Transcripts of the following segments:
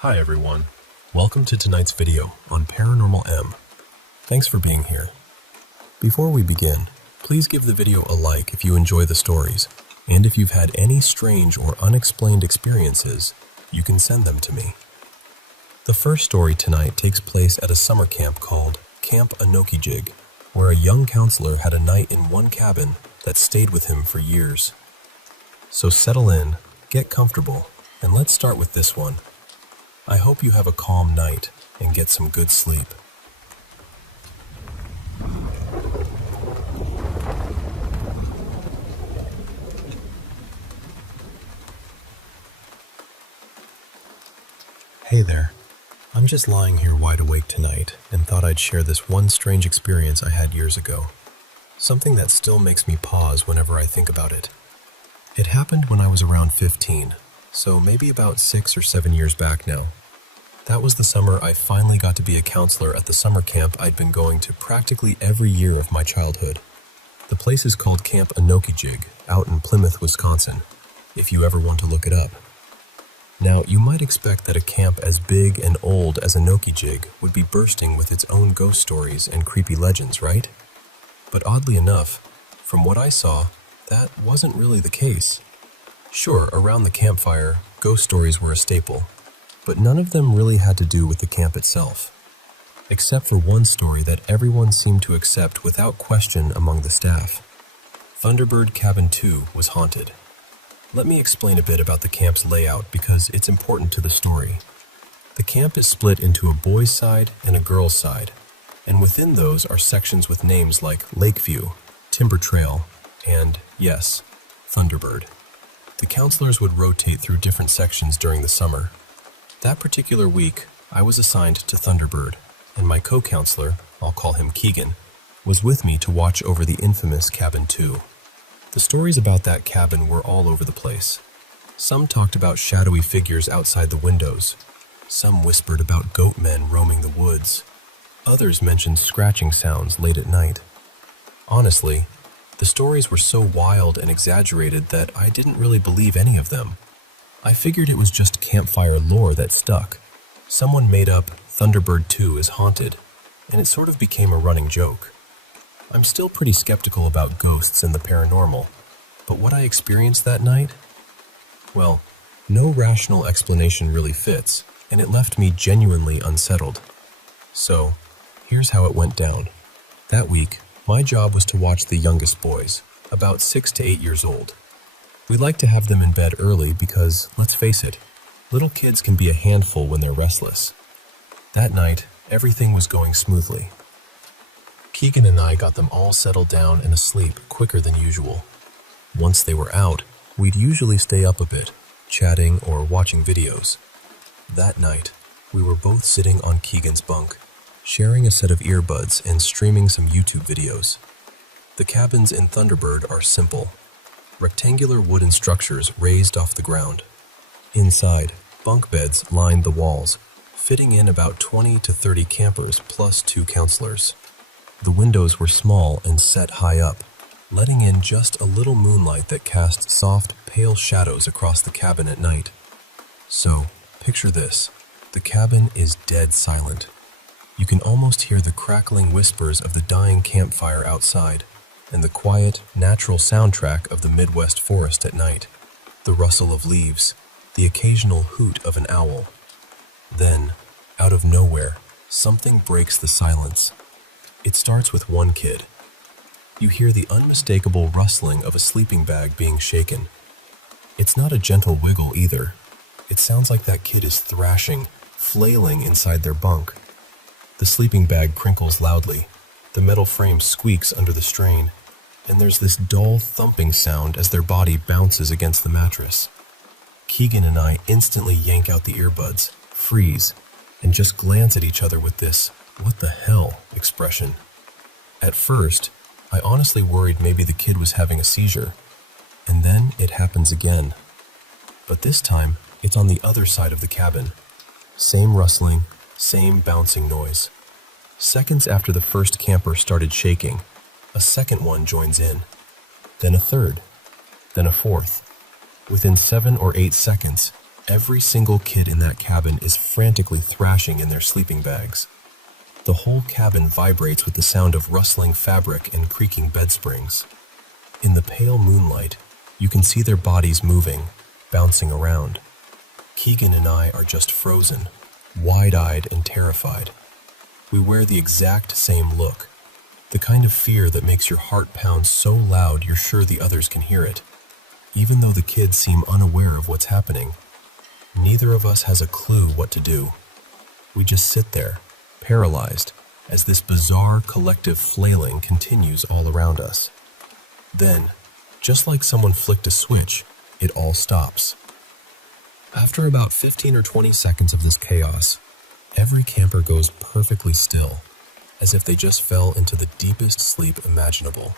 Hi everyone, welcome to tonight's video on Paranormal M. Thanks for being here. Before we begin, please give the video a like if you enjoy the stories, and if you've had any strange or unexplained experiences, you can send them to me. The first story tonight takes place at a summer camp called Camp Unokijig, where a young counselor had a night in one cabin that stayed with him for years. So settle in, get comfortable, and let's start with this one. I hope you have a calm night and get some good sleep. Hey there. I'm just lying here wide awake tonight and thought I'd share this one strange experience I had years ago. Something that still makes me pause whenever I think about it. It happened when I was around 15, so maybe about 6 or 7 years back now. That was the summer I finally got to be a counselor at the summer camp I'd been going to practically every year of my childhood. The place is called Camp Unokijig, out in Plymouth, Wisconsin, if you ever want to look it up. Now, you might expect that a camp as big and old as Unokijig would be bursting with its own ghost stories and creepy legends, right? But oddly enough, from what I saw, that wasn't really the case. Sure, around the campfire, ghost stories were a staple, but none of them really had to do with the camp itself, except for one story that everyone seemed to accept without question among the staff. Thunderbird Cabin 2 was haunted. Let me explain a bit about the camp's layout because it's important to the story. The camp is split into a boys' side and a girls' side, and within those are sections with names like Lakeview, Timber Trail, and, yes, Thunderbird. The counselors would rotate through different sections during the summer. That particular week, I was assigned to Thunderbird, and my co-counselor, I'll call him Keegan, was with me to watch over the infamous Cabin 2. The stories about that cabin were all over the place. Some talked about shadowy figures outside the windows. Some whispered about goat men roaming the woods. Others mentioned scratching sounds late at night. Honestly, the stories were so wild and exaggerated that I didn't really believe any of them. I figured it was just campfire lore that stuck. Someone made up Thunderbird 2 is haunted, and it sort of became a running joke. I'm still pretty skeptical about ghosts and the paranormal, but what I experienced that night? Well, no rational explanation really fits, and it left me genuinely unsettled. So, here's how it went down. That week, my job was to watch the youngest boys, about 6 to 8 years old. We like to have them in bed early because, let's face it, little kids can be a handful when they're restless. That night, everything was going smoothly. Keegan and I got them all settled down and asleep quicker than usual. Once they were out, we'd usually stay up a bit, chatting or watching videos. That night, we were both sitting on Keegan's bunk, sharing a set of earbuds and streaming some YouTube videos. The cabins in Thunderbird are simple. Rectangular wooden structures raised off the ground. Inside, bunk beds lined the walls, fitting in about 20 to 30 campers plus 2 counselors. The windows were small and set high up, letting in just a little moonlight that cast soft, pale shadows across the cabin at night. So, picture this. The cabin is dead silent. You can almost hear the crackling whispers of the dying campfire outside, and the quiet, natural soundtrack of the Midwest forest at night, the rustle of leaves, the occasional hoot of an owl. Then, out of nowhere, something breaks the silence. It starts with one kid. You hear the unmistakable rustling of a sleeping bag being shaken. It's not a gentle wiggle either. It sounds like that kid is thrashing, flailing inside their bunk. The sleeping bag crinkles loudly, the metal frame squeaks under the strain, and there's this dull thumping sound as their body bounces against the mattress. Keegan and I instantly yank out the earbuds, freeze, and just glance at each other with this "what the hell" expression. At first, I honestly worried maybe the kid was having a seizure, and then it happens again. But this time, it's on the other side of the cabin. Same rustling, same bouncing noise. Seconds after the first camper started shaking, a second one joins in, then a third, then a fourth. Within 7 or 8 seconds, Every single kid in that cabin is frantically thrashing in their sleeping bags. The whole cabin vibrates with the sound of rustling fabric and creaking bed springs. In the pale moonlight, you can see their bodies moving, bouncing around. Keegan and I are just frozen, wide-eyed and terrified. We wear the exact same look, the kind of fear that makes your heart pound so loud you're sure the others can hear it. Even though the kids seem unaware of what's happening, neither of us has a clue what to do. We just sit there, paralyzed, as this bizarre collective flailing continues all around us. Then, just like someone flicked a switch, it all stops. After about 15 or 20 seconds of this chaos, every camper goes perfectly still, as if they just fell into the deepest sleep imaginable.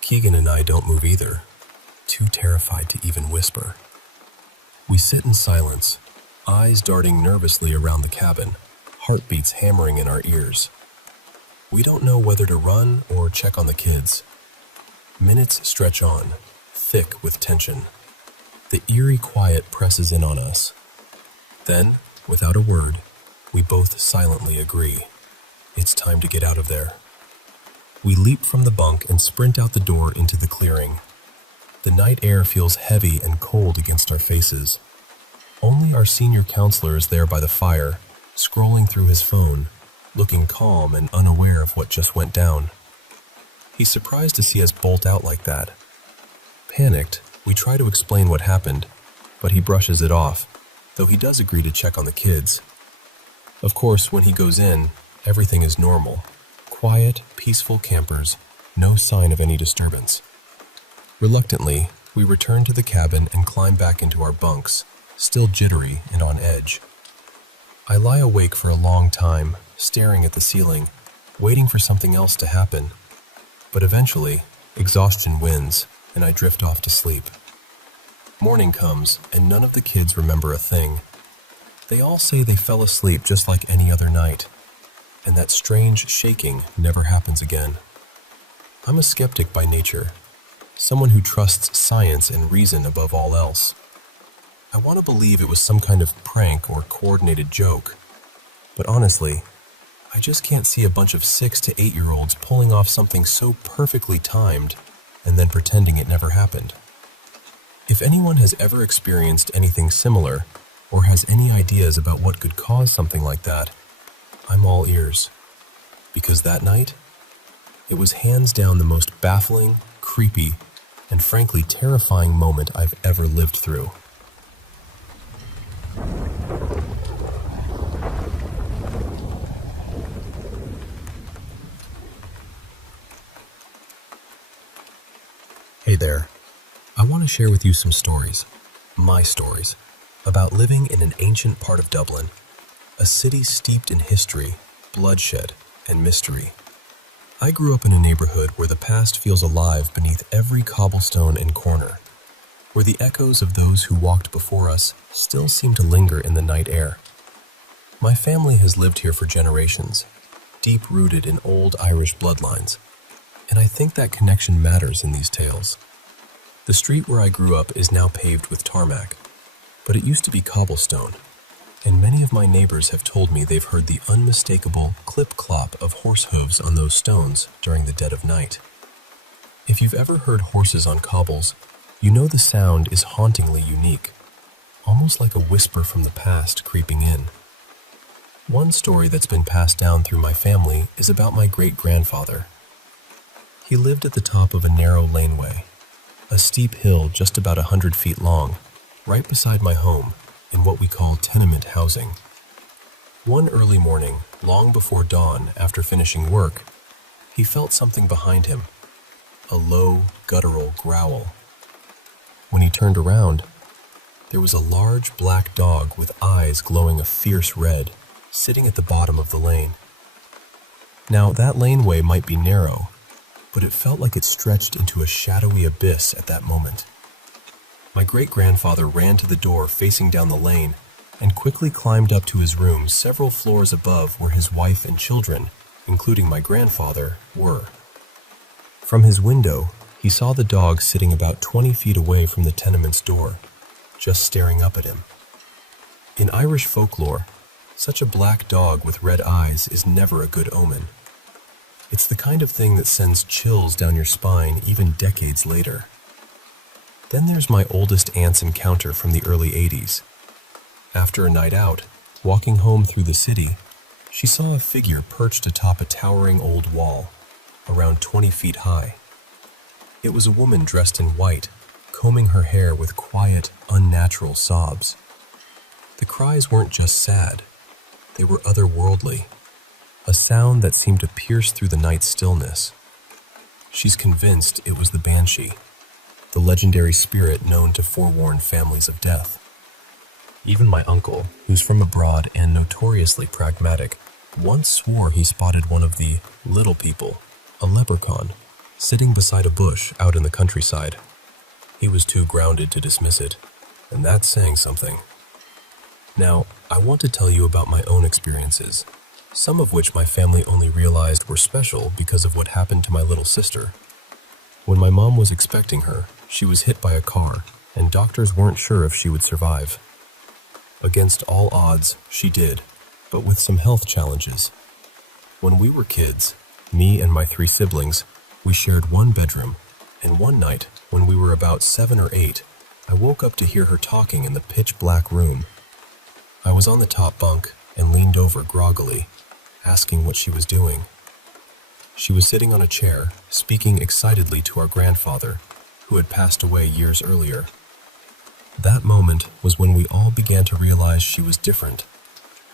Keegan and I don't move either, too terrified to even whisper. We sit in silence, eyes darting nervously around the cabin, heartbeats hammering in our ears. We don't know whether to run or check on the kids. Minutes stretch on, thick with tension. The eerie quiet presses in on us. Then, without a word, we both silently agree. It's time to get out of there. We leap from the bunk and sprint out the door into the clearing. The night air feels heavy and cold against our faces. Only our senior counselor is there by the fire, scrolling through his phone, looking calm and unaware of what just went down. He's surprised to see us bolt out like that. Panicked, we try to explain what happened, but he brushes it off, though he does agree to check on the kids. Of course, when he goes in, everything is normal. Quiet, peaceful campers, no sign of any disturbance. Reluctantly, we return to the cabin and climb back into our bunks, still jittery and on edge. I lie awake for a long time, staring at the ceiling, waiting for something else to happen. But eventually, exhaustion wins, and I drift off to sleep. Morning comes, and none of the kids remember a thing. They all say they fell asleep just like any other night, and that strange shaking never happens again. I'm a skeptic by nature, someone who trusts science and reason above all else. I want to believe it was some kind of prank or coordinated joke, but honestly, I just can't see a bunch of 6 to 8-year-olds pulling off something so perfectly timed and then pretending it never happened. If anyone has ever experienced anything similar or has any ideas about what could cause something like that, I'm all ears. Because that night, it was hands down the most baffling, creepy, and frankly terrifying moment I've ever lived through. Hey there. I want to share with you some stories, my stories, about living in an ancient part of Dublin, a city steeped in history, bloodshed, and mystery. I grew up in a neighborhood where the past feels alive beneath every cobblestone and corner, where the echoes of those who walked before us still seem to linger in the night air. My family has lived here for generations, deep-rooted in old Irish bloodlines, and I think that connection matters in these tales. The street where I grew up is now paved with tarmac, but it used to be cobblestone, and many of my neighbors have told me they've heard the unmistakable clip-clop of horse hooves on those stones during the dead of night. If you've ever heard horses on cobbles, you know the sound is hauntingly unique, almost like a whisper from the past creeping in. One story that's been passed down through my family is about my great-grandfather. He lived at the top of a narrow laneway, a steep hill just about 100 feet long, right beside my home, in what we call tenement housing. One early morning, long before dawn after finishing work, he felt something behind him, a low, guttural growl. When he turned around, there was a large black dog with eyes glowing a fierce red, sitting at the bottom of the lane. Now, that laneway might be narrow, but it felt like it stretched into a shadowy abyss at that moment. My great-grandfather ran to the door facing down the lane and quickly climbed up to his room several floors above where his wife and children, including my grandfather, were. From his window, he saw the dog sitting about 20 feet away from the tenement's door, just staring up at him. In Irish folklore, such a black dog with red eyes is never a good omen. It's the kind of thing that sends chills down your spine even decades later. Then there's my oldest aunt's encounter from the early 80s. After a night out, walking home through the city, she saw a figure perched atop a towering old wall, around 20 feet high. It was a woman dressed in white, combing her hair with quiet, unnatural sobs. The cries weren't just sad, they were otherworldly, a sound that seemed to pierce through the night's stillness. She's convinced it was the Banshee, the legendary spirit known to forewarn families of death. Even my uncle, who's from abroad and notoriously pragmatic, once swore he spotted one of the little people, a leprechaun, sitting beside a bush out in the countryside. He was too grounded to dismiss it, and that's saying something. Now, I want to tell you about my own experiences, some of which my family only realized were special because of what happened to my little sister. When my mom was expecting her, she was hit by a car, and doctors weren't sure if she would survive. Against all odds, she did, but with some health challenges. When we were kids, me and my 3 siblings, we shared one bedroom, and one night, when we were about 7 or 8, I woke up to hear her talking in the pitch-black room. I was on the top bunk and leaned over groggily, asking what she was doing. She was sitting on a chair, speaking excitedly to our grandfather, who had passed away years earlier. That moment was when we all began to realize she was different,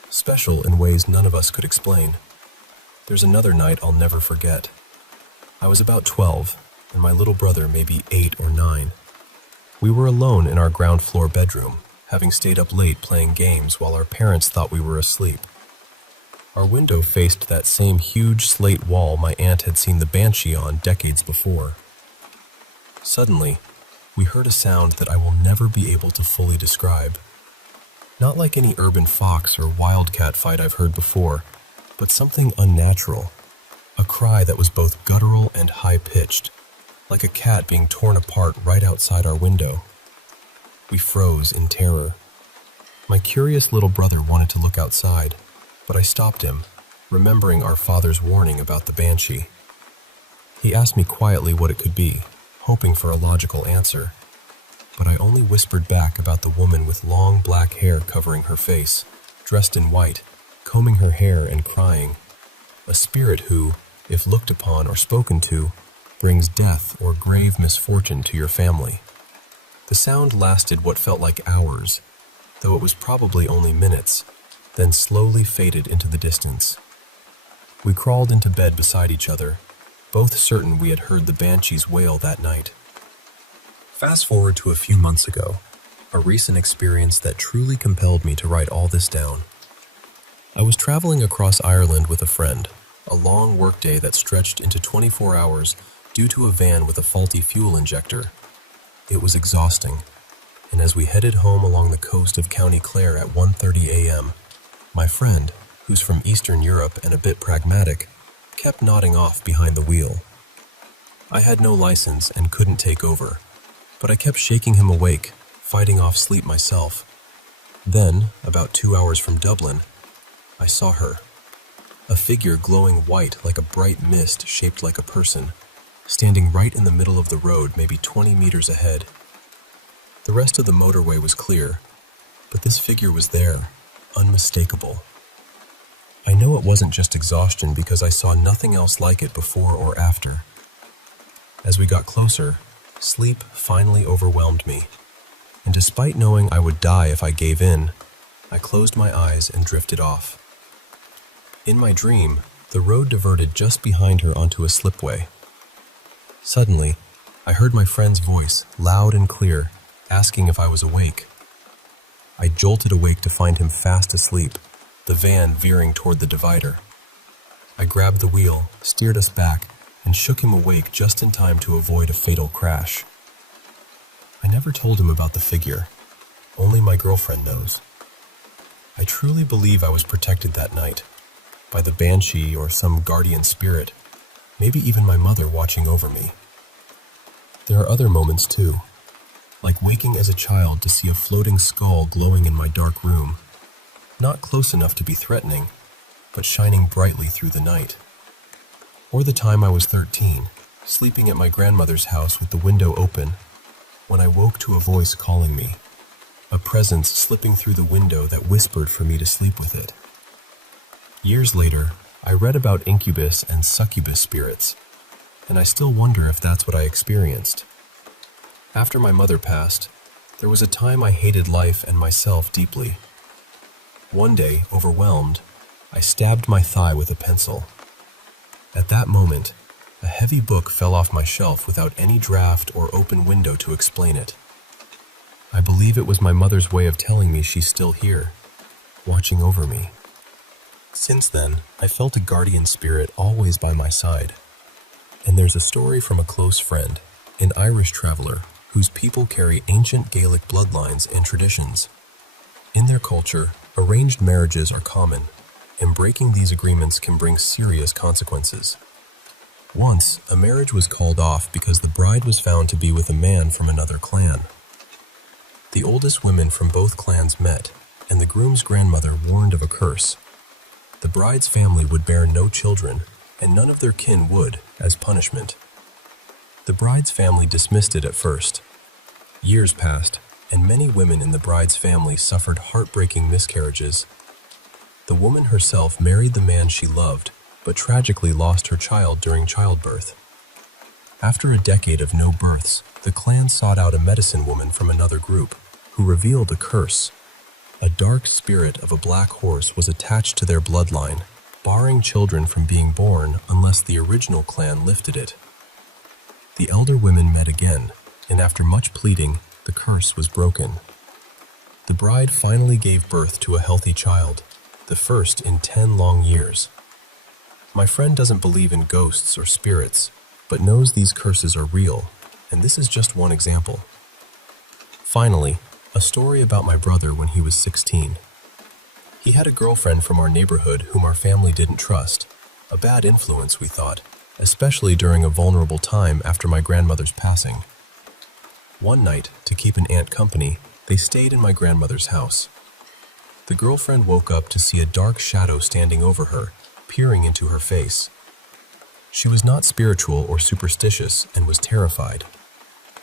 special in ways none of us could explain. There's another night I'll never forget. I was about 12, and my little brother maybe 8 or 9. We were alone in our ground floor bedroom, having stayed up late playing games while our parents thought we were asleep. Our window faced that same huge slate wall my aunt had seen the Banshee on decades before. Suddenly, we heard a sound that I will never be able to fully describe. Not like any urban fox or wildcat fight I've heard before, but something unnatural. A cry that was both guttural and high-pitched, like a cat being torn apart right outside our window. We froze in terror. My curious little brother wanted to look outside, but I stopped him, remembering our father's warning about the Banshee. He asked me quietly what it could be, hoping for a logical answer, but I only whispered back about the woman with long black hair covering her face, dressed in white, combing her hair and crying. A spirit who, if looked upon or spoken to, brings death or grave misfortune to your family. The sound lasted what felt like hours, though it was probably only minutes, then slowly faded into the distance. We crawled into bed beside each other, both certain we had heard the Banshee's wail that night. Fast forward to a few months ago, a recent experience that truly compelled me to write all this down. I was traveling across Ireland with a friend, a long workday that stretched into 24 hours due to a van with a faulty fuel injector. It was exhausting, and as we headed home along the coast of County Clare at 1:30 a.m., my friend, who's from Eastern Europe and a bit pragmatic, kept nodding off behind the wheel. I had no license and couldn't take over, but I kept shaking him awake, fighting off sleep myself. Then, about 2 hours from Dublin, I saw her. A figure glowing white like a bright mist shaped like a person, standing right in the middle of the road maybe 20 meters ahead. The rest of the motorway was clear, but this figure was there, unmistakable. I know it wasn't just exhaustion because I saw nothing else like it before or after. As we got closer, sleep finally overwhelmed me, and despite knowing I would die if I gave in, I closed my eyes and drifted off. In my dream, the road diverted just behind her onto a slipway. Suddenly, I heard my friend's voice, loud and clear, asking if I was awake. I jolted awake to find him fast asleep, the van veering toward the divider. I grabbed the wheel, steered us back, and shook him awake just in time to avoid a fatal crash. I never told him about the figure. Only my girlfriend knows. I truly believe I was protected that night, by the Banshee or some guardian spirit, maybe even my mother watching over me. There are other moments too, like waking as a child to see a floating skull glowing in my dark room, not close enough to be threatening, but shining brightly through the night. Or the time I was 13, sleeping at my grandmother's house with the window open, when I woke to a voice calling me, a presence slipping through the window that whispered for me to sleep with it. Years later, I read about incubus and succubus spirits, and I still wonder if that's what I experienced. After my mother passed, there was a time I hated life and myself deeply. One day, overwhelmed, I stabbed my thigh with a pencil. At that moment, a heavy book fell off my shelf without any draft or open window to explain it. I believe it was my mother's way of telling me she's still here, watching over me. Since then, I felt a guardian spirit always by my side. And there's a story from a close friend, an Irish traveler, whose people carry ancient Gaelic bloodlines and traditions. In their culture, arranged marriages are common, and breaking these agreements can bring serious consequences. Once, a marriage was called off because the bride was found to be with a man from another clan. The oldest women from both clans met, and the groom's grandmother warned of a curse. The bride's family would bear no children, and none of their kin would, as punishment. The bride's family dismissed it at first. Years passed, and many women in the bride's family suffered heartbreaking miscarriages. The woman herself married the man she loved, but tragically lost her child during childbirth. After a decade of no births, the clan sought out a medicine woman from another group, who revealed a curse. A dark spirit of a black horse was attached to their bloodline, barring children from being born unless the original clan lifted it. The elder women met again, and after much pleading, the curse was broken. The bride finally gave birth to a healthy child, the first in 10 long years. My friend doesn't believe in ghosts or spirits, but knows these curses are real, and this is just one example. Finally, a story about my brother when he was 16. He had a girlfriend from our neighborhood whom our family didn't trust, a bad influence, we thought, especially during a vulnerable time after my grandmother's passing. One night, to keep an aunt company, they stayed in my grandmother's house. The girlfriend woke up to see a dark shadow standing over her, peering into her face. She was not spiritual or superstitious and was terrified.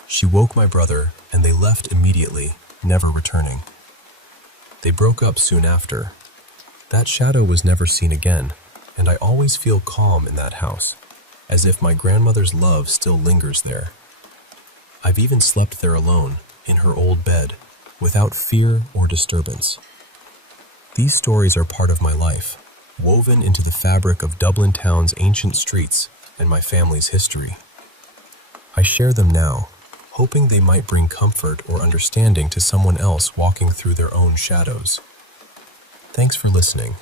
She woke my brother, and they left immediately, never returning. They broke up soon after. That shadow was never seen again, and I always feel calm in that house, as if my grandmother's love still lingers there. I've even slept there alone, in her old bed, without fear or disturbance. These stories are part of my life, woven into the fabric of Dublin town's ancient streets and my family's history. I share them now, hoping they might bring comfort or understanding to someone else walking through their own shadows. Thanks for listening.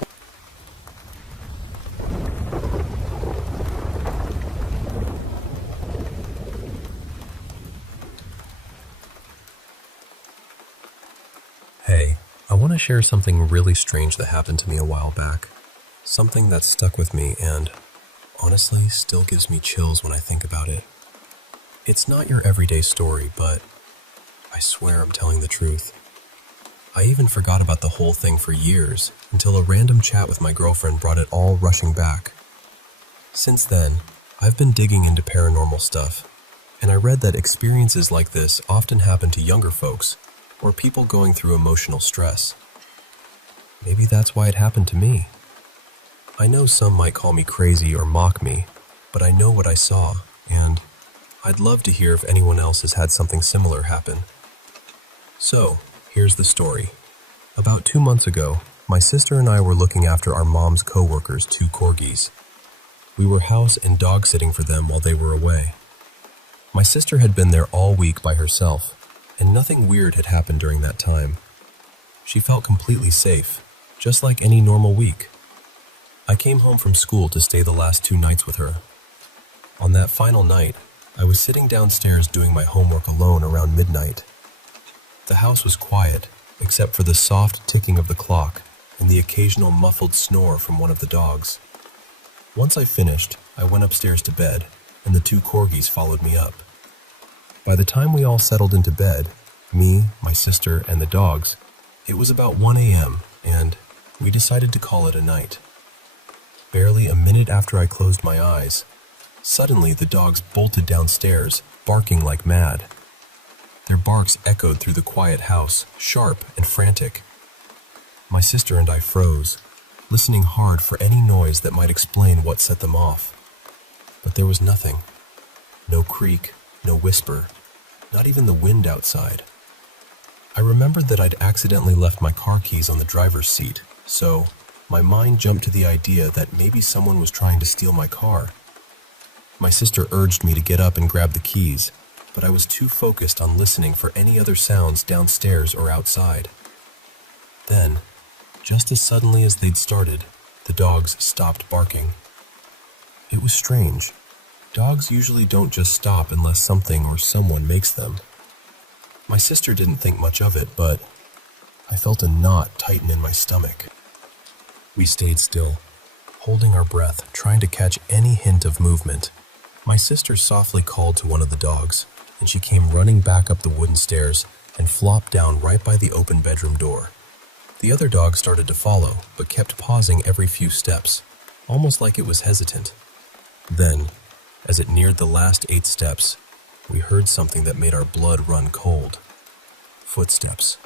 Hey, I want to share something really strange that happened to me a while back. Something that stuck with me and, honestly, still gives me chills when I think about it. It's not your everyday story, but I swear I'm telling the truth. I even forgot about the whole thing for years until a random chat with my girlfriend brought it all rushing back. Since then, I've been digging into paranormal stuff, and I read that experiences like this often happen to younger folks or people going through emotional stress. Maybe that's why it happened to me. I know some might call me crazy or mock me, but I know what I saw, and I'd love to hear if anyone else has had something similar happen. So, here's the story. About 2 months ago, my sister and I were looking after our mom's co-workers' 2 corgis. We were house and dog sitting for them while they were away. My sister had been there all week by herself, and nothing weird had happened during that time. She felt completely safe, just like any normal week. I came home from school to stay the last 2 nights with her. On that final night, I was sitting downstairs doing my homework alone around midnight. The house was quiet, except for the soft ticking of the clock and the occasional muffled snore from one of the dogs. Once I finished, I went upstairs to bed, and the 2 corgis followed me up. By the time we all settled into bed, me, my sister, and the dogs, it was about 1 a.m., and We decided to call it a night. Barely a minute after I closed my eyes, suddenly the dogs bolted downstairs, barking like mad. Their barks echoed through the quiet house, sharp and frantic. My sister and I froze, listening hard for any noise that might explain what set them off. But there was nothing. No creak, no whisper, not even the wind outside. I remembered that I'd accidentally left my car keys on the driver's seat, so my mind jumped to the idea that maybe someone was trying to steal my car. My sister urged me to get up and grab the keys, but I was too focused on listening for any other sounds downstairs or outside. Then, just as suddenly as they'd started, the dogs stopped barking. It was strange. Dogs usually don't just stop unless something or someone makes them. My sister didn't think much of it, but I felt a knot tighten in my stomach. We stayed still, holding our breath, trying to catch any hint of movement. My sister softly called to one of the dogs, and she came running back up the wooden stairs and flopped down right by the open bedroom door. The other dog started to follow, but kept pausing every few steps, almost like it was hesitant. Then, as it neared the last 8 steps, we heard something that made our blood run cold. Footsteps.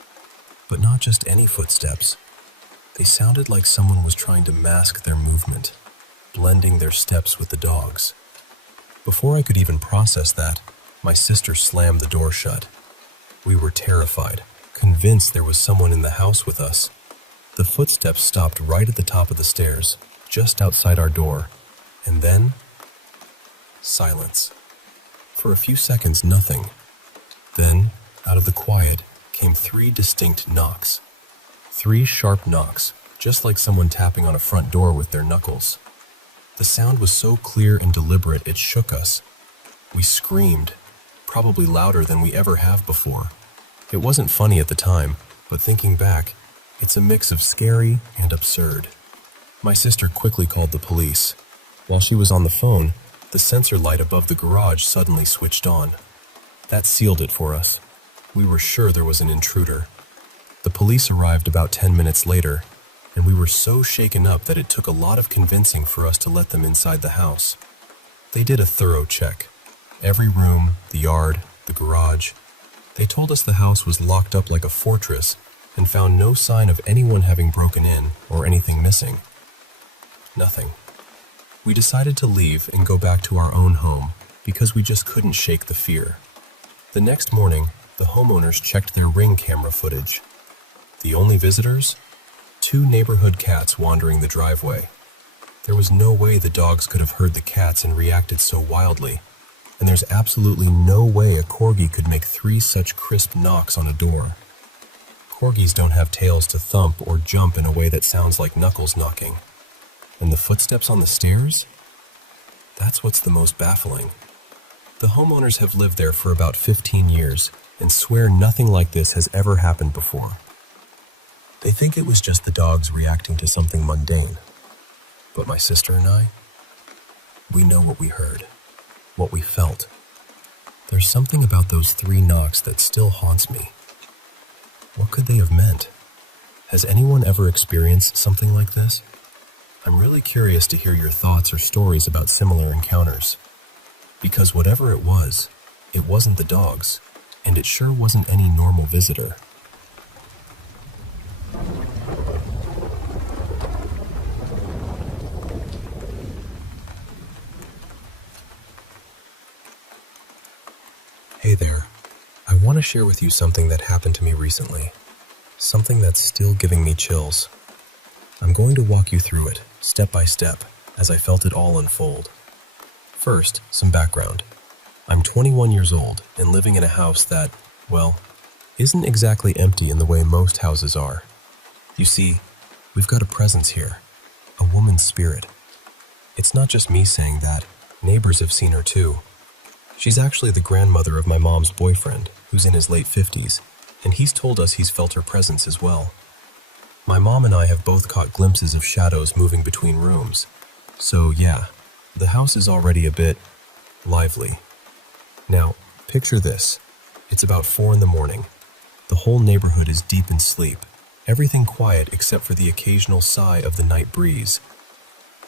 But not just any footsteps. They sounded like someone was trying to mask their movement, blending their steps with the dogs. Before I could even process that, my sister slammed the door shut. We were terrified, convinced there was someone in the house with us. The footsteps stopped right at the top of the stairs, just outside our door, and then silence. For a few seconds, nothing. Then, out of the quiet, came 3 distinct knocks. 3 sharp knocks, just like someone tapping on a front door with their knuckles. The sound was so clear and deliberate it shook us. We screamed, probably louder than we ever have before. It wasn't funny at the time, but thinking back, it's a mix of scary and absurd. My sister quickly called the police. While she was on the phone, the sensor light above the garage suddenly switched on. That sealed it for us. We were sure there was an intruder. The police arrived about 10 minutes later, and we were so shaken up that it took a lot of convincing for us to let them inside the house. They did a thorough check. Every room, the yard, the garage. They told us the house was locked up like a fortress and found no sign of anyone having broken in or anything missing. Nothing. We decided to leave and go back to our own home because we just couldn't shake the fear. The next morning, the homeowners checked their Ring camera footage. The only visitors? 2 neighborhood cats wandering the driveway. There was no way the dogs could have heard the cats and reacted so wildly, and there's absolutely no way a corgi could make 3 such crisp knocks on a door. Corgis don't have tails to thump or jump in a way that sounds like knuckles knocking. And the footsteps on the stairs? That's what's the most baffling. The homeowners have lived there for about 15 years and swear nothing like this has ever happened before. They think it was just the dogs reacting to something mundane. But my sister and I, we know what we heard, what we felt. There's something about those 3 knocks that still haunts me. What could they have meant? Has anyone ever experienced something like this? I'm really curious to hear your thoughts or stories about similar encounters. Because whatever it wasn't the dogs, and it sure wasn't any normal visitor. Hey there. I want to share with you something that happened to me recently. Something that's still giving me chills. I'm going to walk you through it, step by step, as I felt it all unfold. First, some background. I'm 21 years old and living in a house that, well, isn't exactly empty in the way most houses are. You see, we've got a presence here, a woman's spirit. It's not just me saying that, neighbors have seen her too. She's actually the grandmother of my mom's boyfriend, who's in his late 50s, and he's told us he's felt her presence as well. My mom and I have both caught glimpses of shadows moving between rooms. So yeah, the house is already a bit lively. Now, picture this. It's about 4 in the morning. The whole neighborhood is deep in sleep, Everything quiet except for the occasional sigh of the night breeze.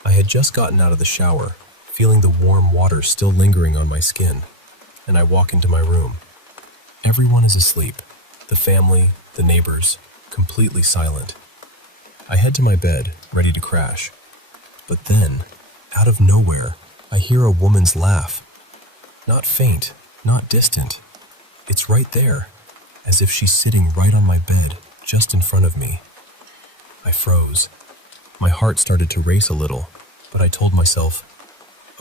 I had just gotten out of the shower, feeling the warm water still lingering on my skin, and I walk into my room. Everyone is asleep, the family, the neighbors, completely silent. I head to my bed, ready to crash. But then, out of nowhere, I hear a woman's laugh. Not faint, not distant. It's right there, as if she's sitting right on my bed, just in front of me. I froze. My heart started to race a little, but I told myself,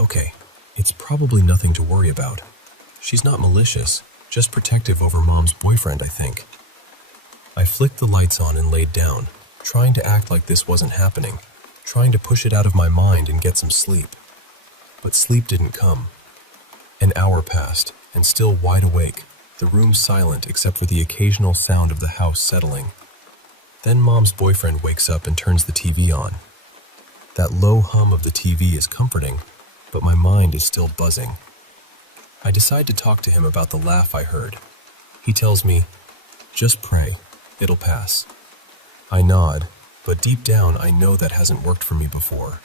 okay, it's probably nothing to worry about. She's not malicious, just protective over Mom's boyfriend, I think. I flicked the lights on and laid down, trying to act like this wasn't happening, trying to push it out of my mind and get some sleep. But sleep didn't come. An hour passed, and still wide awake, the room silent except for the occasional sound of the house settling. Then Mom's boyfriend wakes up and turns the TV on. That low hum of the TV is comforting, but my mind is still buzzing. I decide to talk to him about the laugh I heard. He tells me, just pray, it'll pass. I nod, but deep down I know that hasn't worked for me before.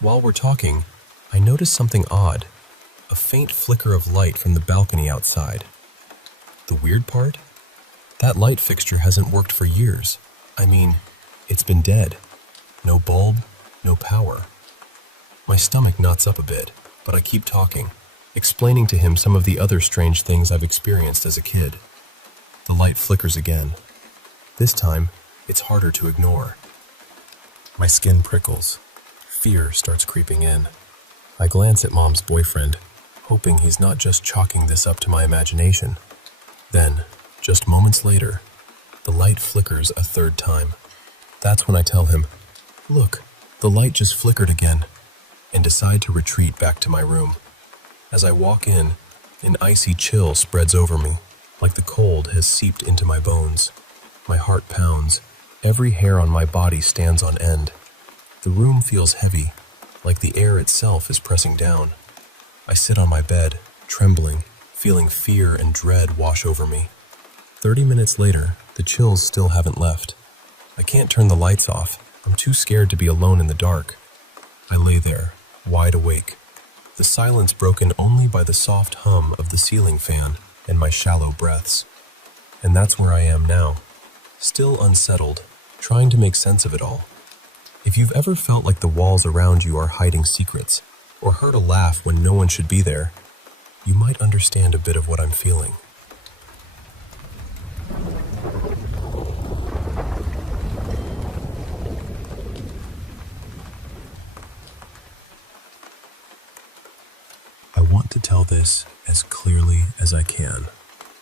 While we're talking, I notice something odd, a faint flicker of light from the balcony outside. The weird part? That light fixture hasn't worked for years. I mean, it's been dead. No bulb, no power. My stomach knots up a bit, but I keep talking, explaining to him some of the other strange things I've experienced as a kid. The light flickers again. This time, it's harder to ignore. My skin prickles. Fear starts creeping in. I glance at Mom's boyfriend, hoping he's not just chalking this up to my imagination. Then, just moments later, the light flickers a third time. That's when I tell him, look, the light just flickered again, and decide to retreat back to my room. As I walk in, an icy chill spreads over me, like the cold has seeped into my bones. My heart pounds. Every hair on my body stands on end. The room feels heavy, like the air itself is pressing down. I sit on my bed, trembling, feeling fear and dread wash over me. 30 minutes later, the chills still haven't left. I can't turn the lights off. I'm too scared to be alone in the dark. I lay there, wide awake, the silence broken only by the soft hum of the ceiling fan and my shallow breaths. And that's where I am now, still unsettled, trying to make sense of it all. If you've ever felt like the walls around you are hiding secrets, or heard a laugh when no one should be there, you might understand a bit of what I'm feeling. I want to tell this as clearly as I can,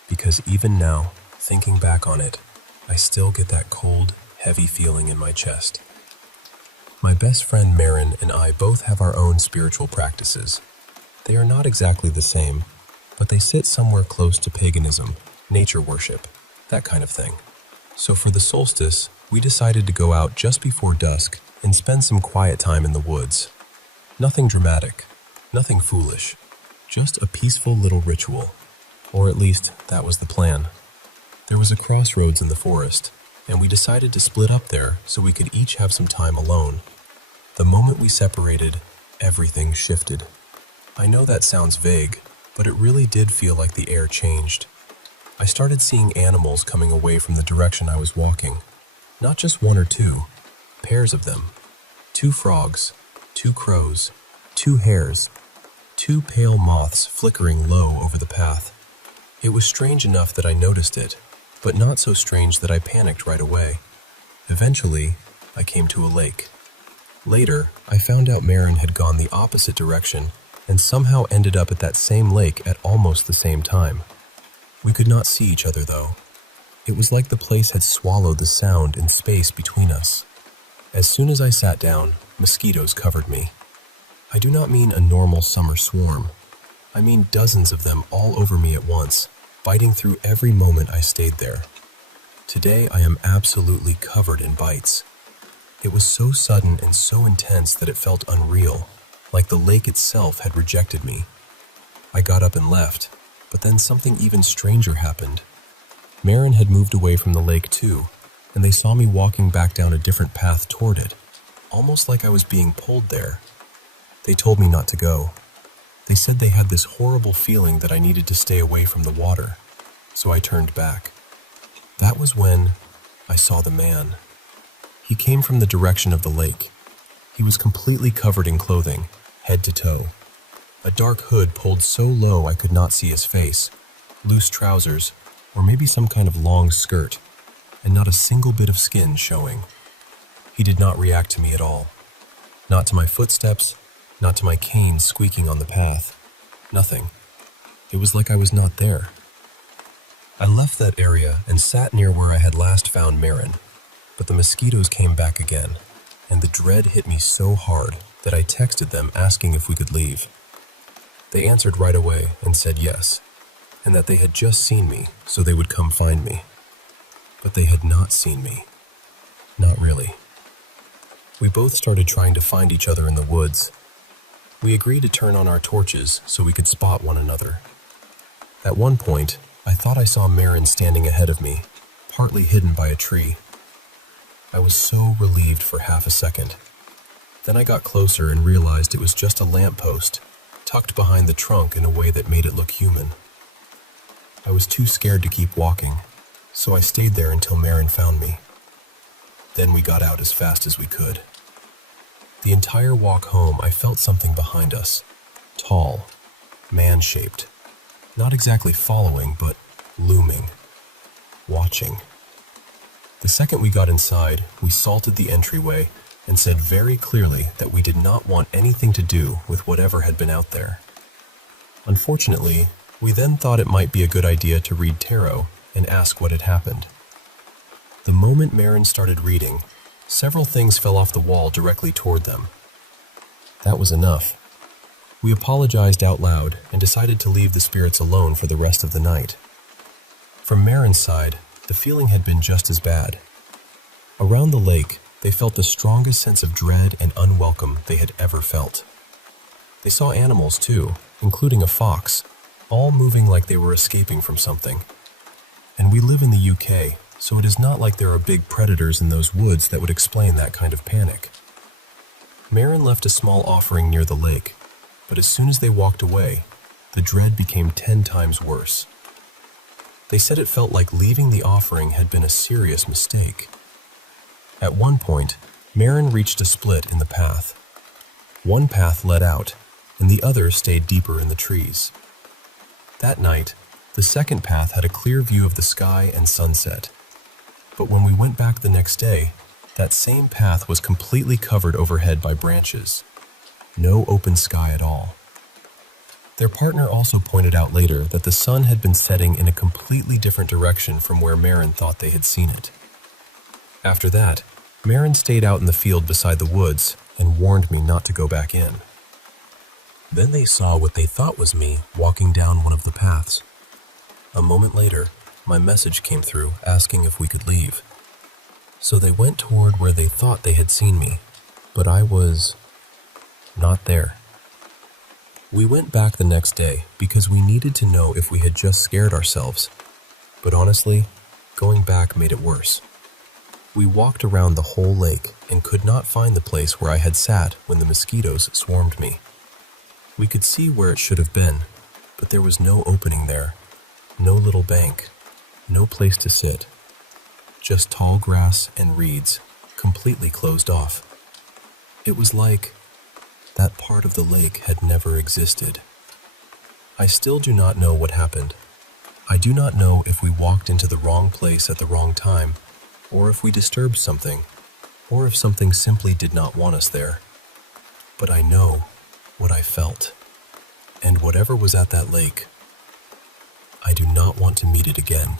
because even now, thinking back on it, I still get that cold, heavy feeling in my chest. My best friend Marin and I both have our own spiritual practices. They are not exactly the same, but they sit somewhere close to paganism, nature worship, that kind of thing. So for the solstice, we decided to go out just before dusk and spend some quiet time in the woods. Nothing dramatic, nothing foolish, just a peaceful little ritual. Or at least, that was the plan. There was a crossroads in the forest, and we decided to split up there so we could each have some time alone. The moment we separated, everything shifted. I know that sounds vague, but it really did feel like the air changed. I started seeing animals coming away from the direction I was walking. Not just one or two, pairs of them. 2 frogs, 2 crows, 2 hares, 2 pale moths flickering low over the path. It was strange enough that I noticed it, but not so strange that I panicked right away. Eventually, I came to a lake. Later, I found out Marin had gone the opposite direction and somehow ended up at that same lake at almost the same time. We could not see each other, though. It was like the place had swallowed the sound and space between us. As soon as I sat down, mosquitoes covered me. I do not mean a normal summer swarm. I mean dozens of them all over me at once, biting through every moment I stayed there. Today, I am absolutely covered in bites. It was so sudden and so intense that it felt unreal, like the lake itself had rejected me. I got up and left, but then something even stranger happened. Marin had moved away from the lake too, and they saw me walking back down a different path toward it, almost like I was being pulled there. They told me not to go. They said they had this horrible feeling that I needed to stay away from the water, so I turned back. That was when I saw the man. He came from the direction of the lake. He was completely covered in clothing, head to toe. A dark hood pulled so low I could not see his face, loose trousers, or maybe some kind of long skirt, and not a single bit of skin showing. He did not react to me at all. Not to my footsteps, not to my cane squeaking on the path. Nothing. It was like I was not there. I left that area and sat near where I had last found Marin, but the mosquitoes came back again, and the dread hit me so hard that I texted them asking if we could leave. They answered right away and said yes, and that they had just seen me, so they would come find me. But they had not seen me. Not really. We both started trying to find each other in the woods. We agreed to turn on our torches so we could spot one another. At one point, I thought I saw Marin standing ahead of me, partly hidden by a tree. I was so relieved for half a second. Then I got closer and realized it was just a lamppost, tucked behind the trunk in a way that made it look human. I was too scared to keep walking, so I stayed there until Marin found me. Then we got out as fast as we could. The entire walk home, I felt something behind us. Tall, man-shaped. Not exactly following, but looming. Watching. The second we got inside, we salted the entryway and said very clearly that we did not want anything to do with whatever had been out there. Unfortunately, we then thought it might be a good idea to read tarot and ask what had happened. The moment Marin started reading, several things fell off the wall directly toward them. That was enough. We apologized out loud and decided to leave the spirits alone for the rest of the night. From Marin's side, the feeling had been just as bad. Around the lake, they felt the strongest sense of dread and unwelcome they had ever felt. They saw animals too, including a fox, all moving like they were escaping from something. And we live in the UK, so it is not like there are big predators in those woods that would explain that kind of panic. Marin left a small offering near the lake, but as soon as they walked away, the dread became 10 times worse. They said it felt like leaving the offering had been a serious mistake. At one point, Marin reached a split in the path. One path led out, and the other stayed deeper in the trees. That night, the second path had a clear view of the sky and sunset. But when we went back the next day, that same path was completely covered overhead by branches. No open sky at all. Their partner also pointed out later that the sun had been setting in a completely different direction from where Marin thought they had seen it. After that, Marin stayed out in the field beside the woods and warned me not to go back in. Then they saw what they thought was me walking down one of the paths. A moment later, my message came through asking if we could leave. So they went toward where they thought they had seen me, but I was not there. We went back the next day because we needed to know if we had just scared ourselves. But honestly, going back made it worse. We walked around the whole lake and could not find the place where I had sat when the mosquitoes swarmed me. We could see where it should have been, but there was no opening there, no little bank, no place to sit. Just tall grass and reeds, completely closed off. It was like that part of the lake had never existed. I still do not know what happened. I do not know if we walked into the wrong place at the wrong time, or if we disturbed something, or if something simply did not want us there. But I know what I felt, and whatever was at that lake, I do not want to meet it again.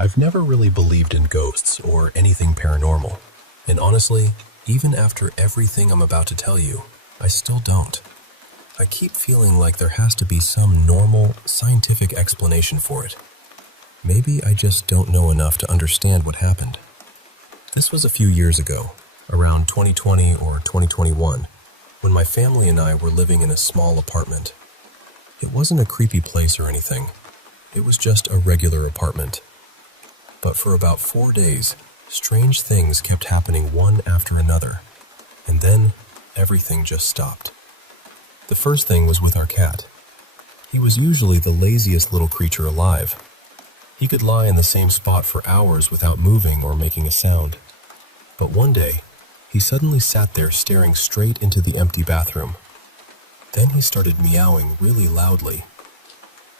I've never really believed in ghosts or anything paranormal, and honestly, even after everything I'm about to tell you, I still don't. I keep feeling like there has to be some normal, scientific explanation for it. Maybe I just don't know enough to understand what happened. This was a few years ago, around 2020 or 2021, when my family and I were living in a small apartment. It wasn't a creepy place or anything. It was just a regular apartment. But for about 4 days, strange things kept happening one after another, and then everything just stopped. The first thing was with our cat. He was usually the laziest little creature alive. He could lie in the same spot for hours without moving or making a sound. But one day, he suddenly sat there staring straight into the empty bathroom. Then he started meowing really loudly.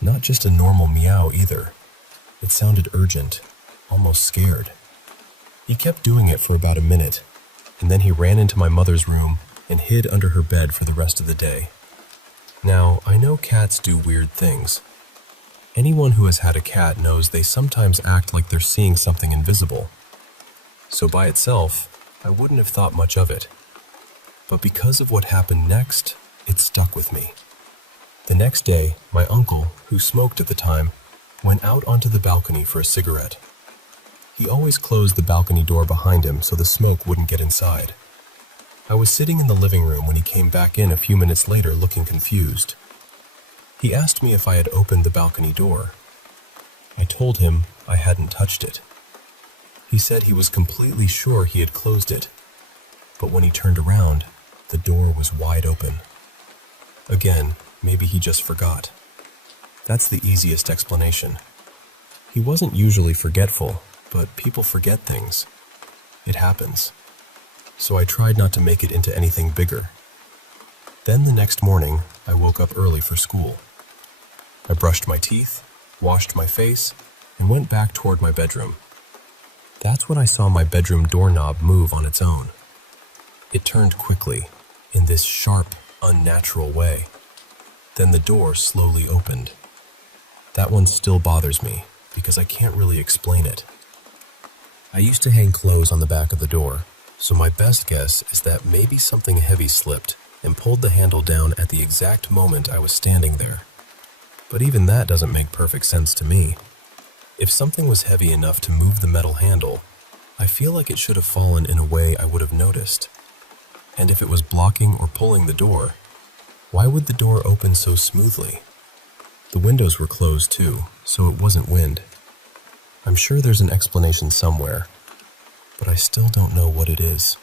Not just a normal meow either. It sounded urgent, almost scared. He kept doing it for about a minute, and then he ran into my mother's room and hid under her bed for the rest of the day. Now, I know cats do weird things. Anyone who has had a cat knows they sometimes act like they're seeing something invisible. So by itself, I wouldn't have thought much of it. But because of what happened next, it stuck with me. The next day, my uncle, who smoked at the time, went out onto the balcony for a cigarette. He always closed the balcony door behind him so the smoke wouldn't get inside. I was sitting in the living room when he came back in a few minutes later looking confused. He asked me if I had opened the balcony door. I told him I hadn't touched it. He said he was completely sure he had closed it, but when he turned around, the door was wide open. Again, maybe he just forgot. That's the easiest explanation. He wasn't usually forgetful, but people forget things. It happens. So I tried not to make it into anything bigger. Then the next morning, I woke up early for school. I brushed my teeth, washed my face, and went back toward my bedroom. That's when I saw my bedroom doorknob move on its own. It turned quickly, in this sharp, unnatural way. Then the door slowly opened. That one still bothers me, because I can't really explain it. I used to hang clothes on the back of the door, so my best guess is that maybe something heavy slipped and pulled the handle down at the exact moment I was standing there. But even that doesn't make perfect sense to me. If something was heavy enough to move the metal handle, I feel like it should have fallen in a way I would have noticed. And if it was blocking or pulling the door, why would the door open so smoothly? The windows were closed too, so it wasn't wind. I'm sure there's an explanation somewhere, but I still don't know what it is.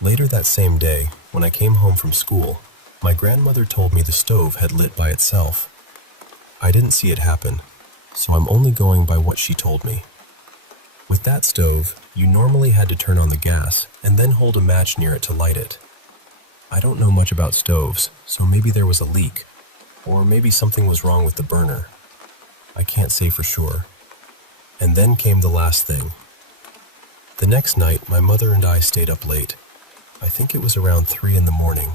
Later that same day, when I came home from school, my grandmother told me the stove had lit by itself. I didn't see it happen, so I'm only going by what she told me. With that stove, you normally had to turn on the gas and then hold a match near it to light it. I don't know much about stoves, so maybe there was a leak, or maybe something was wrong with the burner. I can't say for sure. And then came the last thing. The next night, my mother and I stayed up late. I think it was around 3 in the morning.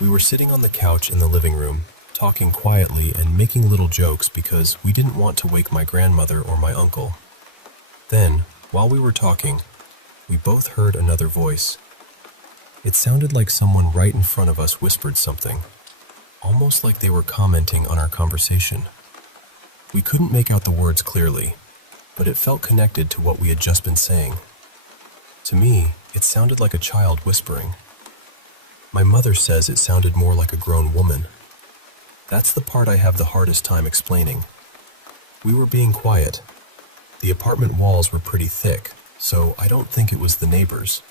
We were sitting on the couch in the living room, talking quietly and making little jokes because we didn't want to wake my grandmother or my uncle. Then, while we were talking, we both heard another voice. It sounded like someone right in front of us whispered something, almost like they were commenting on our conversation. We couldn't make out the words clearly, but it felt connected to what we had just been saying. To me, it sounded like a child whispering. My mother says it sounded more like a grown woman. That's the part I have the hardest time explaining. We were being quiet. The apartment walls were pretty thick, so I don't think it was the neighbors.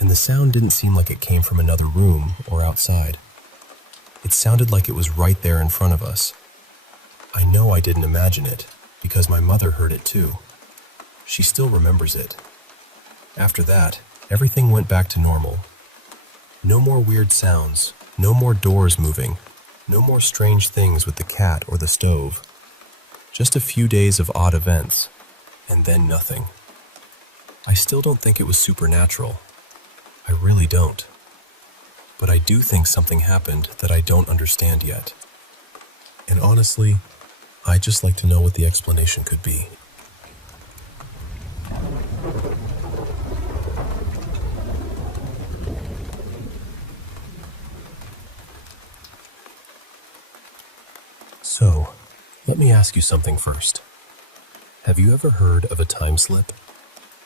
And the sound didn't seem like it came from another room or outside. It sounded like it was right there in front of us. I know I didn't imagine it, because my mother heard it too. She still remembers it. After that, everything went back to normal. No more weird sounds, no more doors moving, no more strange things with the cat or the stove. Just a few days of odd events, and then nothing. I still don't think it was supernatural. I really don't. But I do think something happened that I don't understand yet. And honestly, I'd just like to know what the explanation could be. So, let me ask you something first. Have you ever heard of a time slip?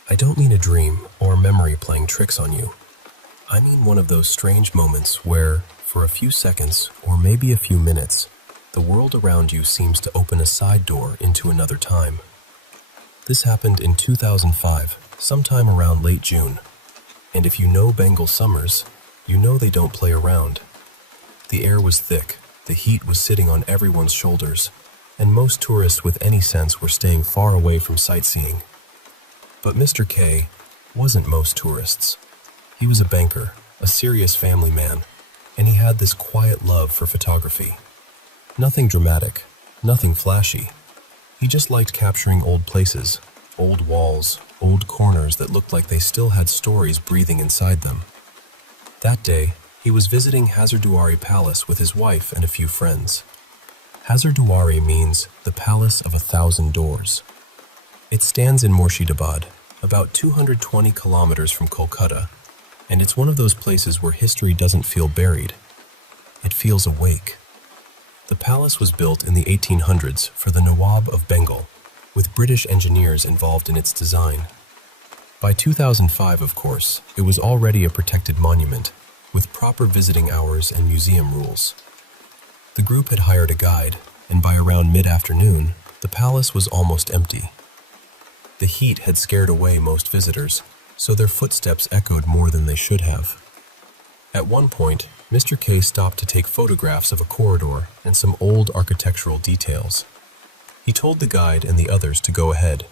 I don't mean a dream or memory playing tricks on you. I mean one of those strange moments where, for a few seconds or maybe a few minutes, the world around you seems to open a side door into another time. This happened in 2005, sometime around late June. And if you know Bengal summers, you know they don't play around. The air was thick, the heat was sitting on everyone's shoulders, and most tourists with any sense were staying far away from sightseeing. But Mr. K wasn't most tourists. He was a banker, a serious family man, and he had this quiet love for photography. Nothing dramatic, nothing flashy. He just liked capturing old places, old walls, old corners that looked like they still had stories breathing inside them. That day, he was visiting Hazarduari Palace with his wife and a few friends. Hazarduari means the Palace of 1,000 Doors. It stands in Murshidabad, about 220 kilometers from Kolkata, and it's one of those places where history doesn't feel buried. It feels awake. The palace was built in the 1800s for the Nawab of Bengal, with British engineers involved in its design. By 2005, of course, it was already a protected monument, with proper visiting hours and museum rules. The group had hired a guide, and by around mid-afternoon, the palace was almost empty. The heat had scared away most visitors, so their footsteps echoed more than they should have. At one point, Mr. K stopped to take photographs of a corridor and some old architectural details. He told the guide and the others to go ahead.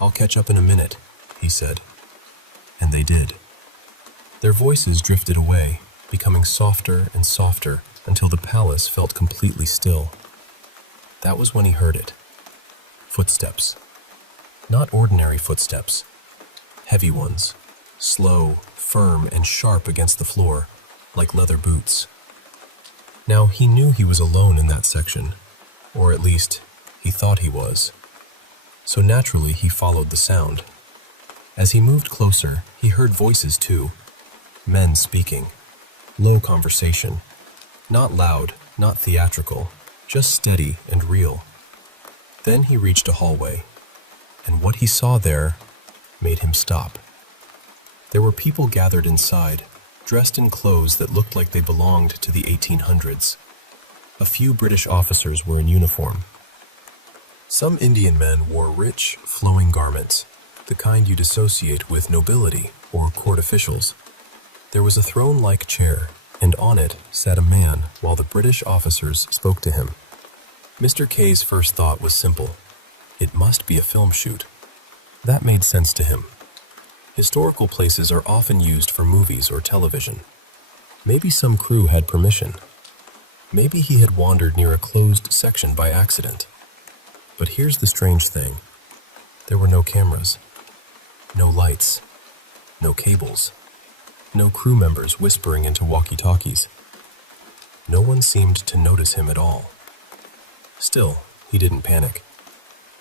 "I'll catch up in a minute," he said. And they did. Their voices drifted away, becoming softer and softer until the palace felt completely still. That was when he heard it. Footsteps. Not ordinary footsteps. Heavy ones, slow, firm, and sharp against the floor, like leather boots. Now, he knew he was alone in that section, or at least, he thought he was. So naturally, he followed the sound. As he moved closer, he heard voices too. Men speaking. Low conversation. Not loud, not theatrical, just steady and real. Then he reached a hallway, and what he saw there made him stop. There were people gathered inside, dressed in clothes that looked like they belonged to the 1800s. A few British officers were in uniform. Some Indian men wore rich, flowing garments, the kind you'd associate with nobility or court officials. There was a throne-like chair, and on it sat a man while the British officers spoke to him. Mr. K's first thought was simple. It must be a film shoot. That made sense to him. Historical places are often used for movies or television. Maybe some crew had permission. Maybe he had wandered near a closed section by accident. But here's the strange thing. There were no cameras, no lights, no cables, no crew members whispering into walkie-talkies. No one seemed to notice him at all. Still, he didn't panic.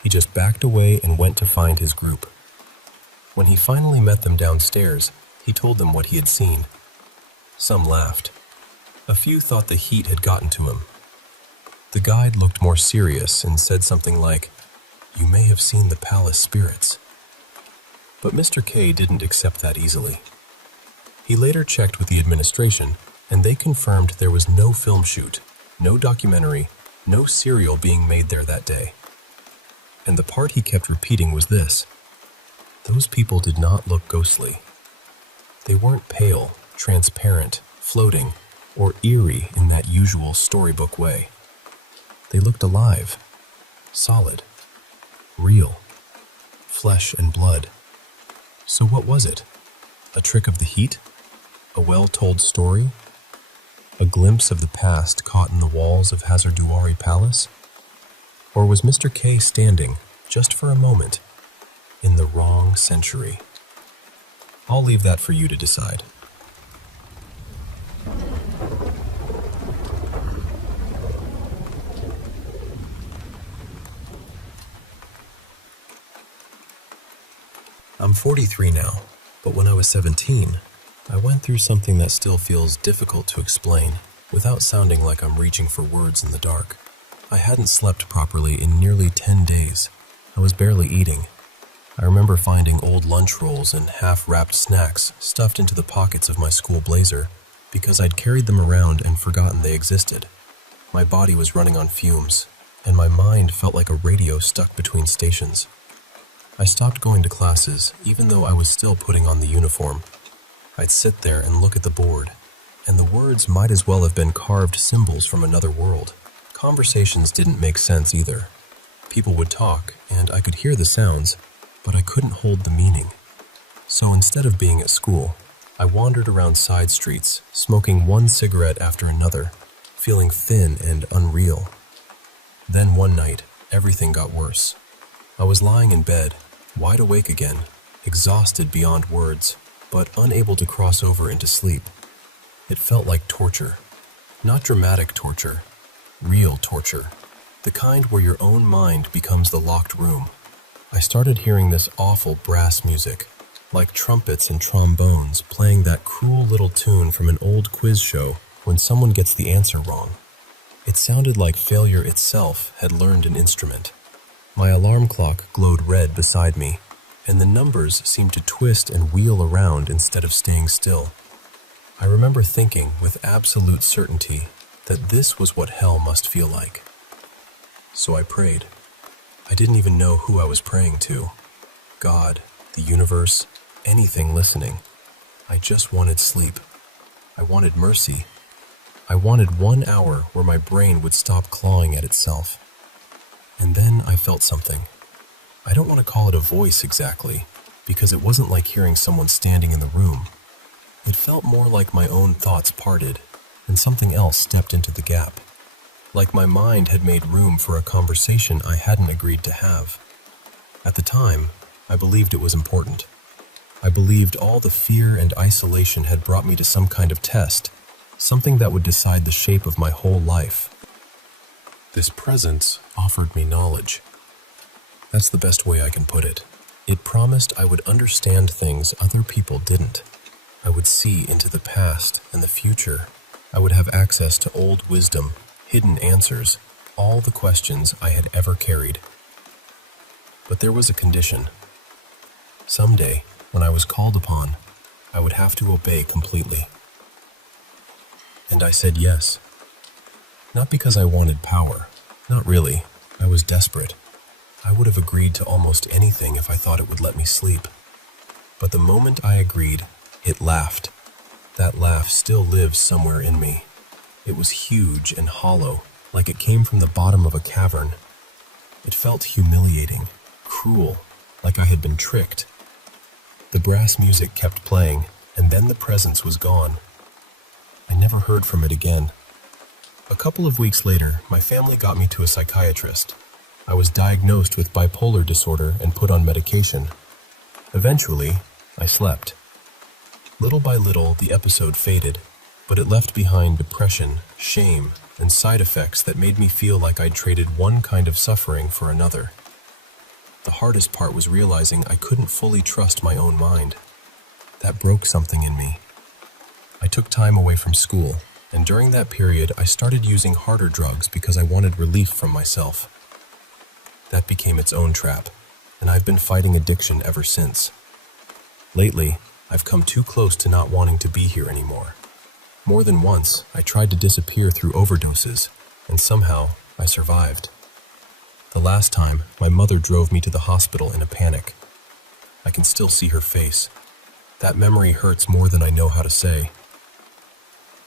He just backed away and went to find his group. When he finally met them downstairs, he told them what he had seen. Some laughed. A few thought the heat had gotten to him. The guide looked more serious and said something like, "You may have seen the palace spirits." But Mr. K didn't accept that easily. He later checked with the administration, and they confirmed there was no film shoot, no documentary, no serial being made there that day. And the part he kept repeating was this: those people did not look ghostly. They weren't pale, transparent, floating, or eerie in that usual storybook way. They looked alive, solid, real, flesh and blood. So what was it? A trick of the heat? A well-told story? A glimpse of the past caught in the walls of Hazarduari Palace? Or was Mr. K standing, just for a moment, in the wrong century? I'll leave that for you to decide. I'm 43 now, but when I was 17, I went through something that still feels difficult to explain, without sounding like I'm reaching for words in the dark. I hadn't slept properly in nearly 10 days. I was barely eating. I remember finding old lunch rolls and half-wrapped snacks stuffed into the pockets of my school blazer because I'd carried them around and forgotten they existed. My body was running on fumes, and my mind felt like a radio stuck between stations. I stopped going to classes, even though I was still putting on the uniform. I'd sit there and look at the board, and the words might as well have been carved symbols from another world. Conversations didn't make sense either. People would talk, and I could hear the sounds, but I couldn't hold the meaning. So instead of being at school, I wandered around side streets, smoking one cigarette after another, feeling thin and unreal. Then one night, everything got worse. I was lying in bed, wide awake again, exhausted beyond words, but unable to cross over into sleep. It felt like torture. Not dramatic torture, real torture. The kind where your own mind becomes the locked room. I started hearing this awful brass music, like trumpets and trombones playing that cruel little tune from an old quiz show when someone gets the answer wrong. It sounded like failure itself had learned an instrument. My alarm clock glowed red beside me, and the numbers seemed to twist and wheel around instead of staying still. I remember thinking with absolute certainty that this was what hell must feel like. So I prayed. I didn't even know who I was praying to. God, the universe, anything listening. I just wanted sleep. I wanted mercy. I wanted 1 hour where my brain would stop clawing at itself. And then I felt something. I don't want to call it a voice exactly, because it wasn't like hearing someone standing in the room. It felt more like my own thoughts parted, and something else stepped into the gap. Like my mind had made room for a conversation I hadn't agreed to have. At the time, I believed it was important. I believed all the fear and isolation had brought me to some kind of test, something that would decide the shape of my whole life. This presence offered me knowledge. That's the best way I can put it. It promised I would understand things other people didn't. I would see into the past and the future. I would have access to old wisdom, hidden answers, all the questions I had ever carried. But there was a condition. Someday, when I was called upon, I would have to obey completely. And I said yes. Not because I wanted power. Not really. I was desperate. I would have agreed to almost anything if I thought it would let me sleep. But the moment I agreed, it laughed. That laugh still lives somewhere in me. It was huge and hollow, like it came from the bottom of a cavern. It felt humiliating, cruel, like I had been tricked. The brass music kept playing, and then the presence was gone. I never heard from it again. A couple of weeks later, my family got me to a psychiatrist. I was diagnosed with bipolar disorder and put on medication. Eventually, I slept. Little by little, the episode faded, but it left behind depression, shame, and side effects that made me feel like I'd traded one kind of suffering for another. The hardest part was realizing I couldn't fully trust my own mind. That broke something in me. I took time away from school, and during that period, I started using harder drugs because I wanted relief from myself. That became its own trap, and I've been fighting addiction ever since. Lately, I've come too close to not wanting to be here anymore. More than once, I tried to disappear through overdoses, and somehow, I survived. The last time, my mother drove me to the hospital in a panic. I can still see her face. That memory hurts more than I know how to say.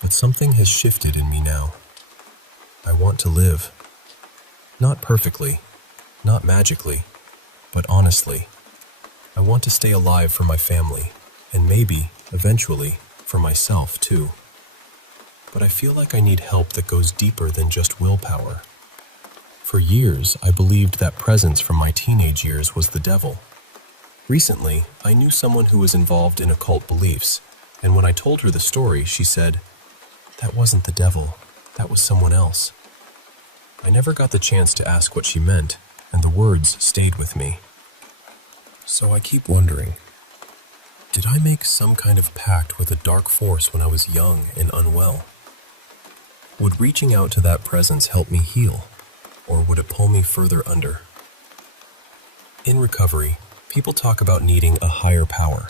But something has shifted in me now. I want to live. Not perfectly, not magically, but honestly. I want to stay alive for my family, and maybe, eventually, for myself too. But I feel like I need help that goes deeper than just willpower. For years, I believed that presence from my teenage years was the devil. Recently, I knew someone who was involved in occult beliefs, and when I told her the story, she said, "That wasn't the devil, that was someone else." I never got the chance to ask what she meant, and the words stayed with me. So I keep wondering, did I make some kind of pact with a dark force when I was young and unwell? Would reaching out to that presence help me heal, or would it pull me further under? In recovery, People talk about needing a higher power.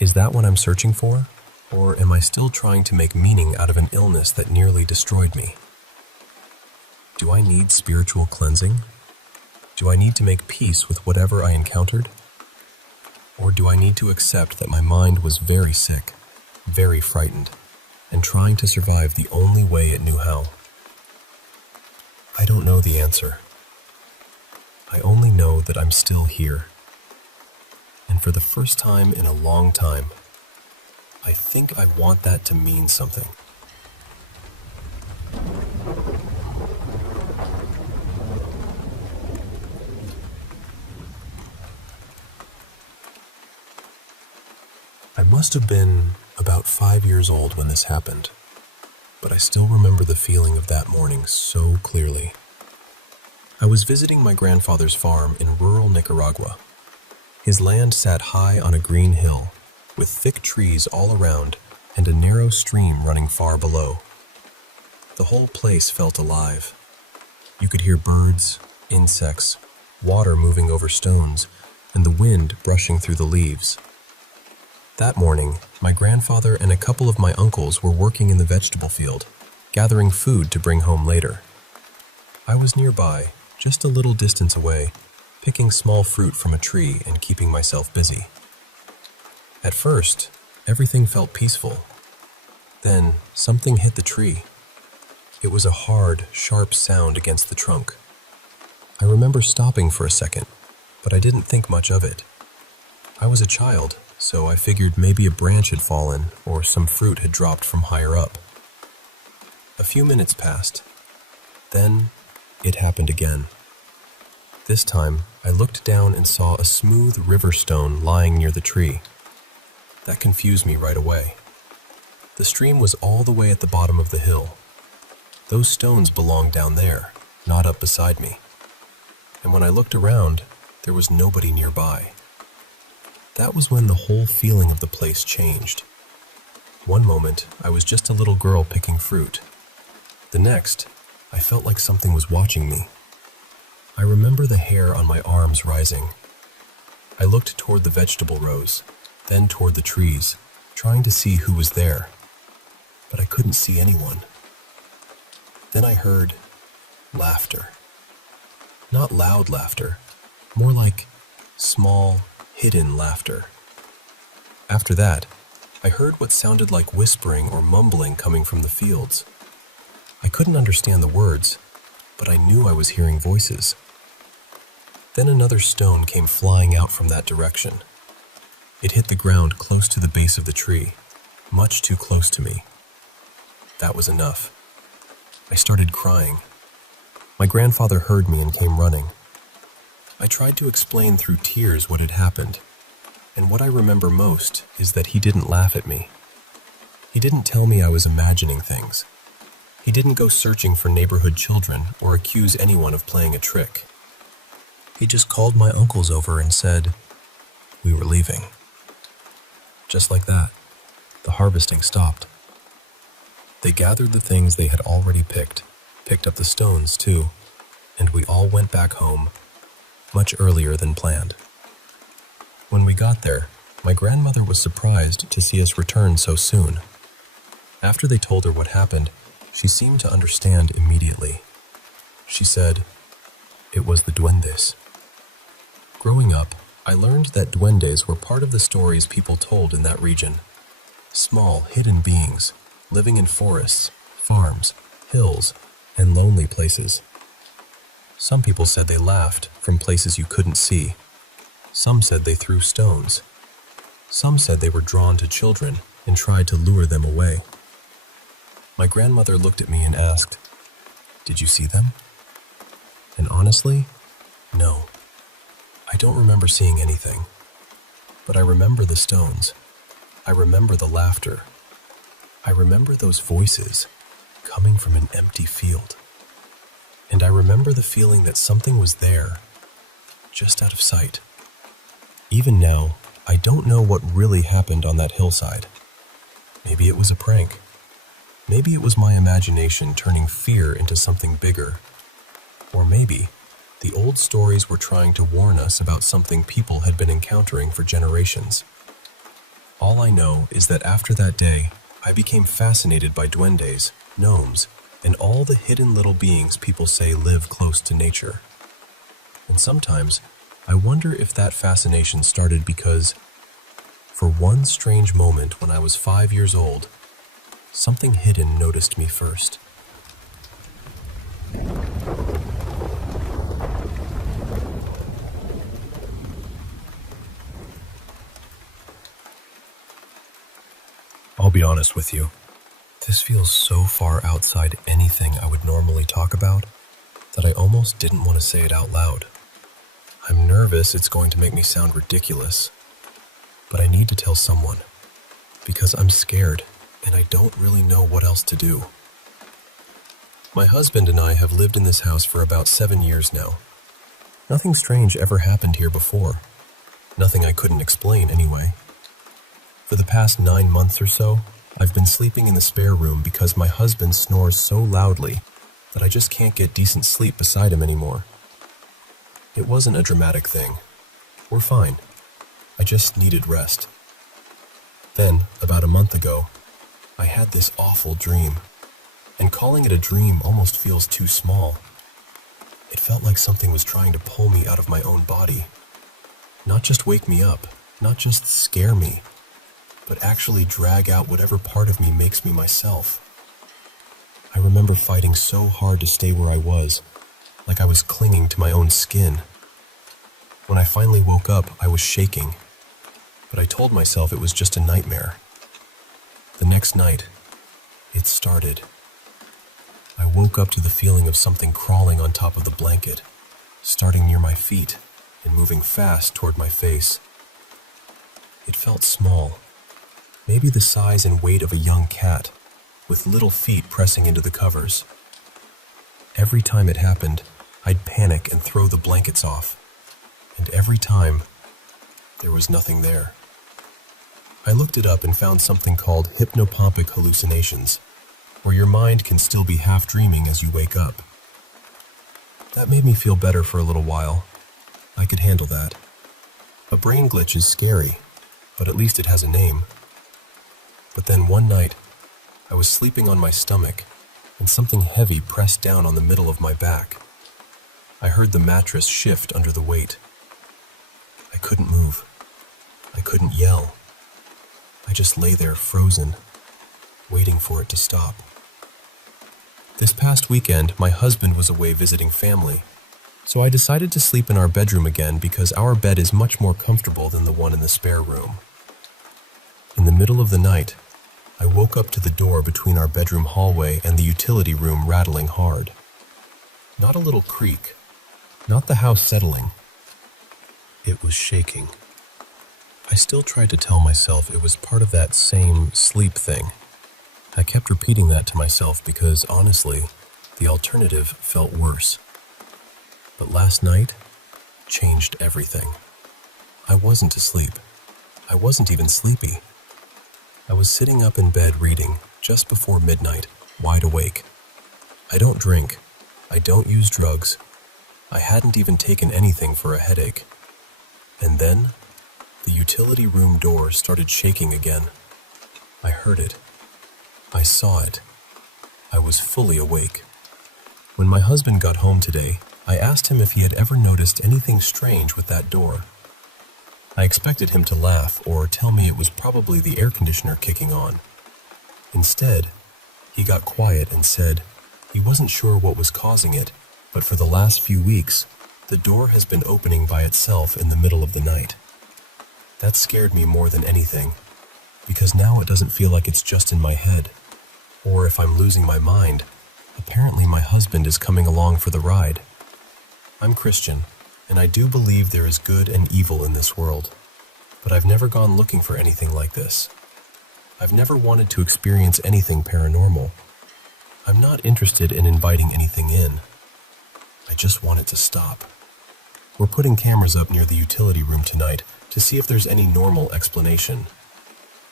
Is that what I'm searching for? Or am I still trying to make meaning out of an illness that nearly destroyed me? Do I need spiritual cleansing? Do I need to make peace with whatever I encountered? Or do I need to accept that my mind was very sick, very frightened, and trying to survive the only way it knew how? I don't know the answer. I only know that I'm still here. And for the first time in a long time, I think I want that to mean something. I must have been about 5 years old when this happened, but I still remember the feeling of that morning so clearly. I was visiting my grandfather's farm in rural Nicaragua. His land sat high on a green hill, with thick trees all around and a narrow stream running far below. The whole place felt alive. You could hear birds, insects, water moving over stones, and the wind brushing through the leaves. That morning, my grandfather and a couple of my uncles were working in the vegetable field, gathering food to bring home later. I was nearby, just a little distance away, picking small fruit from a tree and keeping myself busy. At first, everything felt peaceful. Then, something hit the tree. It was a hard, sharp sound against the trunk. I remember stopping for a second, but I didn't think much of it. I was a child, so I figured maybe a branch had fallen or some fruit had dropped from higher up. A few minutes passed. Then, it happened again. This time, I looked down and saw a smooth river stone lying near the tree. That confused me right away. The stream was all the way at the bottom of the hill. Those stones belonged down there, not up beside me. And when I looked around, there was nobody nearby. That was when the whole feeling of the place changed. One moment, I was just a little girl picking fruit. The next, I felt like something was watching me. I remember the hair on my arms rising. I looked toward the vegetable rows, then toward the trees, trying to see who was there. But I couldn't see anyone. Then I heard laughter. Not loud laughter, more like small, hidden laughter. After that, I heard what sounded like whispering or mumbling coming from the fields. I couldn't understand the words, but I knew I was hearing voices. Then another stone came flying out from that direction. It hit the ground close to the base of the tree, much too close to me. That was enough. I started crying. My grandfather heard me and came running. I tried to explain through tears what had happened, and what I remember most is that he didn't laugh at me. He didn't tell me I was imagining things. He didn't go searching for neighborhood children or accuse anyone of playing a trick. He just called my uncles over and said, we were leaving. Just like that, the harvesting stopped. They gathered the things they had already picked up the stones too, and we all went back home much earlier than planned. When we got there, my grandmother was surprised to see us return so soon. After they told her what happened, she seemed to understand immediately. She said, it was the duendes. Growing up, I learned that duendes were part of the stories people told in that region. Small, hidden beings, living in forests, farms, hills, and lonely places. Some people said they laughed from places you couldn't see. Some said they threw stones. Some said they were drawn to children and tried to lure them away. My grandmother looked at me and asked, did you see them? And honestly, no. I don't remember seeing anything. But I remember the stones. I remember the laughter. I remember those voices coming from an empty field. And I remember the feeling that something was there, just out of sight. Even now, I don't know what really happened on that hillside. Maybe it was a prank. Maybe it was my imagination turning fear into something bigger. Or maybe The old stories were trying to warn us about something people had been encountering for generations. All I know is that after that day, I became fascinated by duendes, gnomes, and all the hidden little beings people say live close to nature. And sometimes, I wonder if that fascination started because, for one strange moment when I was 5 years old, something hidden noticed me first. I'll be honest with you. This feels so far outside anything I would normally talk about that I almost didn't want to say it out loud. I'm nervous it's going to make me sound ridiculous, but I need to tell someone because I'm scared and I don't really know what else to do. My husband and I have lived in this house for about 7 years now. Nothing strange ever happened here before. Nothing I couldn't explain anyway. For the past 9 months or so, I've been sleeping in the spare room because my husband snores so loudly that I just can't get decent sleep beside him anymore. It wasn't a dramatic thing. We're fine. I just needed rest. Then, about a month ago, I had this awful dream. And calling it a dream almost feels too small. It felt like something was trying to pull me out of my own body. Not just wake me up, not just scare me, but actually drag out whatever part of me makes me myself. I remember fighting so hard to stay where I was, like I was clinging to my own skin. When I finally woke up, I was shaking, but I told myself it was just a nightmare. The next night, it started. I woke up to the feeling of something crawling on top of the blanket, starting near my feet and moving fast toward my face. It felt small, maybe the size and weight of a young cat, with little feet pressing into the covers. Every time it happened, I'd panic and throw the blankets off, and every time, there was nothing there. I looked it up and found something called hypnopompic hallucinations, where your mind can still be half dreaming as you wake up. That made me feel better for a little while. I could handle that. A brain glitch is scary, but at least it has a name. But then one night, I was sleeping on my stomach, and something heavy pressed down on the middle of my back. I heard the mattress shift under the weight. I couldn't move. I couldn't yell. I just lay there frozen, waiting for it to stop. This past weekend, my husband was away visiting family, so I decided to sleep in our bedroom again because our bed is much more comfortable than the one in the spare room. In the middle of the night, I woke up to the door between our bedroom hallway and the utility room rattling hard. Not a little creak, not the house settling. It was shaking. I still tried to tell myself it was part of that same sleep thing. I kept repeating that to myself because, honestly, the alternative felt worse. But last night changed everything. I wasn't asleep. I wasn't even sleepy. I was sitting up in bed reading, just before midnight, wide awake. I don't drink. I don't use drugs. I hadn't even taken anything for a headache. And then, the utility room door started shaking again. I heard it. I saw it. I was fully awake. When my husband got home today, I asked him if he had ever noticed anything strange with that door. I expected him to laugh or tell me it was probably the air conditioner kicking on. Instead, he got quiet and said he wasn't sure what was causing it, but for the last few weeks, the door has been opening by itself in the middle of the night. That scared me more than anything, because now it doesn't feel like it's just in my head, or if I'm losing my mind, apparently my husband is coming along for the ride. I'm Christian, and I do believe there is good and evil in this world, but I've never gone looking for anything like this. I've never wanted to experience anything paranormal. I'm not interested in inviting anything in. I just want it to stop. We're putting cameras up near the utility room tonight to see if there's any normal explanation.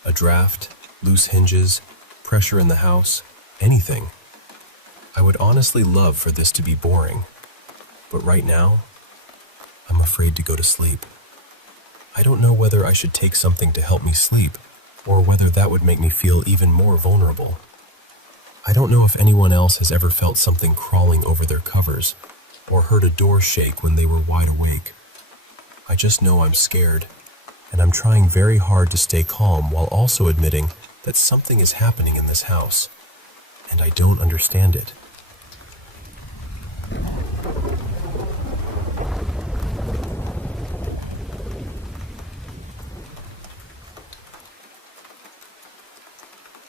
A draft, loose hinges, pressure in the house, anything. I would honestly love for this to be boring, But right now, I'm afraid to go to sleep. I don't know whether I should take something to help me sleep, or whether that would make me feel even more vulnerable. I don't know if anyone else has ever felt something crawling over their covers, or heard a door shake when they were wide awake. I just know I'm scared, and I'm trying very hard to stay calm while also admitting that something is happening in this house, and I don't understand it.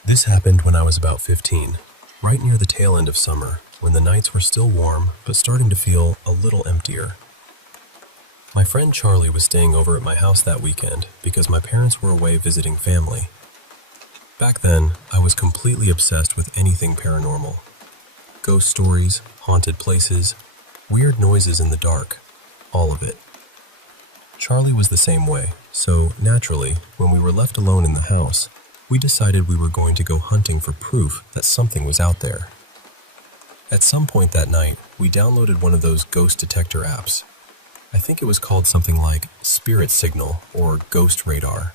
This happened when I was about 15, right near the tail end of summer, when the nights were still warm but starting to feel a little emptier. My friend Charlie was staying over at my house that weekend because my parents were away visiting family. Back then, I was completely obsessed with anything paranormal. Ghost stories, haunted places, weird noises in the dark, all of it. Charlie was the same way, so naturally, when we were left alone in the house, we decided we were going to go hunting for proof that something was out there. At some point that night, we downloaded one of those ghost detector apps. I think it was called something like Spirit Signal or Ghost Radar.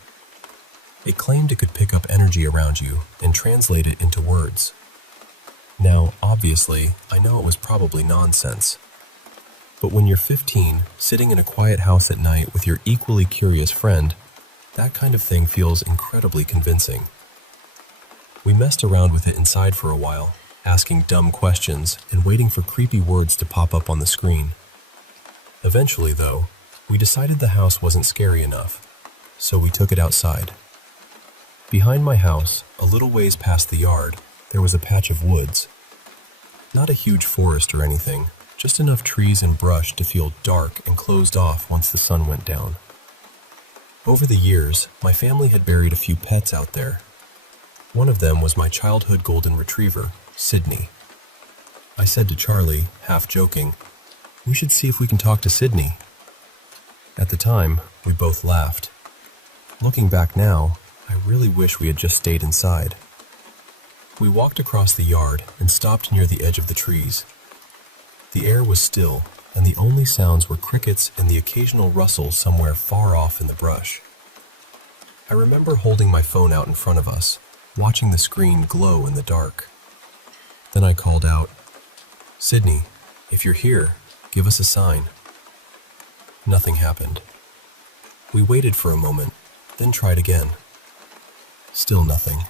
It claimed it could pick up energy around you and translate it into words. Now, obviously, I know it was probably nonsense. But when you're 15, sitting in a quiet house at night with your equally curious friend, that kind of thing feels incredibly convincing. We messed around with it inside for a while, asking dumb questions and waiting for creepy words to pop up on the screen. Eventually, though, we decided the house wasn't scary enough, so we took it outside. Behind my house, a little ways past the yard, there was a patch of woods. Not a huge forest or anything, just enough trees and brush to feel dark and closed off once the sun went down. Over the years, my family had buried a few pets out there. One of them was my childhood golden retriever, Sydney. I said to Charlie, half joking, "We should see if we can talk to Sydney." At the time, we both laughed. Looking back now, I really wish we had just stayed inside. We walked across the yard and stopped near the edge of the trees. The air was still, and the only sounds were crickets and the occasional rustle somewhere far off in the brush. I remember holding my phone out in front of us, watching the screen glow in the dark. Then I called out, "Sydney, if you're here, give us a sign." Nothing happened. We waited for a moment, then tried again. Still nothing.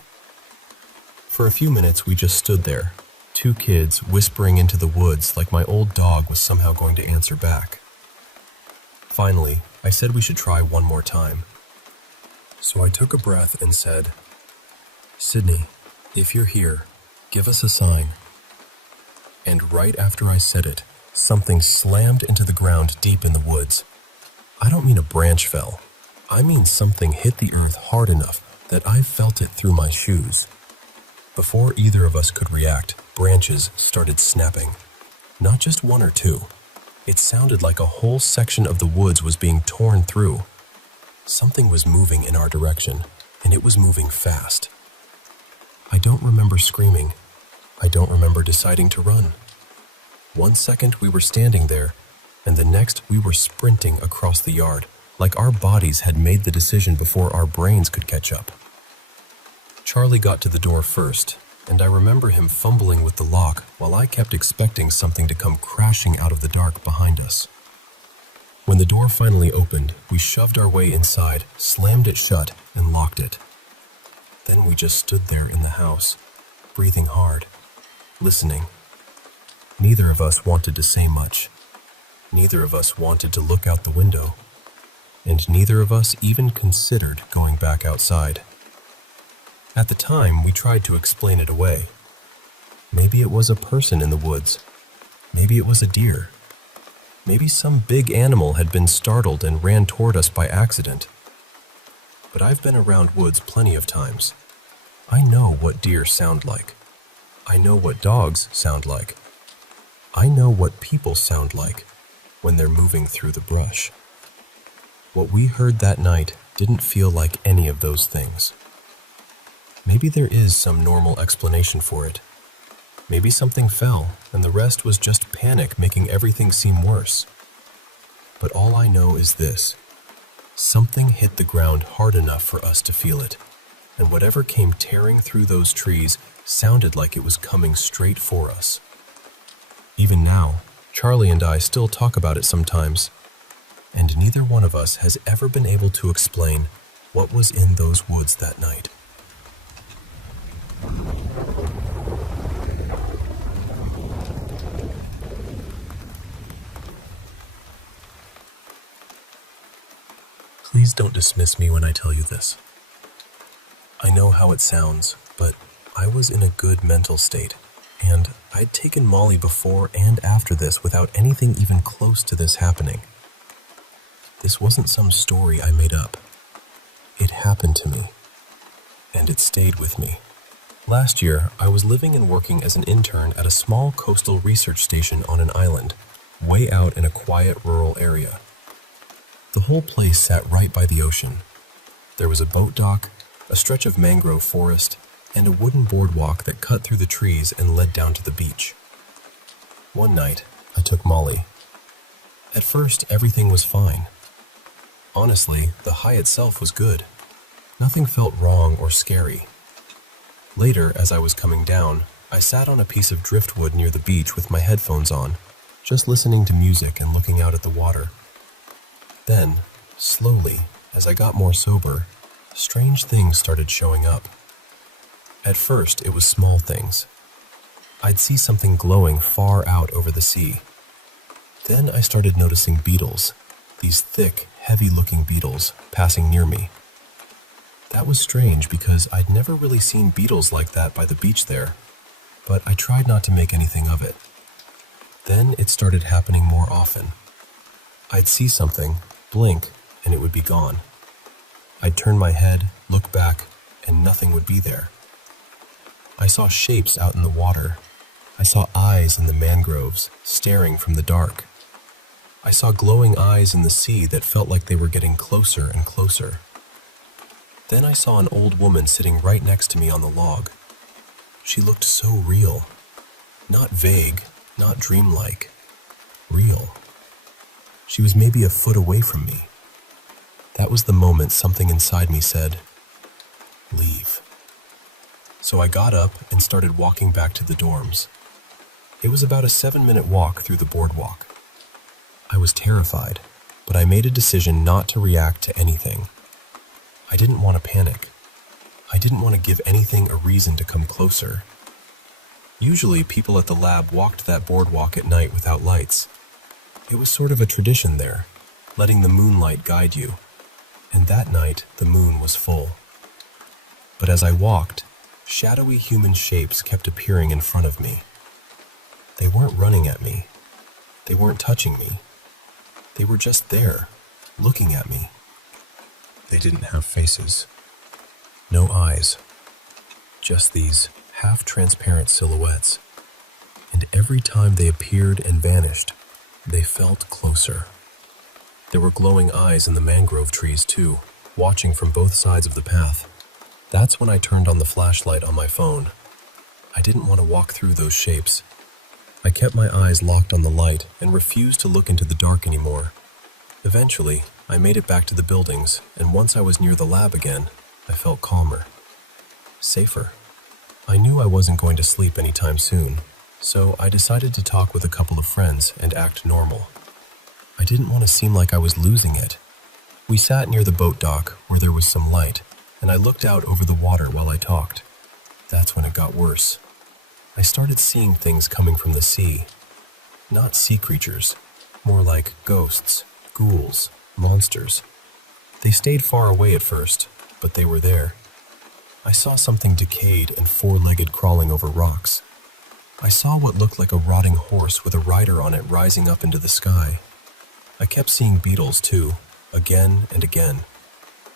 For a few minutes we just stood there, two kids whispering into the woods like my old dog was somehow going to answer back. Finally, I said we should try one more time. So I took a breath and said, "Sydney, if you're here, give us a sign." And right after I said it, something slammed into the ground deep in the woods. I don't mean a branch fell. I mean something hit the earth hard enough that I felt it through my shoes. Before either of us could react, branches started snapping. Not just one or two. It sounded like a whole section of the woods was being torn through. Something was moving in our direction, and it was moving fast. I don't remember screaming. I don't remember deciding to run. One second we were standing there, and the next we were sprinting across the yard, like our bodies had made the decision before our brains could catch up. Charlie got to the door first, and I remember him fumbling with the lock while I kept expecting something to come crashing out of the dark behind us. When the door finally opened, we shoved our way inside, slammed it shut, and locked it. Then we just stood there in the house, breathing hard, listening. Neither of us wanted to say much. Neither of us wanted to look out the window. And neither of us even considered going back outside. At the time, we tried to explain it away. Maybe it was a person in the woods. Maybe it was a deer. Maybe some big animal had been startled and ran toward us by accident. But I've been around woods plenty of times. I know what deer sound like. I know what dogs sound like. I know what people sound like when they're moving through the brush. What we heard that night didn't feel like any of those things. Maybe there is some normal explanation for it. Maybe something fell, and the rest was just panic making everything seem worse. But all I know is this. Something hit the ground hard enough for us to feel it, and whatever came tearing through those trees sounded like it was coming straight for us. Even now, Charlie and I still talk about it sometimes, and neither one of us has ever been able to explain what was in those woods that night. Please don't dismiss me when I tell you this. I know how it sounds, but I was in a good mental state, and I'd taken Molly before and after this without anything even close to this happening. This wasn't some story I made up. It happened to me, and it stayed with me. Last year, I was living and working as an intern at a small coastal research station on an island, way out in a quiet rural area. The whole place sat right by the ocean. There was a boat dock, a stretch of mangrove forest, and a wooden boardwalk that cut through the trees and led down to the beach. One night, I took Molly. At first, everything was fine. Honestly, the high itself was good. Nothing felt wrong or scary. Later, as I was coming down, I sat on a piece of driftwood near the beach with my headphones on, just listening to music and looking out at the water. Then, slowly, as I got more sober, strange things started showing up. At first, it was small things. I'd see something glowing far out over the sea. Then I started noticing beetles, these thick, heavy-looking beetles, passing near me. That was strange because I'd never really seen beetles like that by the beach there, but I tried not to make anything of it. Then it started happening more often. I'd see something, blink, and it would be gone. I'd turn my head, look back, and nothing would be there. I saw shapes out in the water. I saw eyes in the mangroves, staring from the dark. I saw glowing eyes in the sea that felt like they were getting closer and closer. Then I saw an old woman sitting right next to me on the log. She looked so real. Not vague, not dreamlike. Real. She was maybe a foot away from me. That was the moment something inside me said, "Leave." So I got up and started walking back to the dorms. It was about a 7-minute walk through the boardwalk. I was terrified, but I made a decision not to react to anything. I didn't want to panic. I didn't want to give anything a reason to come closer. Usually, people at the lab walked that boardwalk at night without lights. It was sort of a tradition there, letting the moonlight guide you. And that night, the moon was full. But as I walked, shadowy human shapes kept appearing in front of me. They weren't running at me. They weren't touching me. They were just there, looking at me. They didn't have faces. No eyes. Just these half-transparent silhouettes. And every time they appeared and vanished, they felt closer. There were glowing eyes in the mangrove trees too, watching from both sides of the path. That's when I turned on the flashlight on my phone. I didn't want to walk through those shapes. I kept my eyes locked on the light and refused to look into the dark anymore. Eventually, I made it back to the buildings, and once I was near the lab again, I felt calmer. Safer. I knew I wasn't going to sleep anytime soon, so I decided to talk with a couple of friends and act normal. I didn't want to seem like I was losing it. We sat near the boat dock where there was some light, and I looked out over the water while I talked. That's when it got worse. I started seeing things coming from the sea. Not sea creatures, more like ghosts, ghouls, monsters. They stayed far away at first, but they were there. I saw something decayed and four-legged crawling over rocks. I saw what looked like a rotting horse with a rider on it rising up into the sky. I kept seeing beetles too, again and again.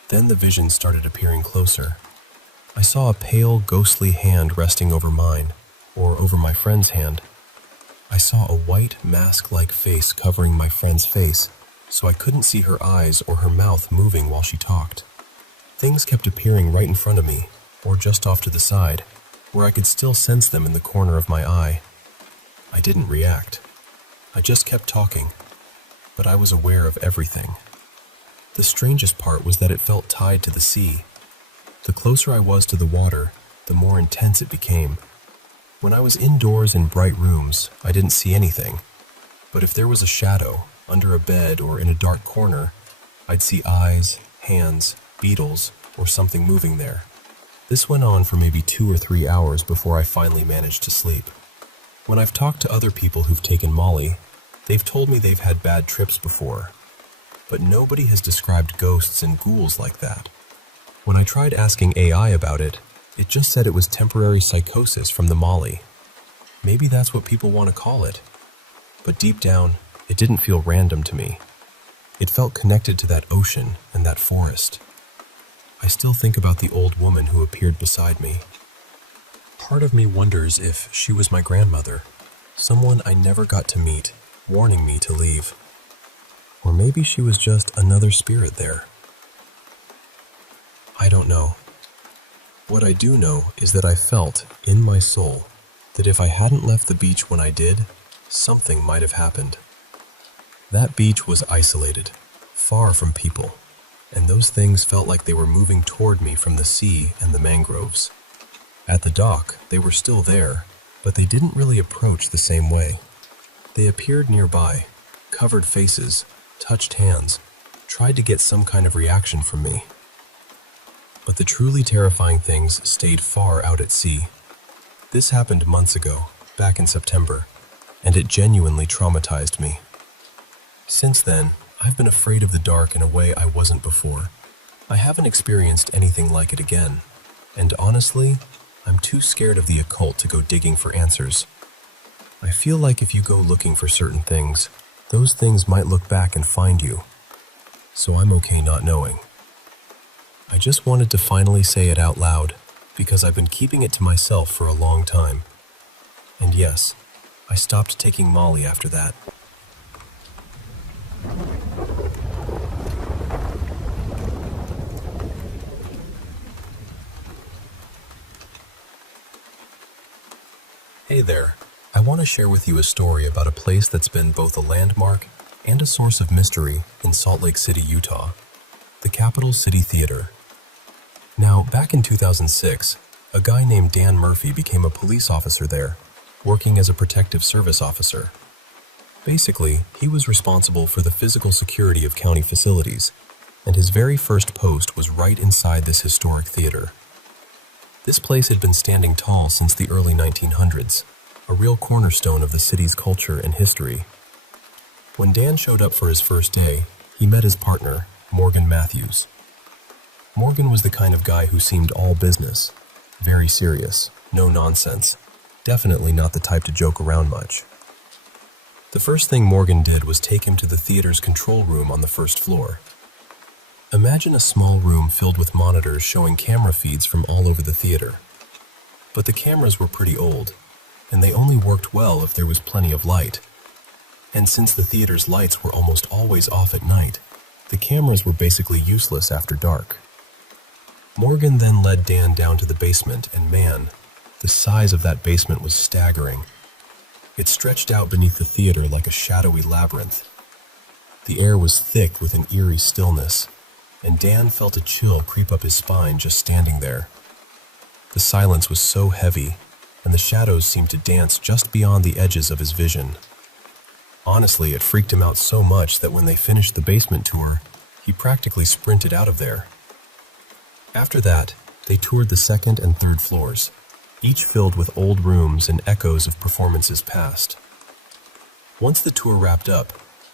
Then the vision started appearing closer. I saw a pale, ghostly hand resting over mine, or over my friend's hand. I saw a white, mask-like face covering my friend's face, so I couldn't see her eyes or her mouth moving while she talked. Things kept appearing right in front of me, or just off to the side. where I could still sense them in the corner of my eye. I didn't react. I just kept talking, but I was aware of everything. The strangest part was that it felt tied to the sea. The closer I was to the water, the more intense it became. When I was indoors in bright rooms, I didn't see anything. But if there was a shadow, under a bed or in a dark corner, I'd see eyes, hands, beetles, or something moving there. This went on for maybe 2 or 3 hours before I finally managed to sleep. When I've talked to other people who've taken Molly, they've told me they've had bad trips before. But nobody has described ghosts and ghouls like that. When I tried asking AI about it, it just said it was temporary psychosis from the Molly. Maybe that's what people want to call it. But deep down, it didn't feel random to me. It felt connected to that ocean and that forest. I still think about the old woman who appeared beside me. Part of me wonders if she was my grandmother, someone I never got to meet, warning me to leave. Or maybe she was just another spirit there. I don't know. What I do know is that I felt, in my soul, that if I hadn't left the beach when I did, something might have happened. That beach was isolated, far from people, and those things felt like they were moving toward me from the sea and the mangroves. At the dock, they were still there, but they didn't really approach the same way. They appeared nearby, covered faces, touched hands, tried to get some kind of reaction from me. But the truly terrifying things stayed far out at sea. This happened months ago, back in September, and it genuinely traumatized me. Since then, I've been afraid of the dark in a way I wasn't before. I haven't experienced anything like it again, and honestly, I'm too scared of the occult to go digging for answers. I feel like if you go looking for certain things, those things might look back and find you. So I'm okay not knowing. I just wanted to finally say it out loud, because I've been keeping it to myself for a long time. And yes, I stopped taking Molly after that. Hey there, I want to share with you a story about a place that's been both a landmark and a source of mystery in Salt Lake City, Utah, the Capitol City Theater. Now, back in 2006, a guy named Dan Murphy became a police officer there, working as a protective service officer. Basically, he was responsible for the physical security of county facilities, and his very first post was right inside this historic theater. This place had been standing tall since the early 1900s, a real cornerstone of the city's culture and history. When Dan showed up for his first day, he met his partner, Morgan Matthews. Morgan was the kind of guy who seemed all business, very serious, no nonsense, definitely not the type to joke around much. The first thing Morgan did was take him to the theater's control room on the first floor. Imagine a small room filled with monitors showing camera feeds from all over the theater. But the cameras were pretty old, and they only worked well if there was plenty of light. And since the theater's lights were almost always off at night, the cameras were basically useless after dark. Morgan then led Dan down to the basement, and man, the size of that basement was staggering. It stretched out beneath the theater like a shadowy labyrinth. The air was thick with an eerie stillness, and Dan felt a chill creep up his spine just standing there. The silence was so heavy, and the shadows seemed to dance just beyond the edges of his vision. Honestly, it freaked him out so much that when they finished the basement tour, he practically sprinted out of there. After that, they toured the second and third floors, each filled with old rooms and echoes of performances past. Once the tour wrapped up,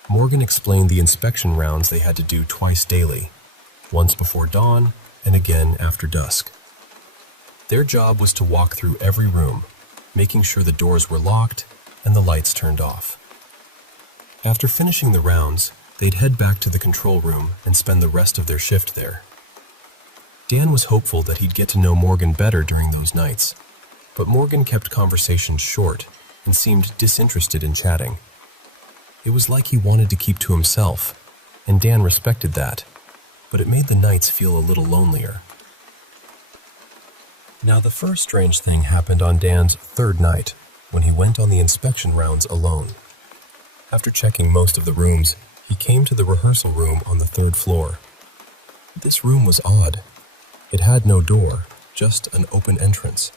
Morgan explained the inspection rounds they had to do twice daily, once before dawn and again after dusk. Their job was to walk through every room, making sure the doors were locked and the lights turned off. After finishing the rounds, they'd head back to the control room and spend the rest of their shift there. Dan was hopeful that he'd get to know Morgan better during those nights, but Morgan kept conversations short and seemed disinterested in chatting. It was like he wanted to keep to himself, and Dan respected that, but it made the nights feel a little lonelier. Now, the first strange thing happened on Dan's third night, when he went on the inspection rounds alone. After checking most of the rooms, he came to the rehearsal room on the third floor. This room was odd. It had no door, just an open entrance.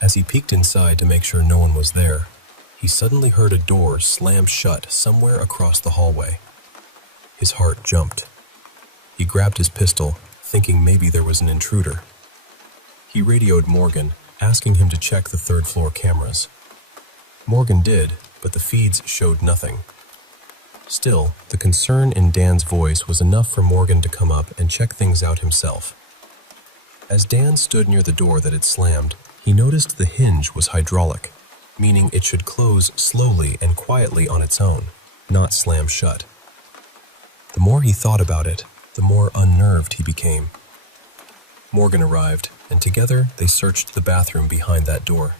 As he peeked inside to make sure no one was there, he suddenly heard a door slam shut somewhere across the hallway. His heart jumped. He grabbed his pistol, thinking maybe there was an intruder. He radioed Morgan, asking him to check the third-floor cameras. Morgan did, but the feeds showed nothing. Still, the concern in Dan's voice was enough for Morgan to come up and check things out himself. As Dan stood near the door that had slammed, he noticed the hinge was hydraulic, meaning it should close slowly and quietly on its own, not slam shut. The more he thought about it, the more unnerved he became. Morgan arrived, and together they searched the bathroom behind that door.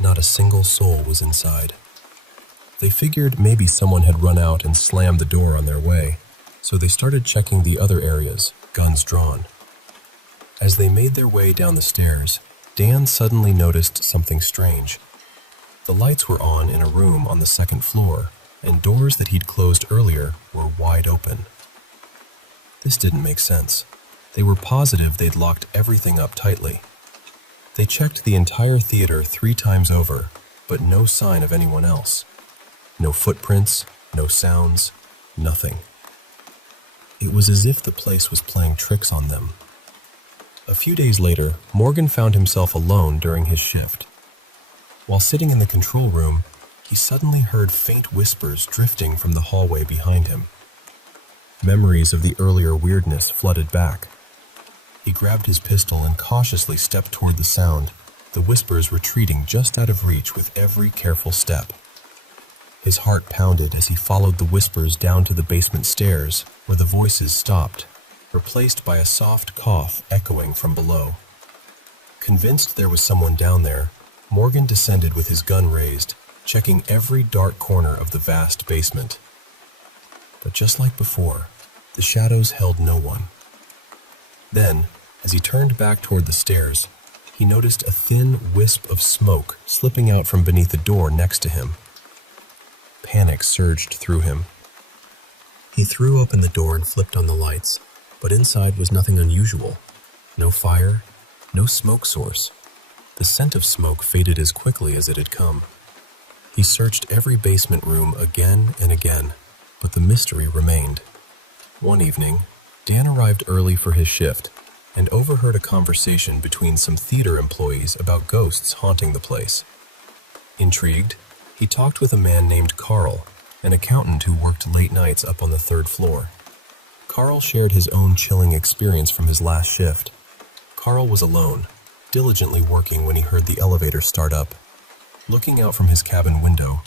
Not a single soul was inside. They figured maybe someone had run out and slammed the door on their way, so they started checking the other areas, guns drawn. As they made their way down the stairs, Dan suddenly noticed something strange. The lights were on in a room on the second floor, and doors that he'd closed earlier were wide open. This didn't make sense. They were positive they'd locked everything up tightly. They checked the entire theater 3 times over, but no sign of anyone else. No footprints, no sounds, nothing. It was as if the place was playing tricks on them. A few days later, Morgan found himself alone during his shift. While sitting in the control room, he suddenly heard faint whispers drifting from the hallway behind him. Memories of the earlier weirdness flooded back. He grabbed his pistol and cautiously stepped toward the sound, the whispers retreating just out of reach with every careful step. His heart pounded as he followed the whispers down to the basement stairs, where the voices stopped, replaced by a soft cough echoing from below. Convinced there was someone down there, Morgan descended with his gun raised, checking every dark corner of the vast basement. But just like before, the shadows held no one. Then, as he turned back toward the stairs, he noticed a thin wisp of smoke slipping out from beneath the door next to him. Panic surged through him. He threw open the door and flipped on the lights, but inside was nothing unusual. No fire, no smoke source. The scent of smoke faded as quickly as it had come. He searched every basement room again and again, but the mystery remained. One evening, Dan arrived early for his shift and overheard a conversation between some theater employees about ghosts haunting the place. Intrigued, he talked with a man named Carl, an accountant who worked late nights up on the third floor. Carl shared his own chilling experience from his last shift. Carl was alone, diligently working when he heard the elevator start up. Looking out from his cabin window,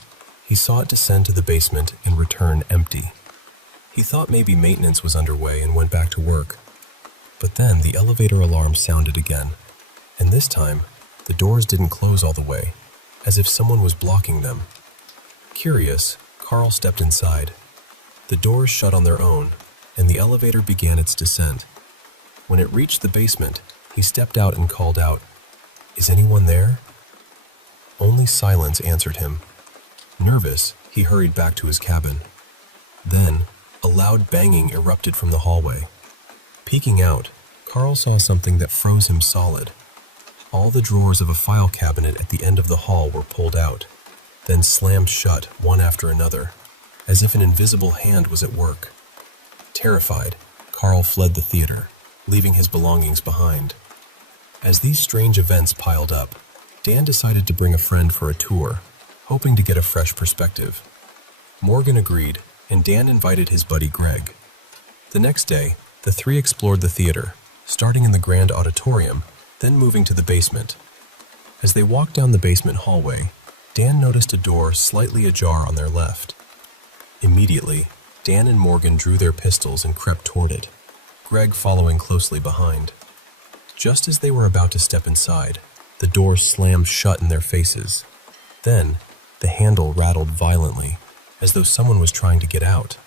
he saw it descend to the basement and return empty. He thought maybe maintenance was underway and went back to work. But then the elevator alarm sounded again, and this time, the doors didn't close all the way, as if someone was blocking them. Curious, Carl stepped inside. The doors shut on their own, and the elevator began its descent. When it reached the basement, he stepped out and called out, "Is anyone there?" Only silence answered him. Nervous, he hurried back to his cabin. Then, a loud banging erupted from the hallway. Peeking out, Carl saw something that froze him solid. All the drawers of a file cabinet at the end of the hall were pulled out, then slammed shut one after another, as if an invisible hand was at work. Terrified, Carl fled the theater, leaving his belongings behind. As these strange events piled up, Dan decided to bring a friend for a tour, hoping to get a fresh perspective. Morgan agreed, and Dan invited his buddy Greg. The next day, the three explored the theater, starting in the grand auditorium, then moving to the basement. As they walked down the basement hallway, Dan noticed a door slightly ajar on their left. Immediately, Dan and Morgan drew their pistols and crept toward it, Greg following closely behind. Just as they were about to step inside, the door slammed shut in their faces. Then, the handle rattled violently, as though someone was trying to get out.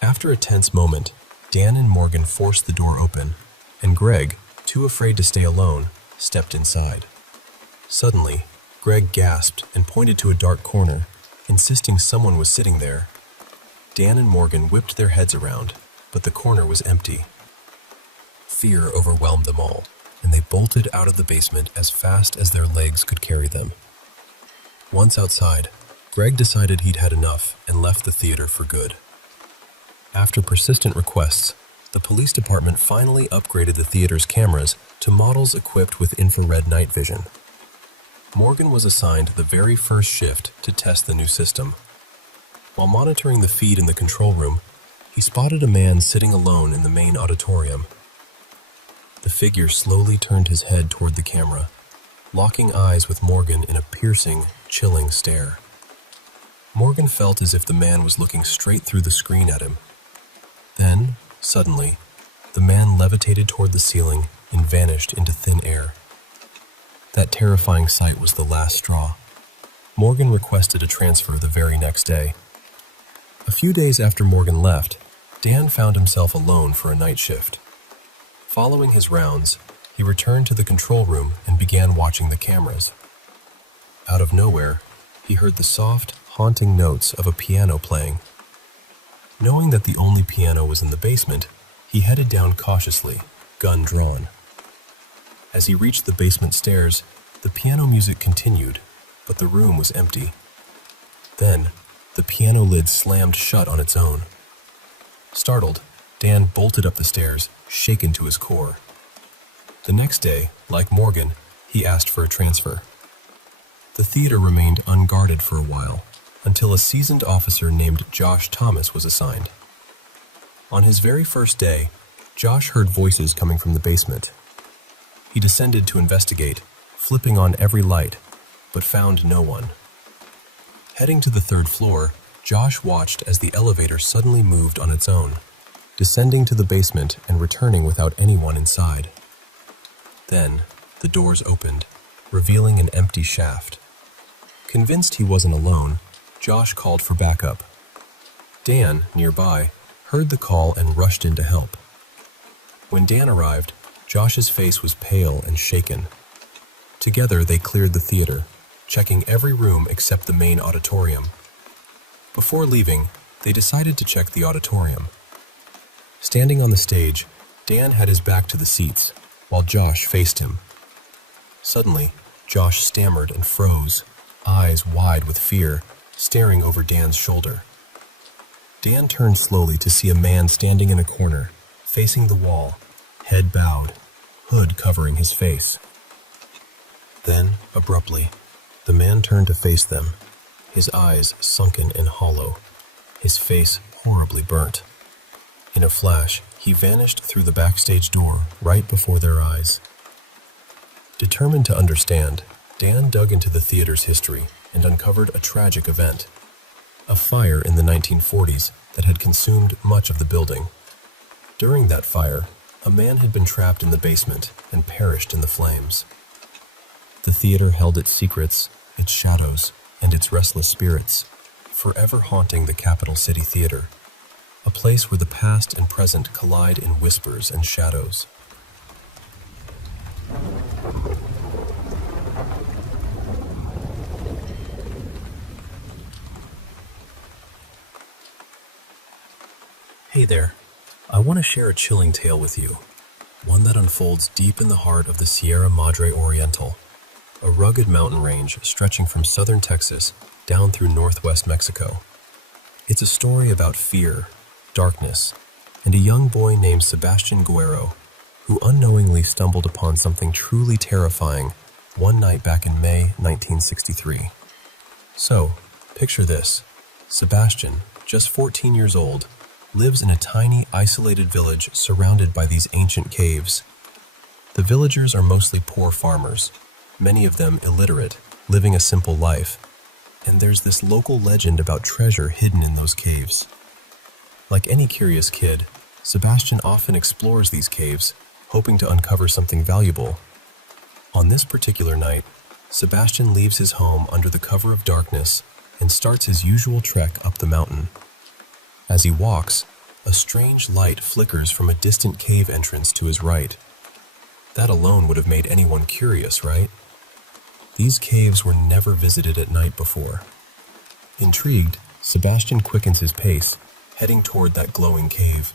After a tense moment, Dan and Morgan forced the door open, and Greg, too afraid to stay alone, stepped inside. Suddenly, Greg gasped and pointed to a dark corner, insisting someone was sitting there. Dan and Morgan whipped their heads around, but the corner was empty. Fear overwhelmed them all, and they bolted out of the basement as fast as their legs could carry them. Once outside, Greg decided he'd had enough and left the theater for good. After persistent requests, the police department finally upgraded the theater's cameras to models equipped with infrared night vision. Morgan was assigned the very first shift to test the new system. While monitoring the feed in the control room, he spotted a man sitting alone in the main auditorium. The figure slowly turned his head toward the camera, locking eyes with Morgan in a piercing, chilling stare. Morgan felt as if the man was looking straight through the screen at him. Then, suddenly, the man levitated toward the ceiling and vanished into thin air. That terrifying sight was the last straw. Morgan requested a transfer the very next day. A few days after Morgan left, Dan found himself alone for a night shift. Following his rounds, he returned to the control room and began watching the cameras. Out of nowhere, he heard the soft, haunting notes of a piano playing. Knowing that the only piano was in the basement, he headed down cautiously, gun drawn. As he reached the basement stairs, the piano music continued, but the room was empty. Then, the piano lid slammed shut on its own. Startled, Dan bolted up the stairs, shaken to his core. The next day, like Morgan, he asked for a transfer. The theater remained unguarded for a while, until a seasoned officer named Josh Thomas was assigned. On his very first day, Josh heard voices coming from the basement. He descended to investigate, flipping on every light, but found no one. Heading to the third floor, Josh watched as the elevator suddenly moved on its own, descending to the basement and returning without anyone inside. Then, the doors opened, revealing an empty shaft. Convinced he wasn't alone, Josh called for backup. Dan, nearby, heard the call and rushed in to help. When Dan arrived, Josh's face was pale and shaken. Together, they cleared the theater, checking every room except the main auditorium. Before leaving, they decided to check the auditorium. Standing on the stage, Dan had his back to the seats, while Josh faced him. Suddenly, Josh stammered and froze, eyes wide with fear, staring over Dan's shoulder. Dan turned slowly to see a man standing in a corner, facing the wall, head bowed, hood covering his face. Then, abruptly, the man turned to face them, his eyes sunken and hollow, his face horribly burnt. In a flash, he vanished through the backstage door right before their eyes. Determined to understand, Dan dug into the theater's history and uncovered a tragic event. A fire in the 1940s that had consumed much of the building. During that fire, a man had been trapped in the basement and perished in the flames. The theater held its secrets, its shadows, and its restless spirits, forever haunting the capital city theater, a place where the past and present collide in whispers and shadows. Hey there, I want to share a chilling tale with you, one that unfolds deep in the heart of the Sierra Madre Oriental, a rugged mountain range stretching from southern Texas down through northwest Mexico. It's a story about fear, darkness, and a young boy named Sebastian Guerrero, who unknowingly stumbled upon something truly terrifying one night back in May 1963. So, picture this. Sebastian, just 14 years old, lives in a tiny, isolated village surrounded by these ancient caves. The villagers are mostly poor farmers, many of them illiterate, living a simple life, and there's this local legend about treasure hidden in those caves. Like any curious kid, Sebastian often explores these caves, hoping to uncover something valuable. On this particular night, Sebastian leaves his home under the cover of darkness and starts his usual trek up the mountain. As he walks, a strange light flickers from a distant cave entrance to his right. That alone would have made anyone curious, right? These caves were never visited at night before. Intrigued, Sebastian quickens his pace, heading toward that glowing cave.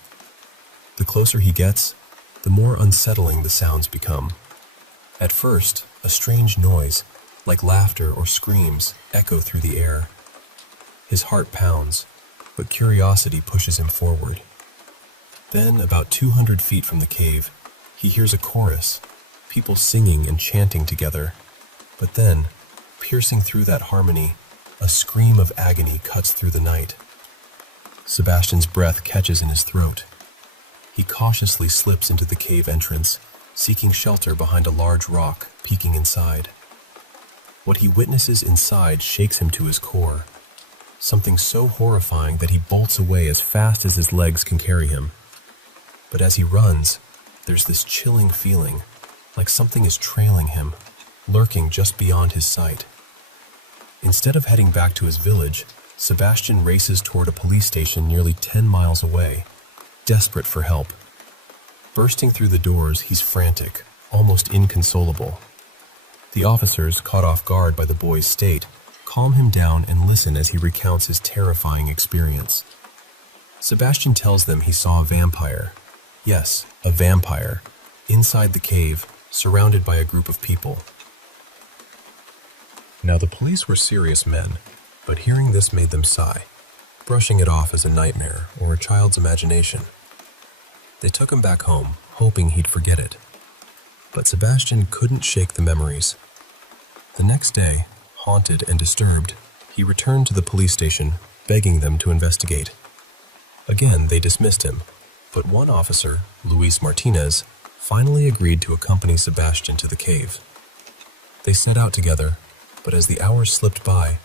The closer he gets, the more unsettling the sounds become. At first, a strange noise, like laughter or screams, echo through the air. His heart pounds, but curiosity pushes him forward. Then, about 200 feet from the cave, he hears a chorus, people singing and chanting together. But then, piercing through that harmony, a scream of agony cuts through the night. Sebastian's breath catches in his throat. He cautiously slips into the cave entrance, seeking shelter behind a large rock peeking inside. What he witnesses inside shakes him to his core, something so horrifying that he bolts away as fast as his legs can carry him. But as he runs, there's this chilling feeling, like something is trailing him, lurking just beyond his sight. Instead of heading back to his village, Sebastian races toward a police station nearly 10 miles away, desperate for help. Bursting through the doors, he's frantic, almost inconsolable. The officers, caught off guard by the boy's state, calm him down and listen as he recounts his terrifying experience. Sebastian tells them he saw a vampire. Yes, a vampire, inside the cave, surrounded by a group of people. Now the police were serious men, but hearing this made them sigh, brushing it off as a nightmare or a child's imagination. They took him back home, hoping he'd forget it. But Sebastian couldn't shake the memories. The next day, haunted and disturbed, he returned to the police station, begging them to investigate. Again, they dismissed him, but one officer, Luis Martinez, finally agreed to accompany Sebastian to the cave. They set out together, but as the hours slipped by,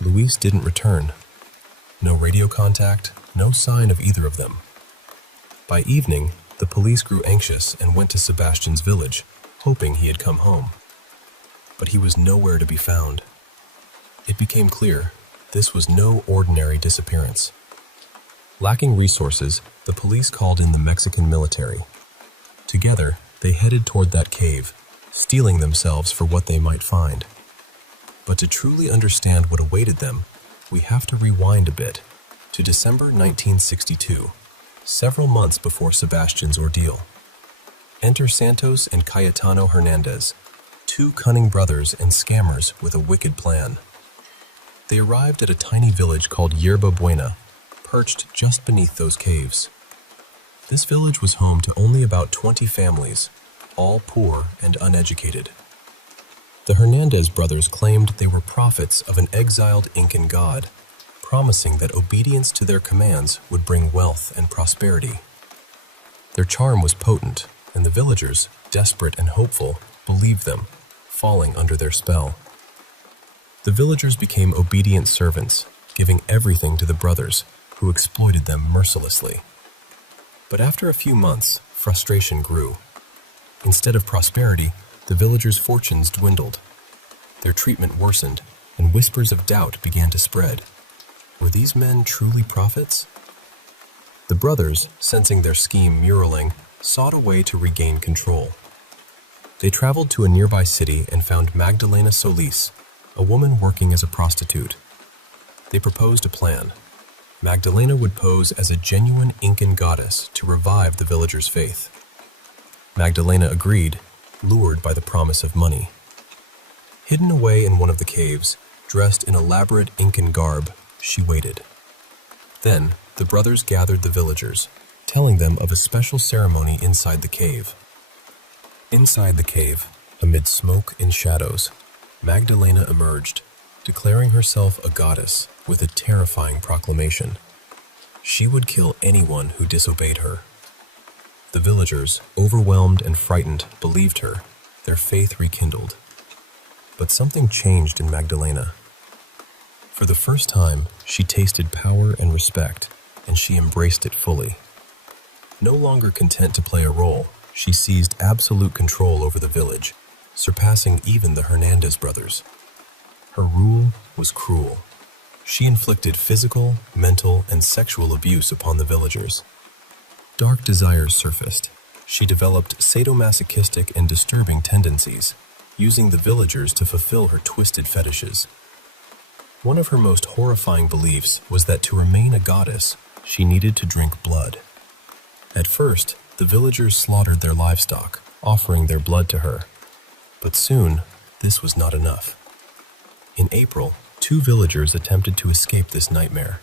Luis didn't return. No radio contact, no sign of either of them. By evening, the police grew anxious and went to Sebastian's village, hoping he had come home. But he was nowhere to be found. It became clear this was no ordinary disappearance. Lacking resources, the police called in the Mexican military. Together, they headed toward that cave, steeling themselves for what they might find. But to truly understand what awaited them, we have to rewind a bit to December 1962, several months before Sebastian's ordeal. Enter Santos and Cayetano Hernandez, two cunning brothers and scammers with a wicked plan. They arrived at a tiny village called Yerba Buena, perched just beneath those caves. This village was home to only about 20 families, all poor and uneducated. The Hernandez brothers claimed they were prophets of an exiled Incan god, promising that obedience to their commands would bring wealth and prosperity. Their charm was potent, and the villagers, desperate and hopeful, believed them, falling under their spell. The villagers became obedient servants, giving everything to the brothers, who exploited them mercilessly. But after a few months, frustration grew. Instead of prosperity, the villagers' fortunes dwindled. Their treatment worsened, and whispers of doubt began to spread. Were these men truly prophets? The brothers, sensing their scheme muraling, sought a way to regain control. They traveled to a nearby city and found Magdalena Solis, a woman working as a prostitute. They proposed a plan. Magdalena would pose as a genuine Incan goddess to revive the villagers' faith. Magdalena agreed, lured by the promise of money. Hidden away in one of the caves, dressed in elaborate Incan garb, she waited. Then, the brothers gathered the villagers, telling them of a special ceremony inside the cave. Inside the cave, amid smoke and shadows, Magdalena emerged, declaring herself a goddess with a terrifying proclamation. She would kill anyone who disobeyed her. The villagers, overwhelmed and frightened, believed her, their faith rekindled. But something changed in Magdalena. For the first time, she tasted power and respect, and she embraced it fully. No longer content to play a role, she seized absolute control over the village, surpassing even the Hernandez brothers. Her rule was cruel. She inflicted physical, mental, and sexual abuse upon the villagers. Dark desires surfaced, She developed sadomasochistic and disturbing tendencies, using the villagers to fulfill her twisted fetishes. One of her most horrifying beliefs was that to remain a goddess, she needed to drink blood. At first, the villagers slaughtered their livestock, offering their blood to her. But soon, this was not enough. In April, 2 villagers attempted to escape this nightmare.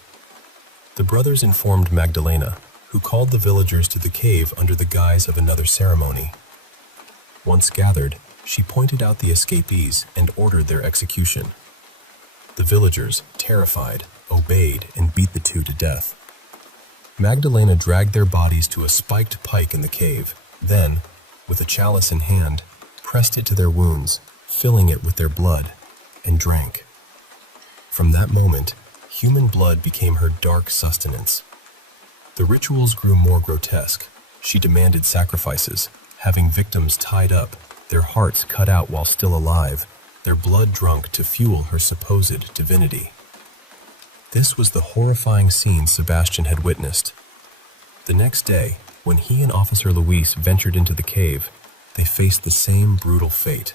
The brothers informed Magdalena, who called the villagers to the cave under the guise of another ceremony. Once gathered, she pointed out the escapees and ordered their execution. The villagers, terrified, obeyed and beat the 2 to death. Magdalena dragged their bodies to a spiked pike in the cave, then, with a chalice in hand, pressed it to their wounds, filling it with their blood, and drank. From that moment, human blood became her dark sustenance. The rituals grew more grotesque. She demanded sacrifices, having victims tied up, their hearts cut out while still alive, their blood drunk to fuel her supposed divinity. This was the horrifying scene Sebastian had witnessed. The next day, when he and Officer Luis ventured into the cave, they faced the same brutal fate.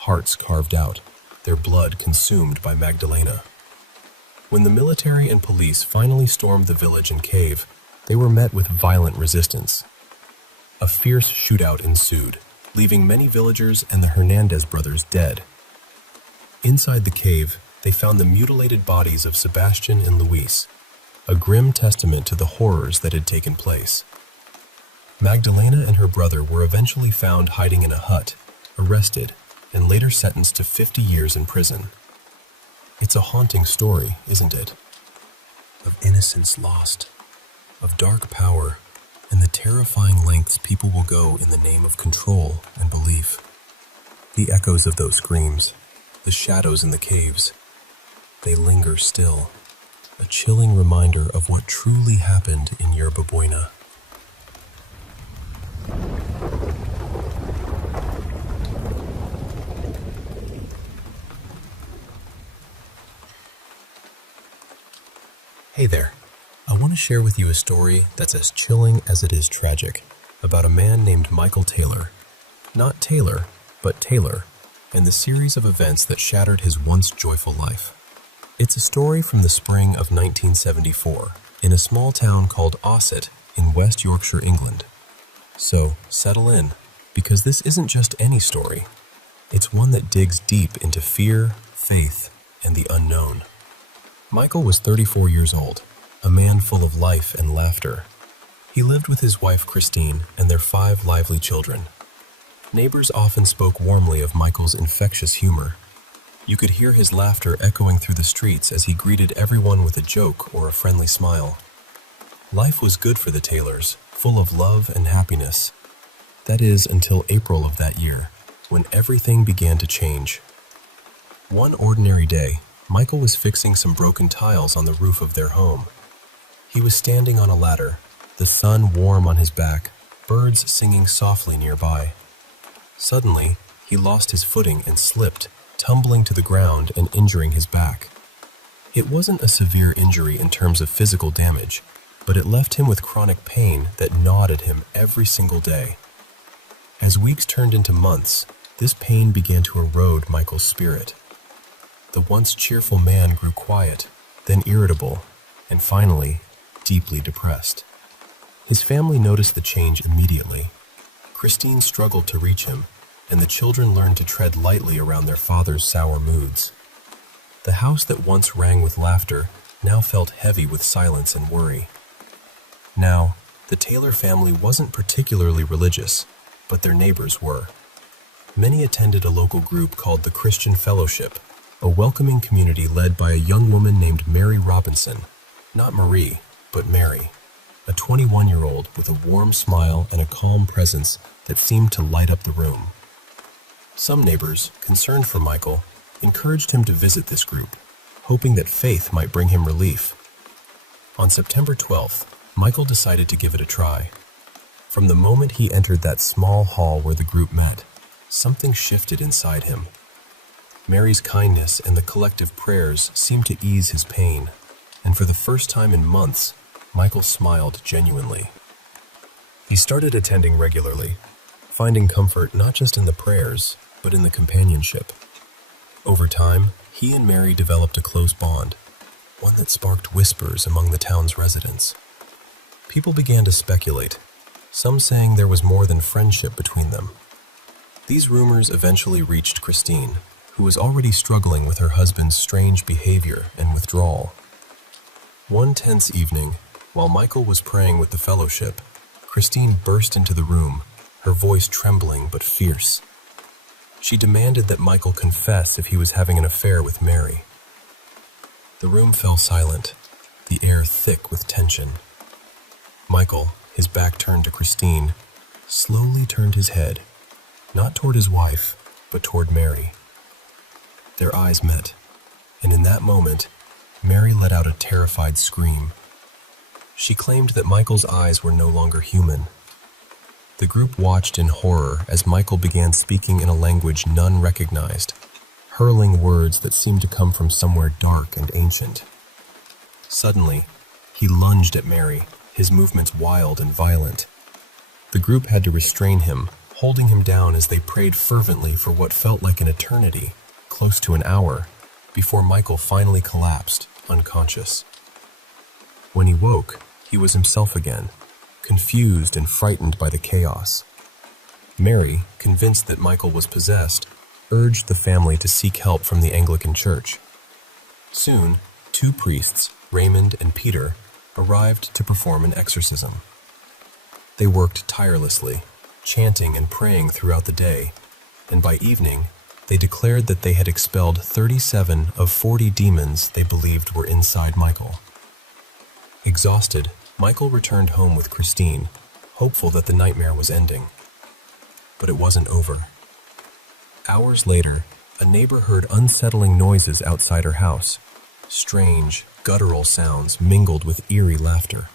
Hearts carved out, their blood consumed by Magdalena. When the military and police finally stormed the village and cave, they were met with violent resistance. A fierce shootout ensued, leaving many villagers and the Hernandez brothers dead. Inside the cave, they found the mutilated bodies of Sebastian and Luis, a grim testament to the horrors that had taken place. Magdalena and her brother were eventually found hiding in a hut, arrested, and later sentenced to 50 years in prison. It's a haunting story, isn't it? Of innocence lost, of dark power, and the terrifying lengths people will go in the name of control and belief. The echoes of those screams, the shadows in the caves, they linger still, a chilling reminder of what truly happened in Yerba Buena. Hey there. I want to share with you a story that's as chilling as it is tragic, about a man named Michael Taylor. Not Taylor, but Taylor, and the series of events that shattered his once joyful life. It's a story from the spring of 1974, in a small town called Ossett in West Yorkshire, England. So, settle in, because this isn't just any story. It's one that digs deep into fear, faith, and the unknown. Michael was 34 years old, a man full of life and laughter. He lived with his wife Christine and their 5 lively children. Neighbors often spoke warmly of Michael's infectious humor. You could hear his laughter echoing through the streets as he greeted everyone with a joke or a friendly smile. Life was good for the Taylors, full of love and happiness. That is, until April of that year, when everything began to change. One ordinary day, Michael was fixing some broken tiles on the roof of their home. He was standing on a ladder, the sun warm on his back, birds singing softly nearby. Suddenly, he lost his footing and slipped, tumbling to the ground and injuring his back. It wasn't a severe injury in terms of physical damage, but it left him with chronic pain that gnawed at him every single day. As weeks turned into months, this pain began to erode Michael's spirit. The once cheerful man grew quiet, then irritable, and finally, deeply depressed. His family noticed the change immediately. Christine struggled to reach him, and the children learned to tread lightly around their father's sour moods. The house that once rang with laughter now felt heavy with silence and worry. Now, the Taylor family wasn't particularly religious, but their neighbors were. Many attended a local group called the Christian Fellowship, a welcoming community led by a young woman named Mary Robinson. Not Marie, but Mary, a 21-year-old with a warm smile and a calm presence that seemed to light up the room. Some neighbors, concerned for Michael, encouraged him to visit this group, hoping that faith might bring him relief. On September 12th, Michael decided to give it a try. From the moment he entered that small hall where the group met, something shifted inside him. Mary's kindness and the collective prayers seemed to ease his pain, and for the first time in months, Michael smiled genuinely. He started attending regularly, finding comfort not just in the prayers, but in the companionship. Over time, he and Mary developed a close bond, one that sparked whispers among the town's residents. People began to speculate, some saying there was more than friendship between them. These rumors eventually reached Christine, who was already struggling with her husband's strange behavior and withdrawal. One tense evening, while Michael was praying with the fellowship, Christine burst into the room, her voice trembling but fierce. She demanded that Michael confess if he was having an affair with Mary. The room fell silent, the air thick with tension. Michael, his back turned to Christine, slowly turned his head, not toward his wife, but toward Mary. Their eyes met, and in that moment, Mary let out a terrified scream. She claimed that Michael's eyes were no longer human. The group watched in horror as Michael began speaking in a language none recognized, hurling words that seemed to come from somewhere dark and ancient. Suddenly, he lunged at Mary, his movements wild and violent. The group had to restrain him, holding him down as they prayed fervently for what felt like an eternity, close to an hour, before Michael finally collapsed, unconscious. When he woke, he was himself again, confused and frightened by the chaos. Mary, convinced that Michael was possessed, urged the family to seek help from the Anglican Church. Soon, 2 priests, Raymond and Peter, arrived to perform an exorcism. They worked tirelessly, chanting and praying throughout the day, and by evening, they declared that they had expelled 37 of 40 demons they believed were inside Michael. Exhausted, Michael returned home with Christine, hopeful that the nightmare was ending. But it wasn't over. Hours later, a neighbor heard unsettling noises outside her house. Strange, guttural sounds mingled with eerie laughter.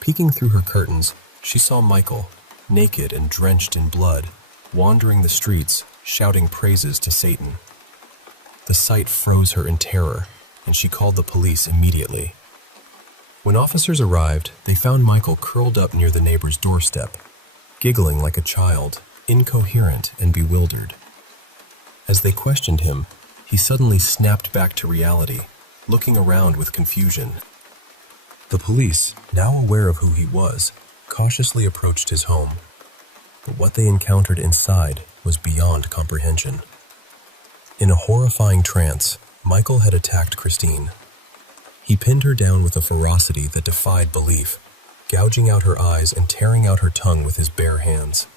Peeking through her curtains, she saw Michael, naked and drenched in blood, wandering the streets, shouting praises to Satan. The sight froze her in terror, and she called the police immediately. When officers arrived, they found Michael curled up near the neighbor's doorstep, giggling like a child, incoherent and bewildered. As they questioned him, he suddenly snapped back to reality, looking around with confusion. The police, now aware of who he was, cautiously approached his home. But what they encountered inside was beyond comprehension. In a horrifying trance, Michael had attacked Christine. He pinned her down with a ferocity that defied belief, gouging out her eyes and tearing out her tongue with his bare hands.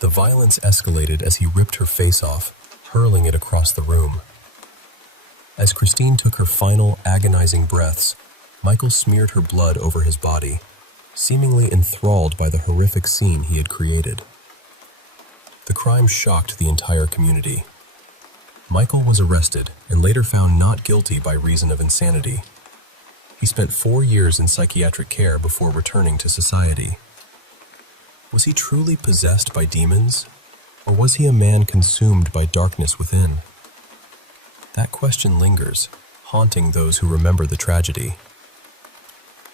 The violence escalated as he ripped her face off, hurling it across the room. As Christine took her final, agonizing breaths, Michael smeared her blood over his body, seemingly enthralled by the horrific scene he had created. The crime shocked the entire community. Michael was arrested and later found not guilty by reason of insanity. He spent 4 years in psychiatric care before returning to society. Was he truly possessed by demons, or was he a man consumed by darkness within? That question lingers, haunting those who remember the tragedy.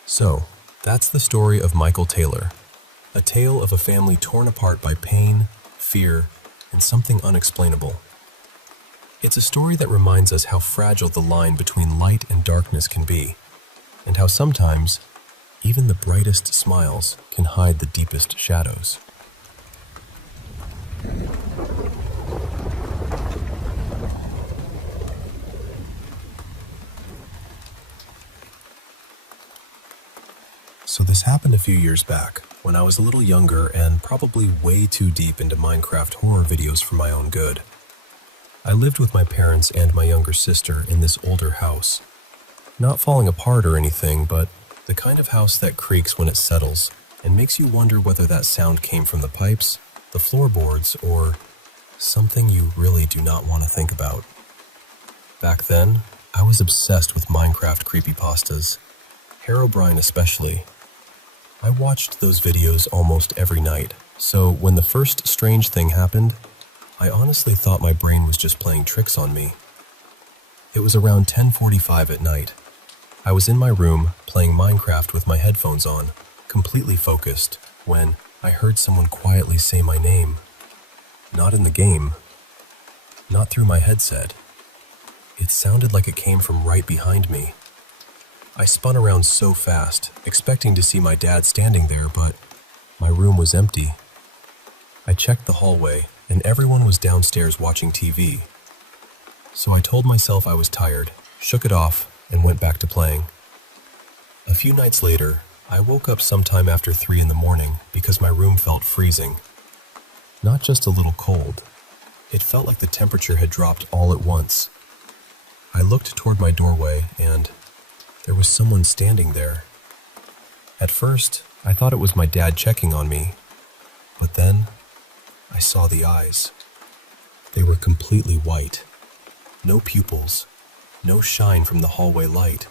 So, that's the story of Michael Taylor, a tale of a family torn apart by pain, fear, and something unexplainable. It's a story that reminds us how fragile the line between light and darkness can be, and how sometimes even the brightest smiles can hide the deepest shadows. So this happened a few years back, when I was a little younger and probably way too deep into Minecraft horror videos for my own good. I lived with my parents and my younger sister in this older house. Not falling apart or anything, but the kind of house that creaks when it settles and makes you wonder whether that sound came from the pipes, the floorboards, or something you really do not want to think about. Back then, I was obsessed with Minecraft creepypastas, Herobrine especially. I watched those videos almost every night, so when the first strange thing happened, I honestly thought my brain was just playing tricks on me. It was around 10:45 at night. I was in my room playing Minecraft with my headphones on, completely focused, when I heard someone quietly say my name. Not in the game, not through my headset. It sounded like it came from right behind me. I spun around so fast, expecting to see my dad standing there, but my room was empty. I checked the hallway, and everyone was downstairs watching TV. So I told myself I was tired, shook it off, and went back to playing. A few nights later, I woke up sometime after 3 in the morning because my room felt freezing. Not just a little cold. It felt like the temperature had dropped all at once. I looked toward my doorway, and there was someone standing there. At first, I thought it was my dad checking on me, but then I saw the eyes. They were completely white. No pupils, no shine from the hallway light.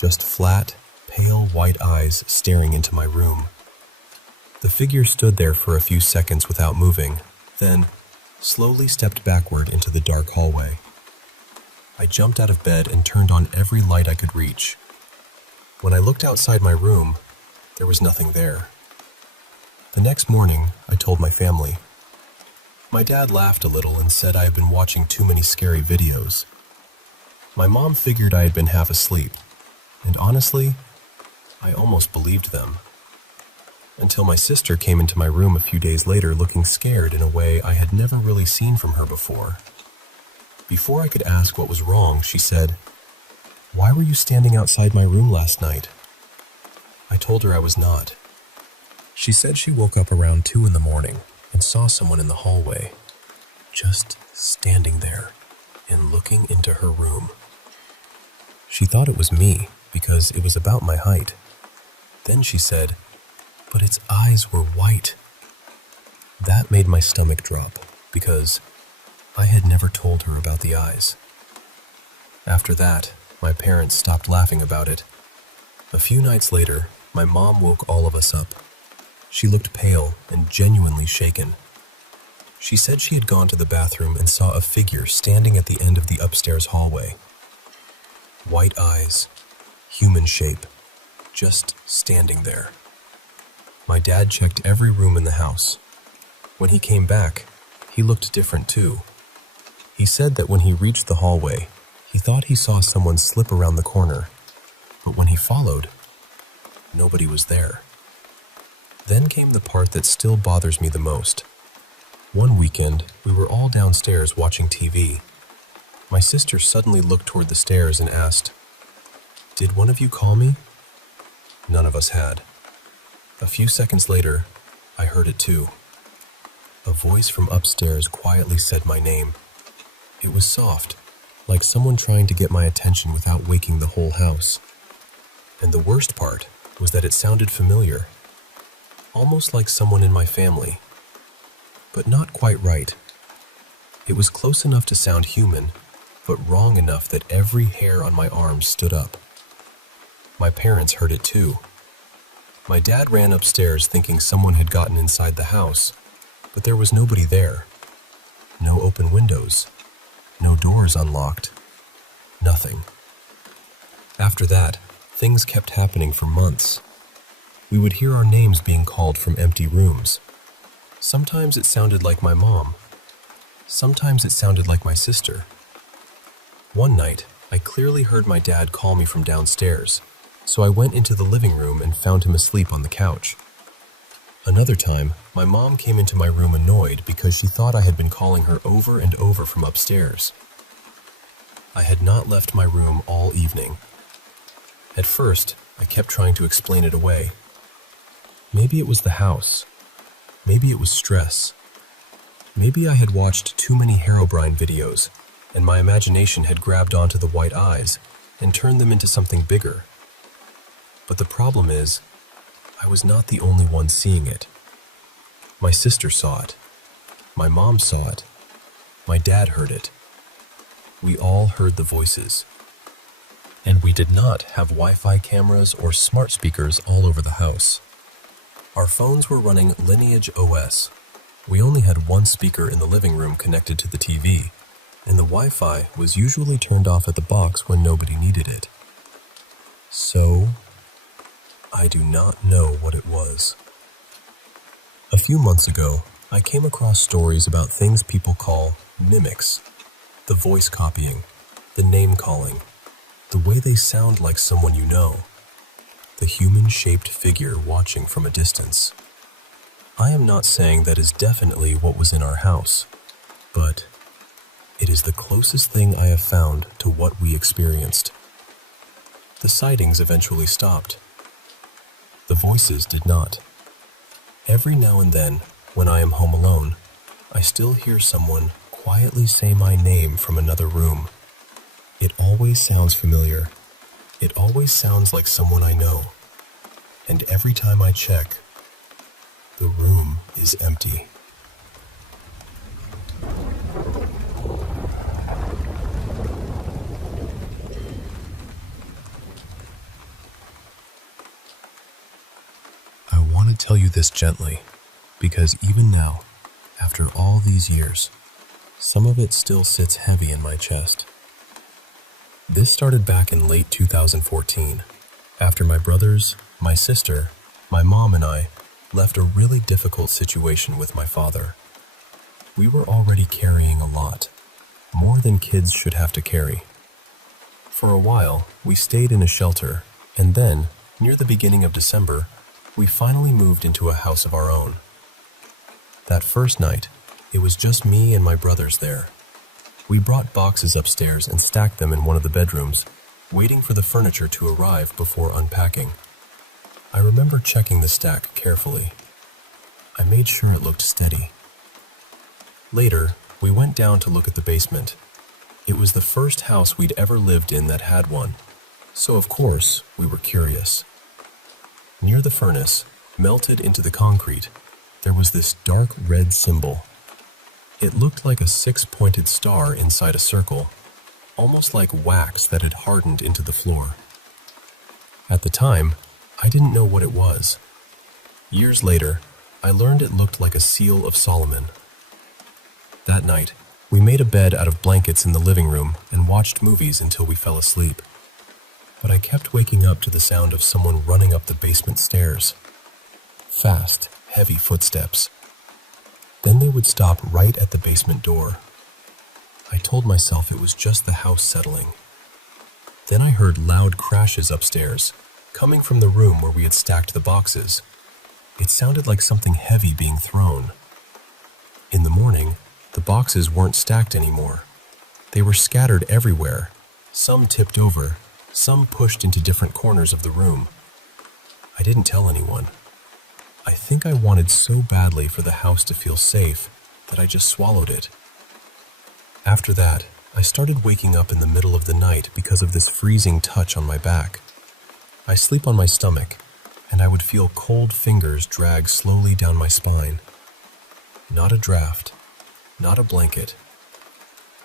Just flat, pale white eyes staring into my room. The figure stood there for a few seconds without moving, then slowly stepped backward into the dark hallway. I jumped out of bed and turned on every light I could reach. When I looked outside my room, there was nothing there. The next morning, I told my family. My dad laughed a little and said I had been watching too many scary videos. My mom figured I had been half asleep, and honestly, I almost believed them. Until my sister came into my room a few days later looking scared in a way I had never really seen from her before. Before I could ask what was wrong, she said, "Why were you standing outside my room last night?" I told her I was not. She said she woke up around 2 in the morning and saw someone in the hallway, just standing there and looking into her room. She thought it was me because it was about my height. Then she said, "But its eyes were white." That made my stomach drop because I had never told her about the eyes. After that, my parents stopped laughing about it. A few nights later, my mom woke all of us up. She looked pale and genuinely shaken. She said she had gone to the bathroom and saw a figure standing at the end of the upstairs hallway. White eyes, human shape, just standing there. My dad checked every room in the house. When he came back, he looked different too. He said that when he reached the hallway, he thought he saw someone slip around the corner, but when he followed, nobody was there. Then came the part that still bothers me the most. One weekend, we were all downstairs watching TV. My sister suddenly looked toward the stairs and asked, "Did one of you call me?" None of us had. A few seconds later, I heard it too. A voice from upstairs quietly said my name. It was soft, like someone trying to get my attention without waking the whole house. And the worst part was that it sounded familiar, almost like someone in my family, but not quite right. It was close enough to sound human, but wrong enough that every hair on my arms stood up. My parents heard it too. My dad ran upstairs thinking someone had gotten inside the house, but there was nobody there. No open windows, no doors unlocked, nothing. After that, things kept happening for months. We would hear our names being called from empty rooms. Sometimes it sounded like my mom. Sometimes it sounded like my sister. One night, I clearly heard my dad call me from downstairs, so I went into the living room and found him asleep on the couch. Another time, my mom came into my room annoyed because she thought I had been calling her over and over from upstairs. I had not left my room all evening. At first, I kept trying to explain it away. Maybe it was the house. Maybe it was stress. Maybe I had watched too many Herobrine videos, and my imagination had grabbed onto the white eyes and turned them into something bigger. But the problem is, I was not the only one seeing it. My sister saw it. My mom saw it. My dad heard it. We all heard the voices. And we did not have Wi-Fi cameras or smart speakers all over the house. Our phones were running Lineage OS. We only had one speaker in the living room connected to the TV, and the Wi-Fi was usually turned off at the box when nobody needed it. So, I do not know what it was. A few months ago, I came across stories about things people call mimics, the voice copying, the name calling, the way they sound like someone you know, the human-shaped figure watching from a distance. I am not saying that is definitely what was in our house, but it is the closest thing I have found to what we experienced. The sightings eventually stopped. The voices did not. Every now and then, when I am home alone, I still hear someone quietly say my name from another room. It always sounds familiar. It always sounds like someone I know. And every time I check, the room is empty. I want to tell you this gently, because even now, after all these years, some of it still sits heavy in my chest. This started back in late 2014, after my brothers, my sister, my mom and I left a really difficult situation with my father. We were already carrying a lot, more than kids should have to carry. For a while, we stayed in a shelter, and then, near the beginning of December, we finally moved into a house of our own. That first night, it was just me and my brothers there. We brought boxes upstairs and stacked them in one of the bedrooms, waiting for the furniture to arrive before unpacking. I remember checking the stack carefully. I made sure it looked steady. Later, we went down to look at the basement. It was the first house we'd ever lived in that had one, so of course, we were curious. Near the furnace, melted into the concrete, there was this dark red symbol. It looked like a six-pointed star inside a circle, almost like wax that had hardened into the floor. At the time, I didn't know what it was. Years later, I learned it looked like a seal of Solomon. That night, we made a bed out of blankets in the living room and watched movies until we fell asleep. But I kept waking up to the sound of someone running up the basement stairs. Fast, heavy footsteps. Then they would stop right at the basement door. I told myself it was just the house settling. Then I heard loud crashes upstairs, coming from the room where we had stacked the boxes. It sounded like something heavy being thrown. In the morning, the boxes weren't stacked anymore. They were scattered everywhere, some tipped over, some pushed into different corners of the room. I didn't tell anyone. I think I wanted so badly for the house to feel safe that I just swallowed it. After that, I started waking up in the middle of the night because of this freezing touch on my back. I sleep on my stomach, and I would feel cold fingers drag slowly down my spine. Not a draft, not a blanket.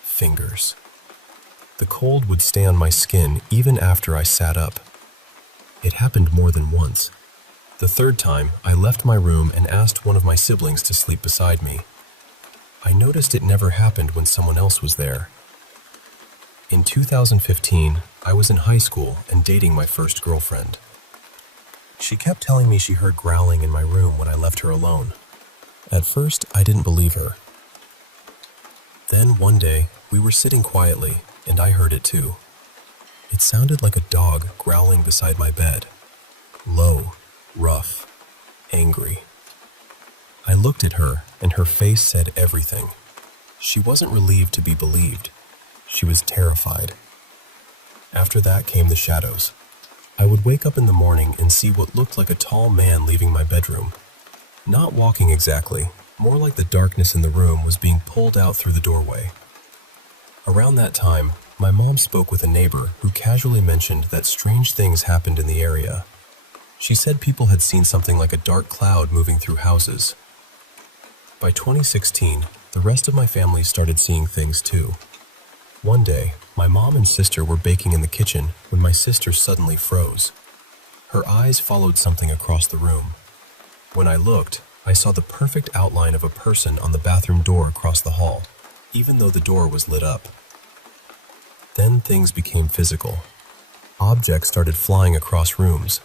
Fingers. The cold would stay on my skin even after I sat up. It happened more than once. The third time, I left my room and asked one of my siblings to sleep beside me. I noticed it never happened when someone else was there. In 2015, I was in high school and dating my first girlfriend. She kept telling me she heard growling in my room when I left her alone. At first, I didn't believe her. Then one day, we were sitting quietly, and I heard it too. It sounded like a dog growling beside my bed. Low, rough, angry. I looked at her, and her face said everything. She wasn't relieved to be believed. She was terrified. After that came the shadows. I would wake up in the morning and see what looked like a tall man leaving my bedroom. Not walking exactly, more like the darkness in the room was being pulled out through the doorway. Around that time, my mom spoke with a neighbor who casually mentioned that strange things happened in the area. She said people had seen something like a dark cloud moving through houses. By 2016, the rest of my family started seeing things too. One day, my mom and sister were baking in the kitchen when my sister suddenly froze. Her eyes followed something across the room. When I looked, I saw the perfect outline of a person on the bathroom door across the hall, even though the door was lit up. Then things became physical. Objects started flying across rooms.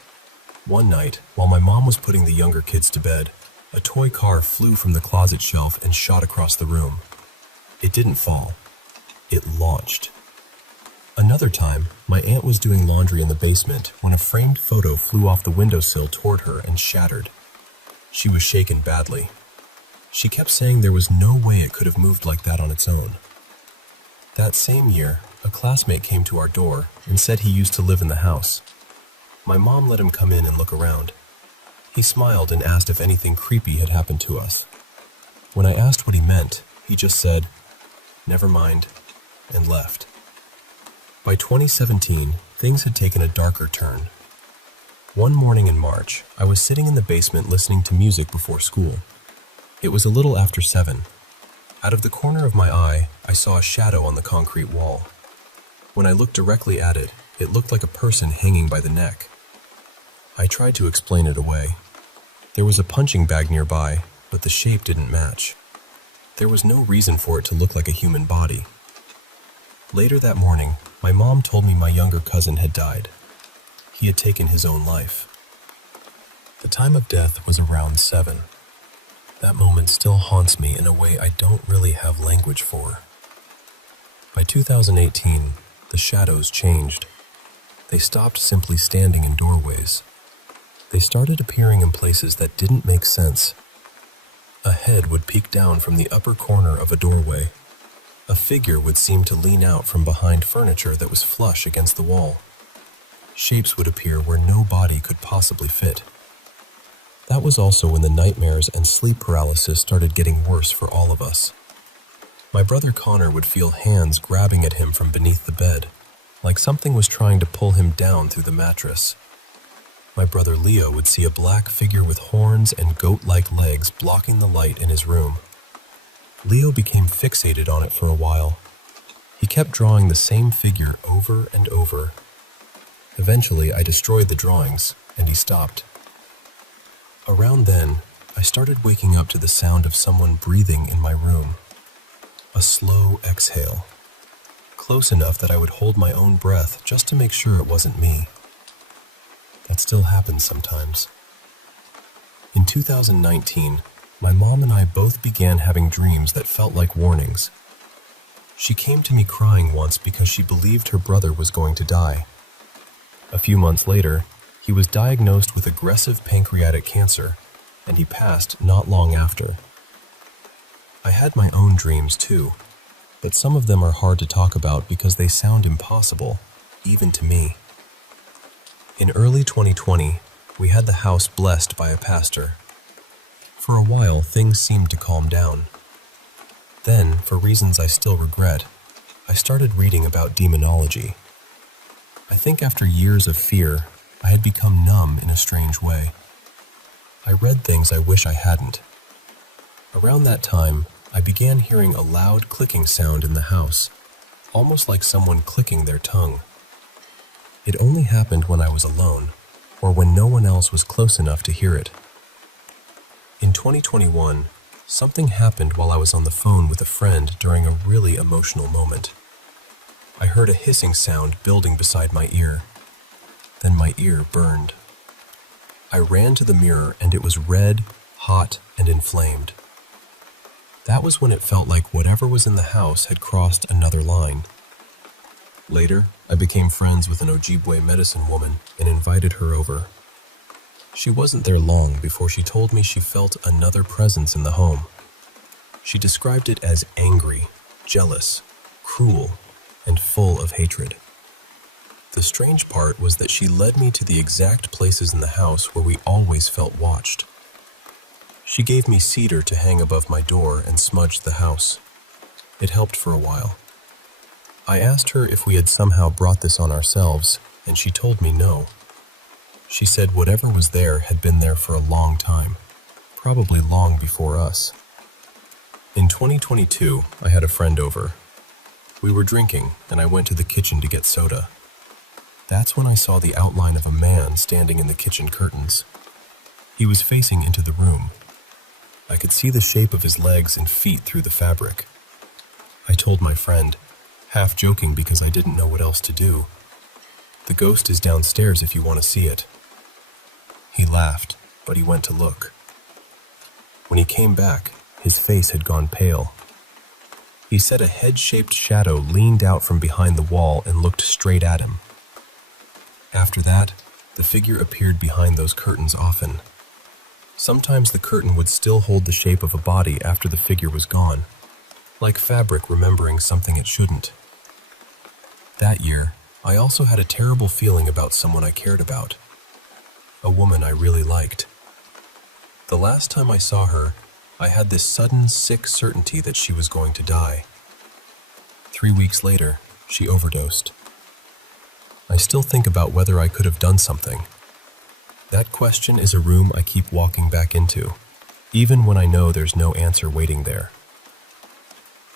One night, while my mom was putting the younger kids to bed, a toy car flew from the closet shelf and shot across the room. It didn't fall. It launched. Another time, my aunt was doing laundry in the basement when a framed photo flew off the windowsill toward her and shattered. She was shaken badly. She kept saying there was no way it could have moved like that on its own. That same year, a classmate came to our door and said he used to live in the house. My mom let him come in and look around. He smiled and asked if anything creepy had happened to us. When I asked what he meant, he just said, "Never mind," and left. By 2017, things had taken a darker turn. One morning in March, I was sitting in the basement listening to music before school. It was a little after 7. Out of the corner of my eye, I saw a shadow on the concrete wall. When I looked directly at it, it looked like a person hanging by the neck. I tried to explain it away. There was a punching bag nearby, but the shape didn't match. There was no reason for it to look like a human body. Later that morning, my mom told me my younger cousin had died. He had taken his own life. The time of death was around 7. That moment still haunts me in a way I don't really have language for. By 2018, the shadows changed. They stopped simply standing in doorways. They started appearing in places that didn't make sense. A head would peek down from the upper corner of a doorway. A figure would seem to lean out from behind furniture that was flush against the wall. Shapes would appear where no body could possibly fit. That was also when the nightmares and sleep paralysis started getting worse for all of us. My brother Connor would feel hands grabbing at him from beneath the bed, like something was trying to pull him down through the mattress. My brother Leo would see a black figure with horns and goat-like legs blocking the light in his room. Leo became fixated on it for a while. He kept drawing the same figure over and over. Eventually, I destroyed the drawings, and he stopped. Around then, I started waking up to the sound of someone breathing in my room. A slow exhale. Close enough that I would hold my own breath just to make sure it wasn't me. That still happens sometimes. In 2019, my mom and I both began having dreams that felt like warnings. She came to me crying once because she believed her brother was going to die. A few months later, he was diagnosed with aggressive pancreatic cancer, and he passed not long after. I had my own dreams too, but some of them are hard to talk about because they sound impossible, even to me. In early 2020, we had the house blessed by a pastor. For a while, things seemed to calm down. Then, for reasons I still regret, I started reading about demonology. I think after years of fear, I had become numb in a strange way. I read things I wish I hadn't. Around that time, I began hearing a loud clicking sound in the house, almost like someone clicking their tongue. It only happened when I was alone, or when no one else was close enough to hear it. In 2021, something happened while I was on the phone with a friend during a really emotional moment. I heard a hissing sound building beside my ear. Then my ear burned. I ran to the mirror and it was red, hot, and inflamed. That was when it felt like whatever was in the house had crossed another line. Later, I became friends with an Ojibwe medicine woman and invited her over. She wasn't there long before she told me she felt another presence in the home. She described it as angry, jealous, cruel, and full of hatred. The strange part was that she led me to the exact places in the house where we always felt watched. She gave me cedar to hang above my door and smudged the house. It helped for a while. I asked her if we had somehow brought this on ourselves, and she told me no. She said whatever was there had been there for a long time, probably long before us. In 2022, I had a friend over. We were drinking, and I went to the kitchen to get soda. That's when I saw the outline of a man standing in the kitchen curtains. He was facing into the room. I could see the shape of his legs and feet through the fabric. I told my friend, half joking because I didn't know what else to do, "The ghost is downstairs if you want to see it." He laughed, but he went to look. When he came back, his face had gone pale. He said a head-shaped shadow leaned out from behind the wall and looked straight at him. After that, the figure appeared behind those curtains often. Sometimes the curtain would still hold the shape of a body after the figure was gone, like fabric remembering something it shouldn't. That year, I also had a terrible feeling about someone I cared about, a woman I really liked. The last time I saw her, I had this sudden, sick certainty that she was going to die. 3 weeks later, she overdosed. I still think about whether I could have done something. That question is a room I keep walking back into, even when I know there's no answer waiting there.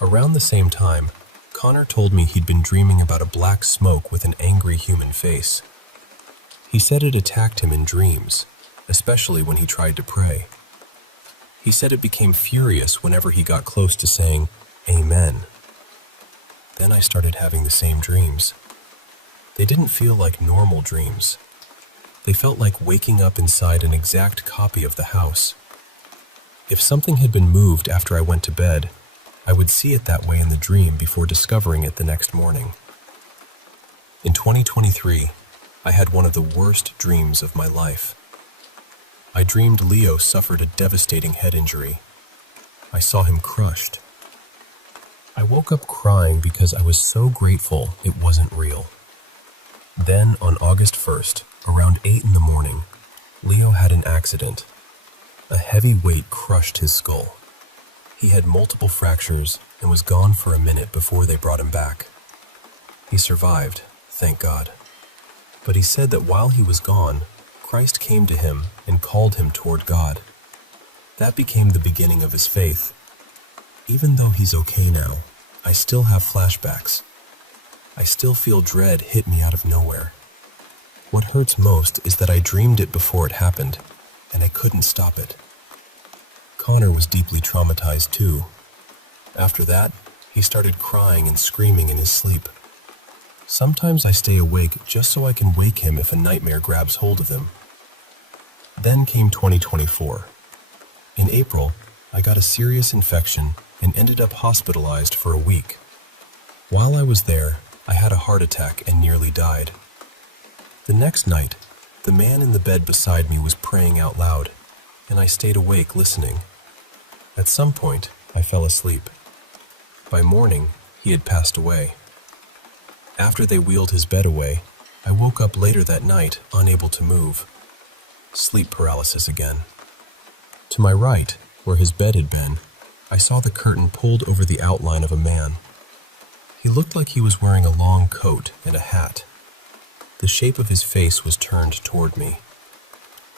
Around the same time, Connor told me he'd been dreaming about a black smoke with an angry human face. He said it attacked him in dreams, especially when he tried to pray. He said it became furious whenever he got close to saying, "Amen." Then I started having the same dreams. They didn't feel like normal dreams. They felt like waking up inside an exact copy of the house. If something had been moved after I went to bed, I would see it that way in the dream before discovering it the next morning. In 2023, I had one of the worst dreams of my life. I dreamed Leo suffered a devastating head injury. I saw him crushed. I woke up crying because I was so grateful it wasn't real. Then, on August 1st, around 8 in the morning, Leo had an accident. A heavy weight crushed his skull. He had multiple fractures and was gone for a minute before they brought him back. He survived, thank God. But he said that while he was gone, Christ came to him and called him toward God. That became the beginning of his faith. Even though he's okay now, I still have flashbacks. I still feel dread hit me out of nowhere. What hurts most is that I dreamed it before it happened, and I couldn't stop it. Connor was deeply traumatized too. After that, he started crying and screaming in his sleep. Sometimes I stay awake just so I can wake him if a nightmare grabs hold of him. Then came 2024. In April, I got a serious infection and ended up hospitalized for a week. While I was there, I had a heart attack and nearly died. The next night, the man in the bed beside me was praying out loud, and I stayed awake listening. At some point, I fell asleep. By morning, he had passed away. After they wheeled his bed away, I woke up later that night, unable to move. Sleep paralysis again. To my right, where his bed had been, I saw the curtain pulled over the outline of a man. He looked like he was wearing a long coat and a hat. The shape of his face was turned toward me.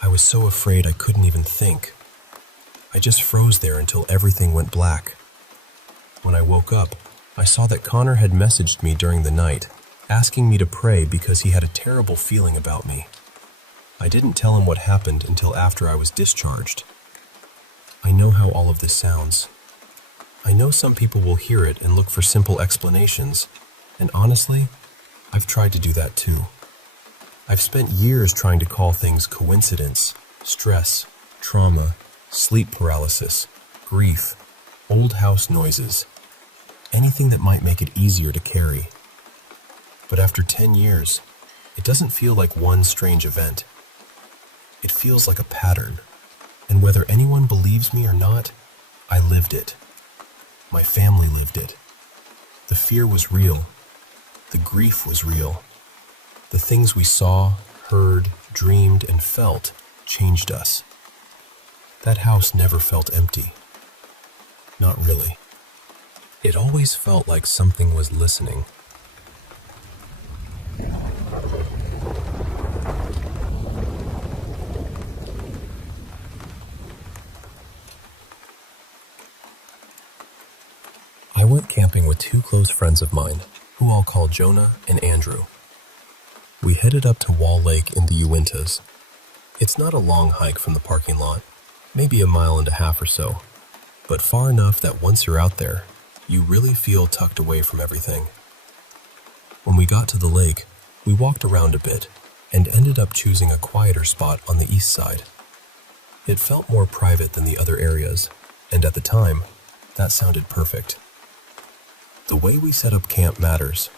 I was so afraid I couldn't even think. I just froze there until everything went black. When I woke up, I saw that Connor had messaged me during the night, asking me to pray because he had a terrible feeling about me. I didn't tell him what happened until after I was discharged. I know how all of this sounds. I know some people will hear it and look for simple explanations, and honestly, I've tried to do that too. I've spent years trying to call things coincidence, stress, trauma, sleep paralysis, grief, old house noises, anything that might make it easier to carry. But after 10 years, it doesn't feel like one strange event. It feels like a pattern, and whether anyone believes me or not, I lived it. My family lived it. The fear was real. The grief was real. The things we saw, heard, dreamed, and felt changed us. That house never felt empty. Not really. It always felt like something was listening. I went camping with two close friends of mine, who I'll call Jonah and Andrew. We headed up to Wall Lake in the Uintas. It's not a long hike from the parking lot, maybe a mile and a half or so, but far enough that once you're out there, you really feel tucked away from everything. When we got to the lake, we walked around a bit, and ended up choosing a quieter spot on the east side. It felt more private than the other areas, and at the time, that sounded perfect. The way we set up camp matters.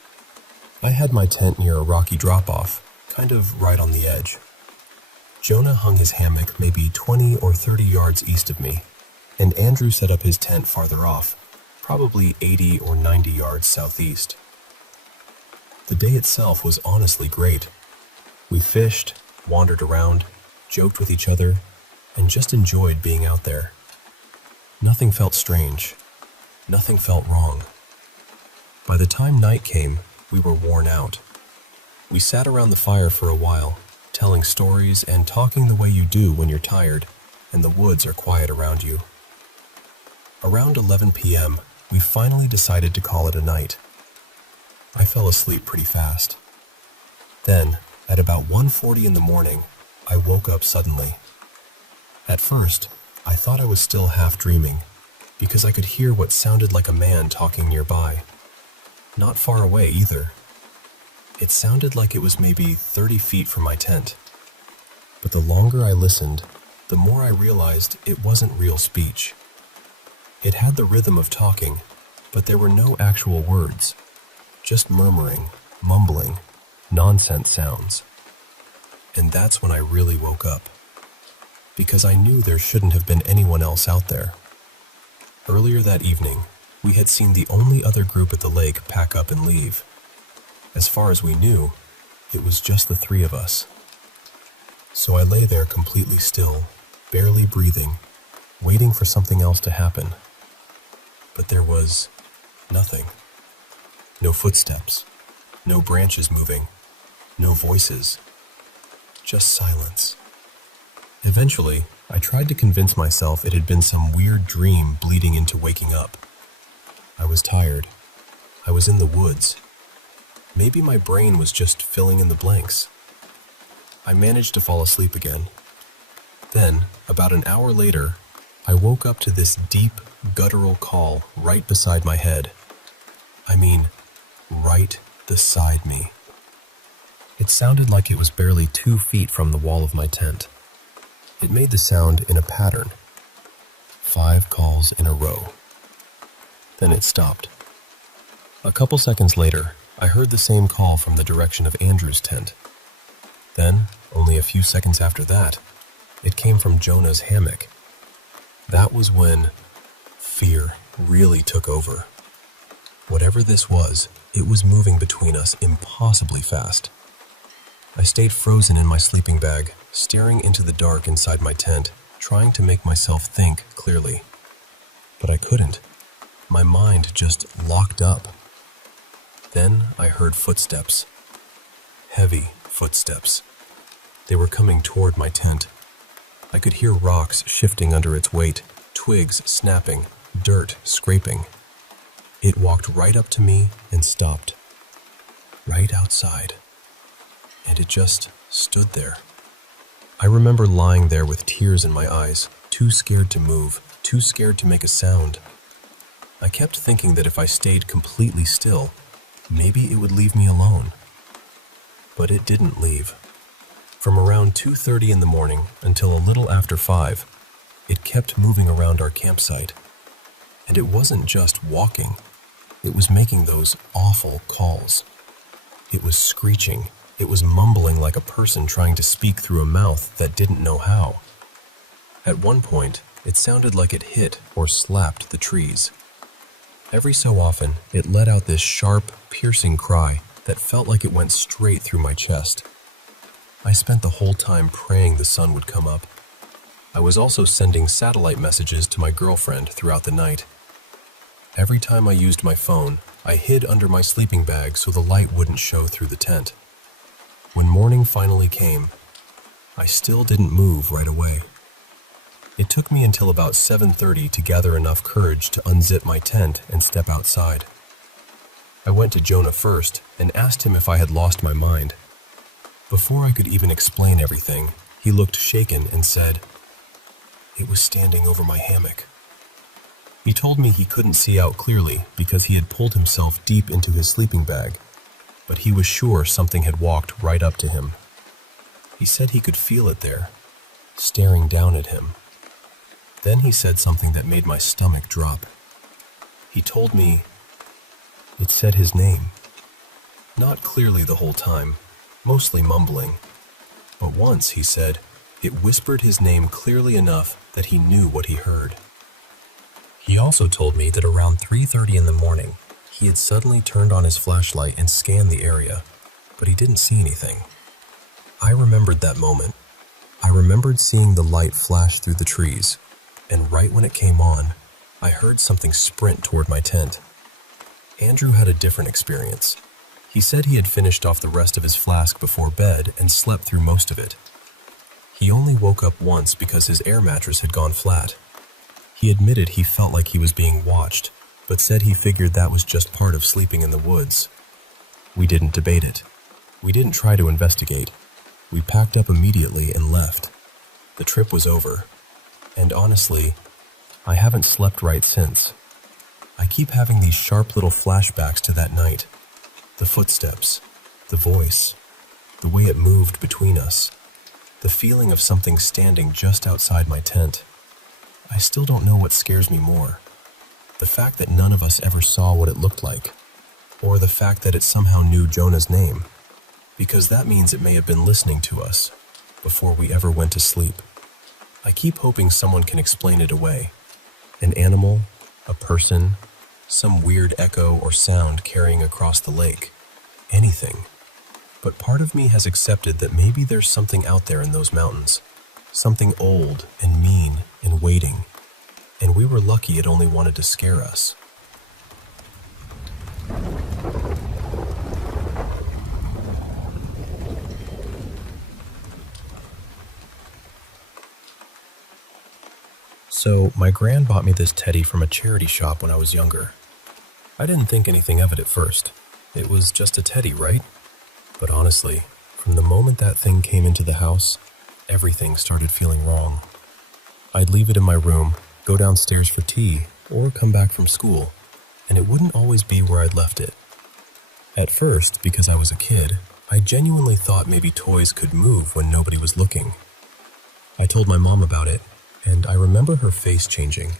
I had my tent near a rocky drop-off, kind of right on the edge. Jonah hung his hammock maybe 20 or 30 yards east of me, and Andrew set up his tent farther off, probably 80 or 90 yards southeast. The day itself was honestly great. We fished, wandered around, joked with each other, and just enjoyed being out there. Nothing felt strange. Nothing felt wrong. By the time night came, we were worn out. We sat around the fire for a while, telling stories and talking the way you do when you're tired and the woods are quiet around you. Around 11 p.m., we finally decided to call it a night. I fell asleep pretty fast. Then, at about 1:40 in the morning, I woke up suddenly. At first, I thought I was still half dreaming, because I could hear what sounded like a man talking nearby. Not far away either. It sounded like it was maybe 30 feet from my tent. But the longer I listened, the more I realized it wasn't real speech. It had the rhythm of talking, but there were no actual words. Just murmuring, mumbling, nonsense sounds. And that's when I really woke up, because I knew there shouldn't have been anyone else out there. Earlier that evening, we had seen the only other group at the lake pack up and leave. As far as we knew, it was just the three of us. So I lay there completely still, barely breathing, waiting for something else to happen. But there was nothing. No footsteps, no branches moving, no voices, just silence. Eventually, I tried to convince myself it had been some weird dream bleeding into waking up. I was tired. I was in the woods. Maybe my brain was just filling in the blanks. I managed to fall asleep again. Then, about an hour later, I woke up to this deep, guttural call right beside my head. I mean, right beside me. It sounded like it was barely 2 feet from the wall of my tent. It made the sound in a pattern. 5 calls in a row. Then it stopped. A couple seconds later, I heard the same call from the direction of Andrew's tent. Then, only a few seconds after that, it came from Jonah's hammock. That was when fear really took over. Whatever this was, it was moving between us impossibly fast. I stayed frozen in my sleeping bag, staring into the dark inside my tent, trying to make myself think clearly. But I couldn't. My mind just locked up. Then I heard footsteps. Heavy footsteps. They were coming toward my tent. I could hear rocks shifting under its weight, twigs snapping, dirt scraping. It walked right up to me and stopped. Right outside. And it just stood there. I remember lying there with tears in my eyes, too scared to move, too scared to make a sound. I kept thinking that if I stayed completely still, maybe it would leave me alone. But it didn't leave. From around 2:30 in the morning until a little after 5, it kept moving around our campsite. And it wasn't just walking. It was making those awful calls. It was screeching. It was mumbling like a person trying to speak through a mouth that didn't know how. At one point, it sounded like it hit or slapped the trees. Every so often, it let out this sharp, piercing cry that felt like it went straight through my chest. I spent the whole time praying the sun would come up. I was also sending satellite messages to my girlfriend throughout the night. Every time I used my phone, I hid under my sleeping bag so the light wouldn't show through the tent. When morning finally came, I still didn't move right away. It took me until about 7:30 to gather enough courage to unzip my tent and step outside. I went to Jonah first and asked him if I had lost my mind. Before I could even explain everything, he looked shaken and said, "It was standing over my hammock." He told me he couldn't see out clearly because he had pulled himself deep into his sleeping bag, but he was sure something had walked right up to him. He said he could feel it there, staring down at him. Then he said something that made my stomach drop. He told me it said his name. Not clearly the whole time, mostly mumbling. But once, he said, it whispered his name clearly enough that he knew what he heard. He also told me that around 3:30 in the morning, he had suddenly turned on his flashlight and scanned the area, but he didn't see anything. I remembered that moment. I remembered seeing the light flash through the trees, and right when it came on, I heard something sprint toward my tent. Andrew had a different experience. He said he had finished off the rest of his flask before bed and slept through most of it. He only woke up once because his air mattress had gone flat. He admitted he felt like he was being watched, but said he figured that was just part of sleeping in the woods. We didn't debate it. We didn't try to investigate. We packed up immediately and left. The trip was over, and honestly, I haven't slept right since. I keep having these sharp little flashbacks to that night. The footsteps, the voice, the way it moved between us, the feeling of something standing just outside my tent. I still don't know what scares me more. The fact that none of us ever saw what it looked like, or the fact that it somehow knew Jonah's name, because that means it may have been listening to us before we ever went to sleep. I keep hoping someone can explain it away. An animal, a person, some weird echo or sound carrying across the lake. Anything. But part of me has accepted that maybe there's something out there in those mountains. Something old and mean and waiting. And we were lucky it only wanted to scare us. So, my gran bought me this teddy from a charity shop when I was younger. I didn't think anything of it at first. It was just a teddy, right? But honestly, from the moment that thing came into the house, everything started feeling wrong. I'd leave it in my room, go downstairs for tea, or come back from school, and it wouldn't always be where I'd left it. At first, because I was a kid, I genuinely thought maybe toys could move when nobody was looking. I told my mom about it, and I remember her face changing.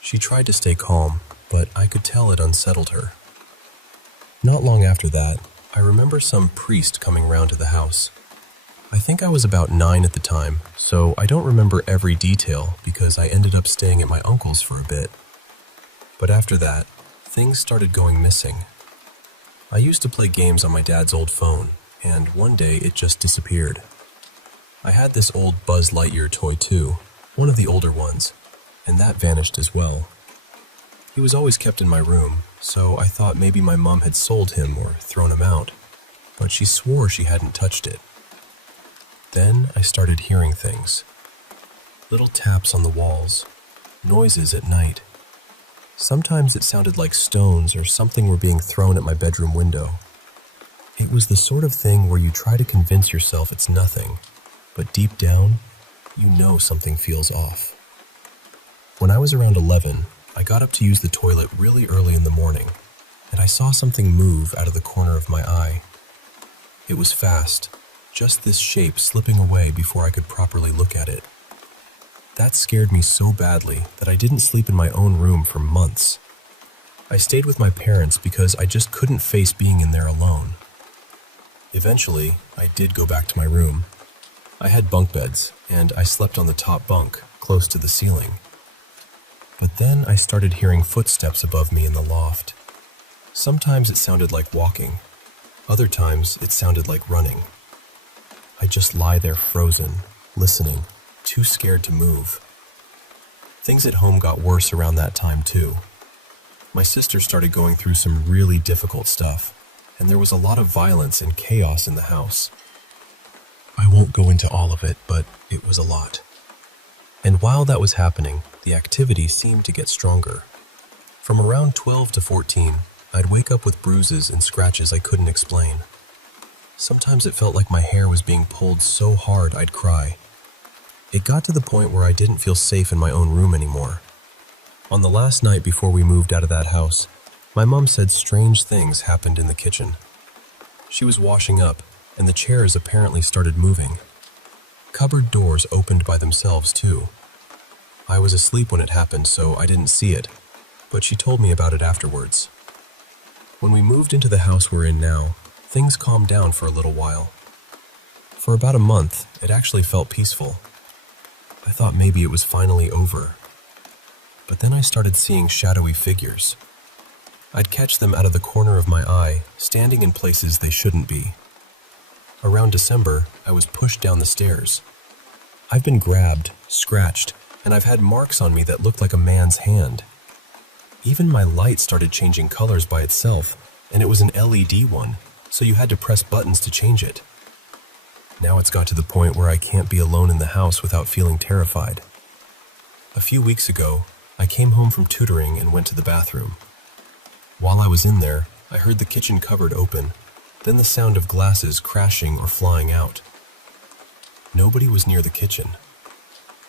She tried to stay calm, but I could tell it unsettled her. Not long after that, I remember some priest coming round to the house. I think I was about 9 at the time, so I don't remember every detail because I ended up staying at my uncle's for a bit. But after that, things started going missing. I used to play games on my dad's old phone, and one day it just disappeared. I had this old Buzz Lightyear toy too, one of the older ones, and that vanished as well. He was always kept in my room, so I thought maybe my mom had sold him or thrown him out, but she swore she hadn't touched it. Then I started hearing things. Little taps on the walls, noises at night. Sometimes it sounded like stones or something were being thrown at my bedroom window. It was the sort of thing where you try to convince yourself it's nothing, but deep down, you know something feels off. When I was around 11, I got up to use the toilet really early in the morning, and I saw something move out of the corner of my eye. It was fast, just this shape slipping away before I could properly look at it. That scared me so badly that I didn't sleep in my own room for months. I stayed with my parents because I just couldn't face being in there alone. Eventually, I did go back to my room. I had bunk beds, and I slept on the top bunk, close to the ceiling. But then I started hearing footsteps above me in the loft. Sometimes it sounded like walking. Other times it sounded like running. I just lie there frozen, listening, too scared to move. Things at home got worse around that time too. My sister started going through some really difficult stuff, and there was a lot of violence and chaos in the house. I won't go into all of it, but it was a lot. And while that was happening, the activity seemed to get stronger. From around 12 to 14, I'd wake up with bruises and scratches I couldn't explain. Sometimes it felt like my hair was being pulled so hard I'd cry. It got to the point where I didn't feel safe in my own room anymore. On the last night before we moved out of that house, my mom said strange things happened in the kitchen. She was washing up, and the chairs apparently started moving. Cupboard doors opened by themselves, too. I was asleep when it happened, so I didn't see it, but she told me about it afterwards. When we moved into the house we're in now, things calmed down for a little while. For about a month, it actually felt peaceful. I thought maybe it was finally over. But then I started seeing shadowy figures. I'd catch them out of the corner of my eye, standing in places they shouldn't be. Around December, I was pushed down the stairs. I've been grabbed, scratched, and I've had marks on me that looked like a man's hand. Even my light started changing colors by itself, and it was an LED one, so you had to press buttons to change it. Now it's got to the point where I can't be alone in the house without feeling terrified. A few weeks ago, I came home from tutoring and went to the bathroom. While I was in there, I heard the kitchen cupboard open, then the sound of glasses crashing or flying out. Nobody was near the kitchen.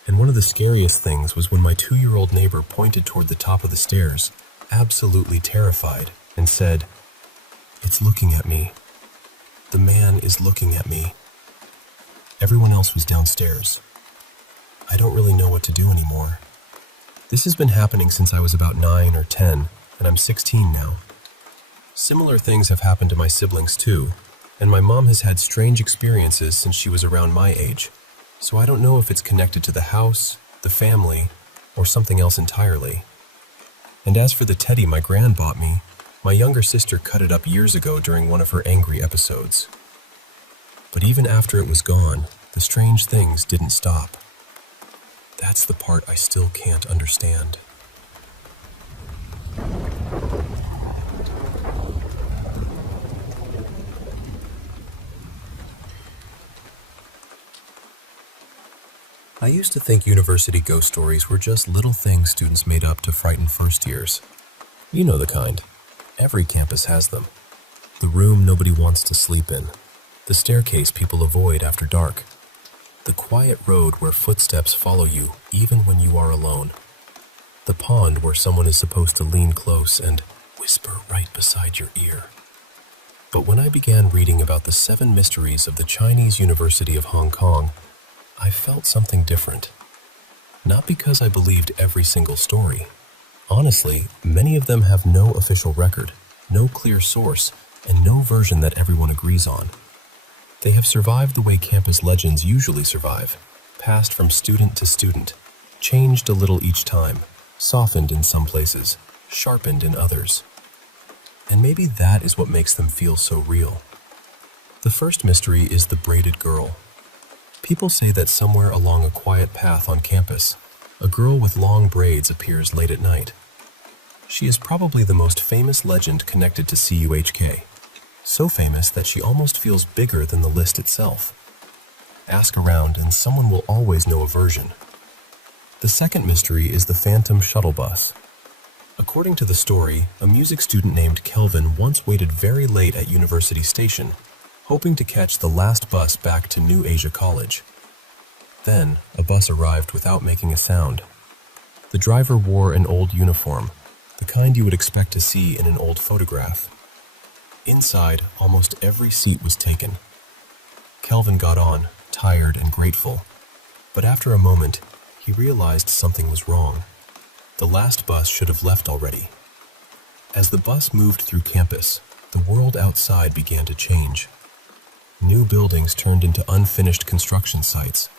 And one of the scariest things was when my 2-year-old neighbor pointed toward the top of the stairs, absolutely terrified, and said, "It's looking at me. The man is looking at me." Everyone else was downstairs. I don't really know what to do anymore. This has been happening since I was about 9 or 10, and I'm 16 now. Similar things have happened to my siblings too, and my mom has had strange experiences since she was around my age, so I don't know if it's connected to the house, the family, or something else entirely. And as for the teddy my gran bought me, my younger sister cut it up years ago during one of her angry episodes. But even after it was gone, the strange things didn't stop. That's the part I still can't understand. I used to think university ghost stories were just little things students made up to frighten first years. You know the kind. Every campus has them. The room nobody wants to sleep in. The staircase people avoid after dark. The quiet road where footsteps follow you even when you are alone. The pond where someone is supposed to lean close and whisper right beside your ear. But when I began reading about the 7 mysteries of the Chinese University of Hong Kong, I felt something different. Not because I believed every single story. Honestly, many of them have no official record, no clear source, and no version that everyone agrees on. They have survived the way campus legends usually survive, passed from student to student, changed a little each time, softened in some places, sharpened in others. And maybe that is what makes them feel so real. The first mystery is the braided girl. People say that somewhere along a quiet path on campus, a girl with long braids appears late at night. She is probably the most famous legend connected to CUHK. So famous that she almost feels bigger than the list itself. Ask around and someone will always know a version. The second mystery is the phantom shuttle bus. According to the story, a music student named Kelvin once waited very late at University Station, hoping to catch the last bus back to New Asia College. Then, a bus arrived without making a sound. The driver wore an old uniform, the kind you would expect to see in an old photograph. Inside, almost every seat was taken. Kelvin got on, tired and grateful. But after a moment, he realized something was wrong. The last bus should have left already. As the bus moved through campus, the world outside began to change. New buildings turned into unfinished construction sites.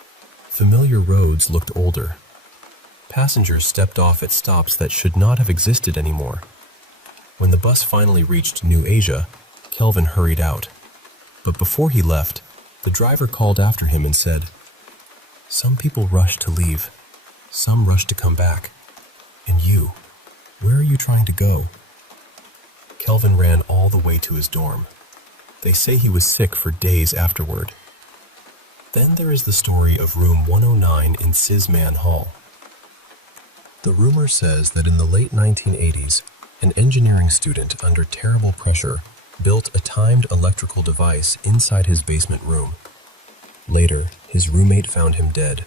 Familiar roads looked older. Passengers stepped off at stops that should not have existed anymore. When the bus finally reached New Asia, Kelvin hurried out. But before he left, the driver called after him and said, "Some people rush to leave. Some rush to come back. And you, where are you trying to go?" Kelvin ran all the way to his dorm. They say he was sick for days afterward. Then there is the story of room 109 in Sisman Hall. The rumor says that in the late 1980s, an engineering student under terrible pressure built a timed electrical device inside his basement room. Later, his roommate found him dead.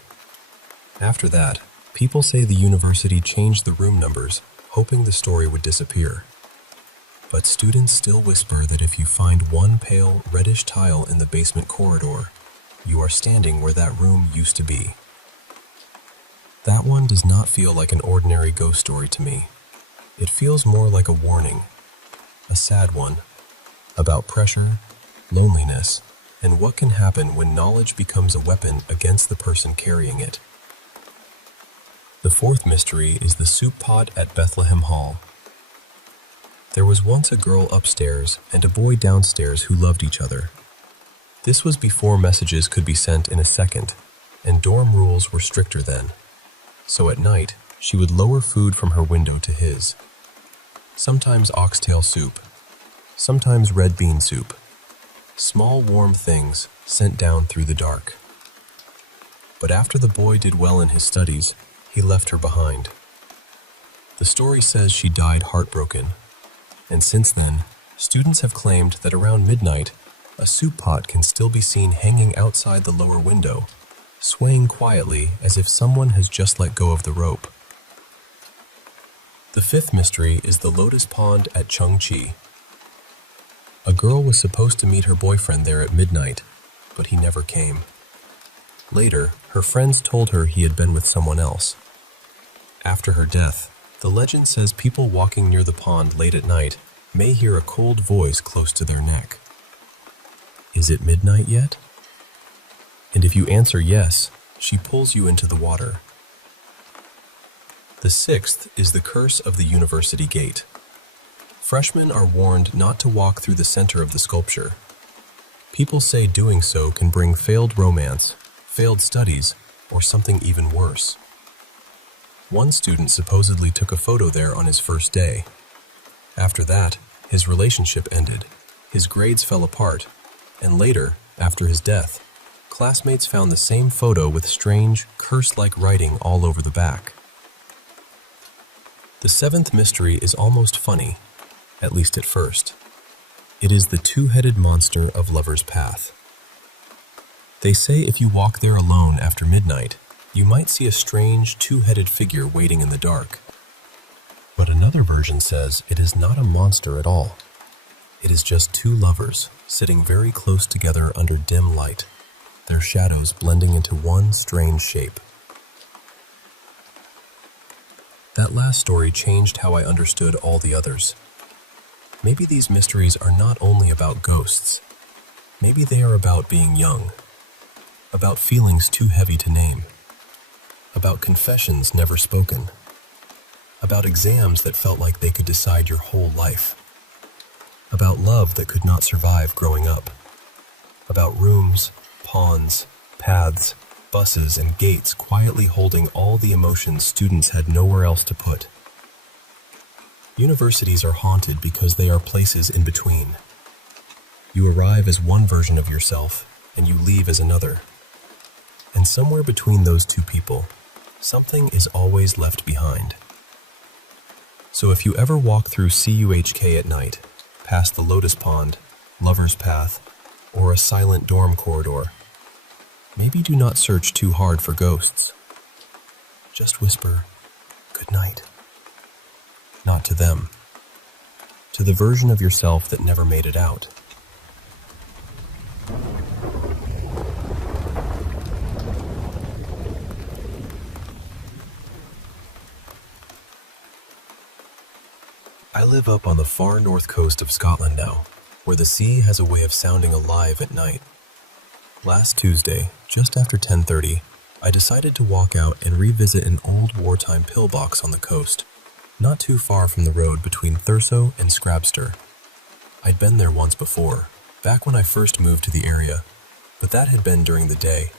After that, people say the university changed the room numbers, hoping the story would disappear. But students still whisper that if you find one pale, reddish tile in the basement corridor, you are standing where that room used to be. That one does not feel like an ordinary ghost story to me. It feels more like a warning, a sad one, about pressure, loneliness, and what can happen when knowledge becomes a weapon against the person carrying it. The fourth mystery is the soup pot at Bethlehem Hall. There was once a girl upstairs and a boy downstairs who loved each other. This was before messages could be sent in a second, and dorm rules were stricter then. So at night, she would lower food from her window to his. Sometimes oxtail soup, sometimes red bean soup. Small warm things sent down through the dark. But after the boy did well in his studies, he left her behind. The story says she died heartbroken, and since then, students have claimed that around midnight, a soup pot can still be seen hanging outside the lower window, swaying quietly as if someone has just let go of the rope. The fifth mystery is the lotus pond at Chungchi. A girl was supposed to meet her boyfriend there at midnight, but he never came. Later, her friends told her he had been with someone else. After her death, the legend says people walking near the pond late at night may hear a cold voice close to their neck. Is it midnight yet? And if you answer yes, she pulls you into the water. The sixth is the curse of the university gate. Freshmen are warned not to walk through the center of the sculpture. People say doing so can bring failed romance, failed studies, or something even worse. One student supposedly took a photo there on his first day. After that, his relationship ended, his grades fell apart, and later, after his death, classmates found the same photo with strange, curse-like writing all over the back. The seventh mystery is almost funny, at least at first. It is the two-headed monster of Lover's Path. They say if you walk there alone after midnight, you might see a strange, two-headed figure waiting in the dark. But another version says it is not a monster at all. It is just two lovers sitting very close together under dim light, their shadows blending into one strange shape. That last story changed how I understood all the others. Maybe these mysteries are not only about ghosts. Maybe they are about being young, about feelings too heavy to name, about confessions never spoken, about exams that felt like they could decide your whole life, about love that could not survive growing up, about rooms, ponds, paths, buses, and gates quietly holding all the emotions students had nowhere else to put. Universities are haunted because they are places in between. You arrive as one version of yourself, and you leave as another. And somewhere between those two people, something is always left behind. So if you ever walk through CUHK at night, past the Lotus Pond, Lover's Path, or a silent dorm corridor, maybe do not search too hard for ghosts. Just whisper, "Good night." Not to them, to the version of yourself that never made it out. I live up on the far north coast of Scotland now, where the sea has a way of sounding alive at night. Last Tuesday, just after 10:30, I decided to walk out and revisit an old wartime pillbox on the coast, not too far from the road between Thurso and Scrabster. I'd been there once before, back when I first moved to the area, but that had been during the day.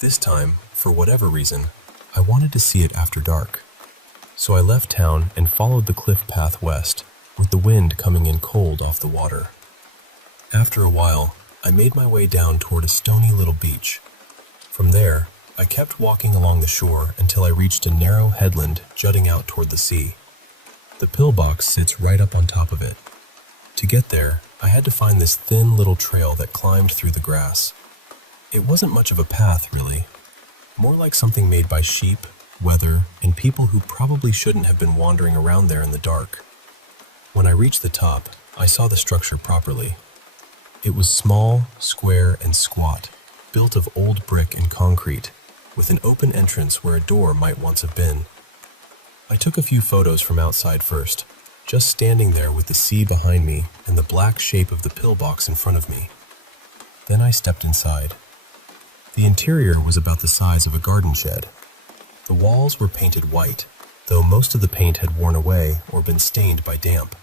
This time, for whatever reason, I wanted to see it after dark. So I left town and followed the cliff path west, with the wind coming in cold off the water. After a while, I made my way down toward a stony little beach. From there, I kept walking along the shore until I reached a narrow headland jutting out toward the sea. The pillbox sits right up on top of it. To get there, I had to find this thin little trail that climbed through the grass. It wasn't much of a path, really. More like something made by sheep, weather, and people who probably shouldn't have been wandering around there in the dark. When I reached the top, I saw the structure properly. It was small, square, and squat, built of old brick and concrete, with an open entrance where a door might once have been. I took a few photos from outside first, just standing there with the sea behind me and the black shape of the pillbox in front of me. Then I stepped inside. The interior was about the size of a garden shed. The walls were painted white, though most of the paint had worn away or been stained by damp.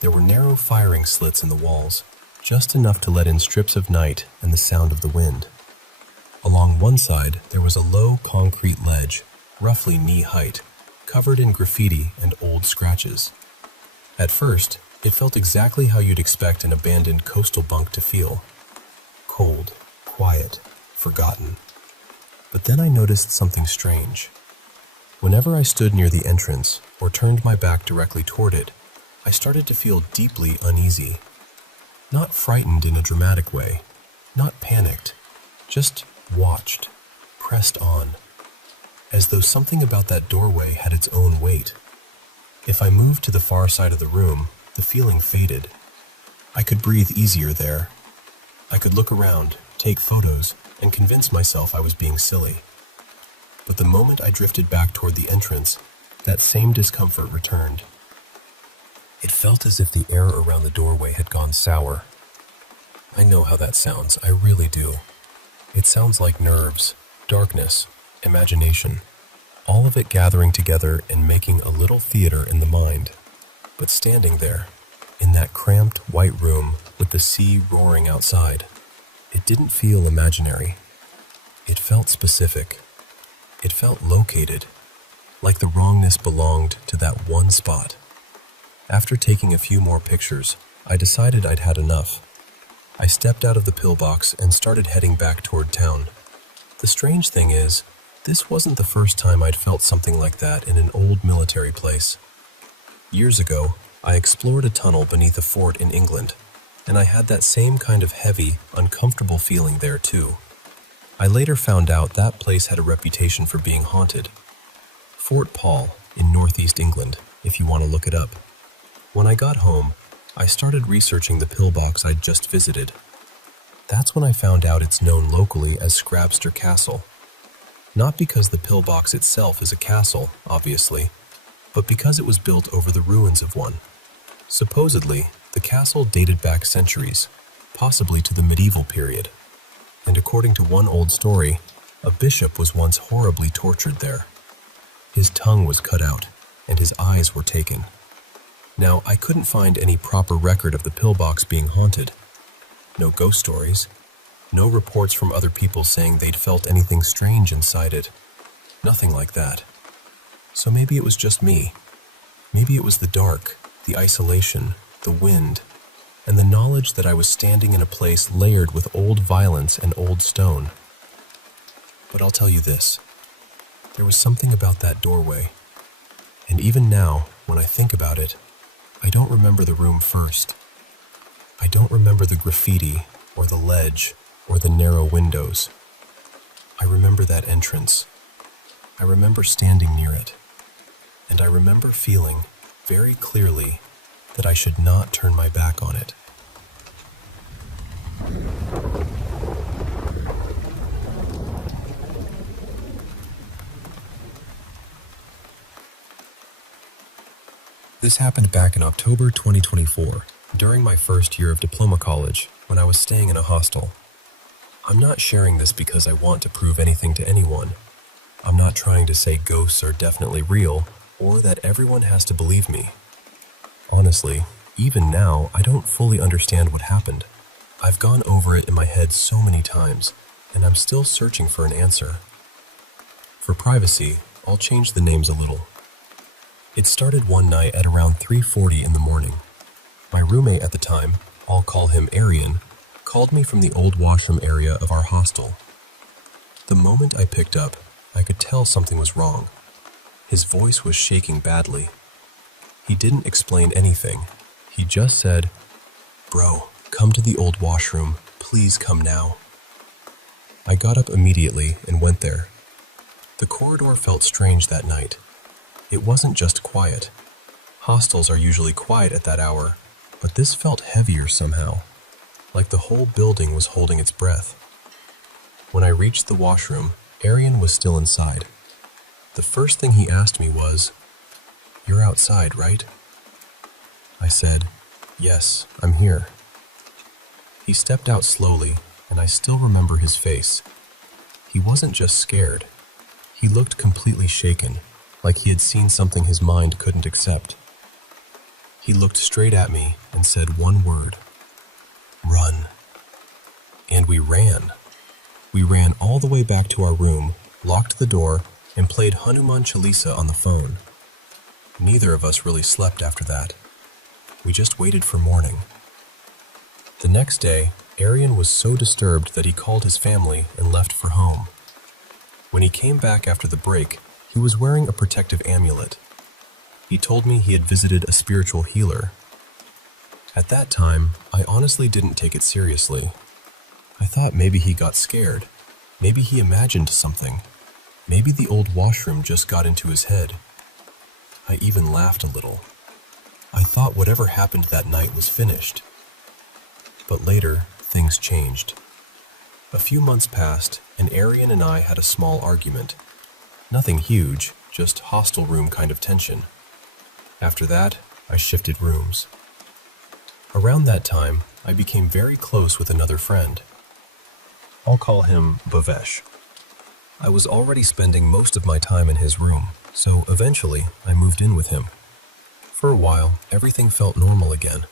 There were narrow firing slits in the walls, just enough to let in strips of night and the sound of the wind. Along one side, there was a low concrete ledge, roughly knee-height, covered in graffiti and old scratches. At first, it felt exactly how you'd expect an abandoned coastal bunk to feel. Cold, quiet, forgotten. But then I noticed something strange. Whenever I stood near the entrance or turned my back directly toward it, I started to feel deeply uneasy. Not frightened in a dramatic way, not panicked, just watched, pressed on, as though something about that doorway had its own weight. If I moved to the far side of the room, the feeling faded. I could breathe easier there. I could look around, take photos, and convince myself I was being silly. But the moment I drifted back toward the entrance, that same discomfort returned. It felt as if the air around the doorway had gone sour. I know how that sounds, I really do. It sounds like nerves, darkness, imagination, all of it gathering together and making a little theater in the mind. But standing there, in that cramped white room with the sea roaring outside, it didn't feel imaginary. It felt specific. It felt located, like the wrongness belonged to that one spot. After taking a few more pictures, I decided I'd had enough. I stepped out of the pillbox and started heading back toward town. The strange thing is, this wasn't the first time I'd felt something like that in an old military place. Years ago, I explored a tunnel beneath a fort in England, and I had that same kind of heavy, uncomfortable feeling there too. I later found out that place had a reputation for being haunted. Fort Paul in northeast England, if you want to look it up. When I got home, I started researching the pillbox I'd just visited. That's when I found out it's known locally as Scrabster Castle. Not because the pillbox itself is a castle, obviously, but because it was built over the ruins of one. Supposedly, the castle dated back centuries, possibly to the medieval period. And according to one old story, a bishop was once horribly tortured there. His tongue was cut out, and his eyes were taken. Now, I couldn't find any proper record of the pillbox being haunted. No ghost stories. No reports from other people saying they'd felt anything strange inside it. Nothing like that. So maybe it was just me. Maybe it was the dark, the isolation, the wind, and the knowledge that I was standing in a place layered with old violence and old stone. But I'll tell you this. There was something about that doorway. And even now, when I think about it, I don't remember the room first. I don't remember the graffiti, or the ledge, or the narrow windows. I remember that entrance. I remember standing near it. And I remember feeling, very clearly, that I should not turn my back on it. This happened back in October 2024, during my first year of diploma college, when I was staying in a hostel. I'm not sharing this because I want to prove anything to anyone. I'm not trying to say ghosts are definitely real, or that everyone has to believe me. Honestly, even now, I don't fully understand what happened. I've gone over it in my head so many times, and I'm still searching for an answer. For privacy, I'll change the names a little. It started one night at around 3:40 in the morning. My roommate at the time, I'll call him Arian, called me from the old washroom area of our hostel. The moment I picked up, I could tell something was wrong. His voice was shaking badly. He didn't explain anything. He just said, "Bro, come to the old washroom. Please come now." I got up immediately and went there. The corridor felt strange that night. It wasn't just quiet. Hostels are usually quiet at that hour, but this felt heavier somehow, like the whole building was holding its breath. When I reached the washroom, Arian was still inside. The first thing he asked me was, "You're outside, right?" I said, "Yes, I'm here." He stepped out slowly, and I still remember his face. He wasn't just scared. He looked completely shaken, like he had seen something his mind couldn't accept. He looked straight at me and said one word, "Run." And we ran. We ran all the way back to our room, locked the door, and played Hanuman Chalisa on the phone. Neither of us really slept after that. We just waited for morning. The next day, Arian was so disturbed that he called his family and left for home. When he came back after the break, he was wearing a protective amulet. He told me he had visited a spiritual healer. At that time, I honestly didn't take it seriously. I thought maybe he got scared. Maybe he imagined something. Maybe the old washroom just got into his head. I even laughed a little. I thought whatever happened that night was finished. But later, things changed. A few months passed, and Arian and I had a small argument. Nothing huge, just hostel room kind of tension. After that, I shifted rooms. Around that time, I became very close with another friend. I'll call him Bhavesh. I was already spending most of my time in his room, so eventually I moved in with him. For a while, everything felt normal again.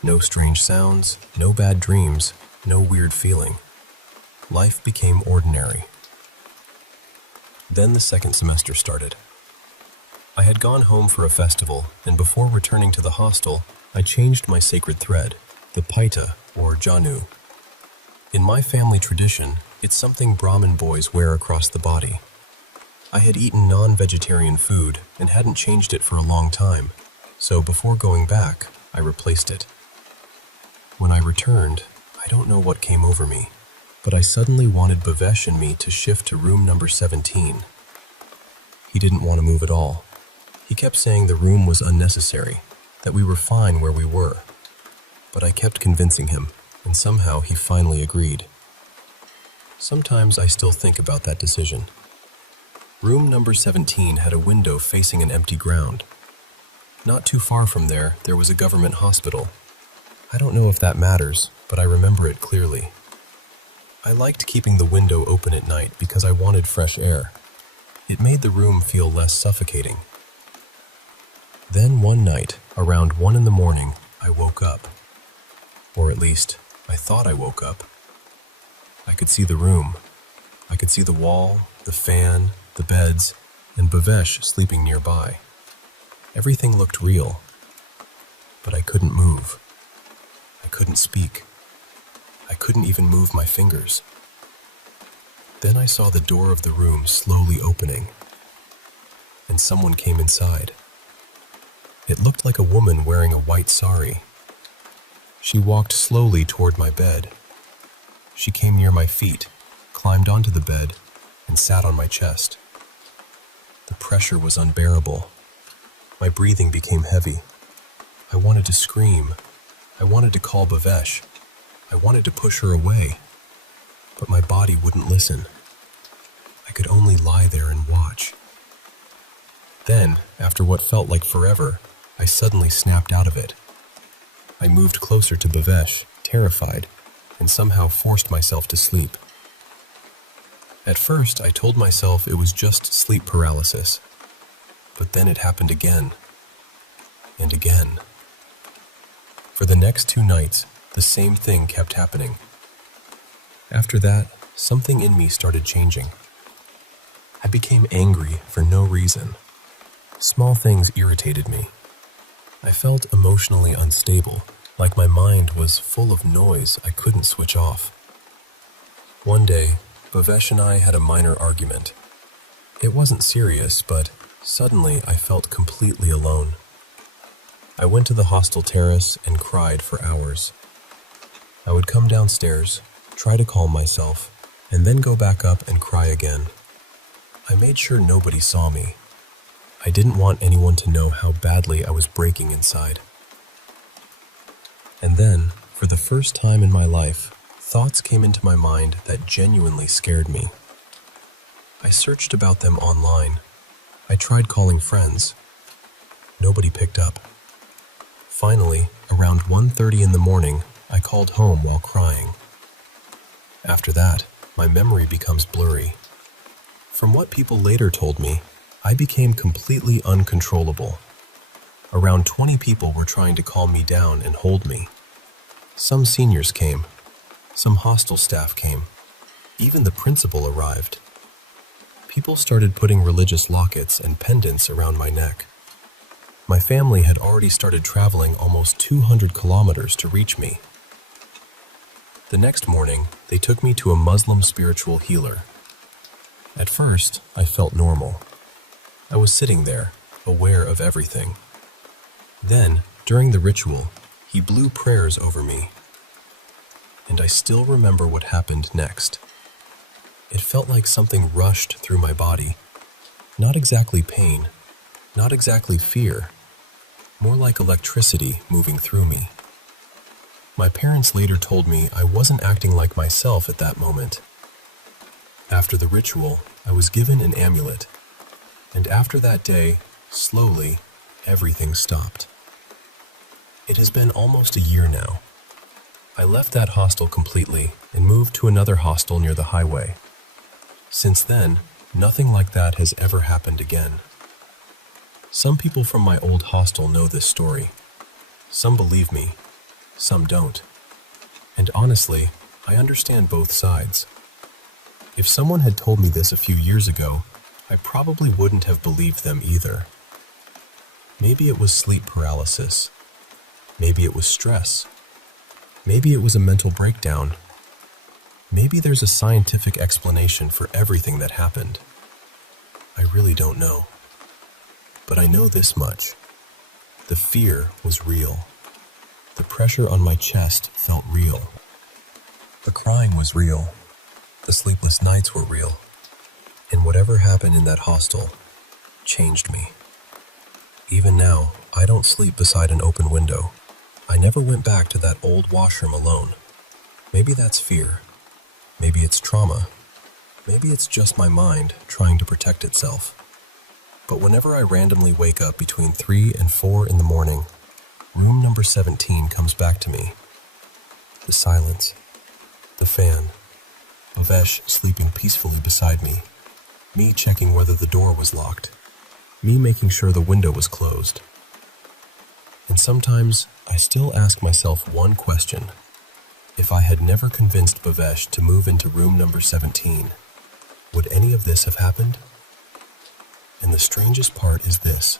No strange sounds, no bad dreams, no weird feeling. Life became ordinary. Then the second semester started. I had gone home for a festival, and before returning to the hostel, I changed my sacred thread, the paita, or janu. In my family tradition, it's something Brahmin boys wear across the body. I had eaten non-vegetarian food and hadn't changed it for a long time, so before going back, I replaced it. When I returned, I don't know what came over me, but I suddenly wanted Bhavesh and me to shift to room number 17. He didn't want to move at all. He kept saying the room was unnecessary, that we were fine where we were. But I kept convincing him, and somehow he finally agreed. Sometimes I still think about that decision. Room number 17 had a window facing an empty ground. Not too far from there was a government hospital. I don't know if that matters, but I remember it clearly. I liked keeping the window open at night because I wanted fresh air. It made the room feel less suffocating. Then one night, around 1 in the morning, I woke up. Or at least, I thought I woke up. I could see the room. I could see the wall, the fan, the beds, and Bhavesh sleeping nearby. Everything looked real, but I couldn't move. I couldn't speak. I couldn't even move my fingers. Then I saw the door of the room slowly opening, and someone came inside. It looked like a woman wearing a white sari. She walked slowly toward my bed. She came near my feet, climbed onto the bed, and sat on my chest. The pressure was unbearable. My breathing became heavy. I wanted to scream. I wanted to call Bhavesh. I wanted to push her away, but my body wouldn't listen. I could only lie there and watch. Then, after what felt like forever, I suddenly snapped out of it. I moved closer to Bhavesh, terrified, and somehow forced myself to sleep. At first, I told myself it was just sleep paralysis, but then it happened again, and again. For the next 2 nights, the same thing kept happening. After that, something in me started changing. I became angry for no reason. Small things irritated me. I felt emotionally unstable, like my mind was full of noise I couldn't switch off. One day, Bhavesh and I had a minor argument. It wasn't serious, but suddenly I felt completely alone. I went to the hostel terrace and cried for hours. I would come downstairs, try to calm myself, and then go back up and cry again. I made sure nobody saw me. I didn't want anyone to know how badly I was breaking inside. And then, for the first time in my life, thoughts came into my mind that genuinely scared me. I searched about them online. I tried calling friends. Nobody picked up. Finally, around 1:30 in the morning, I called home while crying. After that, my memory becomes blurry. From what people later told me, I became completely uncontrollable. Around 20 people were trying to calm me down and hold me. Some seniors came. Some hostel staff came. Even the principal arrived. People started putting religious lockets and pendants around my neck. My family had already started traveling almost 200 kilometers to reach me. The next morning, they took me to a Muslim spiritual healer. At first, I felt normal. I was sitting there, aware of everything. Then, during the ritual, he blew prayers over me. And I still remember what happened next. It felt like something rushed through my body. Not exactly pain, not exactly fear, more like electricity moving through me. My parents later told me I wasn't acting like myself at that moment. After the ritual, I was given an amulet. And after that day, slowly, everything stopped. It has been almost a year now. I left that hostel completely and moved to another hostel near the highway. Since then, nothing like that has ever happened again. Some people from my old hostel know this story. Some believe me, some don't. And honestly, I understand both sides. If someone had told me this a few years ago, I probably wouldn't have believed them either. Maybe it was sleep paralysis. Maybe it was stress. Maybe it was a mental breakdown. Maybe there's a scientific explanation for everything that happened. I really don't know. But I know this much. The fear was real. The pressure on my chest felt real. The crying was real. The sleepless nights were real. And whatever happened in that hostel changed me. Even now, I don't sleep beside an open window. I never went back to that old washroom alone. Maybe that's fear. Maybe it's trauma. Maybe it's just my mind trying to protect itself. But whenever I randomly wake up between 3 and 4 in the morning, room number 17 comes back to me. The silence. The fan. Bhavesh sleeping peacefully beside me. Me checking whether the door was locked. Me making sure the window was closed. And sometimes, I still ask myself one question. If I had never convinced Bhavesh to move into room number 17, would any of this have happened? And the strangest part is this.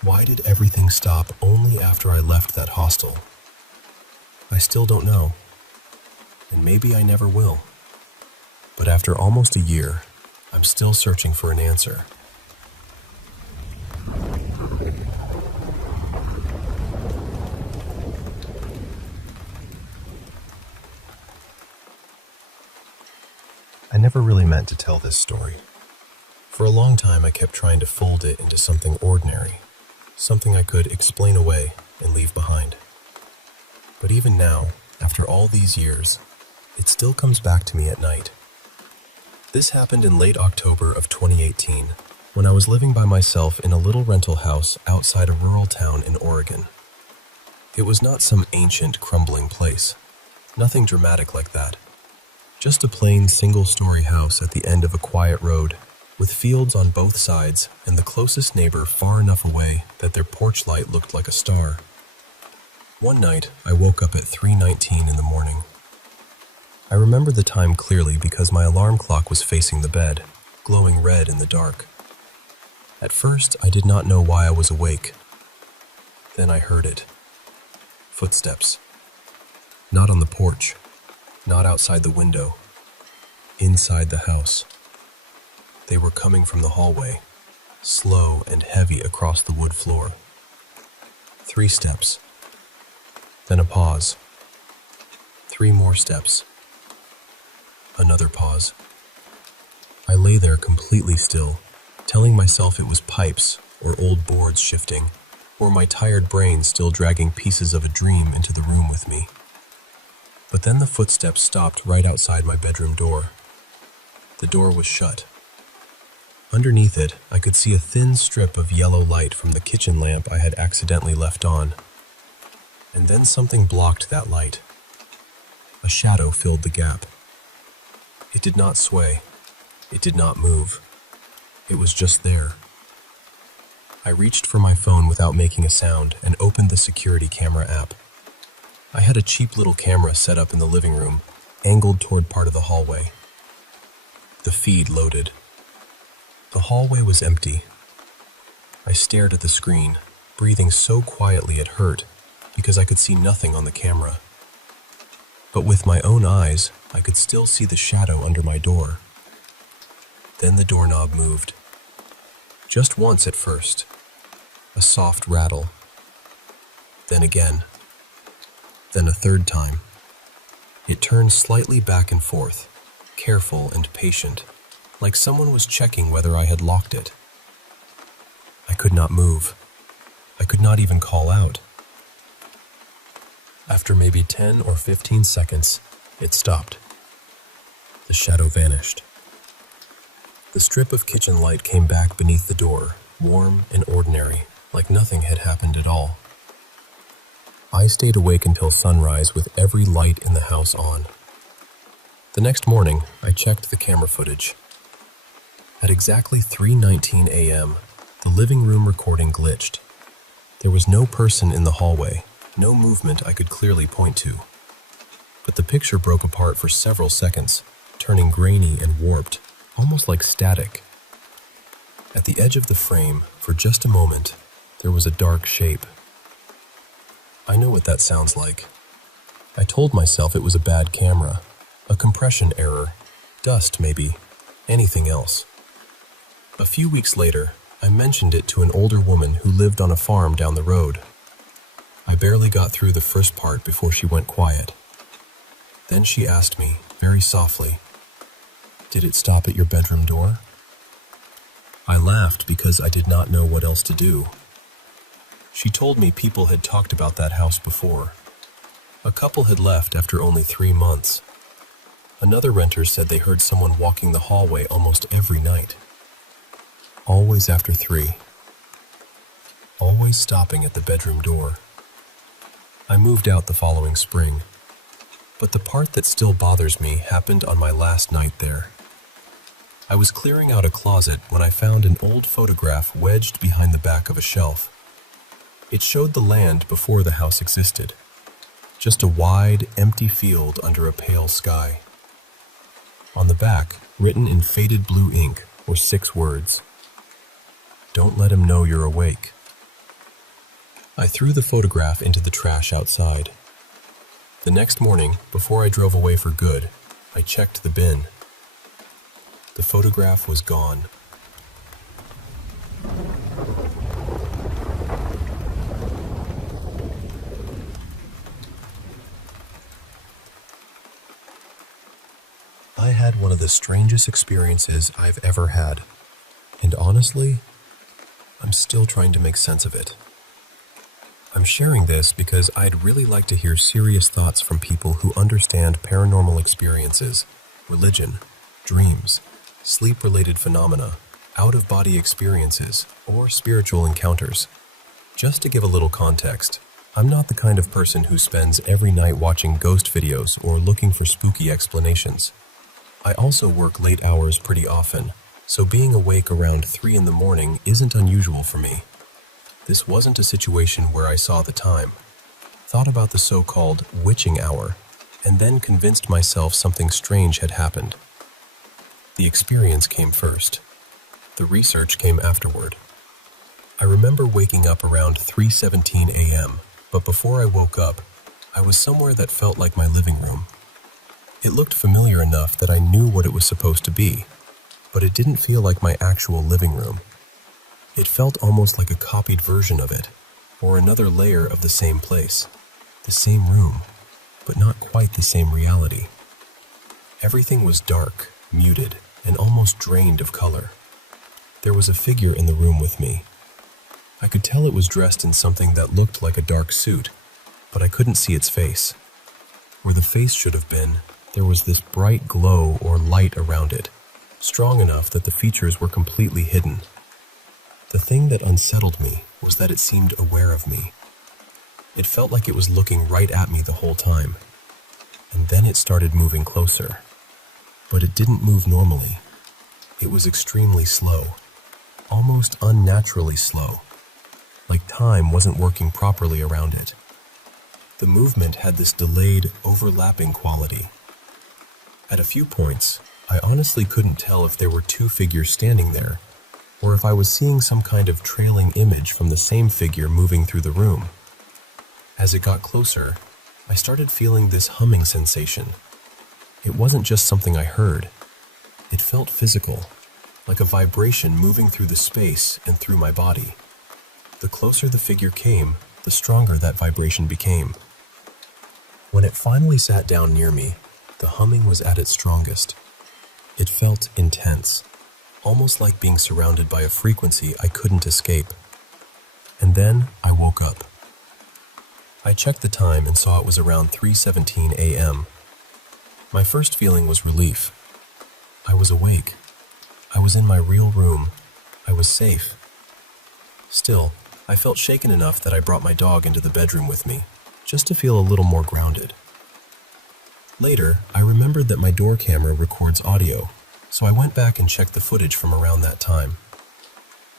Why did everything stop only after I left that hostel? I still don't know. And maybe I never will. But after almost a year, I'm still searching for an answer. I never really meant to tell this story. For a long time, I kept trying to fold it into something ordinary, something I could explain away and leave behind. But even now, after all these years, it still comes back to me at night. This happened in late October of 2018, when I was living by myself in a little rental house outside a rural town in Oregon. It was not some ancient, crumbling place. Nothing dramatic like that. Just a plain single-story house at the end of a quiet road, with fields on both sides and the closest neighbor far enough away that their porch light looked like a star. One night, I woke up at 3:19 in the morning. I remember the time clearly because my alarm clock was facing the bed, glowing red in the dark. At first, I did not know why I was awake. Then I heard it. Footsteps. Not on the porch. Not outside the window. Inside the house. They were coming from the hallway, slow and heavy across the wood floor. 3 steps. Then a pause. 3 more steps. Another pause. I lay there completely still, telling myself it was pipes or old boards shifting, or my tired brain still dragging pieces of a dream into the room with me. But then the footsteps stopped right outside my bedroom door. The door was shut. Underneath it, I could see a thin strip of yellow light from the kitchen lamp I had accidentally left on. And then something blocked that light. A shadow filled the gap. It did not sway. It did not move. It was just there. I reached for my phone without making a sound and opened the security camera app. I had a cheap little camera set up in the living room, angled toward part of the hallway. The feed loaded. The hallway was empty. I stared at the screen, breathing so quietly it hurt, because I could see nothing on the camera. But with my own eyes, I could still see the shadow under my door. Then the doorknob moved. Just once at first. A soft rattle. Then again. Then a third time. It turned slightly back and forth, careful and patient, like someone was checking whether I had locked it. I could not move. I could not even call out. After maybe 10 or 15 seconds, it stopped. The shadow vanished. The strip of kitchen light came back beneath the door, warm and ordinary, like nothing had happened at all. I stayed awake until sunrise with every light in the house on. The next morning, I checked the camera footage. At exactly 3:19 a.m., the living room recording glitched. There was no person in the hallway, no movement I could clearly point to. But the picture broke apart for several seconds, turning grainy and warped, almost like static. At the edge of the frame, for just a moment, there was a dark shape. I know what that sounds like. I told myself it was a bad camera, a compression error, dust maybe, anything else. A few weeks later, I mentioned it to an older woman who lived on a farm down the road. I barely got through the first part before she went quiet. Then she asked me, very softly, "Did it stop at your bedroom door?" I laughed because I did not know what else to do. She told me people had talked about that house before. A couple had left after only 3 months. Another renter said they heard someone walking the hallway almost every night. Always after 3. Always stopping at the bedroom door. I moved out the following spring. But the part that still bothers me happened on my last night there. I was clearing out a closet when I found an old photograph wedged behind the back of a shelf. It showed the land before the house existed. Just a wide, empty field under a pale sky. On the back, written in faded blue ink, were 6 words. "Don't let him know you're awake." I threw the photograph into the trash outside. The next morning, before I drove away for good, I checked the bin. The photograph was gone. I had one of the strangest experiences I've ever had, and honestly, I'm still trying to make sense of it. I'm sharing this because I'd really like to hear serious thoughts from people who understand paranormal experiences, religion, dreams, sleep-related phenomena, out-of-body experiences, or spiritual encounters. Just to give a little context, I'm not the kind of person who spends every night watching ghost videos or looking for spooky explanations. I also work late hours pretty often, so being awake around 3 in the morning isn't unusual for me. This wasn't a situation where I saw the time, thought about the so-called witching hour, and then convinced myself something strange had happened. The experience came first. The research came afterward. I remember waking up around 3:17 a.m., but before I woke up, I was somewhere that felt like my living room. It looked familiar enough that I knew what it was supposed to be, but it didn't feel like my actual living room. It felt almost like a copied version of it, or another layer of the same place, the same room, but not quite the same reality. Everything was dark, muted, and almost drained of color. There was a figure in the room with me. I could tell it was dressed in something that looked like a dark suit, but I couldn't see its face. Where the face should have been, there was this bright glow or light around it, strong enough that the features were completely hidden. The thing that unsettled me was that it seemed aware of me. It felt like it was looking right at me the whole time. And then it started moving closer. But it didn't move normally. It was extremely slow, almost unnaturally slow, like time wasn't working properly around it. The movement had this delayed, overlapping quality. At a few points, I honestly couldn't tell if there were two figures standing there, or if I was seeing some kind of trailing image from the same figure moving through the room. As it got closer, I started feeling this humming sensation. It wasn't just something I heard. It felt physical, like a vibration moving through the space and through my body. The closer the figure came, the stronger that vibration became. When it finally sat down near me, the humming was at its strongest. It felt intense, almost like being surrounded by a frequency I couldn't escape. And then I woke up. I checked the time and saw it was around 3:17 a.m. My first feeling was relief. I was awake. I was in my real room. I was safe. Still, I felt shaken enough that I brought my dog into the bedroom with me, just to feel a little more grounded. Later, I remembered that my door camera records audio, so I went back and checked the footage from around that time.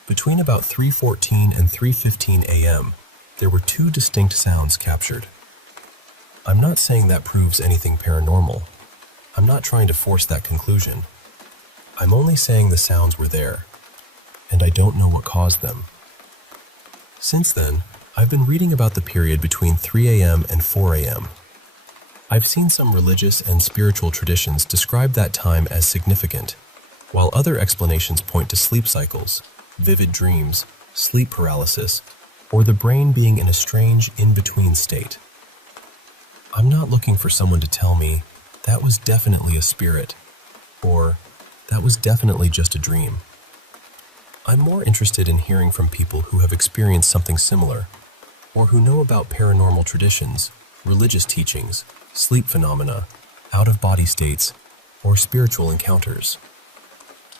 Between about 3:14 and 3:15 a.m., there were two distinct sounds captured. I'm not saying that proves anything paranormal. I'm not trying to force that conclusion. I'm only saying the sounds were there, and I don't know what caused them. Since then, I've been reading about the period between 3 a.m. and 4 a.m. I've seen some religious and spiritual traditions describe that time as significant, while other explanations point to sleep cycles, vivid dreams, sleep paralysis, or the brain being in a strange in-between state. I'm not looking for someone to tell me, that was definitely a spirit, or that was definitely just a dream. I'm more interested in hearing from people who have experienced something similar, or who know about paranormal traditions, religious teachings, sleep phenomena, out-of-body states, or spiritual encounters.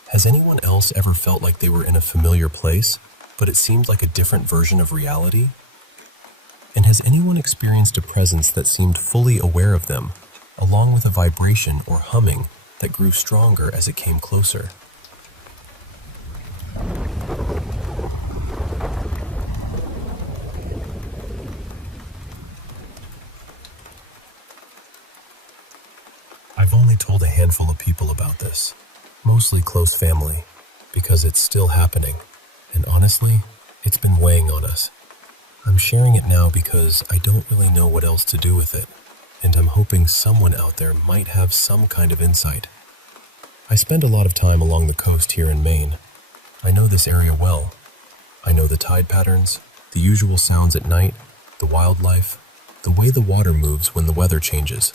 Has anyone else ever felt like they were in a familiar place, but it seemed like a different version of reality? And has anyone experienced a presence that seemed fully aware of them, along with a vibration or humming that grew stronger as it came closer? I've only told a handful of people about this, mostly close family, because it's still happening, and honestly, it's been weighing on us. I'm sharing it now because I don't really know what else to do with it, and I'm hoping someone out there might have some kind of insight. I spend a lot of time along the coast here in Maine. I know this area well. I know the tide patterns, the usual sounds at night, the wildlife, the way the water moves when the weather changes.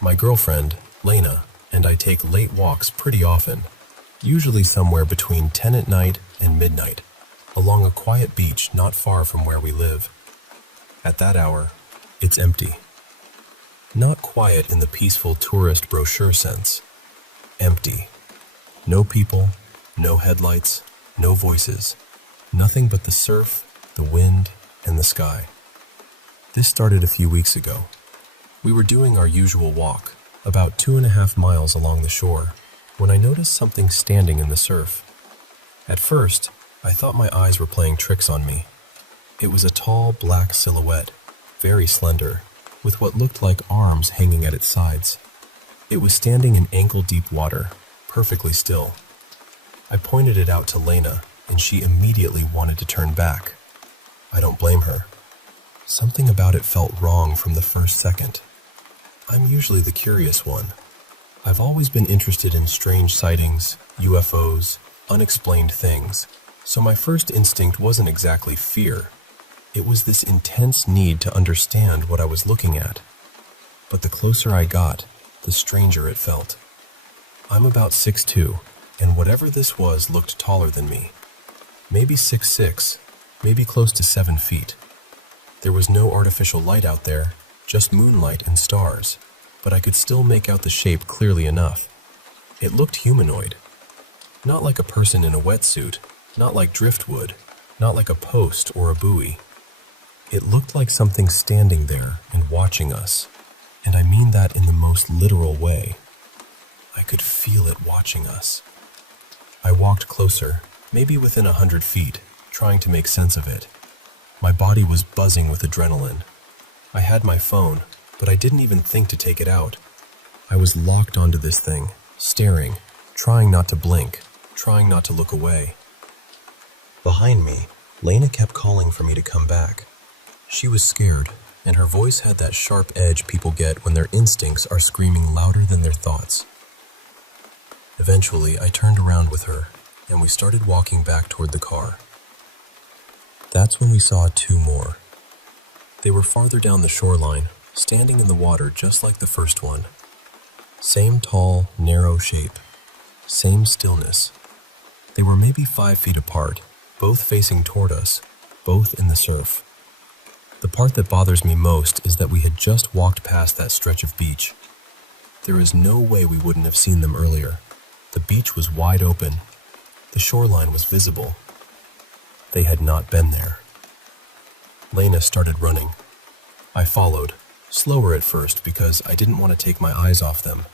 My girlfriend, Lena, and I take late walks pretty often, usually somewhere between 10 at night and midnight, along a quiet beach not far from where we live. At that hour, it's empty. Not quiet in the peaceful tourist brochure sense. Empty. No people, no headlights, no voices. Nothing but the surf, the wind, and the sky. This started a few weeks ago. We were doing our usual walk, about 2.5 miles along the shore, when I noticed something standing in the surf. At first, I thought my eyes were playing tricks on me. It was a tall, black silhouette, very slender, with what looked like arms hanging at its sides. It was standing in ankle-deep water, perfectly still. I pointed it out to Lena, and she immediately wanted to turn back. I don't blame her. Something about it felt wrong from the first second. I'm usually the curious one. I've always been interested in strange sightings, UFOs, unexplained things, so my first instinct wasn't exactly fear. It was this intense need to understand what I was looking at. But the closer I got, the stranger it felt. I'm about 6'2", and whatever this was looked taller than me. Maybe 6'6", maybe close to 7 feet. There was no artificial light out there, just moonlight and stars, but I could still make out the shape clearly enough. It looked humanoid. Not like a person in a wetsuit, not like driftwood, not like a post or a buoy. It looked like something standing there and watching us, and I mean that in the most literal way. I could feel it watching us. I walked closer, maybe within 100 feet, trying to make sense of it. My body was buzzing with adrenaline. I had my phone, but I didn't even think to take it out. I was locked onto this thing, staring, trying not to blink, trying not to look away. Behind me, Lena kept calling for me to come back. She was scared, and her voice had that sharp edge people get when their instincts are screaming louder than their thoughts. Eventually, I turned around with her, and we started walking back toward the car. That's when we saw 2 more. They were farther down the shoreline, standing in the water just like the first one. Same tall, narrow shape. Same stillness. They were maybe 5 feet apart, both facing toward us, both in the surf. The part that bothers me most is that we had just walked past that stretch of beach. There is no way we wouldn't have seen them earlier. The beach was wide open. The shoreline was visible. They had not been there. Lena started running. I followed, slower at first because I didn't want to take my eyes off them.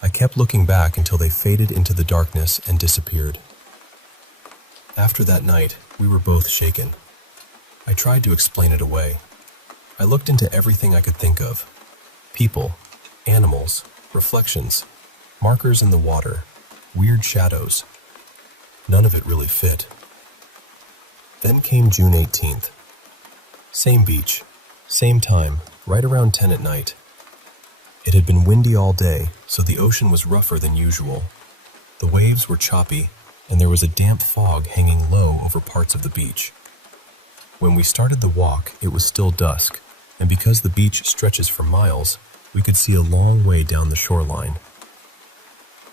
I kept looking back until they faded into the darkness and disappeared. After that night, we were both shaken. I tried to explain it away. I looked into everything I could think of. People, animals, reflections, markers in the water, weird shadows. None of it really fit. Then came June 18th. Same beach, same time, right around 10 at night. It had been windy all day, so the ocean was rougher than usual. The waves were choppy, and there was a damp fog hanging low over parts of the beach. When we started the walk, it was still dusk, and because the beach stretches for miles, we could see a long way down the shoreline.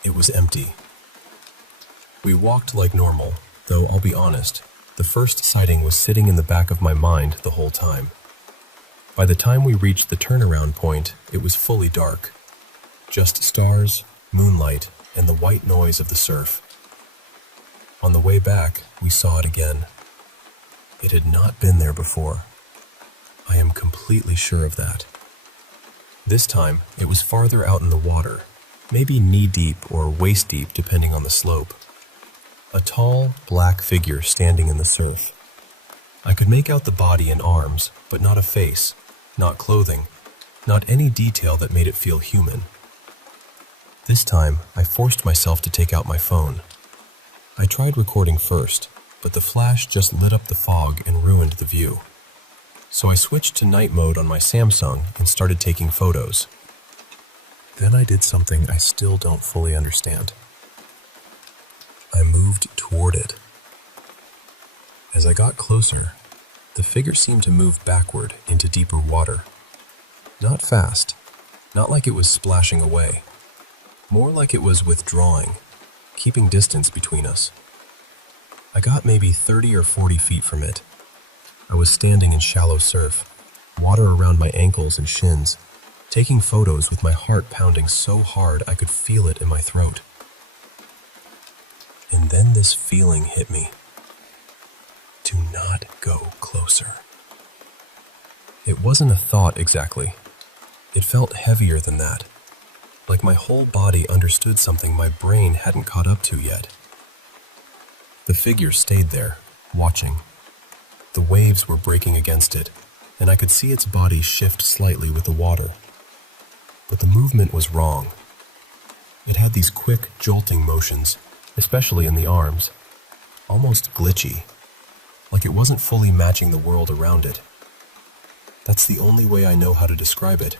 It was empty. We walked like normal, though I'll be honest, the first sighting was sitting in the back of my mind the whole time. By the time we reached the turnaround point, it was fully dark. Just stars, moonlight, and the white noise of the surf. On the way back, we saw it again. It had not been there before. I am completely sure of that. This time, it was farther out in the water, maybe knee-deep or waist-deep depending on the slope. A tall, black figure standing in the surf. I could make out the body and arms, but not a face, not clothing, not any detail that made it feel human. This time, I forced myself to take out my phone. I tried recording first, but the flash just lit up the fog and ruined the view. So I switched to night mode on my Samsung and started taking photos. Then I did something I still don't fully understand. I moved toward it. As I got closer, the figure seemed to move backward into deeper water. Not fast, not like it was splashing away. More like it was withdrawing, keeping distance between us. I got maybe 30 or 40 feet from it. I was standing in shallow surf, water around my ankles and shins, taking photos with my heart pounding so hard I could feel it in my throat. And then this feeling hit me. Do not go closer. It wasn't a thought exactly. It felt heavier than that. Like my whole body understood something my brain hadn't caught up to yet. The figure stayed there, watching. The waves were breaking against it, and I could see its body shift slightly with the water. But the movement was wrong. It had these quick, jolting motions, especially in the arms, almost glitchy, like it wasn't fully matching the world around it. That's the only way I know how to describe it.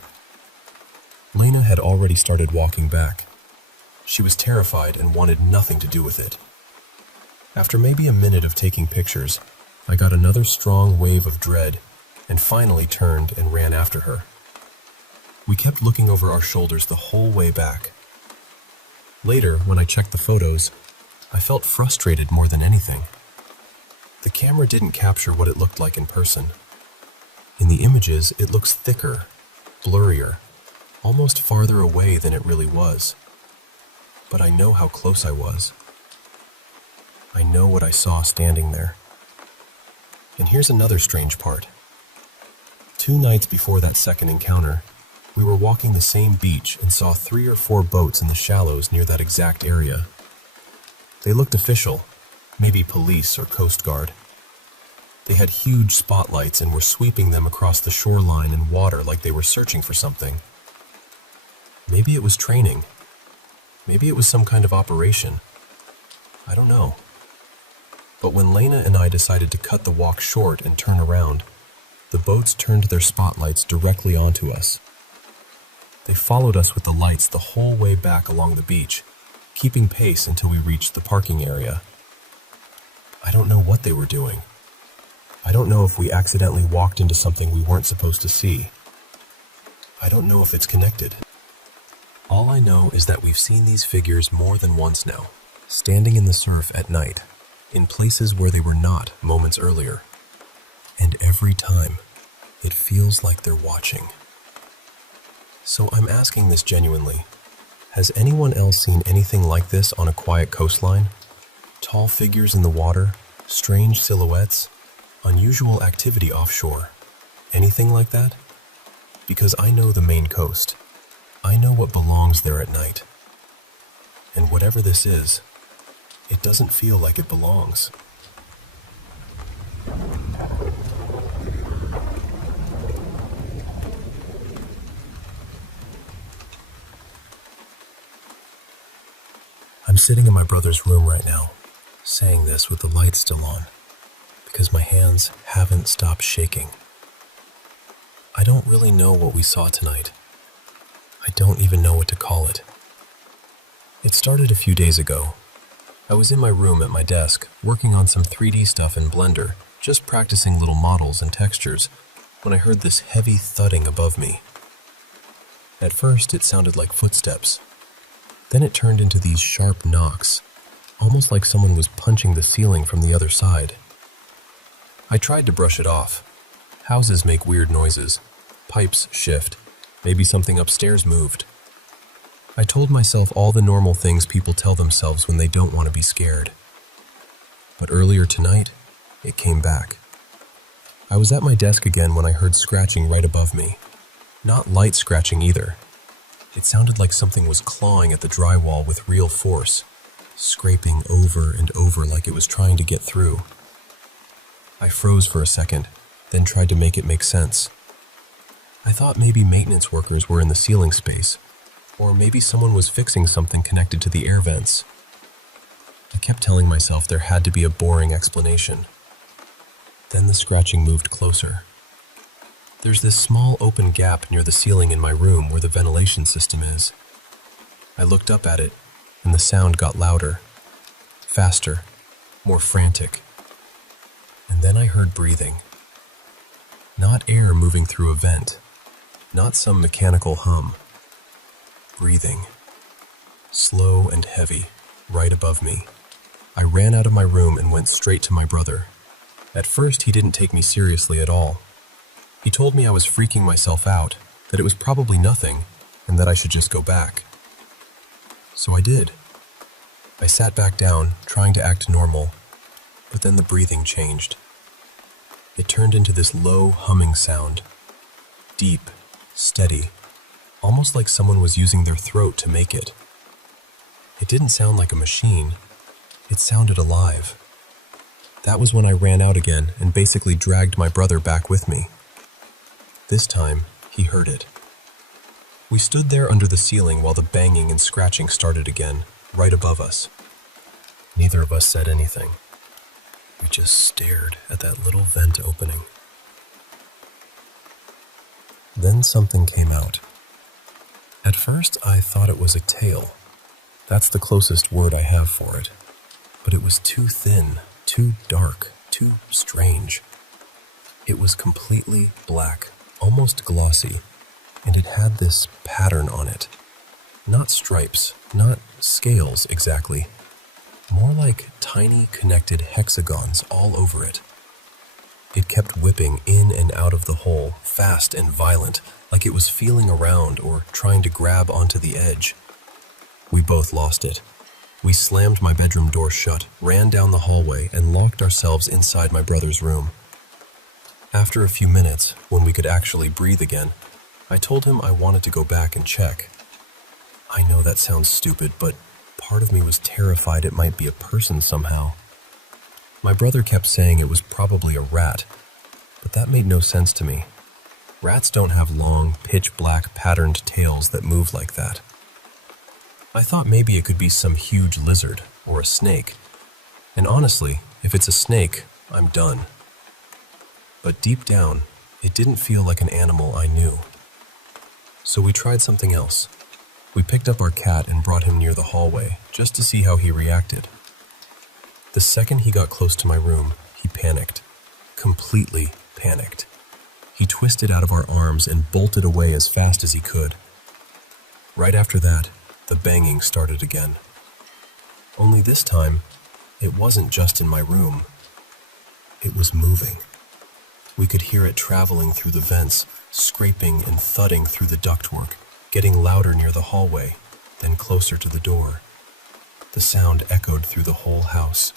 Lena had already started walking back. She was terrified and wanted nothing to do with it. After maybe a minute of taking pictures, I got another strong wave of dread and finally turned and ran after her. We kept looking over our shoulders the whole way back. Later, when I checked the photos, I felt frustrated more than anything. The camera didn't capture what it looked like in person. In the images, it looks thicker, blurrier, almost farther away than it really was. But I know how close I was. I know what I saw standing there. And here's another strange part. 2 nights before that second encounter, we were walking the same beach and saw 3 or 4 boats in the shallows near that exact area. They looked official, maybe police or Coast Guard. They had huge spotlights and were sweeping them across the shoreline and water like they were searching for something. Maybe it was training. Maybe it was some kind of operation. I don't know. But when Lena and I decided to cut the walk short and turn around, the boats turned their spotlights directly onto us. They followed us with the lights the whole way back along the beach, keeping pace until we reached the parking area. I don't know what they were doing. I don't know if we accidentally walked into something we weren't supposed to see. I don't know if it's connected. All I know is that we've seen these figures more than once now, standing in the surf at night, in places where they were not moments earlier. And every time, it feels like they're watching. So I'm asking this genuinely. Has anyone else seen anything like this on a quiet coastline? Tall figures in the water, strange silhouettes, unusual activity offshore. Anything like that? Because I know the Maine coast. I know what belongs there at night. And whatever this is, it doesn't feel like it belongs. I'm sitting in my brother's room right now, saying this with the lights still on, because my hands haven't stopped shaking. I don't really know what we saw tonight. I don't even know what to call it. It started a few days ago. I was in my room at my desk, working on some 3D stuff in Blender, just practicing little models and textures, when I heard this heavy thudding above me. At first, it sounded like footsteps. Then it turned into these sharp knocks, almost like someone was punching the ceiling from the other side. I tried to brush it off. Houses make weird noises. Pipes shift. Maybe something upstairs moved. I told myself all the normal things people tell themselves when they don't want to be scared. But earlier tonight, it came back. I was at my desk again when I heard scratching right above me. Not light scratching either. It sounded like something was clawing at the drywall with real force, scraping over and over like it was trying to get through. I froze for a second, then tried to make it make sense. I thought maybe maintenance workers were in the ceiling space, or maybe someone was fixing something connected to the air vents. I kept telling myself there had to be a boring explanation. Then the scratching moved closer. There's this small open gap near the ceiling in my room where the ventilation system is. I looked up at it, and the sound got louder, faster, more frantic. And then I heard breathing. Not air moving through a vent, not some mechanical hum. Breathing, slow and heavy, right above me. I ran out of my room and went straight to my brother. At first, he didn't take me seriously at all. He told me I was freaking myself out, that it was probably nothing, and that I should just go back. So I did. I sat back down, trying to act normal, but then the breathing changed. It turned into this low humming sound. Deep, steady, almost like someone was using their throat to make it. It didn't sound like a machine. It sounded alive. That was when I ran out again and basically dragged my brother back with me. This time, he heard it. We stood there under the ceiling while the banging and scratching started again, right above us. Neither of us said anything. We just stared at that little vent opening. Then something came out. At first, I thought it was a tail. That's the closest word I have for it. But it was too thin, too dark, too strange. It was completely black, almost glossy, and it had this pattern on it. Not stripes, not scales exactly. more like tiny connected hexagons all over it. It kept whipping in and out of the hole, fast and violent, like it was feeling around or trying to grab onto the edge. We both lost it. We slammed my bedroom door shut, ran down the hallway, and locked ourselves inside my brother's room. After a few minutes, when we could actually breathe again, I told him I wanted to go back and check. I know that sounds stupid, but part of me was terrified it might be a person somehow. My brother kept saying it was probably a rat, but that made no sense to me. Rats don't have long, pitch-black patterned tails that move like that. I thought maybe it could be some huge lizard or a snake. And honestly, if it's a snake, I'm done. But deep down, it didn't feel like an animal I knew. So we tried something else. We picked up our cat and brought him near the hallway, just to see how he reacted. The second he got close to my room, he panicked. Completely panicked. He twisted out of our arms and bolted away as fast as he could. Right after that, the banging started again. Only this time, it wasn't just in my room. It was moving. We could hear it traveling through the vents, scraping and thudding through the ductwork, getting louder near the hallway, then closer to the door. The sound echoed through the whole house.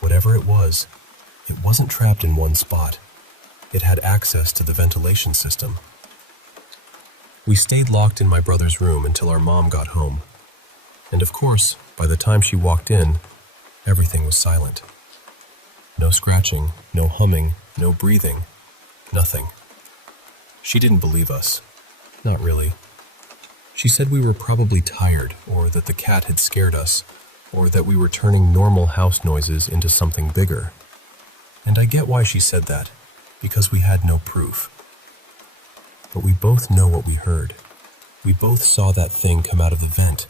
Whatever it wasn't trapped in one spot. It had access to the ventilation system. We stayed locked in my brother's room until our mom got home. And of course, by the time she walked in, everything was silent. No scratching, no humming, no breathing, nothing. She didn't believe us. Not really. She said we were probably tired, or that the cat had scared us, or that we were turning normal house noises into something bigger. And I get why she said that, because we had no proof. But we both know what we heard. We both saw that thing come out of the vent.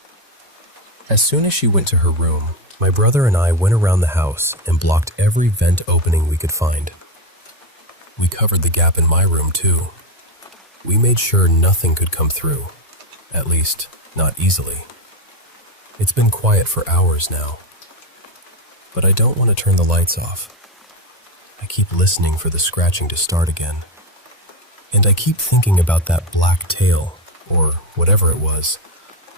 As soon as she went to her room, my brother and I went around the house and blocked every vent opening we could find. We covered the gap in my room too. We made sure nothing could come through, at least not easily. It's been quiet for hours now, but I don't want to turn the lights off. I keep listening for the scratching to start again. And I keep thinking about that black tail, or whatever it was,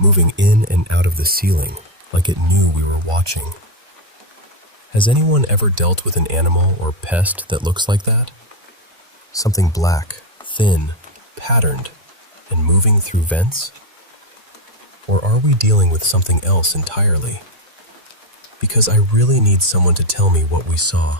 moving in and out of the ceiling like it knew we were watching. Has anyone ever dealt with an animal or pest that looks like that? Something black, thin, patterned, and moving through vents? Or are we dealing with something else entirely? Because I really need someone to tell me what we saw.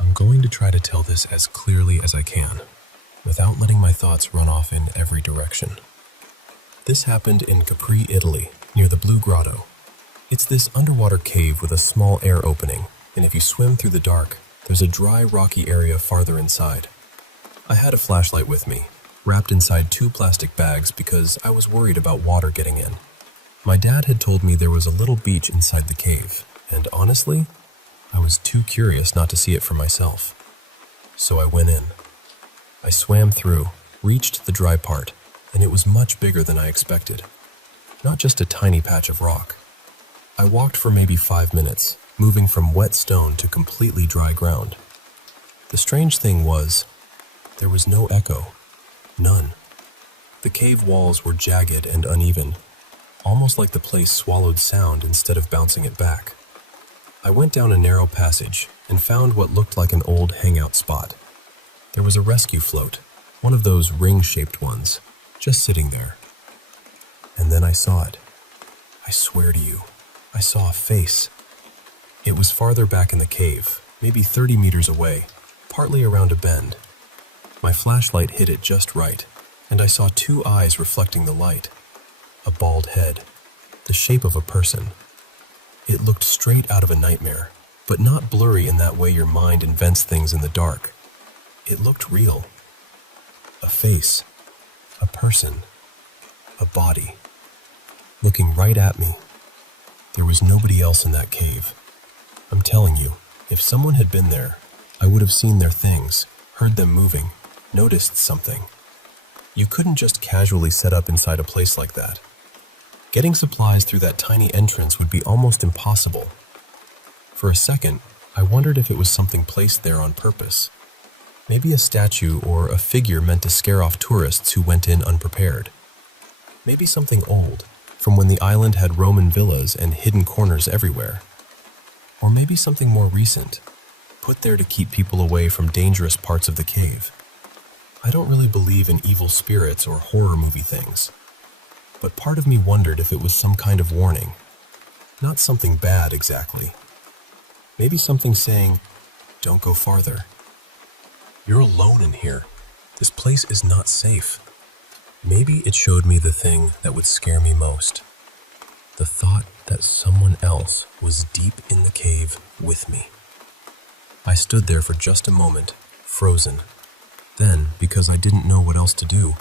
I'm going to try to tell this as clearly as I can, without letting my thoughts run off in every direction. This happened in Capri, Italy, near the Blue Grotto. It's this underwater cave with a small air opening, and if you swim through the dark, there's a dry, rocky area farther inside. I had a flashlight with me, wrapped inside 2 plastic bags because I was worried about water getting in. My dad had told me there was a little beach inside the cave, and honestly, I was too curious not to see it for myself. So I went in. I swam through, reached the dry part, and it was much bigger than I expected. Not just a tiny patch of rock. I walked for maybe 5 minutes, moving from wet stone to completely dry ground. The strange thing was, there was no echo. None. The cave walls were jagged and uneven, almost like the place swallowed sound instead of bouncing it back. I went down a narrow passage and found what looked like an old hangout spot. There was a rescue float, one of those ring-shaped ones, just sitting there. And then I saw it. I swear to you, I saw a face. It was farther back in the cave, maybe 30 meters away, partly around a bend. My flashlight hit it just right, and I saw 2 eyes reflecting the light. A bald head, the shape of a person. It looked straight out of a nightmare, but not blurry in that way your mind invents things in the dark. It looked real. A face, a person, a body, looking right at me. There was nobody else in that cave. I'm telling you, if someone had been there, I would have seen their things, heard them moving, noticed something. You couldn't just casually set up inside a place like that. Getting supplies through that tiny entrance would be almost impossible. For a second, I wondered if it was something placed there on purpose. Maybe a statue or a figure meant to scare off tourists who went in unprepared. Maybe something old, from when the island had Roman villas and hidden corners everywhere. Or maybe something more recent, put there to keep people away from dangerous parts of the cave. I don't really believe in evil spirits or horror movie things, but part of me wondered if it was some kind of warning. Not something bad exactly. Maybe something saying, "Don't go farther. You're alone in here. This place is not safe." Maybe it showed me the thing that would scare me most. The thought that someone else was deep in the cave with me. I stood there for just a moment, frozen. Then, because I didn't know what else to do,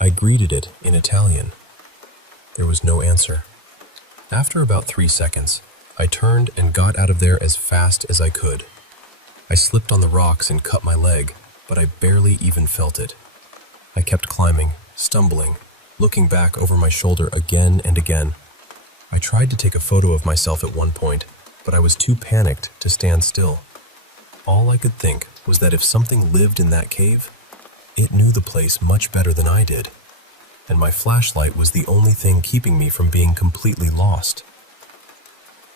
I greeted it in Italian. There was no answer. After about 3 seconds, I turned and got out of there as fast as I could. I slipped on the rocks and cut my leg, but I barely even felt it. I kept climbing, stumbling, looking back over my shoulder again and again. I tried to take a photo of myself at one point, but I was too panicked to stand still. All I could think was that if something lived in that cave, it knew the place much better than I did, and my flashlight was the only thing keeping me from being completely lost.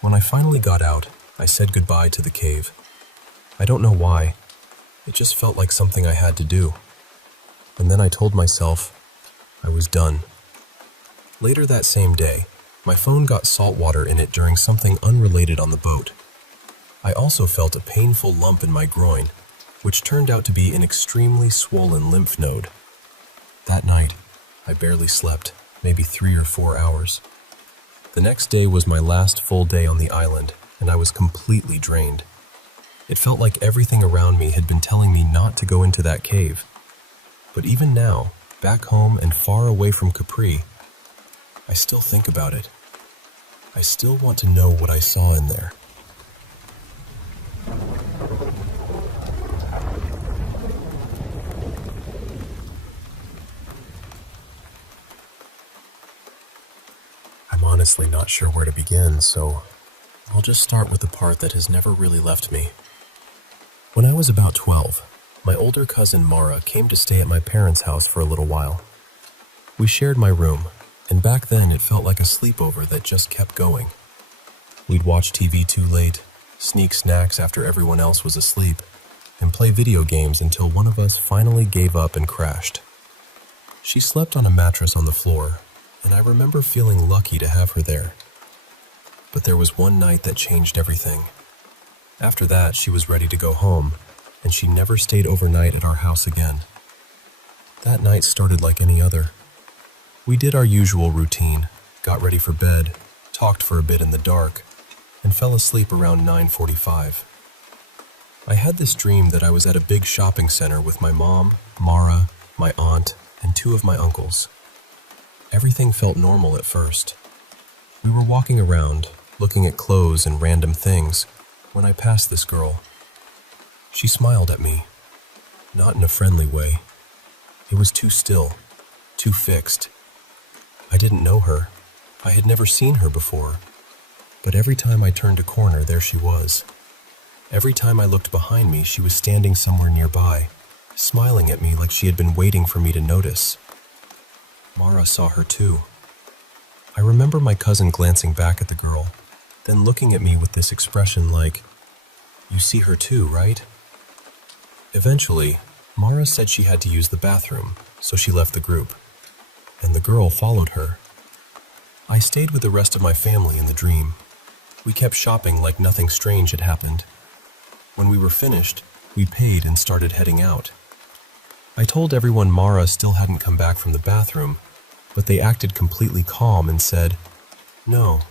When I finally got out, I said goodbye to the cave. I don't know why. It just felt like something I had to do. And then I told myself I was done. Later that same day, my phone got salt water in it during something unrelated on the boat. I also felt a painful lump in my groin, which turned out to be an extremely swollen lymph node. That night, I barely slept, maybe 3 or 4 hours. The next day was my last full day on the island, and I was completely drained. It felt like everything around me had been telling me not to go into that cave. But even now, back home and far away from Capri, I still think about it. I still want to know what I saw in there. I'm honestly not sure where to begin, so I'll just start with the part that has never really left me. When I was about 12, my older cousin Mara came to stay at my parents' house for a little while. We shared my room, and back then it felt like a sleepover that just kept going. We'd watch TV too late, sneak snacks after everyone else was asleep, and play video games until one of us finally gave up and crashed. She slept on a mattress on the floor, and I remember feeling lucky to have her there. But there was one night that changed everything. After that, she was ready to go home, and she never stayed overnight at our house again. That night started like any other. We did our usual routine, got ready for bed, talked for a bit in the dark, and fell asleep around 9:45. I had this dream that I was at a big shopping center with my mom, Mara, my aunt, and 2 of my uncles. Everything felt normal at first. We were walking around, looking at clothes and random things, when I passed this girl. She smiled at me, not in a friendly way. It was too still, too fixed. I didn't know her. I had never seen her before. But every time I turned a corner, there she was. Every time I looked behind me, she was standing somewhere nearby, smiling at me like she had been waiting for me to notice. Mara saw her too. I remember my cousin glancing back at the girl, then looking at me with this expression like, "You see her too, right?" Eventually, Mara said she had to use the bathroom, so she left the group, and the girl followed her. I stayed with the rest of my family in the dream. We kept shopping like nothing strange had happened. When we were finished, we paid and started heading out. I told everyone Mara still hadn't come back from the bathroom, but they acted completely calm and said, "No,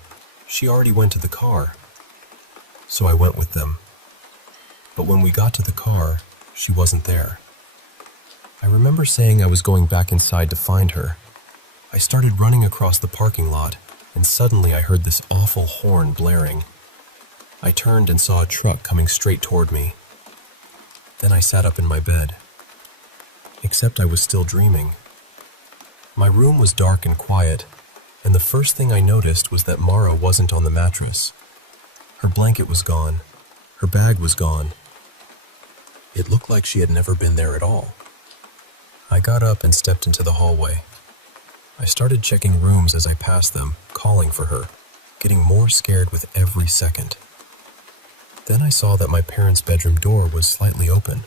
she already went to the car." So I went with them. But when we got to the car, she wasn't there. I remember saying I was going back inside to find her. I started running across the parking lot, and suddenly I heard this awful horn blaring. I turned and saw a truck coming straight toward me. Then I sat up in my bed. Except I was still dreaming. My room was dark and quiet, and the first thing I noticed was that Mara wasn't on the mattress. Her blanket was gone. Her bag was gone. It looked like she had never been there at all. I got up and stepped into the hallway. I started checking rooms as I passed them, calling for her, getting more scared with every second. Then I saw that my parents' bedroom door was slightly open.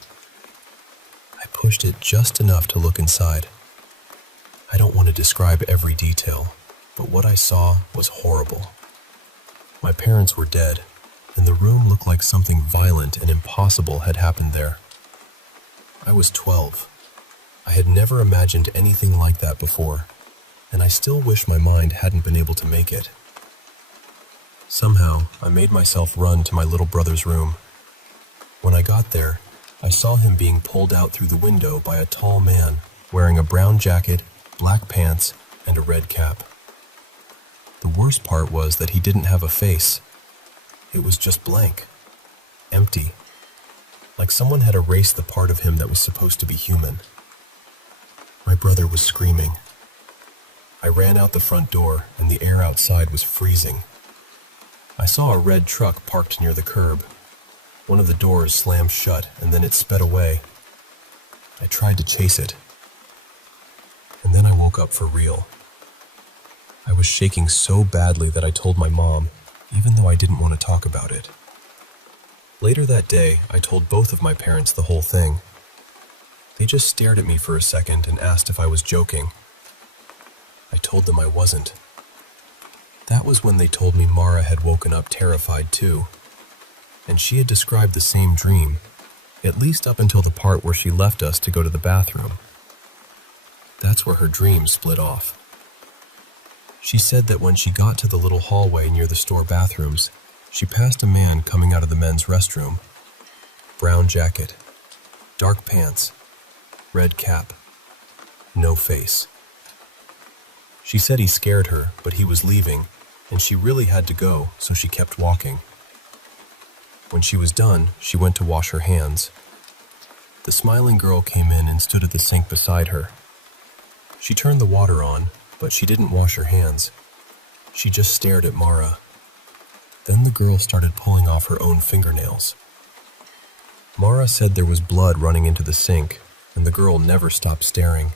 I pushed it just enough to look inside. I don't want to describe every detail, but what I saw was horrible. My parents were dead, and the room looked like something violent and impossible had happened there. I was 12. I had never imagined anything like that before, and I still wish my mind hadn't been able to make it. Somehow, I made myself run to my little brother's room. When I got there, I saw him being pulled out through the window by a tall man wearing a brown jacket, black pants, and a red cap. The worst part was that he didn't have a face. It was just blank, empty, like someone had erased the part of him that was supposed to be human. My brother was screaming. I ran out the front door, and the air outside was freezing. I saw a red truck parked near the curb. One of the doors slammed shut, and then it sped away. I tried to chase it, and then I woke up for real. I was shaking so badly that I told my mom, even though I didn't want to talk about it. Later that day, I told both of my parents the whole thing. They just stared at me for a second and asked if I was joking. I told them I wasn't. That was when they told me Mara had woken up terrified too, and she had described the same dream, at least up until the part where she left us to go to the bathroom. That's where her dream split off. She said that when she got to the little hallway near the store bathrooms, she passed a man coming out of the men's restroom. Brown jacket, dark pants, red cap, no face. She said he scared her, but he was leaving, and she really had to go, so she kept walking. When she was done, she went to wash her hands. The smiling girl came in and stood at the sink beside her. She turned the water on, but she didn't wash her hands. She just stared at Mara. Then the girl started pulling off her own fingernails. Mara said there was blood running into the sink, and the girl never stopped staring.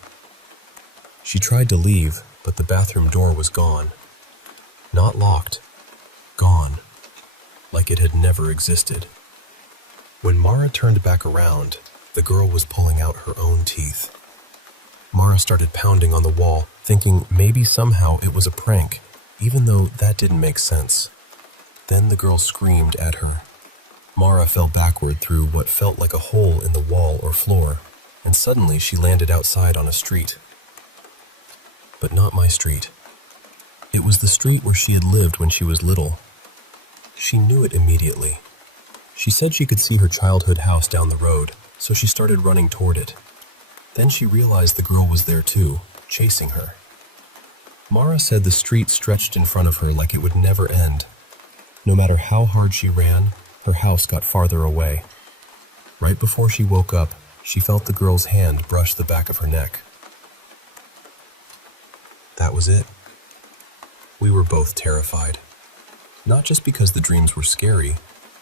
She tried to leave, but the bathroom door was gone. Not locked. Gone. Like it had never existed. When Mara turned back around, the girl was pulling out her own teeth. Mara started pounding on the wall, thinking maybe somehow it was a prank, even though that didn't make sense. Then the girl screamed at her. Mara fell backward through what felt like a hole in the wall or floor, and suddenly she landed outside on a street. But not my street. It was the street where she had lived when she was little. She knew it immediately. She said she could see her childhood house down the road, so she started running toward it. Then she realized the girl was there too, chasing her. Mara said the street stretched in front of her like it would never end. No matter how hard she ran, her house got farther away. Right before she woke up, she felt the girl's hand brush the back of her neck. That was it. We were both terrified. Not just because the dreams were scary,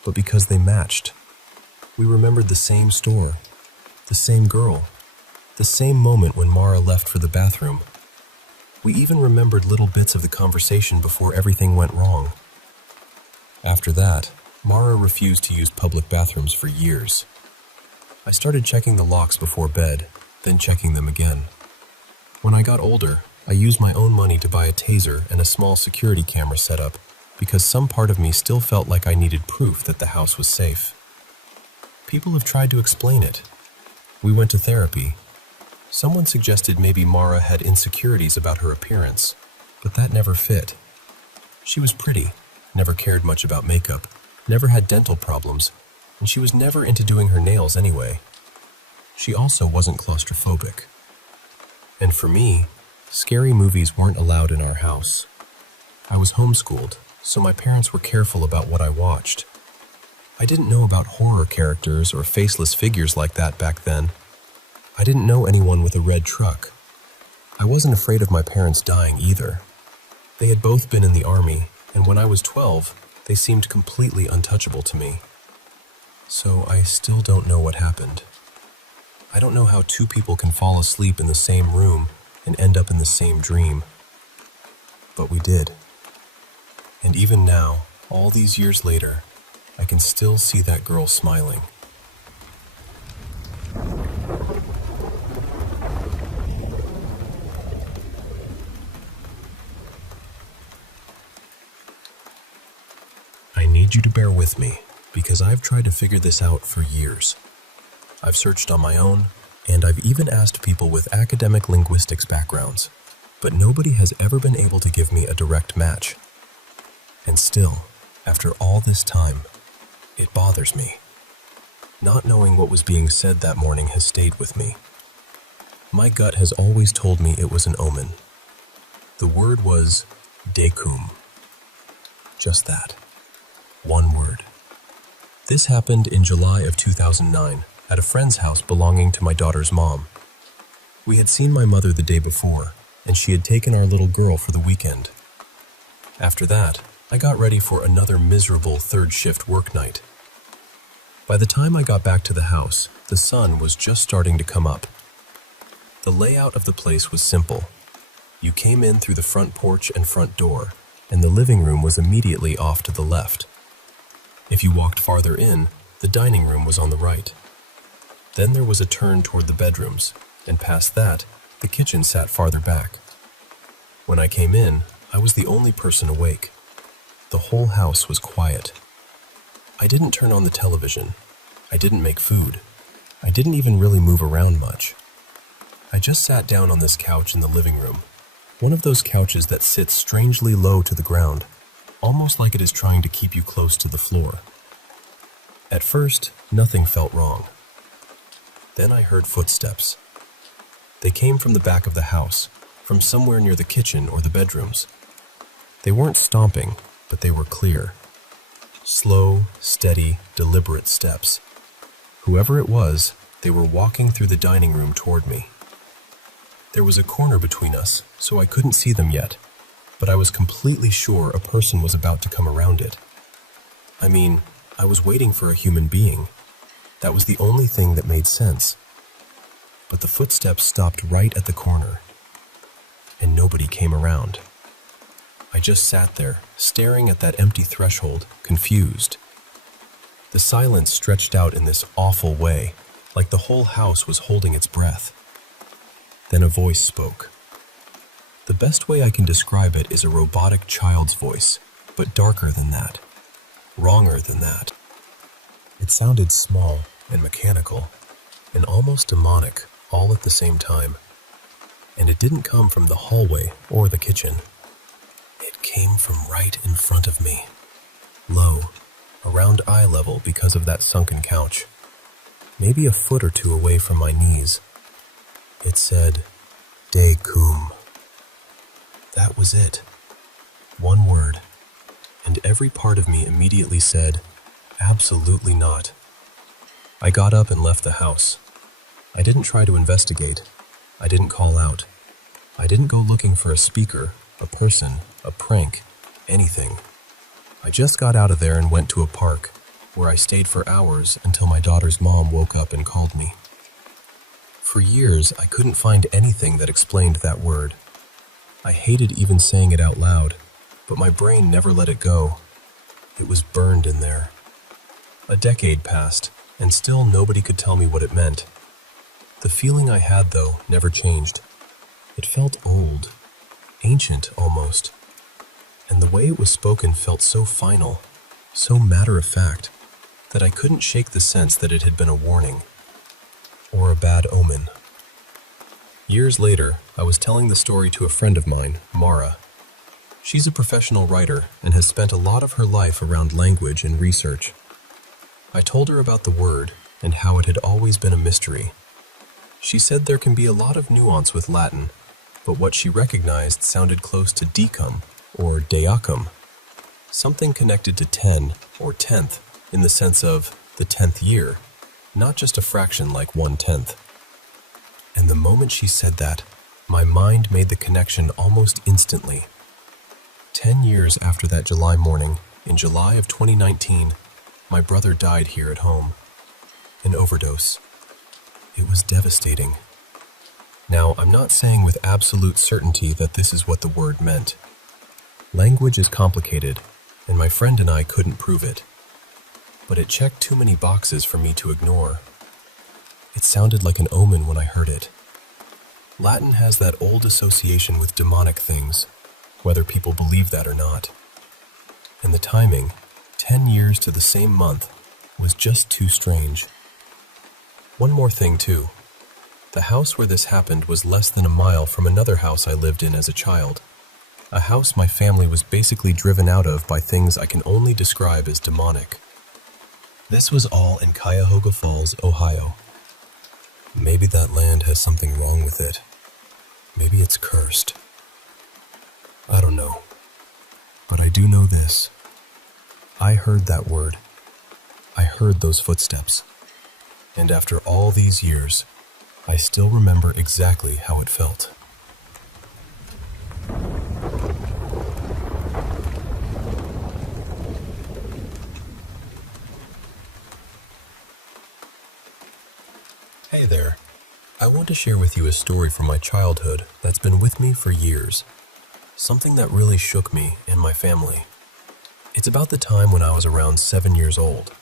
but because they matched. We remembered the same store, the same girl, the same moment when Mara left for the bathroom. We even remembered little bits of the conversation before everything went wrong. After that, Mara refused to use public bathrooms for years. I started checking the locks before bed, then checking them again. When I got older, I used my own money to buy a taser and a small security camera setup because some part of me still felt like I needed proof that the house was safe. People have tried to explain it. We went to therapy. Someone suggested maybe Mara had insecurities about her appearance, but that never fit. She was pretty, never cared much about makeup, never had dental problems, and she was never into doing her nails anyway. She also wasn't claustrophobic. And for me, scary movies weren't allowed in our house. I was homeschooled, so my parents were careful about what I watched. I didn't know about horror characters or faceless figures like that back then. I didn't know anyone with a red truck. I wasn't afraid of my parents dying either. They had both been in the army, and when I was 12, they seemed completely untouchable to me. So I still don't know what happened. I don't know how two people can fall asleep in the same room and end up in the same dream. But we did. And even now, all these years later, I can still see that girl smiling. I need you to bear with me, because I've tried to figure this out for years. I've searched on my own, and I've even asked people with academic linguistics backgrounds, but nobody has ever been able to give me a direct match. And still, after all this time, it bothers me. Not knowing what was being said that morning has stayed with me. My gut has always told me it was an omen. The word was decum. Just that. One word. This happened in July of 2009 at a friend's house belonging to my daughter's mom. We had seen my mother the day before, and she had taken our little girl for the weekend. After that, I got ready for another miserable third shift work night. By the time I got back to the house, the sun was just starting to come up. The layout of the place was simple. You came in through the front porch and front door, and the living room was immediately off to the left. If you walked farther in, the dining room was on the right. Then there was a turn toward the bedrooms, and past that, the kitchen sat farther back. When I came in, I was the only person awake. The whole house was quiet. I didn't turn on the television. I didn't make food. I didn't even really move around much. I just sat down on this couch in the living room, one of those couches that sits strangely low to the ground, almost like it is trying to keep you close to the floor. At first, nothing felt wrong. Then I heard footsteps. They came from the back of the house, from somewhere near the kitchen or the bedrooms. They weren't stomping, but they were clear. Slow, steady, deliberate steps. Whoever it was, they were walking through the dining room toward me. There was a corner between us, so I couldn't see them yet, but I was completely sure a person was about to come around it. I mean, I was waiting for a human being. That was the only thing that made sense. But the footsteps stopped right at the corner, and nobody came around. I just sat there, staring at that empty threshold, confused. The silence stretched out in this awful way, like the whole house was holding its breath. Then a voice spoke. The best way I can describe it is a robotic child's voice, but darker than that, wronger than that. It sounded small and mechanical, and almost demonic, all at the same time. And it didn't come from the hallway or the kitchen. It came from right in front of me, low, around eye level because of that sunken couch, maybe a foot or two away from my knees. It said, "De cum." That was it. One word. And every part of me immediately said, absolutely not. I got up and left the house. I didn't try to investigate. I didn't call out. I didn't go looking for a speaker, a person, a prank, anything. I just got out of there and went to a park, where I stayed for hours until my daughter's mom woke up and called me. For years, I couldn't find anything that explained that word. I hated even saying it out loud, but my brain never let it go. It was burned in there. A decade passed, and still nobody could tell me what it meant. The feeling I had, though, never changed. It felt old, ancient almost, and the way it was spoken felt so final, so matter-of-fact, that I couldn't shake the sense that it had been a warning, or a bad omen. Years later, I was telling the story to a friend of mine, Mara. She's a professional writer and has spent a lot of her life around language and research. I told her about the word and how it had always been a mystery. She said there can be a lot of nuance with Latin, but what she recognized sounded close to decum or deacum, something connected to 10 or tenth in the sense of the 10th year, not just a fraction like 1/10. And the moment she said that, my mind made the connection almost instantly. 10 years after that July morning, in July of 2019, my brother died here at home. An overdose. It was devastating. Now, I'm not saying with absolute certainty that this is what the word meant. Language is complicated, and my friend and I couldn't prove it. But it checked too many boxes for me to ignore. It sounded like an omen when I heard it. Latin has that old association with demonic things, whether people believe that or not. And the timing, 10 years to the same month, was just too strange. One more thing, too. The house where this happened was less than a mile from another house I lived in as a child. A house my family was basically driven out of by things I can only describe as demonic. This was all in Cuyahoga Falls, Ohio. Maybe that land has something wrong with it. Maybe it's cursed. I don't know. But I do know this. I heard that word. I heard those footsteps. And after all these years, I still remember exactly how it felt. Hey there. I want to share with you a story from my childhood that's been with me for years. Something that really shook me and my family. It's about the time when I was around 7 years old,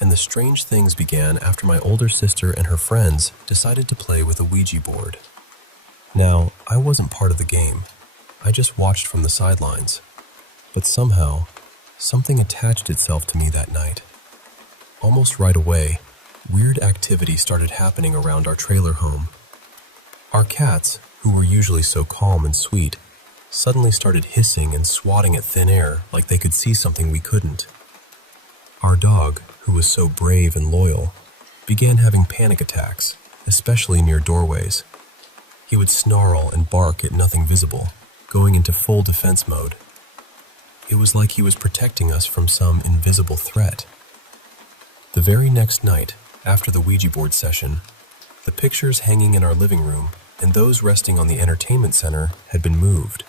and the strange things began after my older sister and her friends decided to play with a Ouija board. Now, I wasn't part of the game. I just watched from the sidelines. But somehow, something attached itself to me that night. Almost right away, weird activity started happening around our trailer home. Our cats, who were usually so calm and sweet, suddenly started hissing and swatting at thin air like they could see something we couldn't. Our dog, who was so brave and loyal, began having panic attacks, especially near doorways. He would snarl and bark at nothing visible, going into full defense mode. It was like he was protecting us from some invisible threat. The very next night, after the Ouija board session, the pictures hanging in our living room and those resting on the entertainment center had been moved.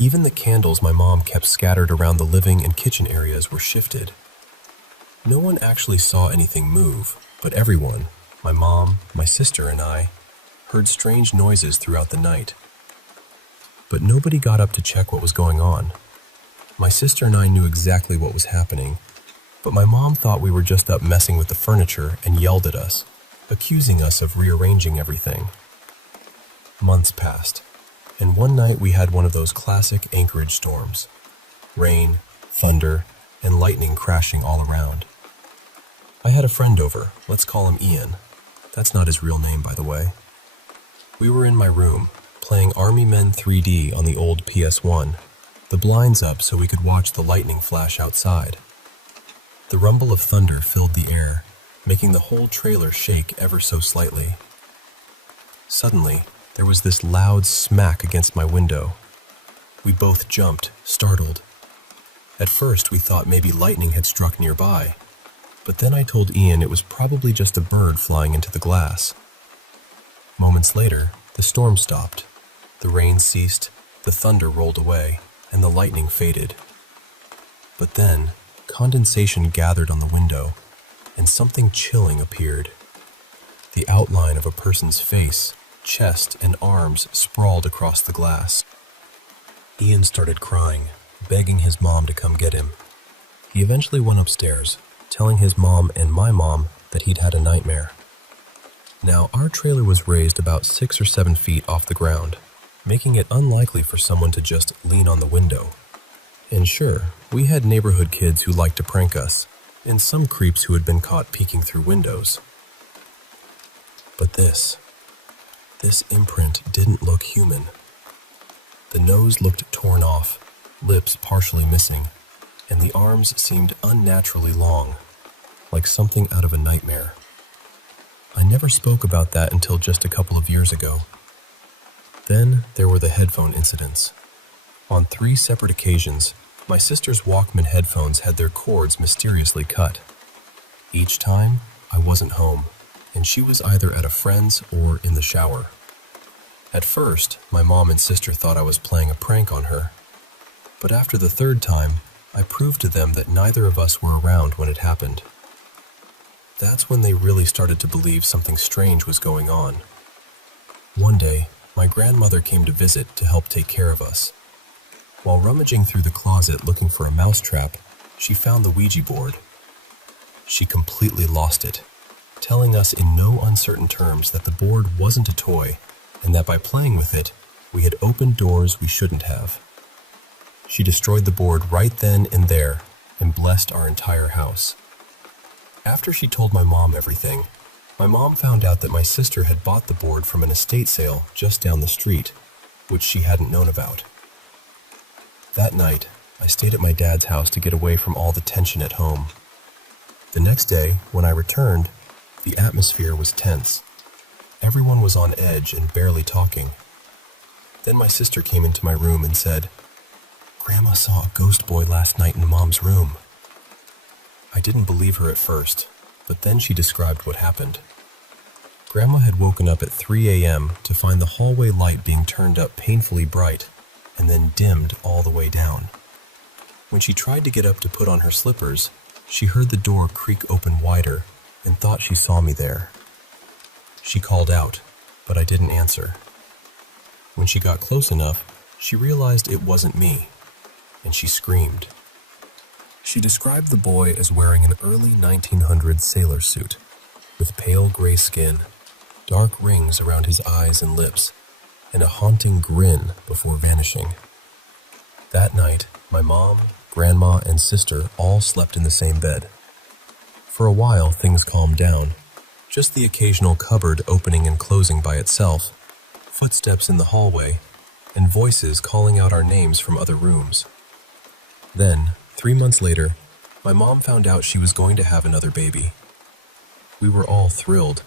Even the candles my mom kept scattered around the living and kitchen areas were shifted. No one actually saw anything move, but everyone, my mom, my sister, and I, heard strange noises throughout the night. But nobody got up to check what was going on. My sister and I knew exactly what was happening, but my mom thought we were just up messing with the furniture and yelled at us, accusing us of rearranging everything. Months passed, and one night we had one of those classic Anchorage storms. Rain, thunder, and lightning crashing all around. I had a friend over, let's call him Ian. That's not his real name, by the way. We were in my room, playing Army Men 3D on the old PS1, the blinds up so we could watch the lightning flash outside. The rumble of thunder filled the air, making the whole trailer shake ever so slightly. Suddenly, there was this loud smack against my window. We both jumped, startled. At first, we thought maybe lightning had struck nearby, but then I told Ian it was probably just a bird flying into the glass. Moments later, the storm stopped. The rain ceased, the thunder rolled away, and the lightning faded. But then, condensation gathered on the window, and something chilling appeared. The outline of a person's face, chest, and arms sprawled across the glass. Ian started crying, begging his mom to come get him. He eventually went upstairs, telling his mom and my mom that he'd had a nightmare. Now, our trailer was raised about 6 or 7 feet off the ground, making it unlikely for someone to just lean on the window. And sure, we had neighborhood kids who liked to prank us, and some creeps who had been caught peeking through windows. But this imprint didn't look human. The nose looked torn off, lips partially missing, and the arms seemed unnaturally long, like something out of a nightmare. I never spoke about that until just a couple of years ago. Then there were the headphone incidents. On 3 separate occasions, my sister's Walkman headphones had their cords mysteriously cut, Each time, I wasn't home, and she was either at a friend's or in the shower. At first, my mom and sister thought I was playing a prank on her, but after the third time, I proved to them that neither of us were around when it happened. That's when they really started to believe something strange was going on. One day, my grandmother came to visit to help take care of us. While rummaging through the closet looking for a mousetrap, she found the Ouija board. She completely lost it, telling us in no uncertain terms that the board wasn't a toy and that by playing with it, we had opened doors we shouldn't have. She destroyed the board right then and there and blessed our entire house. After she told my mom everything, my mom found out that my sister had bought the board from an estate sale just down the street, which she hadn't known about. That night, I stayed at my dad's house to get away from all the tension at home. The next day, when I returned, the atmosphere was tense. Everyone was on edge and barely talking. Then my sister came into my room and said, "Grandma saw a ghost boy last night in Mom's room." I didn't believe her at first, but then she described what happened. Grandma had woken up at 3 a.m. to find the hallway light being turned up painfully bright and then dimmed all the way down. When she tried to get up to put on her slippers, she heard the door creak open wider and thought she saw me there. She called out, but I didn't answer. When she got close enough, she realized it wasn't me, and she screamed. She described the boy as wearing an early 1900s sailor suit, with pale gray skin, dark rings around his eyes and lips, and a haunting grin before vanishing. That night, my mom, grandma, and sister all slept in the same bed. For a while, things calmed down. Just the occasional cupboard opening and closing by itself, footsteps in the hallway, and voices calling out our names from other rooms. Then, 3 months later, my mom found out she was going to have another baby. We were all thrilled,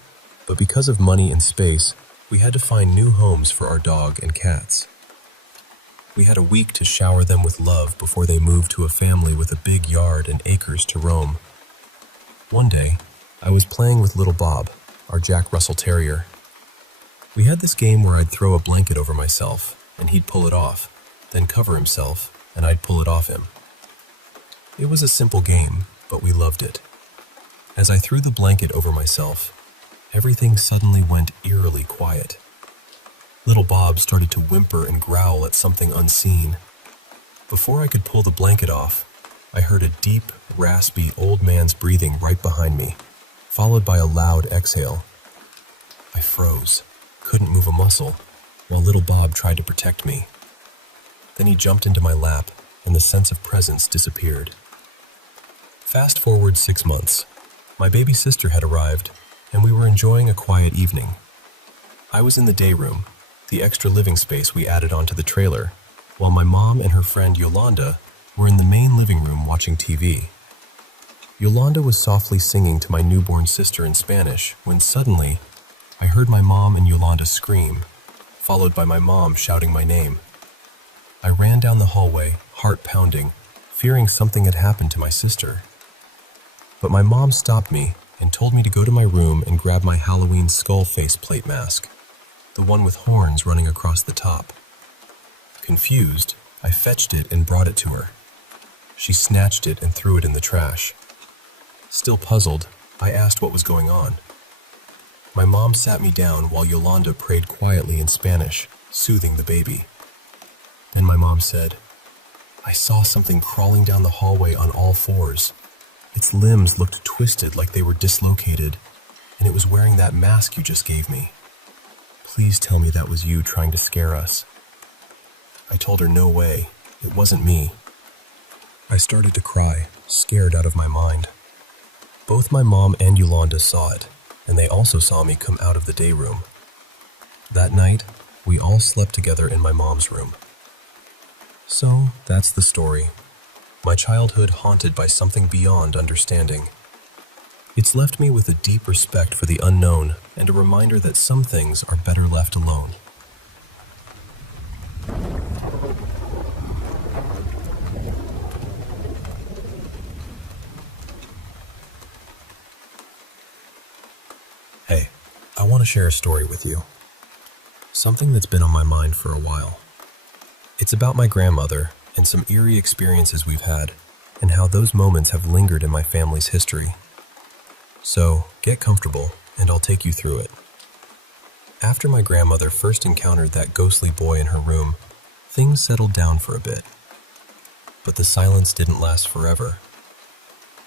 but because of money and space, we had to find new homes for our dog and cats. We had a week to shower them with love before they moved to a family with a big yard and acres to roam. One day, I was playing with little Bob, our Jack Russell Terrier. We had this game where I'd throw a blanket over myself, and he'd pull it off, then cover himself, and I'd pull it off him. It was a simple game, but we loved it. As I threw the blanket over myself, everything suddenly went eerily quiet. Little Bob started to whimper and growl at something unseen. Before I could pull the blanket off, I heard a deep, raspy old man's breathing right behind me, followed by a loud exhale. I froze, couldn't move a muscle, while little Bob tried to protect me. Then he jumped into my lap, and the sense of presence disappeared. Fast forward 6 months. My baby sister had arrived, and we were enjoying a quiet evening. I was in the day room, the extra living space we added onto the trailer, while my mom and her friend Yolanda were in the main living room watching TV. Yolanda was softly singing to my newborn sister in Spanish when suddenly I heard my mom and Yolanda scream, followed by my mom shouting my name. I ran down the hallway, heart pounding, fearing something had happened to my sister. But my mom stopped me and told me to go to my room and grab my Halloween skull face plate mask, the one with horns running across the top. Confused, I fetched it and brought it to her. She snatched it and threw it in the trash. Still puzzled, I asked what was going on. My mom sat me down while Yolanda prayed quietly in Spanish, soothing the baby. Then my mom said, "I saw something crawling down the hallway on all fours. Its limbs looked twisted like they were dislocated, and it was wearing that mask you just gave me. Please tell me that was you trying to scare us." I told her no way, it wasn't me. I started to cry, scared out of my mind. Both my mom and Yolanda saw it, and they also saw me come out of the day room. That night, we all slept together in my mom's room. So, that's the story. My childhood haunted by something beyond understanding. It's left me with a deep respect for the unknown and a reminder that some things are better left alone. I want to share a story with you. Something that's been on my mind for a while. It's about my grandmother and some eerie experiences we've had, and how those moments have lingered in my family's history. So, get comfortable, and I'll take you through it. After my grandmother first encountered that ghostly boy in her room, things settled down for a bit. But the silence didn't last forever.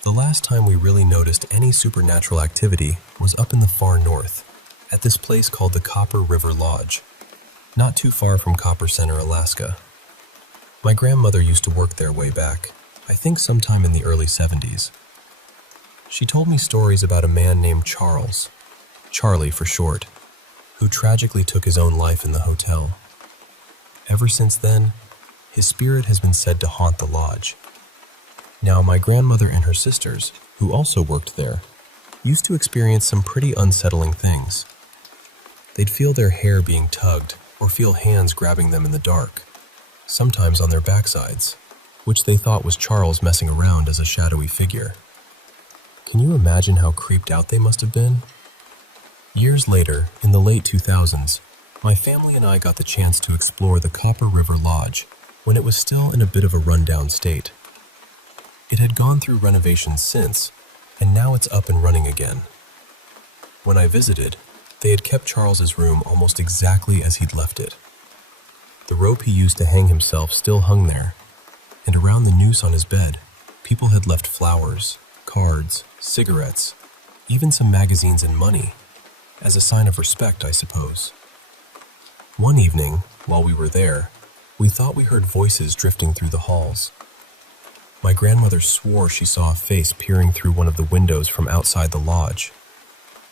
The last time we really noticed any supernatural activity was up in the far north, at this place called the Copper River Lodge, not too far from Copper Center, Alaska. My grandmother used to work there way back, I think sometime in the early 70s. She told me stories about a man named Charles, Charlie for short, who tragically took his own life in the hotel. Ever since then, his spirit has been said to haunt the lodge. Now, my grandmother and her sisters, who also worked there, used to experience some pretty unsettling things. They'd feel their hair being tugged or feel hands grabbing them in the dark, sometimes on their backsides, which they thought was Charles messing around as a shadowy figure. Can you imagine how creeped out they must have been? Years later, in the late 2000s, my family and I got the chance to explore the Copper River Lodge when it was still in a bit of a rundown state. It had gone through renovations since, and now it's up and running again. When I visited, they had kept Charles's room almost exactly as he'd left it. The rope he used to hang himself still hung there, and around the noose on his bed, people had left flowers, cards, cigarettes, even some magazines and money, as a sign of respect, I suppose. One evening, while we were there, we thought we heard voices drifting through the halls. My grandmother swore she saw a face peering through one of the windows from outside the lodge,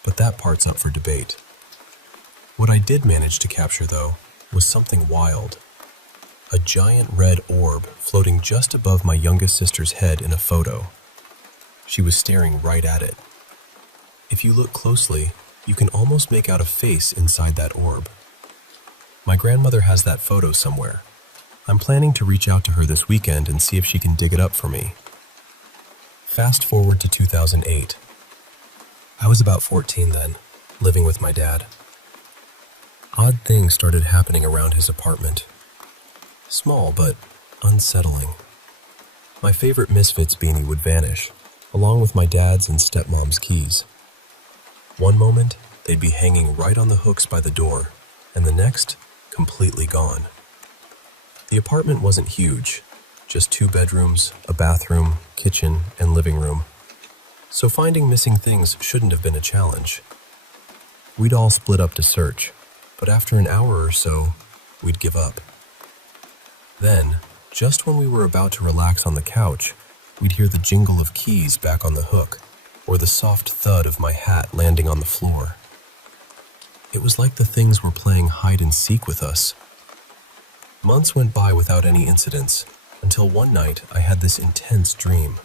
but that part's up for debate. What I did manage to capture, though, was something wild. A giant red orb floating just above my youngest sister's head in a photo. She was staring right at it. If you look closely, you can almost make out a face inside that orb. My grandmother has that photo somewhere. I'm planning to reach out to her this weekend and see if she can dig it up for me. Fast forward to 2008. I was about 14 then, living with my dad. Odd things started happening around his apartment. Small, but unsettling. My favorite Misfits beanie would vanish, along with my dad's and stepmom's keys. One moment, they'd be hanging right on the hooks by the door, and the next, completely gone. The apartment wasn't huge, just 2 bedrooms, a bathroom, kitchen, and living room. So finding missing things shouldn't have been a challenge. We'd all split up to search, but after an hour or so, we'd give up. Then, just when we were about to relax on the couch, we'd hear the jingle of keys back on the hook, or the soft thud of my hat landing on the floor. It was like the things were playing hide and seek with us. Months went by without any incidents, until one night I had this intense dream.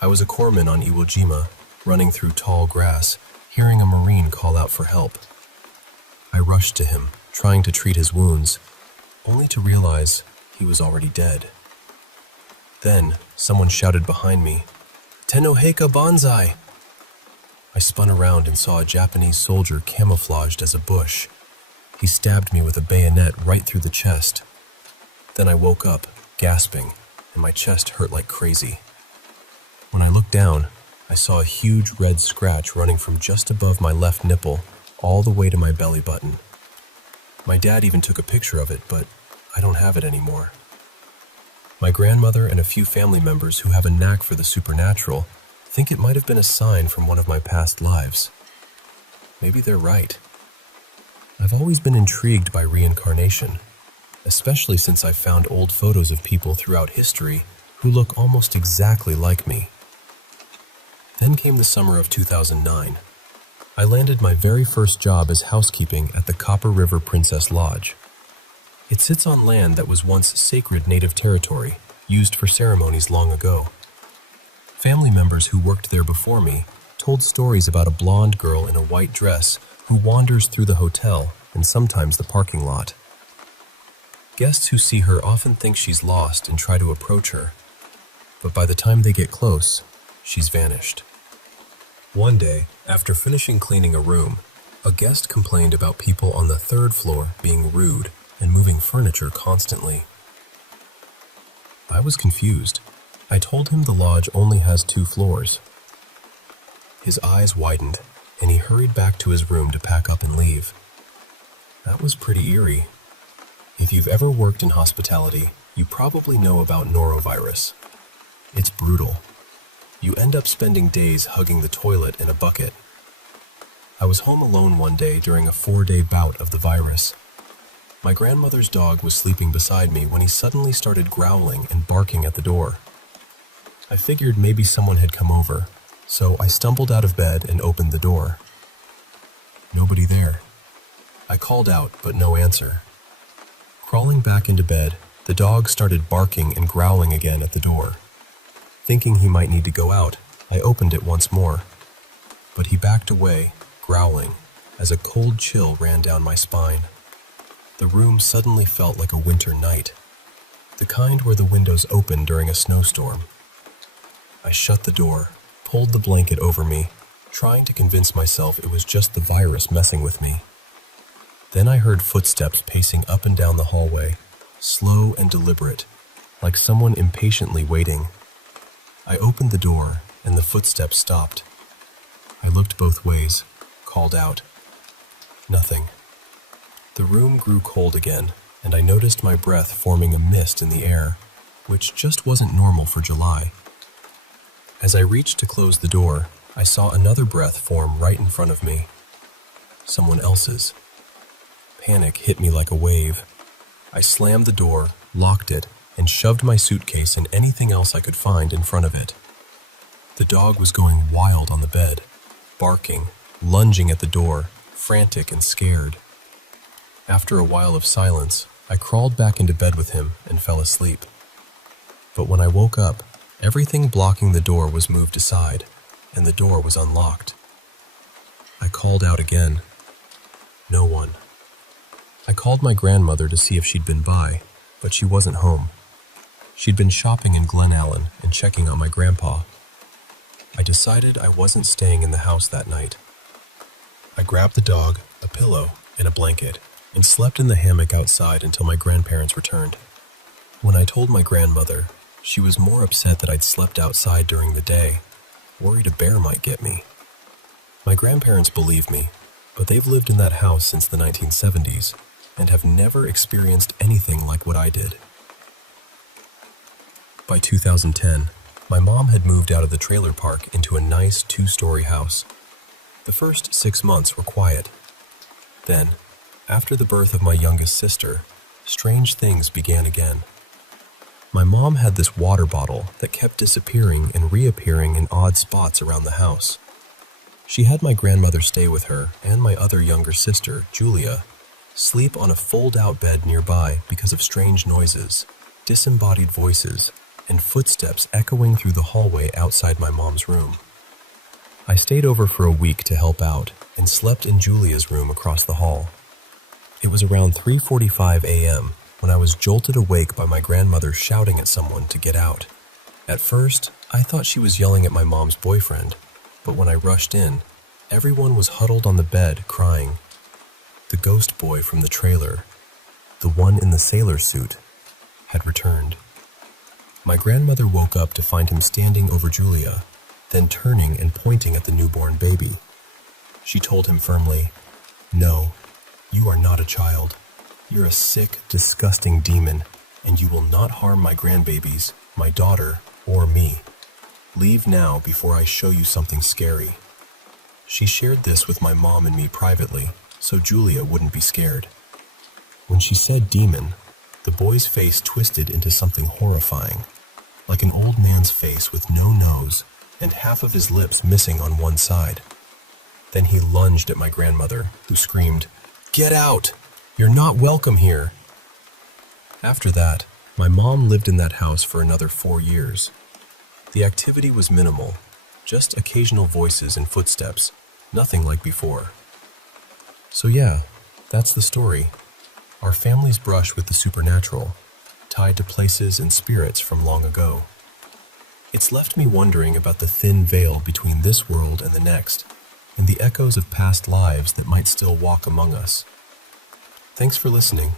I was a corpsman on Iwo Jima, running through tall grass, hearing a Marine call out for help. I rushed to him, trying to treat his wounds, only to realize he was already dead. Then, someone shouted behind me, "Tenoheka Banzai!" I spun around and saw a Japanese soldier camouflaged as a bush. He stabbed me with a bayonet right through the chest. Then I woke up, gasping, and my chest hurt like crazy. When I looked down, I saw a huge red scratch running from just above my left nipple all the way to my belly button. My dad even took a picture of it, but I don't have it anymore. My grandmother and a few family members who have a knack for the supernatural think it might have been a sign from one of my past lives. Maybe they're right. I've always been intrigued by reincarnation, especially since I've found old photos of people throughout history who look almost exactly like me. Then came the summer of 2009. I landed my very first job as housekeeping at the Copper River Princess Lodge. It sits on land that was once sacred native territory, used for ceremonies long ago. Family members who worked there before me told stories about a blonde girl in a white dress who wanders through the hotel and sometimes the parking lot. Guests who see her often think she's lost and try to approach her, but by the time they get close, she's vanished. One day, after finishing cleaning a room, A guest complained about people on the third floor being rude and moving furniture constantly. I was confused. I told him the lodge only has 2 floors. His eyes widened, and he hurried back to his room to pack up and leave. That was pretty eerie. If you've ever worked in hospitality, you probably know about norovirus. It's brutal. You end up spending days hugging the toilet in a bucket. I was home alone one day during a 4-day bout of the virus. My grandmother's dog was sleeping beside me when he suddenly started growling and barking at the door. I figured maybe someone had come over, so I stumbled out of bed and opened the door. Nobody there. I called out, but no answer. Crawling back into bed, the dog started barking and growling again at the door. Thinking he might need to go out, I opened it once more. But he backed away, growling, as a cold chill ran down my spine. The room suddenly felt like a winter night, the kind where the windows open during a snowstorm. I shut the door, pulled the blanket over me, trying to convince myself it was just the virus messing with me. Then I heard footsteps pacing up and down the hallway, slow and deliberate, like someone impatiently waiting. I opened the door, and the footsteps stopped. I looked both ways, called out. Nothing. The room grew cold again, and I noticed my breath forming a mist in the air, which just wasn't normal for July. As I reached to close the door, I saw another breath form right in front of me. Someone else's. Panic hit me like a wave. I slammed the door, locked it, and shoved my suitcase and anything else I could find in front of it. The dog was going wild on the bed, barking, lunging at the door, frantic and scared. After a while of silence, I crawled back into bed with him and fell asleep. But when I woke up, everything blocking the door was moved aside, and the door was unlocked. I called out again. No one. I called my grandmother to see if she'd been by, but she wasn't home. She'd been shopping in Glen Allen and checking on my grandpa. I decided I wasn't staying in the house that night. I grabbed the dog, a pillow, and a blanket, and slept in the hammock outside until my grandparents returned. When I told my grandmother, she was more upset that I'd slept outside during the day, worried a bear might get me. My grandparents believed me, but they've lived in that house since the 1970s and have never experienced anything like what I did. By 2010, my mom had moved out of the trailer park into a nice 2-story house. The first 6 months were quiet. Then, after the birth of my youngest sister, strange things began again. My mom had this water bottle that kept disappearing and reappearing in odd spots around the house. She had my grandmother stay with her and my other younger sister, Julia, sleep on a fold-out bed nearby because of strange noises, disembodied voices, and footsteps echoing through the hallway outside my mom's room. I stayed over for a week to help out and slept in Julia's room across the hall. It was around 3:45 a.m. when I was jolted awake by my grandmother shouting at someone to get out. At first, I thought she was yelling at my mom's boyfriend, but when I rushed in, everyone was huddled on the bed crying. The ghost boy from the trailer, the one in the sailor suit, had returned. My grandmother woke up to find him standing over Julia, then turning and pointing at the newborn baby. She told him firmly, "No, you are not a child. You're a sick, disgusting demon, and you will not harm my grandbabies, my daughter, or me. Leave now before I show you something scary." She shared this with my mom and me privately, so Julia wouldn't be scared. When she said demon, the boy's face twisted into something horrifying, like an old man's face with no nose and half of his lips missing on one side. Then he lunged at my grandmother, who screamed, "Get out! You're not welcome here!" After that, my mom lived in that house for another 4 years. The activity was minimal, just occasional voices and footsteps, nothing like before. So yeah, that's the story. Our family's brush with the supernatural, tied to places and spirits from long ago. It's left me wondering about the thin veil between this world and the next, and the echoes of past lives that might still walk among us. Thanks for listening.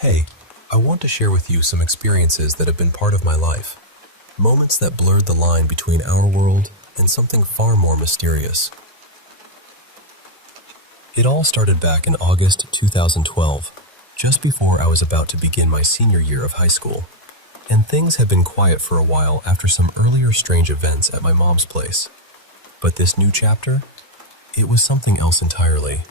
Hey, I want to share with you some experiences that have been part of my life. Moments that blurred the line between our world and something far more mysterious. It all started back in August 2012, just before I was about to begin my senior year of high school, and things had been quiet for a while after some earlier strange events at my mom's place. But this new chapter, it was something else entirely.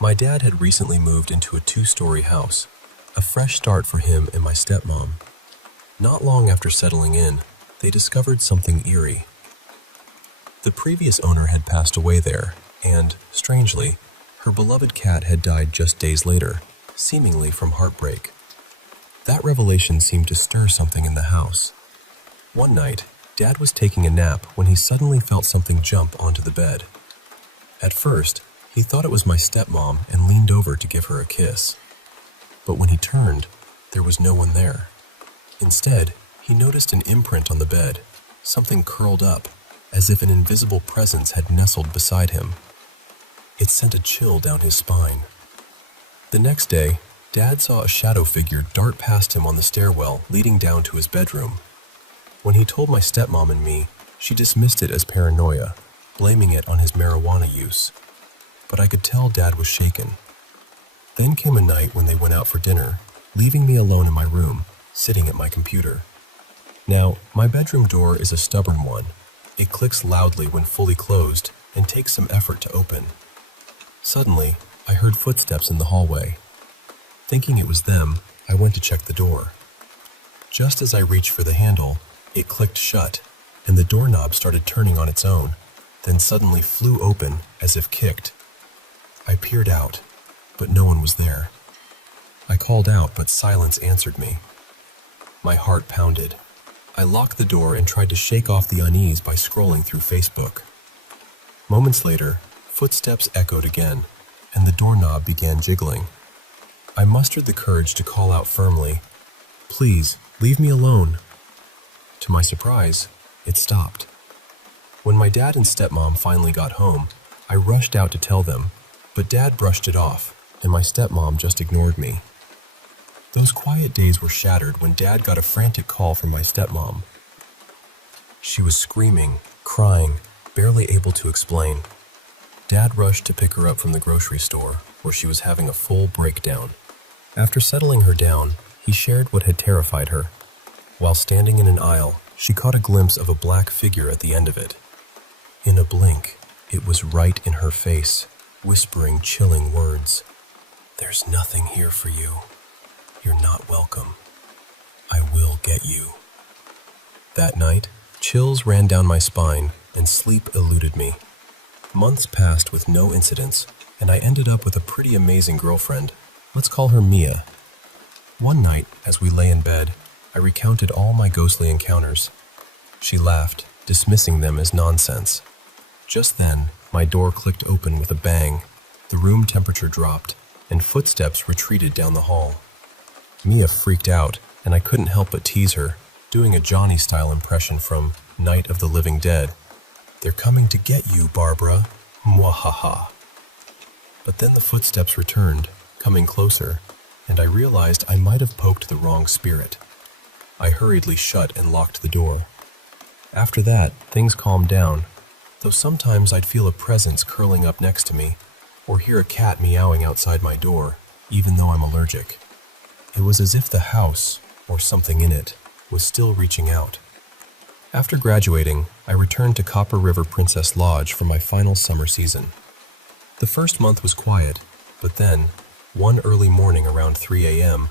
My dad had recently moved into a 2-story house, a fresh start for him and my stepmom. Not long after settling in, they discovered something eerie. The previous owner had passed away there, and, strangely, her beloved cat had died just days later, seemingly from heartbreak. That revelation seemed to stir something in the house. One night, Dad was taking a nap when he suddenly felt something jump onto the bed. At first, he thought it was my stepmom and leaned over to give her a kiss. But when he turned, there was no one there. Instead, he noticed an imprint on the bed, something curled up, as if an invisible presence had nestled beside him. It sent a chill down his spine. The next day, Dad saw a shadow figure dart past him on the stairwell leading down to his bedroom. When he told my stepmom and me, she dismissed it as paranoia, blaming it on his marijuana use. But I could tell Dad was shaken. Then came a night when they went out for dinner, leaving me alone in my room, sitting at my computer. Now, my bedroom door is a stubborn one. It clicks loudly when fully closed and takes some effort to open. Suddenly, I heard footsteps in the hallway. Thinking it was them, I went to check the door. Just as I reached for the handle, it clicked shut, and the doorknob started turning on its own, then suddenly flew open as if kicked. I peered out, but no one was there. I called out, but silence answered me. My heart pounded. I locked the door and tried to shake off the unease by scrolling through Facebook. Moments later, footsteps echoed again, and the doorknob began jiggling. I mustered the courage to call out firmly, "Please, leave me alone." To my surprise, it stopped. When my dad and stepmom finally got home, I rushed out to tell them, but Dad brushed it off, and my stepmom just ignored me. Those quiet days were shattered when Dad got a frantic call from my stepmom. She was screaming, crying, barely able to explain. Dad rushed to pick her up from the grocery store, where she was having a full breakdown. After settling her down, he shared what had terrified her. While standing in an aisle, she caught a glimpse of a black figure at the end of it. In a blink, it was right in her face, whispering chilling words. "There's nothing here for you. You're not welcome. I will get you." That night, chills ran down my spine and sleep eluded me. Months passed with no incidents, and I ended up with a pretty amazing girlfriend. Let's call her Mia. One night, as we lay in bed, I recounted all my ghostly encounters. She laughed, dismissing them as nonsense. Just then, my door clicked open with a bang, the room temperature dropped, and footsteps retreated down the hall. Mia freaked out, and I couldn't help but tease her, doing a Johnny-style impression from Night of the Living Dead. "They're coming to get you, Barbara. Mwahaha." But then the footsteps returned, coming closer, and I realized I might have poked the wrong spirit. I hurriedly shut and locked the door. After that, things calmed down, though sometimes I'd feel a presence curling up next to me, or hear a cat meowing outside my door, even though I'm allergic. It was as if the house, or something in it, was still reaching out. After graduating, I returned to Copper River Princess Lodge for my final summer season. The first month was quiet, but then, one early morning around 3 a.m.,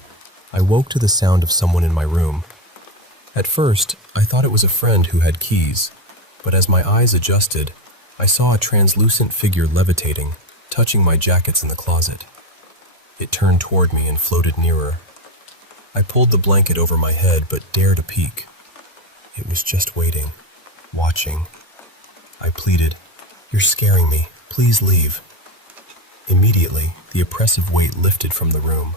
I woke to the sound of someone in my room. At first, I thought it was a friend who had keys, but as my eyes adjusted, I saw a translucent figure levitating, touching my jackets in the closet. It turned toward me and floated nearer. I pulled the blanket over my head but dared a peek. It was just waiting, watching. I pleaded, "You're scaring me. Please leave." Immediately, the oppressive weight lifted from the room.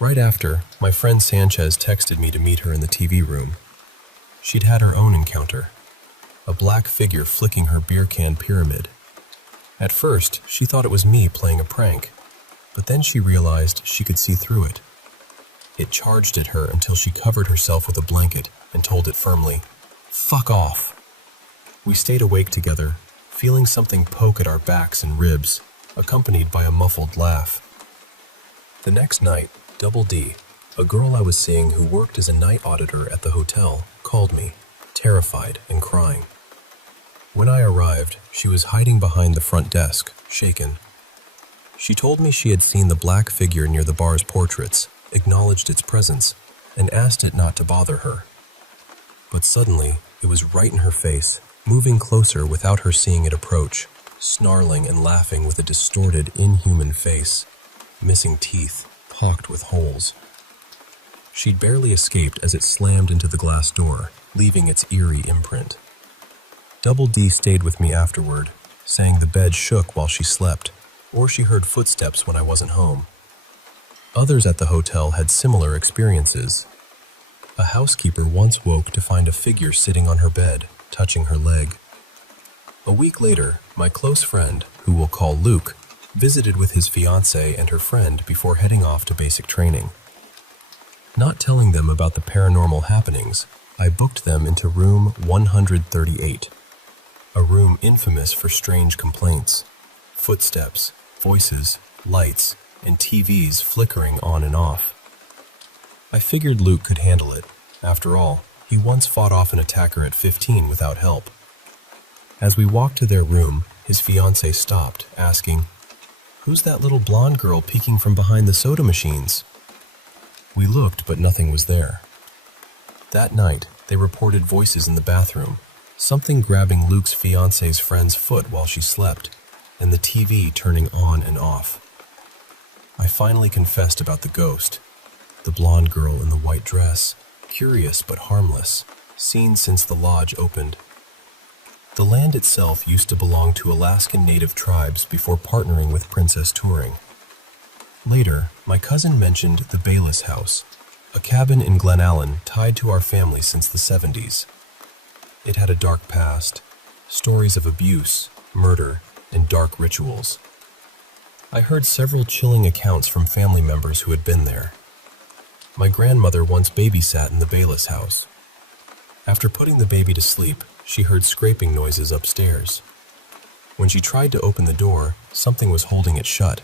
Right after, my friend Sanchez texted me to meet her in the TV room. She'd had her own encounter. A black figure flicking her beer can pyramid. At first, she thought it was me playing a prank, but then she realized she could see through it. It charged at her until she covered herself with a blanket and told it firmly, "Fuck off." We stayed awake together, feeling something poke at our backs and ribs, accompanied by a muffled laugh. The next night, Double D, a girl I was seeing who worked as a night auditor at the hotel, called me, terrified and crying. When I arrived, she was hiding behind the front desk, shaken. She told me she had seen the black figure near the bar's portraits, acknowledged its presence, and asked it not to bother her. But suddenly, it was right in her face, moving closer without her seeing it approach, snarling and laughing with a distorted, inhuman face, missing teeth, pocked with holes. She'd barely escaped as it slammed into the glass door, leaving its eerie imprint. Double D stayed with me afterward, saying the bed shook while she slept, or she heard footsteps when I wasn't home. Others at the hotel had similar experiences. A housekeeper once woke to find a figure sitting on her bed, touching her leg. A week later, my close friend, who we'll call Luke, visited with his fiancée and her friend before heading off to basic training. Not telling them about the paranormal happenings, I booked them into room 138, a room infamous for strange complaints, footsteps, voices, lights, and TVs flickering on and off. I figured Luke could handle it. After all, he once fought off an attacker at 15 without help. As we walked to their room, his fiancée stopped, asking, "Who's that little blonde girl peeking from behind the soda machines?" We looked, but nothing was there. That night, they reported voices in the bathroom, something grabbing Luke's fiancée's friend's foot while she slept, and the TV turning on and off. I finally confessed about the ghost, the blonde girl in the white dress, curious but harmless, seen since the lodge opened. The land itself used to belong to Alaskan Native tribes before partnering with Princess Touring. Later, my cousin mentioned the Bayless House, a cabin in Glen Allen tied to our family since the 70s. It had a dark past, stories of abuse, murder, and dark rituals. I heard several chilling accounts from family members who had been there. My grandmother once babysat in the Bayless house. After putting the baby to sleep, she heard scraping noises upstairs. When she tried to open the door, something was holding it shut.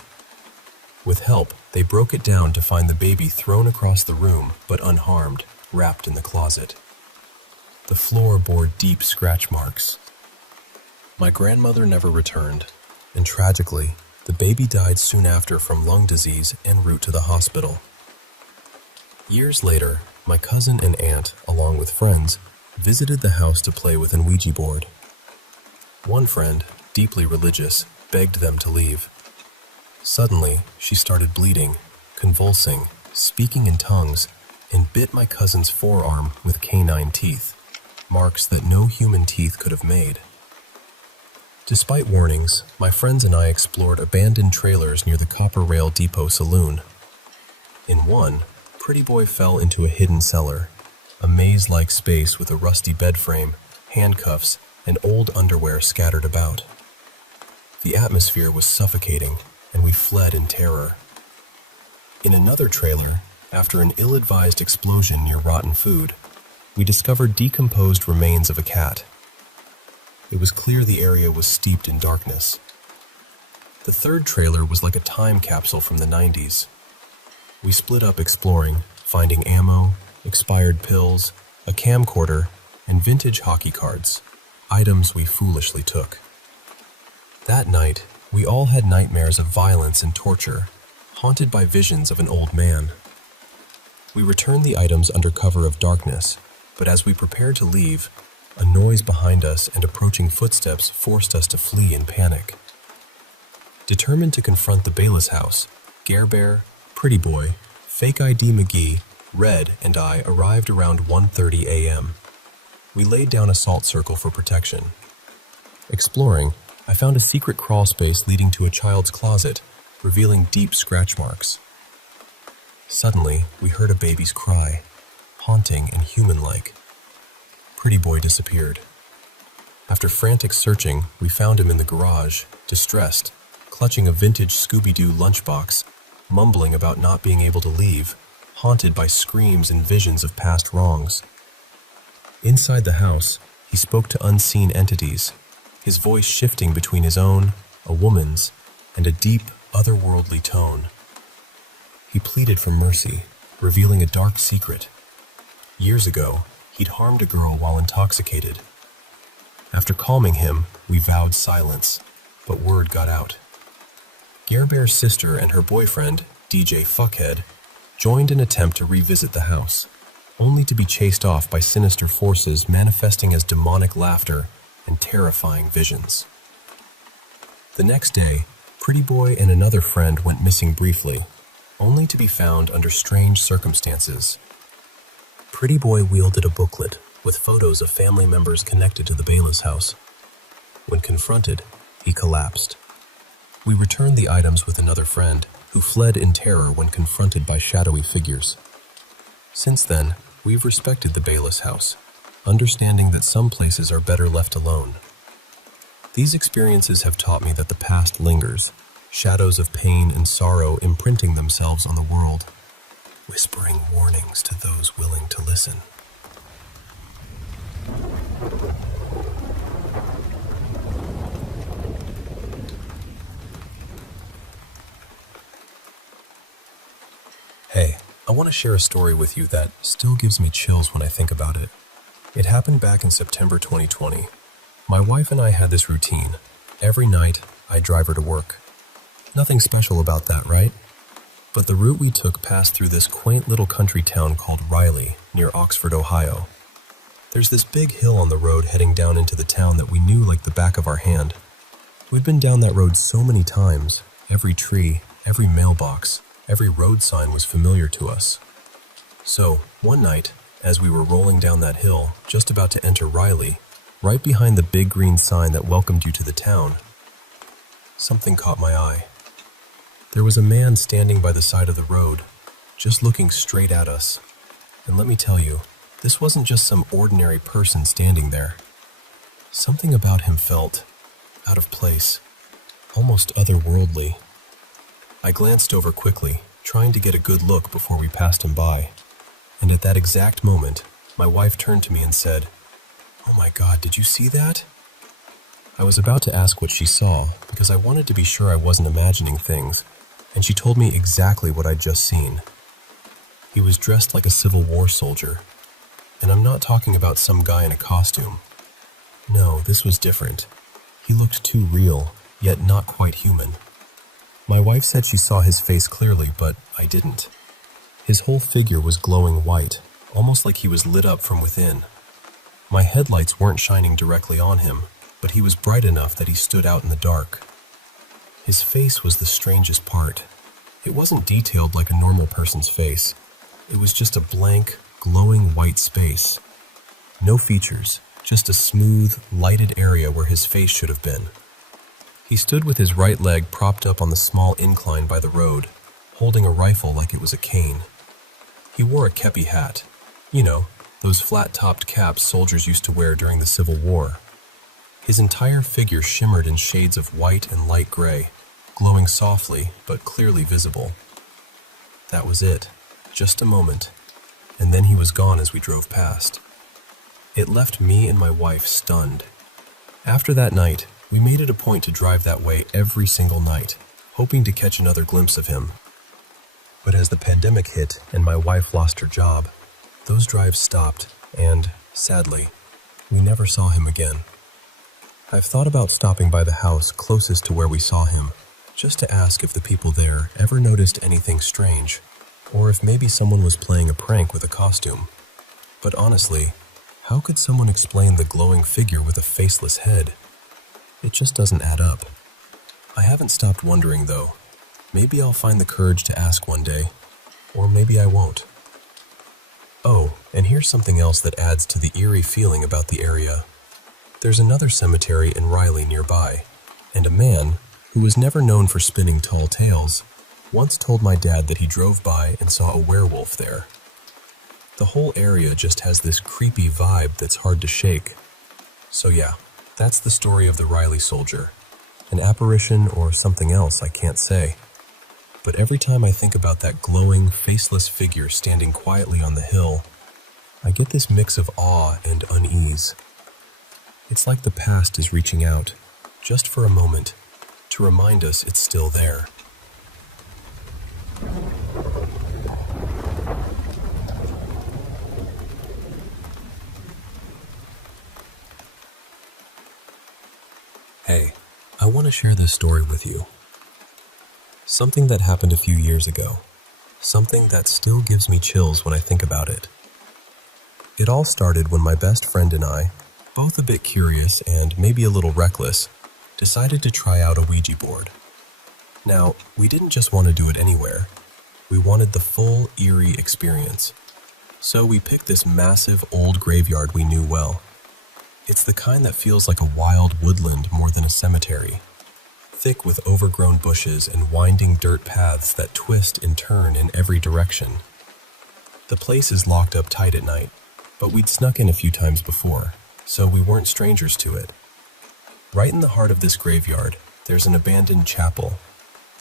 With help, they broke it down to find the baby thrown across the room, but unharmed, wrapped in the closet. The floor bore deep scratch marks. My grandmother never returned, and tragically, the baby died soon after from lung disease en route to the hospital. Years later, my cousin and aunt, along with friends, visited the house to play with an Ouija board. One friend, deeply religious, begged them to leave. Suddenly, she started bleeding, convulsing, speaking in tongues, and bit my cousin's forearm with canine teeth, marks that no human teeth could have made. Despite warnings, my friends and I explored abandoned trailers near the Copper Rail Depot Saloon. In one, Pretty Boy fell into a hidden cellar, a maze-like space with a rusty bed frame, handcuffs, and old underwear scattered about. The atmosphere was suffocating, and we fled in terror. In another trailer, after an ill-advised explosion near rotten food, we discovered decomposed remains of a cat. It was clear the area was steeped in darkness. The third trailer was like a time capsule from the 90s. We split up exploring, finding ammo, expired pills, a camcorder, and vintage hockey cards, items we foolishly took. That night, we all had nightmares of violence and torture, haunted by visions of an old man. We returned the items under cover of darkness, but as we prepared to leave, a noise behind us and approaching footsteps forced us to flee in panic. Determined to confront the Bayless house, Gare Bear, Pretty Boy, Fake ID McGee, Red, and I arrived around 1:30 a.m. We laid down a salt circle for protection. Exploring, I found a secret crawl space leading to a child's closet, revealing deep scratch marks. Suddenly, we heard a baby's cry, haunting and human-like. Pretty boy disappeared. After frantic searching, we found him in the garage, distressed, clutching a vintage Scooby-Doo lunchbox, mumbling about not being able to leave, haunted by screams and visions of past wrongs. Inside the house, he spoke to unseen entities, his voice shifting between his own, a woman's, and a deep, otherworldly tone. He pleaded for mercy, revealing a dark secret. Years ago, he'd harmed a girl while intoxicated. After calming him, we vowed silence, but word got out. Gare Bear's sister and her boyfriend, DJ Fuckhead, joined an attempt to revisit the house, only to be chased off by sinister forces manifesting as demonic laughter and terrifying visions. The next day, Pretty Boy and another friend went missing briefly, only to be found under strange circumstances. Pretty Boy wielded a booklet with photos of family members connected to the Bayless house. When confronted, he collapsed. We returned the items with another friend, who fled in terror when confronted by shadowy figures. Since then, we've respected the Bayless house, understanding that some places are better left alone. These experiences have taught me that the past lingers, shadows of pain and sorrow imprinting themselves on the world, whispering warnings to those willing to listen. Hey, I want to share a story with you that still gives me chills when I think about it. It happened back in September 2020. My wife and I had this routine. Every night, I'd drive her to work. Nothing special about that, right? But the route we took passed through this quaint little country town called Riley, near Oxford, Ohio. There's this big hill on the road heading down into the town that we knew like the back of our hand. We'd been down that road so many times. Every tree, every mailbox, every road sign was familiar to us. So, one night, as we were rolling down that hill, just about to enter Riley, right behind the big green sign that welcomed you to the town, something caught my eye. There was a man standing by the side of the road, just looking straight at us. And let me tell you, this wasn't just some ordinary person standing there. Something about him felt out of place, almost otherworldly. I glanced over quickly, trying to get a good look before we passed him by. And at that exact moment, my wife turned to me and said, "Oh my God, did you see that?" I was about to ask what she saw, because I wanted to be sure I wasn't imagining things, and she told me exactly what I'd just seen. He was dressed like a Civil War soldier, and I'm not talking about some guy in a costume. No, this was different. He looked too real, yet not quite human. My wife said she saw his face clearly, but I didn't. His whole figure was glowing white, almost like he was lit up from within. My headlights weren't shining directly on him, but he was bright enough that he stood out in the dark. His face was the strangest part. It wasn't detailed like a normal person's face. It was just a blank, glowing white space. No features, just a smooth, lighted area where his face should have been. He stood with his right leg propped up on the small incline by the road, holding a rifle like it was a cane. He wore a kepi hat. You know, those flat-topped caps soldiers used to wear during the Civil War. His entire figure shimmered in shades of white and light gray, glowing softly but clearly visible. That was it, just a moment, and then he was gone as we drove past. It left me and my wife stunned. After that night, we made it a point to drive that way every single night, hoping to catch another glimpse of him. But as the pandemic hit and my wife lost her job, those drives stopped, and, sadly, we never saw him again. I've thought about stopping by the house closest to where we saw him, just to ask if the people there ever noticed anything strange, or if maybe someone was playing a prank with a costume. But honestly, how could someone explain the glowing figure with a faceless head? It just doesn't add up. I haven't stopped wondering, though. Maybe I'll find the courage to ask one day, or maybe I won't. Oh, and here's something else that adds to the eerie feeling about the area. There's another cemetery in Riley nearby, And a man, who was never known for spinning tall tales, once told my dad that he drove by and saw a werewolf there. The whole area just has this creepy vibe that's hard to shake. So yeah, that's the story of the Riley soldier. An apparition or something else I can't say. But every time I think about that glowing, faceless figure standing quietly on the hill, I get this mix of awe and unease. It's like the past is reaching out, just for a moment, to remind us it's still there. Hey, I want to share this story with you. Something that happened a few years ago. Something that still gives me chills when I think about it. It all started when my best friend and I, both a bit curious and maybe a little reckless, decided to try out a Ouija board. Now, we didn't just want to do it anywhere. We wanted the full, eerie experience. So we picked this massive old graveyard we knew well. It's the kind that feels like a wild woodland more than a cemetery, thick with overgrown bushes and winding dirt paths that twist and turn in every direction. The place is locked up tight at night, but we'd snuck in a few times before, so we weren't strangers to it. Right in the heart of this graveyard, there's an abandoned chapel.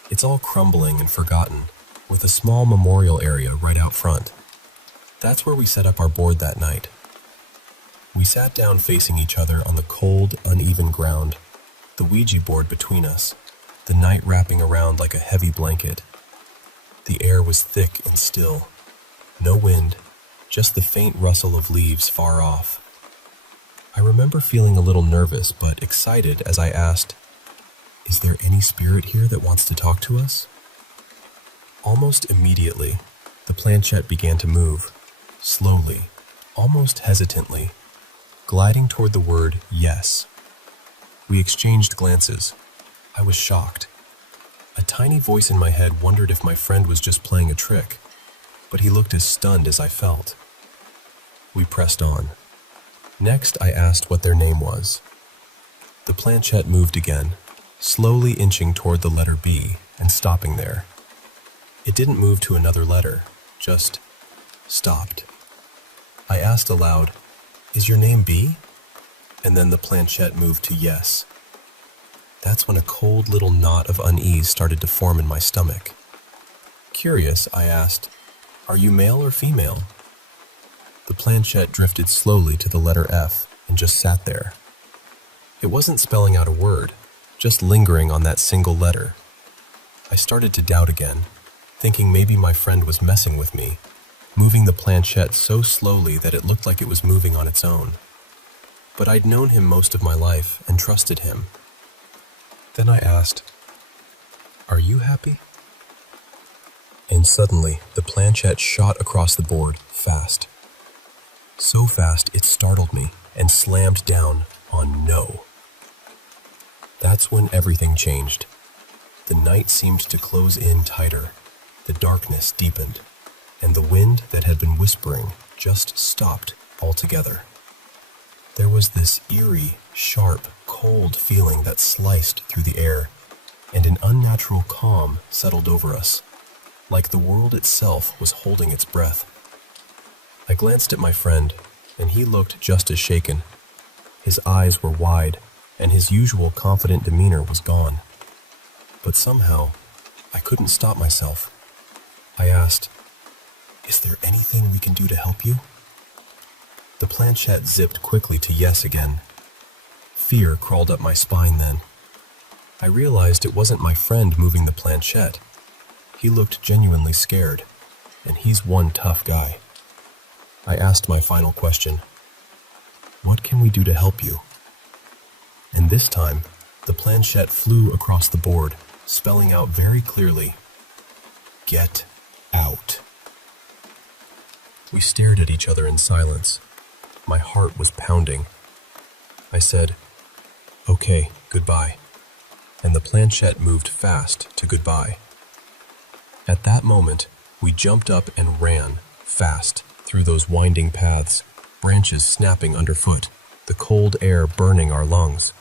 It's all crumbling and forgotten, with a small memorial area right out front. That's where we set up our board that night. We sat down facing each other on the cold, uneven ground, the Ouija board between us, the night wrapping around like a heavy blanket. The air was thick and still. No wind, just the faint rustle of leaves far off. I remember feeling a little nervous but excited as I asked, "Is there any spirit here that wants to talk to us?" Almost immediately, the planchette began to move, slowly, almost hesitantly, gliding toward the word yes. We exchanged glances. I was shocked. A tiny voice in my head wondered if my friend was just playing a trick, but he looked as stunned as I felt. We pressed on. Next, I asked what their name was. The planchette moved again, slowly inching toward the letter B and stopping there. It didn't move to another letter, just stopped. I asked aloud, "Is your name B?" And then the planchette moved to yes. That's when a cold little knot of unease started to form in my stomach. Curious, I asked, "Are you male or female?" The planchette drifted slowly to the letter F and just sat there. It wasn't spelling out a word, just lingering on that single letter. I started to doubt again, thinking maybe my friend was messing with me, moving the planchette so slowly that it looked like it was moving on its own. But I'd known him most of my life and trusted him. Then I asked, "Are you happy?" And suddenly, the planchette shot across the board, fast. So fast it startled me and slammed down on no. That's when everything changed. The night seemed to close in tighter, the darkness deepened, and the wind that had been whispering just stopped altogether. There was this eerie, sharp, cold feeling that sliced through the air, and an unnatural calm settled over us, like the world itself was holding its breath. I glanced at my friend, and he looked just as shaken. His eyes were wide, and his usual confident demeanor was gone. But somehow, I couldn't stop myself. I asked, "Is there anything we can do to help you?" The planchette zipped quickly to yes again. Fear crawled up my spine then. I realized it wasn't my friend moving the planchette. He looked genuinely scared, and he's one tough guy. I asked my final question, "What can we do to help you?" And this time, the planchette flew across the board, spelling out very clearly, "Get out." We stared at each other in silence. My heart was pounding. I said, "Okay, goodbye." And the planchette moved fast to goodbye. At that moment, we jumped up and ran, fast, through those winding paths, branches snapping underfoot, the cold air burning our lungs.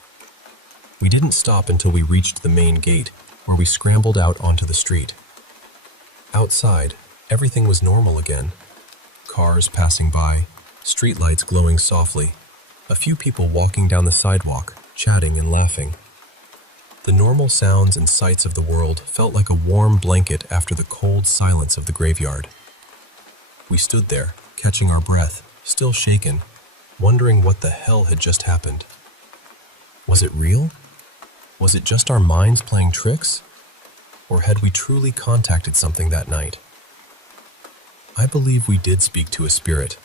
We didn't stop until we reached the main gate, where we scrambled out onto the street. Outside, everything was normal again. Cars passing by, streetlights glowing softly, a few people walking down the sidewalk, chatting and laughing. The normal sounds and sights of the world felt like a warm blanket after the cold silence of the graveyard. We stood there, catching our breath, still shaken, wondering what the hell had just happened. Was it real? Was it just our minds playing tricks? Or had we truly contacted something that night? I believe we did speak to a spirit.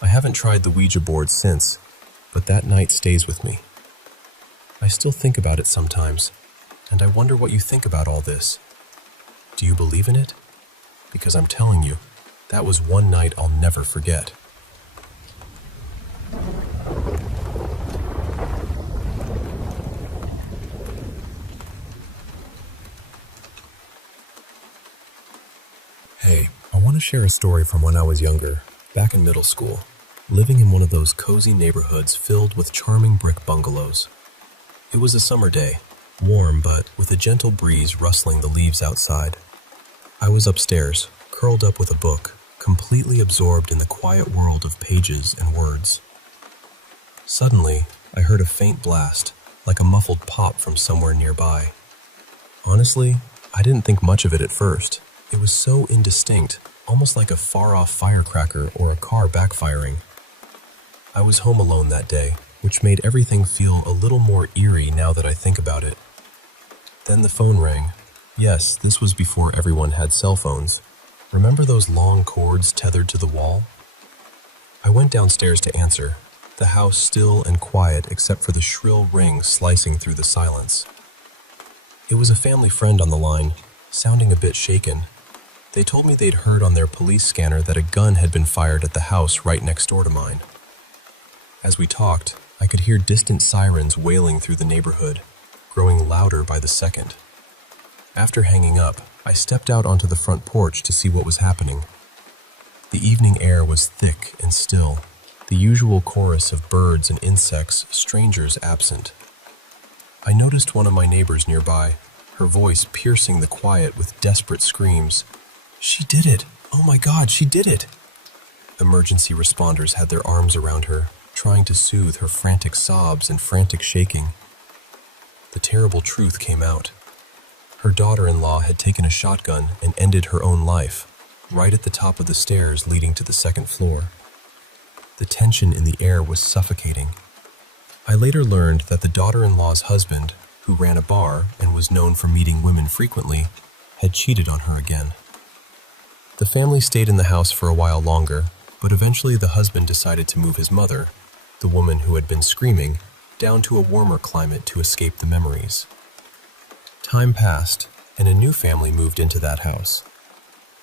I haven't tried the Ouija board since, but that night stays with me. I still think about it sometimes, and I wonder what you think about all this. Do you believe in it? Because I'm telling you, that was one night I'll never forget. Hey, I want to share a story from when I was younger, back in middle school, living in one of those cozy neighborhoods filled with charming brick bungalows. It was a summer day, warm but with a gentle breeze rustling the leaves outside. I was upstairs, curled up with a book, completely absorbed in the quiet world of pages and words. Suddenly, I heard a faint blast, like a muffled pop from somewhere nearby. Honestly, I didn't think much of it at first. It was so indistinct, almost like a far-off firecracker or a car backfiring. I was home alone that day, which made everything feel a little more eerie now that I think about it. Then the phone rang. Yes, this was before everyone had cell phones. Remember those long cords tethered to the wall? I went downstairs to answer, the house still and quiet except for the shrill ring slicing through the silence. It was a family friend on the line, sounding a bit shaken. They told me they'd heard on their police scanner that a gun had been fired at the house right next door to mine. As we talked, I could hear distant sirens wailing through the neighborhood, growing louder by the second. After hanging up, I stepped out onto the front porch to see what was happening. The evening air was thick and still, the usual chorus of birds and insects, strangers absent. I noticed one of my neighbors nearby, her voice piercing the quiet with desperate screams. "She did it! Oh my God, she did it!" Emergency responders had their arms around her, trying to soothe her frantic sobs and frantic shaking. The terrible truth came out. Her daughter-in-law had taken a shotgun and ended her own life, right at the top of the stairs leading to the second floor. The tension in the air was suffocating. I later learned that the daughter-in-law's husband, who ran a bar and was known for meeting women frequently, had cheated on her again. The family stayed in the house for a while longer, but eventually the husband decided to move his mother, the woman who had been screaming, down to a warmer climate to escape the memories. Time passed, and a new family moved into that house.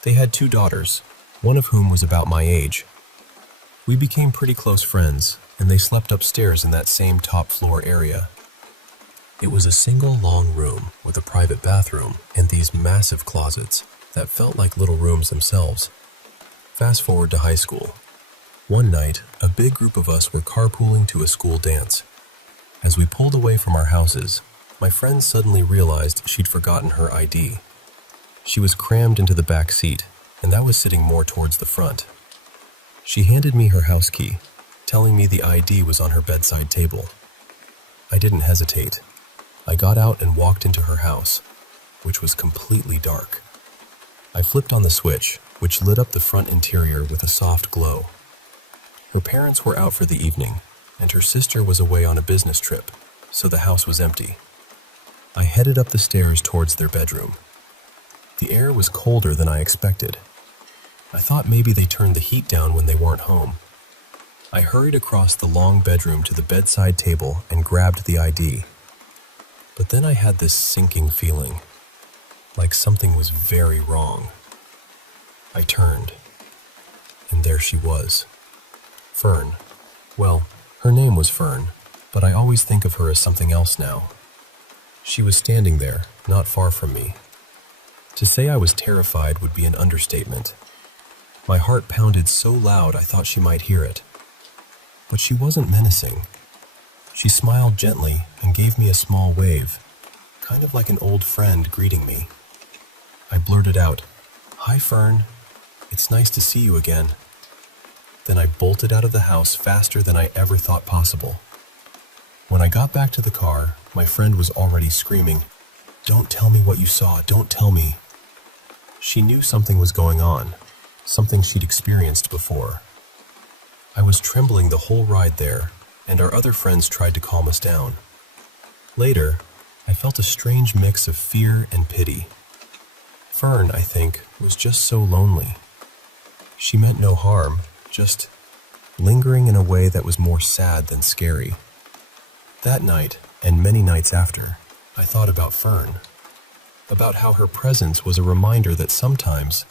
They had 2 daughters, one of whom was about my age. We became pretty close friends, and they slept upstairs in that same top-floor area. It was a single long room with a private bathroom and these massive closets that felt like little rooms themselves. Fast forward to high school. One night, a big group of us were carpooling to a school dance. As we pulled away from our houses, my friend suddenly realized she'd forgotten her ID. She was crammed into the back seat, and I was sitting more towards the front. She handed me her house key, telling me the ID was on her bedside table. I didn't hesitate. I got out and walked into her house, which was completely dark. I flipped on the switch, which lit up the front interior with a soft glow. Her parents were out for the evening, and her sister was away on a business trip, so the house was empty. I headed up the stairs towards their bedroom. The air was colder than I expected. I thought maybe they turned the heat down when they weren't home. I hurried across the long bedroom to the bedside table and grabbed the ID. But then I had this sinking feeling, like something was very wrong. I turned, and there she was. Fern. Well, her name was Fern, but I always think of her as something else now. She was standing there, not far from me. To say I was terrified would be an understatement. My heart pounded so loud I thought she might hear it. But she wasn't menacing. She smiled gently and gave me a small wave, kind of like an old friend greeting me. I blurted out, "Hi, Fern. It's nice to see you again." Then I bolted out of the house faster than I ever thought possible. When I got back to the car, my friend was already screaming, "Don't tell me what you saw, don't tell me." She knew something was going on, something she'd experienced before. I was trembling the whole ride there, and our other friends tried to calm us down. Later, I felt a strange mix of fear and pity. Fern, I think, was just so lonely. She meant no harm, just lingering in a way that was more sad than scary. That night, and many nights after, I thought about Fern, about how her presence was a reminder that sometimes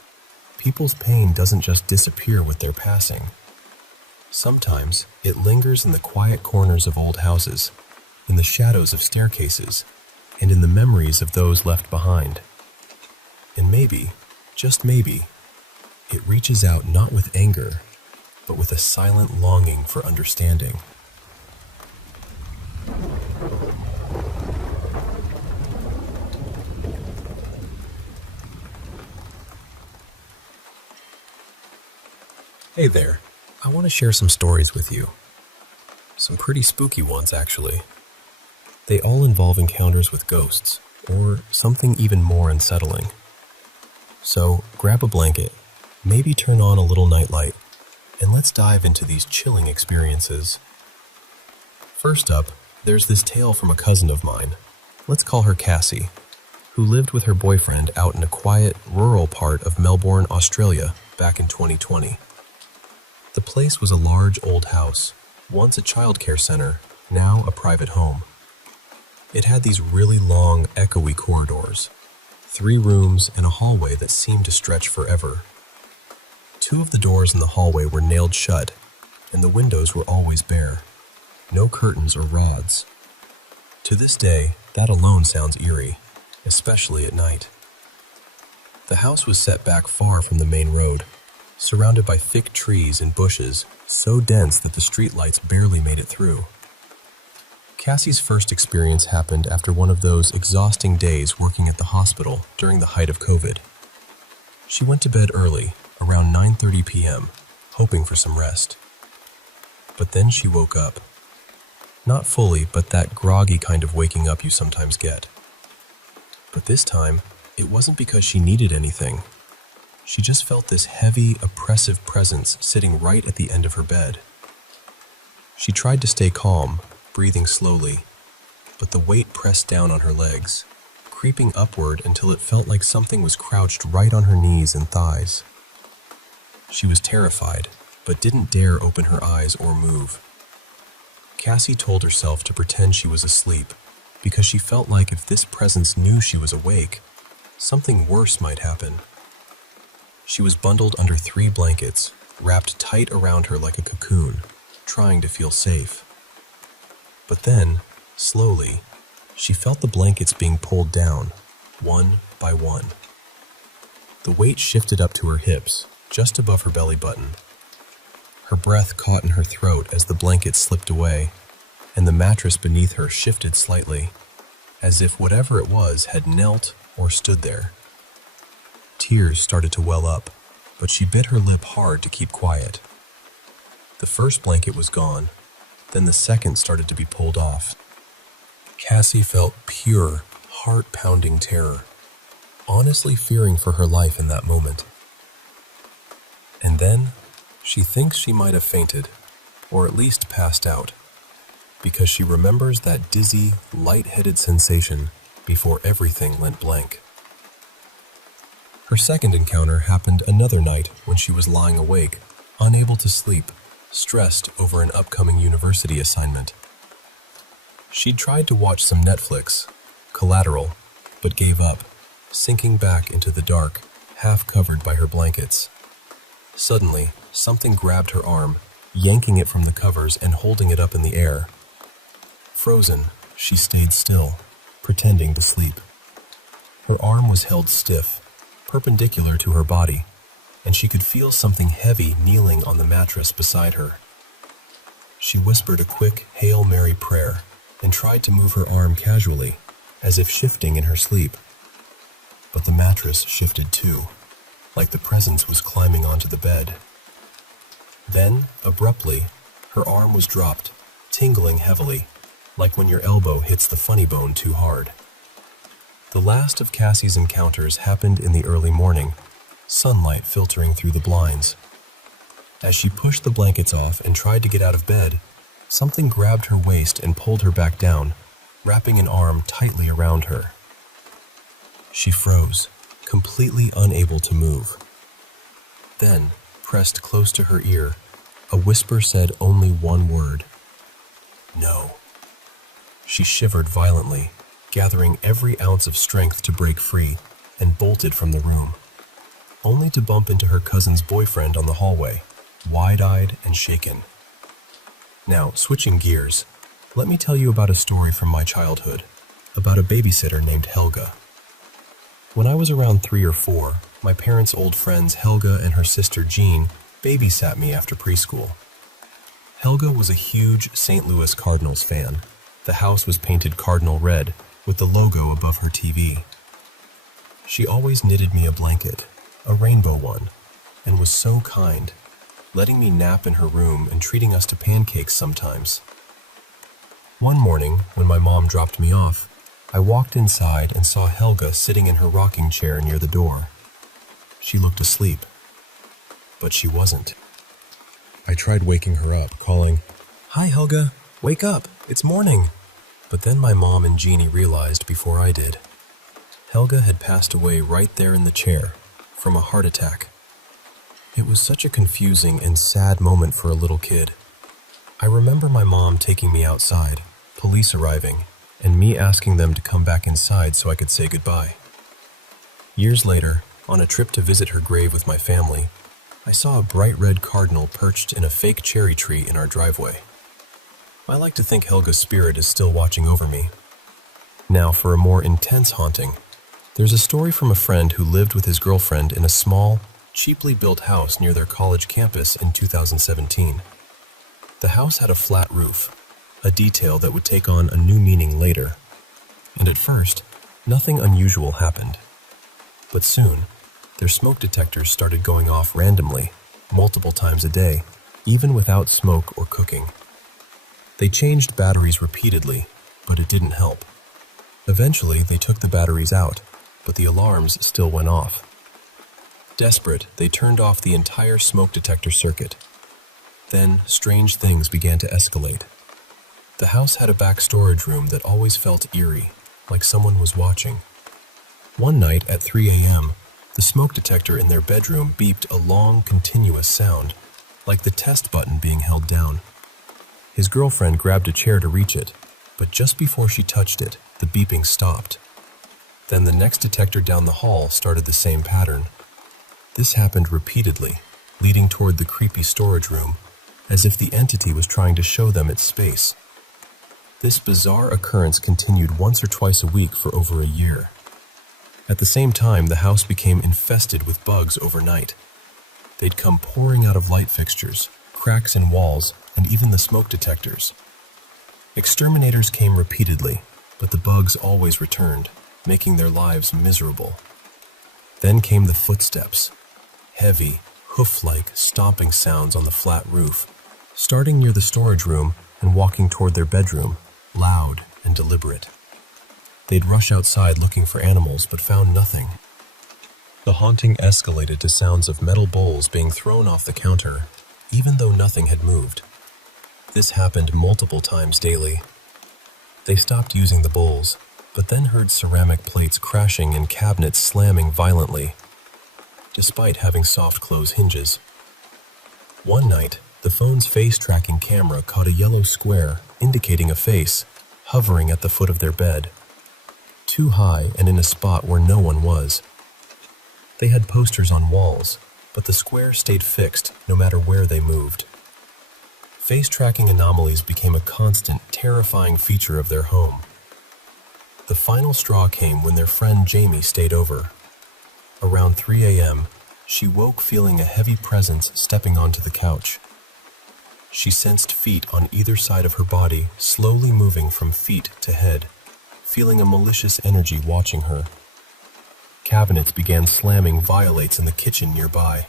people's pain doesn't just disappear with their passing. Sometimes it lingers in the quiet corners of old houses, in the shadows of staircases, and in the memories of those left behind. And maybe, just maybe, it reaches out not with anger, but with a silent longing for understanding. Hey there, I want to share some stories with you. Some pretty spooky ones, actually. They all involve encounters with ghosts, or something even more unsettling. So grab a blanket, maybe turn on a little nightlight, and let's dive into these chilling experiences. First up, there's this tale from a cousin of mine. Let's call her Cassie, who lived with her boyfriend out in a quiet, rural part of Melbourne, Australia, back in 2020. The place was a large old house, once a childcare center, now a private home. It had these really long, echoey corridors, 3 rooms and a hallway that seemed to stretch forever. 2 of the doors in the hallway were nailed shut, and the windows were always bare. No curtains or rods. To this day, that alone sounds eerie, especially at night. The house was set back far from the main road, surrounded by thick trees and bushes, so dense that the streetlights barely made it through. Cassie's first experience happened after one of those exhausting days working at the hospital during the height of COVID. She went to bed early, around 9:30 p.m., hoping for some rest. But then she woke up. Not fully, but that groggy kind of waking up you sometimes get. But this time, it wasn't because she needed anything. She just felt this heavy, oppressive presence sitting right at the end of her bed. She tried to stay calm, breathing slowly, but the weight pressed down on her legs, creeping upward until it felt like something was crouched right on her knees and thighs. She was terrified, but didn't dare open her eyes or move. Cassie told herself to pretend she was asleep, because she felt like if this presence knew she was awake, something worse might happen. She was bundled under 3 blankets, wrapped tight around her like a cocoon, trying to feel safe. But then, slowly, she felt the blankets being pulled down, one by one. The weight shifted up to her hips, just above her belly button. Her breath caught in her throat as the blanket slipped away, and the mattress beneath her shifted slightly, as if whatever it was had knelt or stood there. Tears started to well up, but she bit her lip hard to keep quiet. The first blanket was gone, then the second started to be pulled off. Cassie felt pure, heart-pounding terror, honestly fearing for her life in that moment. And then, she thinks she might have fainted, or at least passed out, because she remembers that dizzy, light-headed sensation before everything went blank. Her second encounter happened another night when she was lying awake, unable to sleep, stressed over an upcoming university assignment. She'd tried to watch some Netflix, Collateral, but gave up, sinking back into the dark, half covered by her blankets. Suddenly, something grabbed her arm, yanking it from the covers and holding it up in the air. Frozen, she stayed still, pretending to sleep. Her arm was held stiff, perpendicular to her body, and she could feel something heavy kneeling on the mattress beside her. She whispered a quick Hail Mary prayer and tried to move her arm casually, as if shifting in her sleep. But the mattress shifted too, like the presence was climbing onto the bed. Then, abruptly, her arm was dropped, tingling heavily, like when your elbow hits the funny bone too hard. The last of Cassie's encounters happened in the early morning, sunlight filtering through the blinds. As she pushed the blankets off and tried to get out of bed, something grabbed her waist and pulled her back down, wrapping an arm tightly around her. She froze, completely unable to move. Then, pressed close to her ear, a whisper said only one word: "No." She shivered violently, gathering every ounce of strength to break free, and bolted from the room, only to bump into her cousin's boyfriend on the hallway, wide-eyed and shaken. Now, switching gears, let me tell you about a story from my childhood, about a babysitter named Helga. When I was around 3 or 4, my parents' old friends Helga and her sister Jean babysat me after preschool. Helga was a huge St. Louis Cardinals fan. The house was painted cardinal red, with the logo above her TV. She always knitted me a blanket, a rainbow one, and was so kind, letting me nap in her room and treating us to pancakes sometimes. One morning, when my mom dropped me off, I walked inside and saw Helga sitting in her rocking chair near the door. She looked asleep, but she wasn't. I tried waking her up, calling, "Hi, Helga, wake up, it's morning." But then my mom and Jeannie realized before I did. Helga had passed away right there in the chair, from a heart attack. It was such a confusing and sad moment for a little kid. I remember my mom taking me outside, police arriving, and me asking them to come back inside so I could say goodbye. Years later, on a trip to visit her grave with my family, I saw a bright red cardinal perched in a fake cherry tree in our driveway. I like to think Helga's spirit is still watching over me. Now for a more intense haunting. There's a story from a friend who lived with his girlfriend in a small, cheaply built house near their college campus in 2017. The house had a flat roof, a detail that would take on a new meaning later. And at first, nothing unusual happened. But soon, their smoke detectors started going off randomly, multiple times a day, even without smoke or cooking. They changed batteries repeatedly, but it didn't help. Eventually, they took the batteries out, but the alarms still went off. Desperate, they turned off the entire smoke detector circuit. Then, strange things began to escalate. The house had a back storage room that always felt eerie, like someone was watching. One night at 3 a.m., the smoke detector in their bedroom beeped a long, continuous sound, like the test button being held down. His girlfriend grabbed a chair to reach it, but just before she touched it, the beeping stopped. Then the next detector down the hall started the same pattern. This happened repeatedly, leading toward the creepy storage room, as if the entity was trying to show them its space. This bizarre occurrence continued once or twice a week for over a year. At the same time, the house became infested with bugs overnight. They'd come pouring out of light fixtures, cracks in walls, and even the smoke detectors. Exterminators came repeatedly, but the bugs always returned, making their lives miserable. Then came the footsteps, heavy, hoof-like stomping sounds on the flat roof, starting near the storage room and walking toward their bedroom, loud and deliberate. They'd rush outside looking for animals, but found nothing. The haunting escalated to sounds of metal bowls being thrown off the counter, even though nothing had moved. This happened multiple times daily. They stopped using the bowls, but then heard ceramic plates crashing and cabinets slamming violently, despite having soft close hinges. One night, the phone's face-tracking camera caught a yellow square indicating a face, hovering at the foot of their bed, too high and in a spot where no one was. They had posters on walls, but the square stayed fixed no matter where they moved. Face-tracking anomalies became a constant, terrifying feature of their home. The final straw came when their friend Jamie stayed over. Around 3 a.m., she woke feeling a heavy presence stepping onto the couch. She sensed feet on either side of her body, slowly moving from feet to head, feeling a malicious energy watching her. Cabinets began slamming violates in the kitchen nearby.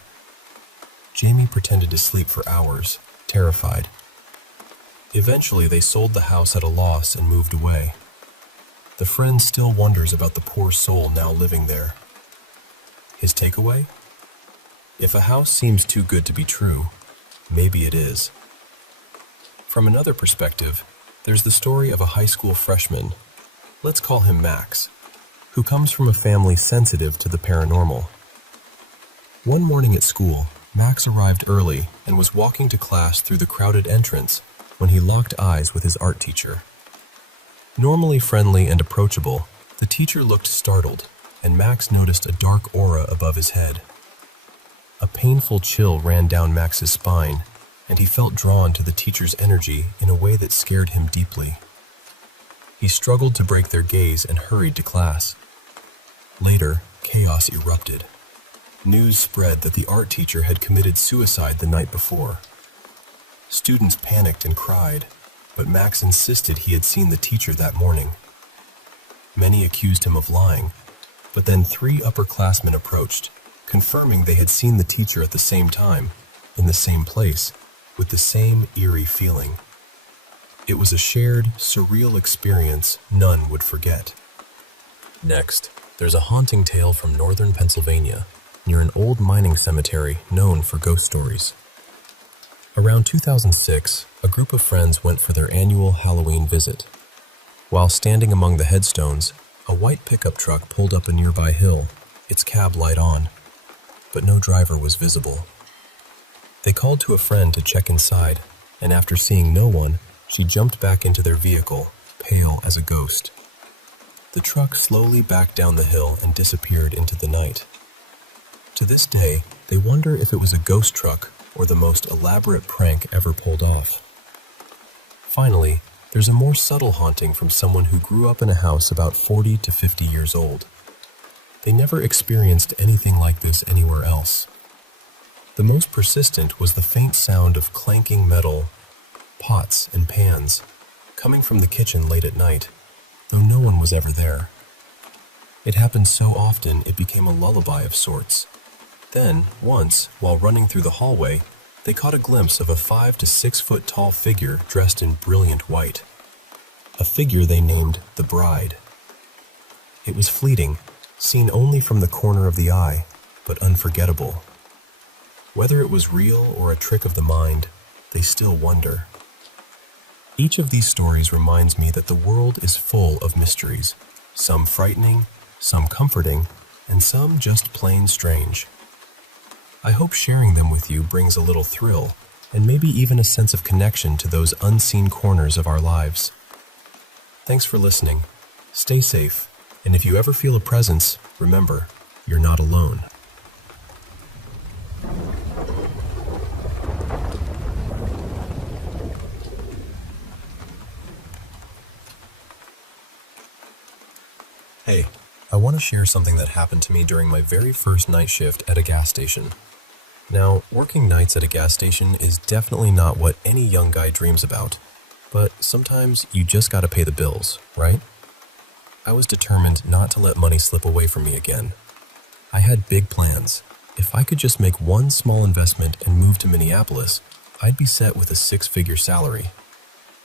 Jamie pretended to sleep for hours, terrified. Eventually, they sold the house at a loss and moved away. The friend still wonders about the poor soul now living there. His takeaway? If a house seems too good to be true, maybe it is. From another perspective, there's the story of a high school freshman, let's call him Max, who comes from a family sensitive to the paranormal. One morning at school, Max arrived early and was walking to class through the crowded entrance when he locked eyes with his art teacher. Normally friendly and approachable, the teacher looked startled, and Max noticed a dark aura above his head. A painful chill ran down Max's spine, and he felt drawn to the teacher's energy in a way that scared him deeply. He struggled to break their gaze and hurried to class. Later, chaos erupted. News spread that the art teacher had committed suicide the night before. Students panicked and cried, but Max insisted he had seen the teacher that morning. Many accused him of lying, but then 3 upperclassmen approached, confirming they had seen the teacher at the same time, in the same place, with the same eerie feeling. It was a shared, surreal experience none would forget. Next, there's a haunting tale from northern Pennsylvania, near an old mining cemetery known for ghost stories. Around 2006, a group of friends went for their annual Halloween visit. While standing among the headstones, a white pickup truck pulled up a nearby hill, its cab light on, but no driver was visible. They called to a friend to check inside, and after seeing no one, she jumped back into their vehicle, pale as a ghost. The truck slowly backed down the hill and disappeared into the night. To this day, they wonder if it was a ghost truck or the most elaborate prank ever pulled off. Finally, there's a more subtle haunting from someone who grew up in a house about 40 to 50 years old. They never experienced anything like this anywhere else. The most persistent was the faint sound of clanking metal, pots and pans, coming from the kitchen late at night, though no one was ever there. It happened so often it became a lullaby of sorts. Then, once, while running through the hallway, they caught a glimpse of a 5 to 6 foot tall figure dressed in brilliant white. A figure they named the Bride. It was fleeting, seen only from the corner of the eye, but unforgettable. Whether it was real or a trick of the mind, they still wonder. Each of these stories reminds me that the world is full of mysteries, some frightening, some comforting, and some just plain strange. I hope sharing them with you brings a little thrill, and maybe even a sense of connection to those unseen corners of our lives. Thanks for listening. Stay safe, and if you ever feel a presence, remember, you're not alone. Hey, I want to share something that happened to me during my very first night shift at a gas station. Now, working nights at a gas station is definitely not what any young guy dreams about, but sometimes you just gotta pay the bills, right? I was determined not to let money slip away from me again. I had big plans. If I could just make one small investment and move to Minneapolis, I'd be set with a 6-figure salary.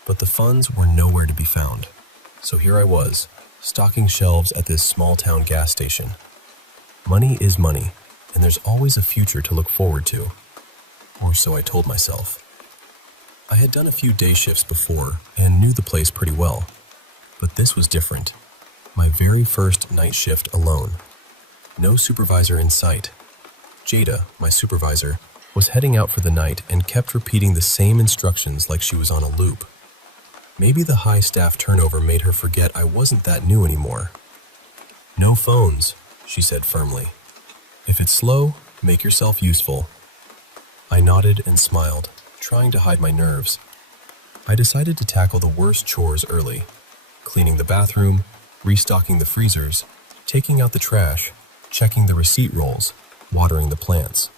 But the funds were nowhere to be found. So here I was, stocking shelves at this small-town gas station. Money is money, and there's always a future to look forward to. Or so I told myself. I had done a few day shifts before and knew the place pretty well. But this was different. My very first night shift alone. No supervisor in sight. Jada, my supervisor, was heading out for the night and kept repeating the same instructions like she was on a loop. Maybe the high staff turnover made her forget I wasn't that new anymore. No phones, she said firmly. If it's slow, make yourself useful. I nodded and smiled, trying to hide my nerves. I decided to tackle the worst chores early. Cleaning the bathroom, restocking the freezers, taking out the trash, checking the receipt rolls, watering the plants.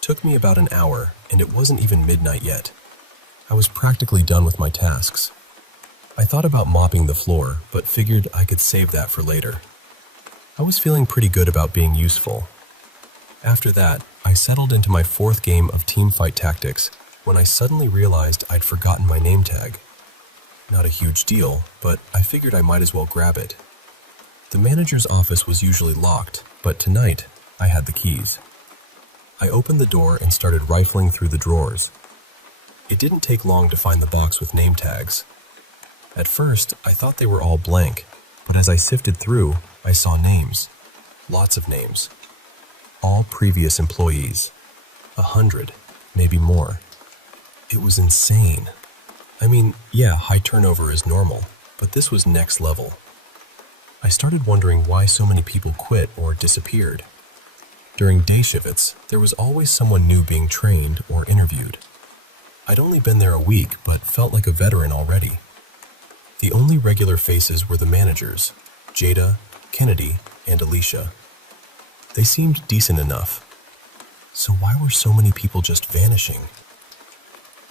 Took me about an hour, and it wasn't even midnight yet. I was practically done with my tasks. I thought about mopping the floor, but figured I could save that for later. I was feeling pretty good about being useful. After that, I settled into my 4th game of teamfight tactics when I suddenly realized I'd forgotten my name tag. Not a huge deal, but I figured I might as well grab it. The manager's office was usually locked, but tonight I had the keys. I opened the door and started rifling through the drawers. It didn't take long to find the box with name tags. At first, I thought they were all blank, but as I sifted through, I saw names. Lots of names. All previous employees. 100, maybe more. It was insane. I mean, yeah, high turnover is normal, but this was next level. I started wondering why so many people quit or disappeared. During day shifts, there was always someone new being trained or interviewed. I'd only been there a week, but felt like a veteran already. The only regular faces were the managers, Jada, Kennedy, and Alicia. They seemed decent enough. So why were so many people just vanishing?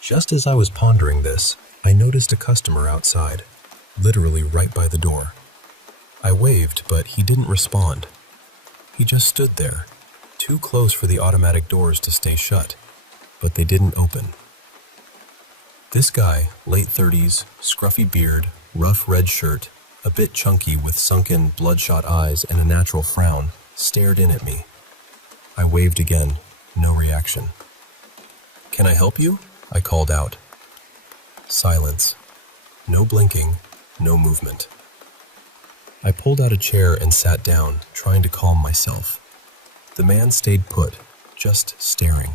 Just as I was pondering this, I noticed a customer outside, literally right by the door. I waved, but he didn't respond. He just stood there, too close for the automatic doors to stay shut, but they didn't open. This guy, late 30s, scruffy beard, rough red shirt, a bit chunky with sunken, bloodshot eyes and a natural frown, stared in at me. I waved again, no reaction. "Can I help you?" I called out. Silence. No blinking, no movement. I pulled out a chair and sat down, trying to calm myself. The man stayed put, just staring.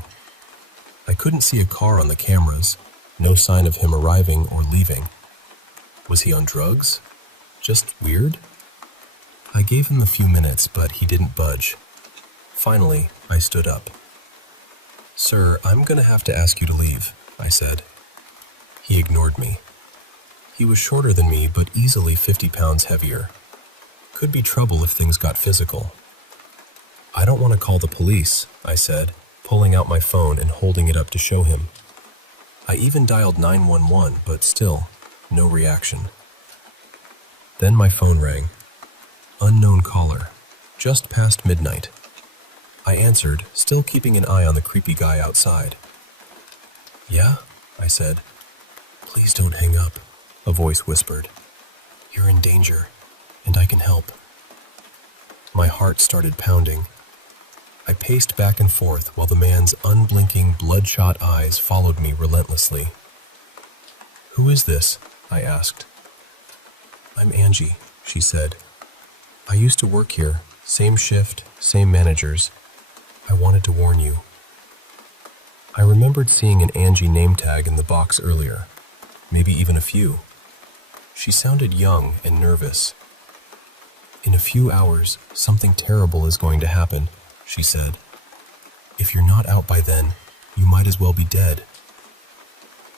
I couldn't see a car on the cameras, no sign of him arriving or leaving. Was he on drugs? Just weird? I gave him a few minutes, but he didn't budge. Finally, I stood up. "Sir, I'm gonna have to ask you to leave," I said. He ignored me. He was shorter than me, but easily 50 pounds heavier. Could be trouble if things got physical. "I don't want to call the police," I said, pulling out my phone and holding it up to show him. I even dialed 911, but still, no reaction. Then my phone rang. Unknown caller. Just past midnight. I answered, still keeping an eye on the creepy guy outside. "Yeah?" I said. "Please don't hang up," a voice whispered. "You're in danger, and I can help." My heart started pounding. I paced back and forth while the man's unblinking, bloodshot eyes followed me relentlessly. "Who is this?" I asked. "I'm Angie," she said. "I used to work here, same shift, same managers. I wanted to warn you." I remembered seeing an Angie name tag in the box earlier, maybe even a few. She sounded young and nervous. "In a few hours, something terrible is going to happen," she said. "If you're not out by then, you might as well be dead."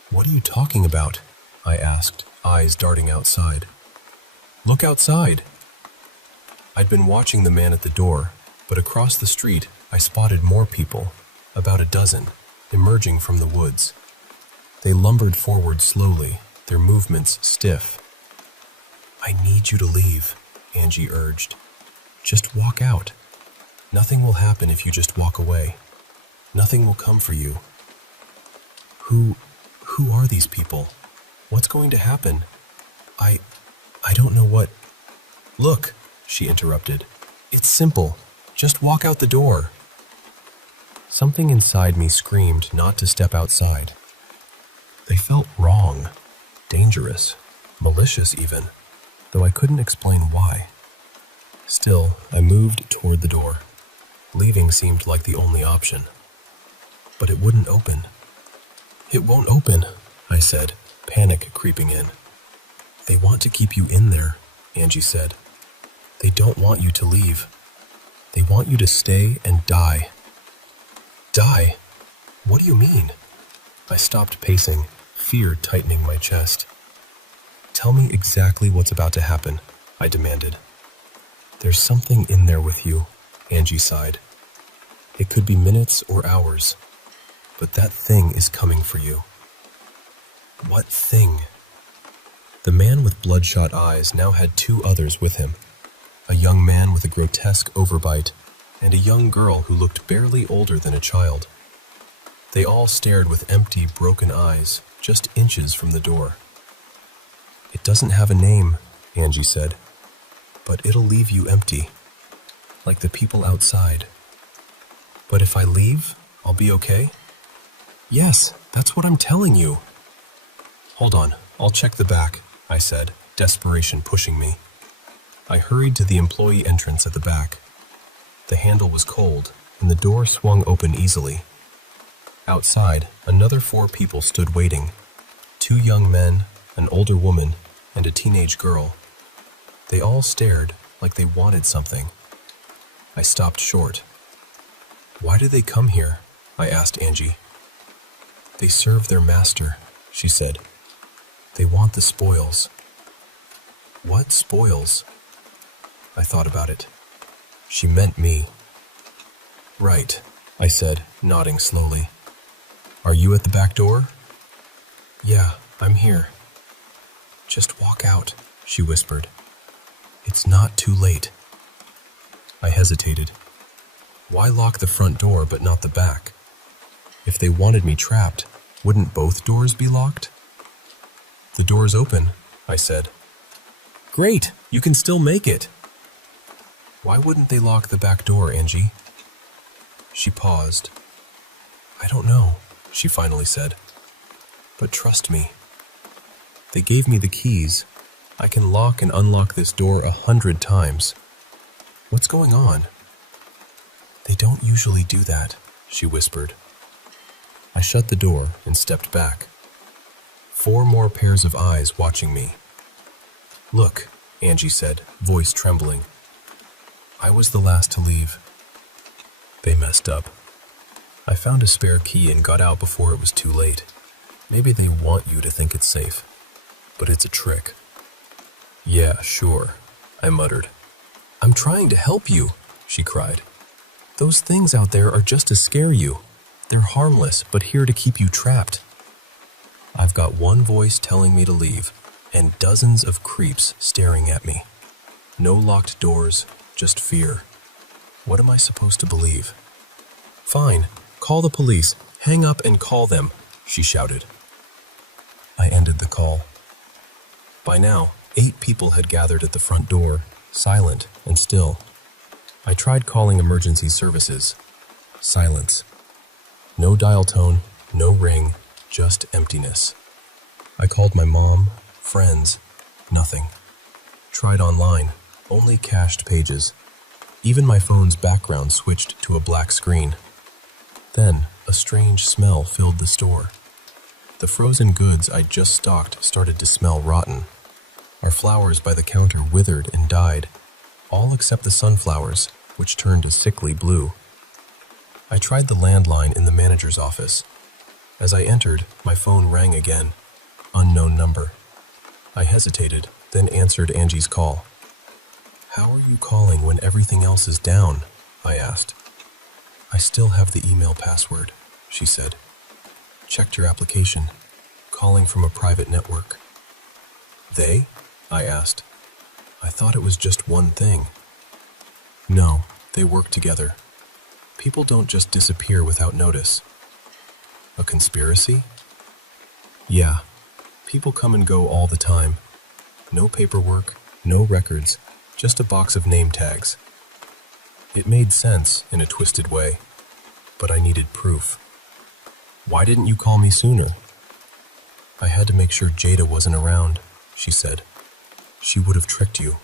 "What are you talking about?" I asked, eyes darting outside. "Look outside!" I'd been watching the man at the door, but across the street, I spotted more people, about a dozen, emerging from the woods. They lumbered forward slowly, their movements stiff. "I need you to leave," Angie urged. "Just walk out. Nothing will happen if you just walk away. Nothing will come for you." Who are these people? What's going to happen? I don't know what... "Look," she interrupted. "It's simple. Just walk out the door." Something inside me screamed not to step outside. They felt wrong, dangerous, malicious even, though I couldn't explain why. Still, I moved toward the door. Leaving seemed like the only option. But it wouldn't open. "It won't open," I said, panic creeping in. "They want to keep you in there," Angie said. "They don't want you to leave. They want you to stay and die." "Die? What do you mean?" I stopped pacing, fear tightening my chest. "Tell me exactly what's about to happen," I demanded. "There's something in there with you," Angie sighed. "It could be minutes or hours, but that thing is coming for you." What thing? The man with bloodshot eyes now had two others with him, a young man with a grotesque overbite and a young girl who looked barely older than a child. They all stared with empty, broken eyes, just inches from the door. "It doesn't have a name," Angie said, "but it'll leave you empty, like the people outside." "But if I leave, I'll be okay?" "Yes, that's what I'm telling you." "Hold on, I'll check the back," I said, desperation pushing me. I hurried to the employee entrance at the back. The handle was cold, and the door swung open easily. Outside, another 4 people stood waiting. 2 young men, an older woman, and a teenage girl. They all stared like they wanted something. I stopped short. "Why do they come here?" I asked Angie. "They serve their master," she said. "They want the spoils." "What spoils?" I thought about it. She meant me. "Right," I said, nodding slowly. "Are you at the back door?" "Yeah, I'm here." "Just walk out," she whispered. "It's not too late." I hesitated. Why lock the front door but not the back? If they wanted me trapped, wouldn't both doors be locked? "The door's open," I said. "Great, you can still make it." "Why wouldn't they lock the back door, Angie?" She paused. "I don't know," she finally said. "But trust me. They gave me the keys. I can lock and unlock this door 100 times. What's going on?" "They don't usually do that," she whispered. I shut the door and stepped back. 4 more pairs of eyes watching me. "Look," Angie said, voice trembling. "I was the last to leave." They messed up. I found a spare key and got out before it was too late. Maybe they want you to think it's safe, but it's a trick. "Yeah, sure," I muttered. "I'm trying to help you," she cried. "Those things out there are just to scare you. They're harmless, but here to keep you trapped." I've got one voice telling me to leave, and dozens of creeps staring at me. No locked doors, just fear. What am I supposed to believe? "Fine, call the police. Hang up and call them," she shouted. I ended the call. By now, 8 people had gathered at the front door, silent and still. I tried calling emergency services. Silence. No dial tone, no ring, just emptiness. I called my mom, friends, nothing. Tried online, only cached pages. Even my phone's background switched to a black screen. Then, a strange smell filled the store. The frozen goods I'd just stocked started to smell rotten. Our flowers by the counter withered and died, all except the sunflowers, which turned a sickly blue. I tried the landline in the manager's office. As I entered, my phone rang again. Unknown number. I hesitated, then answered Angie's call. "How are you calling when everything else is down?" I asked. "I still have the email password," she said. "Checked your application. Calling from a private network." "They?" I asked. I thought it was just one thing. "No, they work together. People don't just disappear without notice." "A conspiracy?" "Yeah. People come and go all the time. No paperwork, no records, just a box of name tags." It made sense in a twisted way, but I needed proof. "Why didn't you call me sooner?" "I had to make sure Jada wasn't around," she said. "She would have tricked you."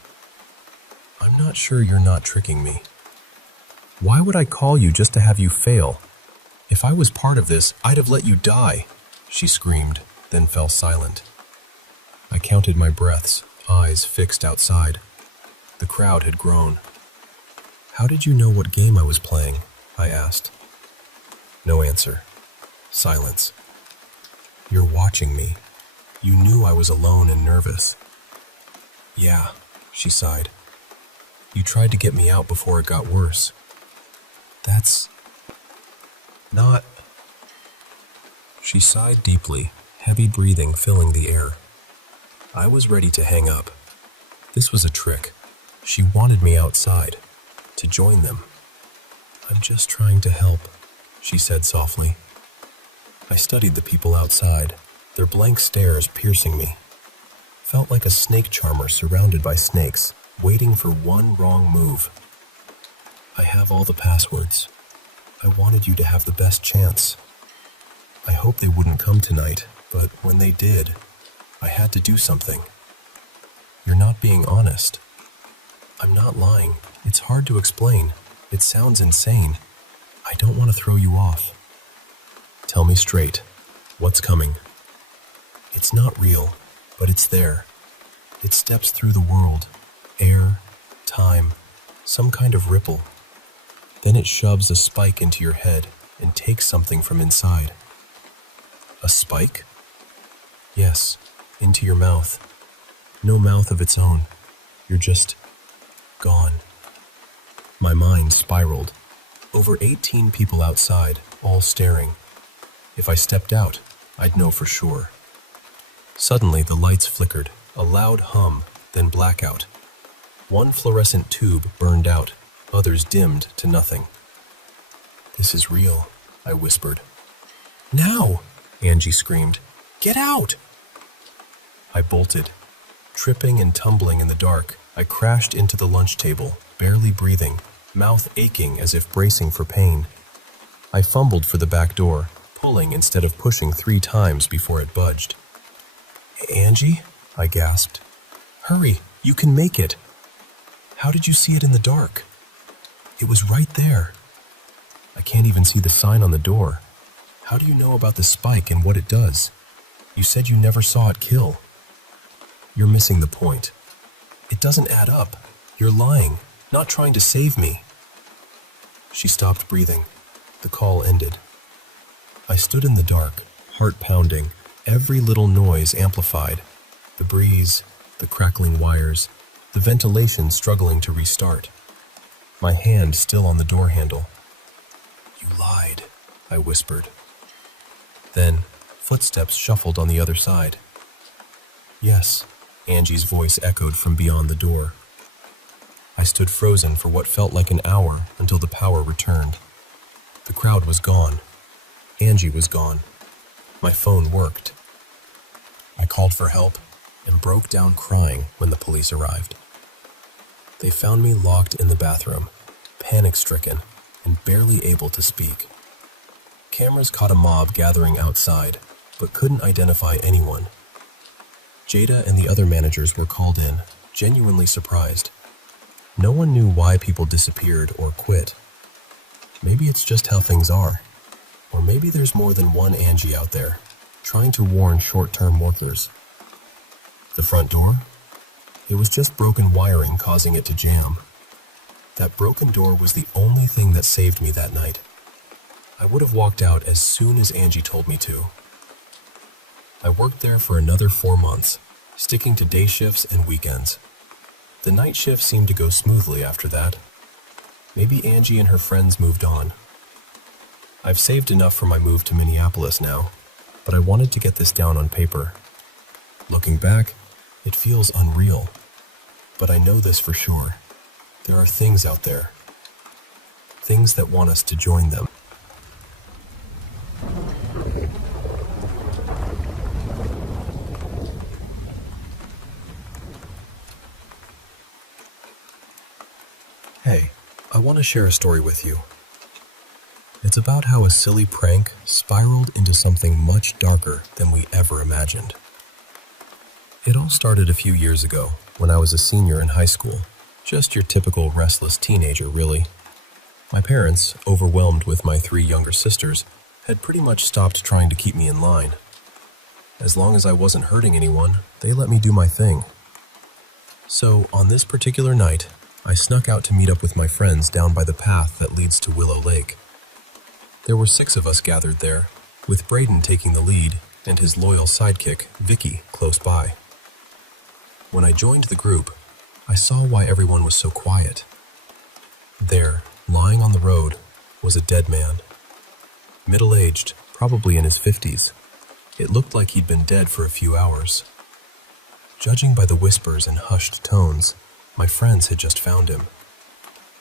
"I'm not sure you're not tricking me." "Why would I call you just to have you fail? If I was part of this, I'd have let you die," she screamed, then fell silent. I counted my breaths, eyes fixed outside. The crowd had grown. "How did you know what game I was playing?" I asked. No answer. Silence. "You're watching me. You knew I was alone and nervous." "Yeah," she sighed. "You tried to get me out before it got worse." "That's not..." She sighed deeply, heavy breathing filling the air. I was ready to hang up. This was a trick. She wanted me outside, to join them. "I'm just trying to help," she said softly. I studied the people outside, their blank stares piercing me. Felt like a snake charmer surrounded by snakes, waiting for one wrong move. "I have all the passwords. I wanted you to have the best chance. I hoped they wouldn't come tonight, but when they did, I had to do something." "You're not being honest." "I'm not lying. It's hard to explain. It sounds insane. I don't want to throw you off." "Tell me straight. What's coming?" "It's not real, but it's there. It steps through the world. Air, time, some kind of ripple. Then it shoves a spike into your head and takes something from inside." "A spike?" "Yes, into your mouth. No mouth of its own. You're just gone." My mind spiraled. Over 18 people outside, all staring. If I stepped out, I'd know for sure. Suddenly, the lights flickered, a loud hum, then blackout. One fluorescent tube burned out, others dimmed to nothing. "This is real," I whispered. "Now!" Angie screamed. "Get out!" I bolted. Tripping and tumbling in the dark, I crashed into the lunch table, barely breathing, mouth aching as if bracing for pain. I fumbled for the back door, pulling instead of pushing 3 times before it budged. "Angie?" I gasped. "Hurry, you can make it." "How did you see it in the dark?" "It was right there." "I can't even see the sign on the door. How do you know about the spike and what it does? You said you never saw it kill." "You're missing the point. It doesn't add up. You're lying, not trying to save me." She stopped breathing. The call ended. I stood in the dark, heart pounding, every little noise amplified. The breeze, the crackling wires, the ventilation struggling to restart. My hand still on the door handle. "You lied," I whispered. Then, footsteps shuffled on the other side. "Yes," Angie's voice echoed from beyond the door. I stood frozen for what felt like an hour until the power returned. The crowd was gone. Angie was gone. My phone worked. I called for help and broke down crying when the police arrived. They found me locked in the bathroom, panic-stricken and barely able to speak. Cameras caught a mob gathering outside, but couldn't identify anyone. Jada and the other managers were called in, genuinely surprised. No one knew why people disappeared or quit. Maybe it's just how things are. Or maybe there's more than one Angie out there, trying to warn short-term workers. The front door? It was just broken wiring causing it to jam. That broken door was the only thing that saved me that night. I would have walked out as soon as Angie told me to. I worked there for another 4 months, sticking to day shifts and weekends. The night shift seemed to go smoothly after that. Maybe Angie and her friends moved on. I've saved enough for my move to Minneapolis now, but I wanted to get this down on paper. Looking back, it feels unreal. But I know this for sure. There are things out there. Things that want us to join them. Hey, I want to share a story with you. It's about how a silly prank spiraled into something much darker than we ever imagined. It all started a few years ago when I was a senior in high school. Just your typical restless teenager, really. My parents, overwhelmed with my 3 younger sisters, had pretty much stopped trying to keep me in line. As long as I wasn't hurting anyone, they let me do my thing. So, on this particular night, I snuck out to meet up with my friends down by the path that leads to Willow Lake. There were 6 of us gathered there, with Braden taking the lead and his loyal sidekick, Vicky, close by. When I joined the group, I saw why everyone was so quiet. There, lying on the road, was a dead man. Middle-aged, probably in his 50s. It looked like he'd been dead for a few hours. Judging by the whispers and hushed tones, my friends had just found him.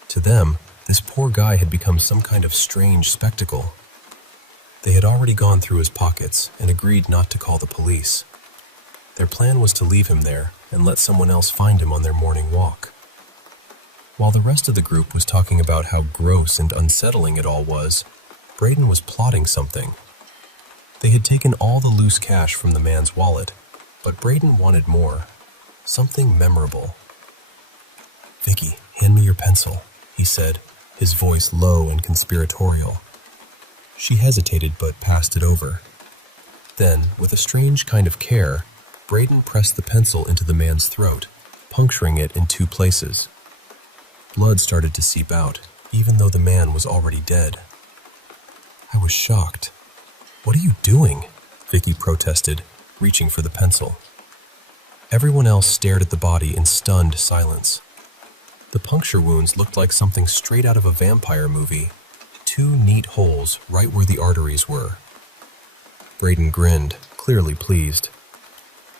To them, this poor guy had become some kind of strange spectacle. They had already gone through his pockets and agreed not to call the police. Their plan was to leave him there and let someone else find him on their morning walk. While the rest of the group was talking about how gross and unsettling it all was, Braden was plotting something. They had taken all the loose cash from the man's wallet, but Braden wanted more, something memorable. "Vicky, hand me your pencil," he said, his voice low and conspiratorial. She hesitated but passed it over. Then, with a strange kind of care, Braden pressed the pencil into the man's throat, puncturing it in 2 places. Blood started to seep out, even though the man was already dead. I was shocked. "What are you doing?" Vicky protested, reaching for the pencil. Everyone else stared at the body in stunned silence. The puncture wounds looked like something straight out of a vampire movie, 2 neat holes right where the arteries were. Braden grinned, clearly pleased.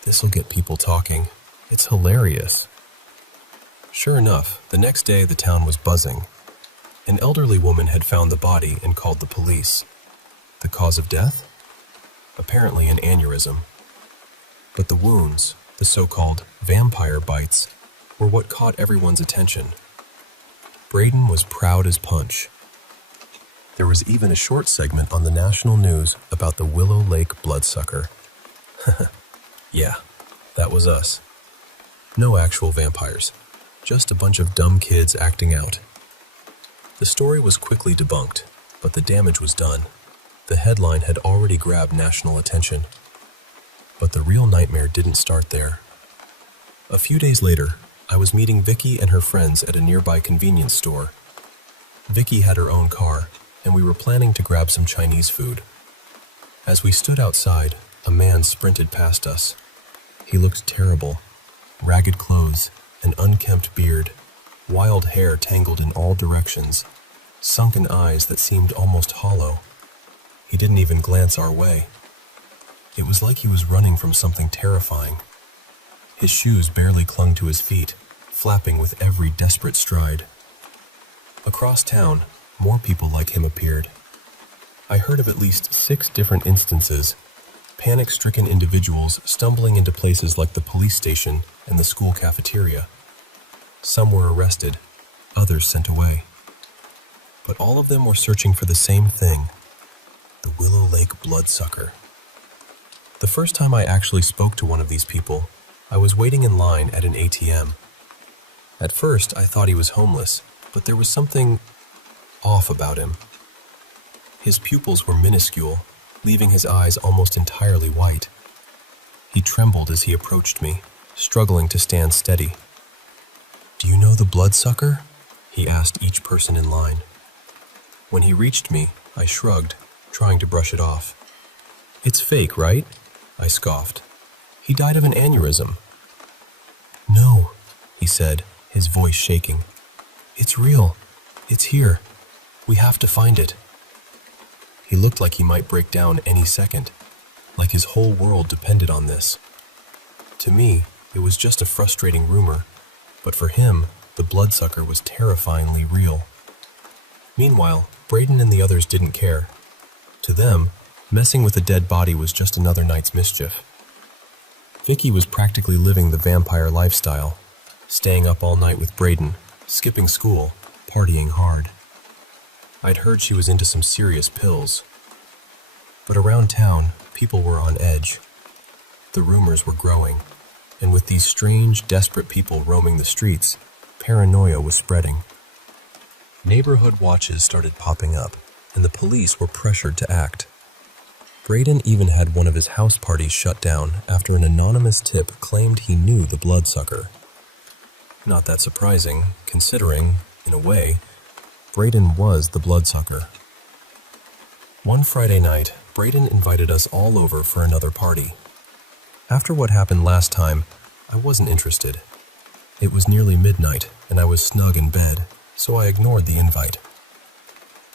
"This'll get people talking. It's hilarious." Sure enough, the next day the town was buzzing. An elderly woman had found the body and called the police. The cause of death? Apparently an aneurysm. But the wounds, the so-called vampire bites, were what caught everyone's attention. Braden was proud as punch. There was even a short segment on the national news about the Willow Lake bloodsucker. Yeah, that was us. No actual vampires, just a bunch of dumb kids acting out. The story was quickly debunked, but the damage was done. The headline had already grabbed national attention. But the real nightmare didn't start there. A few days later, I was meeting Vicky and her friends at a nearby convenience store. Vicky had her own car, and we were planning to grab some Chinese food. As we stood outside, a man sprinted past us. He looked terrible. Ragged clothes, an unkempt beard, wild hair tangled in all directions, sunken eyes that seemed almost hollow. He didn't even glance our way. It was like he was running from something terrifying. His shoes barely clung to his feet, flapping with every desperate stride. Across town, more people like him appeared. I heard of at least 6 different instances, panic-stricken individuals stumbling into places like the police station and the school cafeteria. Some were arrested, others sent away. But all of them were searching for the same thing, the Willow Lake bloodsucker. The first time I actually spoke to one of these people, I was waiting in line at an ATM. At first, I thought he was homeless, but there was something off about him. His pupils were minuscule, leaving his eyes almost entirely white. He trembled as he approached me, struggling to stand steady. "Do you know the bloodsucker?" he asked each person in line. When he reached me, I shrugged, trying to brush it off. "It's fake, right?" I scoffed. "He died of an aneurysm." "No," he said, his voice shaking. "It's real. It's here. We have to find it." He looked like he might break down any second, like his whole world depended on this. To me, it was just a frustrating rumor, but for him, the bloodsucker was terrifyingly real. Meanwhile, Braden and the others didn't care. To them, messing with a dead body was just another night's mischief. Vicky was practically living the vampire lifestyle, staying up all night with Braden, skipping school, partying hard. I'd heard she was into some serious pills. But around town, people were on edge. The rumors were growing, and with these strange, desperate people roaming the streets, paranoia was spreading. Neighborhood watches started popping up, and the police were pressured to act. Braden even had one of his house parties shut down after an anonymous tip claimed he knew the bloodsucker. Not that surprising, considering, in a way, Braden was the bloodsucker. One Friday night, Braden invited us all over for another party. After what happened last time, I wasn't interested. It was nearly midnight, and I was snug in bed, so I ignored the invite.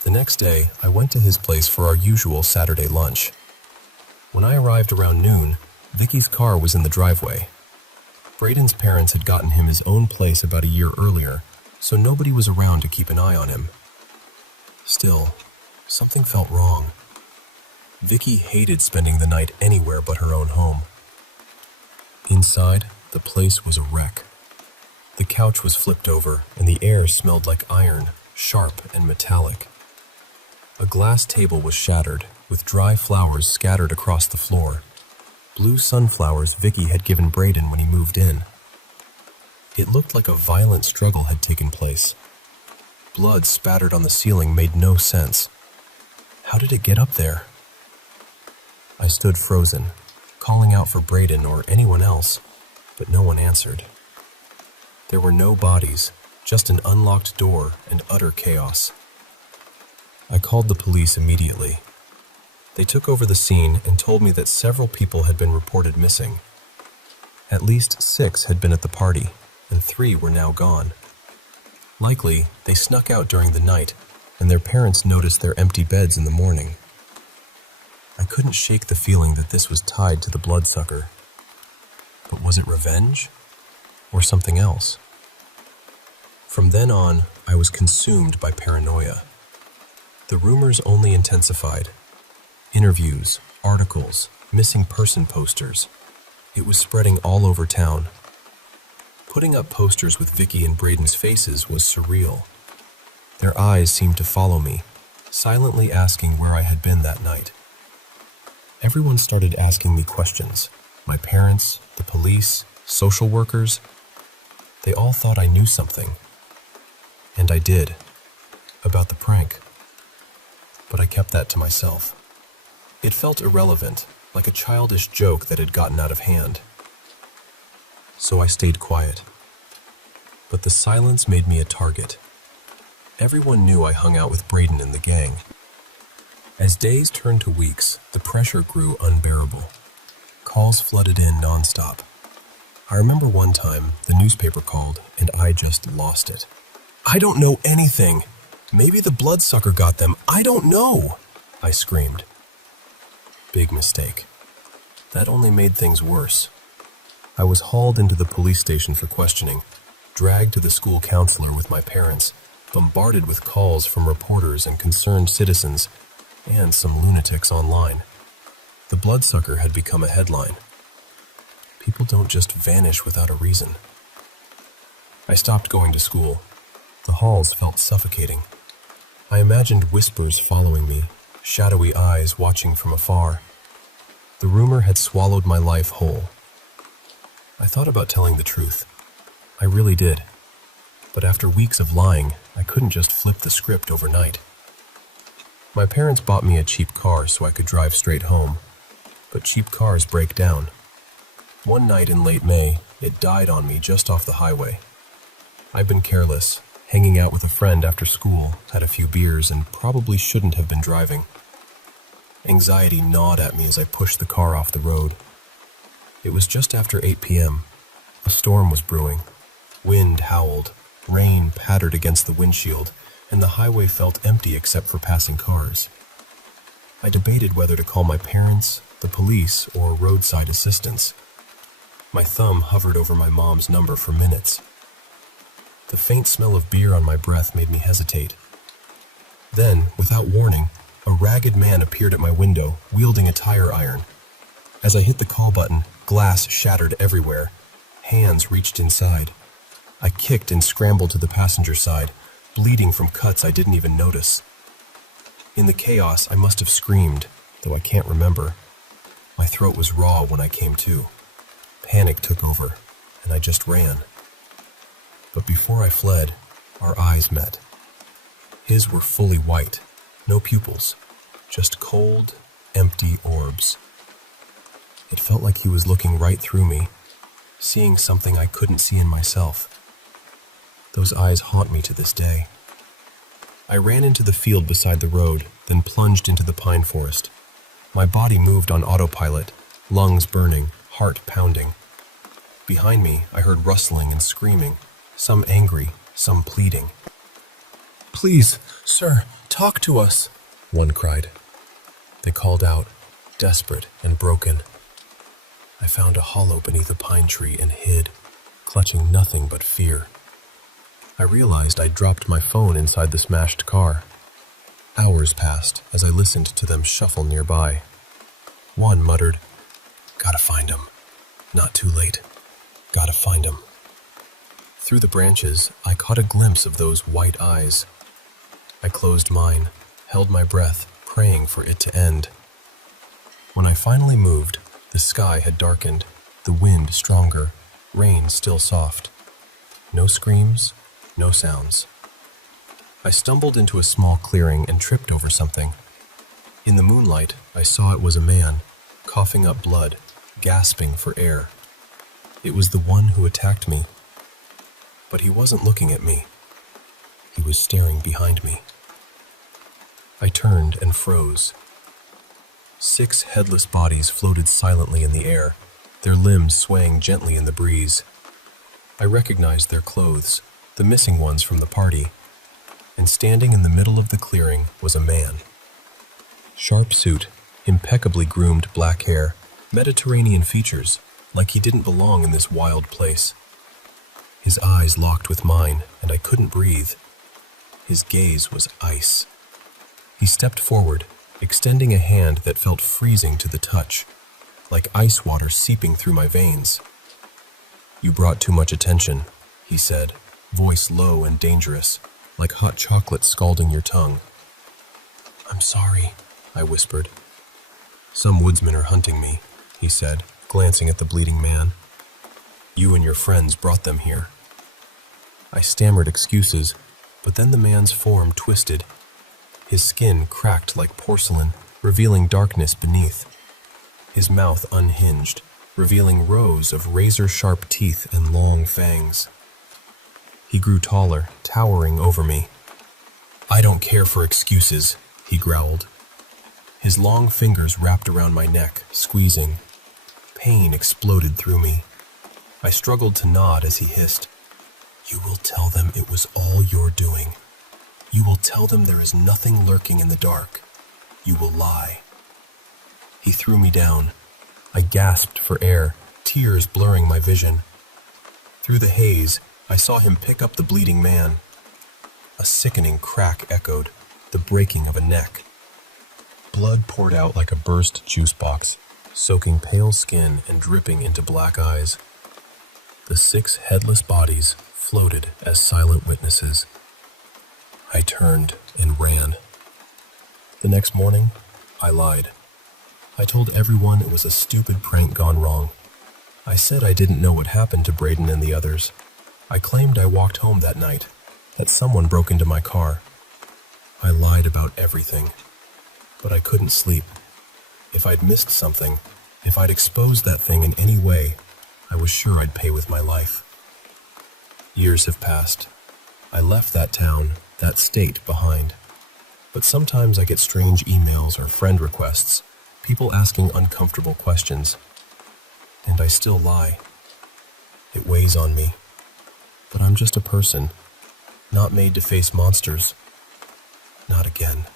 The next day, I went to his place for our usual Saturday lunch. When I arrived around noon, Vicky's car was in the driveway. Braden's parents had gotten him his own place about a year earlier, so nobody was around to keep an eye on him. Still, something felt wrong. Vicky hated spending the night anywhere but her own home. Inside, the place was a wreck. The couch was flipped over, and the air smelled like iron, sharp and metallic. A glass table was shattered, with dry flowers scattered across the floor. Blue sunflowers Vicky had given Braden when he moved in. It looked like a violent struggle had taken place. Blood spattered on the ceiling made no sense. How did it get up there? I stood frozen, calling out for Braden or anyone else, but no one answered. There were no bodies, just an unlocked door and utter chaos. I called the police immediately. They took over the scene and told me that several people had been reported missing. At least 6 had been at the party, and 3 were now gone. Likely, they snuck out during the night, and their parents noticed their empty beds in the morning. I couldn't shake the feeling that this was tied to the bloodsucker. But was it revenge? Or something else? From then on, I was consumed by paranoia. The rumors only intensified. Interviews, articles, missing person posters. It was spreading all over town. Putting up posters with Vicky and Braden's faces was surreal. Their eyes seemed to follow me, silently asking where I had been that night. Everyone started asking me questions. My parents, the police, social workers. They all thought I knew something. And I did. About the prank. But I kept that to myself. It felt irrelevant, like a childish joke that had gotten out of hand. So I stayed quiet. But the silence made me a target. Everyone knew I hung out with Braden and the gang. As days turned to weeks, the pressure grew unbearable. Calls flooded in nonstop. I remember one time the newspaper called and I just lost it. "I don't know anything. Maybe the bloodsucker got them. I don't know," I screamed. Big mistake. That only made things worse. I was hauled into the police station for questioning, dragged to the school counselor with my parents, bombarded with calls from reporters and concerned citizens, and some lunatics online. The bloodsucker had become a headline. People don't just vanish without a reason. I stopped going to school. The halls felt suffocating. I imagined whispers following me, shadowy eyes watching from afar. The rumor had swallowed my life whole. I thought about telling the truth. I really did. But after weeks of lying, I couldn't just flip the script overnight. My parents bought me a cheap car so I could drive straight home. But cheap cars break down. One night in late May, it died on me just off the highway. I'd been careless, hanging out with a friend after school, had a few beers, and probably shouldn't have been driving. Anxiety gnawed at me as I pushed the car off the road. It was just after 8 p.m. A storm was brewing. Wind howled, rain pattered against the windshield, and the highway felt empty except for passing cars. I debated whether to call my parents, the police, or roadside assistance. My thumb hovered over my mom's number for minutes. The faint smell of beer on my breath made me hesitate. Then, without warning, a ragged man appeared at my window, wielding a tire iron. As I hit the call button, glass shattered everywhere. Hands reached inside. I kicked and scrambled to the passenger side, bleeding from cuts I didn't even notice. In the chaos, I must have screamed, though I can't remember. My throat was raw when I came to. Panic took over, and I just ran. But before I fled, our eyes met. His were fully white, no pupils, just cold, empty orbs. It felt like he was looking right through me, seeing something I couldn't see in myself. Those eyes haunt me to this day. I ran into the field beside the road, then plunged into the pine forest. My body moved on autopilot, lungs burning, heart pounding. Behind me, I heard rustling and screaming, some angry, some pleading. "Please, sir, talk to us," one cried. They called out, desperate and broken. I found a hollow beneath a pine tree and hid, clutching nothing but fear. I realized I'd dropped my phone inside the smashed car. Hours passed as I listened to them shuffle nearby. One muttered, "Gotta find him. Not too late. Gotta find him." Through the branches, I caught a glimpse of those white eyes. I closed mine, held my breath, praying for it to end. When I finally moved, the sky had darkened, the wind stronger, rain still soft. No screams, no sounds. I stumbled into a small clearing and tripped over something. In the moonlight, I saw it was a man, coughing up blood, gasping for air. It was the one who attacked me. But he wasn't looking at me. He was staring behind me. I turned and froze. 6 headless bodies floated silently in the air, their limbs swaying gently in the breeze. I recognized their clothes, the missing ones from the party, and standing in the middle of the clearing was a man. Sharp suit, impeccably groomed black hair, Mediterranean features, like he didn't belong in this wild place. His eyes locked with mine, and I couldn't breathe. His gaze was ice. He stepped forward, extending a hand that felt freezing to the touch, like ice water seeping through my veins. "You brought too much attention," he said, voice low and dangerous, like hot chocolate scalding your tongue. "I'm sorry," I whispered. "Some woodsmen are hunting me," he said, glancing at the bleeding man. "You and your friends brought them here." I stammered excuses, but then the man's form twisted. His skin cracked like porcelain, revealing darkness beneath. His mouth unhinged, revealing rows of razor-sharp teeth and long fangs. He grew taller, towering over me. "I don't care for excuses," he growled. His long fingers wrapped around my neck, squeezing. Pain exploded through me. I struggled to nod as he hissed, "You will tell them it was all your doing. You will tell them there is nothing lurking in the dark. You will lie." He threw me down. I gasped for air, tears blurring my vision. Through the haze, I saw him pick up the bleeding man. A sickening crack echoed, the breaking of a neck. Blood poured out like a burst juice box, soaking pale skin and dripping into black eyes. The 6 headless bodies floated as silent witnesses. I turned and ran. The next morning, I lied. I told everyone it was a stupid prank gone wrong. I said I didn't know what happened to Braden and the others. I claimed I walked home that night, that someone broke into my car. I lied about everything, but I couldn't sleep. If I'd missed something, if I'd exposed that thing in any way, I was sure I'd pay with my life. Years have passed. I left that town, that state behind. But sometimes I get strange emails or friend requests, people asking uncomfortable questions. And I still lie. It weighs on me. But I'm just a person, not made to face monsters. Not again.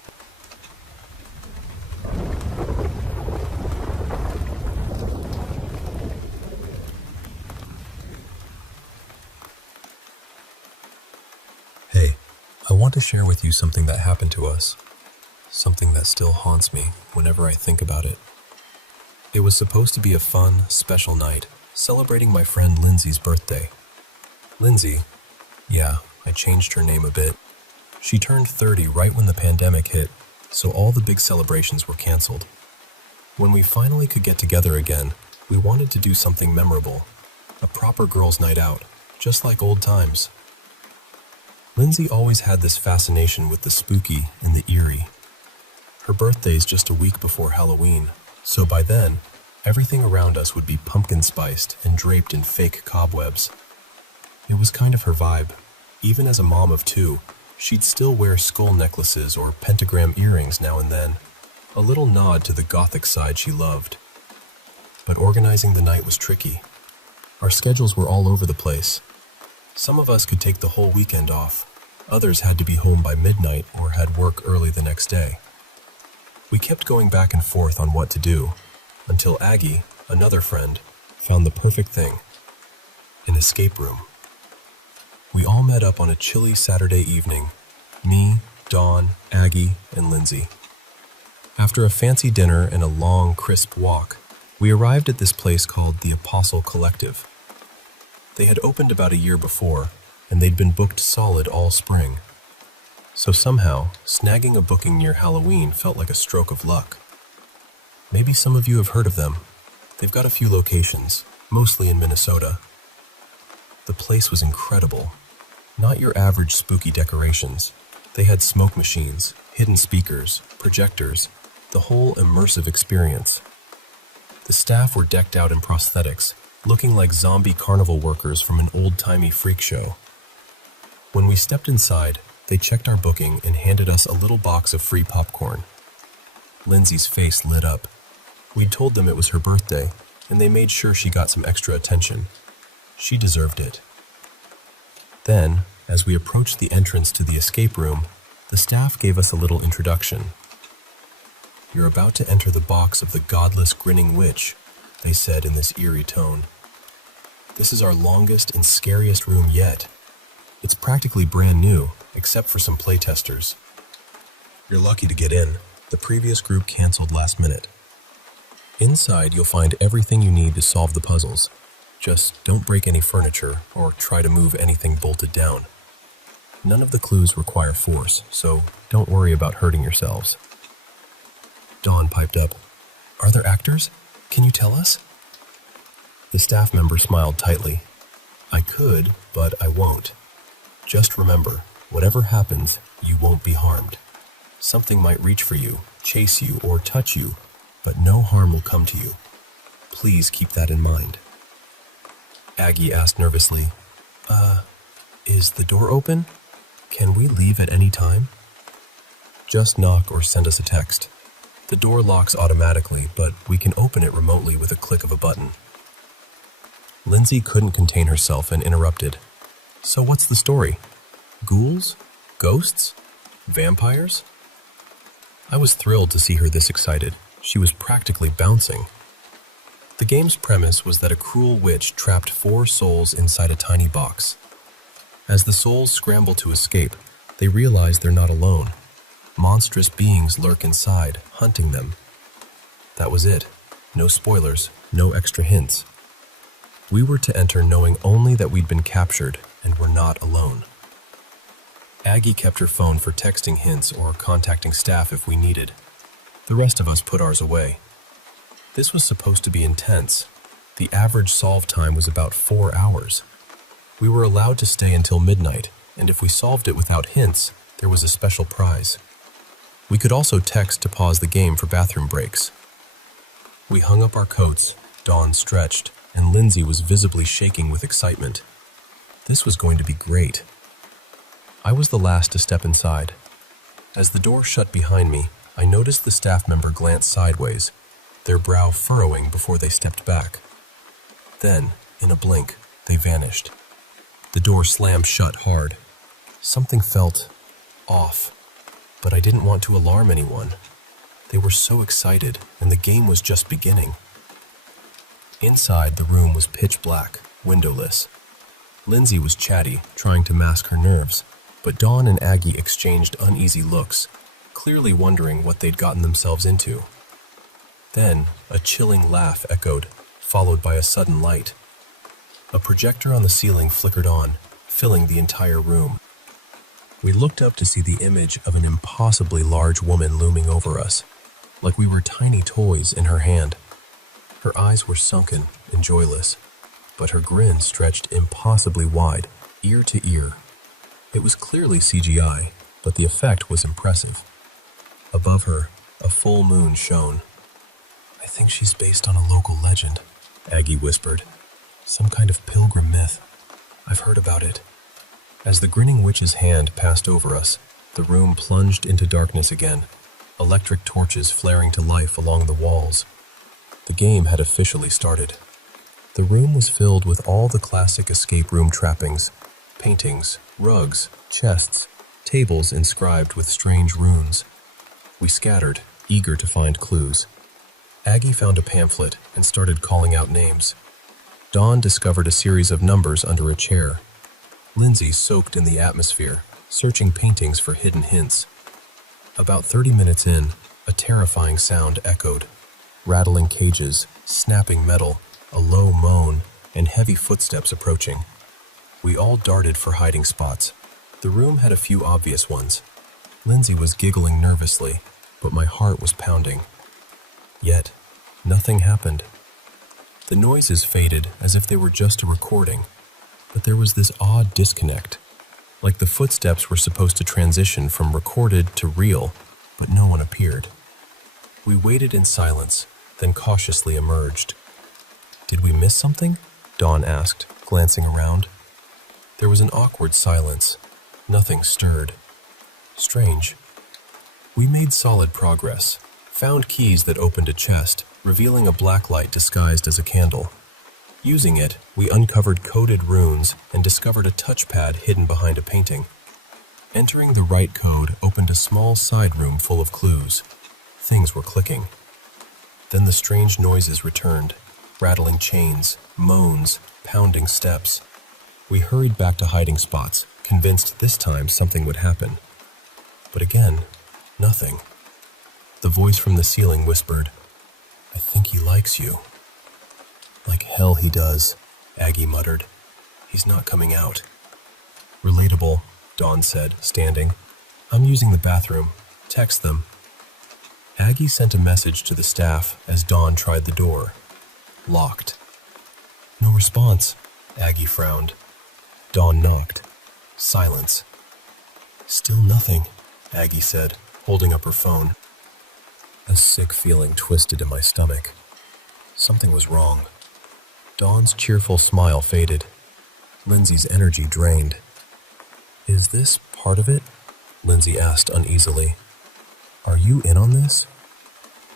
Hey, I want to share with you something that happened to us. Something that still haunts me whenever I think about it. It was supposed to be a fun, special night, celebrating my friend Lindsay's birthday. Lindsay, yeah, I changed her name a bit. She turned 30 right when the pandemic hit, so all the big celebrations were canceled. When we finally could get together again, we wanted to do something memorable, a proper girls' night out, just like old times. Lindsay always had this fascination with the spooky and the eerie. Her birthday's just a week before Halloween, so by then, everything around us would be pumpkin-spiced and draped in fake cobwebs. It was kind of her vibe. Even as a mom of 2, she'd still wear skull necklaces or pentagram earrings now and then, a little nod to the gothic side she loved. But organizing the night was tricky. Our schedules were all over the place. Some of us could take the whole weekend off. Others had to be home by midnight or had work early the next day. We kept going back and forth on what to do, until Aggie, another friend, found the perfect thing: an escape room. We all met up on a chilly Saturday evening: me, Dawn, Aggie, and Lindsay. After a fancy dinner and a long, crisp walk, we arrived at this place called the Apostle Collective. They had opened about a year before, and they'd been booked solid all spring. So somehow, snagging a booking near Halloween felt like a stroke of luck. Maybe some of you have heard of them. They've got a few locations, mostly in Minnesota. The place was incredible. Not your average spooky decorations. They had smoke machines, hidden speakers, projectors, the whole immersive experience. The staff were decked out in prosthetics, looking like zombie carnival workers from an old-timey freak show. When we stepped inside, they checked our booking and handed us a little box of free popcorn. Lindsay's face lit up. We'd told them it was her birthday, and they made sure she got some extra attention. She deserved it. Then, as we approached the entrance to the escape room, the staff gave us a little introduction. "You're about to enter the box of the godless grinning witch," they said in this eerie tone. "This is our longest and scariest room yet. It's practically brand new, except for some playtesters. You're lucky to get in. The previous group canceled last minute. Inside, you'll find everything you need to solve the puzzles. Just don't break any furniture or try to move anything bolted down. None of the clues require force, so don't worry about hurting yourselves." Dawn piped up, "Are there actors? Can you tell us?" The staff member smiled tightly. "I could, but I won't. Just remember, whatever happens, you won't be harmed. Something might reach for you, chase you, or touch you, but no harm will come to you. Please keep that in mind." Aggie asked nervously, Is the door open? Can we leave at any time?" "Just knock or send us a text. The door locks automatically, but we can open it remotely with a click of a button." Lindsay couldn't contain herself and interrupted. "So what's the story? Ghouls? Ghosts? Vampires?" I was thrilled to see her this excited. She was practically bouncing. The game's premise was that a cruel witch trapped 4 souls inside a tiny box. As the souls scramble to escape, they realize they're not alone. Monstrous beings lurk inside, hunting them. That was it. No spoilers, no extra hints. We were to enter knowing only that we'd been captured and were not alone. Aggie kept her phone for texting hints or contacting staff if we needed. The rest of us put ours away. This was supposed to be intense. The average solve time was about 4 hours. We were allowed to stay until midnight, and if we solved it without hints, there was a special prize. We could also text to pause the game for bathroom breaks. We hung up our coats, Dawn stretched, and Lindsay was visibly shaking with excitement. This was going to be great. I was the last to step inside. As the door shut behind me, I noticed the staff member glance sideways, their brow furrowing before they stepped back. Then, in a blink, they vanished. The door slammed shut hard. Something felt off, but I didn't want to alarm anyone. They were so excited, and the game was just beginning. Inside, the room was pitch black, windowless. Lindsay was chatty, trying to mask her nerves, but Dawn and Aggie exchanged uneasy looks, clearly wondering what they'd gotten themselves into. Then, a chilling laugh echoed, followed by a sudden light. A projector on the ceiling flickered on, filling the entire room. We looked up to see the image of an impossibly large woman looming over us, like we were tiny toys in her hand. Her eyes were sunken and joyless, but her grin stretched impossibly wide, ear to ear. It was clearly CGI, but the effect was impressive. Above her, a full moon shone. "I think she's based on a local legend," Aggie whispered. "Some kind of pilgrim myth. I've heard about it." As the grinning witch's hand passed over us, the room plunged into darkness again, electric torches flaring to life along the walls. The game had officially started. The room was filled with all the classic escape room trappings: paintings, rugs, chests, tables inscribed with strange runes. We scattered, eager to find clues. Aggie found a pamphlet and started calling out names. Dawn discovered a series of numbers under a chair. Lindsay soaked in the atmosphere, searching paintings for hidden hints. About 30 minutes in, a terrifying sound echoed. Rattling cages, snapping metal, a low moan, and heavy footsteps approaching. We all darted for hiding spots. The room had a few obvious ones. Lindsay was giggling nervously, but my heart was pounding. Yet, nothing happened. The noises faded as if they were just a recording, but there was this odd disconnect, like the footsteps were supposed to transition from recorded to real, but no one appeared. We waited in silence, then cautiously emerged. "Did we miss something?" Dawn asked, glancing around. There was an awkward silence. Nothing stirred. Strange. We made solid progress, found keys that opened a chest, revealing a black light disguised as a candle. Using it, we uncovered coded runes and discovered a touchpad hidden behind a painting. Entering the right code opened a small side room full of clues. Things were clicking. Then the strange noises returned, rattling chains, moans, pounding steps. We hurried back to hiding spots, convinced this time something would happen. But again, nothing. The voice from the ceiling whispered, "I think he likes you." "Like hell he does," Aggie muttered. "He's not coming out." "Relatable," Dawn said, standing. "I'm using the bathroom. Text them." Aggie sent a message to the staff as Dawn tried the door. Locked. "No response," Aggie frowned. Dawn knocked. Silence. "Still nothing," Aggie said, holding up her phone. A sick feeling twisted in my stomach. Something was wrong. Dawn's cheerful smile faded. Lindsay's energy drained. "Is this part of it?" Lindsay asked uneasily. "Are you in on this?"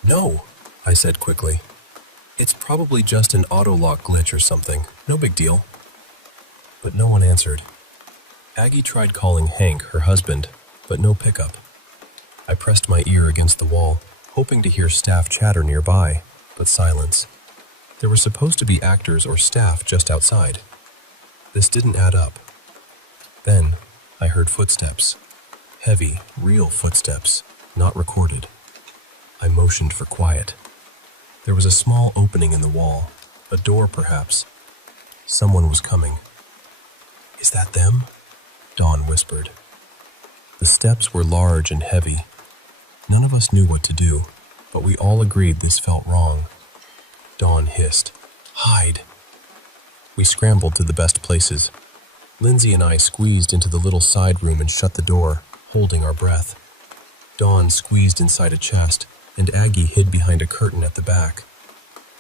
"No," I said quickly. "It's probably just an auto-lock glitch or something. No big deal." But no one answered. Aggie tried calling Hank, her husband, but no pickup. I pressed my ear against the wall, hoping to hear staff chatter nearby, but silence. There were supposed to be actors or staff just outside. This didn't add up. Then, I heard footsteps. Heavy, real footsteps, not recorded. I motioned for quiet. There was a small opening in the wall, a door perhaps. Someone was coming. "Is that them?" Dawn whispered. The steps were large and heavy. None of us knew what to do, but we all agreed this felt wrong. Dawn hissed, "Hide!" We scrambled to the best places. Lindsay and I squeezed into the little side room and shut the door, holding our breath. Dawn squeezed inside a chest, and Aggie hid behind a curtain at the back.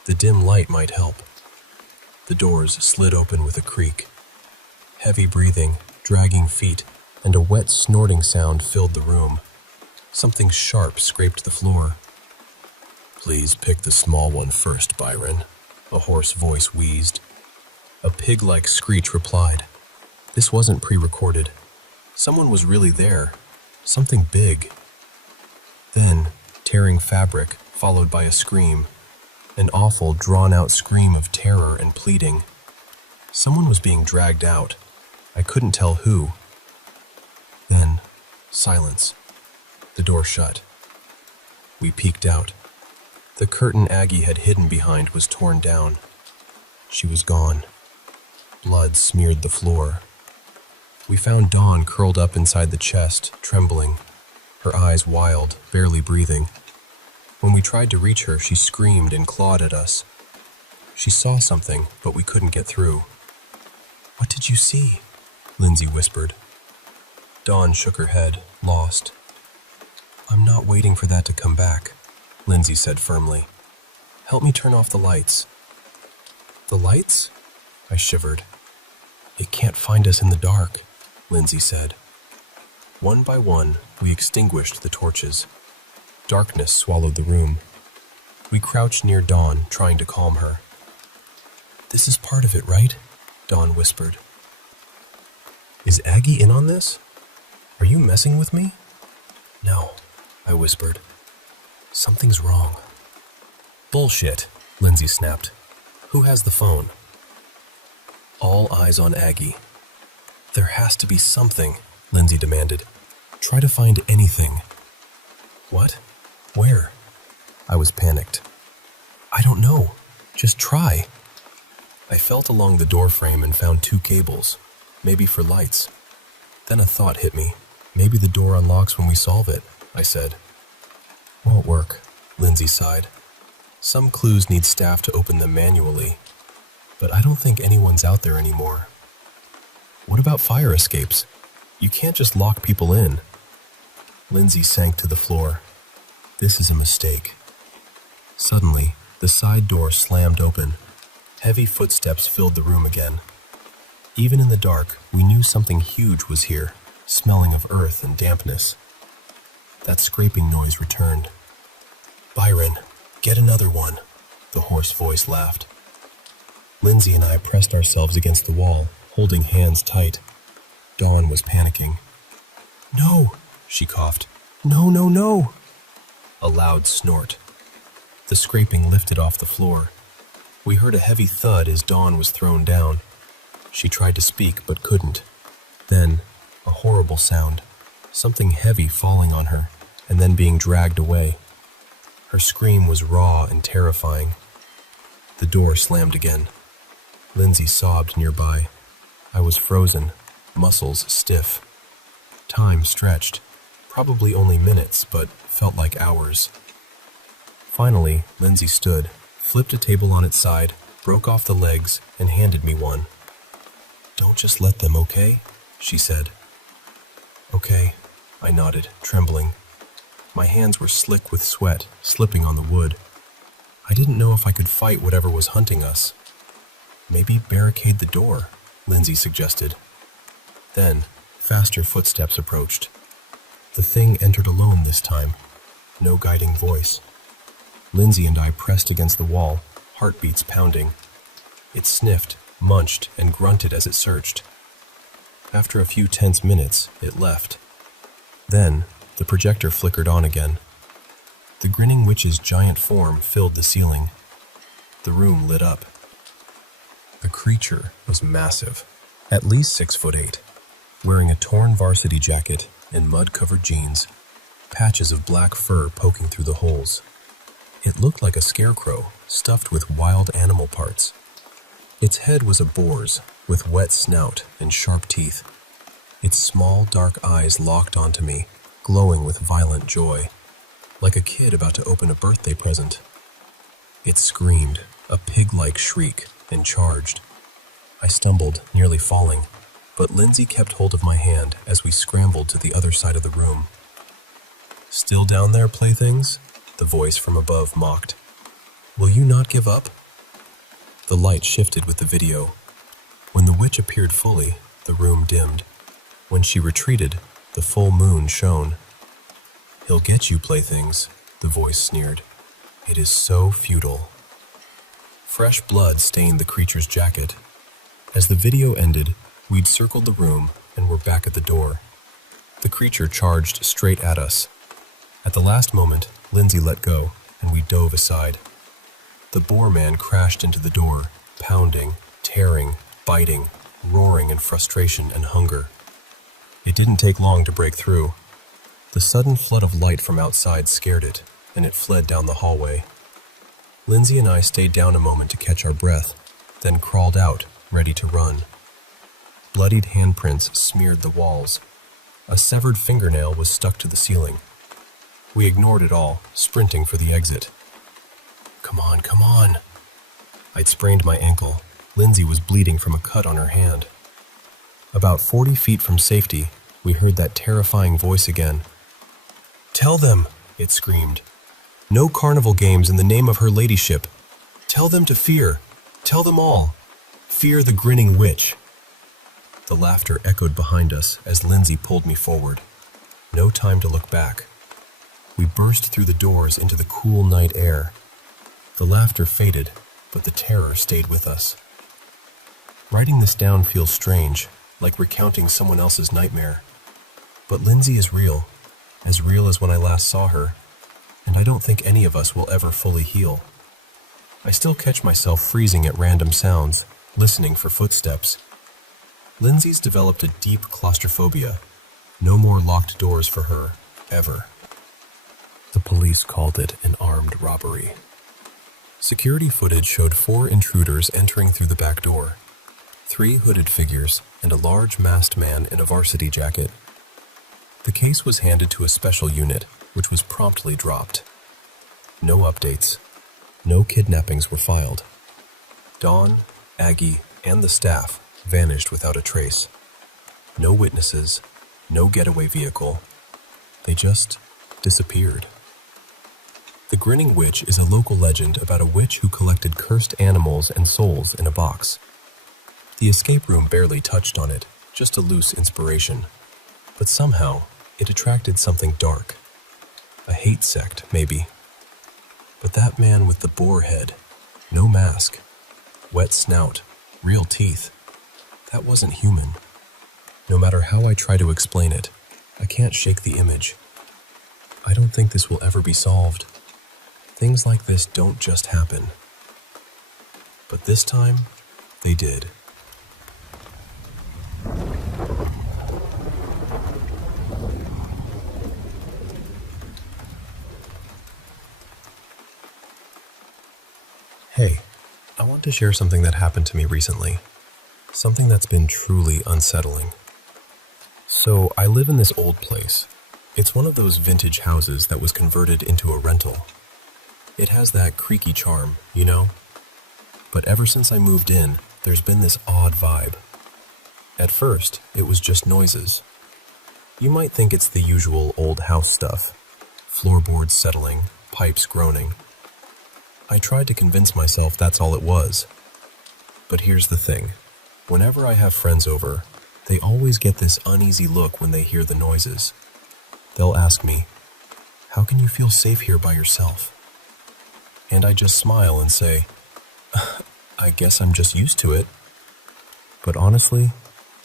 The dim light might help. The doors slid open with a creak. Heavy breathing, dragging feet, and a wet snorting sound filled the room. Something sharp scraped the floor. "Please pick the small one first, Byron," a hoarse voice wheezed. A pig-like screech replied. This wasn't pre-recorded. Someone was really there. Something big. Then, tearing fabric, followed by a scream. An awful, drawn-out scream of terror and pleading. Someone was being dragged out. I couldn't tell who. Then, silence. The door shut. We peeked out. The curtain Aggie had hidden behind was torn down. She was gone. Blood smeared the floor. We found Dawn curled up inside the chest, trembling, her eyes wild, barely breathing. When we tried to reach her, she screamed and clawed at us. She saw something, but we couldn't get through. "What did you see?" Lindsay whispered. Dawn shook her head, lost. "I'm not waiting for that to come back," Lindsay said firmly. "Help me turn off the lights." "The lights?" I shivered. "It can't find us in the dark," Lindsay said. One by one, we extinguished the torches. Darkness swallowed the room. We crouched near Dawn, trying to calm her. "This is part of it, right?" Dawn whispered. "Is Aggie in on this? Are you messing with me?" "No," I whispered. Something's wrong. Bullshit, Lindsay snapped. Who has the phone? All eyes on Aggie. There has to be something, Lindsay demanded. Try to find anything. What? Where? I was panicked. I don't know. Just try. I felt along the door frame and found 2 cables, maybe for lights. Then a thought hit me. Maybe the door unlocks when we solve it, I said. Won't work, Lindsay sighed. Some clues need staff to open them manually, but I don't think anyone's out there anymore. What about fire escapes? You can't just lock people in. Lindsay sank to the floor. This is a mistake. Suddenly, the side door slammed open. Heavy footsteps filled the room again. Even in the dark, we knew something huge was here, smelling of earth and dampness. That scraping noise returned. Byron, get another one, the hoarse voice laughed. Lindsay and I pressed ourselves against the wall, holding hands tight. Dawn was panicking. No, she coughed. No, no, no. A loud snort. The scraping lifted off the floor. We heard a heavy thud as Dawn was thrown down. She tried to speak but couldn't. Then, a horrible sound. Something heavy falling on her, and then being dragged away. Her scream was raw and terrifying. The door slammed again. Lindsay sobbed nearby. I was frozen, muscles stiff. Time stretched, probably only minutes, but felt like hours. Finally, Lindsay stood, flipped a table on its side, broke off the legs, and handed me one. Don't just let them, okay? She said. Okay, I nodded, trembling. My hands were slick with sweat, slipping on the wood. I didn't know if I could fight whatever was hunting us. Maybe barricade the door, Lindsay suggested. Then, faster footsteps approached. The thing entered alone this time, no guiding voice. Lindsay and I pressed against the wall, heartbeats pounding. It sniffed, munched, and grunted as it searched. After a few tense minutes, it left. Then, the projector flickered on again. The grinning witch's giant form filled the ceiling. The room lit up. The creature was massive, at least 6'8", wearing a torn varsity jacket and mud-covered jeans, patches of black fur poking through the holes. It looked like a scarecrow, stuffed with wild animal parts. Its head was a boar's, with wet snout and sharp teeth. Its small, dark eyes locked onto me, glowing with violent joy, like a kid about to open a birthday present. It screamed, a pig-like shriek, and charged. I stumbled, nearly falling, but Lindsay kept hold of my hand as we scrambled to the other side of the room. Still down there, playthings? The voice from above mocked. Will you not give up? The light shifted with the video. When the witch appeared fully, the room dimmed. When she retreated, the full moon shone. He'll get you, playthings, the voice sneered. It is so futile. Fresh blood stained the creature's jacket. As the video ended, we'd circled the room and were back at the door. The creature charged straight at us. At the last moment, Lindsay let go, and we dove aside. The boar man crashed into the door, pounding, tearing, biting, roaring in frustration and hunger. It didn't take long to break through. The sudden flood of light from outside scared it, and it fled down the hallway. Lindsay and I stayed down a moment to catch our breath, then crawled out, ready to run. Bloodied handprints smeared the walls. A severed fingernail was stuck to the ceiling. We ignored it all, sprinting for the exit. Come on, come on. I'd sprained my ankle. Lindsay was bleeding from a cut on her hand. About 40 feet from safety, we heard that terrifying voice again. Tell them, it screamed. No carnival games in the name of her ladyship. Tell them to fear. Tell them all. Fear the grinning witch. The laughter echoed behind us as Lindsay pulled me forward. No time to look back. We burst through the doors into the cool night air. The laughter faded, but the terror stayed with us. Writing this down feels strange, like recounting someone else's nightmare. But Lindsay is real as when I last saw her, and I don't think any of us will ever fully heal. I still catch myself freezing at random sounds, listening for footsteps. Lindsay's developed a deep claustrophobia. No more locked doors for her, ever. The police called it an armed robbery. Security footage showed 4 intruders entering through the back door. 3 hooded figures and a large masked man in a varsity jacket. The case was handed to a special unit, which was promptly dropped. No updates. No kidnappings were filed. Dawn, Aggie, and the staff vanished without a trace. No witnesses, no getaway vehicle. They just disappeared. The Grinning Witch is a local legend about a witch who collected cursed animals and souls in a box. The escape room barely touched on it, just a loose inspiration. But somehow, it attracted something dark. A hate sect, maybe. But that man with the boar head, no mask, wet snout, real teeth, that wasn't human. No matter how I try to explain it, I can't shake the image. I don't think this will ever be solved. Things like this don't just happen. But this time, they did. Hey, I want to share something that happened to me recently. Something that's been truly unsettling. So, I live in this old place. It's one of those vintage houses that was converted into a rental. It has that creaky charm, you know? But ever since I moved in, there's been this odd vibe. At first, it was just noises. You might think it's the usual old house stuff. Floorboards settling, pipes groaning. I tried to convince myself that's all it was. But here's the thing. Whenever I have friends over, they always get this uneasy look when they hear the noises. They'll ask me, "How can you feel safe here by yourself?" And I just smile and say, "I guess I'm just used to it." But honestly,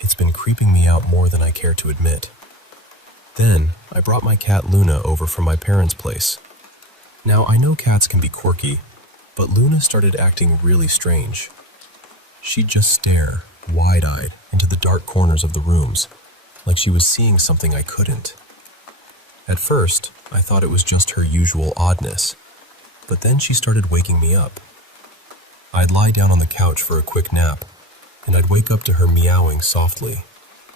it's been creeping me out more than I care to admit. Then, I brought my cat Luna over from my parents' place. Now, I know cats can be quirky, but Luna started acting really strange. She'd just stare, wide-eyed, into the dark corners of the rooms, like she was seeing something I couldn't. At first, I thought it was just her usual oddness, but then she started waking me up. I'd lie down on the couch for a quick nap, and I'd wake up to her meowing softly,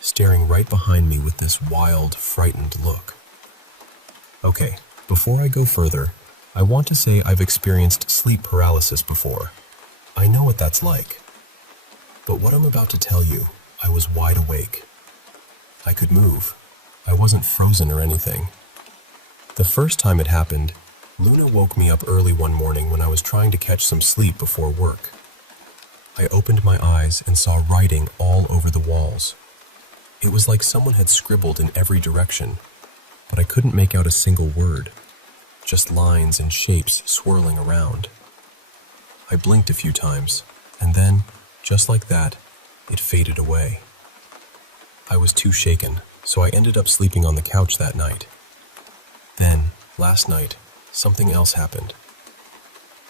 staring right behind me with this wild, frightened look. Okay, before I go further, I want to say I've experienced sleep paralysis before. I know what that's like. But what I'm about to tell you, I was wide awake. I could move. I wasn't frozen or anything. The first time it happened, Luna woke me up early one morning when I was trying to catch some sleep before work. I opened my eyes and saw writing all over the walls. It was like someone had scribbled in every direction, but I couldn't make out a single word. Just lines and shapes swirling around. I blinked a few times, and then, just like that, it faded away. I was too shaken, so I ended up sleeping on the couch that night. Then, last night, something else happened.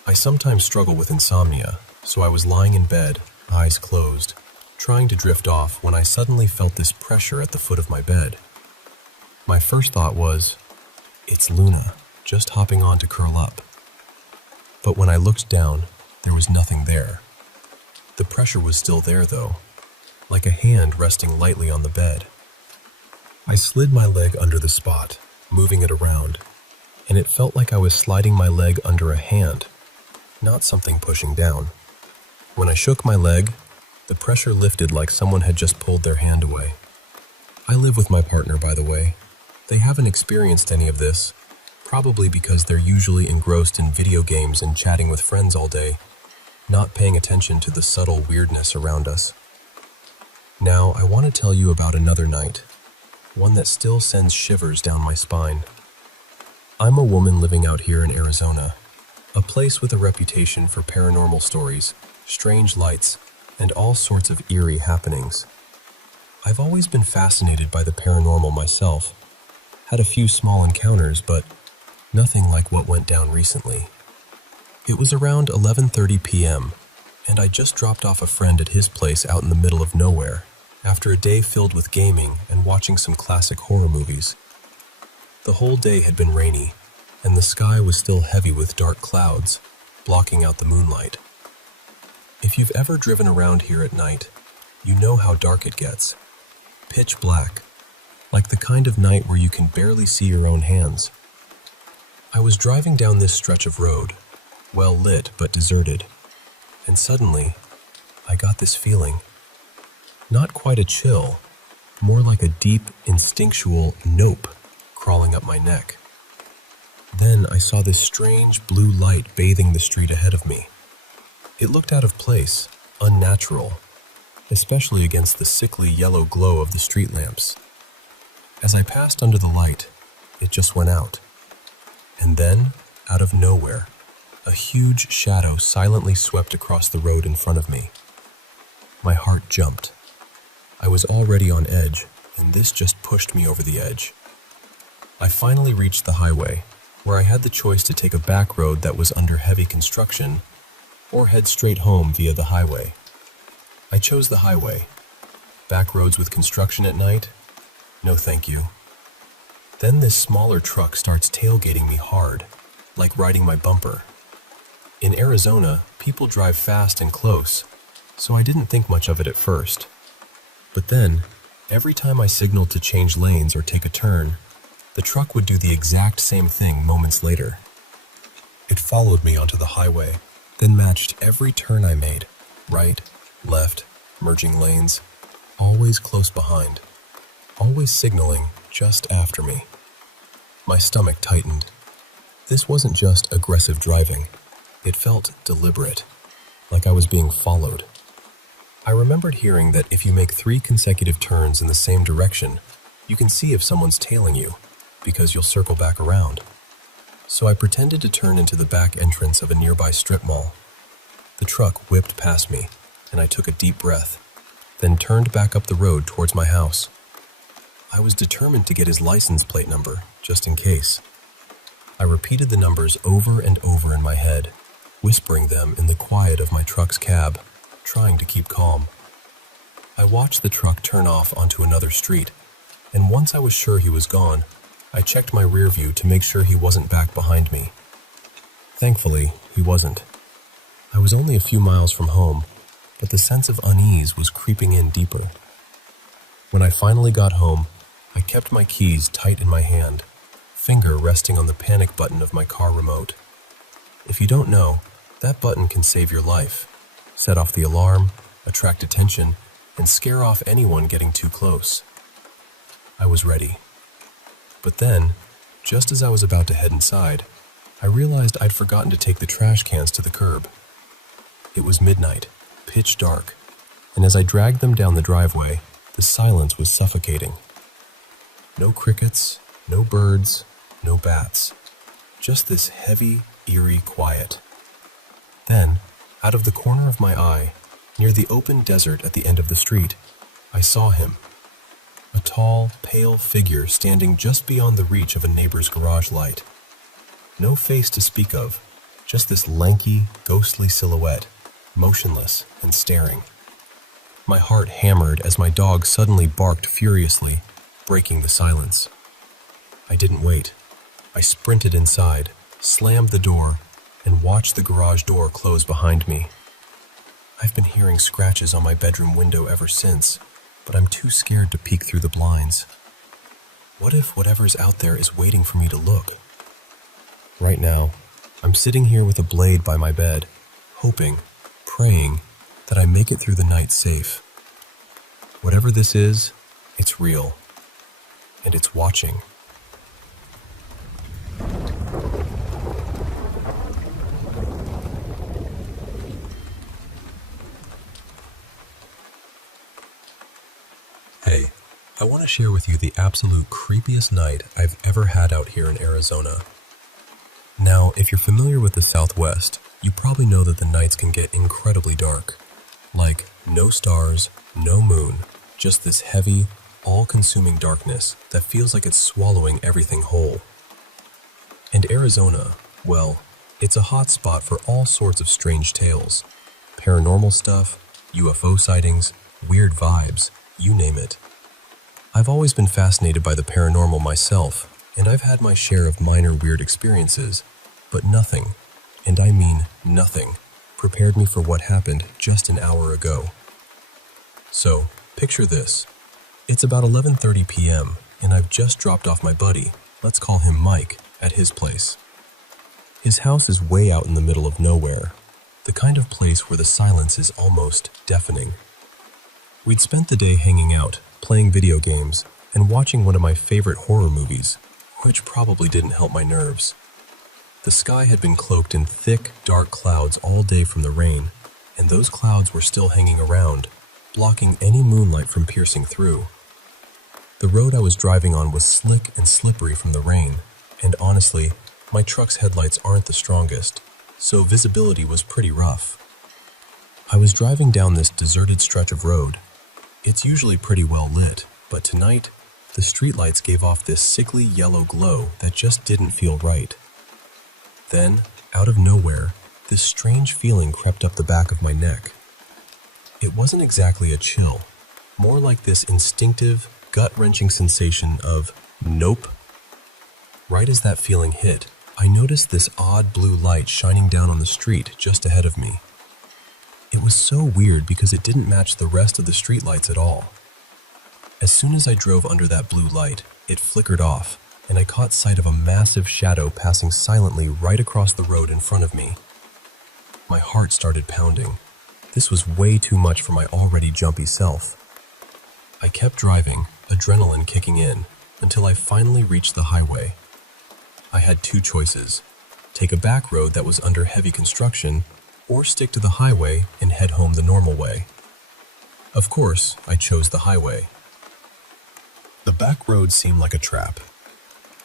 I sometimes struggle with insomnia, so I was lying in bed, eyes closed, trying to drift off when I suddenly felt this pressure at the foot of my bed. My first thought was, it's Luna, just hopping on to curl up. But when I looked down, there was nothing there. The pressure was still there, though, like a hand resting lightly on the bed. I slid my leg under the spot, moving it around, and it felt like I was sliding my leg under a hand, not something pushing down. When I shook my leg, the pressure lifted like someone had just pulled their hand away. I live with my partner, by the way. They haven't experienced any of this, probably because they're usually engrossed in video games and chatting with friends all day, not paying attention to the subtle weirdness around us. Now, I want to tell you about another night, one that still sends shivers down my spine. I'm a woman living out here in Arizona, a place with a reputation for paranormal stories, strange lights, and all sorts of eerie happenings. I've always been fascinated by the paranormal myself, had a few small encounters, but Nothing like what went down recently. It was around 11:30 p.m., and I just dropped off a friend at his place out in the middle of nowhere, after a day filled with gaming and watching some classic horror movies. The whole day had been rainy, and the sky was still heavy with dark clouds, blocking out the moonlight. If you've ever driven around here at night, you know how dark it gets. Pitch black, like the kind of night where you can barely see your own hands. I was driving down this stretch of road, well lit but deserted, and suddenly, I got this feeling. Not quite a chill, more like a deep, instinctual nope crawling up my neck. Then I saw this strange blue light bathing the street ahead of me. It looked out of place, unnatural, especially against the sickly yellow glow of the street lamps. As I passed under the light, it just went out. And then, out of nowhere, a huge shadow silently swept across the road in front of me. My heart jumped. I was already on edge, and this just pushed me over the edge. I finally reached the highway, where I had the choice to take a back road that was under heavy construction, or head straight home via the highway. I chose the highway. Back roads with construction at night? No thank you. Then this smaller truck starts tailgating me hard, like riding my bumper. In Arizona, people drive fast and close, so I didn't think much of it at first. But then, every time I signaled to change lanes or take a turn, the truck would do the exact same thing moments later. It followed me onto the highway, then matched every turn I made, right, left, merging lanes, always close behind, always signaling just after me. My stomach tightened. This wasn't just aggressive driving. It felt deliberate, like I was being followed. I remembered hearing that if you make 3 consecutive turns in the same direction, you can see if someone's tailing you, because you'll circle back around. So I pretended to turn into the back entrance of a nearby strip mall. The truck whipped past me, and I took a deep breath, then turned back up the road towards my house. I was determined to get his license plate number, just in case. I repeated the numbers over and over in my head, whispering them in the quiet of my truck's cab, trying to keep calm. I watched the truck turn off onto another street, and once I was sure he was gone, I checked my rear view to make sure he wasn't back behind me. Thankfully, he wasn't. I was only a few miles from home, but the sense of unease was creeping in deeper. When I finally got home, I kept my keys tight in my hand, finger resting on the panic button of my car remote. If you don't know, that button can save your life, set off the alarm, attract attention, and scare off anyone getting too close. I was ready. But then, just as I was about to head inside, I realized I'd forgotten to take the trash cans to the curb. It was midnight, pitch dark, and as I dragged them down the driveway, the silence was suffocating. No crickets, no birds, no bats, just this heavy, eerie quiet. Then, out of the corner of my eye, near the open desert at the end of the street, I saw him. A tall, pale figure standing just beyond the reach of a neighbor's garage light. No face to speak of, just this lanky, ghostly silhouette, motionless and staring. My heart hammered as my dog suddenly barked furiously, breaking the silence. I didn't wait. I sprinted inside, slammed the door, and watched the garage door close behind me. I've been hearing scratches on my bedroom window ever since, but I'm too scared to peek through the blinds. What if whatever's out there is waiting for me to look? Right now, I'm sitting here with a blade by my bed, hoping, praying, that I make it through the night safe. Whatever this is, it's real, and it's watching. Hey, I want to share with you the absolute creepiest night I've ever had out here in Arizona. Now, if you're familiar with the Southwest, you probably know that the nights can get incredibly dark. Like, no stars, no moon, just this heavy, all-consuming darkness that feels like it's swallowing everything whole. And Arizona, well, it's a hot spot for all sorts of strange tales. Paranormal stuff, UFO sightings, weird vibes, you name it. I've always been fascinated by the paranormal myself, and I've had my share of minor weird experiences, but nothing, and I mean nothing, prepared me for what happened just an hour ago. So, picture this. It's about 11:30 p.m., and I've just dropped off my buddy, let's call him Mike, at his place. His house is way out in the middle of nowhere, the kind of place where the silence is almost deafening. We'd spent the day hanging out, playing video games, and watching one of my favorite horror movies, which probably didn't help my nerves. The sky had been cloaked in thick, dark clouds all day from the rain, and those clouds were still hanging around, blocking any moonlight from piercing through. The road I was driving on was slick and slippery from the rain, and honestly, my truck's headlights aren't the strongest, so visibility was pretty rough. I was driving down this deserted stretch of road. It's usually pretty well lit, but tonight, the streetlights gave off this sickly yellow glow that just didn't feel right. Then, out of nowhere, this strange feeling crept up the back of my neck. It wasn't exactly a chill, more like this instinctive, gut-wrenching sensation of, nope. Right as that feeling hit, I noticed this odd blue light shining down on the street just ahead of me. It was so weird because it didn't match the rest of the streetlights at all. As soon as I drove under that blue light, it flickered off, and I caught sight of a massive shadow passing silently right across the road in front of me. My heart started pounding. This was way too much for my already jumpy self. I kept driving, adrenaline kicking in, until I finally reached the highway. I had two choices: take a back road that was under heavy construction, or stick to the highway and head home the normal way. Of course, I chose the highway. The back road seemed like a trap.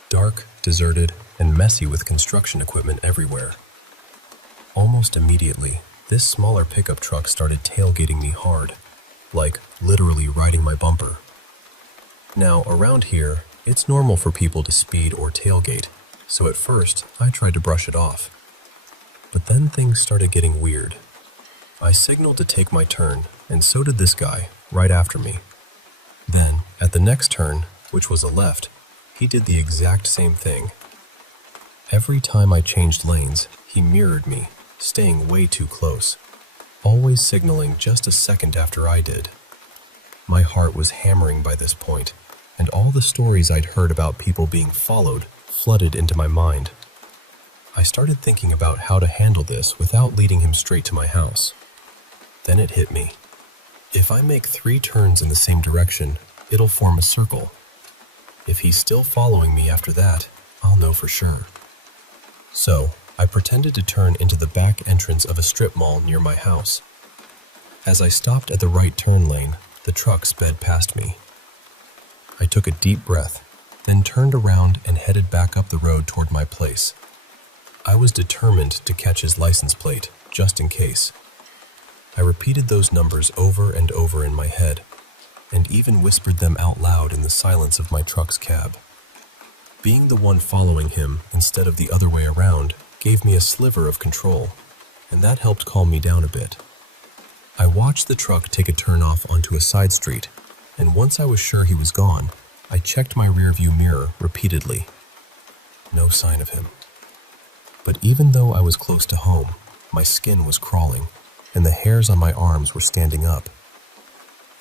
Dark, deserted, and messy with construction equipment everywhere. Almost immediately, this smaller pickup truck started tailgating me hard, like literally riding my bumper. Now, around here, it's normal for people to speed or tailgate, so at first, I tried to brush it off. But then things started getting weird. I signaled to take my turn, and so did this guy, right after me. Then, at the next turn, which was a left, he did the exact same thing. Every time I changed lanes, he mirrored me, staying way too close, always signaling just a second after I did. My heart was hammering by this point, and all the stories I'd heard about people being followed flooded into my mind. I started thinking about how to handle this without leading him straight to my house. Then it hit me. If I make 3 turns in the same direction, it'll form a circle. If he's still following me after that, I'll know for sure. So, I pretended to turn into the back entrance of a strip mall near my house. As I stopped at the right turn lane, the truck sped past me. I took a deep breath, then turned around and headed back up the road toward my place. I was determined to catch his license plate, just in case. I repeated those numbers over and over in my head, and even whispered them out loud in the silence of my truck's cab. Being the one following him instead of the other way around gave me a sliver of control, and that helped calm me down a bit. I watched the truck take a turn off onto a side street, and once I was sure he was gone, I checked my rearview mirror repeatedly. No sign of him. But even though I was close to home, my skin was crawling, and the hairs on my arms were standing up.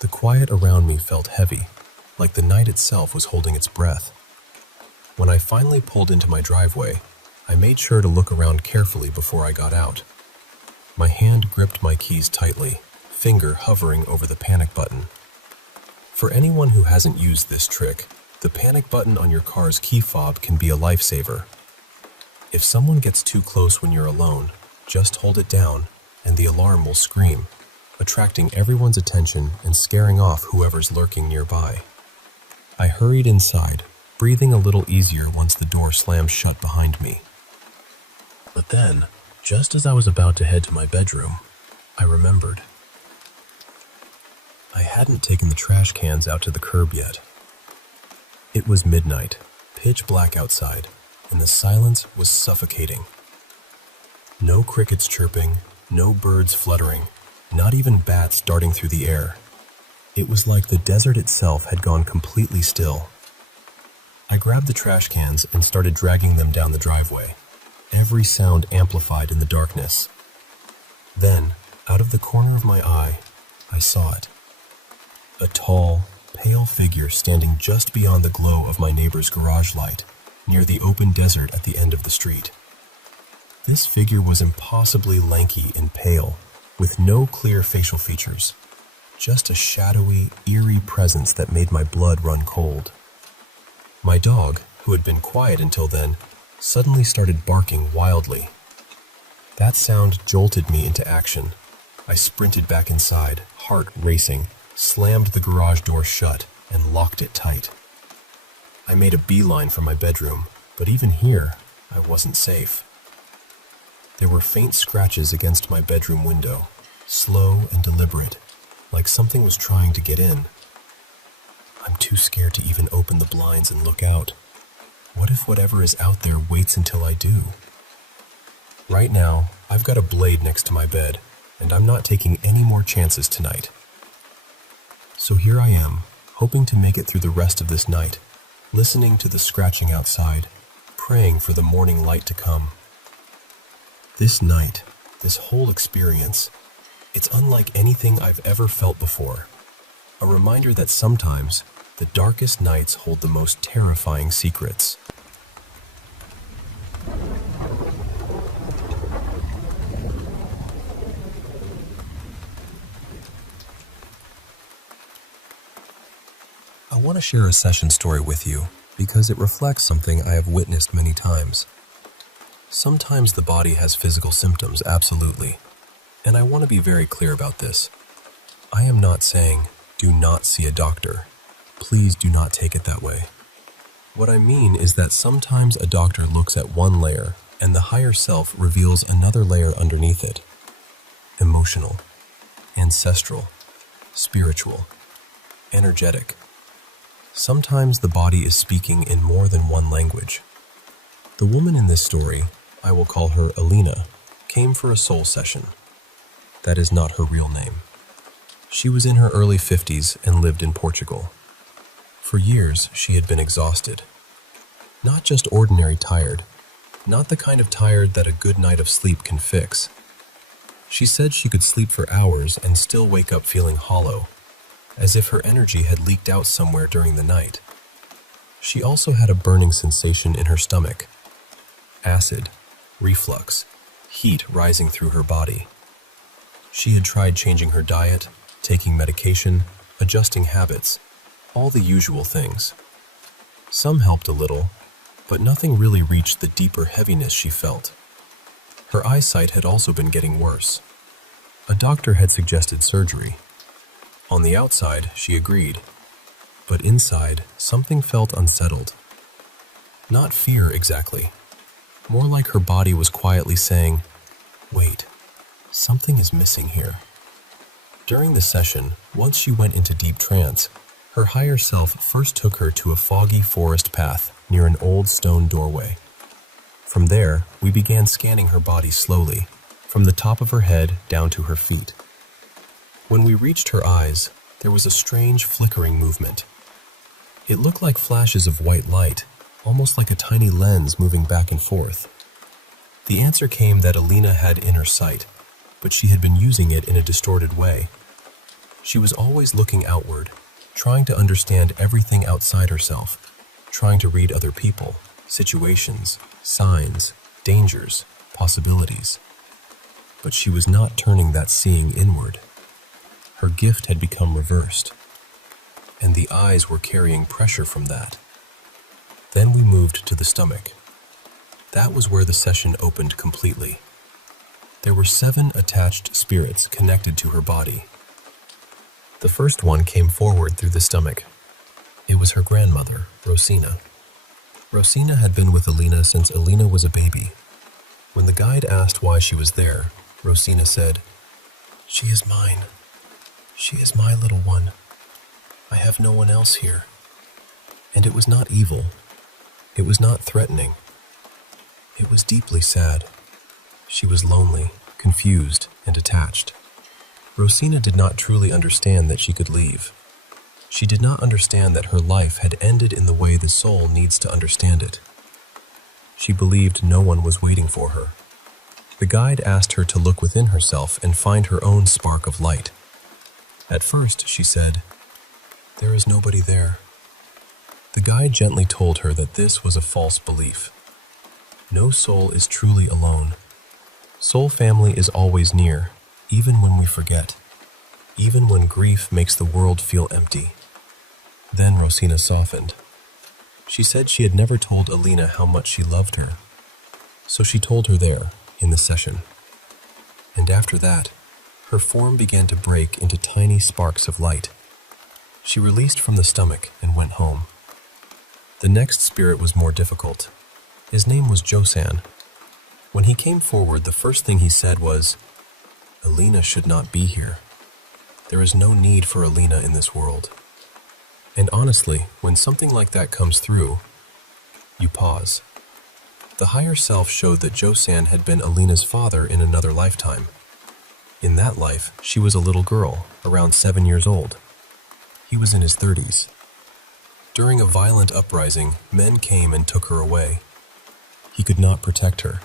The quiet around me felt heavy, like the night itself was holding its breath. When I finally pulled into my driveway, I made sure to look around carefully before I got out. My hand gripped my keys tightly, finger hovering over the panic button. For anyone who hasn't used this trick, the panic button on your car's key fob can be a lifesaver. If someone gets too close when you're alone, just hold it down, and the alarm will scream, attracting everyone's attention and scaring off whoever's lurking nearby. I hurried inside, breathing a little easier once the door slammed shut behind me. But then, just as I was about to head to my bedroom, I remembered. I hadn't taken the trash cans out to the curb yet. It was midnight, pitch black outside, and the silence was suffocating. No crickets chirping, no birds fluttering, not even bats darting through the air. It was like the desert itself had gone completely still. I grabbed the trash cans and started dragging them down the driveway, every sound amplified in the darkness. Then, out of the corner of my eye, I saw it. A tall, pale figure standing just beyond the glow of my neighbor's garage light, near the open desert at the end of the street. This figure was impossibly lanky and pale, with no clear facial features, just a shadowy, eerie presence that made my blood run cold. My dog, who had been quiet until then, suddenly started barking wildly. That sound jolted me into action. I sprinted back inside, heart racing, slammed the garage door shut, and locked it tight. I made a beeline for my bedroom, but even here, I wasn't safe. There were faint scratches against my bedroom window, slow and deliberate, like something was trying to get in. I'm too scared to even open the blinds and look out. What if whatever is out there waits until I do? Right now, I've got a blade next to my bed, and I'm not taking any more chances tonight. So here I am, hoping to make it through the rest of this night, listening to the scratching outside, praying for the morning light to come. This night, this whole experience, it's unlike anything I've ever felt before. A reminder that sometimes the darkest nights hold the most terrifying secrets. I want to share a session story with you because it reflects something I have witnessed many times. Sometimes the body has physical symptoms, absolutely. And I want to be very clear about this. I am not saying, do not see a doctor. Please do not take it that way. What I mean is that sometimes a doctor looks at one layer and the higher self reveals another layer underneath it. Emotional, ancestral, spiritual, energetic. Sometimes the body is speaking in more than one language. The woman in this story, I will call her Alina, came for a soul session. That is not her real name. She was in her early 50s and lived in Portugal. For years, she had been exhausted. Not just ordinary tired, not the kind of tired that a good night of sleep can fix. She said she could sleep for hours and still wake up feeling hollow, as if her energy had leaked out somewhere during the night. She also had a burning sensation in her stomach. Acid, reflux, heat rising through her body. She had tried changing her diet, taking medication, adjusting habits, all the usual things. Some helped a little, but nothing really reached the deeper heaviness she felt. Her eyesight had also been getting worse. A doctor had suggested surgery. On the outside, she agreed, but inside, something felt unsettled. Not fear exactly, more like her body was quietly saying, "Wait, something is missing here." During the session, once she went into deep trance, her higher self first took her to a foggy forest path near an old stone doorway. From there, we began scanning her body slowly, from the top of her head down to her feet. When we reached her eyes, there was a strange flickering movement. It looked like flashes of white light, almost like a tiny lens moving back and forth. The answer came that Alina had inner sight, but she had been using it in a distorted way. She was always looking outward, trying to understand everything outside herself, trying to read other people, situations, signs, dangers, possibilities. But she was not turning that seeing inward. Her gift had become reversed, and the eyes were carrying pressure from that. Then we moved to the stomach. That was where the session opened completely. There were 7 attached spirits connected to her body. The first one came forward through the stomach. It was her grandmother, Rosina. Rosina had been with Alina since Alina was a baby. When the guide asked why she was there, Rosina said, "She is mine. She is my little one. I have no one else here." And it was not evil. It was not threatening. It was deeply sad. She was lonely, confused, and attached. Rosina did not truly understand that she could leave. She did not understand that her life had ended in the way the soul needs to understand it. She believed no one was waiting for her. The guide asked her to look within herself and find her own spark of light. At first, she said, "There is nobody there." The guide gently told her that this was a false belief. No soul is truly alone. Soul family is always near, even when we forget, even when grief makes the world feel empty. Then Rosina softened. She said she had never told Alina how much she loved her. So she told her there, in the session. And after that, her form began to break into tiny sparks of light. She released from the stomach and went home. The next spirit was more difficult. His name was Josan. When he came forward, the first thing he said was, "Alina should not be here. There is no need for Alina in this world." And honestly, when something like that comes through, you pause. The higher self showed that Josan had been Alina's father in another lifetime. In that life, she was a little girl, around 7 years old. He was in his 30s. During a violent uprising, men came and took her away. He could not protect her.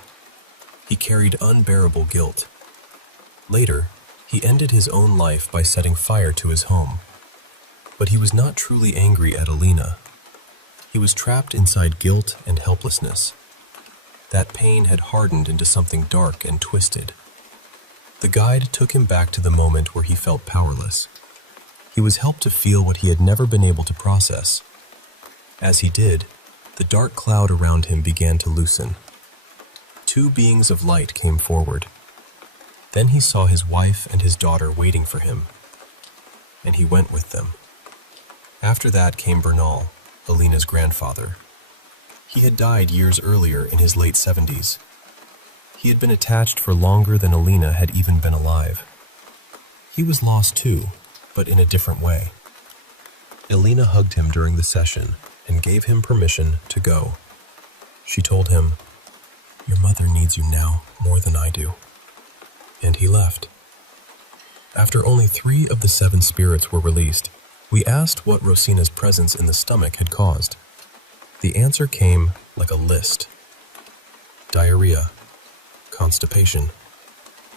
He carried unbearable guilt. Later, he ended his own life by setting fire to his home. But he was not truly angry at Alina. He was trapped inside guilt and helplessness. That pain had hardened into something dark and twisted. The guide took him back to the moment where he felt powerless. He was helped to feel what he had never been able to process. As he did, the dark cloud around him began to loosen. 2 beings of light came forward. Then he saw his wife and his daughter waiting for him, and he went with them. After that came Bernal, Alina's grandfather. He had died years earlier in his late 70s. He had been attached for longer than Alina had even been alive. He was lost too, but in a different way. Alina hugged him during the session and gave him permission to go. She told him, "Your mother needs you now more than I do." And he left. After only 3 of the 7 spirits were released, we asked what Rosina's presence in the stomach had caused. The answer came like a list. Diarrhea, constipation,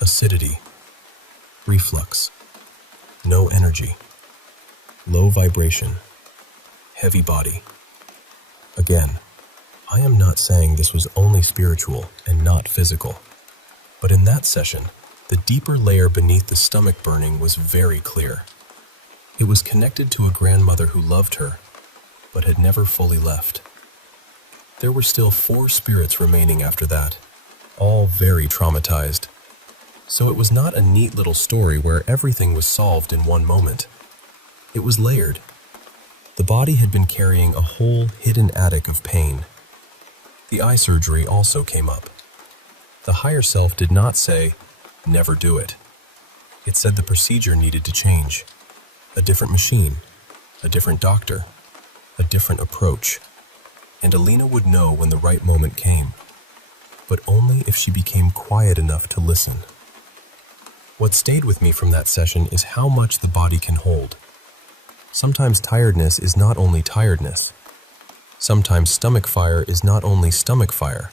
acidity, reflux, no energy, low vibration, heavy body. Again, I am not saying this was only spiritual and not physical, but in that session, the deeper layer beneath the stomach burning was very clear. It was connected to a grandmother who loved her, but had never fully left. There were still 4 spirits remaining after that, all very traumatized. So it was not a neat little story where everything was solved in one moment. It was layered. The body had been carrying a whole hidden attic of pain. The eye surgery also came up. The higher self did not say, "Never do it." It said the procedure needed to change. A different machine, a different doctor, a different approach. And Alina would know when the right moment came, but only if she became quiet enough to listen. What stayed with me from that session is how much the body can hold. Sometimes tiredness is not only tiredness. Sometimes stomach fire is not only stomach fire.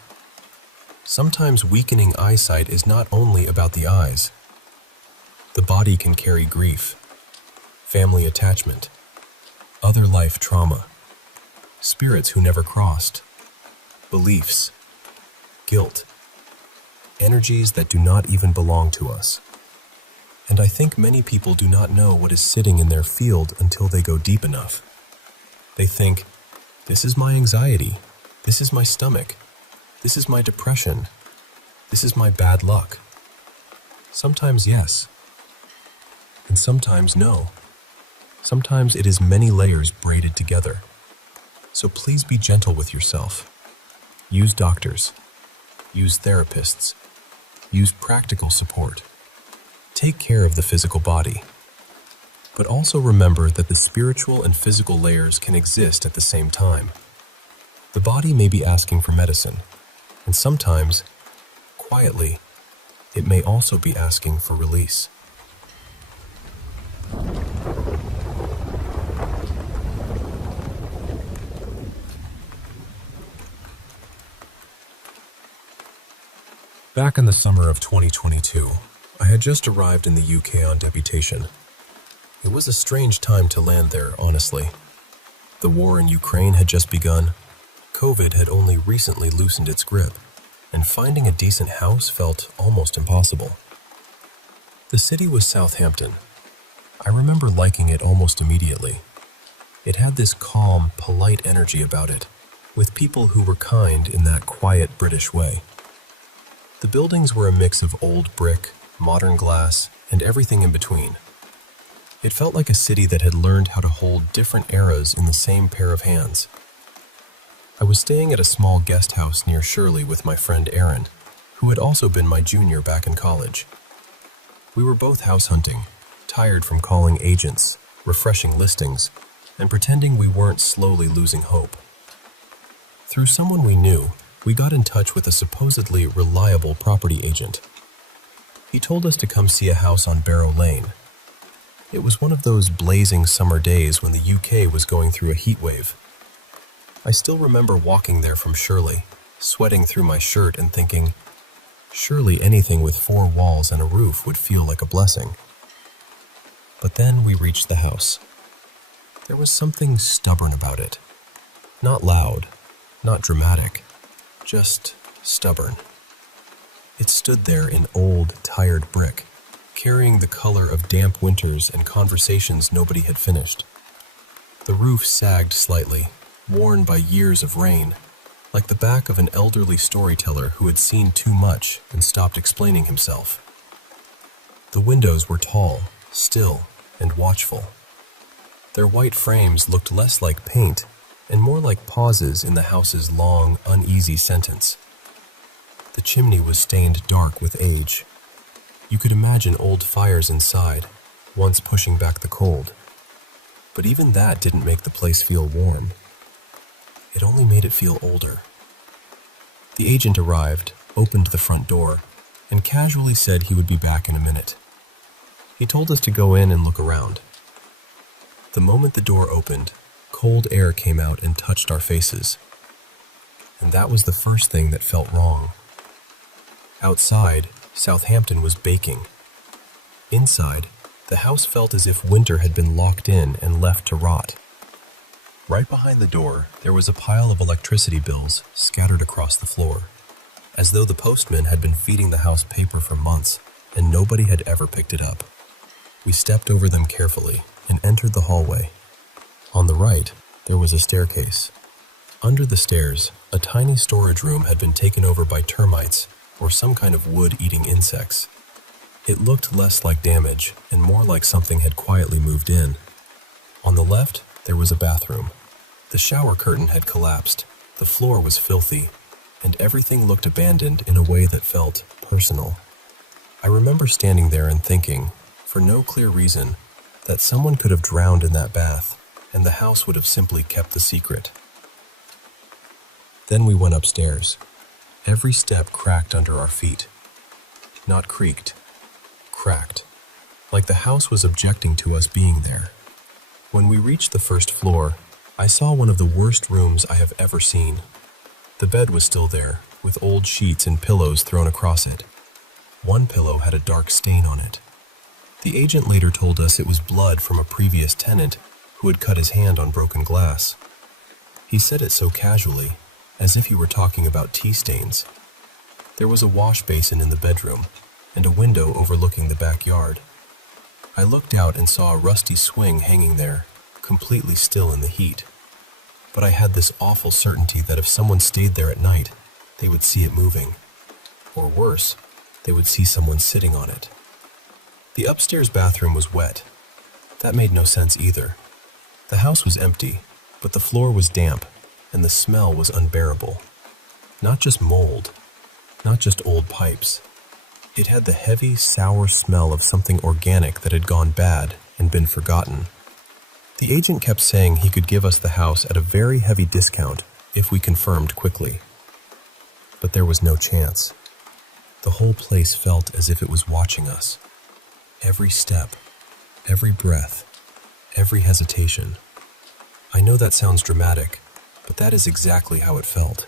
Sometimes weakening eyesight is not only about the eyes. The body can carry grief, family attachment, other life trauma, spirits who never crossed, beliefs, guilt, energies that do not even belong to us. And I think many people do not know what is sitting in their field until they go deep enough. They think, "This is my anxiety, this is my stomach, this is my depression, this is my bad luck." Sometimes yes, and sometimes no. Sometimes it is many layers braided together. So please be gentle with yourself. Use doctors. Use therapists. Use practical support. Take care of the physical body. But also remember that the spiritual and physical layers can exist at the same time. The body may be asking for medicine. And sometimes, quietly, it may also be asking for release. Back in the summer of 2022, I had just arrived in the UK on deputation. It was a strange time to land there, honestly. The war in Ukraine had just begun, COVID had only recently loosened its grip, and finding a decent house felt almost impossible. The city was Southampton. I remember liking it almost immediately. It had this calm, polite energy about it, with people who were kind in that quiet British way. The buildings were a mix of old brick, modern glass, and everything in between. It felt like a city that had learned how to hold different eras in the same pair of hands. I was staying at a small guest house near Shirley with my friend Aaron, who had also been my junior back in college. We were both house hunting, tired from calling agents, refreshing listings, and pretending we weren't slowly losing hope. Through someone we knew, we got in touch with a supposedly reliable property agent. He told us to come see a house on Barrow Lane. It was one of those blazing summer days when the UK was going through a heat wave. I still remember walking there from Shirley, sweating through my shirt and thinking, surely anything with 4 walls and a roof would feel like a blessing. But then we reached the house. There was something stubborn about it. Not loud, not dramatic, just stubborn. It stood there in old, tired brick, carrying the color of damp winters and conversations nobody had finished. The roof sagged slightly, worn by years of rain, like the back of an elderly storyteller who had seen too much and stopped explaining himself. The windows were tall, still, and watchful. Their white frames looked less like paint and more like pauses in the house's long, uneasy sentence. The chimney was stained dark with age. You could imagine old fires inside, once pushing back the cold. But even that didn't make the place feel warm. It only made it feel older. The agent arrived, opened the front door, and casually said he would be back in a minute. He told us to go in and look around. The moment the door opened, cold air came out and touched our faces. And that was the first thing that felt wrong. Outside, Southampton was baking. Inside, the house felt as if winter had been locked in and left to rot. Right behind the door, there was a pile of electricity bills scattered across the floor, as though the postman had been feeding the house paper for months and nobody had ever picked it up. We stepped over them carefully and entered the hallway. On the right, there was a staircase. Under the stairs, a tiny storage room had been taken over by termites or some kind of wood-eating insects. It looked less like damage and more like something had quietly moved in. On the left, there was a bathroom. The shower curtain had collapsed, the floor was filthy, and everything looked abandoned in a way that felt personal. I remember standing there and thinking, for no clear reason, that someone could have drowned in that bath, and the house would have simply kept the secret. Then we went upstairs. Every step cracked under our feet. Not creaked, cracked, like the house was objecting to us being there. When we reached the first floor, I saw one of the worst rooms I have ever seen. The bed was still there, with old sheets and pillows thrown across it. One pillow had a dark stain on it. The agent later told us it was blood from a previous tenant who had cut his hand on broken glass. He said it so casually, as if he were talking about tea stains. There was a wash basin in the bedroom, and a window overlooking the backyard. I looked out and saw a rusty swing hanging there, completely still in the heat. But I had this awful certainty that if someone stayed there at night, they would see it moving. Or worse, they would see someone sitting on it. The upstairs bathroom was wet. That made no sense either. The house was empty, but the floor was damp, and the smell was unbearable. Not just mold, not just old pipes. It had the heavy, sour smell of something organic that had gone bad and been forgotten. The agent kept saying he could give us the house at a very heavy discount if we confirmed quickly. but there was no chance. The whole place felt as if it was watching us. Every step, every breath, every hesitation. I know that sounds dramatic, but that is exactly how it felt.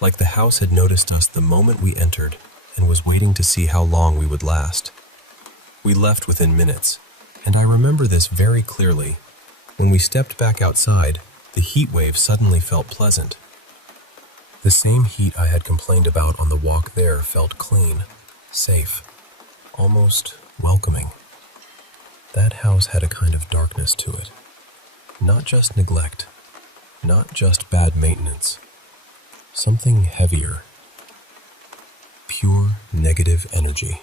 Like the house had noticed us the moment we entered and was waiting to see how long we would last. We left within minutes, and I remember this very clearly. When we stepped back outside, the heat wave suddenly felt pleasant. The same heat I had complained about on the walk there felt clean, safe, almost welcoming. That house had a kind of darkness to it. Not just neglect, not just bad maintenance. Something heavier. Pure negative energy.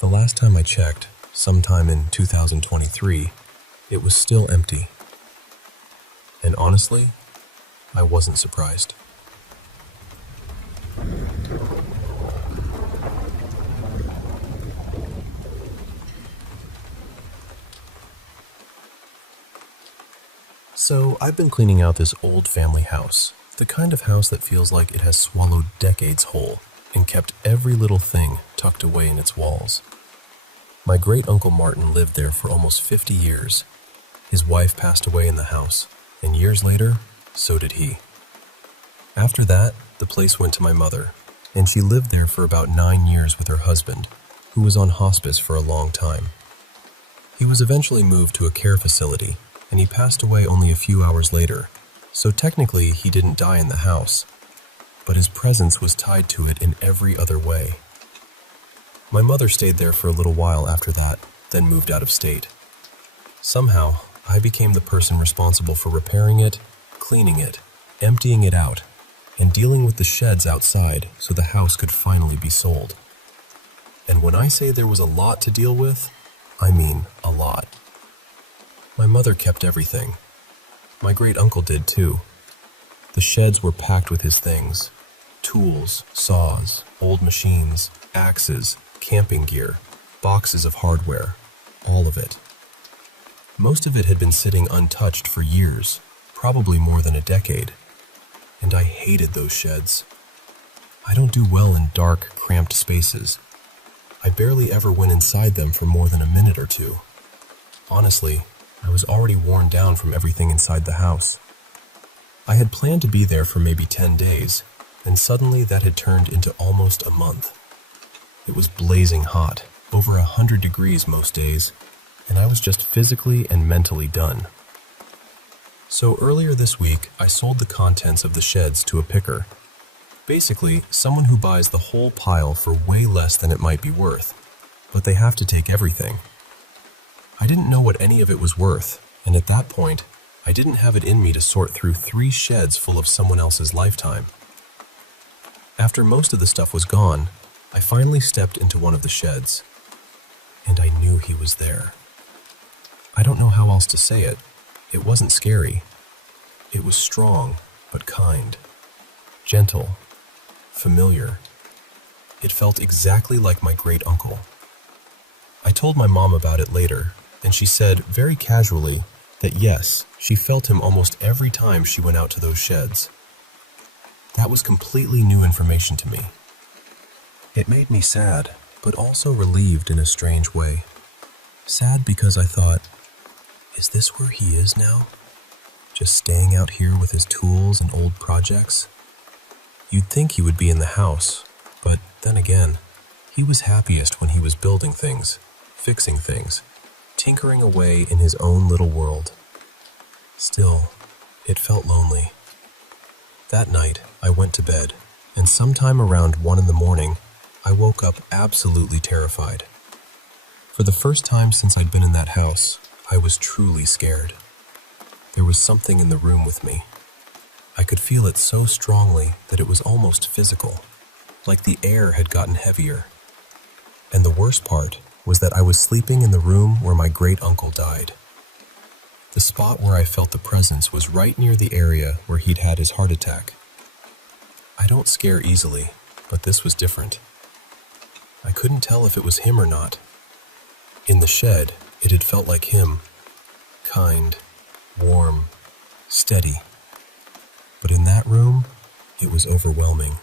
The last time I checked, sometime in 2023, it was still empty. And honestly, I wasn't surprised. So, I've been cleaning out this old family house, the kind of house that feels like it has swallowed decades whole and kept every little thing tucked away in its walls. My great-uncle Martin lived there for almost 50 years. His wife passed away in the house, and years later, so did he. After that, the place went to my mother, and she lived there for about 9 years with her husband, who was on hospice for a long time. He was eventually moved to a care facility, and he passed away only a few hours later, so technically he didn't die in the house, but his presence was tied to it in every other way. My mother stayed there for a little while after that, then moved out of state. Somehow, I became the person responsible for repairing it, cleaning it, emptying it out, and dealing with the sheds outside so the house could finally be sold. And when I say there was a lot to deal with, I mean a lot. My mother kept everything. My great-uncle did too. The sheds were packed with his things. Tools, saws, old machines, axes, camping gear, boxes of hardware, all of it. Most of it had been sitting untouched for years, probably more than a decade. And I hated those sheds. I don't do well in dark, cramped spaces. I barely ever went inside them for more than a minute or two. Honestly, I was already worn down from everything inside the house. I had planned to be there for maybe 10 days, and suddenly that had turned into almost a month. It was blazing hot, over 100 degrees most days, and I was just physically and mentally done. So earlier this week, I sold the contents of the sheds to a picker. Basically, someone who buys the whole pile for way less than it might be worth, but they have to take everything. I didn't know what any of it was worth, and at that point, I didn't have it in me to sort through 3 sheds full of someone else's lifetime. After most of the stuff was gone, I finally stepped into one of the sheds, and I knew he was there. I don't know how else to say it. It wasn't scary. It was strong, but kind. Gentle. Familiar. It felt exactly like my great-uncle. I told my mom about it later, and she said, very casually, that yes, she felt him almost every time she went out to those sheds. That was completely new information to me. It made me sad, but also relieved in a strange way. Sad because I thought, is this where he is now? Just staying out here with his tools and old projects? You'd think he would be in the house, but then again, he was happiest when he was building things, fixing things, tinkering away in his own little world. Still, it felt lonely. That night, I went to bed, and sometime around 1 in the morning, I woke up absolutely terrified. For the first time since I'd been in that house, I was truly scared. There was something in the room with me. I could feel it so strongly that it was almost physical, like the air had gotten heavier. And the worst part was that I was sleeping in the room where my great-uncle died. The spot where I felt the presence was right near the area where he'd had his heart attack. I don't scare easily, but this was different. I couldn't tell if it was him or not. In the shed, it had felt like him. Kind, warm, steady. But in that room, It was overwhelming.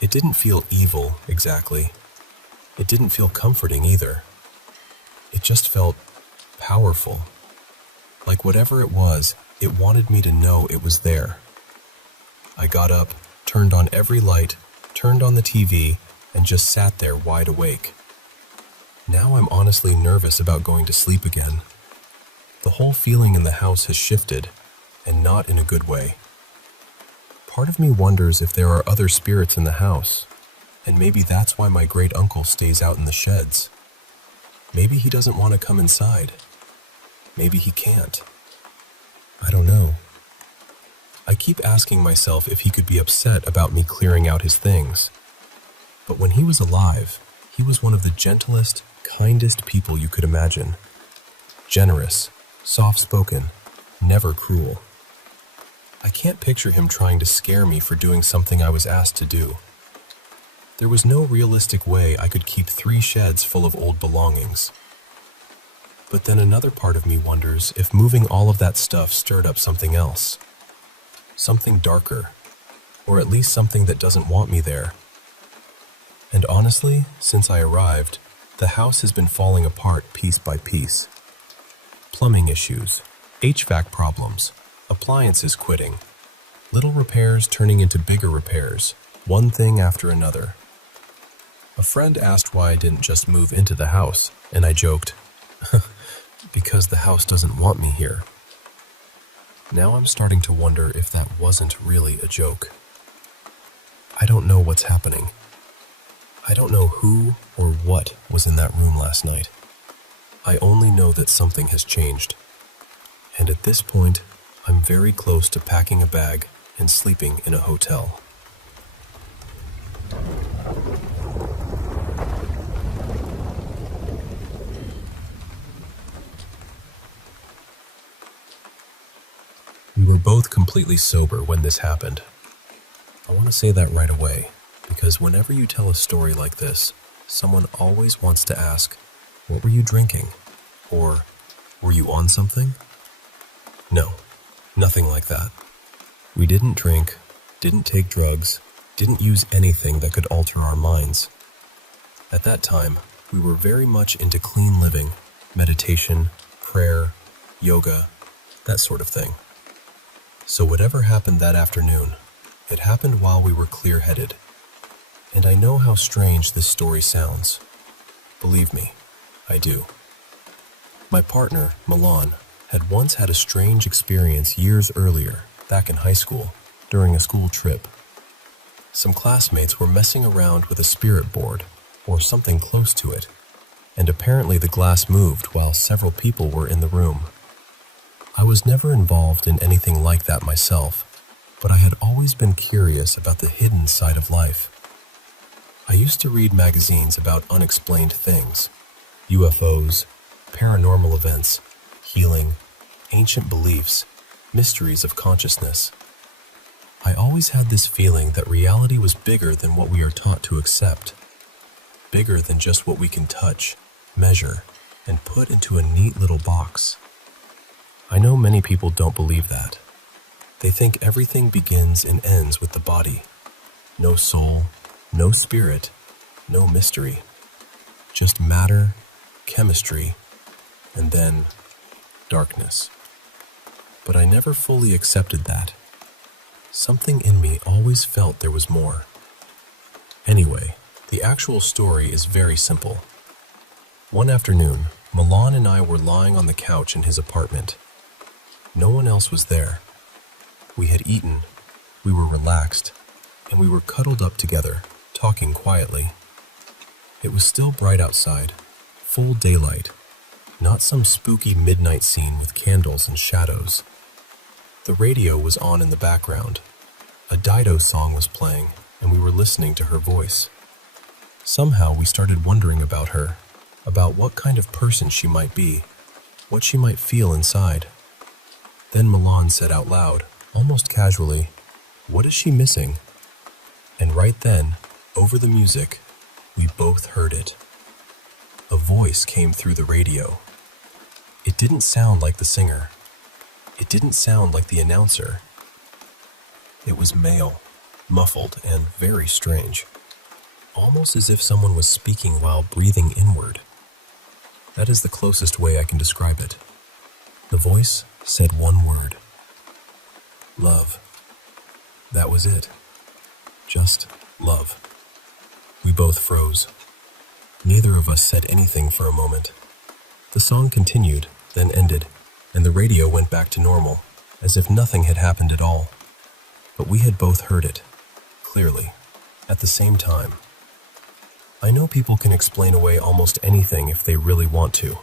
It didn't feel evil, exactly. It didn't feel comforting either. It just felt powerful. Like whatever it was, it wanted me to know it was there. I got up, turned on every light, turned on the TV, and just sat there wide awake. Now I'm honestly nervous about going to sleep again. The whole feeling in the house has shifted, and not in a good way. Part of me wonders if there are other spirits in the house, and maybe that's why my great uncle stays out in the sheds. Maybe he doesn't want to come inside. Maybe he can't. I don't know. I keep asking myself if he could be upset about me clearing out his things. But when he was alive, he was one of the gentlest, kindest people you could imagine. Generous, soft-spoken, never cruel. I can't picture him trying to scare me for doing something I was asked to do. There was no realistic way I could keep 3 sheds full of old belongings. But then another part of me wonders if moving all of that stuff stirred up something else. Something darker, or at least something that doesn't want me there. And honestly, since I arrived, the house has been falling apart piece by piece. Plumbing issues, HVAC problems, appliances quitting, little repairs turning into bigger repairs, one thing after another. A friend asked why I didn't just move into the house, and I joked, because the house doesn't want me here. Now I'm starting to wonder if that wasn't really a joke. I don't know what's happening. I don't know who or what was in that room last night. I only know that something has changed. And at this point, I'm very close to packing a bag and sleeping in a hotel. We were both completely sober when this happened. I want to say that right away, because whenever you tell a story like this, someone always wants to ask, what were you drinking? Or, were you on something? No, nothing like that. We didn't drink, didn't take drugs, didn't use anything that could alter our minds. At that time, we were very much into clean living, meditation, prayer, yoga, that sort of thing. So whatever happened that afternoon, it happened while we were clear-headed. And I know how strange this story sounds. Believe me, I do. My partner, Milan, had once had a strange experience years earlier, back in high school, during a school trip. Some classmates were messing around with a spirit board, or something close to it, and apparently the glass moved while several people were in the room. I was never involved in anything like that myself, but I had always been curious about the hidden side of life. I used to read magazines about unexplained things, UFOs, paranormal events, healing, ancient beliefs, mysteries of consciousness. I always had this feeling that reality was bigger than what we are taught to accept, bigger than just what we can touch, measure, and put into a neat little box. I know many people don't believe that. They think everything begins and ends with the body. No soul, no spirit, no mystery. Just matter, chemistry, and then darkness. But I never fully accepted that. Something in me always felt there was more. Anyway, the actual story is very simple. One afternoon, Milan and I were lying on the couch in his apartment. No one else was there. We had eaten, we were relaxed, and we were cuddled up together, talking quietly. It was still bright outside, full daylight, not some spooky midnight scene with candles and shadows. The radio was on in the background. A Dido song was playing, and we were listening to her voice. Somehow we started wondering about her, about what kind of person she might be, what she might feel inside. Then Milan said out loud, almost casually, "What is she missing?" And right then, over the music, we both heard it. A voice came through the radio. It didn't sound like the singer. It didn't sound like the announcer. It was male. muffled and very strange, almost as if someone was speaking while breathing inward. That is the closest way I can describe it. The voice said one word: love. That was it. Just love. We both froze. Neither of us said anything for a moment. The song continued, then ended, and the radio went back to normal, as if nothing had happened at all. But we had both heard it, clearly, at the same time. I know people can explain away almost anything if they really want to.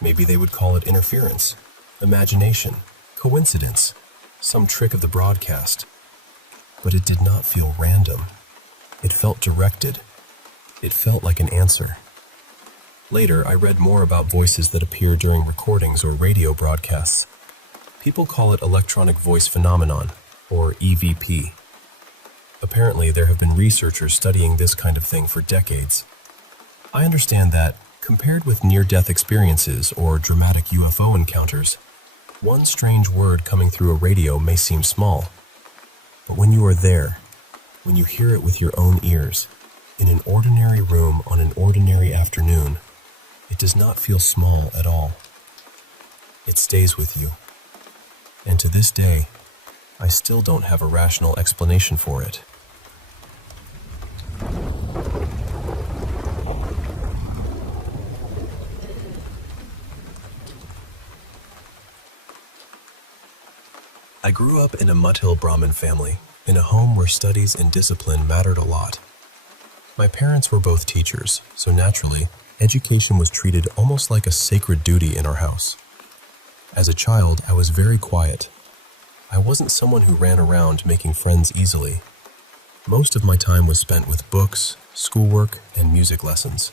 Maybe they would call it interference, imagination, coincidence, some trick of the broadcast. But it did not feel random. It felt directed. It felt like an answer. Later, I read more about voices that appear during recordings or radio broadcasts. People call it electronic voice phenomenon, or EVP. Apparently, there have been researchers studying this kind of thing for decades. I understand that, compared with near-death experiences or dramatic UFO encounters, one strange word coming through a radio may seem small. But when you are there, when you hear it with your own ears, in an ordinary room on an ordinary afternoon, it does not feel small at all. It stays with you. And to this day, I still don't have a rational explanation for it. I grew up in a Mudhill Brahmin family, in a home where studies and discipline mattered a lot. My parents were both teachers, so naturally, education was treated almost like a sacred duty in our house. As a child, I was very quiet. I wasn't someone who ran around making friends easily. Most of my time was spent with books, schoolwork, and music lessons.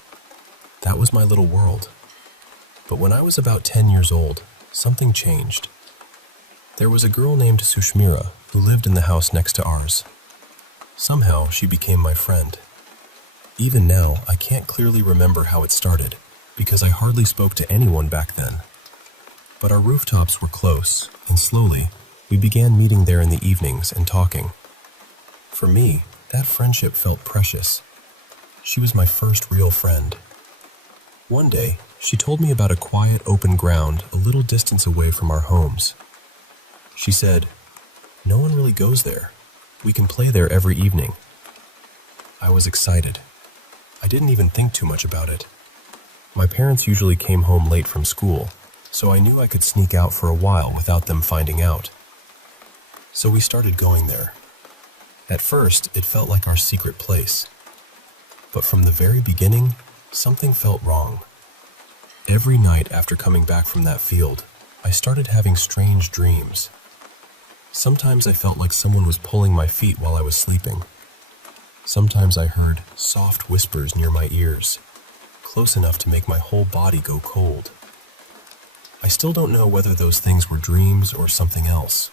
That was my little world. But when I was about 10 years old, something changed. There was a girl named Sushmira who lived in the house next to ours. Somehow, she became my friend. Even now, I can't clearly remember how it started, because I hardly spoke to anyone back then. But our rooftops were close, and slowly, we began meeting there in the evenings and talking. For me, that friendship felt precious. She was my first real friend. One day, she told me about a quiet open ground a little distance away from our homes. She said, "No one really goes there. We can play there every evening." I was excited. I didn't even think too much about it. My parents usually came home late from school, so I knew I could sneak out for a while without them finding out. So we started going there. At first, it felt like our secret place. But from the very beginning, something felt wrong. Every night after coming back from that field, I started having strange dreams. Sometimes I felt like someone was pulling my feet while I was sleeping. Sometimes I heard soft whispers near my ears, close enough to make my whole body go cold. I still don't know whether those things were dreams or something else.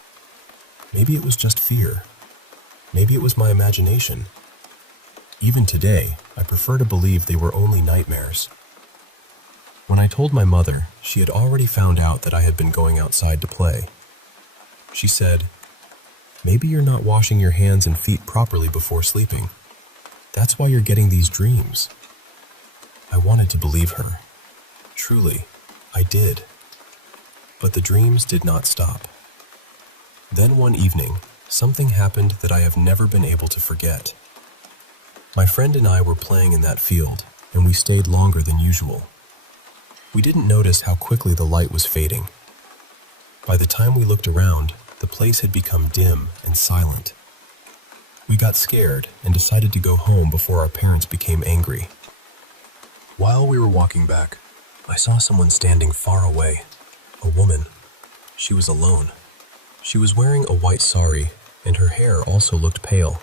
Maybe it was just fear. Maybe it was my imagination. Even today, I prefer to believe they were only nightmares. When I told my mother, she had already found out that I had been going outside to play. She said, "Maybe you're not washing your hands and feet properly before sleeping. That's why you're getting these dreams." I wanted to believe her. Truly, I did. But the dreams did not stop. Then one evening, something happened that I have never been able to forget. My friend and I were playing in that field, and we stayed longer than usual. We didn't notice how quickly the light was fading. By the time we looked around, the place had become dim and silent. We got scared and decided to go home before our parents became angry. While we were walking back, I saw someone standing far away. A woman. She was alone. She was wearing a white sari, and her hair also looked pale,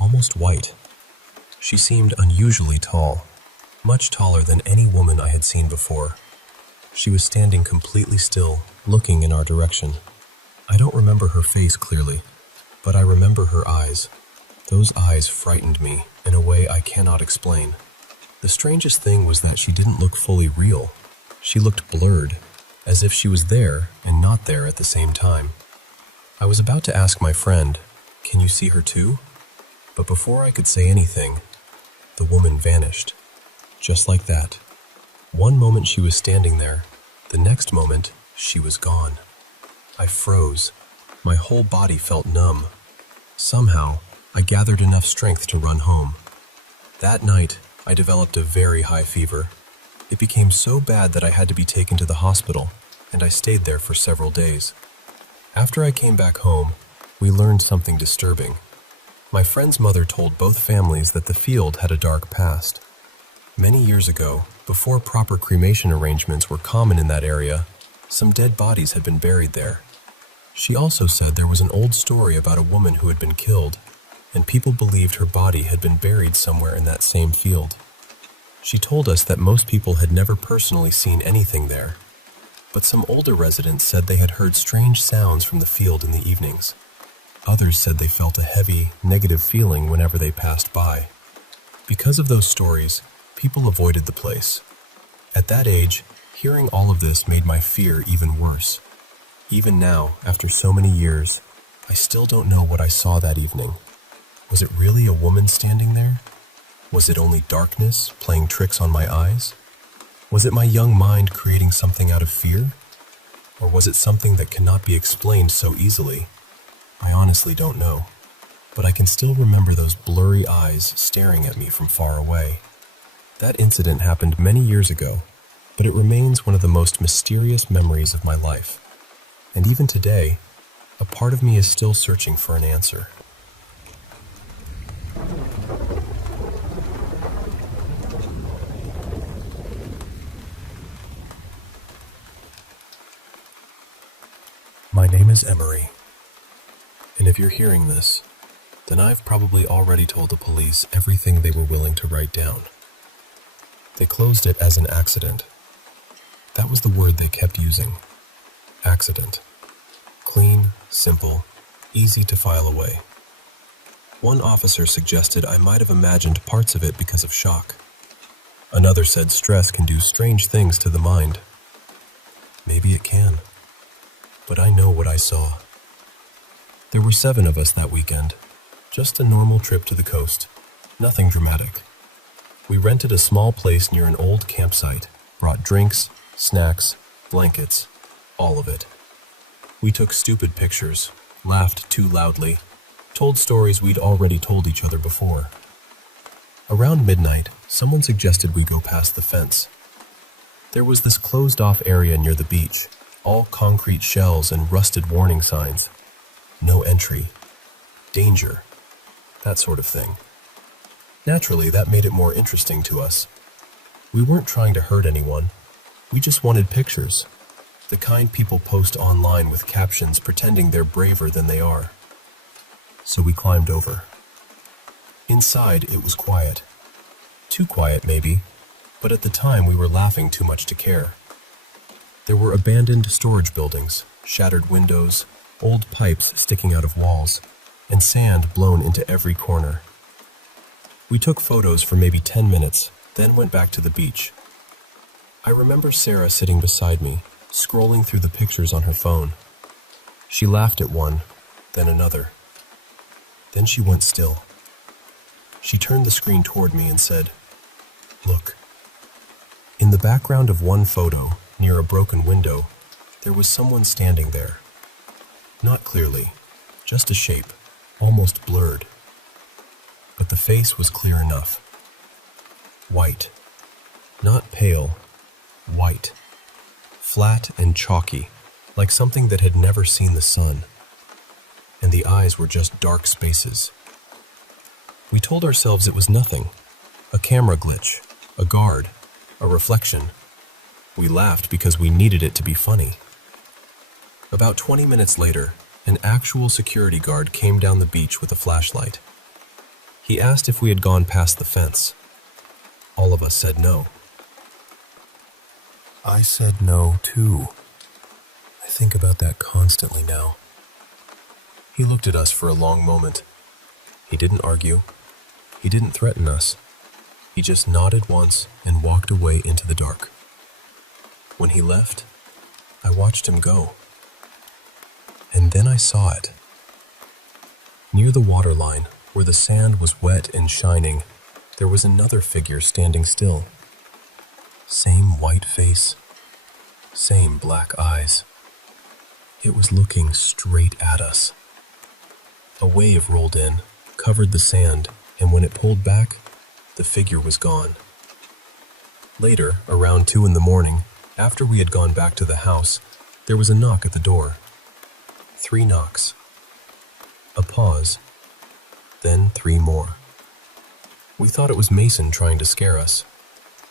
almost white. She seemed unusually tall, much taller than any woman I had seen before. She was standing completely still, looking in our direction. I don't remember her face clearly, but I remember her eyes. Those eyes frightened me in a way I cannot explain. The strangest thing was that she didn't look fully real. She looked blurred, as if she was there and not there at the same time. I was about to ask my friend, "Can you see her too?" But before I could say anything, the woman vanished. Just like that. One moment she was standing there, the next moment she was gone. I froze. My whole body felt numb. Somehow, I gathered enough strength to run home. That night, I developed a very high fever. It became so bad that I had to be taken to the hospital, and I stayed there for several days. After I came back home, we learned something disturbing. My friend's mother told both families that the field had a dark past. Many years ago, before proper cremation arrangements were common in that area, some dead bodies had been buried there. She also said there was an old story about a woman who had been killed, and people believed her body had been buried somewhere in that same field. She told us that most people had never personally seen anything there, but some older residents said they had heard strange sounds from the field in the evenings. Others said they felt a heavy, negative feeling whenever they passed by. Because of those stories, people avoided the place. At that age, hearing all of this made my fear even worse. Even now, after so many years, I still don't know what I saw that evening. Was it really a woman standing there? Was it only darkness playing tricks on my eyes? Was it my young mind creating something out of fear? Or was it something that cannot be explained so easily? I honestly don't know, but I can still remember those blurry eyes staring at me from far away. That incident happened many years ago, but it remains one of the most mysterious memories of my life. And even today, a part of me is still searching for an answer. My name is Emery, and if you're hearing this, then I've probably already told the police everything they were willing to write down. They closed it as an accident. That was the word they kept using. Accident. Clean, simple, easy to file away. One officer suggested I might have imagined parts of it because of shock. Another said stress can do strange things to the mind. Maybe it can. But I know what I saw. There were 7 of us that weekend. Just a normal trip to the coast. Nothing dramatic. We rented a small place near an old campsite, brought drinks, snacks, blankets, all of it. We took stupid pictures, laughed too loudly, told stories we'd already told each other before. Around midnight, someone suggested we go past the fence. There was this closed-off area near the beach, all concrete shells and rusted warning signs. No entry. Danger. That sort of thing. Naturally, that made it more interesting to us. We weren't trying to hurt anyone. We just wanted pictures. The kind people post online with captions pretending they're braver than they are. So we climbed over. Inside, it was quiet. Too quiet, maybe, but at the time we were laughing too much to care. There were abandoned storage buildings, shattered windows, old pipes sticking out of walls, and sand blown into every corner. We took photos for maybe 10 minutes, then went back to the beach. I remember Sarah sitting beside me, scrolling through the pictures on her phone. She laughed at one, then another. Then she went still. She turned the screen toward me and said, "Look." In the background of one photo, near a broken window, there was someone standing there. Not clearly, just a shape, almost blurred. But the face was clear enough. White. Not pale, white. Flat and chalky, like something that had never seen the sun. And the eyes were just dark spaces. We told ourselves it was nothing. A camera glitch, a guard, a reflection. We laughed because we needed it to be funny. About 20 minutes later, an actual security guard came down the beach with a flashlight. He asked if we had gone past the fence. All of us said no. I said no, too. I think about that constantly now. He looked at us for a long moment. He didn't argue. He didn't threaten us. He just nodded once and walked away into the dark. When he left, I watched him go. And then I saw it. Near the waterline, Where the sand was wet and shining, there was another figure standing still. Same white face, same black eyes. It was looking straight at us. A wave rolled in, covered the sand, and when it pulled back, the figure was gone. Later, around 2 in the morning, after we had gone back to the house, there was a knock at the door. 3 knocks. A pause. Then 3 more. We thought it was Mason trying to scare us.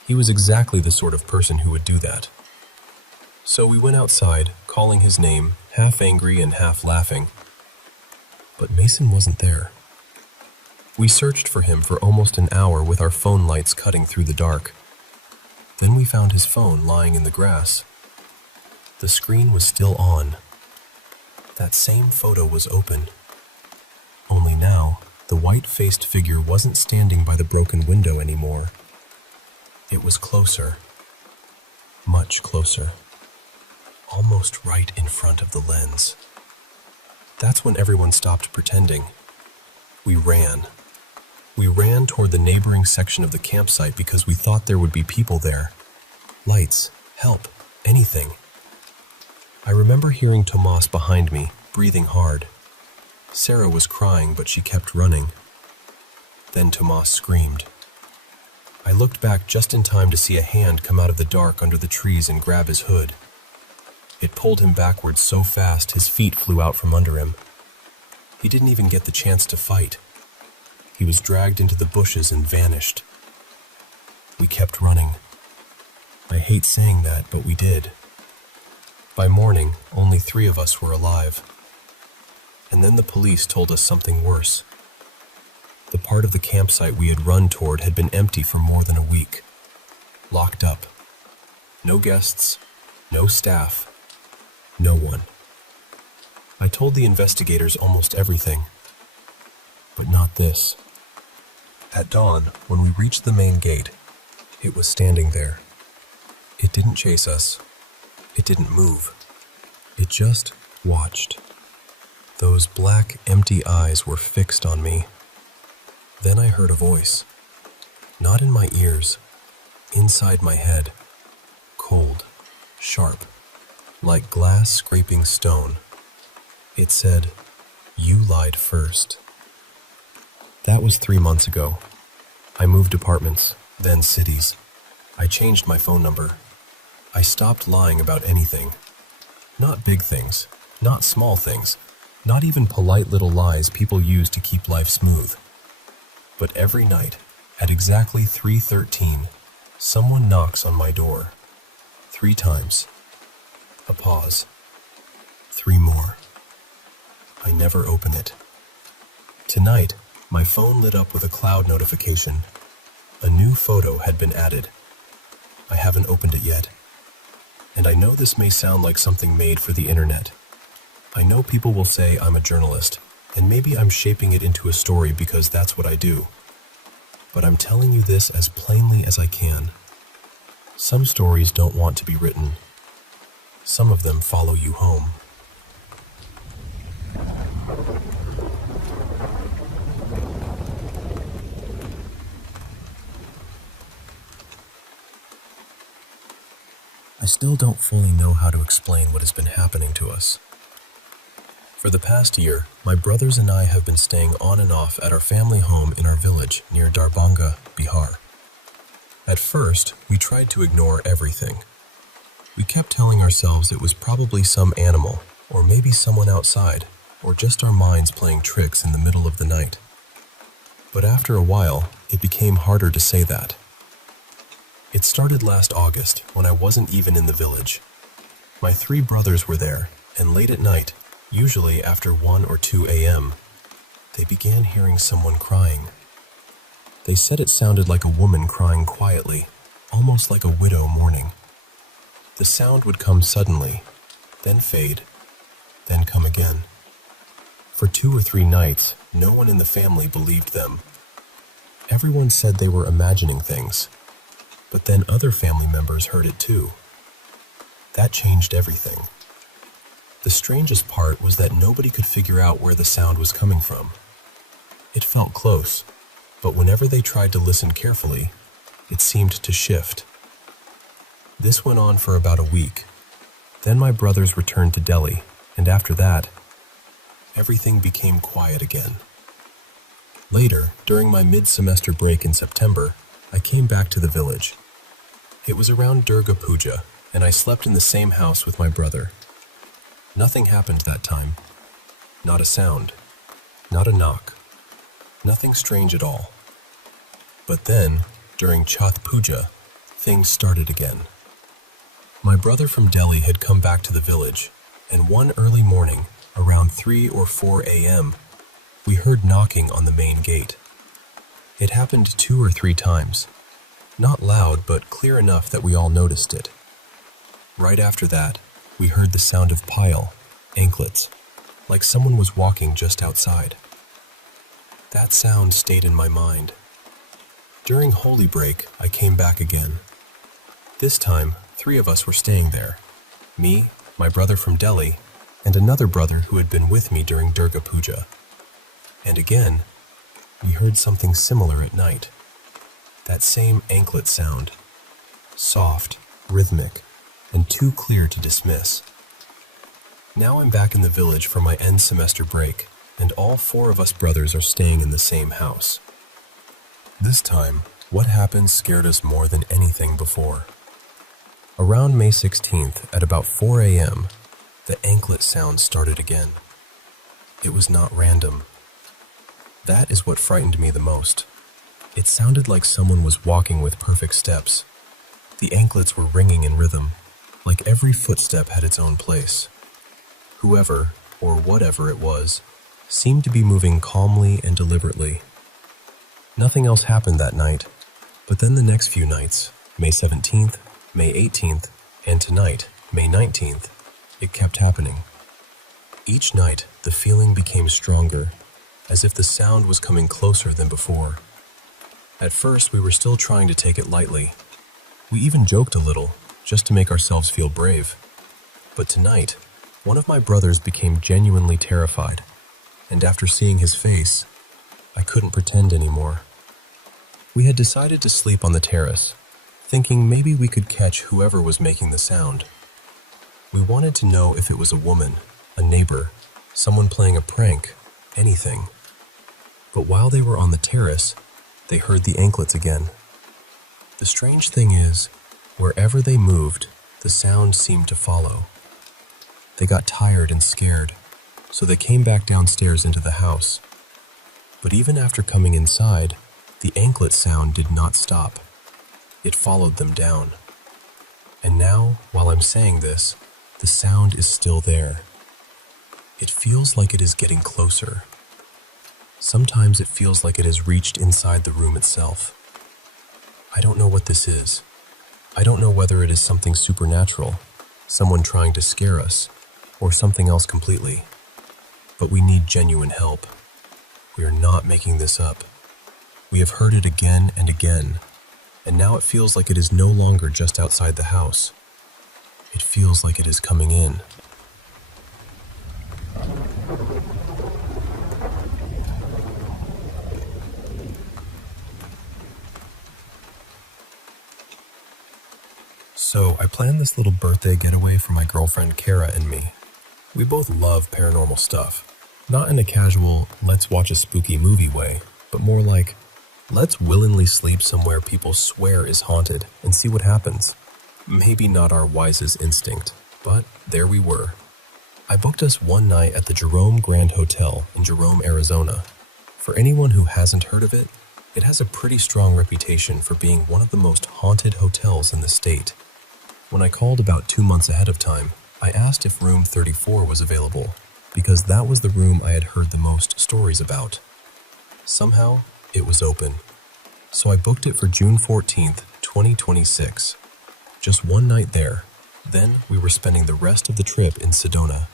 He was exactly the sort of person who would do that. So we went outside, calling his name, half angry and half laughing. But Mason wasn't there. We searched for him for almost an hour with our phone lights cutting through the dark. Then we found his phone lying in the grass. The screen was still on. That same photo was open. Only now, the white-faced figure wasn't standing by the broken window anymore. It was closer. Much closer. Almost right in front of the lens. That's when everyone stopped pretending. We ran. We ran toward the neighboring section of the campsite because we thought there would be people there. Lights, help, anything. I remember hearing Tomas behind me, breathing hard. Sarah was crying, but she kept running. Then Tomas screamed. I looked back just in time to see a hand come out of the dark under the trees and grab his hood. It pulled him backwards so fast his feet flew out from under him. He didn't even get the chance to fight. He was dragged into the bushes and vanished. We kept running. I hate saying that, but we did. By morning, only 3 of us were alive. And then the police told us something worse. The part of the campsite we had run toward had been empty for more than a week. Locked up. No guests, no staff, no one. I told the investigators almost everything, but not this. At dawn, when we reached the main gate, it was standing there. It didn't chase us. It didn't move. It just watched. Those black, empty eyes were fixed on me. Then I heard a voice. Not in my ears, inside my head. Cold, sharp, like glass scraping stone. It said, "You lied first." That was 3 months ago. I moved apartments, then cities. I changed my phone number. I stopped lying about anything. Not big things, not small things, not even polite little lies people use to keep life smooth. But every night, at exactly 3:13, someone knocks on my door. 3 times. A pause. 3 more. I never open it. Tonight, my phone lit up with a cloud notification. A new photo had been added. I haven't opened it yet. And I know this may sound like something made for the internet. I know people will say I'm a journalist, and maybe I'm shaping it into a story because that's what I do. But I'm telling you this as plainly as I can. Some stories don't want to be written. Some of them follow you home. I still don't fully know how to explain what has been happening to us. For the past year, my brothers and I have been staying on and off at our family home in our village near Darbhanga, Bihar. At first, we tried to ignore everything. We kept telling ourselves it was probably some animal, or maybe someone outside, or just our minds playing tricks in the middle of the night. But after a while, it became harder to say that. It started last August, when I wasn't even in the village. My 3 brothers were there, and late at night, usually after 1 or 2 a.m., they began hearing someone crying. They said it sounded like a woman crying quietly, almost like a widow mourning. The sound would come suddenly, then fade, then come again. For 2 or 3 nights, no one in the family believed them. Everyone said they were imagining things. But then other family members heard it too. That changed everything. The strangest part was that nobody could figure out where the sound was coming from. It felt close, but whenever they tried to listen carefully, it seemed to shift. This went on for about a week. Then my brothers returned to Delhi, and after that, everything became quiet again. Later, during my mid-semester break in September, I came back to the village. It was around Durga Puja, and I slept in the same house with my brother. Nothing happened that time. Not a sound. Not a knock. Nothing strange at all. But then, during Chhath Puja, things started again. My brother from Delhi had come back to the village, and one early morning, around 3 or 4 a.m., we heard knocking on the main gate. It happened 2 or 3 times. Not loud, but clear enough that we all noticed it. Right after that, we heard the sound of pile, anklets, like someone was walking just outside. That sound stayed in my mind. During Holy Break, I came back again. This time, 3 of us were staying there. Me, my brother from Delhi, and another brother who had been with me during Durga Puja. And again, we heard something similar at night. That same anklet sound. Soft, rhythmic, and too clear to dismiss. Now I'm back in the village for my end semester break, and all 4 of us brothers are staying in the same house. This time, what happened scared us more than anything before. Around May 16th, at about 4 a.m., the anklet sound started again. It was not random. That is what frightened me the most. It sounded like someone was walking with perfect steps. The anklets were ringing in rhythm, like every footstep had its own place. Whoever, or whatever it was, seemed to be moving calmly and deliberately. Nothing else happened that night, but then the next few nights, May 17th, May 18th, and tonight, May 19th, it kept happening. Each night, the feeling became stronger, as if the sound was coming closer than before. At first, we were still trying to take it lightly. We even joked a little, just to make ourselves feel brave. But tonight, one of my brothers became genuinely terrified, and after seeing his face, I couldn't pretend anymore. We had decided to sleep on the terrace, thinking maybe we could catch whoever was making the sound. We wanted to know if it was a woman, a neighbor, someone playing a prank, anything. But while they were on the terrace, they heard the anklets again. The strange thing is, wherever they moved, the sound seemed to follow. They got tired and scared, so they came back downstairs into the house. But even after coming inside, the anklet sound did not stop. It followed them down. And now, while I'm saying this, the sound is still there. It feels like it is getting closer. Sometimes it feels like it has reached inside the room itself. I don't know what this is. I don't know whether it is something supernatural, someone trying to scare us, or something else completely. But we need genuine help. We are not making this up. We have heard it again and again, and now it feels like it is no longer just outside the house. It feels like it is coming in. So I planned this little birthday getaway for my girlfriend Kara and me. We both love paranormal stuff. Not in a casual, let's watch a spooky movie way, but more like, let's willingly sleep somewhere people swear is haunted and see what happens. Maybe not our wisest instinct, but there we were. I booked us one night at the Jerome Grand Hotel in Jerome, Arizona. For anyone who hasn't heard of it, it has a pretty strong reputation for being one of the most haunted hotels in the state. When I called about 2 months ahead of time, I asked if room 34 was available, because that was the room I had heard the most stories about. Somehow, it was open. So I booked it for June 14th, 2026. Just one night there. Then we were spending the rest of the trip in Sedona.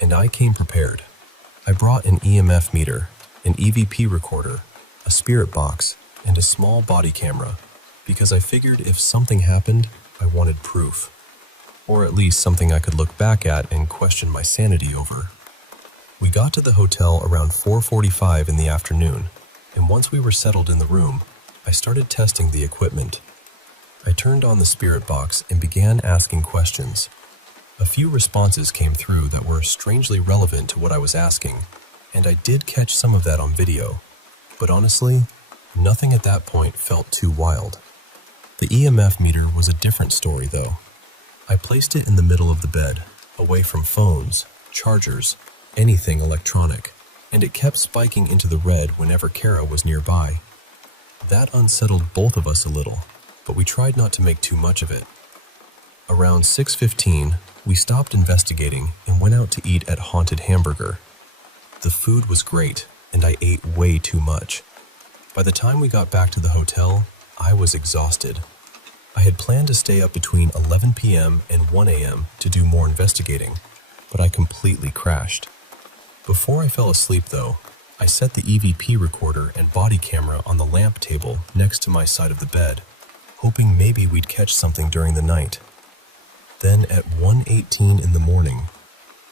And I came prepared. I brought an EMF meter, an EVP recorder, a spirit box, and a small body camera, because I figured if something happened, I wanted proof. Or at least something I could look back at and question my sanity over. We got to the hotel around 4:45 in the afternoon, and once we were settled in the room, I started testing the equipment. I turned on the spirit box and began asking questions. A few responses came through that were strangely relevant to what I was asking, and I did catch some of that on video. But honestly, nothing at that point felt too wild. The EMF meter was a different story though. I placed it in the middle of the bed, away from phones, chargers, anything electronic, and it kept spiking into the red whenever Kara was nearby. That unsettled both of us a little, but we tried not to make too much of it. Around 6:15, we stopped investigating and went out to eat at Haunted Hamburger. The food was great, and I ate way too much. By the time we got back to the hotel, I was exhausted. I had planned to stay up between 11 p.m. and 1 a.m. to do more investigating, but I completely crashed. Before I fell asleep though, I set the EVP recorder and body camera on the lamp table next to my side of the bed, hoping maybe we'd catch something during the night. Then at 1:18 in the morning,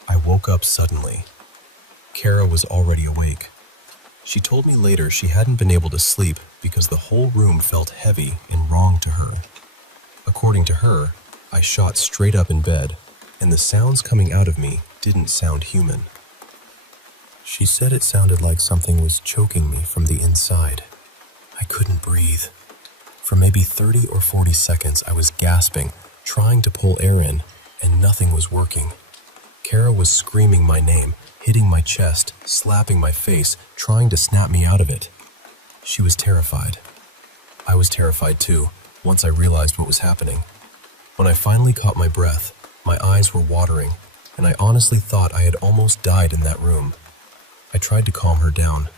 I woke up suddenly. Kara was already awake. She told me later she hadn't been able to sleep because the whole room felt heavy and wrong to her. According to her, I shot straight up in bed, and the sounds coming out of me didn't sound human. She said it sounded like something was choking me from the inside. I couldn't breathe. For maybe 30 or 40 seconds, I was gasping, trying to pull air in, and nothing was working. Kara was screaming my name, hitting my chest, slapping my face, trying to snap me out of it. She was terrified. I was terrified too, once I realized what was happening. When I finally caught my breath, my eyes were watering, and I honestly thought I had almost died in that room. I tried to calm her down.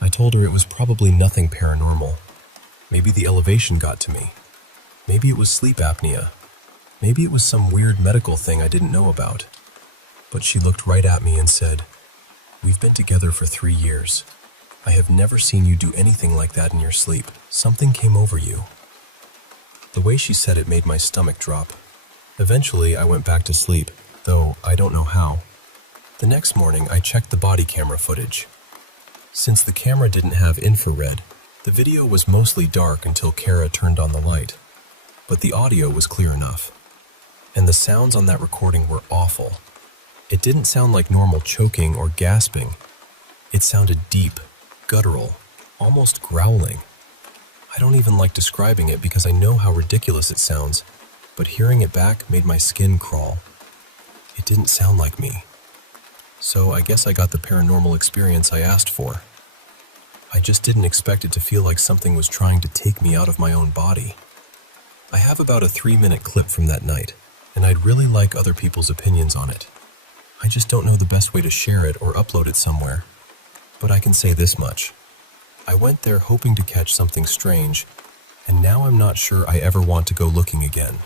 I told her it was probably nothing paranormal. Maybe the elevation got to me. Maybe it was sleep apnea. Maybe it was some weird medical thing I didn't know about. But she looked right at me and said, "We've been together for 3 years. I have never seen you do anything like that in your sleep. Something came over you." The way she said it made my stomach drop. Eventually, I went back to sleep, though I don't know how. The next morning, I checked the body camera footage. Since the camera didn't have infrared, the video was mostly dark until Kara turned on the light. But the audio was clear enough. And the sounds on that recording were awful. It didn't sound like normal choking or gasping. It sounded deep, guttural, almost growling. I don't even like describing it because I know how ridiculous it sounds, but hearing it back made my skin crawl. It didn't sound like me. So I guess I got the paranormal experience I asked for. I just didn't expect it to feel like something was trying to take me out of my own body. I have about a 3-minute clip from that night, and I'd really like other people's opinions on it. I just don't know the best way to share it or upload it somewhere. But I can say this much. I went there hoping to catch something strange, and now I'm not sure I ever want to go looking again.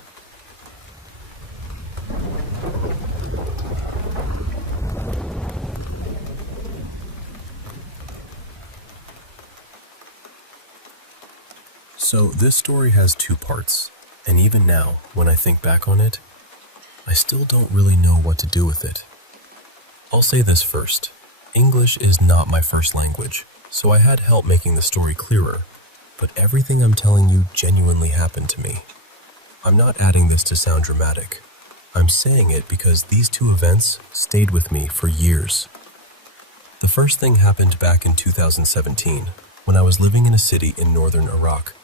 So this story has 2 parts, and even now, when I think back on it, I still don't really know what to do with it. I'll say this first. English is not my first language, so I had help making the story clearer, but everything I'm telling you genuinely happened to me. I'm not adding this to sound dramatic. I'm saying it because these 2 events stayed with me for years. The first thing happened back in 2017, when I was living in a city in northern Iraq.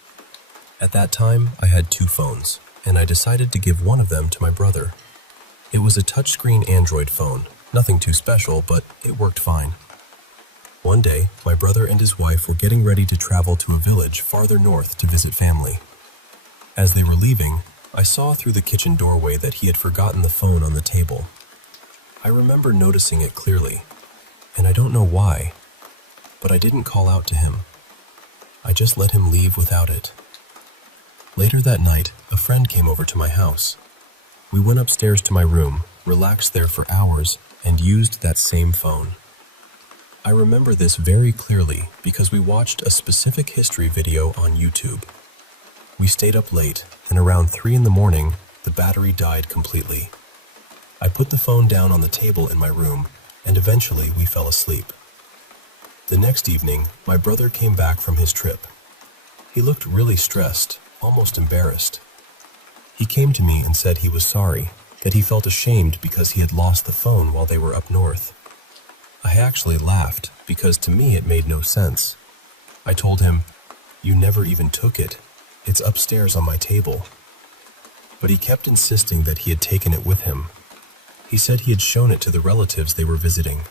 At that time, I had 2 phones, and I decided to give one of them to my brother. It was a touchscreen Android phone, nothing too special, but it worked fine. One day, my brother and his wife were getting ready to travel to a village farther north to visit family. As they were leaving, I saw through the kitchen doorway that he had forgotten the phone on the table. I remember noticing it clearly, and I don't know why, but I didn't call out to him. I just let him leave without it. Later that night, a friend came over to my house. We went upstairs to my room, relaxed there for hours, and used that same phone. I remember this very clearly because we watched a specific history video on YouTube. We stayed up late, and around 3 in the morning, the battery died completely. I put the phone down on the table in my room and eventually we fell asleep. The next evening, my brother came back from his trip. He looked really stressed, almost embarrassed. He came to me and said he was sorry, that he felt ashamed because he had lost the phone while they were up north. I actually laughed because to me it made no sense. I told him, "You never even took it. It's upstairs on my table." But he kept insisting that he had taken it with him. He said he had shown it to the relatives they were visiting.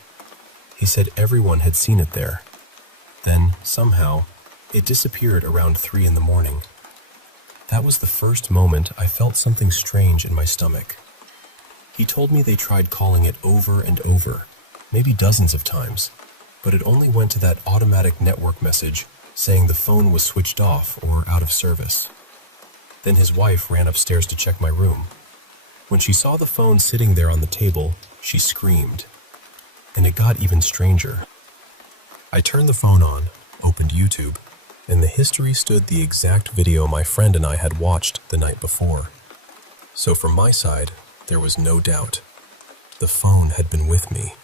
He said everyone had seen it there. Then, somehow, it disappeared around 3 in the morning. That was the first moment I felt something strange in my stomach. He told me they tried calling it over and over, maybe dozens of times, but it only went to that automatic network message saying the phone was switched off or out of service. Then his wife ran upstairs to check my room. When she saw the phone sitting there on the table, she screamed. And it got even stranger. I turned the phone on, opened YouTube, and the history stood the exact video my friend and I had watched the night before. So from my side, there was no doubt. The phone had been with me.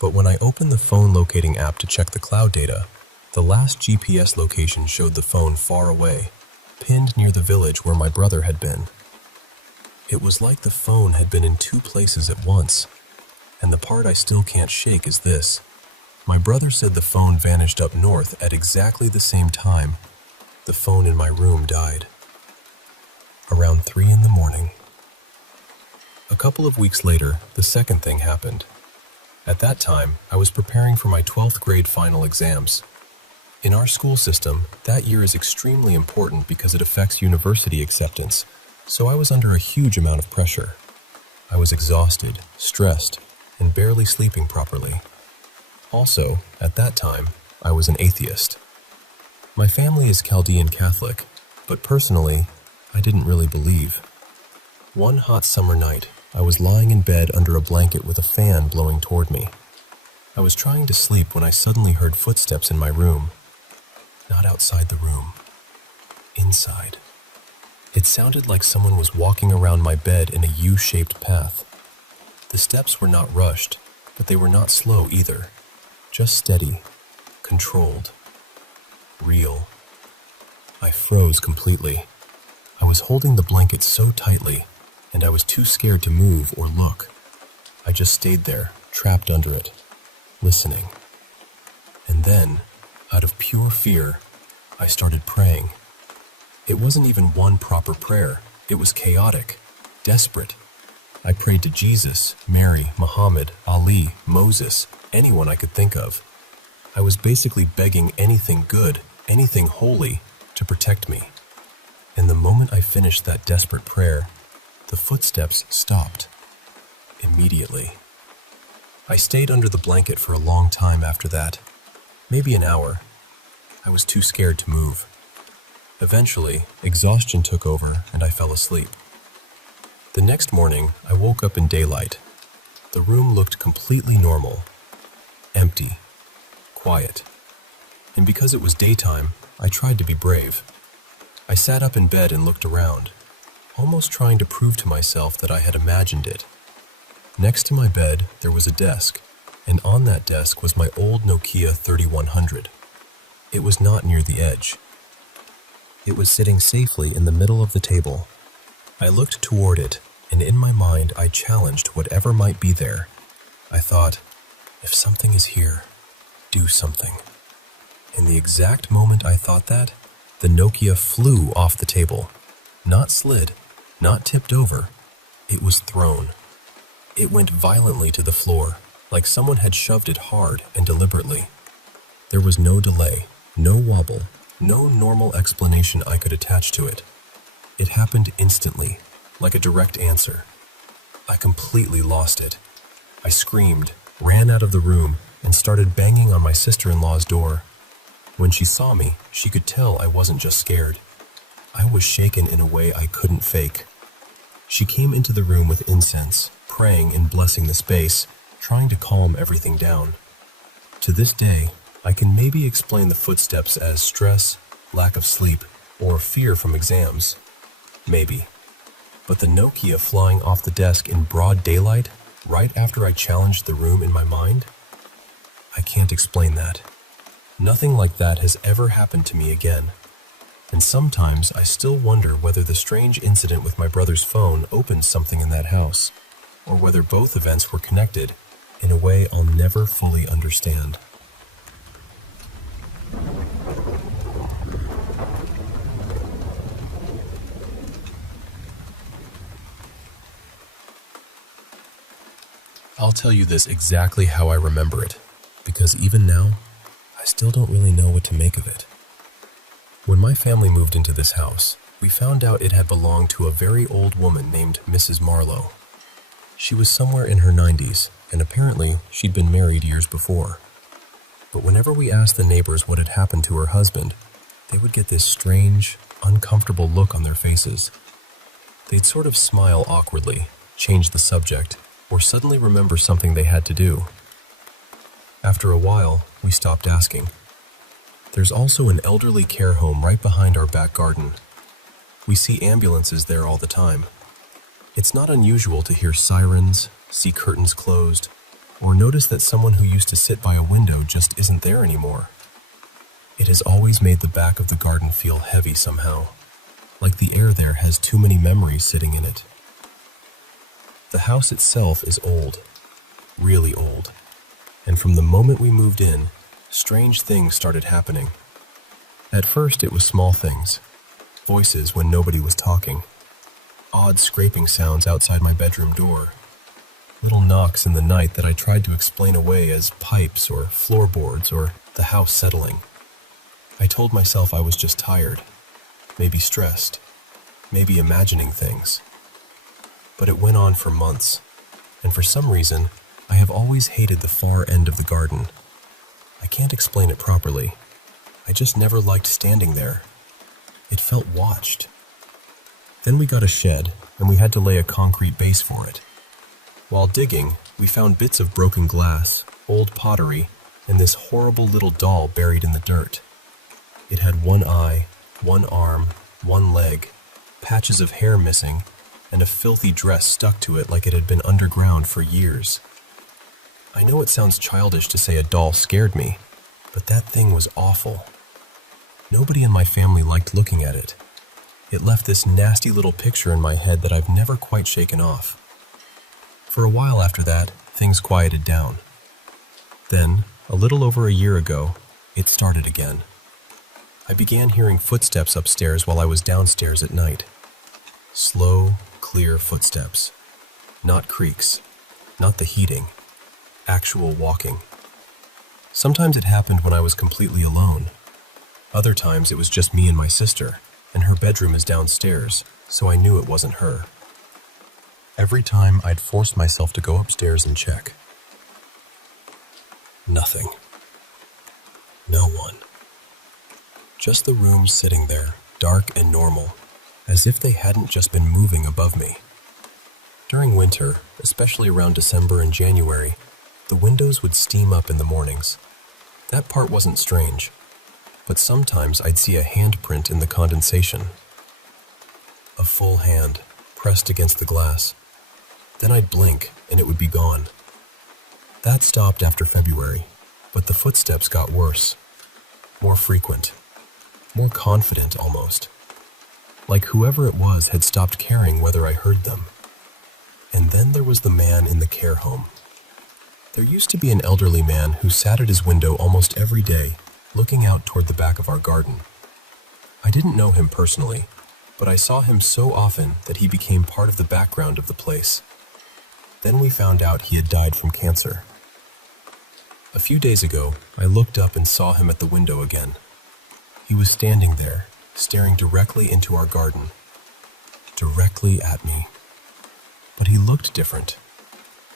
But when I opened the phone locating app to check the cloud data, the last GPS location showed the phone far away, pinned near the village where my brother had been. It was like the phone had been in 2 places at once. And the part I still can't shake is this. My brother said the phone vanished up north at exactly the same time. The phone in my room died. Around 3 in the morning. A couple of weeks later, the second thing happened. At that time, I was preparing for my 12th grade final exams. In our school system, that year is extremely important because it affects university acceptance, so I was under a huge amount of pressure. I was exhausted, stressed, and barely sleeping properly. Also, at that time, I was an atheist. My family is Chaldean Catholic, but personally, I didn't really believe. One hot summer night, I was lying in bed under a blanket with a fan blowing toward me. I was trying to sleep when I suddenly heard footsteps in my room. Not outside the room. Inside. It sounded like someone was walking around my bed in a U-shaped path. The steps were not rushed, but they were not slow either. Just steady, controlled, real. I froze completely. I was holding the blanket so tightly, and I was too scared to move or look. I just stayed there, trapped under it, listening. And then, out of pure fear, I started praying. It wasn't even one proper prayer. It was chaotic, desperate. I prayed to Jesus, Mary, Muhammad, Ali, Moses, anyone I could think of. I was basically begging anything good, anything holy, to protect me. And the moment I finished that desperate prayer, the footsteps stopped. Immediately. I stayed under the blanket for a long time after that, maybe an hour. I was too scared to move. Eventually, exhaustion took over and I fell asleep. The next morning, I woke up in daylight. The room looked completely normal, empty, quiet. And because it was daytime, I tried to be brave. I sat up in bed and looked around, almost trying to prove to myself that I had imagined it. Next to my bed, there was a desk, and on that desk was my old Nokia 3100. It was not near the edge. It was sitting safely in the middle of the table. I looked toward it, and in my mind I challenged whatever might be there. I thought, if something is here, do something. In the exact moment I thought that, the Nokia flew off the table. Not slid, not tipped over. It was thrown. It went violently to the floor, like someone had shoved it hard and deliberately. There was no delay, no wobble, no normal explanation I could attach to it. It happened instantly, like a direct answer. I completely lost it. I screamed, ran out of the room, and started banging on my sister-in-law's door. When she saw me, she could tell I wasn't just scared. I was shaken in a way I couldn't fake. She came into the room with incense, praying and blessing the space, trying to calm everything down. To this day, I can maybe explain the footsteps as stress, lack of sleep, or fear from exams. Maybe. But the Nokia flying off the desk in broad daylight? right after I challenged the room in my mind? I can't explain that. Nothing like that has ever happened to me again. And sometimes I still wonder whether the strange incident with my brother's phone opened something in that house, or whether both events were connected in a way I'll never fully understand. I'll tell you this exactly how I remember it, because even now, I still don't really know what to make of it. When my family moved into this house, we found out it had belonged to a very old woman named Mrs. Marlowe. She was somewhere in her 90s, and apparently she'd been married years before. But whenever we asked the neighbors what had happened to her husband, they would get this strange, uncomfortable look on their faces. They'd sort of smile awkwardly, change the subject, or suddenly remember something they had to do. After a while, we stopped asking. There's also an elderly care home right behind our back garden. We see ambulances there all the time. It's not unusual to hear sirens, see curtains closed, or notice that someone who used to sit by a window just isn't there anymore. It has always made the back of the garden feel heavy somehow, like the air there has too many memories sitting in it. The house itself is old, really old, and from the moment we moved in, strange things started happening. At first it was small things, voices when nobody was talking, odd scraping sounds outside my bedroom door, little knocks in the night that I tried to explain away as pipes or floorboards or the house settling. I told myself I was just tired, maybe stressed, maybe imagining things. But it went on for months, and for some reason, I have always hated the far end of the garden. I can't explain it properly. I just never liked standing there. It felt watched. Then we got a shed, and we had to lay a concrete base for it. While digging, we found bits of broken glass, old pottery, and this horrible little doll buried in the dirt. It had one eye, one arm, one leg, patches of hair missing, and a filthy dress stuck to it like it had been underground for years. I know it sounds childish to say a doll scared me, but that thing was awful. Nobody in my family liked looking at it. It left this nasty little picture in my head that I've never quite shaken off. For a while after that, things quieted down. Then, a little over a year ago, it started again. I began hearing footsteps upstairs while I was downstairs at night. Slow, clear footsteps. Not creaks, not the heating, actual walking. Sometimes it happened when I was completely alone. Other times it was just me and my sister, and her bedroom is downstairs, so I knew it wasn't her. Every time I'd force myself to go upstairs and check. Nothing. No one. Just the room sitting there, dark and normal, as if they hadn't just been moving above me. During winter, especially around December and January, the windows would steam up in the mornings. That part wasn't strange, but sometimes I'd see a handprint in the condensation. A full hand, pressed against the glass. Then I'd blink, and it would be gone. That stopped after February, but the footsteps got worse. More frequent. More confident, almost. Like whoever it was had stopped caring whether I heard them. And then there was the man in the care home. There used to be an elderly man who sat at his window almost every day, looking out toward the back of our garden. I didn't know him personally, but I saw him so often that he became part of the background of the place. Then we found out he had died from cancer. A few days ago, I looked up and saw him at the window again. He was standing there, staring directly into our garden. Directly at me. But he looked different.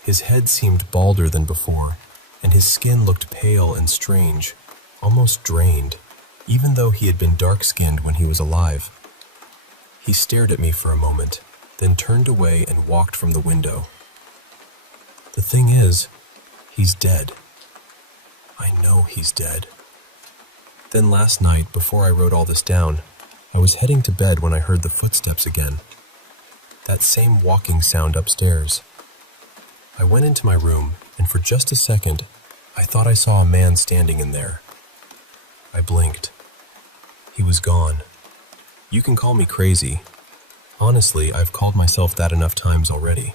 His head seemed balder than before, and his skin looked pale and strange, almost drained, even though he had been dark-skinned when he was alive. He stared at me for a moment, then turned away and walked from the window. The thing is, he's dead. I know he's dead. Then last night, before I wrote all this down, I was heading to bed when I heard the footsteps again. That same walking sound upstairs. I went into my room, and for just a second, I thought I saw a man standing in there. I blinked. He was gone. You can call me crazy. Honestly, I've called myself that enough times already.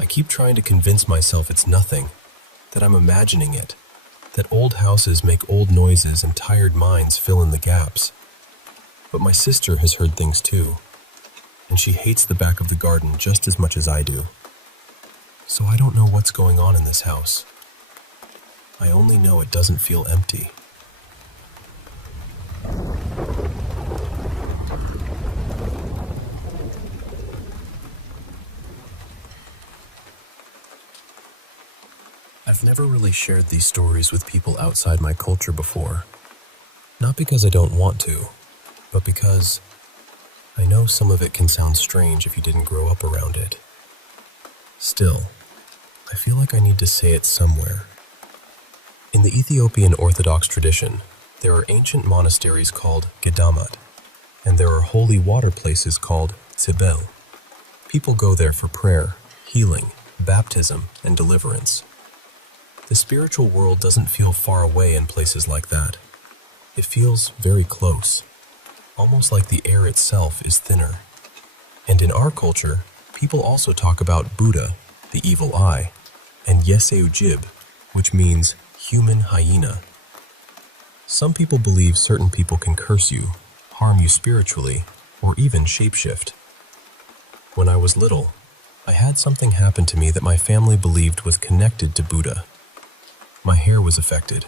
I keep trying to convince myself it's nothing, that I'm imagining it, that old houses make old noises and tired minds fill in the gaps. But my sister has heard things too, and she hates the back of the garden just as much as I do. So I don't know what's going on in this house. I only know it doesn't feel empty. I've never really shared these stories with people outside my culture before. Not because I don't want to, but because I know some of it can sound strange if you didn't grow up around it. Still, I feel like I need to say it somewhere. In the Ethiopian Orthodox tradition, there are ancient monasteries called Gedamat, and there are holy water places called Tzibel. People go there for prayer, healing, baptism, and deliverance. The spiritual world doesn't feel far away in places like that. It feels very close, almost like the air itself is thinner. And in our culture, people also talk about Buddha, the evil eye, and Yeseujib, which means human hyena. Some people believe certain people can curse you, harm you spiritually, or even shapeshift. When I was little, I had something happen to me that my family believed was connected to Buddha. My hair was affected.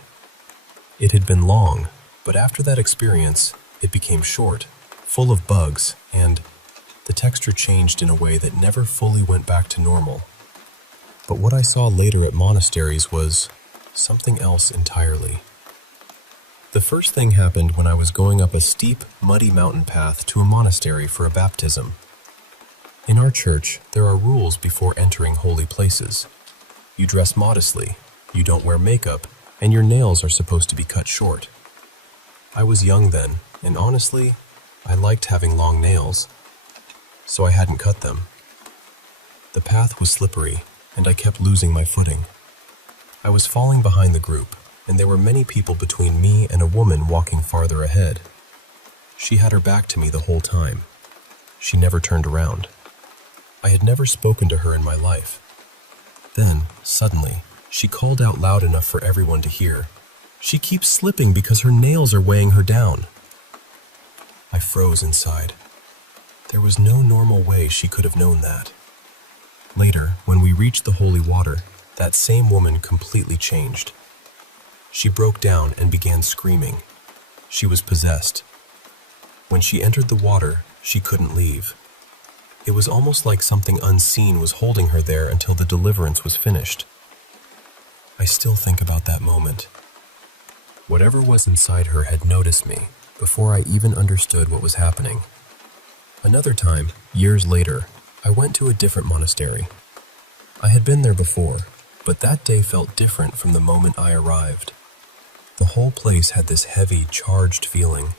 It had been long, but after that experience, it became short, full of bugs, and the texture changed in a way that never fully went back to normal. But what I saw later at monasteries was something else entirely. The first thing happened when I was going up a steep, muddy mountain path to a monastery for a baptism. In our church, there are rules before entering holy places. You dress modestly, you don't wear makeup, and your nails are supposed to be cut short. I was young then, and honestly, I liked having long nails, so I hadn't cut them. The path was slippery, and I kept losing my footing. I was falling behind the group, and there were many people between me and a woman walking farther ahead. She had her back to me the whole time. She never turned around. I had never spoken to her in my life. Then, suddenly, she called out loud enough for everyone to hear. "She keeps slipping because her nails are weighing her down." I froze inside. There was no normal way she could have known that. Later, when we reached the holy water, that same woman completely changed. She broke down and began screaming. She was possessed. When she entered the water, she couldn't leave. It was almost like something unseen was holding her there until the deliverance was finished. I still think about that moment. Whatever was inside her had noticed me before I even understood what was happening. Another time, years later, I went to a different monastery. I had been there before, but that day felt different from the moment I arrived. The whole place had this heavy, charged feeling.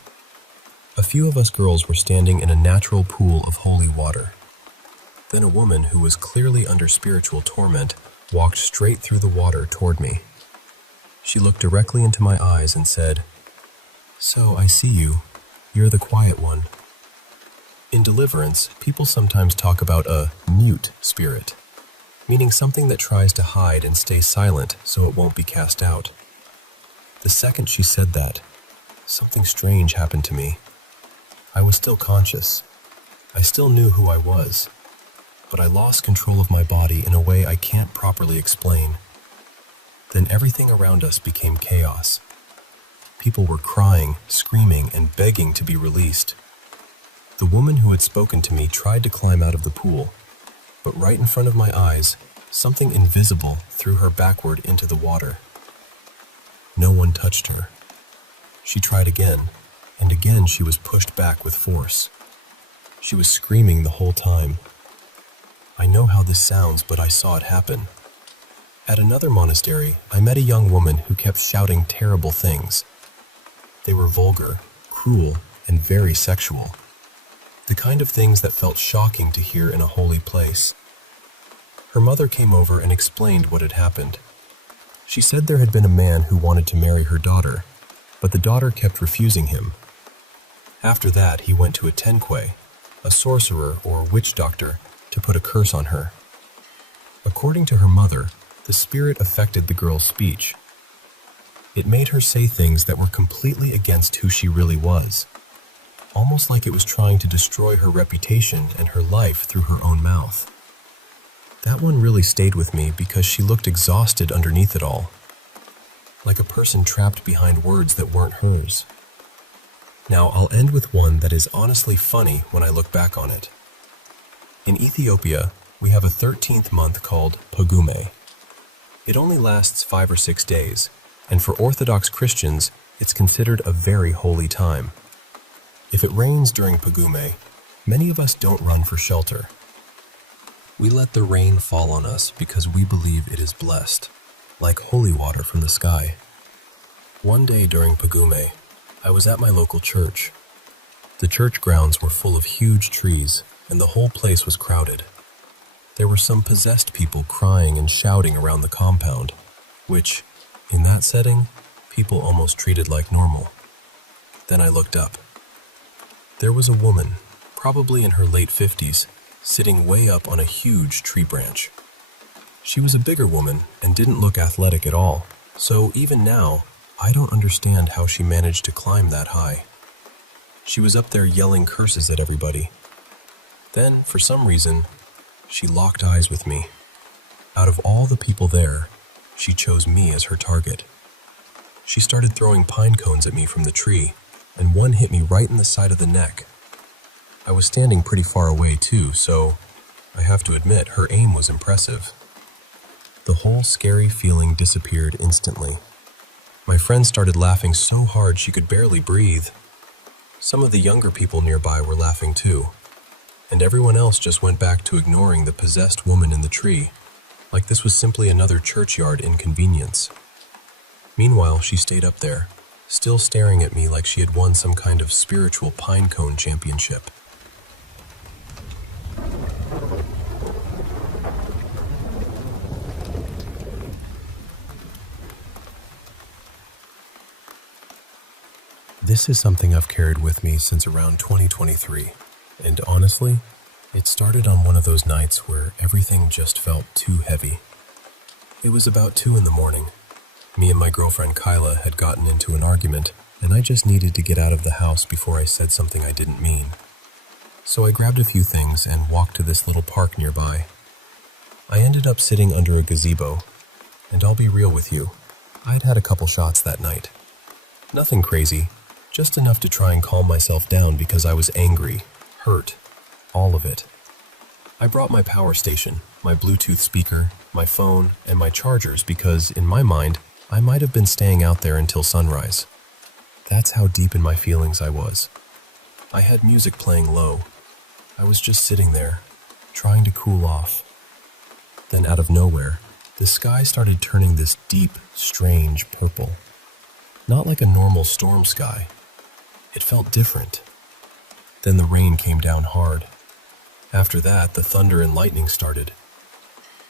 A few of us girls were standing in a natural pool of holy water. Then a woman who was clearly under spiritual torment walked straight through the water toward me. She looked directly into my eyes and said, "So, I see you. You're the quiet one." In deliverance, people sometimes talk about a mute spirit, meaning something that tries to hide and stay silent so it won't be cast out. The second she said that, something strange happened to me. I was still conscious. I still knew who I was, but I lost control of my body in a way I can't properly explain. Then everything around us became chaos. People were crying, screaming, and begging to be released. The woman who had spoken to me tried to climb out of the pool, but right in front of my eyes, something invisible threw her backward into the water. No one touched her. She tried again, and again she was pushed back with force. She was screaming the whole time. I know how this sounds, but I saw it happen. At another monastery, I met a young woman who kept shouting terrible things. They were vulgar, cruel, and very sexual. The kind of things that felt shocking to hear in a holy place. Her mother came over and explained what had happened. She said there had been a man who wanted to marry her daughter, but the daughter kept refusing him. After that, he went to a tenquay, a sorcerer or witch doctor, to put a curse on her. According to her mother, the spirit affected the girl's speech. It made her say things that were completely against who she really was, almost like it was trying to destroy her reputation and her life through her own mouth. That one really stayed with me because she looked exhausted underneath it all, like a person trapped behind words that weren't hers. Now, I'll end with one that is honestly funny when I look back on it. In Ethiopia, we have a 13th month called Pagume. It only lasts 5 or 6 days, and for Orthodox Christians, it's considered a very holy time. If it rains during Pagume, many of us don't run for shelter. We let the rain fall on us because we believe it is blessed, like holy water from the sky. One day during Pagume, I was at my local church. The church grounds were full of huge trees, and the whole place was crowded. There were some possessed people crying and shouting around the compound, which, in that setting, people almost treated like normal. Then I looked up. There was a woman, probably in her late 50s, sitting way up on a huge tree branch. She was a bigger woman and didn't look athletic at all, so even now, I don't understand how she managed to climb that high. She was up there yelling curses at everybody. Then, for some reason, she locked eyes with me. Out of all the people there, she chose me as her target. She started throwing pine cones at me from the tree, and one hit me right in the side of the neck. I was standing pretty far away too, so I have to admit her aim was impressive. The whole scary feeling disappeared instantly. My friend started laughing so hard she could barely breathe. Some of the younger people nearby were laughing too, and everyone else just went back to ignoring the possessed woman in the tree, like this was simply another churchyard inconvenience. Meanwhile, she stayed up there, still staring at me like she had won some kind of spiritual pine cone championship. This is something I've carried with me since around 2023, and honestly, it started on one of those nights where everything just felt too heavy. It was about 2 in the morning. Me and my girlfriend Kyla had gotten into an argument, and I just needed to get out of the house before I said something I didn't mean. So I grabbed a few things and walked to this little park nearby. I ended up sitting under a gazebo, and I'll be real with you, I'd had a couple shots that night. Nothing crazy, just enough to try and calm myself down because I was angry, hurt, all of it. I brought my power station, my Bluetooth speaker, my phone, and my chargers because, in my mind, I might have been staying out there until sunrise. That's how deep in my feelings I was. I had music playing low. I was just sitting there, trying to cool off. Then out of nowhere, the sky started turning this deep, strange purple. Not like a normal storm sky. It felt different. Then the rain came down hard. After that, the thunder and lightning started.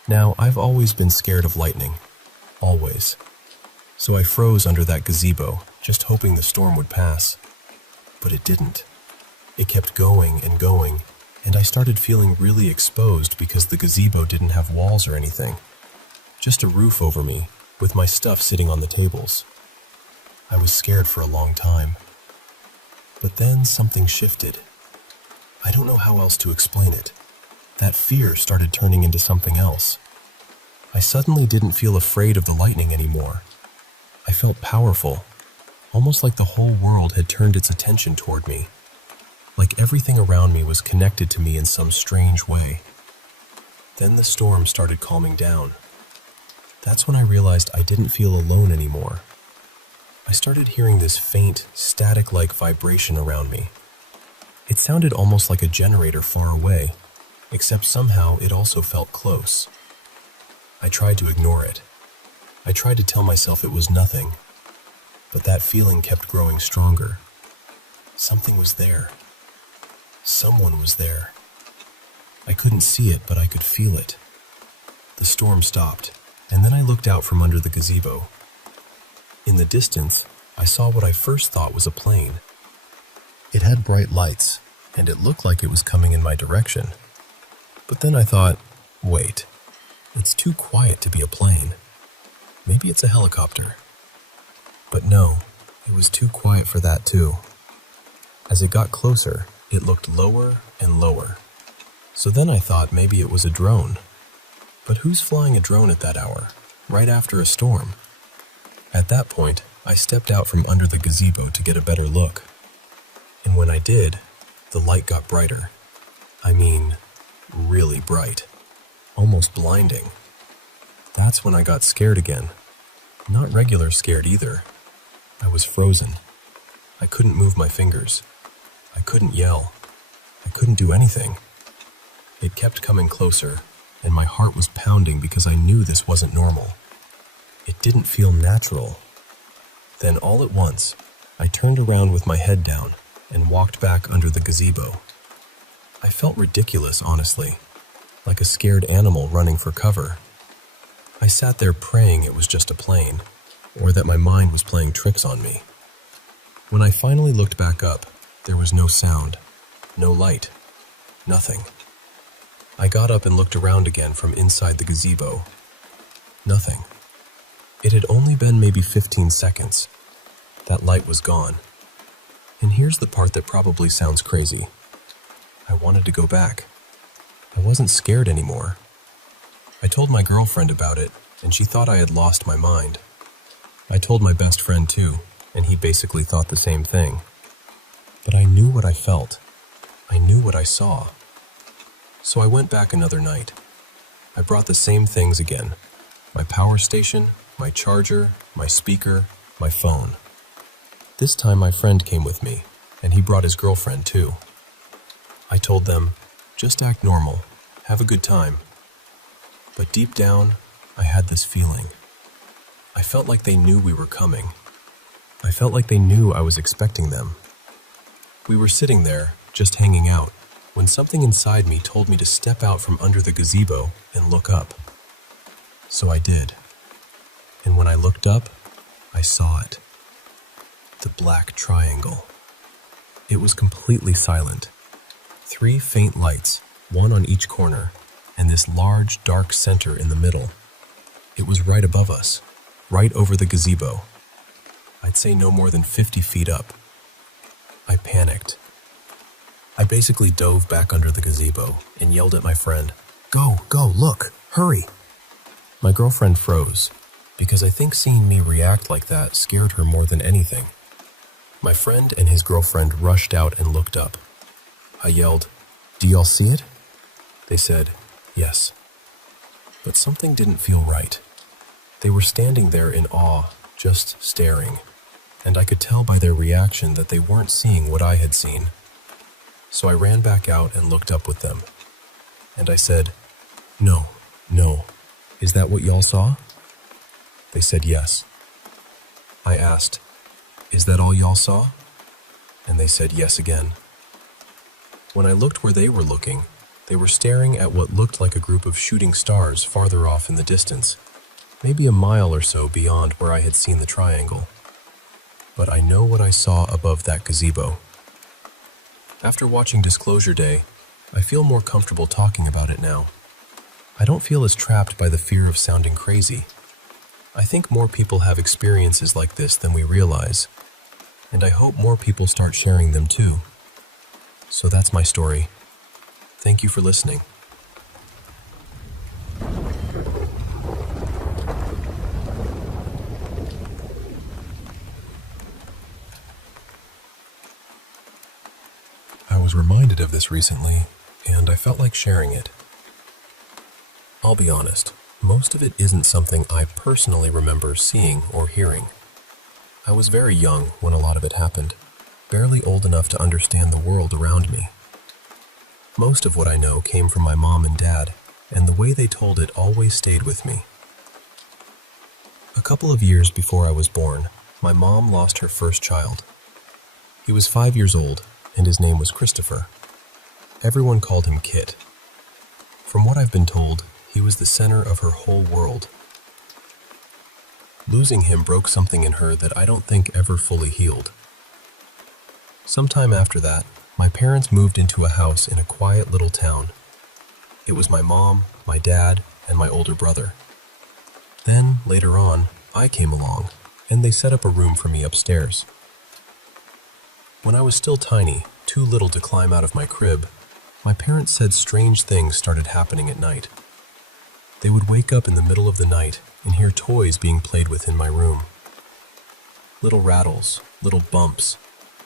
Now, I've always been scared of lightning. Always. So I froze under that gazebo, just hoping the storm would pass. But it didn't. It kept going, and I started feeling really exposed because the gazebo didn't have walls or anything. Just a roof over me, with my stuff sitting on the tables. I was scared for a long time. But then something shifted. I don't know how else to explain it. That fear started turning into something else. I suddenly didn't feel afraid of the lightning anymore. I felt powerful, almost like the whole world had turned its attention toward me. Like everything around me was connected to me in some strange way. Then the storm started calming down. That's when I realized I didn't feel alone anymore. I started hearing this faint, static-like vibration around me. It sounded almost like a generator far away, except somehow it also felt close. I tried to ignore it. I tried to tell myself it was nothing, but that feeling kept growing stronger. Something was there. Someone was there. I couldn't see it, but I could feel it. The storm stopped, and then I looked out from under the gazebo. In the distance, I saw what I first thought was a plane. It had bright lights, and it looked like it was coming in my direction. But then I thought, wait, it's too quiet to be a plane. Maybe it's a helicopter. But no, it was too quiet for that too. As it got closer, it looked lower and lower. So then I thought maybe it was a drone. But who's flying a drone at that hour, right after a storm? At that point, I stepped out from under the gazebo to get a better look. And when I did, the light got brighter. I mean, really bright. Almost blinding. That's when I got scared again. Not regular scared either. I was frozen. I couldn't move my fingers. I couldn't yell. I couldn't do anything. It kept coming closer, and my heart was pounding because I knew this wasn't normal. It didn't feel natural. Then all at once, I turned around with my head down and walked back under the gazebo. I felt ridiculous, honestly, like a scared animal running for cover. I sat there praying it was just a plane, or that my mind was playing tricks on me. When I finally looked back up, there was no sound, no light, nothing. I got up and looked around again from inside the gazebo. Nothing. It had only been maybe 15 seconds. That light was gone. And here's the part that probably sounds crazy. I wanted to go back. I wasn't scared anymore. I told my girlfriend about it, and she thought I had lost my mind. I told my best friend too, and he basically thought the same thing. But I knew what I felt. I knew what I saw. So I went back another night. I brought the same things again. My power station, my charger, my speaker, my phone. This time my friend came with me, and he brought his girlfriend too. I told them, just act normal, have a good time. But deep down, I had this feeling. I felt like they knew we were coming. I felt like they knew I was expecting them. We were sitting there, just hanging out, when something inside me told me to step out from under the gazebo and look up. So I did. And when I looked up, I saw it. The black triangle. It was completely silent. 3 faint lights, one on each corner, and this large, dark center in the middle. It was right above us, right over the gazebo. I'd say no more than 50 feet up. I panicked. I basically dove back under the gazebo and yelled at my friend, "Go, look, hurry!" My girlfriend froze, because I think seeing me react like that scared her more than anything. My friend and his girlfriend rushed out and looked up. I yelled, "Do y'all see it?" They said, "Yes." But something didn't feel right. They were standing there in awe, just staring, and I could tell by their reaction that they weren't seeing what I had seen. So I ran back out and looked up with them. And I said, No, is that what y'all saw?" They said yes. I asked, "Is that all y'all saw?" And they said yes again. When I looked where they were looking, they were staring at what looked like a group of shooting stars farther off in the distance, maybe a mile or so beyond where I had seen the triangle. But I know what I saw above that gazebo. After watching Disclosure Day, I feel more comfortable talking about it now. I don't feel as trapped by the fear of sounding crazy. I think more people have experiences like this than we realize, and I hope more people start sharing them too. So that's my story. Thank you for listening. I was reminded of this recently, and I felt like sharing it. I'll be honest, most of it isn't something I personally remember seeing or hearing. I was very young when a lot of it happened, barely old enough to understand the world around me. Most of what I know came from my mom and dad, and the way they told it always stayed with me. A couple of years before I was born, my mom lost her first child. He was 5 years old, and his name was Christopher. Everyone called him Kit. From what I've been told, He was the center of her whole world. Losing him broke something in her that I don't think ever fully healed. Sometime after that, my parents moved into a house in a quiet little town. It was my mom, my dad, and my older brother. Then, later on, I came along, and they set up a room for me upstairs. When I was still tiny, too little to climb out of my crib, my parents said strange things started happening at night. They would wake up in the middle of the night and hear toys being played with in my room. Little rattles, little bumps,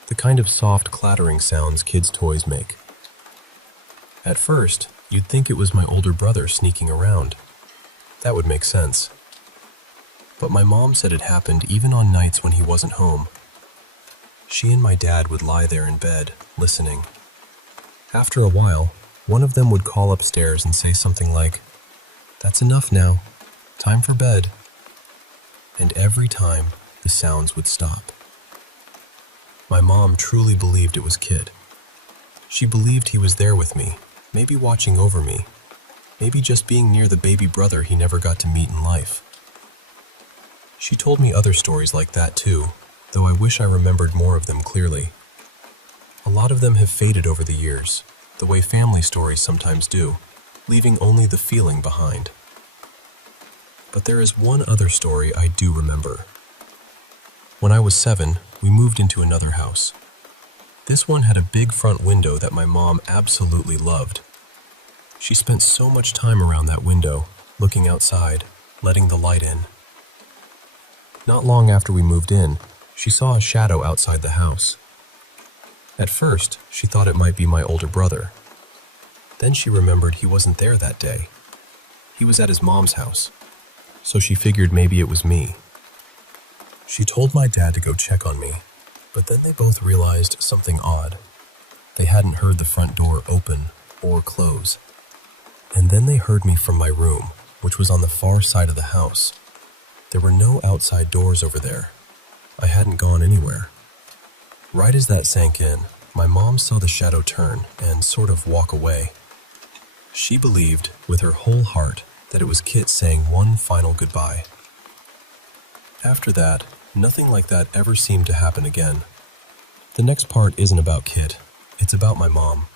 the kind of soft clattering sounds kids' toys make. At first, you'd think it was my older brother sneaking around. That would make sense. But my mom said it happened even on nights when he wasn't home. She and my dad would lie there in bed, listening. After a while, one of them would call upstairs and say something like, "That's enough now. Time for bed." And every time, the sounds would stop. My mom truly believed it was Kit. She believed he was there with me, maybe watching over me, maybe just being near the baby brother he never got to meet in life. She told me other stories like that too, though I wish I remembered more of them clearly. A lot of them have faded over the years, the way family stories sometimes do, leaving only the feeling behind. But there is one other story I do remember. When I was 7, we moved into another house. This one had a big front window that my mom absolutely loved. She spent so much time around that window, looking outside, letting the light in. Not long after we moved in, she saw a shadow outside the house. At first, she thought it might be my older brother. Then she remembered he wasn't there that day. He was at his mom's house, so she figured maybe it was me. She told my dad to go check on me, but then they both realized something odd. They hadn't heard the front door open or close. And then they heard me from my room, which was on the far side of the house. There were no outside doors over there. I hadn't gone anywhere. Right as that sank in, my mom saw the shadow turn and sort of walk away. She believed, with her whole heart, that it was Kit saying one final goodbye. After that, nothing like that ever seemed to happen again. The next part isn't about Kit, it's about my mom.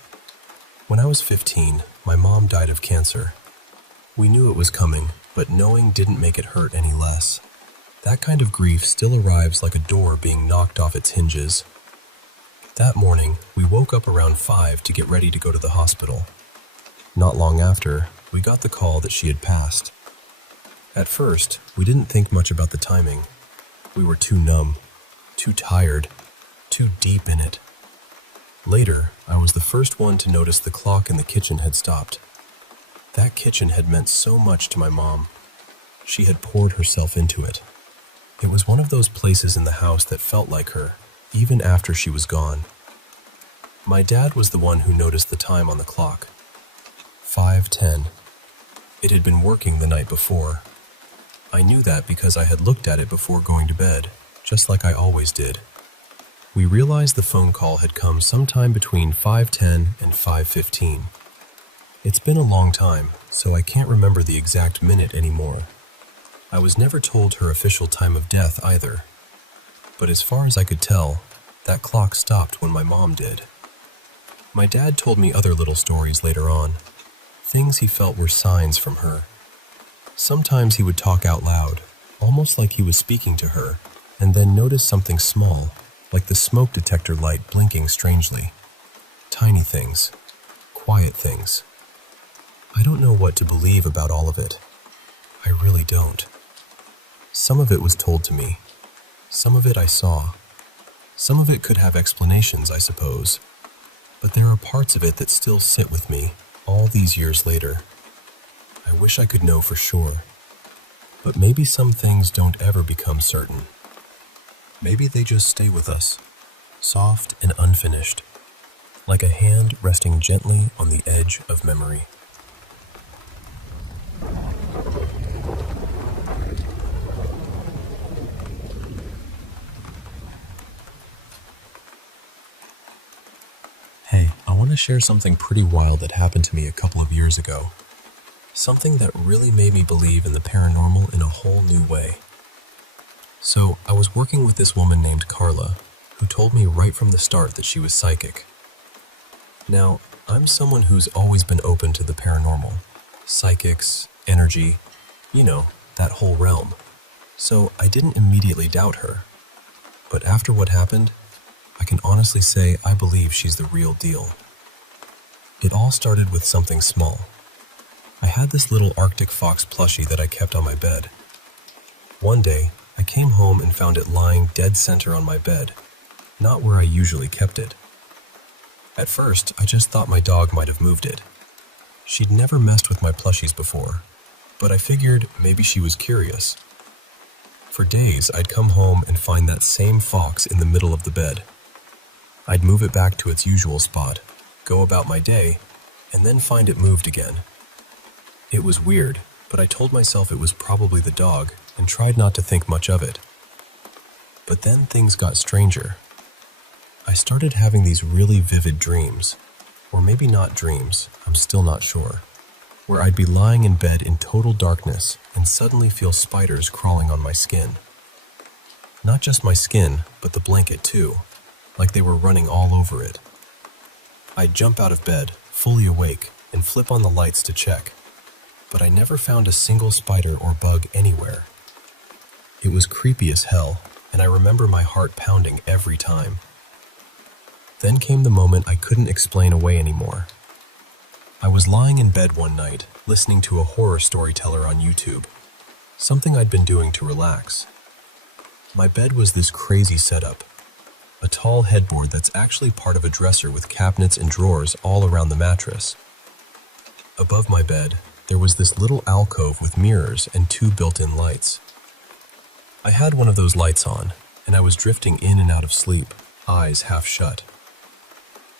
When I was 15, my mom died of cancer. We knew it was coming, but knowing didn't make it hurt any less. That kind of grief still arrives like a door being knocked off its hinges. That morning, we woke up around 5 to get ready to go to the hospital. Not long after, we got the call that she had passed. At first, we didn't think much about the timing. We were too numb, too tired, too deep in it. Later, I was the first one to notice the clock in the kitchen had stopped. That kitchen had meant so much to my mom. She had poured herself into it. It was one of those places in the house that felt like her, even after she was gone. My dad was the one who noticed the time on the clock. 5:10. It had been working the night before. I knew that because I had looked at it before going to bed, just like I always did. We realized the phone call had come sometime between 5:10 and 5:15. It's been a long time, so I can't remember the exact minute anymore. I was never told her official time of death either. But as far as I could tell, that clock stopped when my mom did. My dad told me other little stories later on, things he felt were signs from her. Sometimes he would talk out loud, almost like he was speaking to her, and then notice something small, like the smoke detector light blinking strangely. Tiny things, quiet things. I don't know what to believe about all of it. I really don't. Some of it was told to me. Some of it I saw. Some of it could have explanations, I suppose. But there are parts of it that still sit with me all these years later. I wish I could know for sure. But maybe some things don't ever become certain. Maybe they just stay with us, soft and unfinished, like a hand resting gently on the edge of memory. Hey, I want to share something pretty wild that happened to me a couple of years ago. something that really made me believe in the paranormal in a whole new way. So, I was working with this woman named Carla, who told me right from the start that she was psychic. Now, I'm someone who's always been open to the paranormal, psychics, energy, that whole realm. So I didn't immediately doubt her. But after what happened, I can honestly say I believe she's the real deal. It all started with something small. I had this little Arctic fox plushie that I kept on my bed. One day, I came home and found it lying dead center on my bed, not where I usually kept it. At first, I just thought my dog might have moved it. She'd never messed with my plushies before, but I figured maybe she was curious. For days, I'd come home and find that same fox in the middle of the bed. I'd move it back to its usual spot, go about my day, and then find it moved again. It was weird, but I told myself it was probably the dog and tried not to think much of it. But then things got stranger. I started having these really vivid dreams, or maybe not dreams, I'm still not sure, where I'd be lying in bed in total darkness and suddenly feel spiders crawling on my skin. Not just my skin, but the blanket too, like they were running all over it. I'd jump out of bed, fully awake, and flip on the lights to check, but I never found a single spider or bug anywhere. It was creepy as hell, and I remember my heart pounding every time. Then came the moment I couldn't explain away anymore. I was lying in bed one night, listening to a horror storyteller on YouTube, something I'd been doing to relax. My bed was this crazy setup, a tall headboard that's actually part of a dresser with cabinets and drawers all around the mattress. Above my bed, there was this little alcove with mirrors and 2 built-in lights. I had one of those lights on, and I was drifting in and out of sleep, eyes half shut.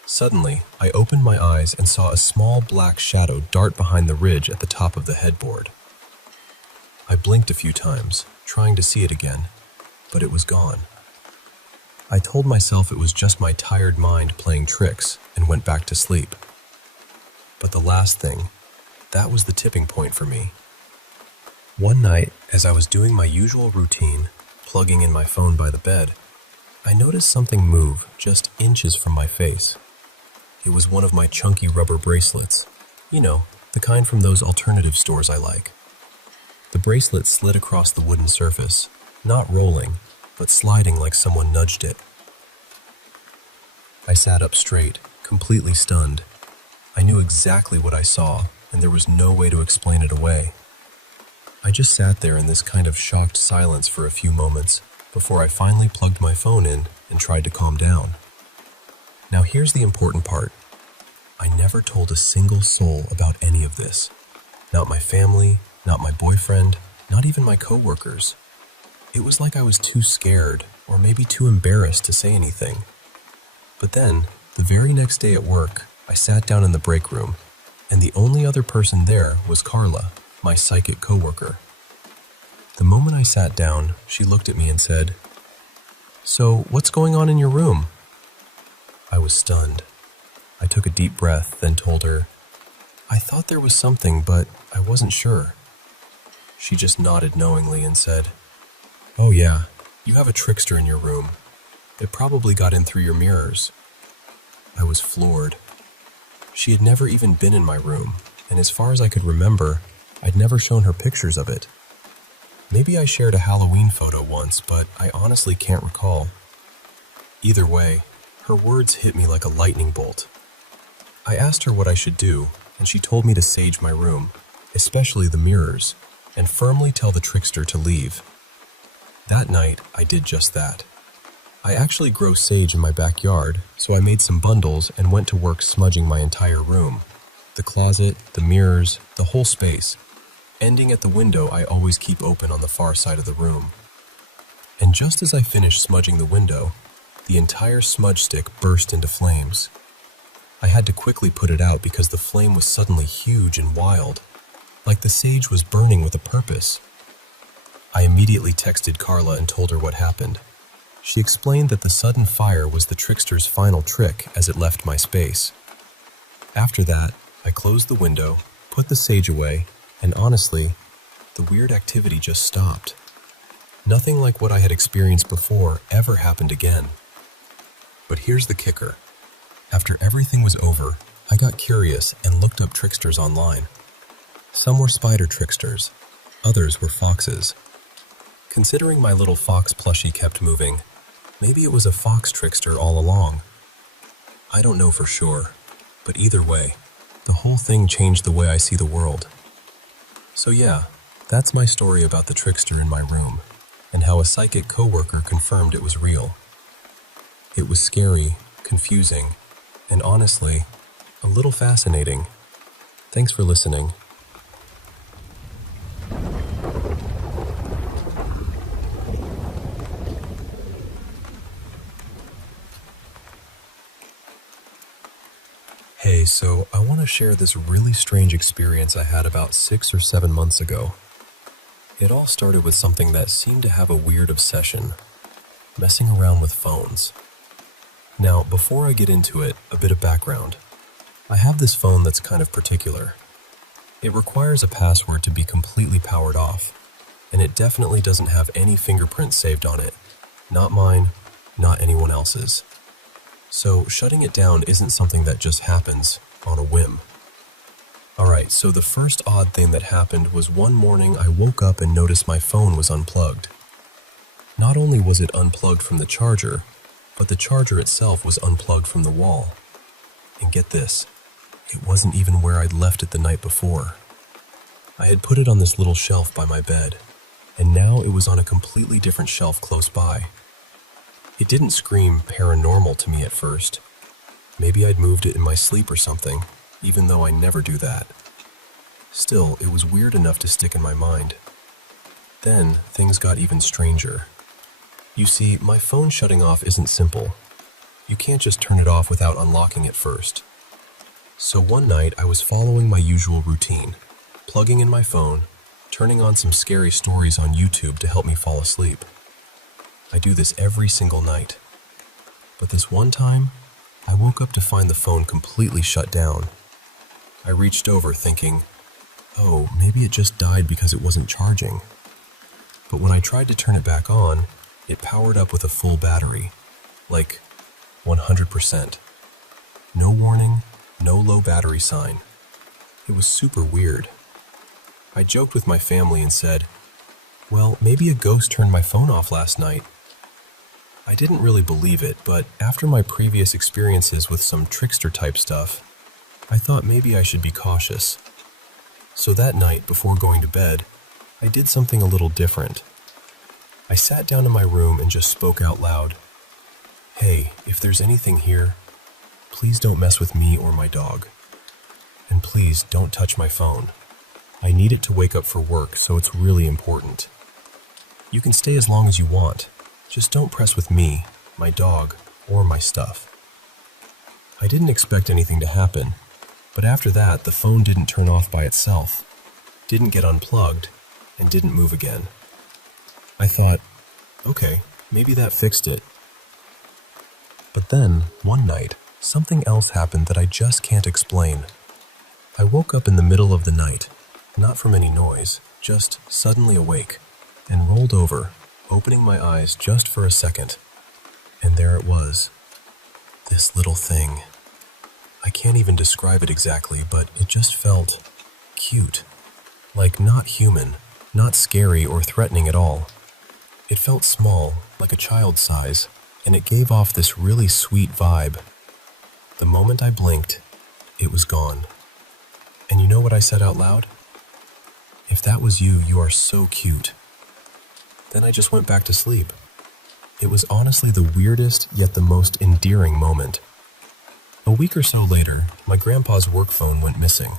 Suddenly, I opened my eyes and saw a small black shadow dart behind the ridge at the top of the headboard. I blinked a few times, trying to see it again, but it was gone. I told myself it was just my tired mind playing tricks and went back to sleep. But the last thing, that was the tipping point for me. One night, as I was doing my usual routine, plugging in my phone by the bed, I noticed something move just inches from my face. It was one of my chunky rubber bracelets. The kind from those alternative stores I like. The bracelet slid across the wooden surface, not rolling, but sliding like someone nudged it. I sat up straight, completely stunned. I knew exactly what I saw, and there was no way to explain it away. I just sat there in this kind of shocked silence for a few moments before I finally plugged my phone in and tried to calm down. Now here's the important part. I never told a single soul about any of this. Not my family, not my boyfriend, not even my coworkers. It was like I was too scared or maybe too embarrassed to say anything. But then, the very next day at work, I sat down in the break room, and the only other person there was Carla, my psychic coworker. The moment I sat down, she looked at me and said, "So, what's going on in your room?" I was stunned. I took a deep breath, then told her, "I thought there was something, but I wasn't sure." She just nodded knowingly and said, "Oh yeah, you have a trickster in your room. It probably got in through your mirrors." I was floored. She had never even been in my room, and as far as I could remember, I'd never shown her pictures of it. Maybe I shared a Halloween photo once, but I honestly can't recall. Either way, her words hit me like a lightning bolt. I asked her what I should do, and she told me to sage my room, especially the mirrors, and firmly tell the trickster to leave. That night, I did just that. I actually grow sage in my backyard, so I made some bundles and went to work smudging my entire room. The closet, the mirrors, the whole space, ending at the window I always keep open on the far side of the room. And just as I finished smudging the window, the entire smudge stick burst into flames. I had to quickly put it out because the flame was suddenly huge and wild, like the sage was burning with a purpose. I immediately texted Carla and told her what happened. She explained that the sudden fire was the trickster's final trick as it left my space. After that, I closed the window, put the sage away, and And honestly, the weird activity just stopped. Nothing like what I had experienced before ever happened again. But here's the kicker. After everything was over, I got curious and looked up tricksters online. Some were spider tricksters, others were foxes. Considering my little fox plushie kept moving, maybe it was a fox trickster all along. I don't know for sure, but either way, the whole thing changed the way I see the world. So yeah, that's my story about the trickster in my room, and how a psychic coworker confirmed it was real. It was scary, confusing, and honestly, a little fascinating. Thanks for listening. Hey, so I want to share this really strange experience I had about 6 or 7 months ago. It all started with something that seemed to have a weird obsession, messing around with phones. Now, before I get into it, a bit of background. I have this phone that's kind of particular. It requires a password to be completely powered off, and it definitely doesn't have any fingerprints saved on it. Not mine, not anyone else's. So shutting it down isn't something that just happens on a whim. Alright, so the first odd thing that happened was one morning I woke up and noticed my phone was unplugged. Not only was it unplugged from the charger, but the charger itself was unplugged from the wall. And get this, it wasn't even where I'd left it the night before. I had put it on this little shelf by my bed, and now it was on a completely different shelf close by. It didn't scream paranormal to me at first. Maybe I'd moved it in my sleep or something, even though I never do that. Still, it was weird enough to stick in my mind. Then, things got even stranger. You see, my phone shutting off isn't simple. You can't just turn it off without unlocking it first. So one night, I was following my usual routine, plugging in my phone, turning on some scary stories on YouTube to help me fall asleep. I do this every single night. But this one time, I woke up to find the phone completely shut down. I reached over thinking, oh, maybe it just died because it wasn't charging. But when I tried to turn it back on, it powered up with a full battery, like 100%. No warning, no low battery sign. It was super weird. I joked with my family and said, well, maybe a ghost turned my phone off last night. I didn't really believe it, but after my previous experiences with some trickster-type stuff, I thought maybe I should be cautious. So that night, before going to bed, I did something a little different. I sat down in my room and just spoke out loud. Hey, if there's anything here, please don't mess with me or my dog. And please don't touch my phone. I need it to wake up for work, so it's really important. You can stay as long as you want. Just don't press with me, my dog, or my stuff. I didn't expect anything to happen, but after that, the phone didn't turn off by itself, didn't get unplugged, and didn't move again. I thought, okay, maybe that fixed it. But then, one night, something else happened that I just can't explain. I woke up in the middle of the night, not from any noise, just suddenly awake, and rolled over, opening my eyes just for a second. And there it was. This little thing. I can't even describe it exactly, but it just felt cute. Like not human, not scary or threatening at all. It felt small, like a child's size, and it gave off this really sweet vibe. The moment I blinked, it was gone. And you know what I said out loud? If that was you, you are so cute. Then I just went back to sleep. It was honestly the weirdest yet the most endearing moment. A week or so later, my grandpa's work phone went missing,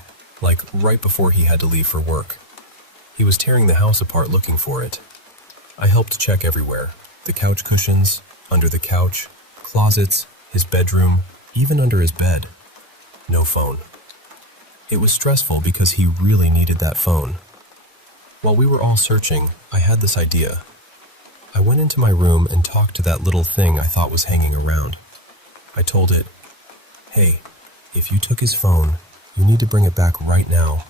like right before he had to leave for work. He was tearing the house apart looking for it. I helped check everywhere, the couch cushions, under the couch, closets, his bedroom, even under his bed. No phone. It was stressful because he really needed that phone. While we were all searching, I had this idea. I went into my room and talked to that little thing I thought was hanging around. I told it, hey, if you took his phone, you need to bring it back right now.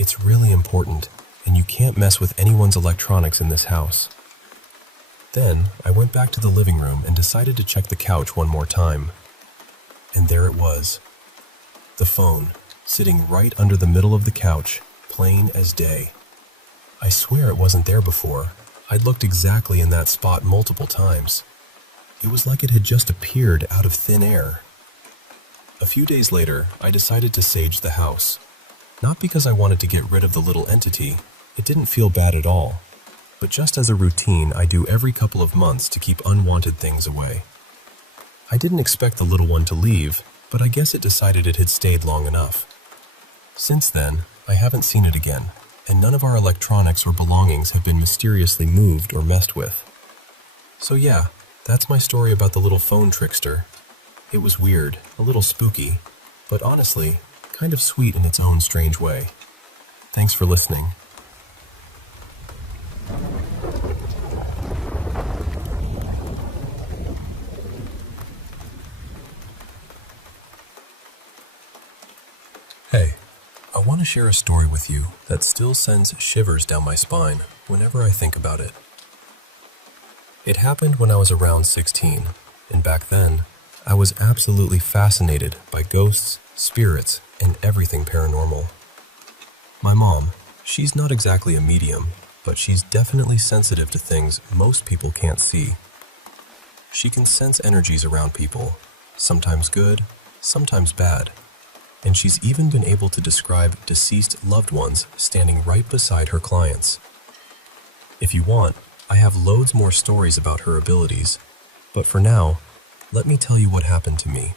It's really important, and you can't mess with anyone's electronics in this house." Then I went back to the living room and decided to check the couch one more time. And there it was. The phone, sitting right under the middle of the couch, plain as day. I swear it wasn't there before. I'd looked exactly in that spot multiple times. It was like it had just appeared out of thin air. A few days later, I decided to sage the house. Not because I wanted to get rid of the little entity. It didn't feel bad at all. But just as a routine I do every couple of months to keep unwanted things away. I didn't expect the little one to leave, but I guess it decided it had stayed long enough. Since then, I haven't seen it again, and none of our electronics or belongings have been mysteriously moved or messed with. So yeah, that's my story about the little phone trickster. It was weird, a little spooky, but honestly, kind of sweet in its own strange way. Thanks for listening. Hey, I want to share a story with you that still sends shivers down my spine whenever I think about it. It happened when I was around 16, and back then, I was absolutely fascinated by ghosts, spirits, and everything paranormal. My mom, she's not exactly a medium, but she's definitely sensitive to things most people can't see. She can sense energies around people, sometimes good, sometimes bad. And she's even been able to describe deceased loved ones standing right beside her clients. If you want, I have loads more stories about her abilities, but for now, let me tell you what happened to me.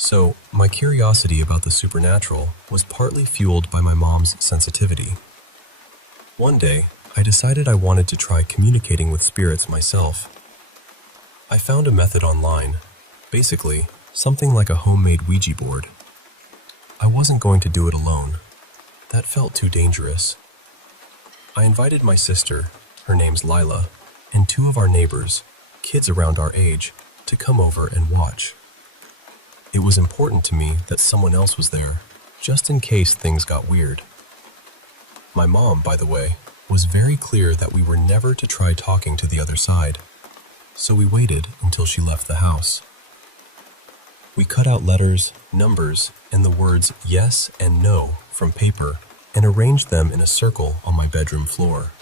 So, my curiosity about the supernatural was partly fueled by my mom's sensitivity. One day, I decided I wanted to try communicating with spirits myself. I found a method online, basically, something like a homemade Ouija board. I wasn't going to do it alone. That felt too dangerous. I invited my sister, her name's Lila, and 2 of our neighbors, kids around our age, to come over and watch. It was important to me that someone else was there, just in case things got weird. My mom, by the way, was very clear that we were never to try talking to the other side, so we waited until she left the house. We cut out letters, numbers, and the words yes and no from paper and arranged them in a circle on my bedroom floor.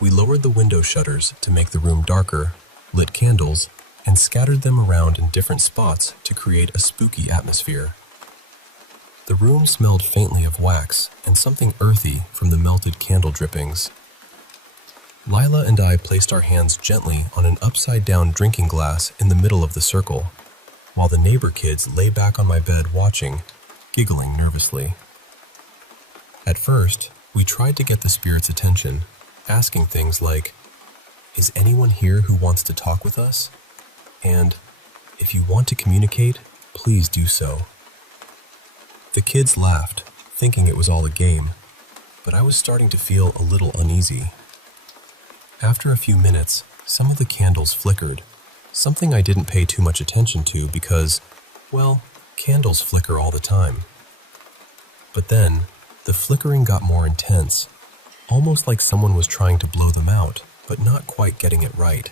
We lowered the window shutters to make the room darker, lit candles, and scattered them around in different spots to create a spooky atmosphere. The room smelled faintly of wax and something earthy from the melted candle drippings. Lila and I placed our hands gently on an upside-down drinking glass in the middle of the circle, while the neighbor kids lay back on my bed watching, giggling nervously. At first, we tried to get the spirit's attention, asking things like, "Is anyone here who wants to talk with us?" And, "If you want to communicate, please do so." The kids laughed, thinking it was all a game, but I was starting to feel a little uneasy. After a few minutes, some of the candles flickered, something I didn't pay too much attention to because, well, candles flicker all the time. But then, the flickering got more intense, almost like someone was trying to blow them out, but not quite getting it right.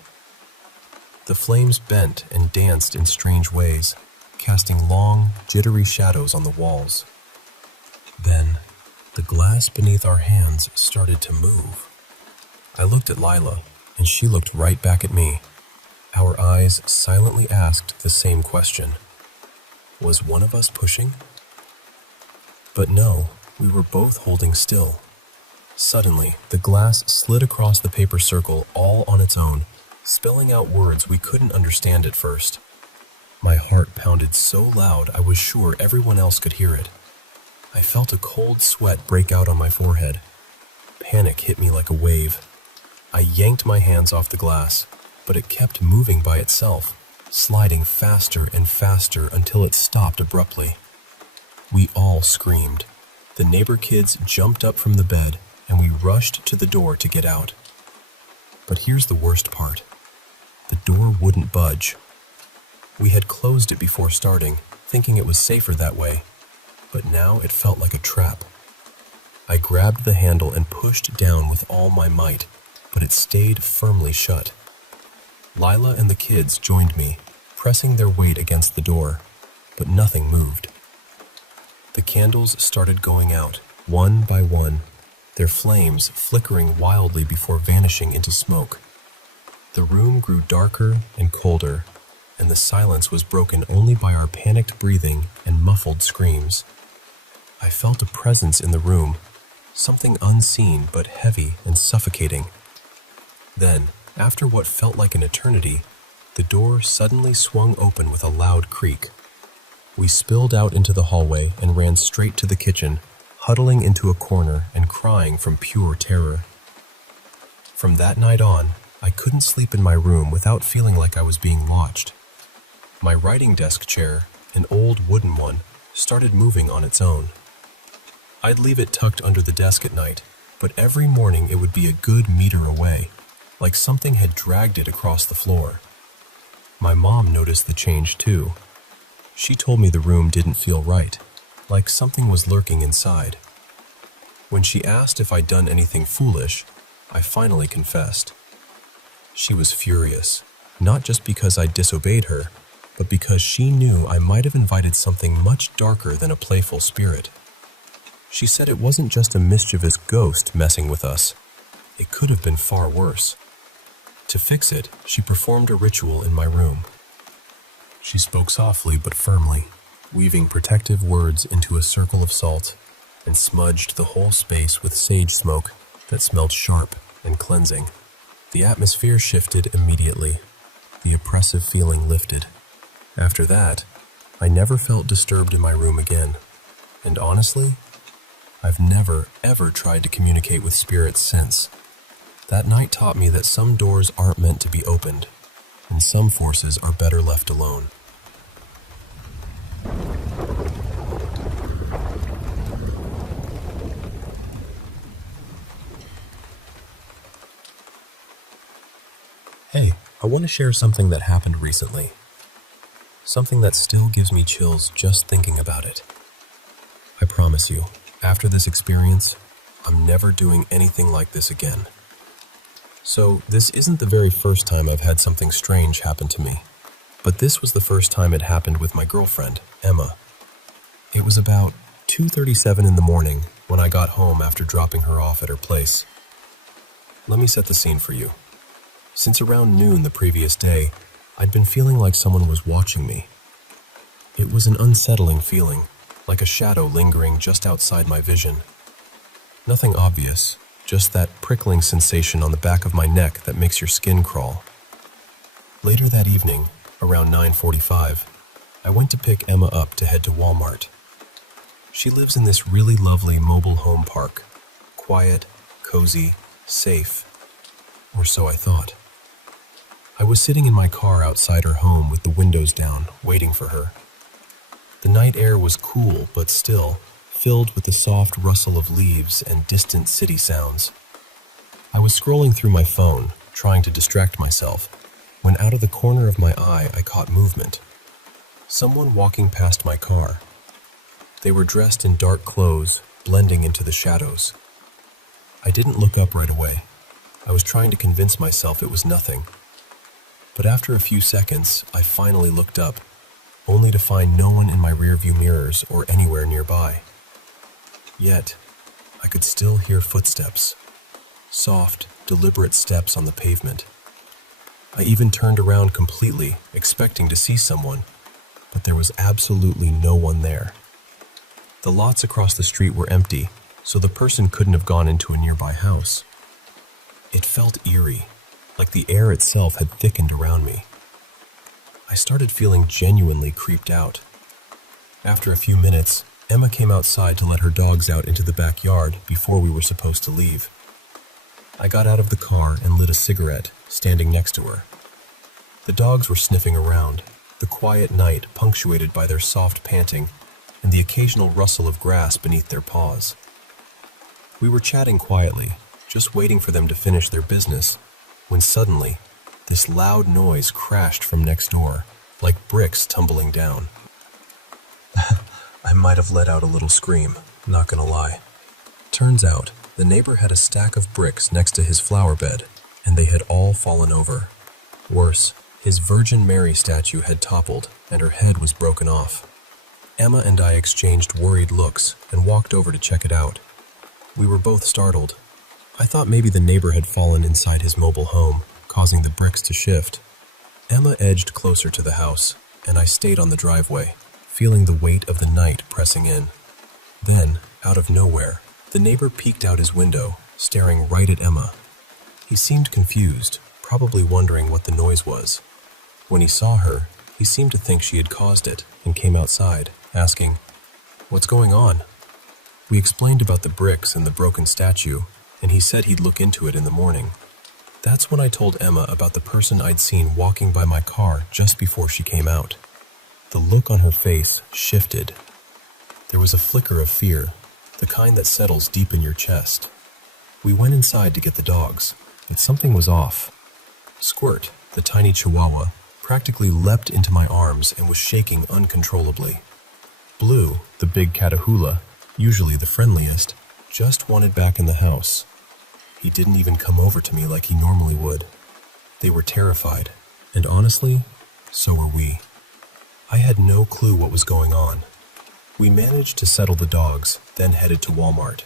The flames bent and danced in strange ways, casting long, jittery shadows on the walls. Then, the glass beneath our hands started to move. I looked at Lila, and she looked right back at me. Our eyes silently asked the same question. Was one of us pushing? But no, we were both holding still. Suddenly, the glass slid across the paper circle all on its own, spelling out words we couldn't understand at first. My heart pounded so loud I was sure everyone else could hear it. I felt a cold sweat break out on my forehead. Panic hit me like a wave. I yanked my hands off the glass, but it kept moving by itself, sliding faster and faster until it stopped abruptly. We all screamed. The neighbor kids jumped up from the bed, and we rushed to the door to get out. But here's the worst part. The door wouldn't budge. We had closed it before starting, thinking it was safer that way, but now it felt like a trap, I grabbed the handle and pushed down with all my might, but it stayed firmly shut. Lila and the kids joined me, pressing their weight against the door, but nothing moved. The candles started going out, one by one, their flames flickering wildly before vanishing into smoke. The room grew darker and colder, and the silence was broken only by our panicked breathing and muffled screams. I felt a presence in the room, something unseen but heavy and suffocating. Then, after what felt like an eternity, the door suddenly swung open with a loud creak. We spilled out into the hallway and ran straight to the kitchen, huddling into a corner and crying from pure terror. From that night on, I couldn't sleep in my room without feeling like I was being watched. My writing desk chair, an old wooden one, started moving on its own. I'd leave it tucked under the desk at night, but every morning it would be a good meter away, like something had dragged it across the floor. My mom noticed the change too. She told me the room didn't feel right, like something was lurking inside. When she asked if I'd done anything foolish, I finally confessed. She was furious, not just because I disobeyed her, but because she knew I might have invited something much darker than a playful spirit. She said it wasn't just a mischievous ghost messing with us. It could have been far worse. To fix it, she performed a ritual in my room. She spoke softly but firmly, weaving protective words into a circle of salt, and smudged the whole space with sage smoke that smelled sharp and cleansing. The atmosphere shifted immediately. The oppressive feeling lifted. After that, I never felt disturbed in my room again. And honestly, I've never, ever tried to communicate with spirits since. That night taught me that some doors aren't meant to be opened, and some forces are better left alone. Hey, I want to share something that happened recently. Something that still gives me chills just thinking about it. I promise you, after this experience, I'm never doing anything like this again. So, this isn't the very first time I've had something strange happen to me, but this was the first time it happened with my girlfriend, Emma. It was about 2:37 in the morning when I got home after dropping her off at her place. Let me set the scene for you. Since around noon the previous day, I'd been feeling like someone was watching me. It was an unsettling feeling, like a shadow lingering just outside my vision. Nothing obvious, just that prickling sensation on the back of my neck that makes your skin crawl. Later that evening, around 9:45, I went to pick Emma up to head to Walmart. She lives in this really lovely mobile home park. Quiet, cozy, safe. Or so I thought. I was sitting in my car outside her home with the windows down, waiting for her. The night air was cool but still, filled with the soft rustle of leaves and distant city sounds. I was scrolling through my phone, trying to distract myself, when out of the corner of my eye I caught movement. Someone walking past my car. They were dressed in dark clothes, blending into the shadows. I didn't look up right away. I was trying to convince myself it was nothing. But after a few seconds, I finally looked up, only to find no one in my rearview mirrors or anywhere nearby. Yet, I could still hear footsteps. Soft, deliberate steps on the pavement. I even turned around completely, expecting to see someone, but there was absolutely no one there. The lots across the street were empty, so the person couldn't have gone into a nearby house. It felt eerie, like the air itself had thickened around me. I started feeling genuinely creeped out. After a few minutes, Emma came outside to let her dogs out into the backyard before we were supposed to leave. I got out of the car and lit a cigarette, standing next to her. The dogs were sniffing around, the quiet night punctuated by their soft panting and the occasional rustle of grass beneath their paws. We were chatting quietly, just waiting for them to finish their business, when suddenly, this loud noise crashed from next door, like bricks tumbling down. I might have let out a little scream, not gonna lie. Turns out, the neighbor had a stack of bricks next to his flower bed, and they had all fallen over. Worse, his Virgin Mary statue had toppled, and her head was broken off. Emma and I exchanged worried looks and walked over to check it out. We were both startled. I thought maybe the neighbor had fallen inside his mobile home, causing the bricks to shift. Emma edged closer to the house, and I stayed on the driveway, feeling the weight of the night pressing in. Then, out of nowhere, the neighbor peeked out his window, staring right at Emma. He seemed confused, probably wondering what the noise was. When he saw her, he seemed to think she had caused it and came outside, asking, "What's going on?" We explained about the bricks and the broken statue, and he said he'd look into it in the morning. That's when I told Emma about the person I'd seen walking by my car just before she came out. The look on her face shifted. There was a flicker of fear, the kind that settles deep in your chest. We went inside to get the dogs, but something was off. Squirt, the tiny chihuahua, practically leapt into my arms and was shaking uncontrollably. Blue, the big Catahoula, usually the friendliest, just wanted back in the house. He didn't even come over to me like he normally would. They were terrified, and honestly, so were we. I had no clue what was going on. We managed to settle the dogs, then headed to Walmart.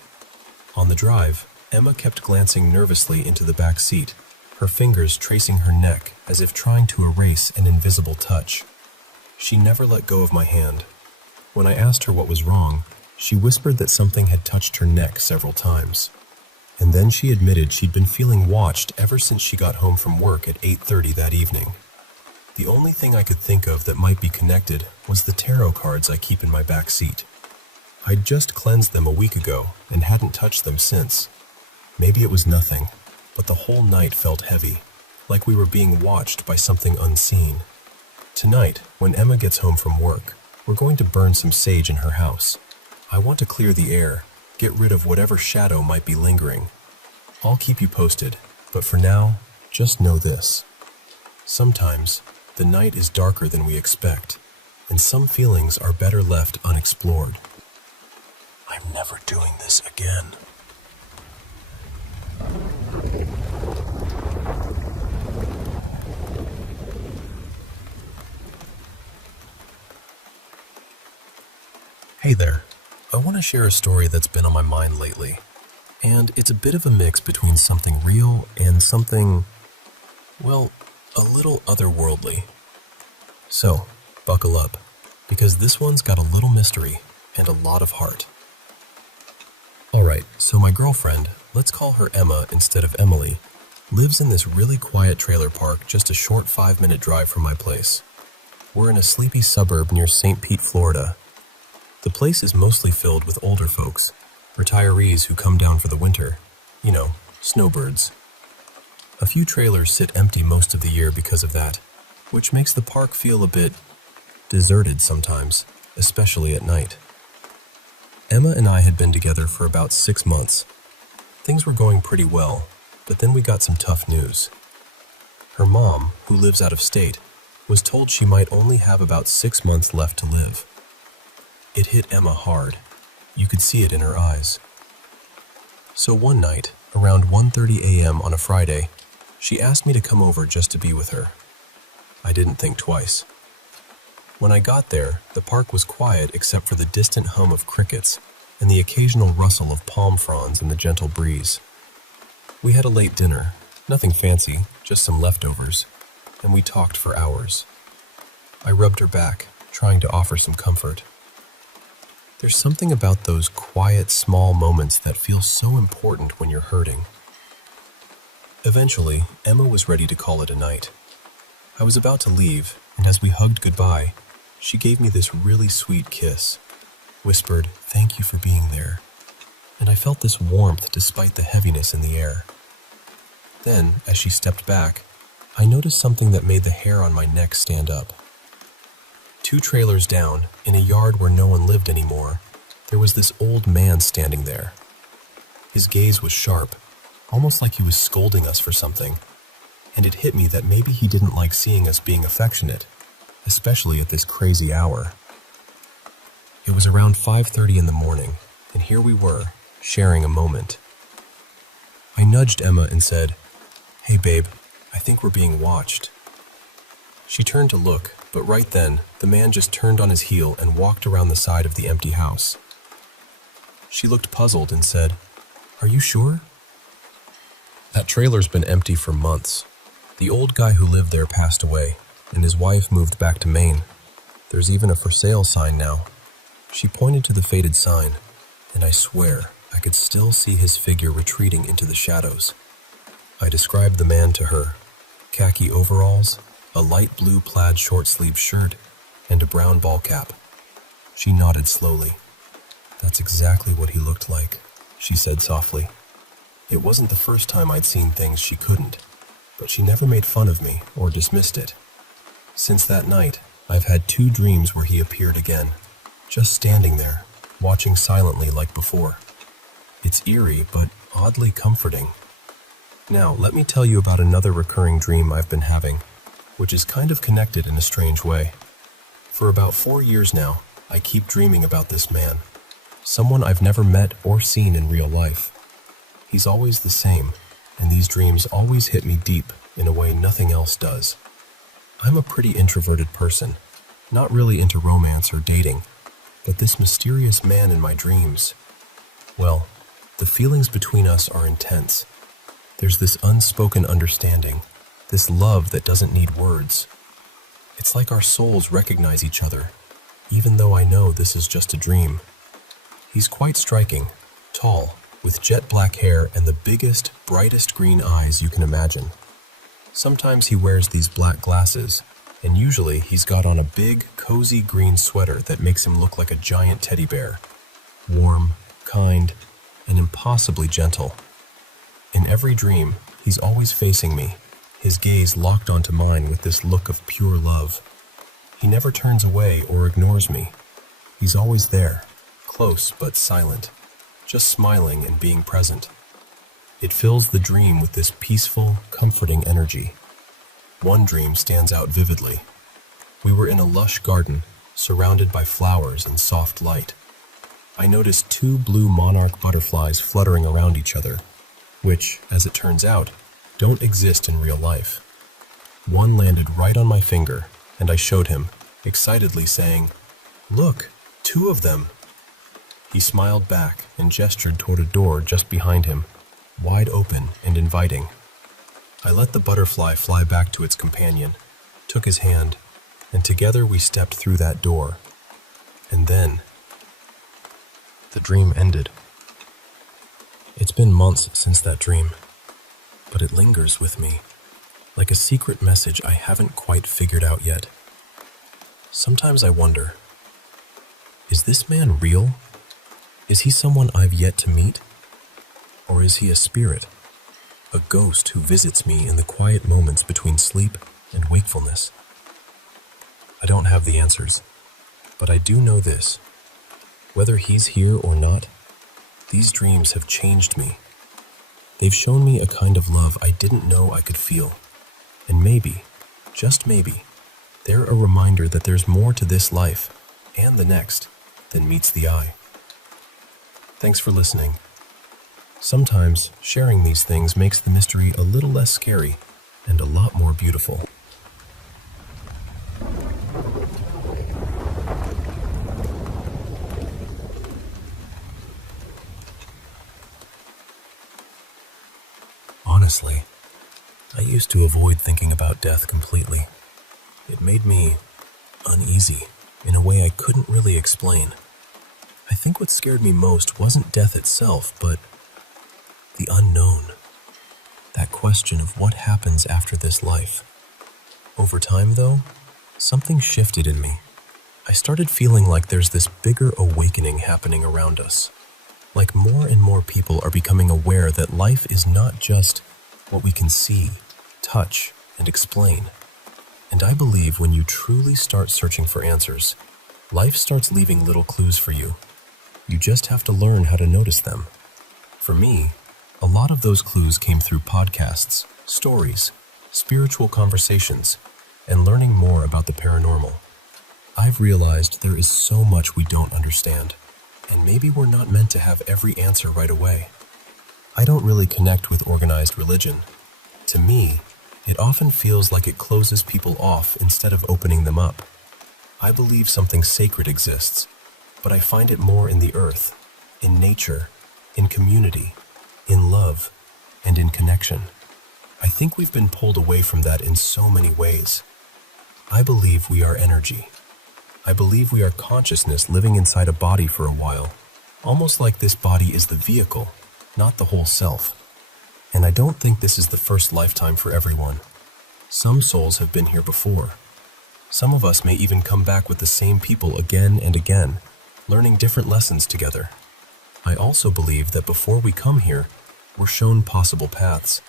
On the drive, Emma kept glancing nervously into the back seat, her fingers tracing her neck as if trying to erase an invisible touch. She never let go of my hand. When I asked her what was wrong, she whispered that something had touched her neck several times. And then she admitted she'd been feeling watched ever since she got home from work at 8:30 that evening. The only thing I could think of that might be connected was the tarot cards I keep in my back seat. I'd just cleansed them a week ago and hadn't touched them since. Maybe it was nothing, but the whole night felt heavy, like we were being watched by something unseen. Tonight, when Emma gets home from work, we're going to burn some sage in her house. I want to clear the air, get rid of whatever shadow might be lingering. I'll keep you posted, but for now, just know this. Sometimes, the night is darker than we expect, and some feelings are better left unexplored. I'm never doing this again. Hey there. I want to share a story that's been on my mind lately, and it's a bit of a mix between something real and something, well, a little otherworldly. So, buckle up, because this one's got a little mystery and a lot of heart. Alright, so my girlfriend, let's call her Emma instead of Emily, lives in this really quiet trailer park just a short 5-minute drive from my place. We're in a sleepy suburb near St. Pete, Florida. The place is mostly filled with older folks, retirees who come down for the winter, you know, snowbirds. A few trailers sit empty most of the year because of that, which makes the park feel a bit deserted sometimes, especially at night. Emma and I had been together for about 6 months. Things were going pretty well, but then we got some tough news. Her mom, who lives out of state, was told she might only have about 6 months left to live. It hit Emma hard. You could see it in her eyes. So one night, around 1:30 a.m. on a Friday, she asked me to come over just to be with her. I didn't think twice. When I got there, the park was quiet except for the distant hum of crickets and the occasional rustle of palm fronds in the gentle breeze. We had a late dinner, nothing fancy, just some leftovers, and we talked for hours. I rubbed her back, trying to offer some comfort. There's something about those quiet, small moments that feel so important when you're hurting. Eventually, Emma was ready to call it a night. I was about to leave, and as we hugged goodbye, she gave me this really sweet kiss, whispered, "Thank you for being there," and I felt this warmth despite the heaviness in the air. Then, as she stepped back, I noticed something that made the hair on my neck stand up. 2 trailers down, in a yard where no one lived anymore, there was this old man standing there. His gaze was sharp, almost like he was scolding us for something, and it hit me that maybe he didn't like seeing us being affectionate, especially at this crazy hour. It was around 5:30 in the morning, and here we were, sharing a moment. I nudged Emma and said, "Hey babe, I think we're being watched." She turned to look, but right then, the man just turned on his heel and walked around the side of the empty house. She looked puzzled and said, "Are you sure?" That trailer's been empty for months. The old guy who lived there passed away, and his wife moved back to Maine. There's even a for sale sign now. She pointed to the faded sign, and I swear I could still see his figure retreating into the shadows. I described the man to her: khaki overalls, a light blue plaid short-sleeved shirt, and a brown ball cap. She nodded slowly. "That's exactly what he looked like," she said softly. It wasn't the first time I'd seen things she couldn't, but she never made fun of me or dismissed it. Since that night, I've had 2 dreams where he appeared again, just standing there, watching silently like before. It's eerie, but oddly comforting. Now, let me tell you about another recurring dream I've been having, which is kind of connected in a strange way. For about 4 years now, I keep dreaming about this man, someone I've never met or seen in real life. He's always the same, and these dreams always hit me deep in a way nothing else does. I'm a pretty introverted person, not really into romance or dating, but this mysterious man in my dreams, well, the feelings between us are intense. There's this unspoken understanding, this love that doesn't need words. It's like our souls recognize each other, even though I know this is just a dream. He's quite striking, tall, with jet black hair and the biggest, brightest green eyes you can imagine. Sometimes he wears these black glasses, and usually he's got on a big, cozy green sweater that makes him look like a giant teddy bear. Warm, kind, and impossibly gentle. In every dream, he's always facing me, his gaze locked onto mine with this look of pure love. He never turns away or ignores me. He's always there, close but silent, just smiling and being present. It fills the dream with this peaceful, comforting energy. One dream stands out vividly. We were in a lush garden, surrounded by flowers and soft light. I noticed 2 blue monarch butterflies fluttering around each other, which, as it turns out, don't exist in real life. One landed right on my finger, and I showed him, excitedly saying, "Look, 2 of them." He smiled back and gestured toward a door just behind him, wide open and inviting. I let the butterfly fly back to its companion, took his hand, and together we stepped through that door. And then, the dream ended. It's been months since that dream, but it lingers with me, like a secret message I haven't quite figured out yet. Sometimes I wonder, is this man real? Is he someone I've yet to meet? Or is he a spirit? A ghost who visits me in the quiet moments between sleep and wakefulness? I don't have the answers, but I do know this. Whether he's here or not, these dreams have changed me. They've shown me a kind of love I didn't know I could feel. And maybe, just maybe, they're a reminder that there's more to this life, and the next, than meets the eye. Thanks for listening. Sometimes, sharing these things makes the mystery a little less scary and a lot more beautiful. Honestly, I used to avoid thinking about death completely. It made me uneasy in a way I couldn't really explain. I think what scared me most wasn't death itself, but the unknown. That question of what happens after this life. Over time, though, something shifted in me. I started feeling like there's this bigger awakening happening around us. Like more and more people are becoming aware that life is not just what we can see, touch, and explain. And I believe when you truly start searching for answers, life starts leaving little clues for you. You just have to learn how to notice them. For me, a lot of those clues came through podcasts, stories, spiritual conversations, and learning more about the paranormal. I've realized there is so much we don't understand, and maybe we're not meant to have every answer right away. I don't really connect with organized religion. To me, it often feels like it closes people off instead of opening them up. I believe something sacred exists, but I find it more in the earth, in nature, in community, in love, and in connection. I think we've been pulled away from that in so many ways. I believe we are energy. I believe we are consciousness living inside a body for a while, almost like this body is the vehicle, not the whole self. And I don't think this is the first lifetime for everyone. Some souls have been here before. Some of us may even come back with the same people again and again, learning different lessons together. I also believe that before we come here, we're shown possible paths.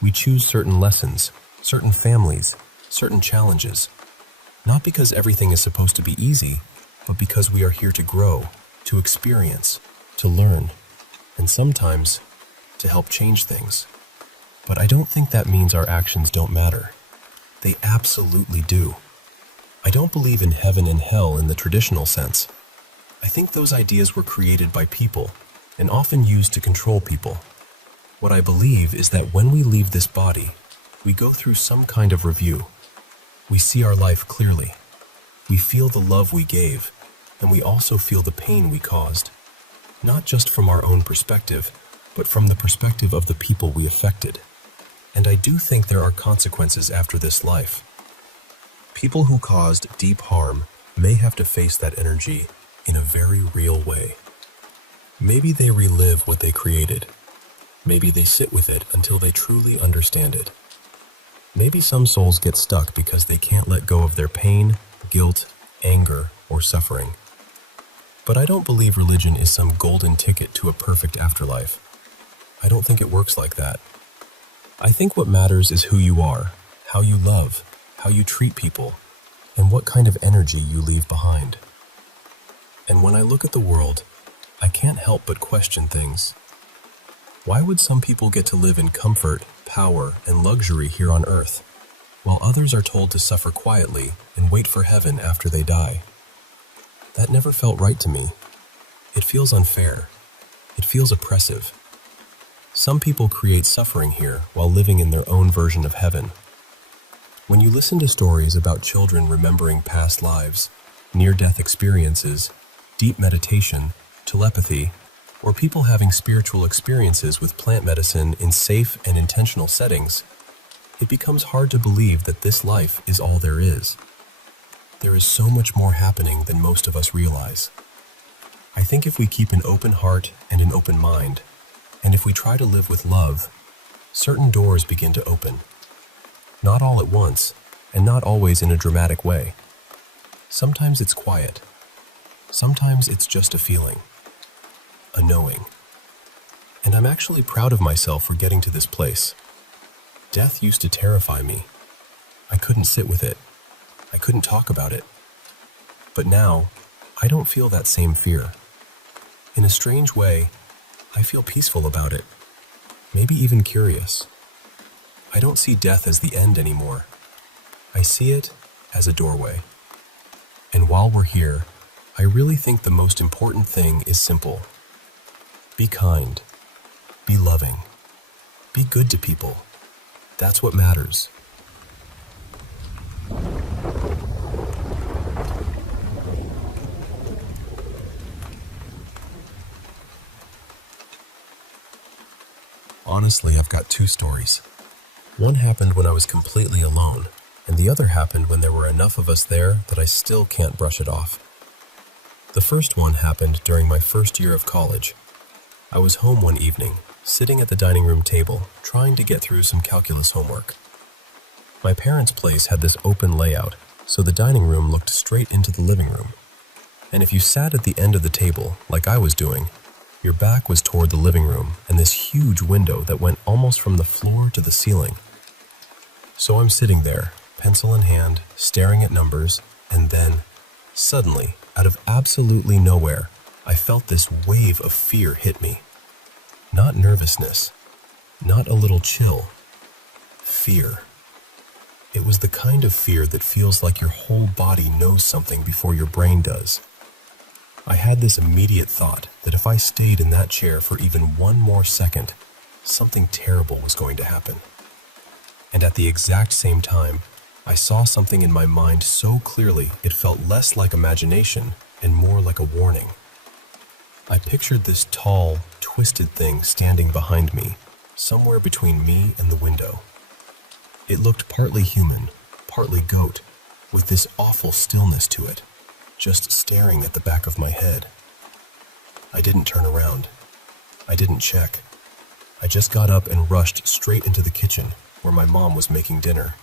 We choose certain lessons, certain families, certain challenges. Not because everything is supposed to be easy, but because we are here to grow, to experience, to learn, and sometimes to help change things. But I don't think that means our actions don't matter. They absolutely do. I don't believe in heaven and hell in the traditional sense. I think those ideas were created by people and often used to control people. What I believe is that when we leave this body, we go through some kind of review. We see our life clearly. We feel the love we gave, and we also feel the pain we caused. Not just from our own perspective, but from the perspective of the people we affected. And I do think there are consequences after this life. People who caused deep harm may have to face that energy in a very real way. Maybe they relive what they created. Maybe they sit with it until they truly understand it. Maybe some souls get stuck because they can't let go of their pain, guilt, anger, or suffering. But I don't believe religion is some golden ticket to a perfect afterlife. I don't think it works like that. I think what matters is who you are, how you love, how you treat people, and what kind of energy you leave behind. And when I look at the world, I can't help but question things. Why would some people get to live in comfort, power, and luxury here on earth, while others are told to suffer quietly and wait for heaven after they die? That never felt right to me. It feels unfair. It feels oppressive. Some people create suffering here while living in their own version of heaven. When you listen to stories about children remembering past lives, near-death experiences, deep meditation, telepathy, or people having spiritual experiences with plant medicine in safe and intentional settings, it becomes hard to believe that this life is all there is. There is so much more happening than most of us realize. I think if we keep an open heart and an open mind, and if we try to live with love, certain doors begin to open. Not all at once, and not always in a dramatic way. Sometimes it's quiet. Sometimes it's just a feeling. A knowing. And I'm actually proud of myself for getting to this place. Death used to terrify me. I couldn't sit with it. I couldn't talk about it. But now, I don't feel that same fear. In a strange way, I feel peaceful about it. Maybe even curious. I don't see death as the end anymore. I see it as a doorway. And while we're here, I really think the most important thing is simple. Be kind. Be loving. Be good to people. That's what matters. Honestly, I've got two stories. One happened when I was completely alone, and the other happened when there were enough of us there that I still can't brush it off. The first one happened during my first year of college. I was home one evening, sitting at the dining room table, trying to get through some calculus homework. My parents' place had this open layout, so the dining room looked straight into the living room. And if you sat at the end of the table, like I was doing, your back was toward the living room and this huge window that went almost from the floor to the ceiling. So I'm sitting there, pencil in hand, staring at numbers, and then, suddenly, out of absolutely nowhere, I felt this wave of fear hit me. Not nervousness, not a little chill. Fear. It was the kind of fear that feels like your whole body knows something before your brain does. I had this immediate thought that if I stayed in that chair for even one more second, something terrible was going to happen. And at the exact same time, I saw something in my mind so clearly it felt less like imagination and more like a warning. I pictured this tall, twisted thing standing behind me, somewhere between me and the window. It looked partly human, partly goat, with this awful stillness to it, just staring at the back of my head. I didn't turn around. I didn't check. I just got up and rushed straight into the kitchen, where my mom was making dinner.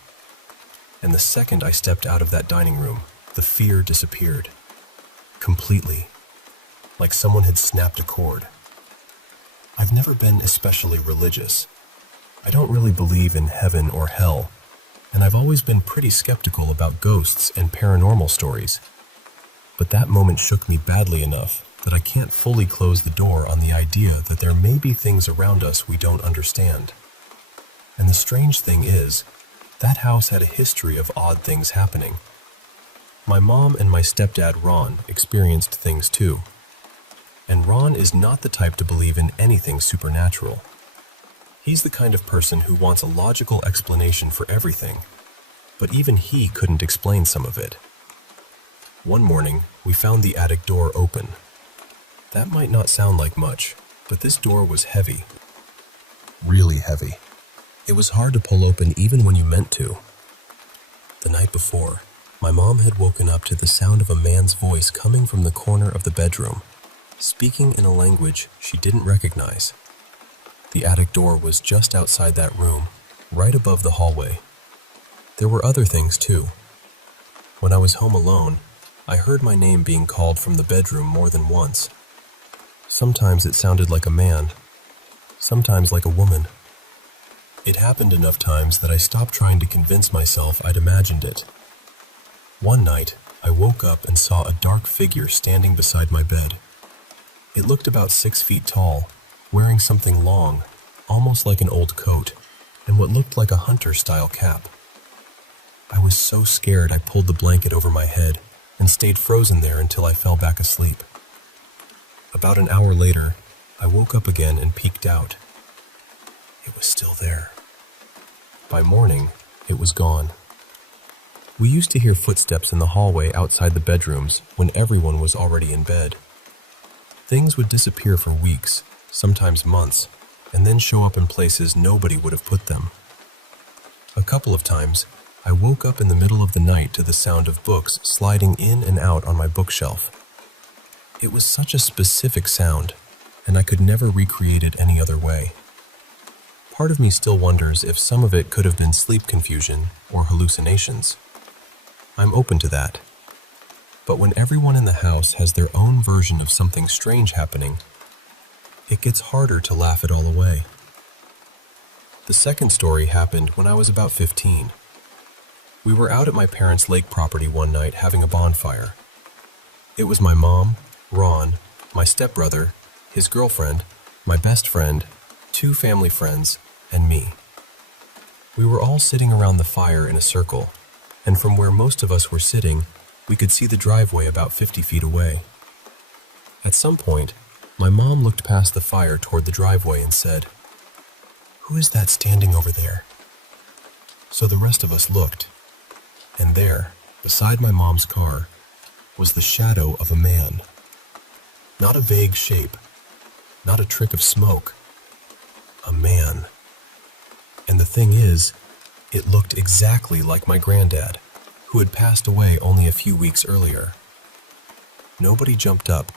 And the second I stepped out of that dining room, the fear disappeared. Completely. Like someone had snapped a cord. I've never been especially religious. I don't really believe in heaven or hell, and I've always been pretty skeptical about ghosts and paranormal stories. But that moment shook me badly enough that I can't fully close the door on the idea that there may be things around us we don't understand. And the strange thing is, that house had a history of odd things happening. My mom and my stepdad Ron experienced things too. And Ron is not the type to believe in anything supernatural. He's the kind of person who wants a logical explanation for everything, but even he couldn't explain some of it. One morning, we found the attic door open. That might not sound like much, but this door was heavy. Really heavy. It was hard to pull open even when you meant to. The night before, my mom had woken up to the sound of a man's voice coming from the corner of the bedroom, speaking in a language she didn't recognize. The attic door was just outside that room, right above the hallway. There were other things too. When I was home alone, I heard my name being called from the bedroom more than once. Sometimes it sounded like a man, sometimes like a woman. It happened enough times that I stopped trying to convince myself I'd imagined it. One night, I woke up and saw a dark figure standing beside my bed. It looked about 6 feet tall, wearing something long, almost like an old coat, and what looked like a hunter-style cap. I was so scared I pulled the blanket over my head and stayed frozen there until I fell back asleep. About an hour later, I woke up again and peeked out. It was still there. By morning, it was gone. We used to hear footsteps in the hallway outside the bedrooms when everyone was already in bed. Things would disappear for weeks, sometimes months, and then show up in places nobody would have put them. A couple of times, I woke up in the middle of the night to the sound of books sliding in and out on my bookshelf. It was such a specific sound, and I could never recreate it any other way. Part of me still wonders if some of it could have been sleep confusion or hallucinations. I'm open to that. But when everyone in the house has their own version of something strange happening, it gets harder to laugh it all away. The second story happened when I was about 15. We were out at my parents' lake property one night having a bonfire. It was my mom, Ron, my stepbrother, his girlfriend, my best friend, 2 family friends, and me. We were all sitting around the fire in a circle, and from where most of us were sitting, we could see the driveway about 50 feet away. At some point, my mom looked past the fire toward the driveway and said, "Who is that standing over there?" So the rest of us looked, and there, beside my mom's car, was the shadow of a man. Not a vague shape, not a trick of smoke. A man. And the thing is, it looked exactly like my granddad, who had passed away only a few weeks earlier. Nobody jumped up.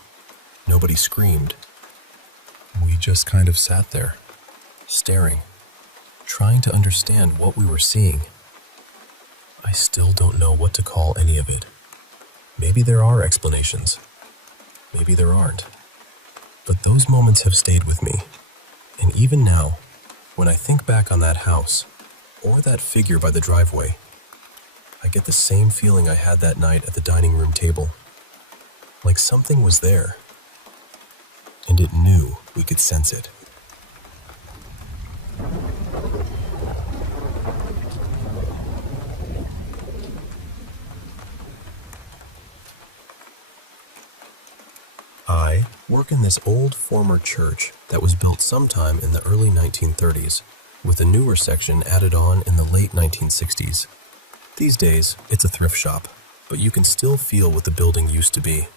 Nobody screamed. We just kind of sat there, staring, trying to understand what we were seeing. I still don't know what to call any of it. Maybe there are explanations. Maybe there aren't. But those moments have stayed with me. And even now, when I think back on that house, or that figure by the driveway, I get the same feeling I had that night at the dining room table. Like something was there. And it knew we could sense it. I work in this old former church that was built sometime in the early 1930s, with a newer section added on in the late 1960s. These days, it's a thrift shop, but you can still feel what the building used to be.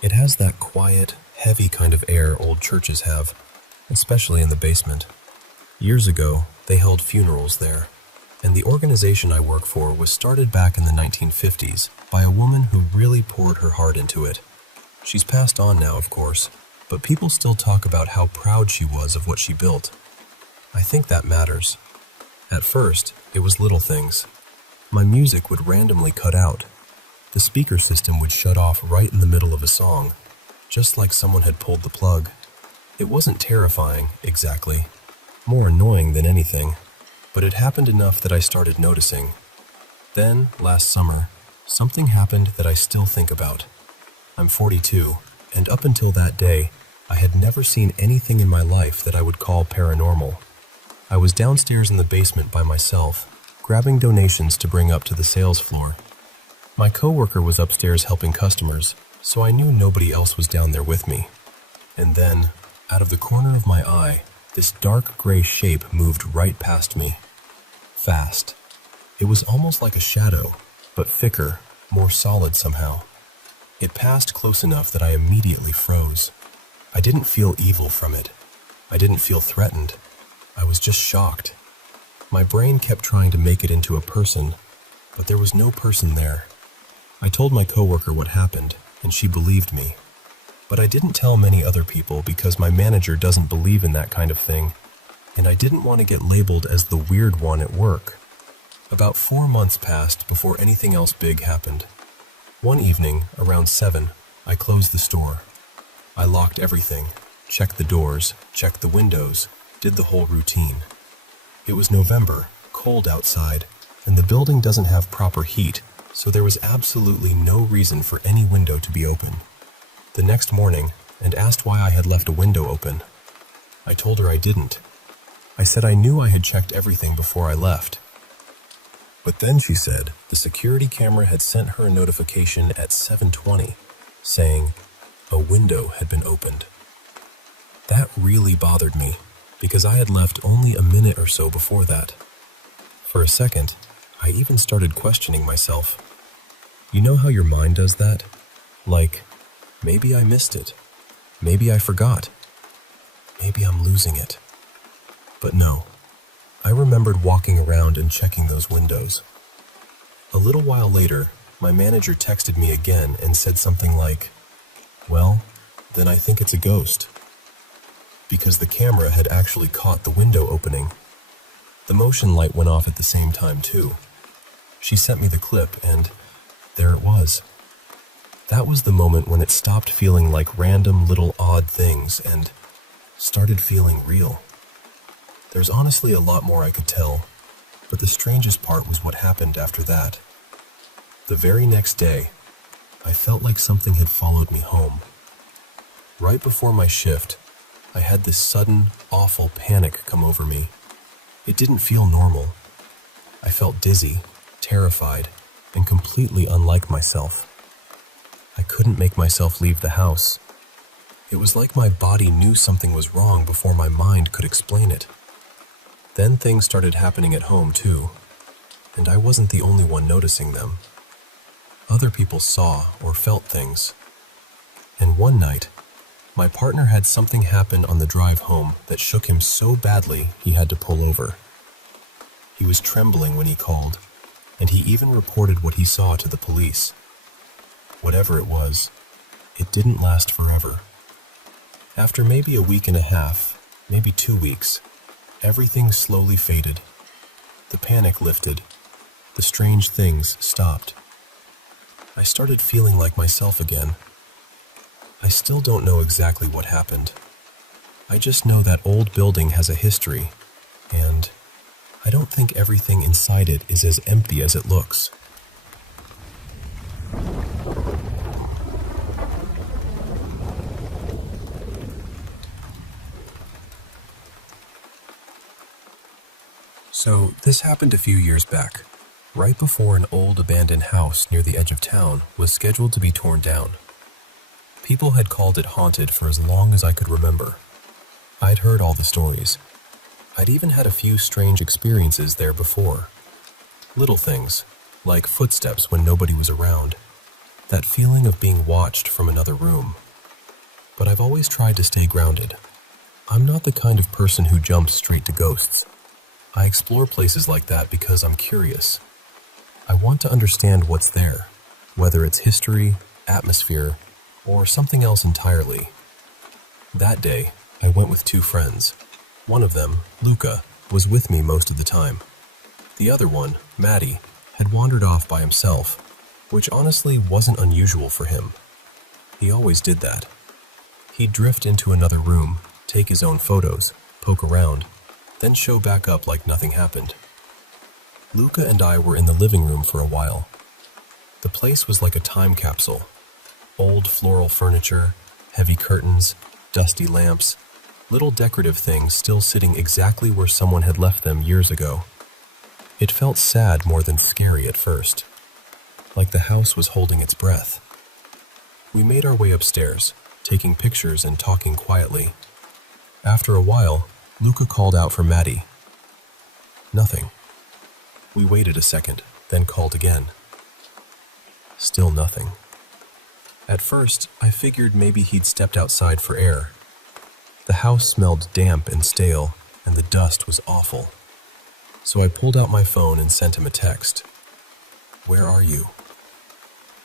It has that quiet, heavy kind of air old churches have, especially in the basement. Years ago, they held funerals there, and the organization I work for was started back in the 1950s by a woman who really poured her heart into it. She's passed on now, of course, but people still talk about how proud she was of what she built. I think that matters. At first, it was little things. My music would randomly cut out. The speaker system would shut off right in the middle of a song, just like someone had pulled the plug. It wasn't terrifying, exactly. More annoying than anything, but it happened enough that I started noticing. Then, last summer, something happened that I still think about. I'm 42, and up until that day, I had never seen anything in my life that I would call paranormal. I was downstairs in the basement by myself, grabbing donations to bring up to the sales floor. My coworker was upstairs helping customers, so I knew nobody else was down there with me. And then, out of the corner of my eye, this dark gray shape moved right past me. Fast. It was almost like a shadow, but thicker, more solid somehow. It passed close enough that I immediately froze. I didn't feel evil from it. I didn't feel threatened. I was just shocked. My brain kept trying to make it into a person, but there was no person there. I told my coworker what happened, and she believed me. But I didn't tell many other people because my manager doesn't believe in that kind of thing, and I didn't want to get labeled as the weird one at work. About 4 months passed before anything else big happened. One evening, around 7, I closed the store. I locked everything, checked the doors, checked the windows, did the whole routine. It was November, cold outside, and the building doesn't have proper heat, so there was absolutely no reason for any window to be open. The next morning, and asked why I had left a window open. I told her I didn't. I said I knew I had checked everything before I left. But then she said the security camera had sent her a notification at 7:20, saying a window had been opened. That really bothered me, because I had left only a minute or so before that. For a second, I even started questioning myself. You know how your mind does that? Like, maybe I missed it. Maybe I forgot. Maybe I'm losing it. But no. I remembered walking around and checking those windows. A little while later, my manager texted me again and said something like, "Well, then I think it's a ghost." Because the camera had actually caught the window opening. The motion light went off at the same time too. She sent me the clip and there it was. That was the moment when it stopped feeling like random little odd things and started feeling real. There's honestly a lot more I could tell, but the strangest part was what happened after that. The very next day, I felt like something had followed me home. Right before my shift, I had this sudden, awful panic come over me. It didn't feel normal. I felt dizzy, terrified, and completely unlike myself. I couldn't make myself leave the house. It was like my body knew something was wrong before my mind could explain it. Then things started happening at home too, and I wasn't the only one noticing them. Other people saw or felt things. And one night, my partner had something happen on the drive home that shook him so badly he had to pull over. He was trembling when he called, and he even reported what he saw to the police. Whatever it was, it didn't last forever. After maybe a week and a half, maybe 2 weeks, everything slowly faded. The panic lifted. The strange things stopped. I started feeling like myself again. I still don't know exactly what happened. I just know that old building has a history, and I don't think everything inside it is as empty as it looks. So, this happened a few years back, right before an old abandoned house near the edge of town was scheduled to be torn down. People had called it haunted for as long as I could remember. I'd heard all the stories. I'd even had a few strange experiences there before. Little things, like footsteps when nobody was around. That feeling of being watched from another room. But I've always tried to stay grounded. I'm not the kind of person who jumps straight to ghosts. I explore places like that because I'm curious. I want to understand what's there, whether it's history, atmosphere, or something else entirely. That day, I went with two friends. One of them, Luca, was with me most of the time. The other one, Maddie, had wandered off by himself, which honestly wasn't unusual for him. He always did that. He'd drift into another room, take his own photos, poke around, then show back up like nothing happened. Luca and I were in the living room for a while. The place was like a time capsule. Old floral furniture, heavy curtains, dusty lamps, little decorative things still sitting exactly where someone had left them years ago. It felt sad more than scary at first, like the house was holding its breath. We made our way upstairs, taking pictures and talking quietly. After a while, Luca called out for Maddie. Nothing. We waited a second, then called again. Still nothing. At first, I figured maybe he'd stepped outside for air. The house smelled damp and stale, and the dust was awful. So I pulled out my phone and sent him a text. "Where are you?"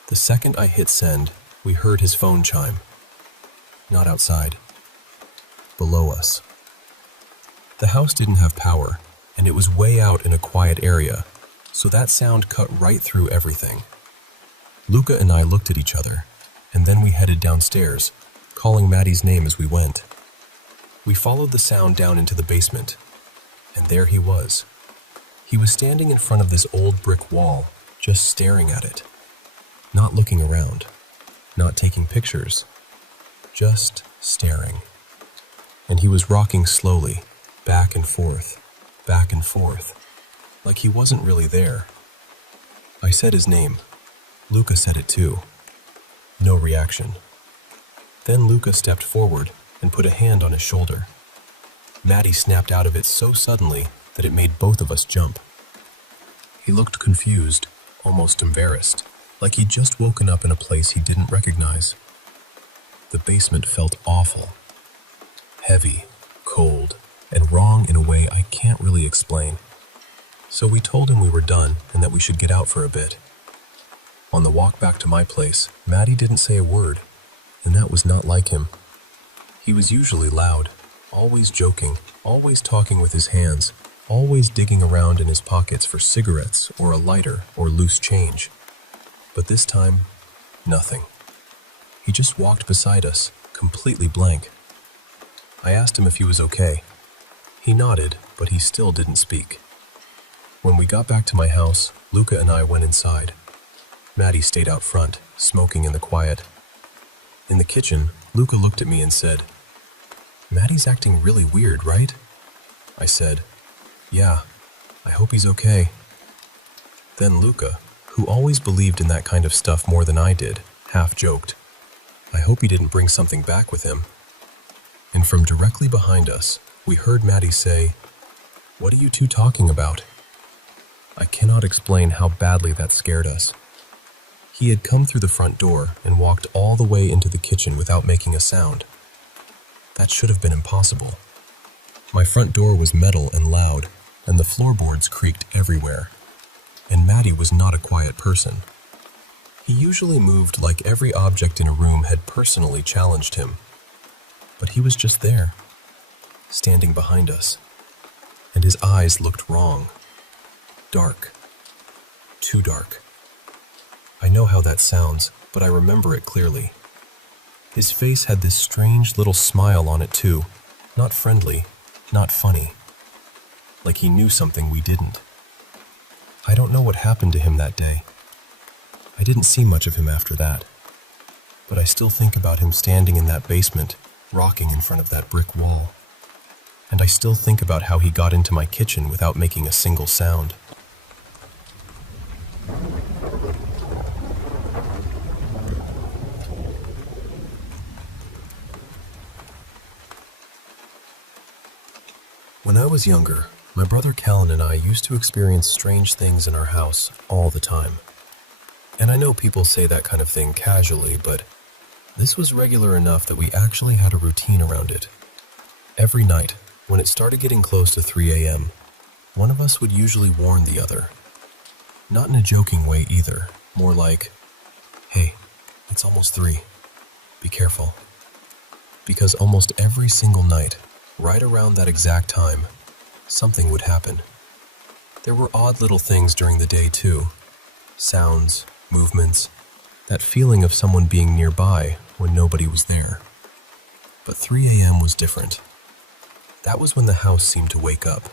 The second I hit send, we heard his phone chime. Not outside. Below us. The house didn't have power, and it was way out in a quiet area, so that sound cut right through everything. Luca and I looked at each other, and then we headed downstairs, calling Maddie's name as we went. We followed the sound down into the basement, and there he was. He was standing in front of this old brick wall, just staring at it. Not looking around, not taking pictures, just staring. And he was rocking slowly, back and forth, like he wasn't really there. I said his name. Luca said it too. No reaction. Then Luca stepped forward and put a hand on his shoulder. Maddie snapped out of it so suddenly that it made both of us jump. He looked confused, almost embarrassed, like he'd just woken up in a place he didn't recognize. The basement felt awful. Heavy, cold, and wrong in a way I can't really explain. So we told him we were done and that we should get out for a bit. On the walk back to my place, Maddie didn't say a word, and that was not like him. He was usually loud, always joking, always talking with his hands, always digging around in his pockets for cigarettes or a lighter or loose change. But this time, nothing. He just walked beside us, completely blank. I asked him if he was okay. He nodded, but he still didn't speak. When we got back to my house, Luca and I went inside. Maddie stayed out front, smoking in the quiet. In the kitchen, Luca looked at me and said, "Maddie's acting really weird, right?" I said, "Yeah, I hope he's okay." Then Luca, who always believed in that kind of stuff more than I did, half joked, "I hope he didn't bring something back with him." And from directly behind us, we heard Maddie say, "What are you two talking about?" I cannot explain how badly that scared us. He had come through the front door and walked all the way into the kitchen without making a sound. That should have been impossible. My front door was metal and loud, and the floorboards creaked everywhere. And Maddie was not a quiet person. He usually moved like every object in a room had personally challenged him. But he was just there, standing behind us. And his eyes looked wrong. Dark. Too dark. I know how that sounds, but I remember it clearly. His face had this strange little smile on it too, not friendly, not funny. Like he knew something we didn't. I don't know what happened to him that day. I didn't see much of him after that. But I still think about him standing in that basement, rocking in front of that brick wall. And I still think about how he got into my kitchen without making a single sound. When I was younger, my brother Callan and I used to experience strange things in our house all the time. And I know people say that kind of thing casually, but this was regular enough that we actually had a routine around it. Every night, when it started getting close to 3 a.m., one of us would usually warn the other. Not in a joking way either, more like, "Hey, it's almost 3. Be careful." Because almost every single night, right around that exact time, something would happen. There were odd little things during the day too. Sounds, movements, that feeling of someone being nearby when nobody was there. But 3 a.m. was different. That was when the house seemed to wake up.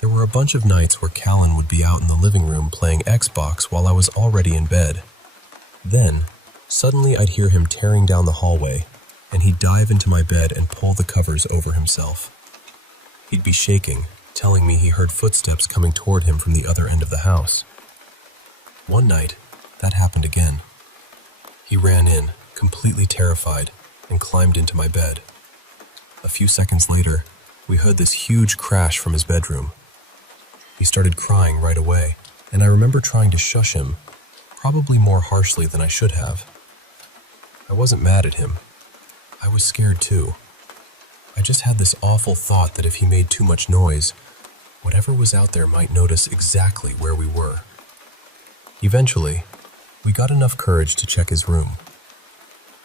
There were a bunch of nights where Callan would be out in the living room playing Xbox while I was already in bed. Then, suddenly I'd hear him tearing down the hallway, and he'd dive into my bed and pull the covers over himself. He'd be shaking, telling me he heard footsteps coming toward him from the other end of the house. One night, that happened again. He ran in, completely terrified, and climbed into my bed. A few seconds later, we heard this huge crash from his bedroom. He started crying right away, and I remember trying to shush him, probably more harshly than I should have. I wasn't mad at him. I was scared too. I just had this awful thought that if he made too much noise, whatever was out there might notice exactly where we were. Eventually, we got enough courage to check his room.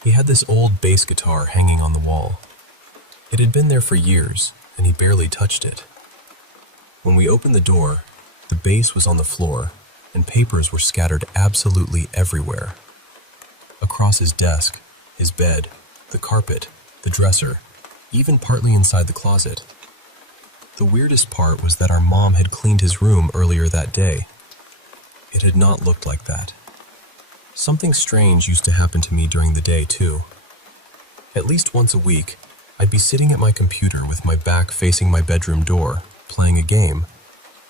He had this old bass guitar hanging on the wall. It had been there for years, and he barely touched it. When we opened the door, the bass was on the floor, and papers were scattered absolutely everywhere. Across his desk, his bed, the carpet, the dresser, even partly inside the closet. The weirdest part was that our mom had cleaned his room earlier that day. It had not looked like that. Something strange used to happen to me during the day, too. At least once a week, I'd be sitting at my computer with my back facing my bedroom door, playing a game,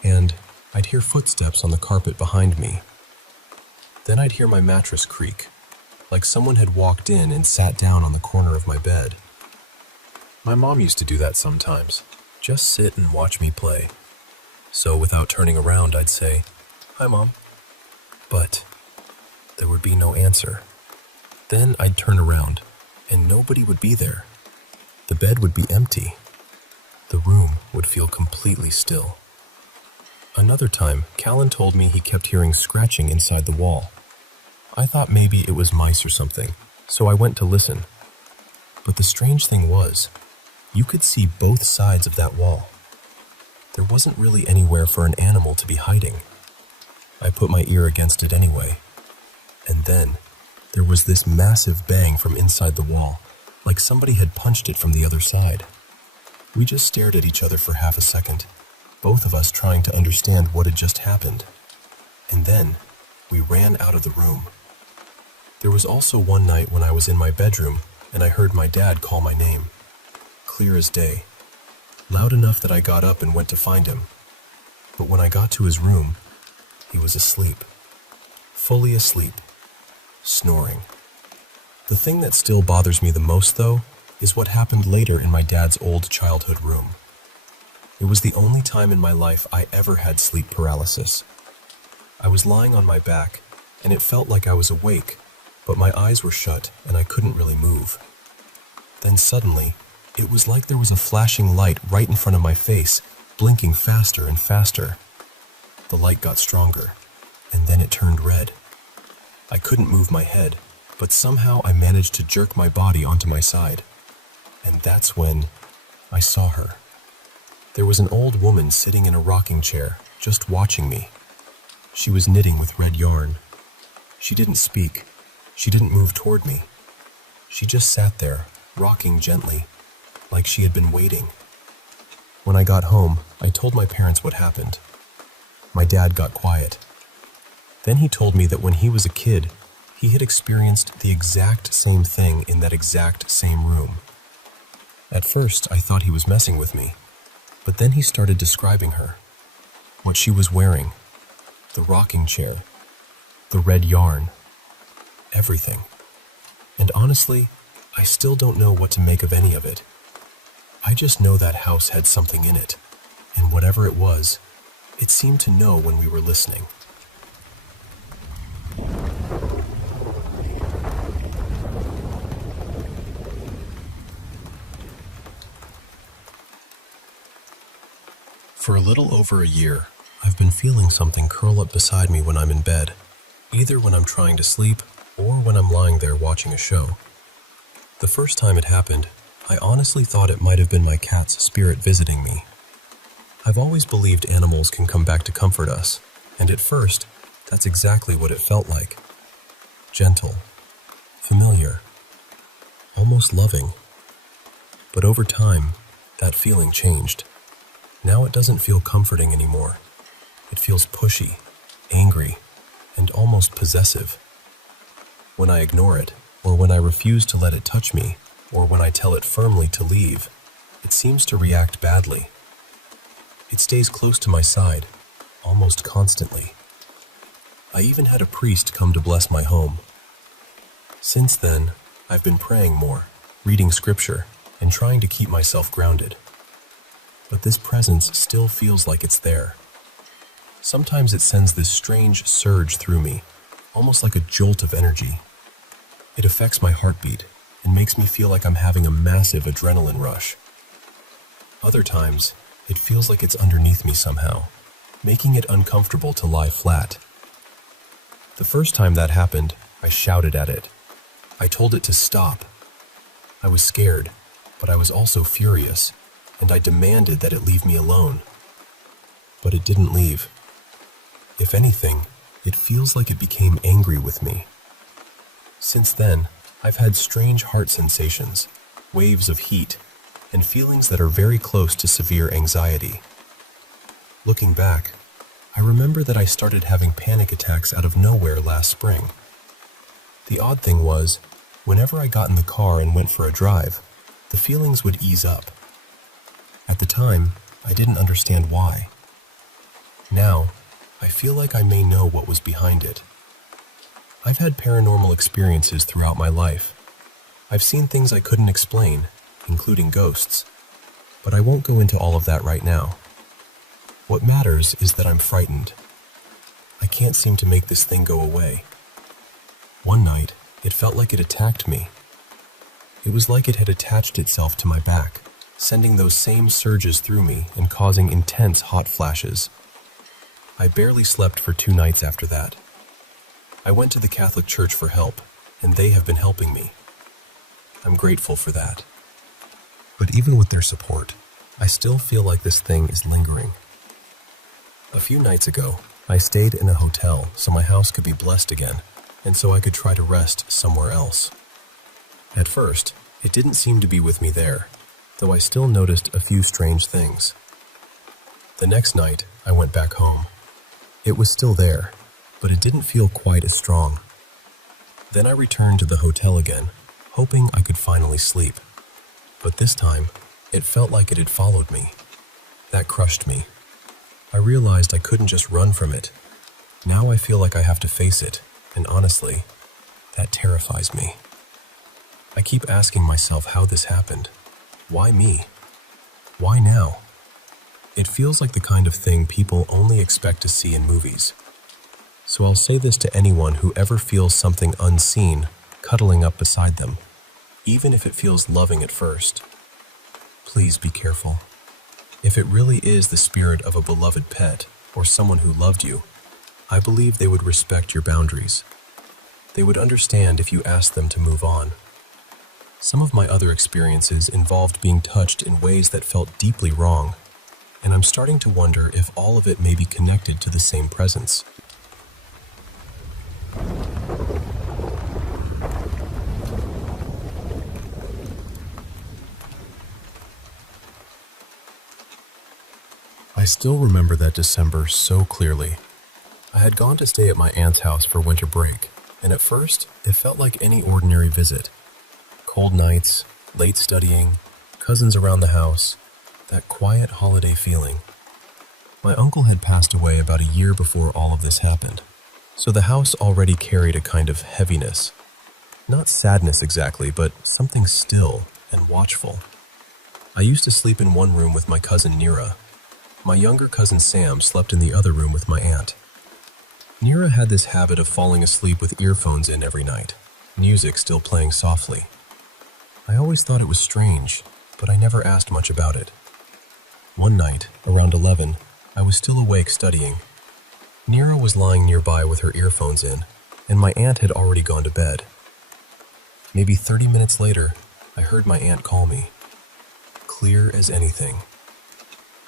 and I'd hear footsteps on the carpet behind me. Then I'd hear my mattress creak, like someone had walked in and sat down on the corner of my bed. My mom used to do that sometimes, just sit and watch me play. So without turning around, I'd say, "Hi, Mom." But there would be no answer. Then I'd turn around, and nobody would be there. The bed would be empty. The room would feel completely still. Another time, Callan told me he kept hearing scratching inside the wall. I thought maybe it was mice or something, so I went to listen. But the strange thing was, you could see both sides of that wall. There wasn't really anywhere for an animal to be hiding. I put my ear against it anyway. And then, there was this massive bang from inside the wall, like somebody had punched it from the other side. We just stared at each other for half a second, both of us trying to understand what had just happened. And then, we ran out of the room. There was also one night when I was in my bedroom and I heard my dad call my name. Clear as day. Loud enough that I got up and went to find him. But when I got to his room, he was asleep. Fully asleep. Snoring. The thing that still bothers me the most, though, is what happened later in my dad's old childhood room. It was the only time in my life I ever had sleep paralysis. I was lying on my back, and it felt like I was awake, but my eyes were shut and I couldn't really move. Then suddenly, it was like there was a flashing light right in front of my face, blinking faster and faster. The light got stronger, and then it turned red. I couldn't move my head, but somehow I managed to jerk my body onto my side. And that's when I saw her. There was an old woman sitting in a rocking chair, just watching me. She was knitting with red yarn. She didn't speak. She didn't move toward me. She just sat there, rocking gently, like she had been waiting. When I got home, I told my parents what happened. My dad got quiet. Then he told me that when he was a kid, he had experienced the exact same thing in that exact same room. At first, I thought he was messing with me, but then he started describing her. What she was wearing, the rocking chair, the red yarn, everything. And honestly, I still don't know what to make of any of it. I just know that house had something in it, and whatever it was, it seemed to know when we were listening. For a little over a year, I've been feeling something curl up beside me when I'm in bed, either when I'm trying to sleep or when I'm lying there watching a show. The first time it happened, I honestly thought it might have been my cat's spirit visiting me. I've always believed animals can come back to comfort us, and at first, that's exactly what it felt like. Gentle, familiar, almost loving. But over time, that feeling changed. Now it doesn't feel comforting anymore. It feels pushy, angry, and almost possessive. When I ignore it, or when I refuse to let it touch me, or when I tell it firmly to leave, it seems to react badly. It stays close to my side, almost constantly. I even had a priest come to bless my home. Since then, I've been praying more, reading scripture, and trying to keep myself grounded. But this presence still feels like it's there. Sometimes it sends this strange surge through me, almost like a jolt of energy. It affects my heartbeat and makes me feel like I'm having a massive adrenaline rush. Other times, it feels like it's underneath me somehow, making it uncomfortable to lie flat. The first time that happened, I shouted at it. I told it to stop. I was scared, but I was also furious, and I demanded that it leave me alone. But it didn't leave. If anything, it feels like it became angry with me. Since then, I've had strange heart sensations, waves of heat, and feelings that are very close to severe anxiety. Looking back, I remember that I started having panic attacks out of nowhere last spring. The odd thing was, whenever I got in the car and went for a drive, the feelings would ease up. At the time, I didn't understand why. Now, I feel like I may know what was behind it. I've had paranormal experiences throughout my life. I've seen things I couldn't explain, including ghosts. But I won't go into all of that right now. What matters is that I'm frightened. I can't seem to make this thing go away. One night, it felt like it attacked me. It was like it had attached itself to my back, sending those same surges through me and causing intense hot flashes. I barely slept for 2 nights after that. I went to the Catholic Church for help, and they have been helping me. I'm grateful for that. But even with their support, I still feel like this thing is lingering. A few nights ago, I stayed in a hotel so my house could be blessed again, and so I could try to rest somewhere else. At first, it didn't seem to be with me there, though I still noticed a few strange things. The next night, I went back home. It was still there, but it didn't feel quite as strong. Then I returned to the hotel again, hoping I could finally sleep. But this time, it felt like it had followed me. That crushed me. I realized I couldn't just run from it. Now I feel like I have to face it, and honestly, that terrifies me. I keep asking myself how this happened. Why me? Why now? It feels like the kind of thing people only expect to see in movies. So I'll say this to anyone who ever feels something unseen cuddling up beside them, even if it feels loving at first. Please be careful. If it really is the spirit of a beloved pet or someone who loved you, I believe they would respect your boundaries. They would understand if you asked them to move on. Some of my other experiences involved being touched in ways that felt deeply wrong, and I'm starting to wonder if all of it may be connected to the same presence. I still remember that December so clearly. I had gone to stay at my aunt's house for winter break, and at first, it felt like any ordinary visit. Cold nights, late studying, cousins around the house, that quiet holiday feeling. My uncle had passed away about a year before all of this happened, so the house already carried a kind of heaviness. Not sadness exactly, but something still and watchful. I used to sleep in one room with my cousin Nira. My younger cousin Sam slept in the other room with my aunt. Nira had this habit of falling asleep with earphones in every night, music still playing softly. I always thought it was strange, but I never asked much about it. One night, around 11, I was still awake studying. Nira was lying nearby with her earphones in, and my aunt had already gone to bed. Maybe 30 minutes later, I heard my aunt call me. Clear as anything.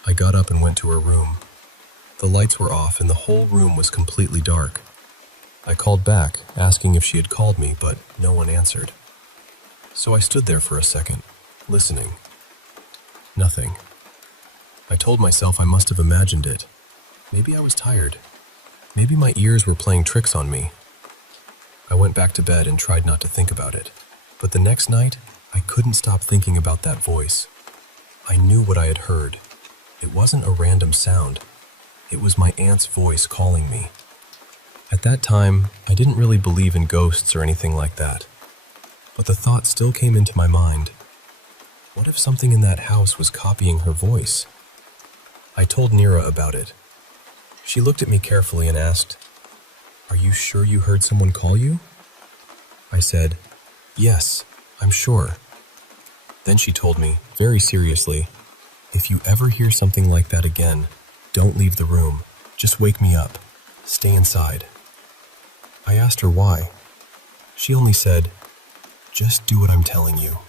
I got up and went to her room. The lights were off and the whole room was completely dark. I called back, asking if she had called me, but no one answered. So I stood there for a second, listening. Nothing. I told myself I must have imagined it. Maybe I was tired. Maybe my ears were playing tricks on me. I went back to bed and tried not to think about it. But the next night, I couldn't stop thinking about that voice. I knew what I had heard. It wasn't a random sound. It was my aunt's voice calling me. At that time, I didn't really believe in ghosts or anything like that. But the thought still came into my mind. What if something in that house was copying her voice? I told Nira about it. She looked at me carefully and asked, "Are you sure you heard someone call you?" I said, "Yes, I'm sure." Then she told me, very seriously, "If you ever hear something like that again, don't leave the room. Just wake me up. Stay inside." I asked her why. She only said, "Just do what I'm telling you."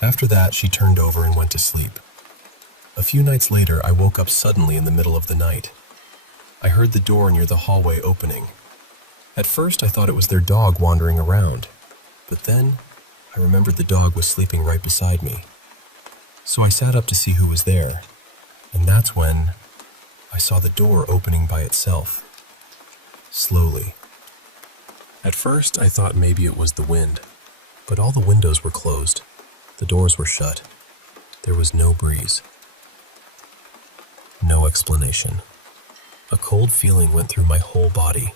After that, she turned over and went to sleep. A few nights later, I woke up suddenly in the middle of the night. I heard the door near the hallway opening. At first, I thought it was their dog wandering around, but then I remembered the dog was sleeping right beside me. So I sat up to see who was there, and that's when I saw the door opening by itself, slowly. At first, I thought maybe it was the wind, but all the windows were closed. The doors were shut. There was no breeze. No explanation. A cold feeling went through my whole body.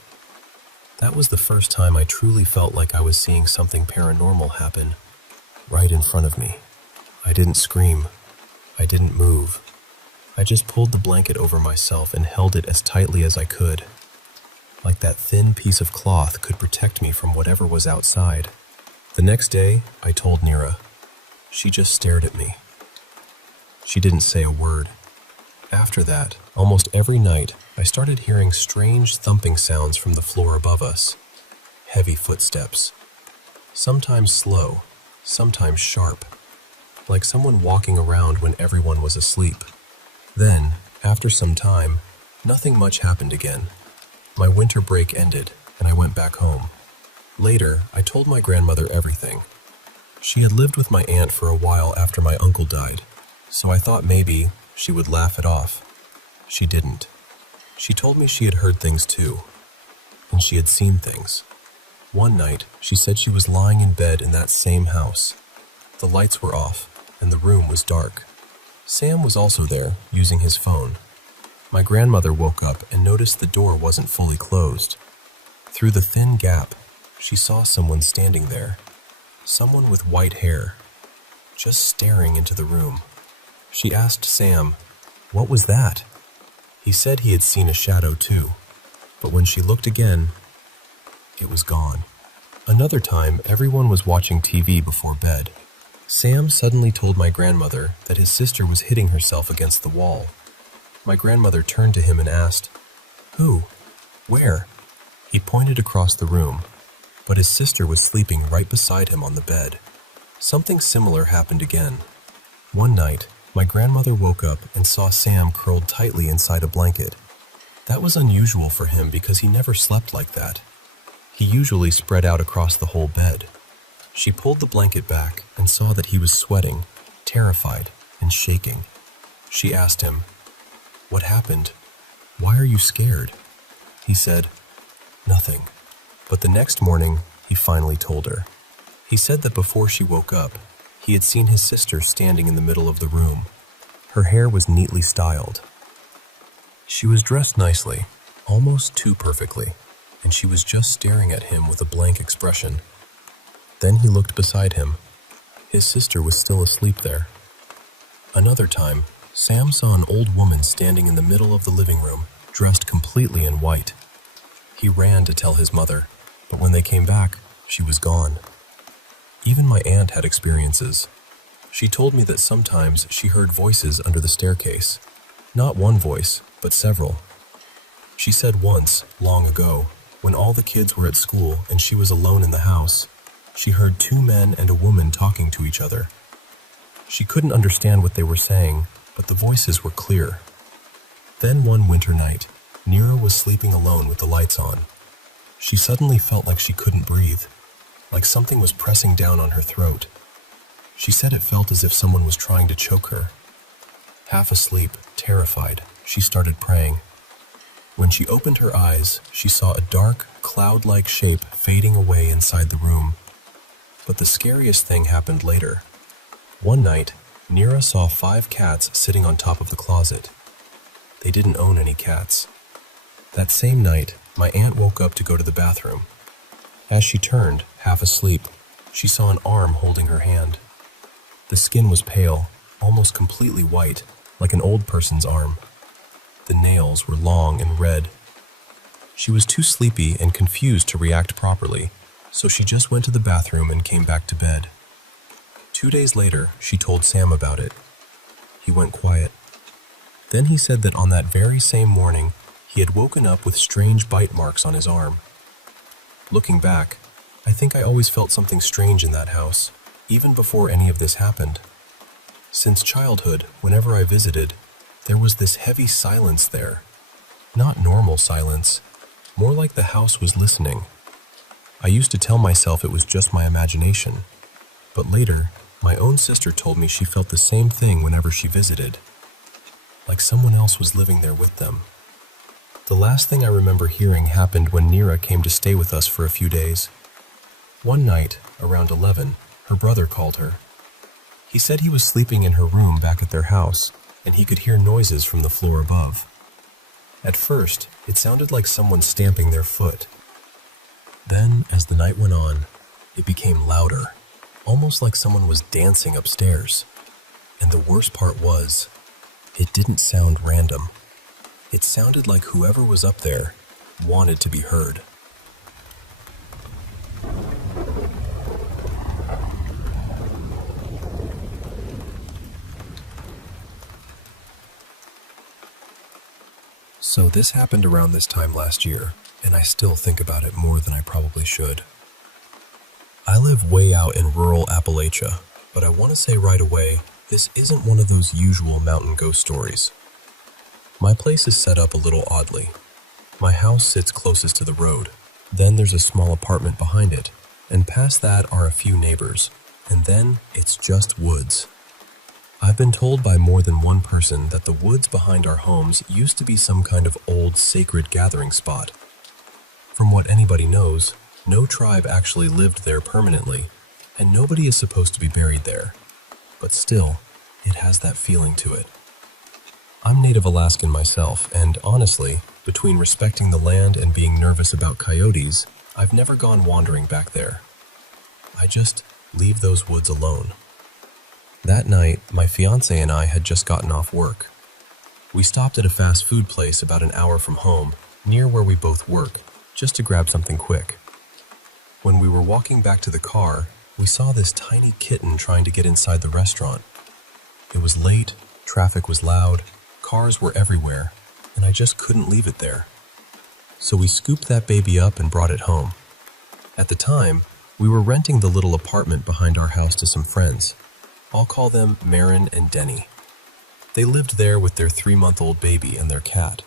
That was the first time I truly felt like I was seeing something paranormal happen right in front of me. I didn't scream. I didn't move. I just pulled the blanket over myself and held it as tightly as I could. Like that thin piece of cloth could protect me from whatever was outside. The next day, I told Nira. She just stared at me. She didn't say a word. After that, almost every night, I started hearing strange thumping sounds from the floor above us. Heavy footsteps. Sometimes slow, sometimes sharp. Like someone walking around when everyone was asleep. Then, after some time, nothing much happened again. My winter break ended, and I went back home. Later, I told my grandmother everything. She had lived with my aunt for a while after my uncle died, so I thought maybe she would laugh it off. She didn't. She told me she had heard things too, and she had seen things. One night, she said she was lying in bed in that same house. The lights were off, and the room was dark. Sam was also there, using his phone. My grandmother woke up and noticed the door wasn't fully closed. Through the thin gap, she saw someone standing there. Someone with white hair, just staring into the room. She asked Sam, "What was that?" He said he had seen a shadow too, but when she looked again, it was gone. Another time, everyone was watching TV before bed. Sam suddenly told my grandmother that his sister was hitting herself against the wall. My grandmother turned to him and asked, "Who? Where?" He pointed across the room, but his sister was sleeping right beside him on the bed. Something similar happened again. One night, my grandmother woke up and saw Sam curled tightly inside a blanket. That was unusual for him because he never slept like that. He usually spread out across the whole bed. She pulled the blanket back and saw that he was sweating, terrified, and shaking. She asked him, "What happened? Why are you scared?" He said, "Nothing." But the next morning, he finally told her. He said that before she woke up, he had seen his sister standing in the middle of the room. Her hair was neatly styled. She was dressed nicely, almost too perfectly, and she was just staring at him with a blank expression. Then he looked beside him. His sister was still asleep there. Another time, Sam saw an old woman standing in the middle of the living room, dressed completely in white. He ran to tell his mother, but when they came back, she was gone. Even my aunt had experiences. She told me that sometimes she heard voices under the staircase. Not one voice, but several. She said once, long ago, when all the kids were at school and she was alone in the house, she heard two men and a woman talking to each other. She couldn't understand what they were saying, but the voices were clear. Then one winter night, Nira was sleeping alone with the lights on. She suddenly felt like she couldn't breathe, like something was pressing down on her throat. She said it felt as if someone was trying to choke her. Half asleep, terrified, she started praying. When she opened her eyes, she saw a dark, cloud-like shape fading away inside the room. But the scariest thing happened later. One night, Nira saw 5 cats sitting on top of the closet. They didn't own any cats. That same night, my aunt woke up to go to the bathroom. As she turned, half asleep, she saw an arm holding her hand. The skin was pale, almost completely white, like an old person's arm. The nails were long and red. She was too sleepy and confused to react properly, so she just went to the bathroom and came back to bed. 2 days later, she told Sam about it. He went quiet. Then he said that on that very same morning, he had woken up with strange bite marks on his arm. Looking back, I think I always felt something strange in that house, even before any of this happened. Since childhood, whenever I visited, there was this heavy silence there. Not normal silence, more like the house was listening. I used to tell myself it was just my imagination, but later, my own sister told me she felt the same thing whenever she visited, like someone else was living there with them. The last thing I remember hearing happened when Nira came to stay with us for a few days. One night, around 11, her brother called her. He said he was sleeping in her room back at their house, and he could hear noises from the floor above. At first, it sounded like someone stamping their foot. Then, as the night went on, it became louder, almost like someone was dancing upstairs. And the worst part was, it didn't sound random. It sounded like whoever was up there wanted to be heard. So this happened around this time last year, and I still think about it more than I probably should. I live way out in rural Appalachia, but I want to say right away, this isn't one of those usual mountain ghost stories. My place is set up a little oddly. My house sits closest to the road, then there's a small apartment behind it, and past that are a few neighbors, and then it's just woods. I've been told by more than one person that the woods behind our homes used to be some kind of old sacred gathering spot. From what anybody knows, no tribe actually lived there permanently, and nobody is supposed to be buried there. But still, it has that feeling to it. I'm Native Alaskan myself, and honestly, between respecting the land and being nervous about coyotes, I've never gone wandering back there. I just leave those woods alone. That night, my fiancé and I had just gotten off work. We stopped at a fast food place about an hour from home, near where we both work, just to grab something quick. When we were walking back to the car, we saw this tiny kitten trying to get inside the restaurant. It was late, traffic was loud, cars were everywhere, and I just couldn't leave it there. So we scooped that baby up and brought it home. At the time, we were renting the little apartment behind our house to some friends. I'll call them Marin and Denny. They lived there with their 3-month-old baby and their cat.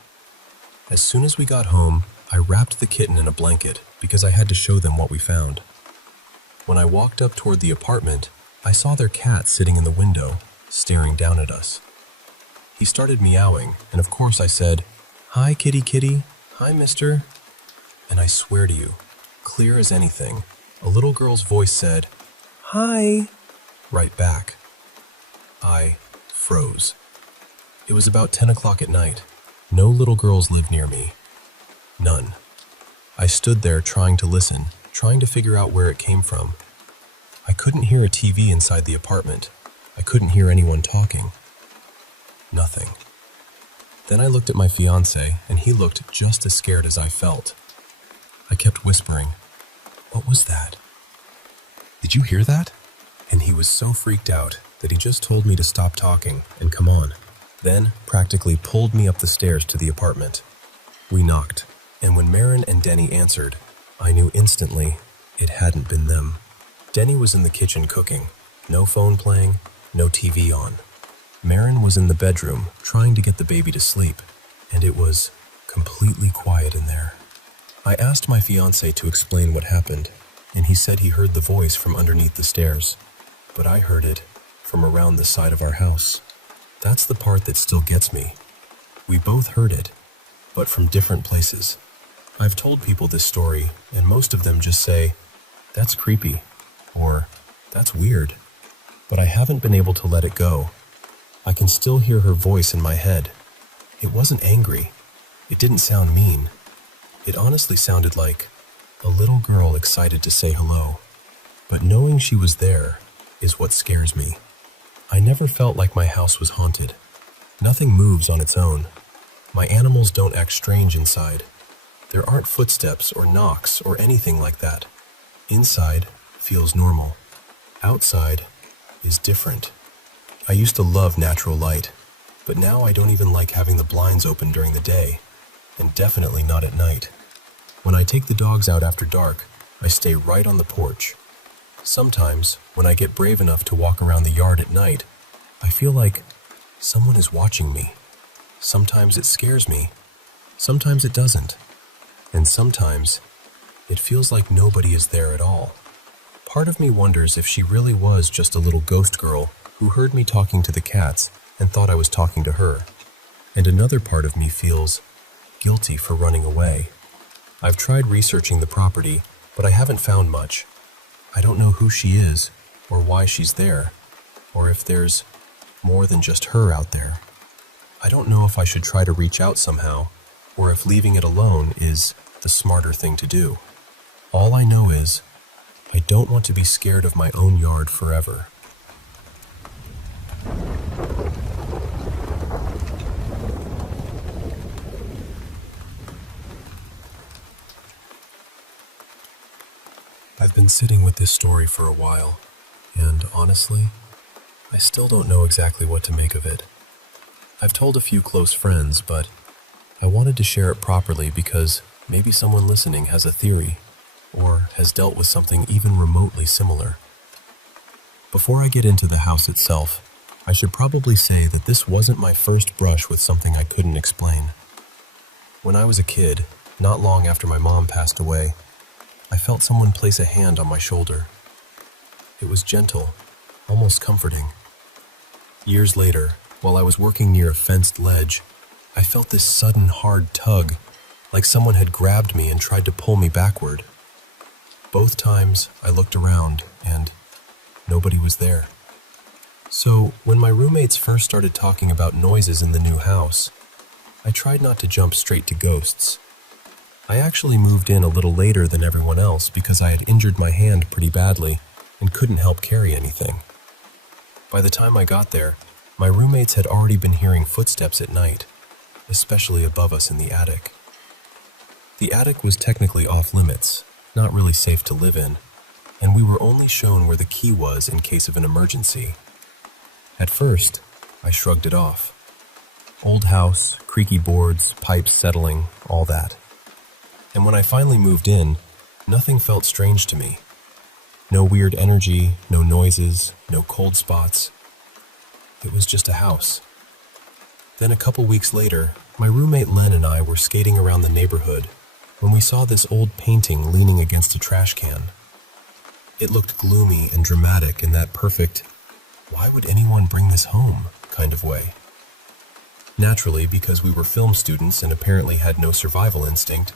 As soon as we got home, I wrapped the kitten in a blanket because I had to show them what we found. When I walked up toward the apartment, I saw their cat sitting in the window, staring down at us. He started meowing, and of course I said, "Hi, kitty kitty. Hi, mister." And I swear to you, clear as anything, a little girl's voice said, "Hi," right back. I froze. It was about 10 o'clock at night. No little girls lived near me. None. I stood there trying to listen, trying to figure out where it came from. I couldn't hear a TV inside the apartment. I couldn't hear anyone talking. Nothing. Then I looked at my fiancé, and he looked just as scared as I felt. I kept whispering, "What was that? Did you hear that?" And he was so freaked out that he just told me to stop talking and come on. Then practically pulled me up the stairs to the apartment. We knocked, and when Marin and Denny answered, I knew instantly it hadn't been them. Denny was in the kitchen cooking, no phone playing, no TV on. Marin was in the bedroom trying to get the baby to sleep, and it was completely quiet in there. I asked my fiancé to explain what happened, and he said he heard the voice from underneath the stairs, but I heard it from around the side of our house. That's the part that still gets me. We both heard it, but from different places. I've told people this story, and most of them just say, "That's creepy," or "That's weird," but I haven't been able to let it go. I can still hear her voice in my head. It wasn't angry. It didn't sound mean. It honestly sounded like a little girl excited to say hello. But knowing she was there is what scares me. I never felt like my house was haunted. Nothing moves on its own. My animals don't act strange inside. There aren't footsteps or knocks or anything like that. Inside feels normal. Outside is different. I used to love natural light, but now I don't even like having the blinds open during the day, and definitely not at night. When I take the dogs out after dark, I stay right on the porch. Sometimes, when I get brave enough to walk around the yard at night, I feel like someone is watching me. Sometimes it scares me. Sometimes it doesn't. And sometimes, it feels like nobody is there at all. Part of me wonders if she really was just a little ghost girl who heard me talking to the cats and thought I was talking to her. And another part of me feels guilty for running away. I've tried researching the property, but I haven't found much. I don't know who she is, or why she's there, or if there's more than just her out there. I don't know if I should try to reach out somehow, or if leaving it alone is the smarter thing to do. All I know is, I don't want to be scared of my own yard forever. I've been sitting with this story for a while, and honestly, I still don't know exactly what to make of it. I've told a few close friends, but I wanted to share it properly because maybe someone listening has a theory, or has dealt with something even remotely similar. Before I get into the house itself, I should probably say that this wasn't my first brush with something I couldn't explain. When I was a kid, not long after my mom passed away, I felt someone place a hand on my shoulder. It was gentle, almost comforting. Years later, while I was working near a fenced ledge, I felt this sudden hard tug, like someone had grabbed me and tried to pull me backward. Both times I looked around and nobody was there. So when my roommates first started talking about noises in the new house, I tried not to jump straight to ghosts. I actually moved in a little later than everyone else because I had injured my hand pretty badly and couldn't help carry anything. By the time I got there, my roommates had already been hearing footsteps at night, especially above us in the attic. The attic was technically off limits, not really safe to live in, and we were only shown where the key was in case of an emergency. At first, I shrugged it off. Old house, creaky boards, pipes settling, all that. And when I finally moved in, nothing felt strange to me. No weird energy, no noises, no cold spots. It was just a house. Then a couple weeks later, my roommate Len and I were skating around the neighborhood when we saw this old painting leaning against a trash can. It looked gloomy and dramatic in that perfect, "Why would anyone bring this home?" kind of way. Naturally, because we were film students and apparently had no survival instinct,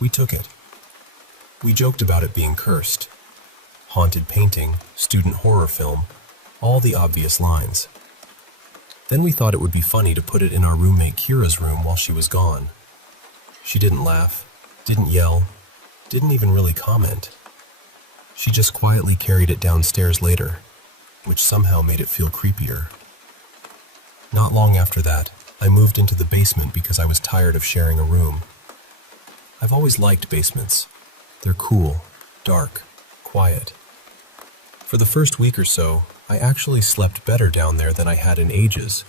we took it. We joked about it being cursed. Haunted painting, student horror film, all the obvious lines. Then we thought it would be funny to put it in our roommate Kira's room while she was gone. She didn't laugh, didn't yell, didn't even really comment. She just quietly carried it downstairs later, which somehow made it feel creepier. Not long after that, I moved into the basement because I was tired of sharing a room. I've always liked basements. They're cool, dark, quiet. For the first week or so, I actually slept better down there than I had in ages.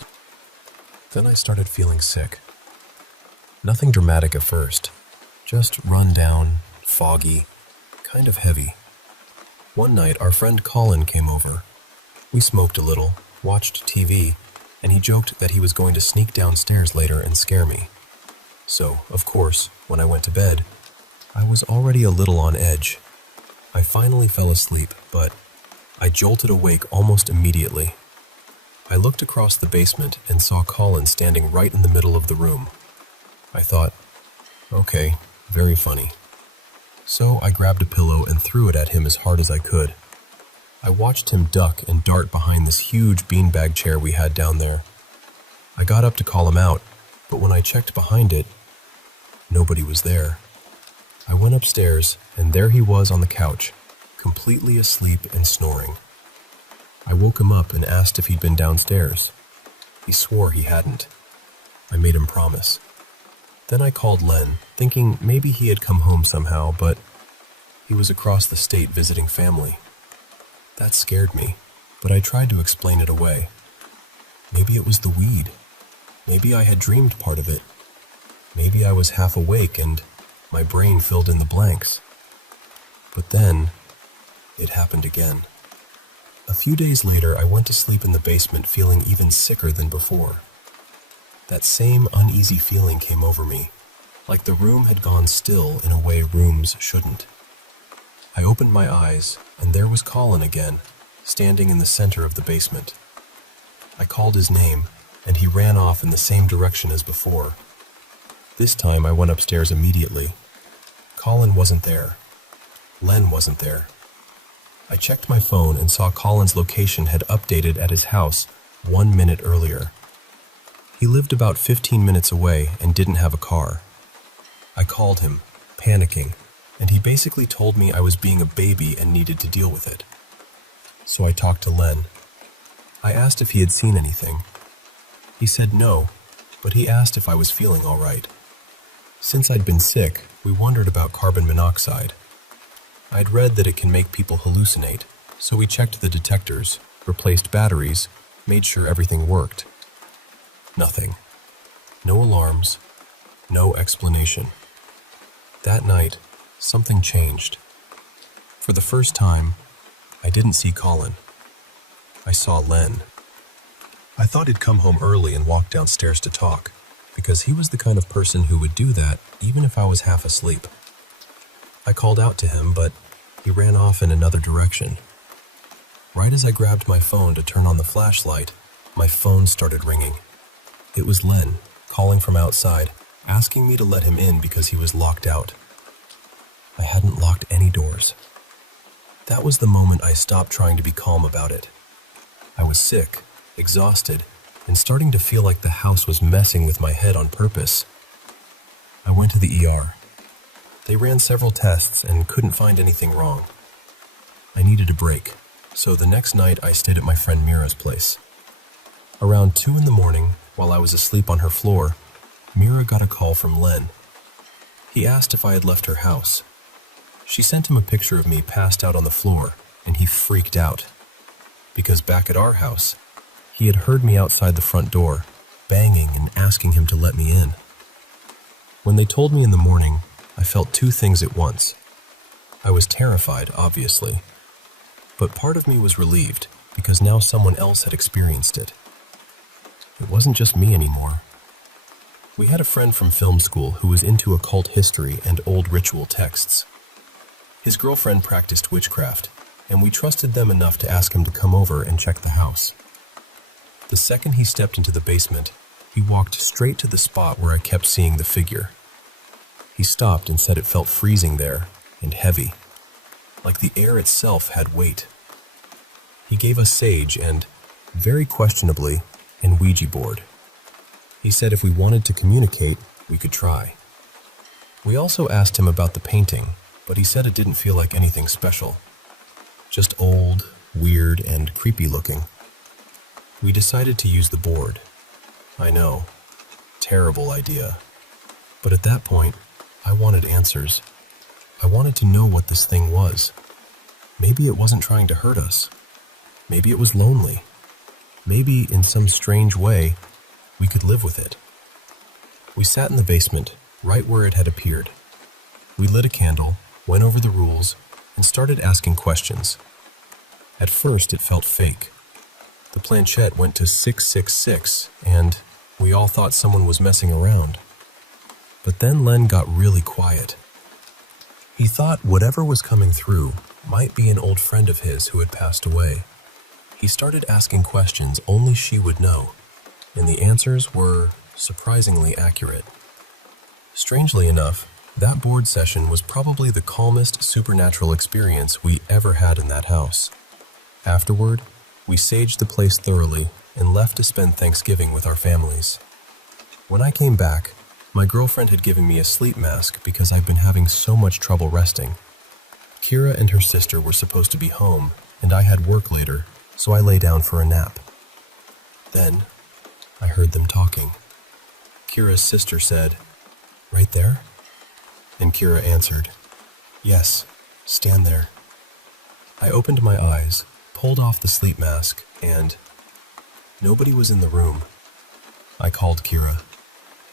Then I started feeling sick. Nothing dramatic at first, just run down, foggy, kind of heavy. One night, our friend Colin came over. We smoked a little, watched TV, and he joked that he was going to sneak downstairs later and scare me. So, of course, when I went to bed, I was already a little on edge. I finally fell asleep, but I jolted awake almost immediately. I looked across the basement and saw Colin standing right in the middle of the room. I thought, okay, very funny. So I grabbed a pillow and threw it at him as hard as I could. I watched him duck and dart behind this huge beanbag chair we had down there. I got up to call him out, but when I checked behind it, nobody was there. I went upstairs, and there he was on the couch, completely asleep and snoring. I woke him up and asked if he'd been downstairs. He swore he hadn't. I made him promise. Then I called Len, thinking maybe he had come home somehow, but he was across the state visiting family. That scared me, but I tried to explain it away. Maybe it was the weed. Maybe I had dreamed part of it. Maybe I was half awake and my brain filled in the blanks. But then, it happened again. A few days later, I went to sleep in the basement feeling even sicker than before. That same uneasy feeling came over me, like the room had gone still in a way rooms shouldn't. I opened my eyes, and there was Colin again, standing in the center of the basement. I called his name, and he ran off in the same direction as before. This time I went upstairs immediately. Colin wasn't there. Len wasn't there. I checked my phone and saw Colin's location had updated at his house 1 minute earlier. He lived about 15 minutes away and didn't have a car. I called him, panicking, and he basically told me I was being a baby and needed to deal with it. So I talked to Len. I asked if he had seen anything. He said no, but he asked if I was feeling all right. Since I'd been sick, we wondered about carbon monoxide. I'd read that it can make people hallucinate, so we checked the detectors, replaced batteries, made sure everything worked. Nothing. No alarms, no explanation. That night, something changed. For the first time, I didn't see Colin. I saw Len. I thought he'd come home early and walk downstairs to talk, because he was the kind of person who would do that even if I was half asleep. I called out to him, but he ran off in another direction. Right as I grabbed my phone to turn on the flashlight, my phone started ringing. It was Len, calling from outside, asking me to let him in because he was locked out. I hadn't locked any doors. That was the moment I stopped trying to be calm about it. I was sick, exhausted, and starting to feel like the house was messing with my head on purpose. I went to the ER. They ran several tests and couldn't find anything wrong. I needed a break, so the next night I stayed at my friend Mira's place. Around 2 in the morning, while I was asleep on her floor, Mira got a call from Len. He asked if I had left her house. She sent him a picture of me passed out on the floor, and he freaked out. Because back at our house, he had heard me outside the front door, banging and asking him to let me in. When they told me in the morning, I felt 2 things at once. I was terrified, obviously, but part of me was relieved because now someone else had experienced it. It wasn't just me anymore. We had a friend from film school who was into occult history and old ritual texts. His girlfriend practiced witchcraft, and we trusted them enough to ask him to come over and check the house. The second he stepped into the basement, he walked straight to the spot where I kept seeing the figure. He stopped and said it felt freezing there, and heavy, like the air itself had weight. He gave us sage and, very questionably, an Ouija board. He said if we wanted to communicate, we could try. We also asked him about the painting, but he said it didn't feel like anything special. Just old, weird, and creepy looking. We decided to use the board. I know. Terrible idea. But at that point, I wanted answers. I wanted to know what this thing was. Maybe it wasn't trying to hurt us. Maybe it was lonely. Maybe, in some strange way, we could live with it. We sat in the basement, right where it had appeared. We lit a candle, went over the rules, and started asking questions. At first, it felt fake. The planchette went to 666, and we all thought someone was messing around. But then Len got really quiet. He thought whatever was coming through might be an old friend of his who had passed away. He started asking questions only she would know, and the answers were surprisingly accurate. Strangely enough, that board session was probably the calmest supernatural experience we ever had in that house. Afterward, we saged the place thoroughly and left to spend Thanksgiving with our families. When I came back, my girlfriend had given me a sleep mask because I'd been having so much trouble resting. Kira and her sister were supposed to be home, and I had work later, so I lay down for a nap. Then, I heard them talking. Kira's sister said, "Right there?" And Kira answered, "Yes, stand there." I opened my eyes, pulled off the sleep mask, and nobody was in the room. I called Kira.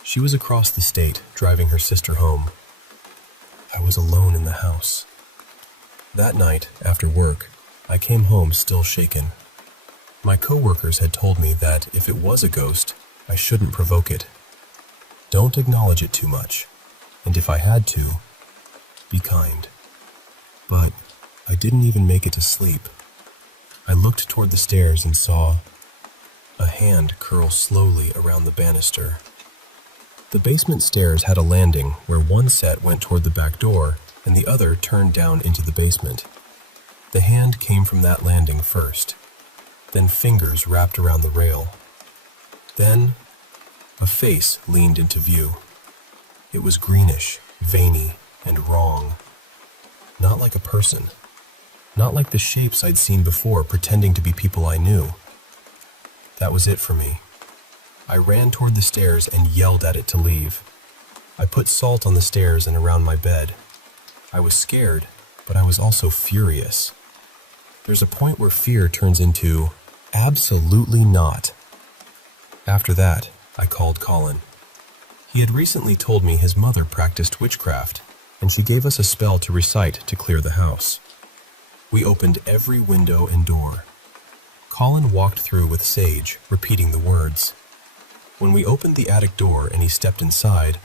She was across the state, driving her sister home. I was alone in the house. That night, after work, I came home still shaken. My coworkers had told me that if it was a ghost, I shouldn't provoke it. Don't acknowledge it too much, and if I had to, be kind. But I didn't even make it to sleep. I looked toward the stairs and saw a hand curl slowly around the banister. The basement stairs had a landing where one set went toward the back door and the other turned down into the basement. The hand came from that landing first, then fingers wrapped around the rail. Then, a face leaned into view. It was greenish, veiny, and wrong. Not like a person. Not like the shapes I'd seen before pretending to be people I knew. That was it for me. I ran toward the stairs and yelled at it to leave. I put salt on the stairs and around my bed. I was scared, but I was also furious. There's a point where fear turns into, absolutely not. After that, I called Colin. He had recently told me his mother practiced witchcraft, and she gave us a spell to recite to clear the house. We opened every window and door. Colin walked through with sage, repeating the words. When we opened the attic door and he stepped inside,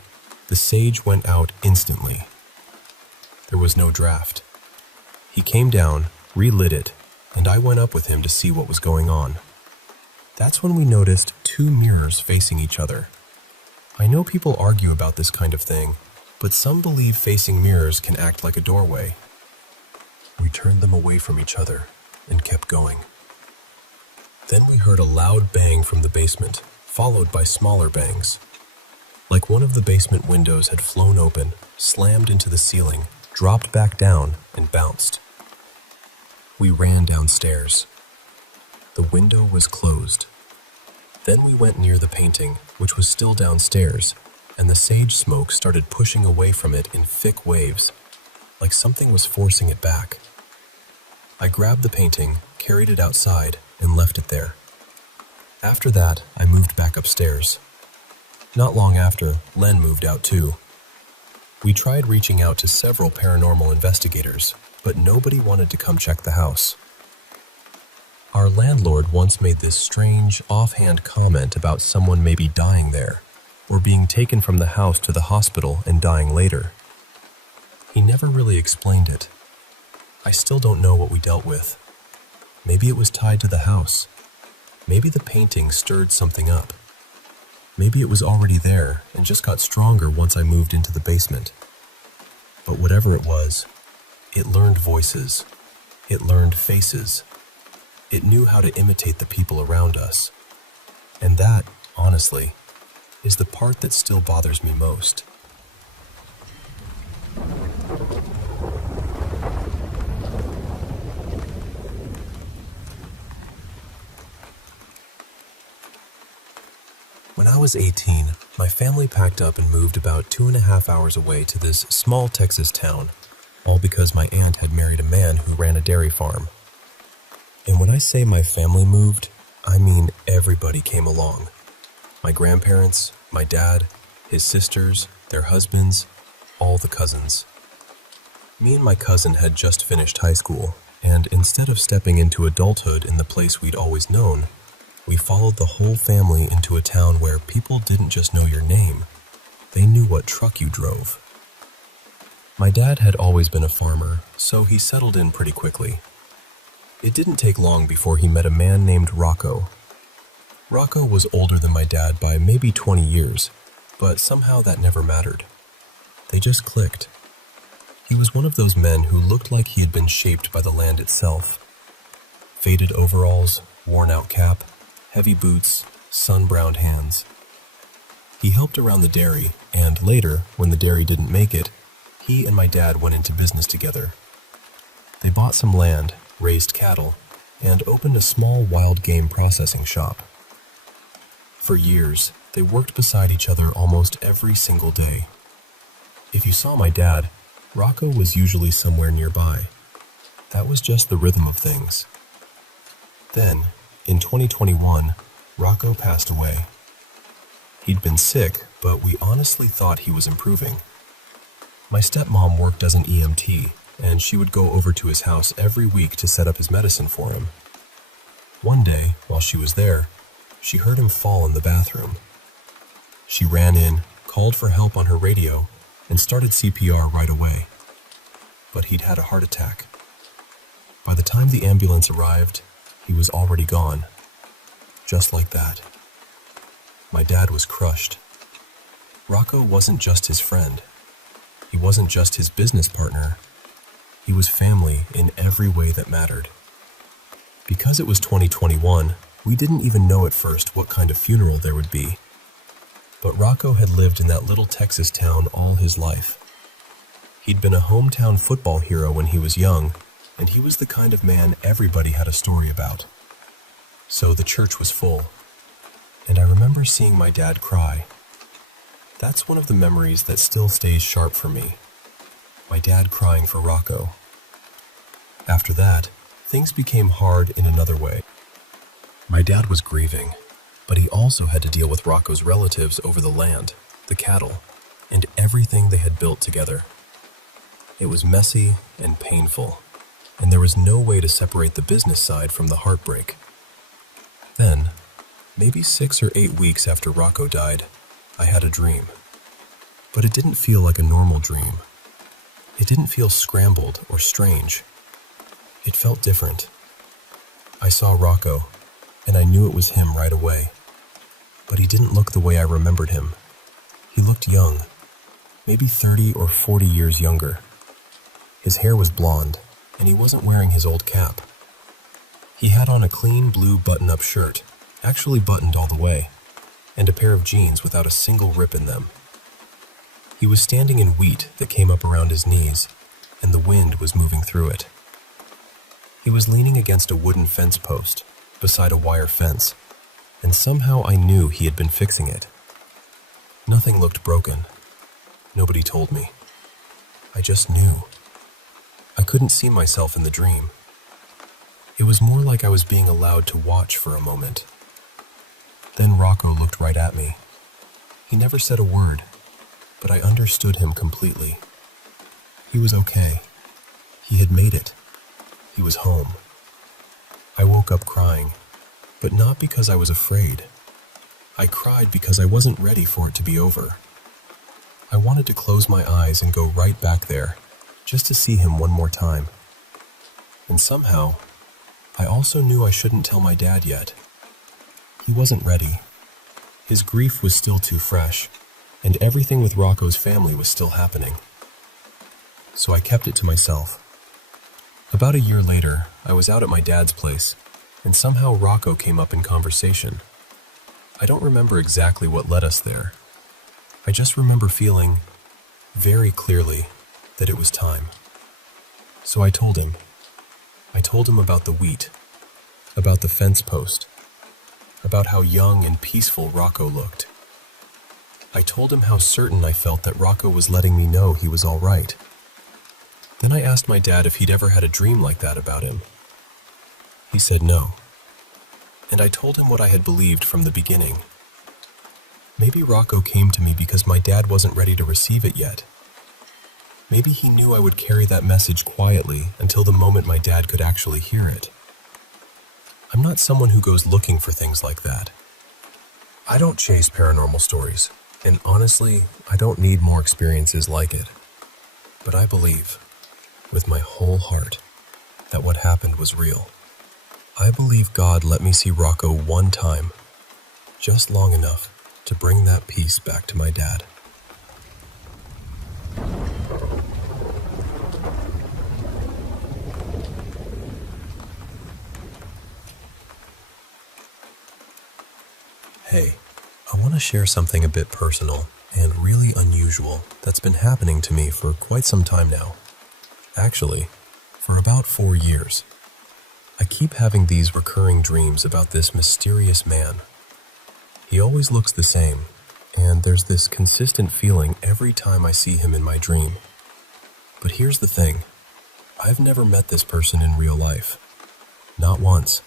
the sage went out instantly. There was no draft. He came down, relit it, and I went up with him to see what was going on. That's when we noticed two mirrors facing each other. I know people argue about this kind of thing, but some believe facing mirrors can act like a doorway. We turned them away from each other and kept going. Then we heard a loud bang from the basement, followed by smaller bangs. Like one of the basement windows had flown open, slammed into the ceiling, dropped back down, and bounced. We ran downstairs. The window was closed. Then we went near the painting, which was still downstairs, and the sage smoke started pushing away from it in thick waves, like something was forcing it back. I grabbed the painting, carried it outside, and left it there. After that, I moved back upstairs. Not long after, Len moved out too. We tried reaching out to several paranormal investigators, but nobody wanted to come check the house. Our landlord once made this strange, offhand comment about someone maybe dying there, or being taken from the house to the hospital and dying later. He never really explained it. I still don't know what we dealt with. Maybe it was tied to the house. Maybe the painting stirred something up. Maybe it was already there and just got stronger once I moved into the basement. But whatever it was, it learned voices. It learned faces. It knew how to imitate the people around us. And that, honestly, is the part that still bothers me most. When I was 18, my family packed up and moved about 2.5 hours away to this small Texas town, all because my aunt had married a man who ran a dairy farm. And when I say my family moved, I mean everybody came along. My grandparents, my dad, his sisters, their husbands, all the cousins. Me and my cousin had just finished high school, and instead of stepping into adulthood in the place we'd always known, we followed the whole family into a town where people didn't just know your name, they knew what truck you drove. My dad had always been a farmer, so he settled in pretty quickly. It didn't take long before he met a man named Rocco. Rocco was older than my dad by maybe 20 years, but somehow that never mattered. They just clicked. He was one of those men who looked like he had been shaped by the land itself. Faded overalls, worn-out cap, heavy boots, sun-browned hands. He helped around the dairy, and later, when the dairy didn't make it, he and my dad went into business together. They bought some land, raised cattle, and opened a small wild game processing shop. For years, they worked beside each other almost every single day. If you saw my dad, Rocco was usually somewhere nearby. That was just the rhythm of things. Then, in 2021, Rocco passed away. He'd been sick, but we honestly thought he was improving. My stepmom worked as an EMT, and she would go over to his house every week to set up his medicine for him. One day, while she was there, she heard him fall in the bathroom. She ran in, called for help on her radio, and started CPR right away. But he'd had a heart attack. By the time the ambulance arrived, he was already gone. Just like that. My dad was crushed. Rocco wasn't just his friend. He wasn't just his business partner. He was family in every way that mattered. Because it was 2021, we didn't even know at first what kind of funeral there would be. But Rocco had lived in that little Texas town all his life. He'd been a hometown football hero when he was young, and he was the kind of man everybody had a story about. So the church was full, and I remember seeing my dad cry. That's one of the memories that still stays sharp for me. My dad crying for Rocco. After that, things became hard in another way. My dad was grieving, but he also had to deal with Rocco's relatives over the land, the cattle, and everything they had built together. It was messy and painful, and there was no way to separate the business side from the heartbreak. Then, maybe 6 or 8 weeks after Rocco died, I had a dream. But it didn't feel like a normal dream. It didn't feel scrambled or strange. It felt different. I saw Rocco, and I knew it was him right away. But he didn't look the way I remembered him. He looked young, maybe 30 or 40 years younger. His hair was blonde, and he wasn't wearing his old cap. He had on a clean blue button-up shirt, actually buttoned all the way, and a pair of jeans without a single rip in them. He was standing in wheat that came up around his knees, and the wind was moving through it. He was leaning against a wooden fence post, beside a wire fence, and somehow I knew he had been fixing it. Nothing looked broken. Nobody told me. I just knew. I couldn't see myself in the dream. It was more like I was being allowed to watch for a moment. Then Rocco looked right at me. He never said a word, but I understood him completely. He was okay. He had made it. He was home. I woke up crying, but not because I was afraid. I cried because I wasn't ready for it to be over. I wanted to close my eyes and go right back there, just to see him one more time. And somehow, I also knew I shouldn't tell my dad yet. He wasn't ready. His grief was still too fresh, and everything with Rocco's family was still happening. So I kept it to myself. About a year later, I was out at my dad's place, and somehow Rocco came up in conversation. I don't remember exactly what led us there. I just remember feeling, very clearly, that it was time. So I told him. I told him about the wheat, about the fence post. about how young and peaceful Rocco looked. I told him how certain I felt that Rocco was letting me know he was all right. Then I asked my dad if he'd ever had a dream like that about him. He said no. And I told him what I had believed from the beginning. Maybe Rocco came to me because my dad wasn't ready to receive it yet. Maybe he knew I would carry that message quietly until the moment my dad could actually hear it. I'm not someone who goes looking for things like that. I don't chase paranormal stories, and honestly, I don't need more experiences like it. But I believe, with my whole heart, that what happened was real. I believe God let me see Rocco one time, just long enough to bring that peace back to my dad. Hey, I want to share something a bit personal and really unusual that's been happening to me for quite some time now. Actually, for about 4 years. I keep having these recurring dreams about this mysterious man. He always looks the same, and there's this consistent feeling every time I see him in my dream. But here's the thing, I've never met this person in real life. Not once.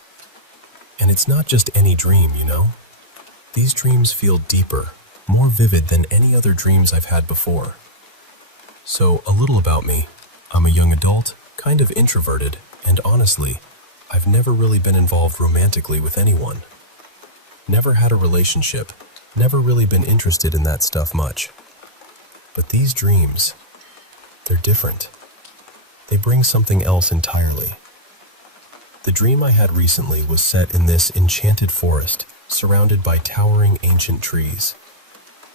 And it's not just any dream, you know? These dreams feel deeper, more vivid than any other dreams I've had before. So, a little about me. I'm a young adult, kind of introverted, and honestly, I've never really been involved romantically with anyone. Never had a relationship, never really been interested in that stuff much. But these dreams, they're different. They bring something else entirely. The dream I had recently was set in this enchanted forest, surrounded by towering ancient trees.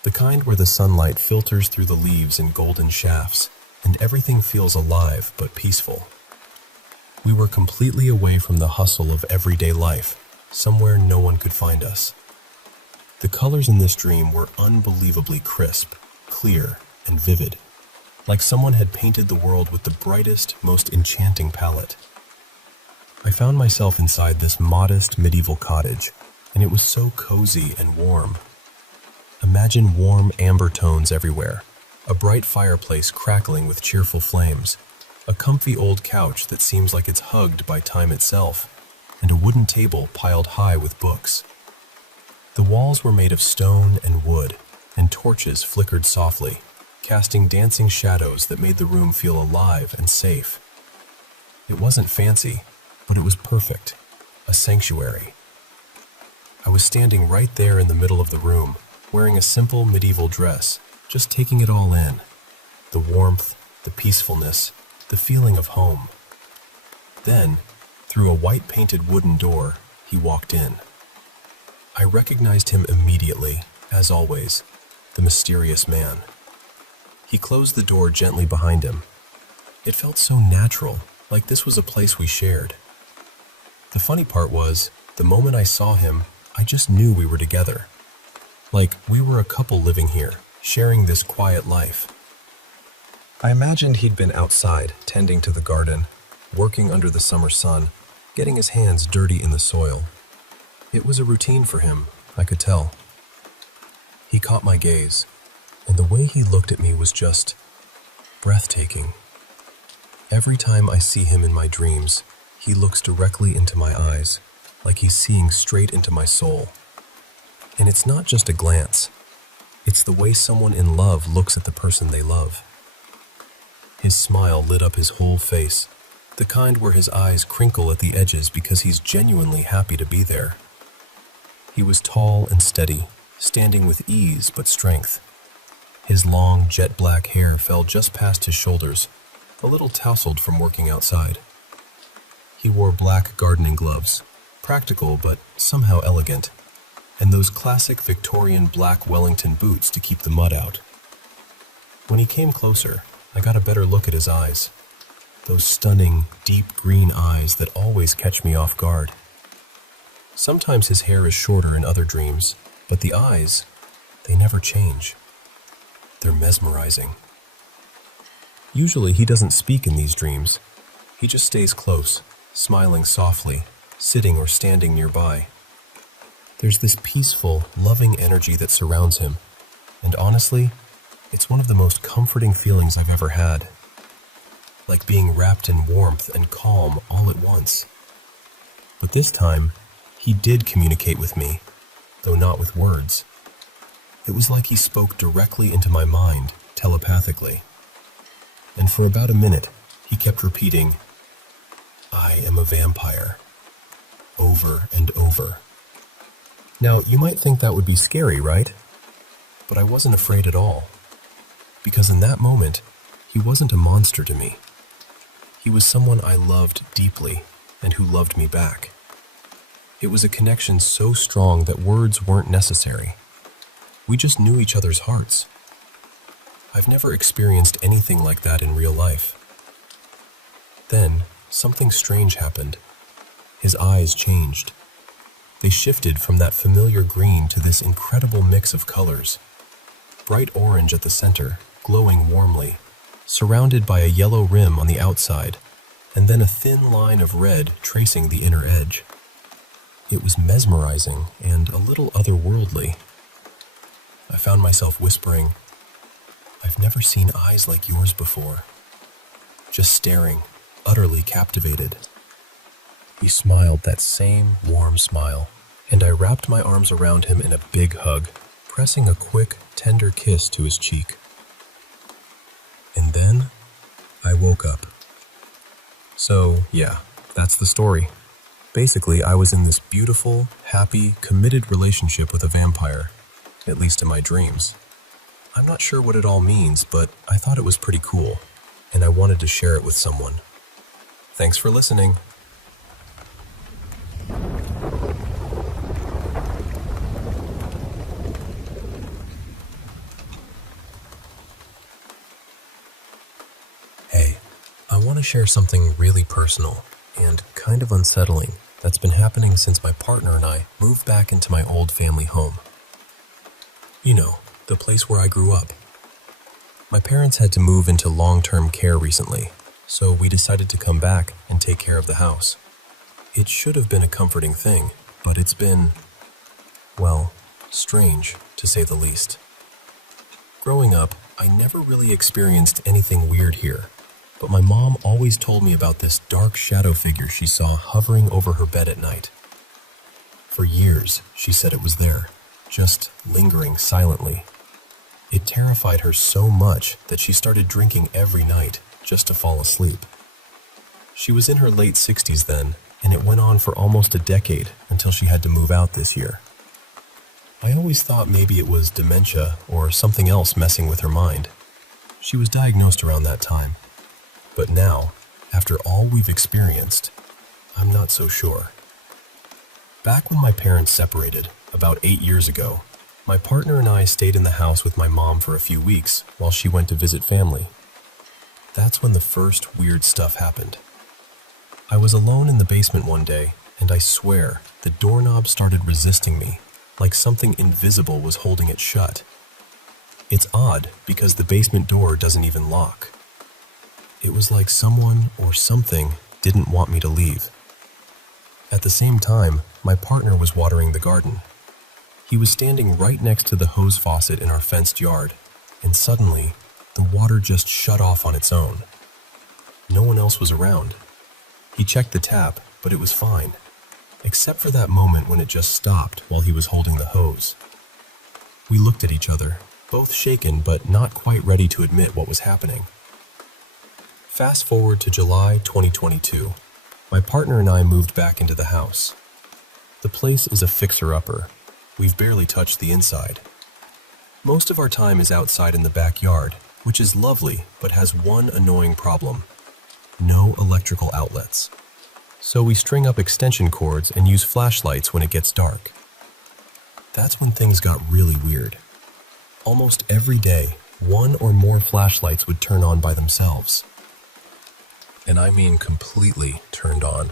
The kind where the sunlight filters through the leaves in golden shafts, and everything feels alive but peaceful. We were completely away from the hustle of everyday life, somewhere no one could find us. The colors in this dream were unbelievably crisp, clear, and vivid, like someone had painted the world with the brightest, most enchanting palette. I found myself inside this modest medieval cottage, and it was so cozy and warm. Imagine warm amber tones everywhere, a bright fireplace crackling with cheerful flames, a comfy old couch that seems like it's hugged by time itself, and a wooden table piled high with books. The walls were made of stone and wood, and torches flickered softly, casting dancing shadows that made the room feel alive and safe. It wasn't fancy, but it was perfect, a sanctuary. I was standing right there in the middle of the room, wearing a simple medieval dress, just taking it all in. The warmth, the peacefulness, the feeling of home. Then, through a white-painted wooden door, he walked in. I recognized him immediately, as always, the mysterious man. He closed the door gently behind him. It felt so natural, like this was a place we shared. The funny part was, the moment I saw him, I just knew we were together. Like we were a couple living here, sharing this quiet life. I imagined he'd been outside, tending to the garden, working under the summer sun, getting his hands dirty in the soil. It was a routine for him, I could tell. He caught my gaze, and the way he looked at me was just breathtaking. Every time I see him in my dreams, he looks directly into my eyes, like he's seeing straight into my soul. And it's not just a glance. It's the way someone in love looks at the person they love. His smile lit up his whole face, the kind where his eyes crinkle at the edges because he's genuinely happy to be there. He was tall and steady, standing with ease but strength. His long, jet-black hair fell just past his shoulders, a little tousled from working outside. He wore black gardening gloves, practical but somehow elegant, and those classic Victorian black Wellington boots to keep the mud out. When he came closer, I got a better look at his eyes, those stunning, deep green eyes that always catch me off guard. Sometimes his hair is shorter in other dreams, but the eyes, they never change. They're mesmerizing. Usually he doesn't speak in these dreams. He just stays close, smiling softly, sitting or standing nearby. There's this peaceful, loving energy that surrounds him, and honestly, it's one of the most comforting feelings I've ever had. Like being wrapped in warmth and calm all at once. But this time, he did communicate with me, though not with words. It was like he spoke directly into my mind, telepathically. And for about a minute, he kept repeating, "I am a vampire," over and over. Now, you might think that would be scary, right? But I wasn't afraid at all. Because in that moment, he wasn't a monster to me. He was someone I loved deeply and who loved me back. It was a connection so strong that words weren't necessary. We just knew each other's hearts. I've never experienced anything like that in real life. Then, something strange happened. His eyes changed. They shifted from that familiar green to this incredible mix of colors. Bright orange at the center, glowing warmly, surrounded by a yellow rim on the outside, and then a thin line of red tracing the inner edge. It was mesmerizing and a little otherworldly. I found myself whispering, "I've never seen eyes like yours before." Just staring, utterly captivated. He smiled that same warm smile, and I wrapped my arms around him in a big hug, pressing a quick, tender kiss to his cheek. And then, I woke up. So, yeah, that's the story. Basically, I was in this beautiful, happy, committed relationship with a vampire, at least in my dreams. I'm not sure what it all means, but I thought it was pretty cool, and I wanted to share it with someone. Thanks for listening. Hey, I want to share something really personal and kind of unsettling that's been happening since my partner and I moved back into my old family home. You know, the place where I grew up. My parents had to move into long-term care recently, so we decided to come back and take care of the house. It should have been a comforting thing, but it's been, well, strange, to say the least. Growing up, I never really experienced anything weird here, but my mom always told me about this dark shadow figure she saw hovering over her bed at night. For years, she said it was there, just lingering silently. It terrified her so much that she started drinking every night just to fall asleep. She was in her late 60s then, and it went on for almost a decade until she had to move out this year. I always thought maybe it was dementia or something else messing with her mind. She was diagnosed around that time. But now, after all we've experienced, I'm not so sure. Back when my parents separated, about 8 years ago, my partner and I stayed in the house with my mom for a few weeks while she went to visit family. That's when the first weird stuff happened. I was alone in the basement one day, and I swear the doorknob started resisting me, like something invisible was holding it shut. It's odd because the basement door doesn't even lock. It was like someone or something didn't want me to leave. At the same time, my partner was watering the garden. He was standing right next to the hose faucet in our fenced yard, and suddenly, the water just shut off on its own. No one else was around. He checked the tap, but it was fine, except for that moment when it just stopped while he was holding the hose. We looked at each other, both shaken but not quite ready to admit what was happening. Fast forward to July 2022. My partner and I moved back into the house. The place is a fixer-upper. We've barely touched the inside. Most of our time is outside in the backyard, which is lovely but has one annoying problem. No electrical outlets. So we string up extension cords and use flashlights when it gets dark. That's when things got really weird. Almost every day, one or more flashlights would turn on by themselves. And I mean completely turned on,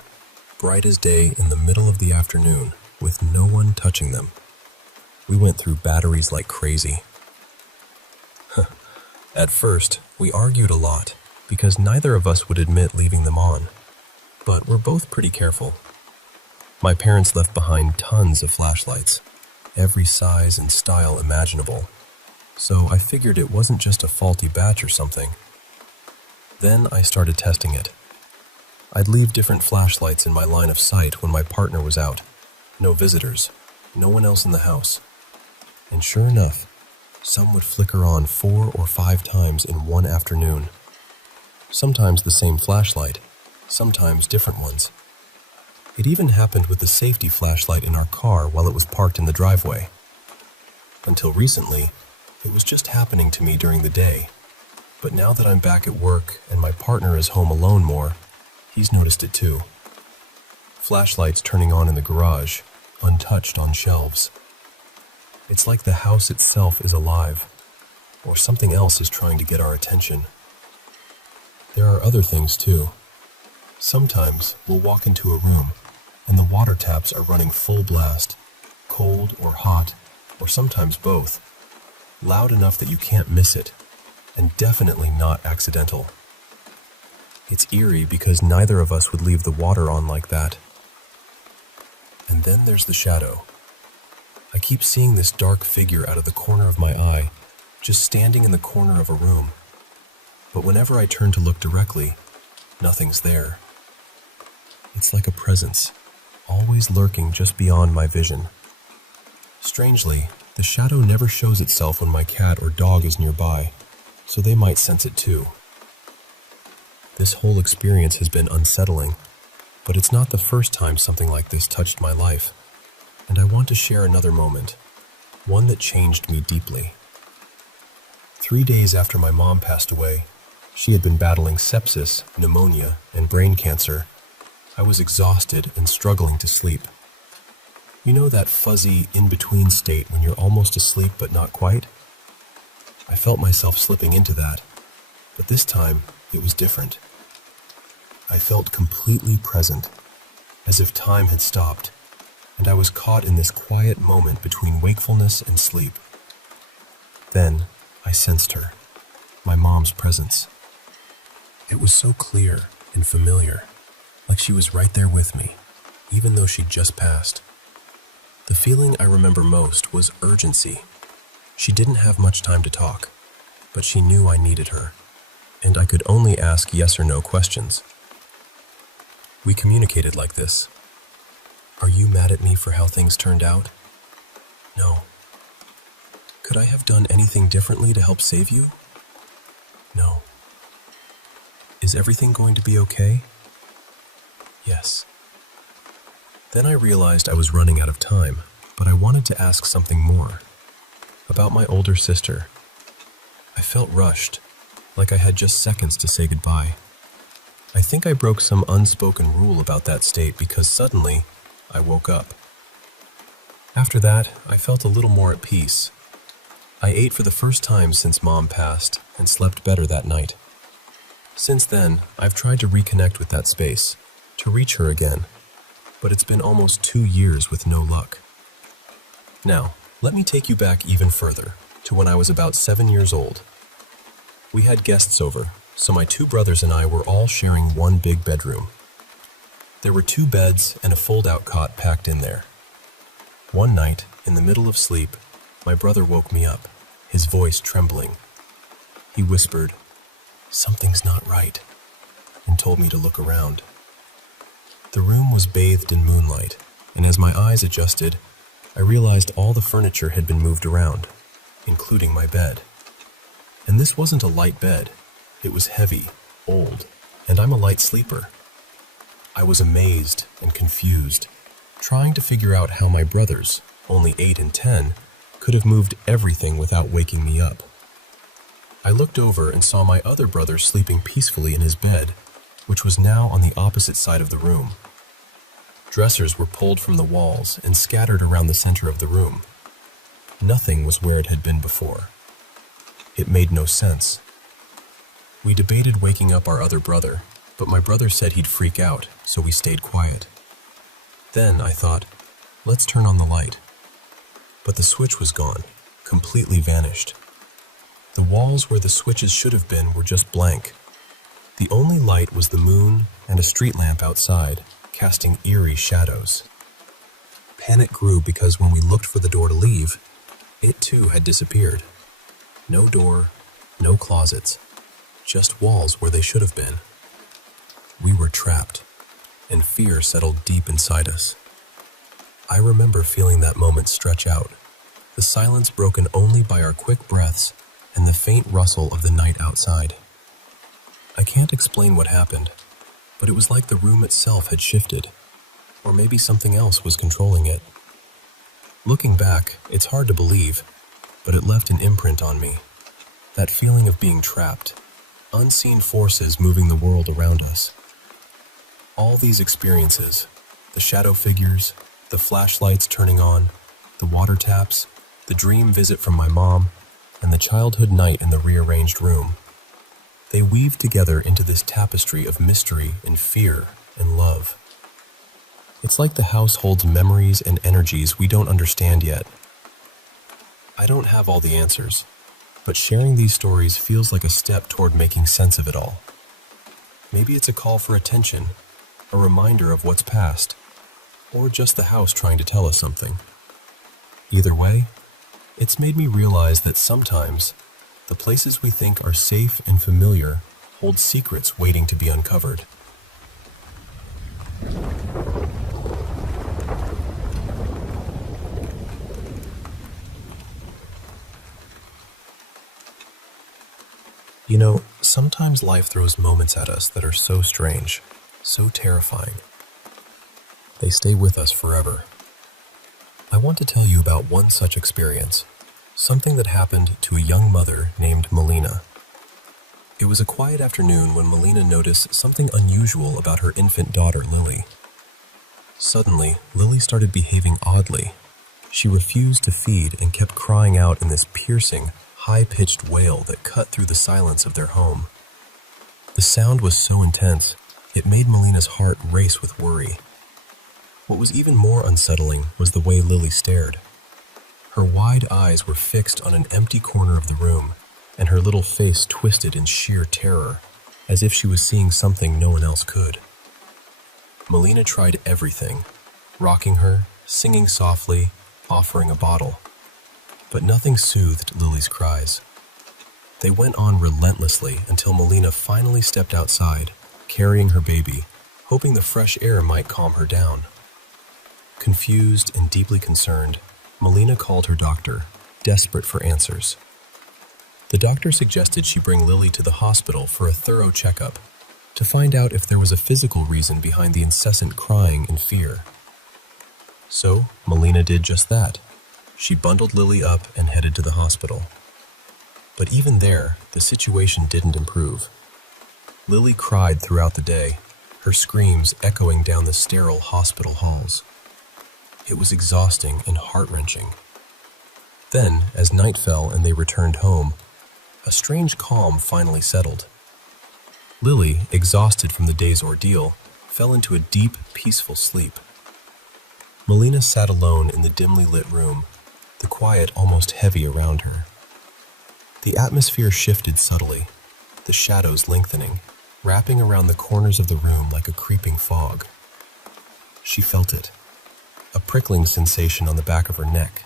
bright as day in the middle of the afternoon, with no one touching them. We went through batteries like crazy. At first, we argued a lot, because neither of us would admit leaving them on, but we're both pretty careful. My parents left behind tons of flashlights, every size and style imaginable, so I figured it wasn't just a faulty batch or something. Then I started testing it. I'd leave different flashlights in my line of sight when my partner was out. No visitors, no one else in the house. And sure enough, some would flicker on 4 or 5 times in one afternoon. Sometimes the same flashlight, sometimes different ones. It even happened with the safety flashlight in our car while it was parked in the driveway. Until recently, it was just happening to me during the day. But now that I'm back at work and my partner is home alone more, he's noticed it too. Flashlights turning on in the garage, untouched on shelves. It's like the house itself is alive, or something else is trying to get our attention. There are other things too. Sometimes we'll walk into a room and the water taps are running full blast, cold or hot, or sometimes both, loud enough that you can't miss it, and definitely not accidental. It's eerie because neither of us would leave the water on like that. And then there's the shadow. I keep seeing this dark figure out of the corner of my eye, just standing in the corner of a room. But whenever I turn to look directly, nothing's there. It's like a presence, always lurking just beyond my vision. Strangely, the shadow never shows itself when my cat or dog is nearby, so they might sense it too. This whole experience has been unsettling, but it's not the first time something like this touched my life, and I want to share another moment, one that changed me deeply. 3 days after my mom passed away, she had been battling sepsis, pneumonia, and brain cancer. I was exhausted and struggling to sleep. You know that fuzzy, in-between state when you're almost asleep but not quite? I felt myself slipping into that, but this time it was different. I felt completely present, as if time had stopped, and I was caught in this quiet moment between wakefulness and sleep. Then I sensed her, my mom's presence. It was so clear and familiar, like she was right there with me, even though she'd just passed. The feeling I remember most was urgency. She didn't have much time to talk, but she knew I needed her, and I could only ask yes or no questions. We communicated like this. Are you mad at me for how things turned out? No. Could I have done anything differently to help save you? No. Is everything going to be okay? Yes. Then I realized I was running out of time, but I wanted to ask something more. About my older sister. I felt rushed, like I had just seconds to say goodbye. I think I broke some unspoken rule about that state because suddenly I woke up. After that, I felt a little more at peace. I ate for the first time since Mom passed and slept better that night. Since then, I've tried to reconnect with that space, to reach her again, but it's been almost 2 years with no luck. Now, let me take you back even further, to when I was about 7 years old. We had guests over, so my 2 brothers and I were all sharing one big bedroom. There were 2 beds and a fold-out cot packed in there. One night, in the middle of sleep, my brother woke me up, his voice trembling. He whispered, "Something's not right," and told me to look around. The room was bathed in moonlight, and as my eyes adjusted, I realized all the furniture had been moved around, including my bed. And this wasn't a light bed. It was heavy, old, and I'm a light sleeper. I was amazed and confused, trying to figure out how my brothers, only 8 and 10, could have moved everything without waking me up. I looked over and saw my other brother sleeping peacefully in his bed, which was now on the opposite side of the room. Dressers were pulled from the walls and scattered around the center of the room. Nothing was where it had been before. It made no sense. We debated waking up our other brother, but my brother said he'd freak out, so we stayed quiet. Then I thought, let's turn on the light. But the switch was gone, completely vanished. The walls where the switches should have been were just blank. The only light was the moon and a street lamp outside, casting eerie shadows. Panic grew because when we looked for the door to leave, it too had disappeared. No door, no closets, just walls where they should have been. We were trapped, and fear settled deep inside us. I remember feeling that moment stretch out, the silence broken only by our quick breaths and the faint rustle of the night outside. I can't explain what happened, but it was like the room itself had shifted, or maybe something else was controlling it. Looking back, it's hard to believe, but it left an imprint on me. That feeling of being trapped, unseen forces moving the world around us. All these experiences, the shadow figures, the flashlights turning on, the water taps, the dream visit from my mom, and the childhood night in the rearranged room. They weave together into this tapestry of mystery and fear and love. It's like the house holds memories and energies we don't understand yet. I don't have all the answers, but sharing these stories feels like a step toward making sense of it all. Maybe it's a call for attention, a reminder of what's past, or just the house trying to tell us something. Either way, it's made me realize that sometimes the places we think are safe and familiar hold secrets waiting to be uncovered. You know, sometimes life throws moments at us that are so strange, so terrifying. They stay with us forever. I want to tell you about one such experience, something that happened to a young mother named Melina. It was a quiet afternoon when Melina noticed something unusual about her infant daughter, Lily. Suddenly, Lily started behaving oddly. She refused to feed and kept crying out in this piercing, high-pitched wail that cut through the silence of their home. The sound was so intense, it made Melina's heart race with worry. What was even more unsettling was the way Lily stared. Her wide eyes were fixed on an empty corner of the room, and her little face twisted in sheer terror, as if she was seeing something no one else could. Melina tried everything, rocking her, singing softly, offering a bottle. But nothing soothed Lily's cries. They went on relentlessly until Melina finally stepped outside, carrying her baby, hoping the fresh air might calm her down. Confused and deeply concerned, Melina called her doctor, desperate for answers. The doctor suggested she bring Lily to the hospital for a thorough checkup, to find out if there was a physical reason behind the incessant crying and fear. So, Melina did just that. She bundled Lily up and headed to the hospital. But even there, the situation didn't improve. Lily cried throughout the day, her screams echoing down the sterile hospital halls. It was exhausting and heart-wrenching. Then, as night fell and they returned home, a strange calm finally settled. Lily, exhausted from the day's ordeal, fell into a deep, peaceful sleep. Melina sat alone in the dimly lit room, the quiet almost heavy around her. The atmosphere shifted subtly, the shadows lengthening, wrapping around the corners of the room like a creeping fog. She felt it, a prickling sensation on the back of her neck,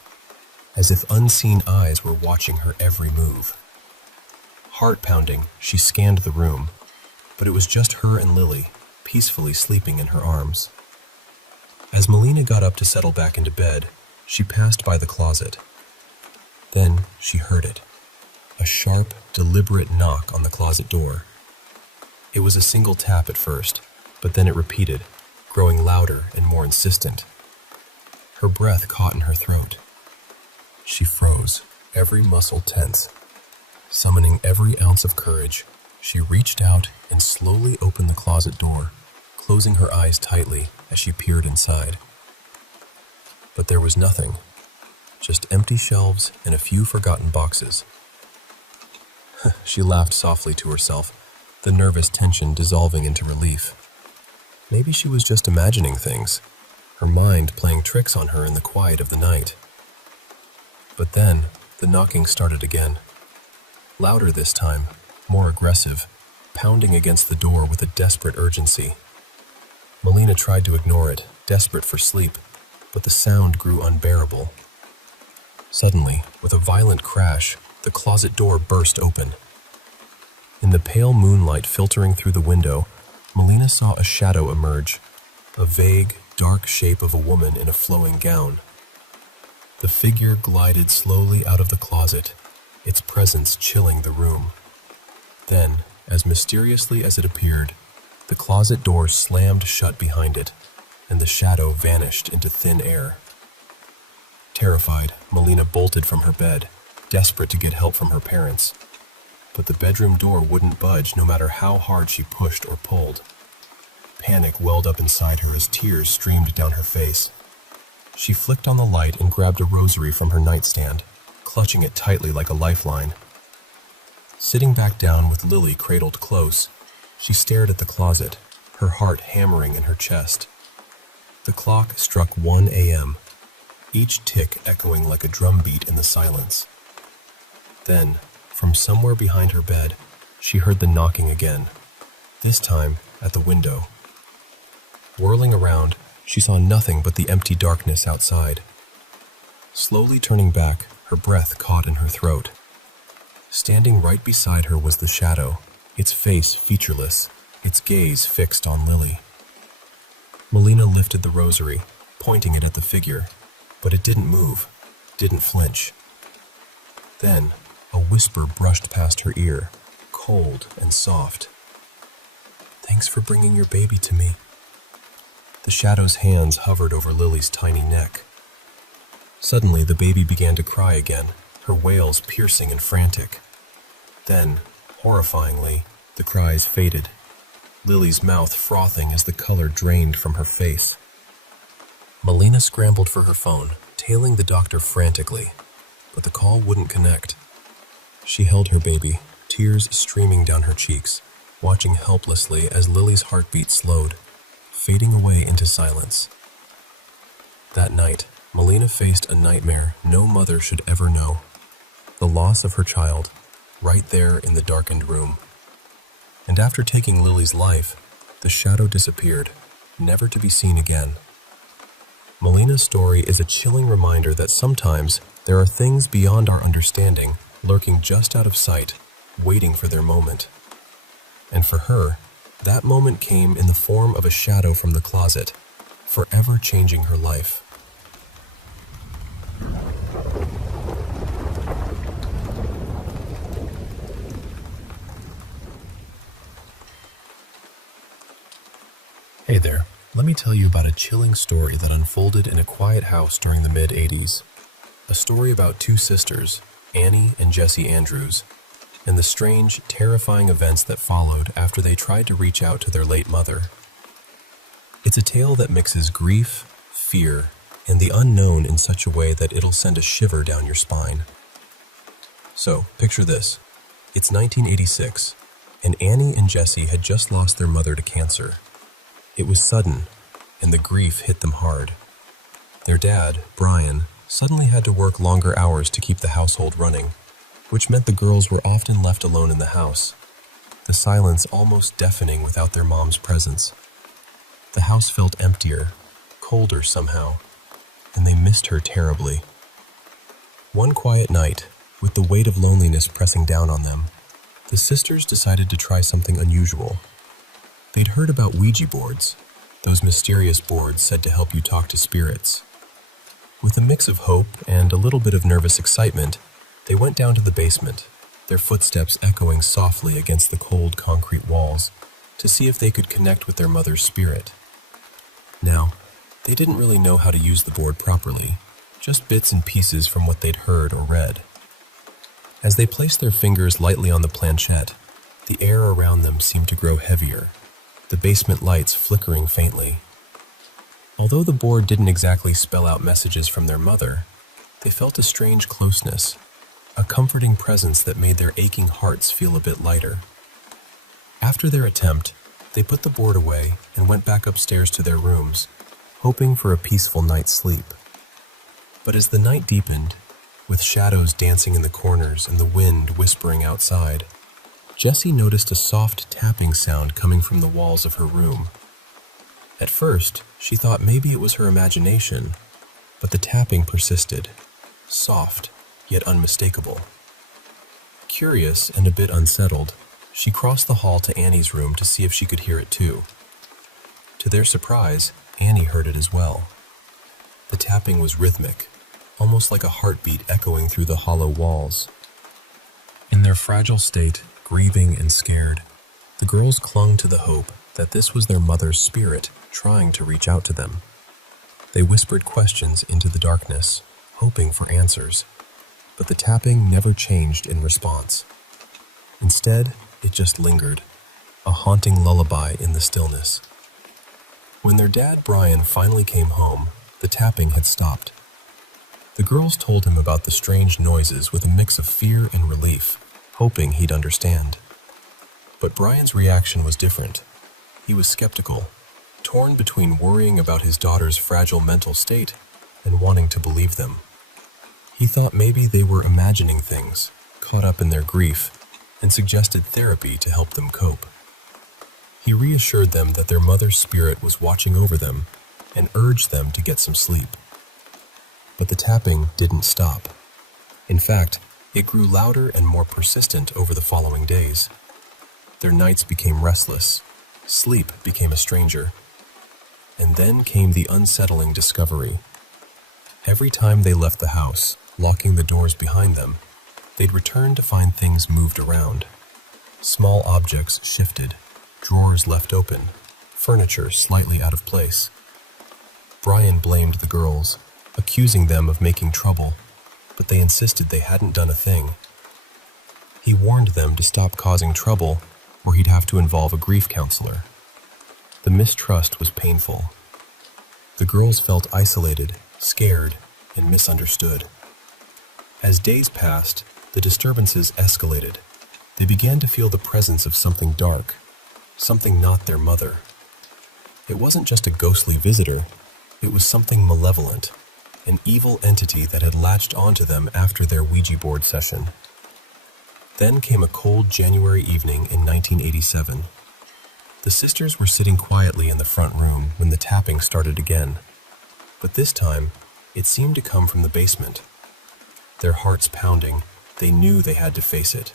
as if unseen eyes were watching her every move. Heart pounding, she scanned the room, but it was just her and Lily, peacefully sleeping in her arms. As Melina got up to settle back into bed, she passed by the closet. Then she heard it, a sharp, deliberate knock on the closet door. It was a single tap at first, but then it repeated, growing louder and more insistent. Her breath caught in her throat. She froze, every muscle tense. Summoning every ounce of courage, she reached out and slowly opened the closet door, closing her eyes tightly as she peered inside. But there was nothing, just empty shelves and a few forgotten boxes. She laughed softly to herself, the nervous tension dissolving into relief. Maybe she was just imagining things, her mind playing tricks on her in the quiet of the night. But then, the knocking started again. Louder this time, more aggressive, pounding against the door with a desperate urgency. Melina tried to ignore it, desperate for sleep, but the sound grew unbearable. Suddenly, with a violent crash, the closet door burst open. In the pale moonlight filtering through the window, Melina saw a shadow emerge, a vague, dark shape of a woman in a flowing gown. The figure glided slowly out of the closet, its presence chilling the room. Then, as mysteriously as it appeared, the closet door slammed shut behind it, and the shadow vanished into thin air. Terrified, Melina bolted from her bed, desperate to get help from her parents. But the bedroom door wouldn't budge no matter how hard she pushed or pulled. Panic welled up inside her as tears streamed down her face. She flicked on the light and grabbed a rosary from her nightstand, clutching it tightly like a lifeline. Sitting back down with Lily cradled close, she stared at the closet, her heart hammering in her chest. The clock struck 1 a.m., each tick echoing like a drumbeat in the silence. Then, from somewhere behind her bed, she heard the knocking again, this time at the window. Whirling around, she saw nothing but the empty darkness outside. Slowly turning back, her breath caught in her throat. Standing right beside her was the shadow, its face featureless, its gaze fixed on Lily. Melina lifted the rosary, pointing it at the figure, but it didn't move, didn't flinch. Then, a whisper brushed past her ear, cold and soft. "Thanks for bringing your baby to me." The shadow's hands hovered over Lily's tiny neck. Suddenly, the baby began to cry again, her wails piercing and frantic. Then, horrifyingly, the cries faded, Lily's mouth frothing as the color drained from her face. Melina scrambled for her phone, tailing the doctor frantically, but the call wouldn't connect. She held her baby, tears streaming down her cheeks, watching helplessly as Lily's heartbeat slowed, fading away into silence. That night, Melina faced a nightmare no mother should ever know. The loss of her child, right there in the darkened room. And after taking Lily's life, the shadow disappeared, never to be seen again. Melina's story is a chilling reminder that sometimes there are things beyond our understanding lurking just out of sight, waiting for their moment. And for her, that moment came in the form of a shadow from the closet, forever changing her life. Hey there, let me tell you about a chilling story that unfolded in a quiet house during the mid-'80s. A story about two sisters, Annie and Jessie Andrews, and the strange, terrifying events that followed after they tried to reach out to their late mother. It's a tale that mixes grief, fear, and the unknown in such a way that it'll send a shiver down your spine. So, picture this. It's 1986, and Annie and Jessie had just lost their mother to cancer. It was sudden, and the grief hit them hard. Their dad, Brian, suddenly had to work longer hours to keep the household running, which meant the girls were often left alone in the house, the silence almost deafening without their mom's presence. The house felt emptier, colder somehow, and they missed her terribly. One quiet night, with the weight of loneliness pressing down on them, the sisters decided to try something unusual. They'd heard about Ouija boards, those mysterious boards said to help you talk to spirits. With a mix of hope and a little bit of nervous excitement, they went down to the basement, their footsteps echoing softly against the cold concrete walls, to see if they could connect with their mother's spirit. Now, they didn't really know how to use the board properly, just bits and pieces from what they'd heard or read. As they placed their fingers lightly on the planchette, the air around them seemed to grow heavier, the basement lights flickering faintly. Although the board didn't exactly spell out messages from their mother, they felt a strange closeness, a comforting presence that made their aching hearts feel a bit lighter. After their attempt, they put the board away and went back upstairs to their rooms, hoping for a peaceful night's sleep. But as the night deepened, with shadows dancing in the corners and the wind whispering outside, Jessie noticed a soft tapping sound coming from the walls of her room. At first, she thought maybe it was her imagination, But the tapping persisted, soft, yet unmistakable. Curious and a bit unsettled, she crossed the hall to Annie's room to see if she could hear it too. To their surprise, Annie heard it as well. The tapping was rhythmic, almost like a heartbeat echoing through the hollow walls. In their fragile state, grieving and scared, the girls clung to the hope that this was their mother's spirit trying to reach out to them. They whispered questions into the darkness, hoping for answers, but the tapping never changed in response. Instead, it just lingered, a haunting lullaby in the stillness. When their dad, Brian, finally came home, the tapping had stopped. The girls told him about the strange noises with a mix of fear and relief, hoping he'd understand. But Brian's reaction was different. He was skeptical, torn between worrying about his daughter's fragile mental state and wanting to believe them. He thought maybe they were imagining things, caught up in their grief, and suggested therapy to help them cope. He reassured them that their mother's spirit was watching over them and urged them to get some sleep. But the tapping didn't stop. In fact, it grew louder and more persistent over the following days. Their nights became restless. Sleep became a stranger. And then came the unsettling discovery. Every time they left the house, locking the doors behind them, they'd return to find things moved around. Small objects shifted, drawers left open, furniture slightly out of place. Brian blamed the girls, accusing them of making trouble, but they insisted they hadn't done a thing. He warned them to stop causing trouble, or he'd have to involve a grief counselor. The mistrust was painful. The girls felt isolated, scared, and misunderstood. As days passed, the disturbances escalated. They began to feel the presence of something dark, something not their mother. It wasn't just a ghostly visitor, it was something malevolent, an evil entity that had latched onto them after their Ouija board session. Then came a cold January evening in 1987. The sisters were sitting quietly in the front room when the tapping started again. But this time, it seemed to come from the basement. Their hearts pounding, they knew they had to face it.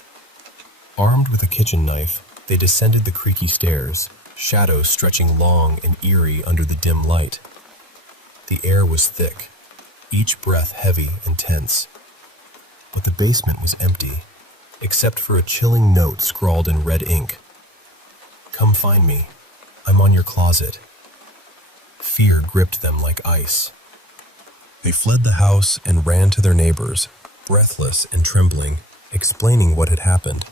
Armed with a kitchen knife, they descended the creaky stairs, shadows stretching long and eerie under the dim light. The air was thick, each breath heavy and tense. But the basement was empty, except for a chilling note scrawled in red ink. "Come find me. I'm on your closet." Fear gripped them like ice. They fled the house and ran to their neighbors, breathless and trembling, explaining what had happened.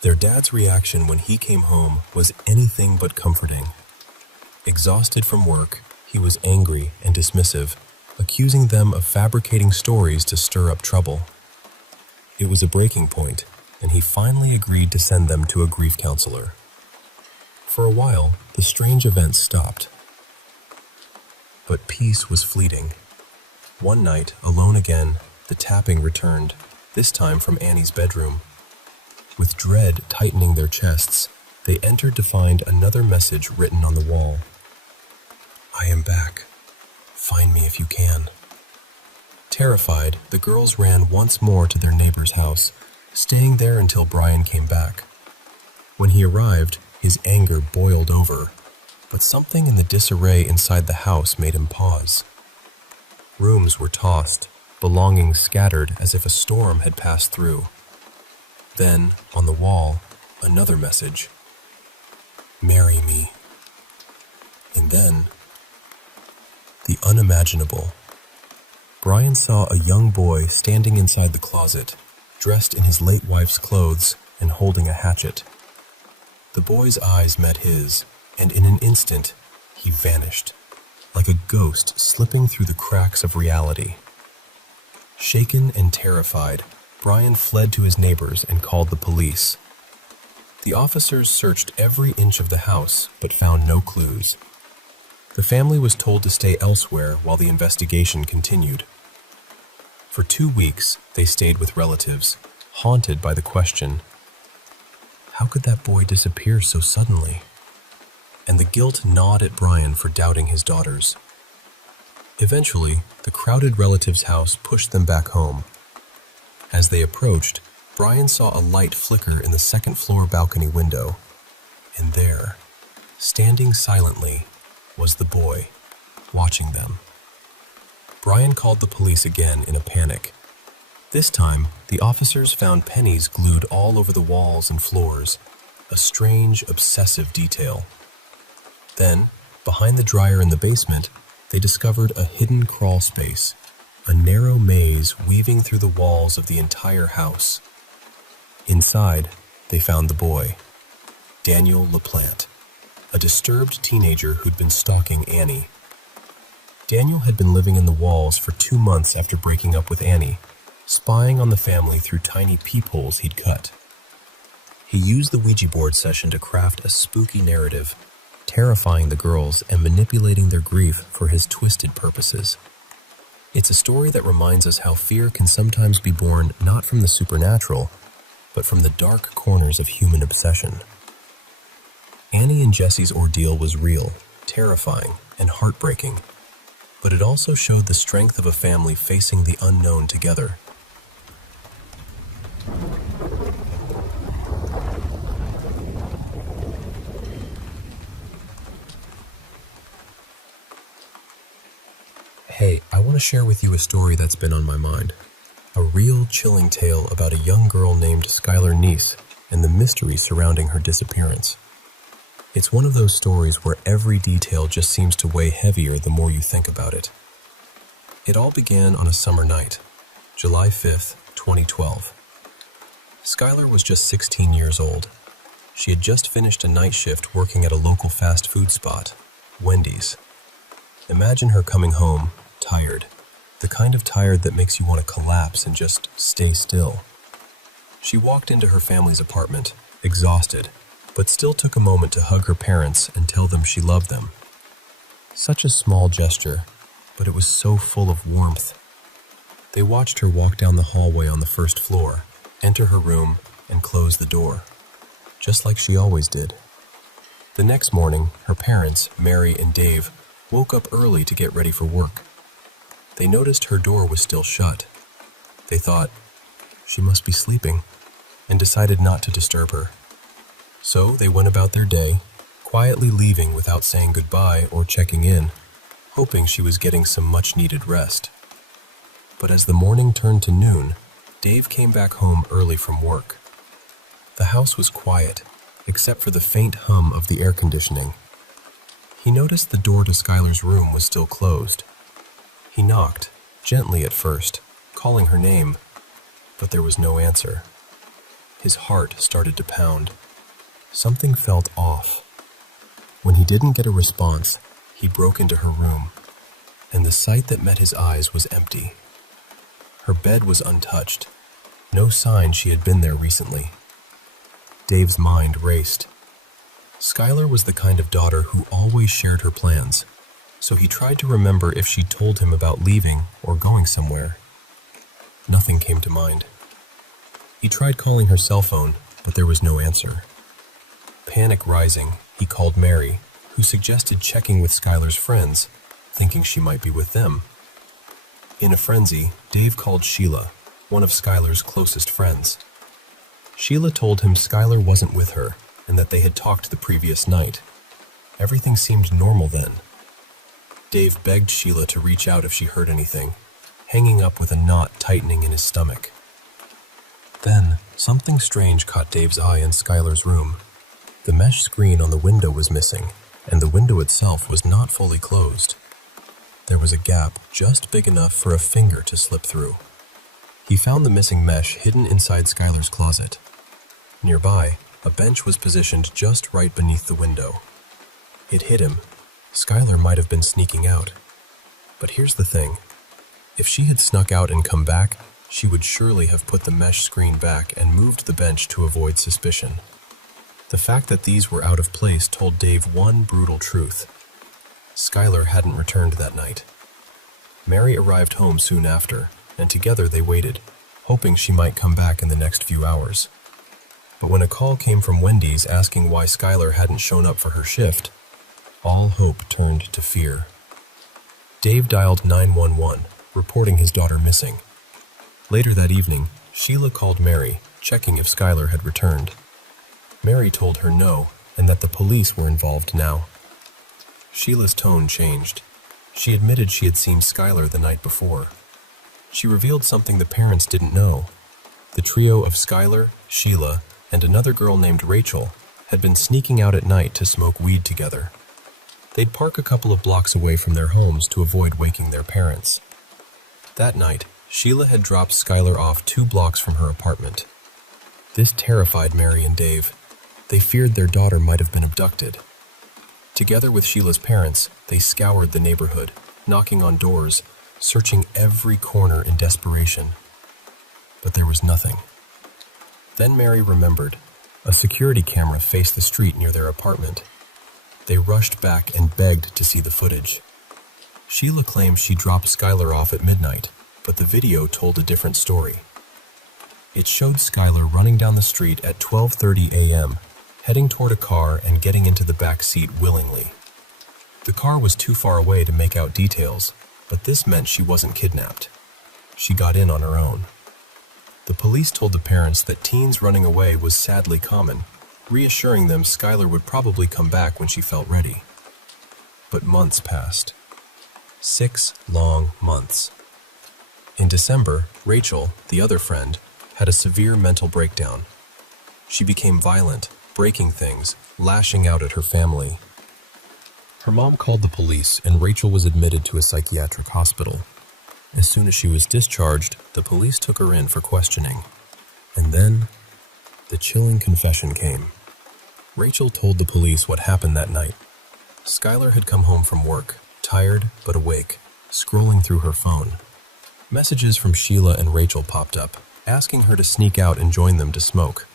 Their dad's reaction when he came home was anything but comforting. Exhausted from work, he was angry and dismissive, accusing them of fabricating stories to stir up trouble. It was a breaking point, and he finally agreed to send them to a grief counselor. For a while, the strange events stopped. But peace was fleeting. One night, alone again, the tapping returned, this time from Annie's bedroom. With dread tightening their chests, they entered to find another message written on the wall. "I am back. Find me if you can." Terrified, the girls ran once more to their neighbor's house, staying there until Brian came back. When he arrived, his anger boiled over, but something in the disarray inside the house made him pause. Rooms were tossed, belongings scattered as if a storm had passed through. Then, on the wall, another message. "Marry me." And then, the unimaginable. Brian saw a young boy standing inside the closet, dressed in his late wife's clothes and holding a hatchet. The boy's eyes met his, and in an instant, he vanished, like a ghost slipping through the cracks of reality. Shaken and terrified, Brian fled to his neighbors and called the police. The officers searched every inch of the house, but found no clues. The family was told to stay elsewhere while the investigation continued. For 2 weeks, they stayed with relatives, haunted by the question, how could that boy disappear so suddenly? And the guilt gnawed at Brian for doubting his daughters. Eventually, the crowded relative's house pushed them back home. As they approached, Brian saw a light flicker in the second-floor balcony window. And there, standing silently, was the boy, watching them. Brian called the police again in a panic. This time, the officers found pennies glued all over the walls and floors, a strange, obsessive detail. Then, behind the dryer in the basement, they discovered a hidden crawl space, a narrow maze weaving through the walls of the entire house. Inside, they found the boy, Daniel LaPlante, a disturbed teenager who'd been stalking Annie. Daniel had been living in the walls for 2 months after breaking up with Annie, spying on the family through tiny peepholes he'd cut. He used the Ouija board session to craft a spooky narrative, terrifying the girls and manipulating their grief for his twisted purposes. It's a story that reminds us how fear can sometimes be born not from the supernatural, but from the dark corners of human obsession. Annie and Jesse's ordeal was real, terrifying, and heartbreaking, but it also showed the strength of a family facing the unknown together. Hey, I want to share with you a story that's been on my mind. A real chilling tale about a young girl named Skylar Neese and the mystery surrounding her disappearance. It's one of those stories where every detail just seems to weigh heavier the more you think about it. It all began on a summer night, July 5th, 2012. Skylar was just 16 years old. She had just finished a night shift working at a local fast food spot, Wendy's. Imagine her coming home, tired, the kind of tired that makes you want to collapse and just stay still. She walked into her family's apartment, exhausted, but still took a moment to hug her parents and tell them she loved them. Such a small gesture, but it was so full of warmth. They watched her walk down the hallway on the first floor, enter her room, and close the door, just like she always did. The next morning, her parents, Mary and Dave, woke up early to get ready for work. They noticed her door was still shut. They thought, she must be sleeping, and decided not to disturb her. So they went about their day, quietly leaving without saying goodbye or checking in, hoping she was getting some much-needed rest. But as the morning turned to noon, Dave came back home early from work. The house was quiet, except for the faint hum of the air conditioning. He noticed the door to Skylar's room was still closed. He knocked, gently at first, calling her name, but there was no answer. His heart started to pound. Something felt off. When he didn't get a response, he broke into her room, and the sight that met his eyes was empty. Her bed was untouched, no sign she had been there recently. Dave's mind raced. Skylar was the kind of daughter who always shared her plans, so he tried to remember if she'd told him about leaving or going somewhere. Nothing came to mind. He tried calling her cell phone, but there was no answer. Panic rising, he called Mary, who suggested checking with Skylar's friends, thinking she might be with them. In a frenzy, Dave called Sheila, one of Skylar's closest friends. Sheila told him Skylar wasn't with her and that they had talked the previous night. Everything seemed normal then. Dave begged Sheila to reach out if she heard anything, hanging up with a knot tightening in his stomach. Then, something strange caught Dave's eye in Skylar's room. The mesh screen on the window was missing, and the window itself was not fully closed. There was a gap just big enough for a finger to slip through. He found the missing mesh hidden inside Skylar's closet. Nearby, a bench was positioned just right beneath the window. It hit him. Skylar might have been sneaking out. But here's the thing. If she had snuck out and come back, she would surely have put the mesh screen back and moved the bench to avoid suspicion. The fact that these were out of place told Dave one brutal truth. Skylar hadn't returned that night. Mary arrived home soon after, and together they waited, hoping she might come back in the next few hours. But when a call came from Wendy's asking why Skylar hadn't shown up for her shift, all hope turned to fear. Dave dialed 911, reporting his daughter missing. Later that evening, Sheila called Mary, checking if Skylar had returned. Mary told her no, and that the police were involved now. Sheila's tone changed. She admitted she had seen Skylar the night before. She revealed something the parents didn't know. The trio of Skylar, Sheila, and another girl named Rachel had been sneaking out at night to smoke weed together. They'd park a couple of blocks away from their homes to avoid waking their parents. That night, Sheila had dropped Skylar off 2 blocks from her apartment. This terrified Mary and Dave. They feared their daughter might have been abducted. Together with Sheila's parents, they scoured the neighborhood, knocking on doors, searching every corner in desperation. But there was nothing. Then Mary remembered. A security camera faced the street near their apartment. They rushed back and begged to see the footage. Sheila claimed she dropped Skylar off at midnight, but the video told a different story. It showed Skylar running down the street at 12:30 a.m., heading toward a car and getting into the back seat willingly. The car was too far away to make out details, but this meant she wasn't kidnapped. She got in on her own. The police told the parents that teens running away was sadly common, reassuring them Skylar would probably come back when she felt ready. But months passed. 6 long months. In December, Rachel, the other friend, had a severe mental breakdown. She became violent, breaking things, lashing out at her family. Her mom called the police and Rachel was admitted to a psychiatric hospital. As soon as she was discharged, the police took her in for questioning. And then, the chilling confession came. Rachel told the police what happened that night. Skylar had come home from work, tired but awake, scrolling through her phone. Messages from Sheila and Rachel popped up, asking her to sneak out and join them to smoke.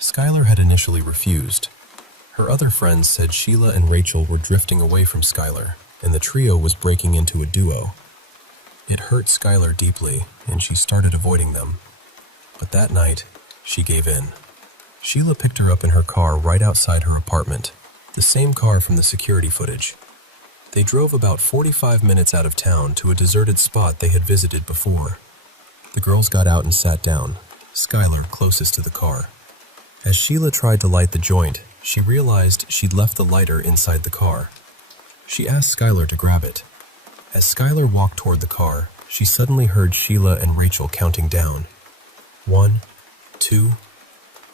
Skylar had initially refused. Her other friends said Sheila and Rachel were drifting away from Skylar, and the trio was breaking into a duo. It hurt Skylar deeply, and she started avoiding them. But that night, she gave in. Sheila picked her up in her car right outside her apartment, the same car from the security footage. They drove about 45 minutes out of town to a deserted spot they had visited before. The girls got out and sat down, Skylar closest to the car. As Sheila tried to light the joint, she realized she'd left the lighter inside the car. She asked Skylar to grab it. As Skylar walked toward the car, she suddenly heard Sheila and Rachel counting down. 1, 2,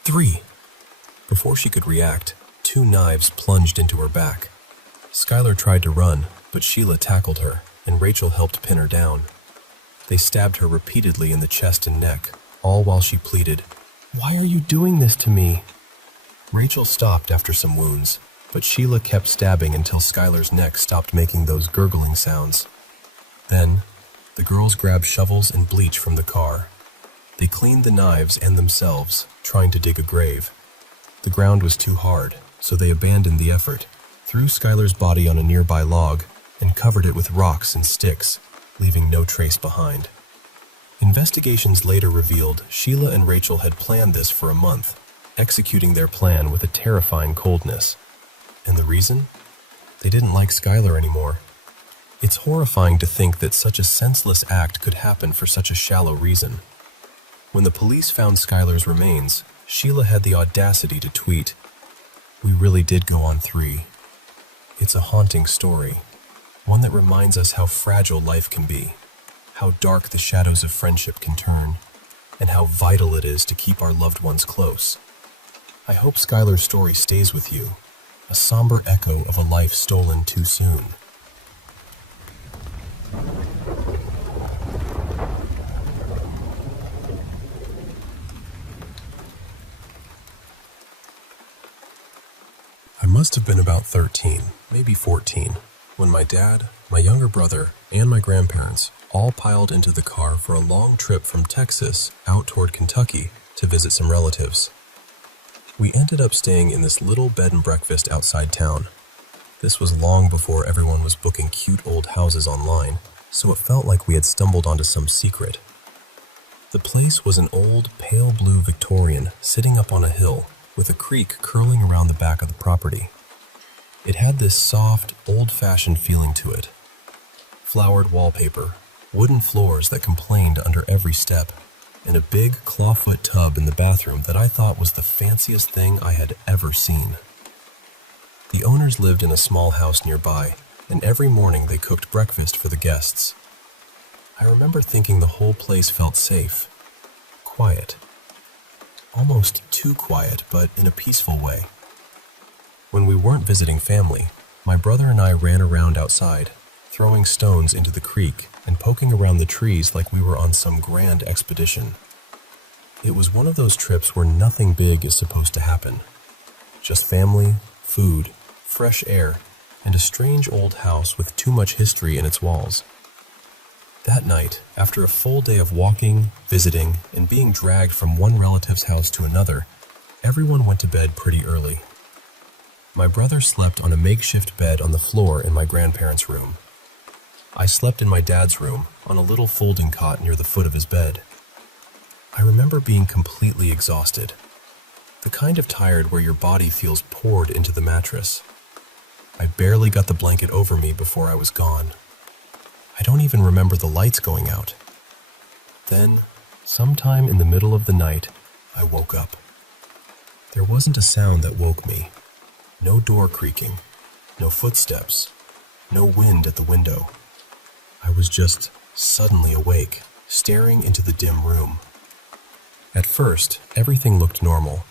3. Before she could react, 2 knives plunged into her back. Skylar tried to run, but Sheila tackled her, and Rachel helped pin her down. They stabbed her repeatedly in the chest and neck, all while she pleaded, "Why are you doing this to me?" Rachel stopped after some wounds, but Sheila kept stabbing until Skylar's neck stopped making those gurgling sounds. Then, the girls grabbed shovels and bleach from the car. They cleaned the knives and themselves, trying to dig a grave. The ground was too hard, so they abandoned the effort, threw Skylar's body on a nearby log, and covered it with rocks and sticks, leaving no trace behind. Investigations later revealed Sheila and Rachel had planned this for a month, executing their plan with a terrifying coldness. And the reason? They didn't like Skylar anymore. It's horrifying to think that such a senseless act could happen for such a shallow reason. When the police found Skylar's remains, Sheila had the audacity to tweet, "We really did go on 3. It's a haunting story, one that reminds us how fragile life can be, how dark the shadows of friendship can turn, and how vital it is to keep our loved ones close. I hope Skylar's story stays with you, a somber echo of a life stolen too soon." I must have been about 13, maybe 14, when my dad, my younger brother, and my grandparents all piled into the car for a long trip from Texas out toward Kentucky to visit some relatives. We ended up staying in this little bed and breakfast outside town. This was long before everyone was booking cute old houses online, so it felt like we had stumbled onto some secret. The place was an old, pale blue Victorian sitting up on a hill with a creek curling around the back of the property. It had this soft, old-fashioned feeling to it. flowered wallpaper, wooden floors that complained under every step, and a big clawfoot tub in the bathroom that I thought was the fanciest thing I had ever seen. The owners lived in a small house nearby, and every morning they cooked breakfast for the guests. I remember thinking the whole place felt safe, quiet. Almost too quiet, but in a peaceful way. When we weren't visiting family, my brother and I ran around outside, throwing stones into the creek and poking around the trees like we were on some grand expedition. It was one of those trips where nothing big is supposed to happen. Just family, food, fresh air, and a strange old house with too much history in its walls. That night, after a full day of walking, visiting, and being dragged from one relative's house to another, everyone went to bed pretty early. My brother slept on a makeshift bed on the floor in my grandparents' room. I slept in my dad's room, on a little folding cot near the foot of his bed. I remember being completely exhausted. The kind of tired where your body feels poured into the mattress. I barely got the blanket over me before I was gone. I don't even remember the lights going out. Then, sometime in the middle of the night, I woke up. There wasn't a sound that woke me. No door creaking, no footsteps, no wind at the window. I was just suddenly awake, staring into the dim room. At first, everything looked normal.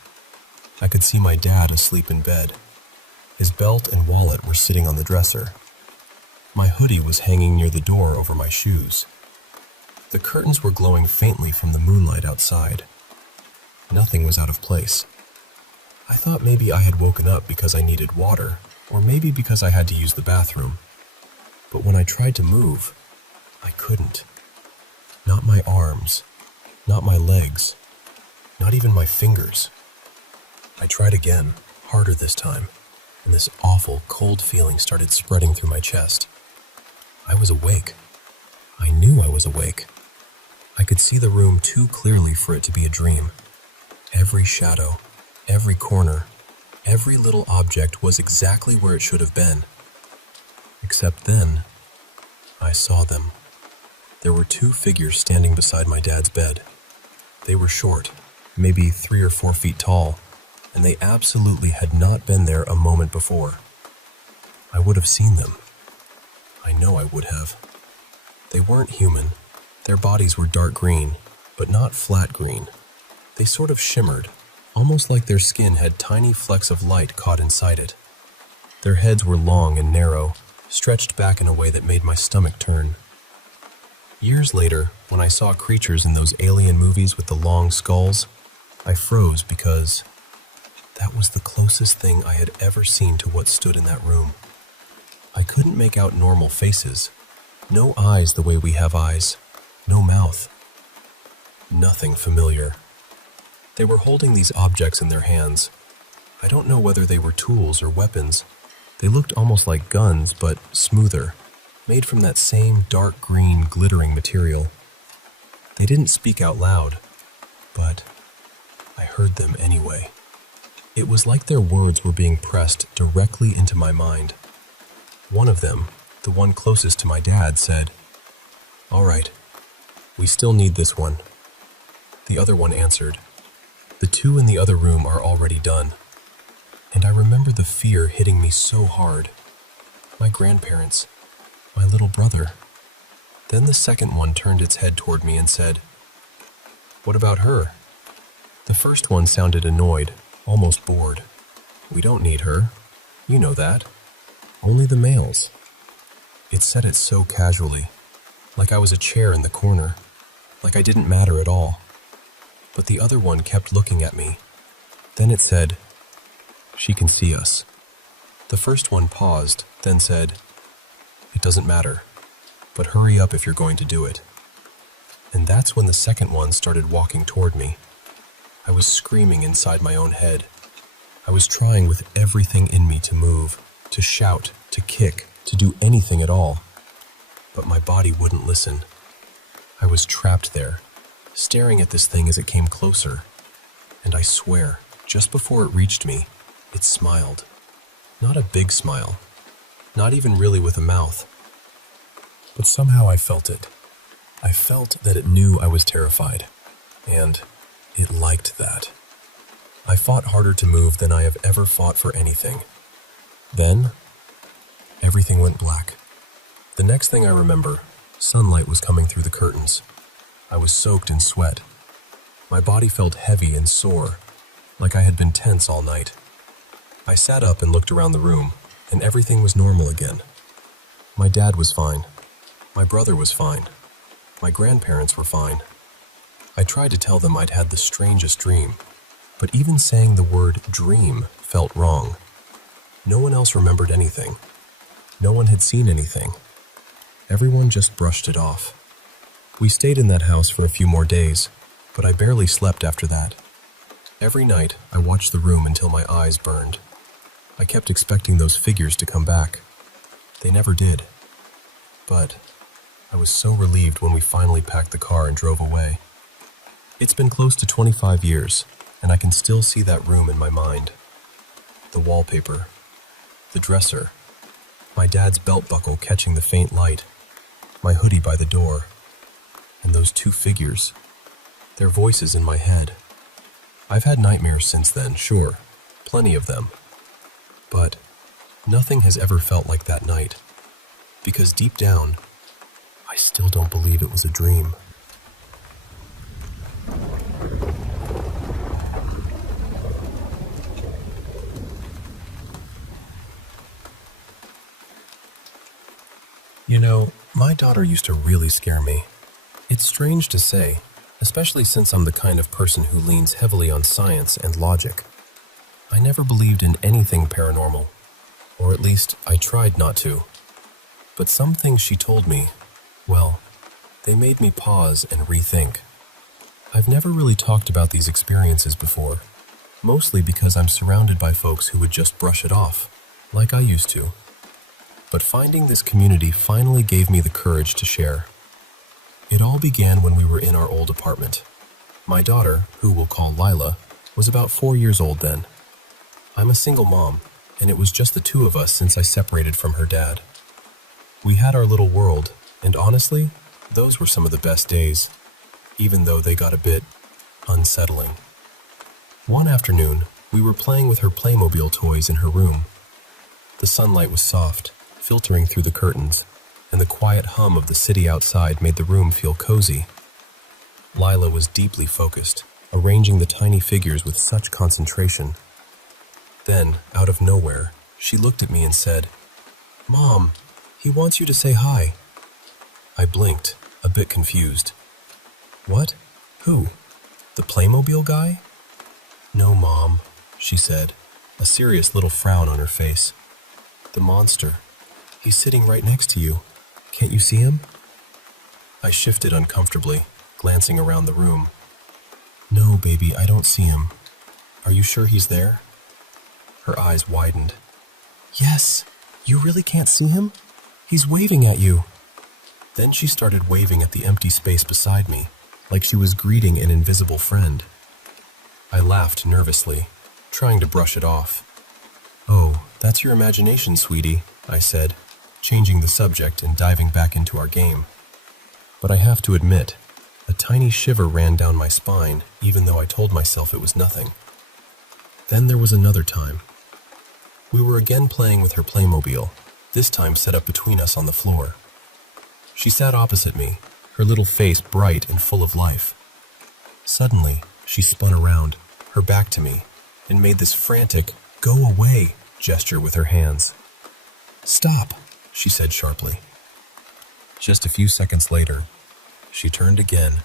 I could see my dad asleep in bed. His belt and wallet were sitting on the dresser. My hoodie was hanging near the door over my shoes. The curtains were glowing faintly from the moonlight outside. Nothing was out of place. I thought maybe I had woken up because I needed water, or maybe because I had to use the bathroom. But when I tried to move, I couldn't. Not my arms, not my legs, not even my fingers. I tried again, harder this time, and this awful, cold feeling started spreading through my chest. I was awake. I knew I was awake. I could see the room too clearly for it to be a dream. Every shadow, every corner, every little object was exactly where it should have been. Except then, I saw them. There were two figures standing beside my dad's bed. They were short, maybe 3 or 4 feet tall, and they absolutely had not been there a moment before. I would have seen them. I know I would have. They weren't human. Their bodies were dark green, but not flat green. They sort of shimmered, almost like their skin had tiny flecks of light caught inside it. Their heads were long and narrow, stretched back in a way that made my stomach turn. Years later, when I saw creatures in those alien movies with the long skulls, I froze because that was the closest thing I had ever seen to what stood in that room. I couldn't make out normal faces. No eyes the way we have eyes. No mouth. Nothing familiar. They were holding these objects in their hands. I don't know whether they were tools or weapons. They looked almost like guns, but smoother, made from that same dark green glittering material. They didn't speak out loud, but I heard them anyway. It was like their words were being pressed directly into my mind. One of them, the one closest to my dad, said, "All right, we still need this one." The other one answered, "The two in the other room are already done." And I remember the fear hitting me so hard. My grandparents, my little brother. Then the second one turned its head toward me and said, "What about her?" The first one sounded annoyed, almost bored. "We don't need her. You know that. Only the males." It said it so casually, like I was a chair in the corner, like I didn't matter at all. But the other one kept looking at me. Then it said, "She can see us." The first one paused, then said, "It doesn't matter, but hurry up if you're going to do it." And that's when the second one started walking toward me. I was screaming inside my own head. I was trying with everything in me to move, to shout, to kick, to do anything at all. But my body wouldn't listen. I was trapped there, staring at this thing as it came closer. And I swear, just before it reached me, it smiled. Not a big smile, not even really with a mouth. but somehow I felt it. I felt that it knew I was terrified, and it liked that. I fought harder to move than I have ever fought for anything. Then, everything went black. The next thing I remember, sunlight was coming through the curtains. I was soaked in sweat. My body felt heavy and sore, like I had been tense all night. I sat up and looked around the room, and everything was normal again. My dad was fine. My brother was fine. My grandparents were fine. I tried to tell them I'd had the strangest dream, but even saying the word dream felt wrong. No one else remembered anything. No one had seen anything. Everyone just brushed it off. We stayed in that house for a few more days, but I barely slept after that. Every night, I watched the room until my eyes burned. I kept expecting those figures to come back. They never did. But I was so relieved when we finally packed the car and drove away. It's been close to 25 years, and I can still see that room in my mind. The wallpaper, the dresser, my dad's belt buckle catching the faint light, my hoodie by the door, and those two figures, their voices in my head. I've had nightmares since then, sure, plenty of them. But nothing has ever felt like that night, because deep down, I still don't believe it was a dream. You know, my daughter used to really scare me. It's strange to say, especially since I'm the kind of person who leans heavily on science and logic. I never believed in anything paranormal, or at least I tried not to. But some things she told me, well, they made me pause and rethink. I've never really talked about these experiences before, mostly because I'm surrounded by folks who would just brush it off, like I used to. But finding this community finally gave me the courage to share. It all began when we were in our old apartment. My daughter, who we'll call Lila, was about 4 years old then. I'm a single mom, and it was just the two of us since I separated from her dad. We had our little world, and honestly, those were some of the best days, even though they got a bit unsettling. One afternoon, we were playing with her Playmobil toys in her room. The sunlight was soft, filtering through the curtains, and the quiet hum of the city outside made the room feel cozy. Lila was deeply focused, arranging the tiny figures with such concentration. Then, out of nowhere, she looked at me and said, "Mom, he wants you to say hi." I blinked, a bit confused. "What? Who? The Playmobil guy?" "No, Mom," she said, a serious little frown on her face. "The monster. He's sitting right next to you. Can't you see him?" I shifted uncomfortably, glancing around the room. "No, baby, I don't see him. Are you sure he's there?" Her eyes widened. "Yes, you really can't see him? He's waving at you." Then she started waving at the empty space beside me, like she was greeting an invisible friend. I laughed nervously, trying to brush it off. "Oh, that's your imagination, sweetie," I said, changing the subject and diving back into our game. But I have to admit, a tiny shiver ran down my spine, even though I told myself it was nothing. Then there was another time. We were again playing with her Playmobil, this time set up between us on the floor. She sat opposite me, her little face bright and full of life. Suddenly, she spun around, her back to me, and made this frantic, "Go away" gesture with her hands. "Stop," she said sharply. Just a few seconds later, she turned again,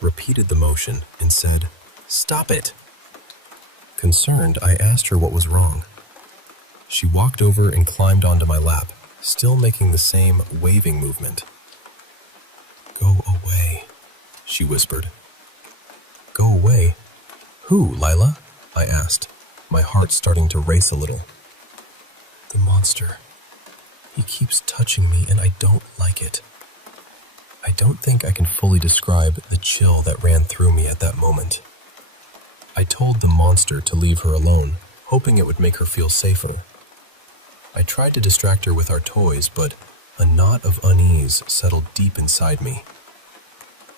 repeated the motion, and said, "Stop it." Concerned, I asked her what was wrong. She walked over and climbed onto my lap, still making the same waving movement. "Go away," she whispered. "Go away? Who, Lila?" I asked, my heart starting to race a little. "The monster. He keeps touching me and I don't like it." I don't think I can fully describe the chill that ran through me at that moment. I told the monster to leave her alone, hoping it would make her feel safer. I tried to distract her with our toys, but a knot of unease settled deep inside me.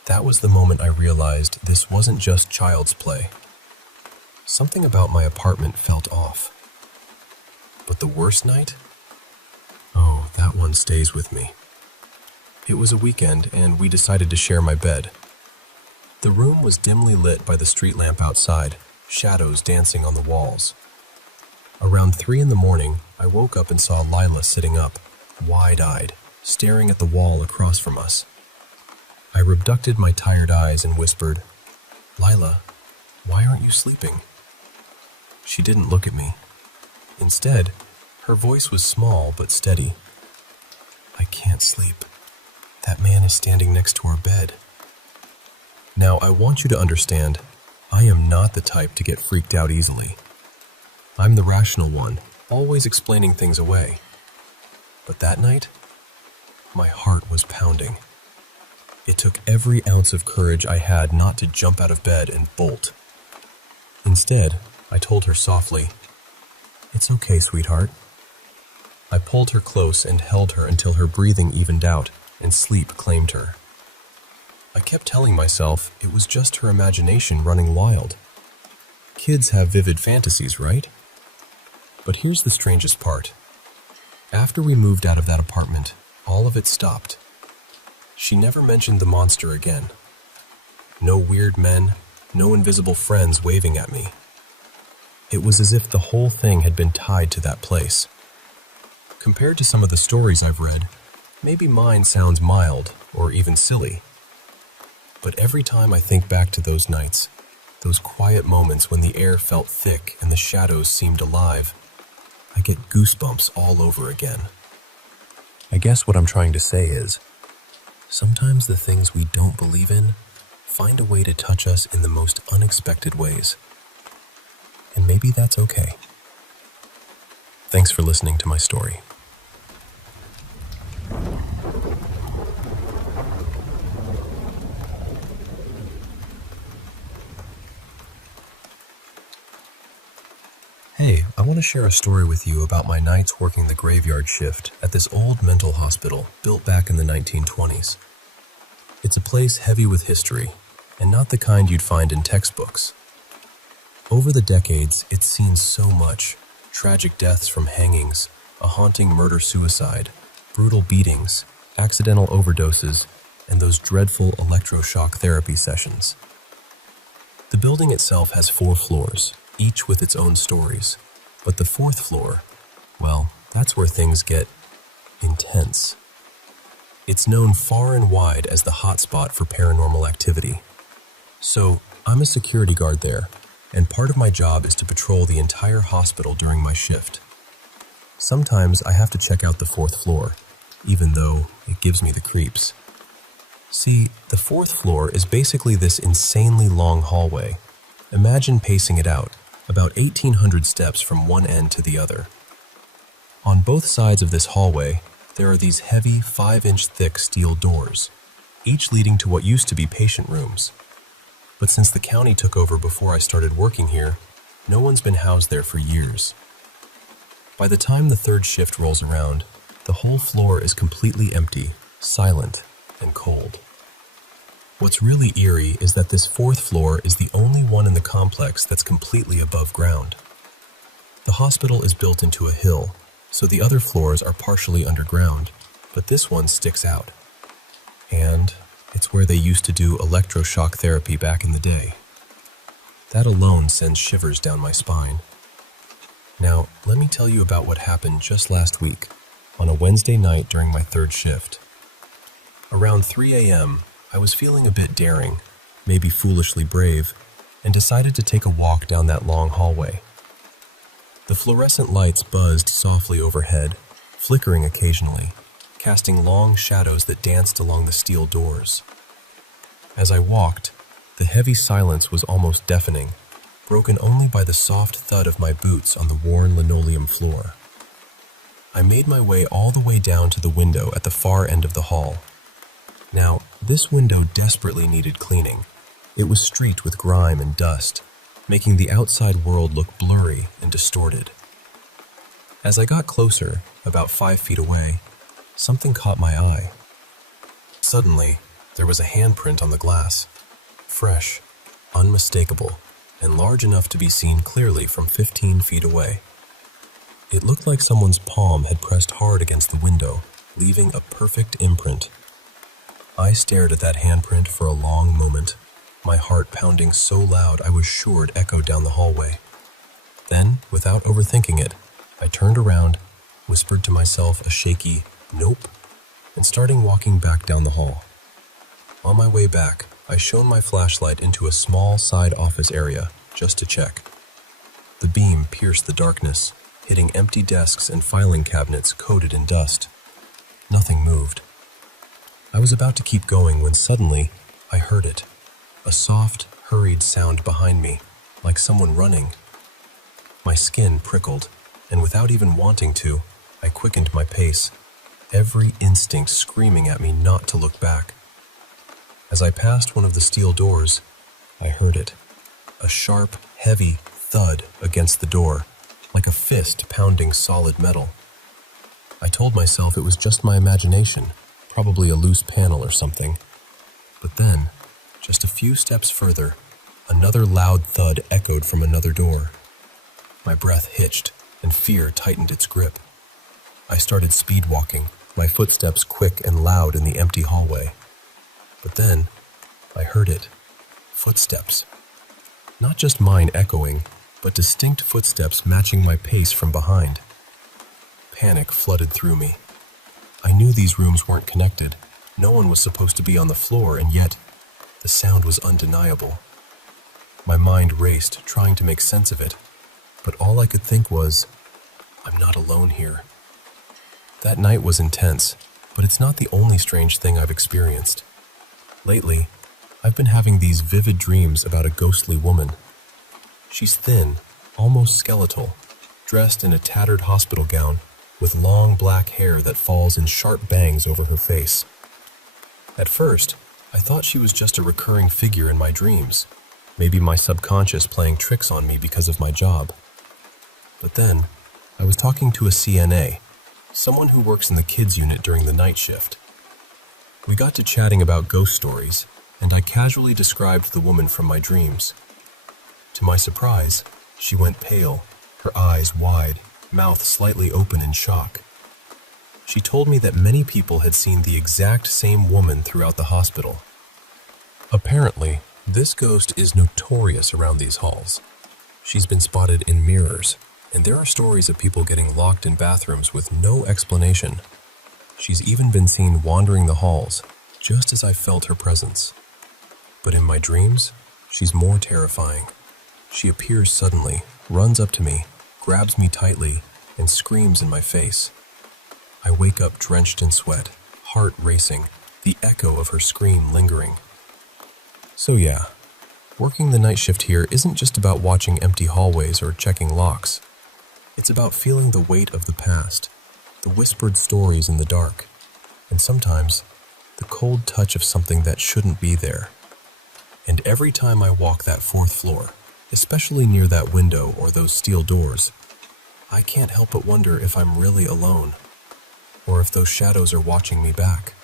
That was the moment I realized this wasn't just child's play. Something about my apartment felt off. But the worst night? Oh, that one stays with me. It was a weekend, and we decided to share my bed. The room was dimly lit by the street lamp outside, shadows dancing on the walls. Around 3 in the morning, I woke up and saw Lila sitting up, wide-eyed, staring at the wall across from us. I abducted my tired eyes and whispered, "Lila, why aren't you sleeping?" She didn't look at me. Instead, her voice was small but steady. "I can't sleep. That man is standing next to our bed." Now, I want you to understand, I am not the type to get freaked out easily. I'm the rational one, always explaining things away. But that night, my heart was pounding. It took every ounce of courage I had not to jump out of bed and bolt. Instead, I told her softly, "It's okay, sweetheart." I pulled her close and held her until her breathing evened out and sleep claimed her. I kept telling myself it was just her imagination running wild. Kids have vivid fantasies, right? But here's the strangest part. After we moved out of that apartment, all of it stopped. She never mentioned the monster again. No weird men, no invisible friends waving at me. It was as if the whole thing had been tied to that place. Compared to some of the stories I've read, maybe mine sounds mild or even silly. But every time I think back to those nights, those quiet moments when the air felt thick and the shadows seemed alive, I get goosebumps all over again. I guess what I'm trying to say is, sometimes the things we don't believe in find a way to touch us in the most unexpected ways. And maybe that's okay. Thanks for listening to my story. Hey, I want to share a story with you about my nights working the graveyard shift at this old mental hospital built back in the 1920s. It's a place heavy with history, and not the kind you'd find in textbooks. Over the decades, it's seen so much: tragic deaths from hangings, a haunting murder-suicide, brutal beatings, accidental overdoses, and those dreadful electroshock therapy sessions. The building itself has 4 floors, each with its own stories, but the 4th floor, well, that's where things get intense. It's known far and wide as the hotspot for paranormal activity. So, I'm a security guard there, and part of my job is to patrol the entire hospital during my shift. Sometimes I have to check out the 4th floor, even though it gives me the creeps. See, the 4th floor is basically this insanely long hallway. Imagine pacing it out, about 1,800 steps from one end to the other. On both sides of this hallway, there are these heavy 5-inch thick steel doors, each leading to what used to be patient rooms. But since the county took over before I started working here, no one's been housed there for years. By the time the 3rd shift rolls around, the whole floor is completely empty, silent, and cold. What's really eerie is that this 4th floor is the only one in the complex that's completely above ground. The hospital is built into a hill, so the other floors are partially underground, but this one sticks out. And it's where they used to do electroshock therapy back in the day. That alone sends shivers down my spine. Now, let me tell you about what happened just last week, on a Wednesday night during my 3rd shift. Around 3 a.m., I was feeling a bit daring, maybe foolishly brave, and decided to take a walk down that long hallway. The fluorescent lights buzzed softly overhead, flickering occasionally, casting long shadows that danced along the steel doors. As I walked, the heavy silence was almost deafening, broken only by the soft thud of my boots on the worn linoleum floor. I made my way all the way down to the window at the far end of the hall. Now, this window desperately needed cleaning. It was streaked with grime and dust, making the outside world look blurry and distorted. As I got closer, about 5 feet away, something caught my eye. Suddenly, there was a handprint on the glass. Fresh, unmistakable, and large enough to be seen clearly from 15 feet away. It looked like someone's palm had pressed hard against the window, leaving a perfect imprint. I stared at that handprint for a long moment, my heart pounding so loud I was sure it echoed down the hallway. Then, without overthinking it, I turned around, whispered to myself a shaky, "Nope," and started walking back down the hall. On my way back, I shone my flashlight into a small side office area, just to check. The beam pierced the darkness, hitting empty desks and filing cabinets coated in dust. Nothing moved. I was about to keep going when suddenly, I heard it. A soft, hurried sound behind me, like someone running. My skin prickled, and without even wanting to, I quickened my pace, every instinct screaming at me not to look back. As I passed one of the steel doors, I heard it. A sharp, heavy thud against the door, like a fist pounding solid metal. I told myself it was just my imagination, probably a loose panel or something. But then, just a few steps further, another loud thud echoed from another door. My breath hitched, and fear tightened its grip. I started speed walking, my footsteps quick and loud in the empty hallway. But then, I heard it. Footsteps. Not just mine echoing, but distinct footsteps matching my pace from behind. Panic flooded through me. I knew these rooms weren't connected. No one was supposed to be on the floor, and yet, the sound was undeniable. My mind raced, trying to make sense of it, but all I could think was, I'm not alone here. That night was intense, but it's not the only strange thing I've experienced. Lately, I've been having these vivid dreams about a ghostly woman. She's thin, almost skeletal, dressed in a tattered hospital gown, with long black hair that falls in sharp bangs over her face. At first, I thought she was just a recurring figure in my dreams, maybe my subconscious playing tricks on me because of my job. But then, I was talking to a CNA, someone who works in the kids unit during the night shift. We got to chatting about ghost stories, and I casually described the woman from my dreams. To my surprise, she went pale, her eyes wide, mouth slightly open in shock. She told me that many people had seen the exact same woman throughout the hospital. Apparently, this ghost is notorious around these halls. She's been spotted in mirrors, and there are stories of people getting locked in bathrooms with no explanation. She's even been seen wandering the halls, just as I felt her presence. But in my dreams, she's more terrifying. She appears suddenly, runs up to me, grabs me tightly, and screams in my face. I wake up drenched in sweat, heart racing, the echo of her scream lingering. So yeah, working the night shift here isn't just about watching empty hallways or checking locks. It's about feeling the weight of the past, the whispered stories in the dark, and sometimes the cold touch of something that shouldn't be there. And every time I walk that fourth floor, especially near that window or those steel doors, I can't help but wonder if I'm really alone, or if those shadows are watching me back.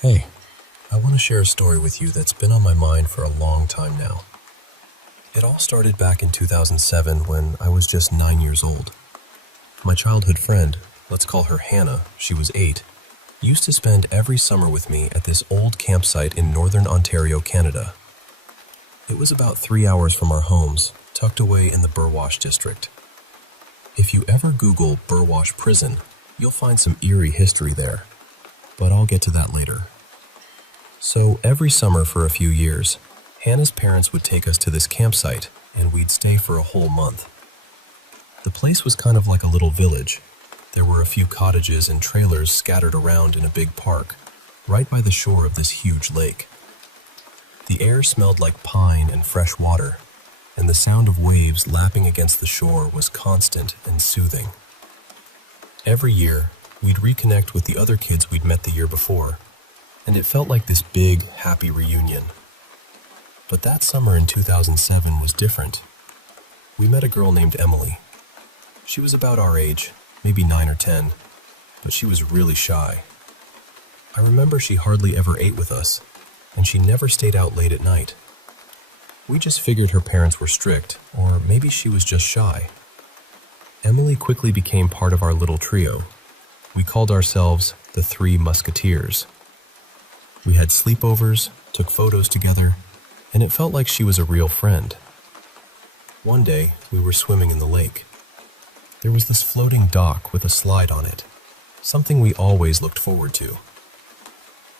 Hey, I want to share a story with you that's been on my mind for a long time now. It all started back in 2007 when I was just 9 years old. My childhood friend, let's call her Hannah, she was 8, used to spend every summer with me at this old campsite in northern Ontario, Canada. It was about 3 hours from our homes, tucked away in the Burwash district. If you ever Google Burwash Prison, you'll find some eerie history there, but I'll get to that later. So every summer for a few years, Hannah's parents would take us to this campsite, and we'd stay for a whole month. The place was kind of like a little village. There were a few cottages and trailers scattered around in a big park, right by the shore of this huge lake. The air smelled like pine and fresh water, and the sound of waves lapping against the shore was constant and soothing. Every year, we'd reconnect with the other kids we'd met the year before, and it felt like this big, happy reunion. But that summer in 2007 was different. We met a girl named Emily. She was about our age, maybe 9 or 10, but she was really shy. I remember she hardly ever ate with us, and she never stayed out late at night. We just figured her parents were strict, or maybe she was just shy. Emily quickly became part of our little trio. We called ourselves the Three Musketeers. We had sleepovers, took photos together, and it felt like she was a real friend. One day, we were swimming in the lake. There was this floating dock with a slide on it, something we always looked forward to.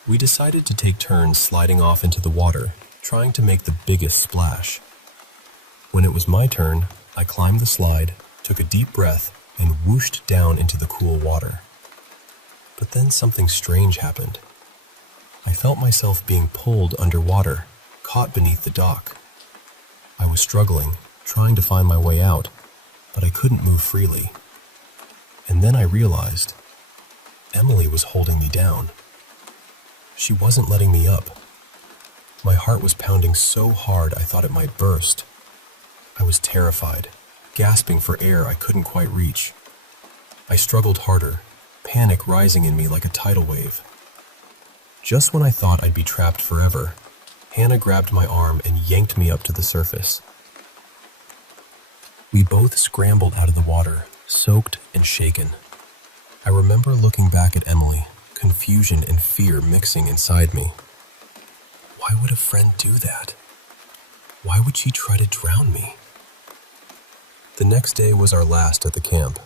We decided to take turns sliding off into the water, trying to make the biggest splash. When it was my turn, I climbed the slide, took a deep breath, and whooshed down into the cool water. But then something strange happened. I felt myself being pulled underwater, caught beneath the dock. I was struggling, trying to find my way out, but I couldn't move freely. And then I realized Emily was holding me down. She wasn't letting me up. My heart was pounding so hard I thought it might burst. I was terrified, gasping for air I couldn't quite reach. I struggled harder, panic rising in me like a tidal wave. Just when I thought I'd be trapped forever, Hannah grabbed my arm and yanked me up to the surface. We both scrambled out of the water, soaked and shaken. I remember looking back at Emily, confusion and fear mixing inside me. Why would a friend do that? Why would she try to drown me? The next day was our last at the camp.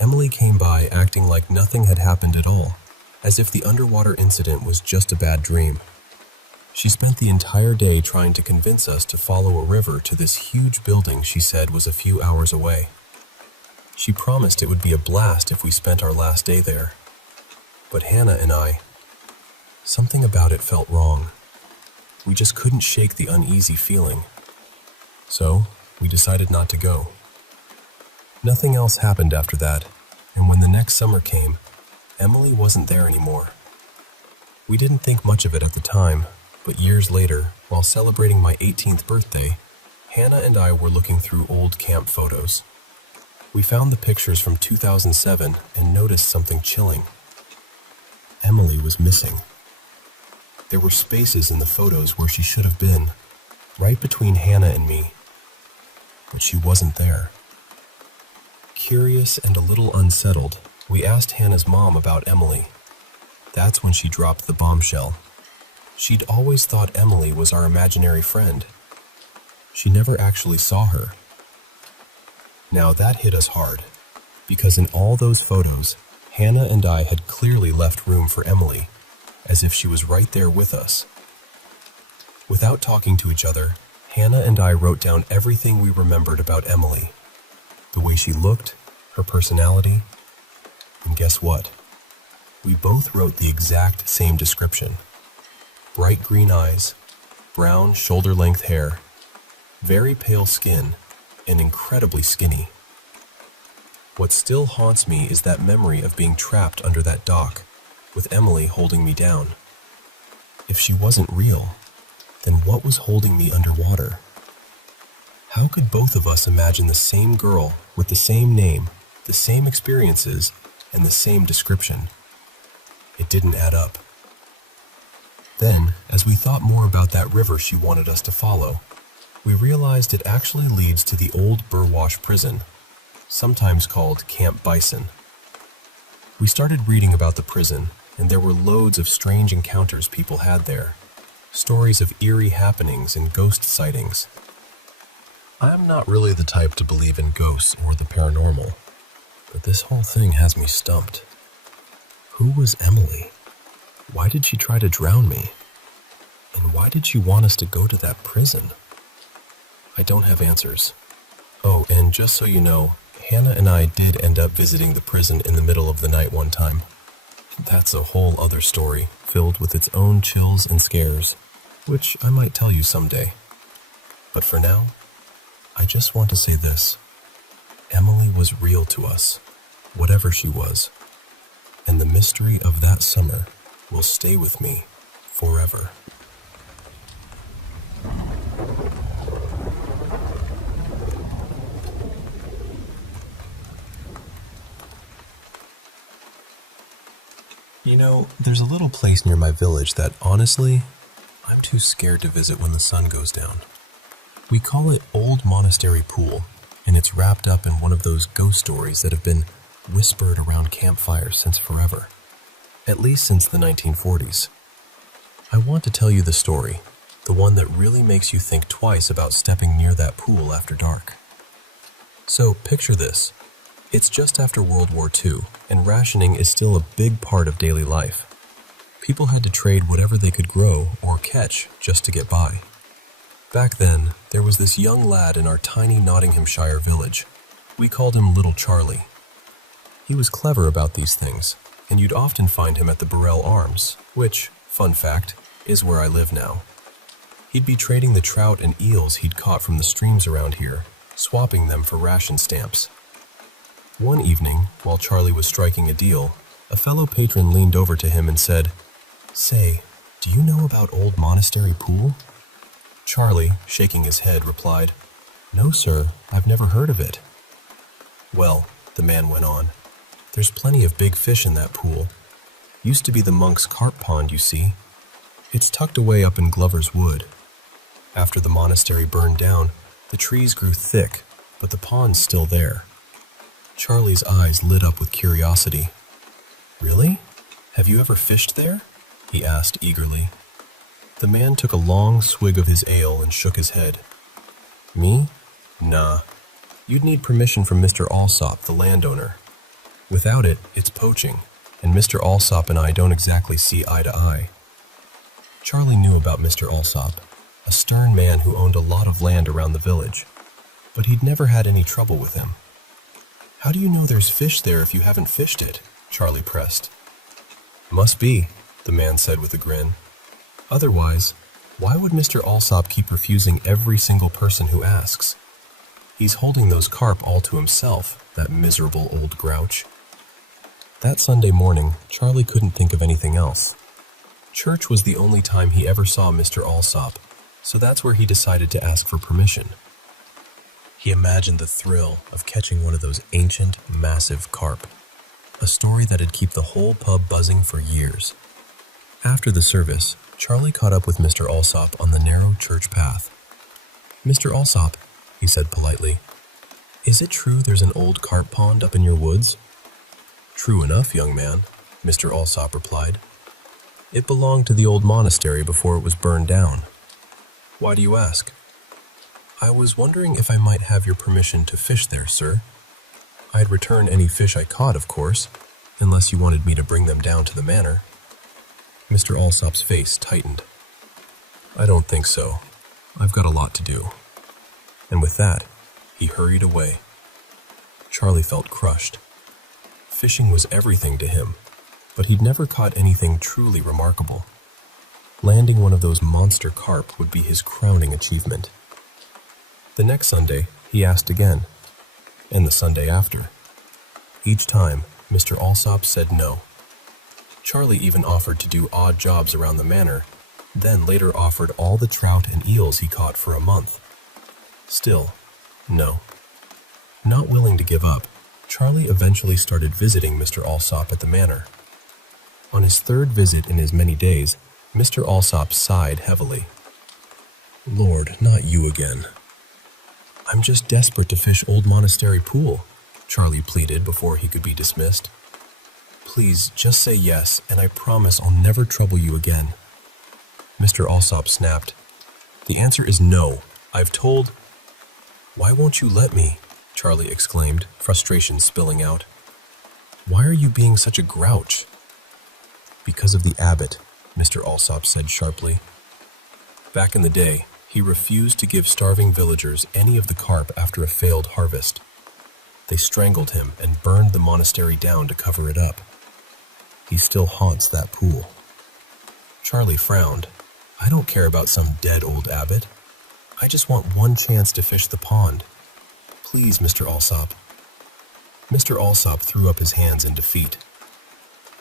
Emily came by acting like nothing had happened at all, as if the underwater incident was just a bad dream. She spent the entire day trying to convince us to follow a river to this huge building she said was a few hours away. She promised it would be a blast if we spent our last day there. But Hannah and I, something about it felt wrong. We just couldn't shake the uneasy feeling. So, we decided not to go. Nothing else happened after that, and when the next summer came, Emily wasn't there anymore. We didn't think much of it at the time, but years later, while celebrating my 18th birthday, Hannah and I were looking through old camp photos. We found the pictures from 2007 and noticed something chilling. Emily was missing. There were spaces in the photos where she should have been, right between Hannah and me, but she wasn't there. Curious and a little unsettled, we asked Hannah's mom about Emily. That's when she dropped the bombshell. She'd always thought Emily was our imaginary friend. She never actually saw her. Now that hit us hard, because in all those photos, Hannah and I had clearly left room for Emily, as if she was right there with us. Without talking to each other, Hannah and I wrote down everything we remembered about Emily. The way she looked, her personality, and guess what? We both wrote the exact same description. Bright green eyes, brown shoulder-length hair, very pale skin, and incredibly skinny. What still haunts me is that memory of being trapped under that dock, with Emily holding me down. If she wasn't real, then what was holding me underwater? How could both of us imagine the same girl with the same name, the same experiences, and the same description? It didn't add up. Then, as we thought more about that river she wanted us to follow, we realized it actually leads to the old Burwash prison, sometimes called Camp Bison. We started reading about the prison, and there were loads of strange encounters people had there, stories of eerie happenings and ghost sightings. I'm not really the type to believe in ghosts or the paranormal, but this whole thing has me stumped. Who was Emily? Why did she try to drown me? And why did she want us to go to that prison? I don't have answers. Oh, and just so you know, Hannah and I did end up visiting the prison in the middle of the night one time. That's a whole other story, filled with its own chills and scares, which I might tell you someday. But for now, I just want to say this. Emily was real to us, whatever she was, and the mystery of that summer will stay with me forever. You know, there's a little place near my village that, honestly, I'm too scared to visit when the sun goes down. We call it Old Monastery Pool, and it's wrapped up in one of those ghost stories that have been whispered around campfires since forever, at least since the 1940s. I want to tell you the story, the one that really makes you think twice about stepping near that pool after dark. So picture this. It's just after World War II, and rationing is still a big part of daily life. People had to trade whatever they could grow or catch just to get by. Back then, there was this young lad in our tiny Nottinghamshire village. We called him Little Charlie. He was clever about these things, and you'd often find him at the Burrell Arms, which, fun fact, is where I live now. He'd be trading the trout and eels he'd caught from the streams around here, swapping them for ration stamps. One evening, while Charlie was striking a deal, a fellow patron leaned over to him and said, "Say, do you know about Old Monastery Pool?" Charlie, shaking his head, replied, "No, sir, I've never heard of it." "Well," the man went on, "there's plenty of big fish in that pool. Used to be the monks' carp pond, you see. It's tucked away up in Glover's Wood. After the monastery burned down, the trees grew thick, but the pond's still there." Charlie's eyes lit up with curiosity. "Really? Have you ever fished there?" he asked eagerly. The man took a long swig of his ale and shook his head. "Me? Nah. You'd need permission from Mr. Alsop, the landowner. Without it, it's poaching, and Mr. Alsop and I don't exactly see eye to eye." Charlie knew about Mr. Alsop, a stern man who owned a lot of land around the village, but he'd never had any trouble with him. "How do you know there's fish there if you haven't fished it?" Charlie pressed. "Must be," the man said with a grin. "Otherwise, why would Mr. Alsop keep refusing every single person who asks? He's holding those carp all to himself, that miserable old grouch." That Sunday morning, Charlie couldn't think of anything else. Church was the only time he ever saw Mr. Alsop, so that's where he decided to ask for permission. He imagined the thrill of catching one of those ancient, massive carp, a story that'd keep the whole pub buzzing for years. After the service, Charlie caught up with Mr. Alsop on the narrow church path. "Mr. Alsop," he said politely, "is it true there's an old carp pond up in your woods?" "True enough, young man," Mr. Alsop replied. "It belonged to the old monastery before it was burned down. Why do you ask?" "I was wondering if I might have your permission to fish there, sir. I'd return any fish I caught, of course, unless you wanted me to bring them down to the manor." Mr. Alsop's face tightened. "I don't think so. I've got a lot to do." And with that, he hurried away. Charlie felt crushed. Fishing was everything to him, but he'd never caught anything truly remarkable. Landing one of those monster carp would be his crowning achievement. The next Sunday, he asked again, and the Sunday after. Each time, Mr. Alsop said no. Charlie even offered to do odd jobs around the manor, then later offered all the trout and eels he caught for a month. Still, no. Not willing to give up, Charlie eventually started visiting Mr. Alsop at the manor. On his third visit in as many days, Mr. Alsop sighed heavily. "Lord, not you again." "I'm just desperate to fish Old Monastery Pool," Charlie pleaded before he could be dismissed. "Please, just say yes, and I promise I'll never trouble you again." Mr. Alsop snapped. "The answer is no. I've told—" "Why won't you let me?" Charlie exclaimed, frustration spilling out. "Why are you being such a grouch?" "Because of the abbot," Mr. Alsop said sharply. Back in the day, he refused to give starving villagers any of the carp after a failed harvest. They strangled him and burned the monastery down to cover it up. He still haunts that pool. Charlie frowned. "I don't care about some dead old abbot. I just want one chance to fish the pond. Please, Mr. Alsop." Mr. Alsop threw up his hands in defeat.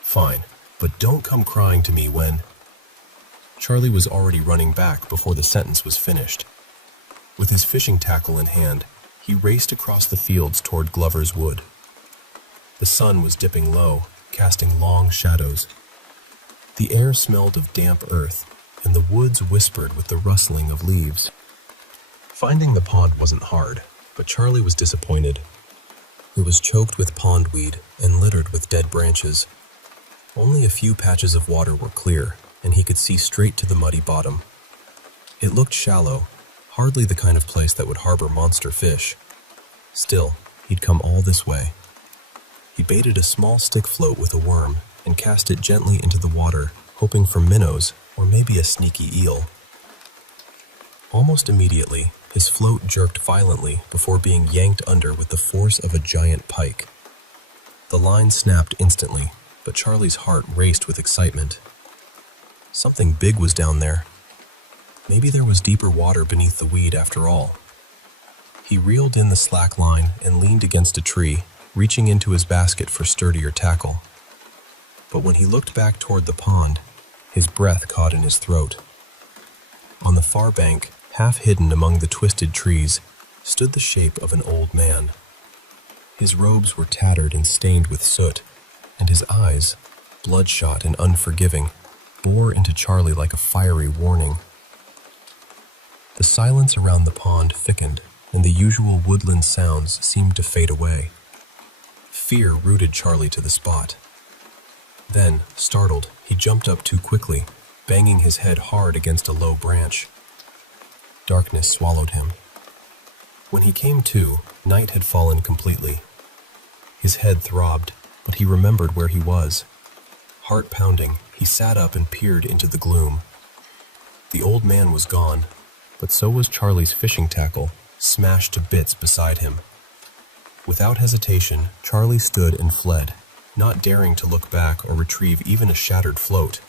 "Fine, but don't come crying to me when—" Charlie was already running back before the sentence was finished. With his fishing tackle in hand, he raced across the fields toward Glover's Wood. The sun was dipping low, casting long shadows. The air smelled of damp earth, and the woods whispered with the rustling of leaves. Finding the pond wasn't hard, but Charlie was disappointed. It was choked with pondweed and littered with dead branches. Only a few patches of water were clear, and he could see straight to the muddy bottom. It looked shallow, hardly the kind of place that would harbor monster fish. Still, he'd come all this way. He baited a small stick float with a worm and cast it gently into the water, hoping for minnows or maybe a sneaky eel. Almost immediately, his float jerked violently before being yanked under with the force of a giant pike. The line snapped instantly, but Charlie's heart raced with excitement. Something big was down there. Maybe there was deeper water beneath the weed after all. He reeled in the slack line and leaned against a tree, reaching into his basket for sturdier tackle. But when he looked back toward the pond, his breath caught in his throat. On the far bank, half hidden among the twisted trees, stood the shape of an old man. His robes were tattered and stained with soot, and his eyes, bloodshot and unforgiving, bore into Charlie like a fiery warning. The silence around the pond thickened, and the usual woodland sounds seemed to fade away. Fear rooted Charlie to the spot. Then, startled, he jumped up too quickly, banging his head hard against a low branch. Darkness swallowed him. When he came to, night had fallen completely. His head throbbed, but he remembered where he was. Heart pounding, he sat up and peered into the gloom. The old man was gone, but so was Charlie's fishing tackle, smashed to bits beside him. Without hesitation, Charlie stood and fled, not daring to look back or retrieve even a shattered float.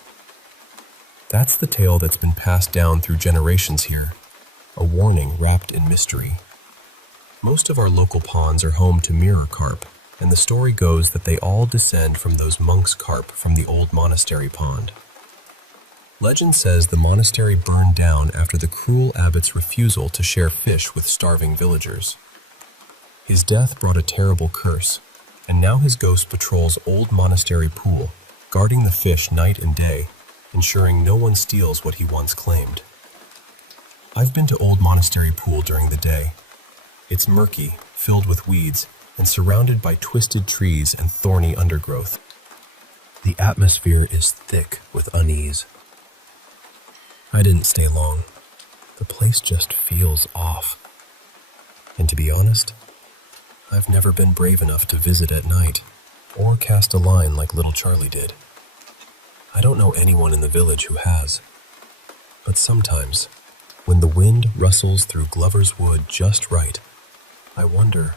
That's the tale that's been passed down through generations here, a warning wrapped in mystery. Most of our local ponds are home to mirror carp, and the story goes that they all descend from those monk's carp from the old monastery pond. Legend says the monastery burned down after the cruel abbot's refusal to share fish with starving villagers. His death brought a terrible curse, and now his ghost patrols old monastery pool, guarding the fish night and day, ensuring no one steals what he once claimed. I've been to Old Monastery Pool during the day. It's murky, filled with weeds, and surrounded by twisted trees and thorny undergrowth. The atmosphere is thick with unease. I didn't stay long. The place just feels off. And to be honest, I've never been brave enough to visit at night, or cast a line like little Charlie did. I don't know anyone in the village who has. But sometimes, when the wind rustles through Glover's Wood just right, I wonder,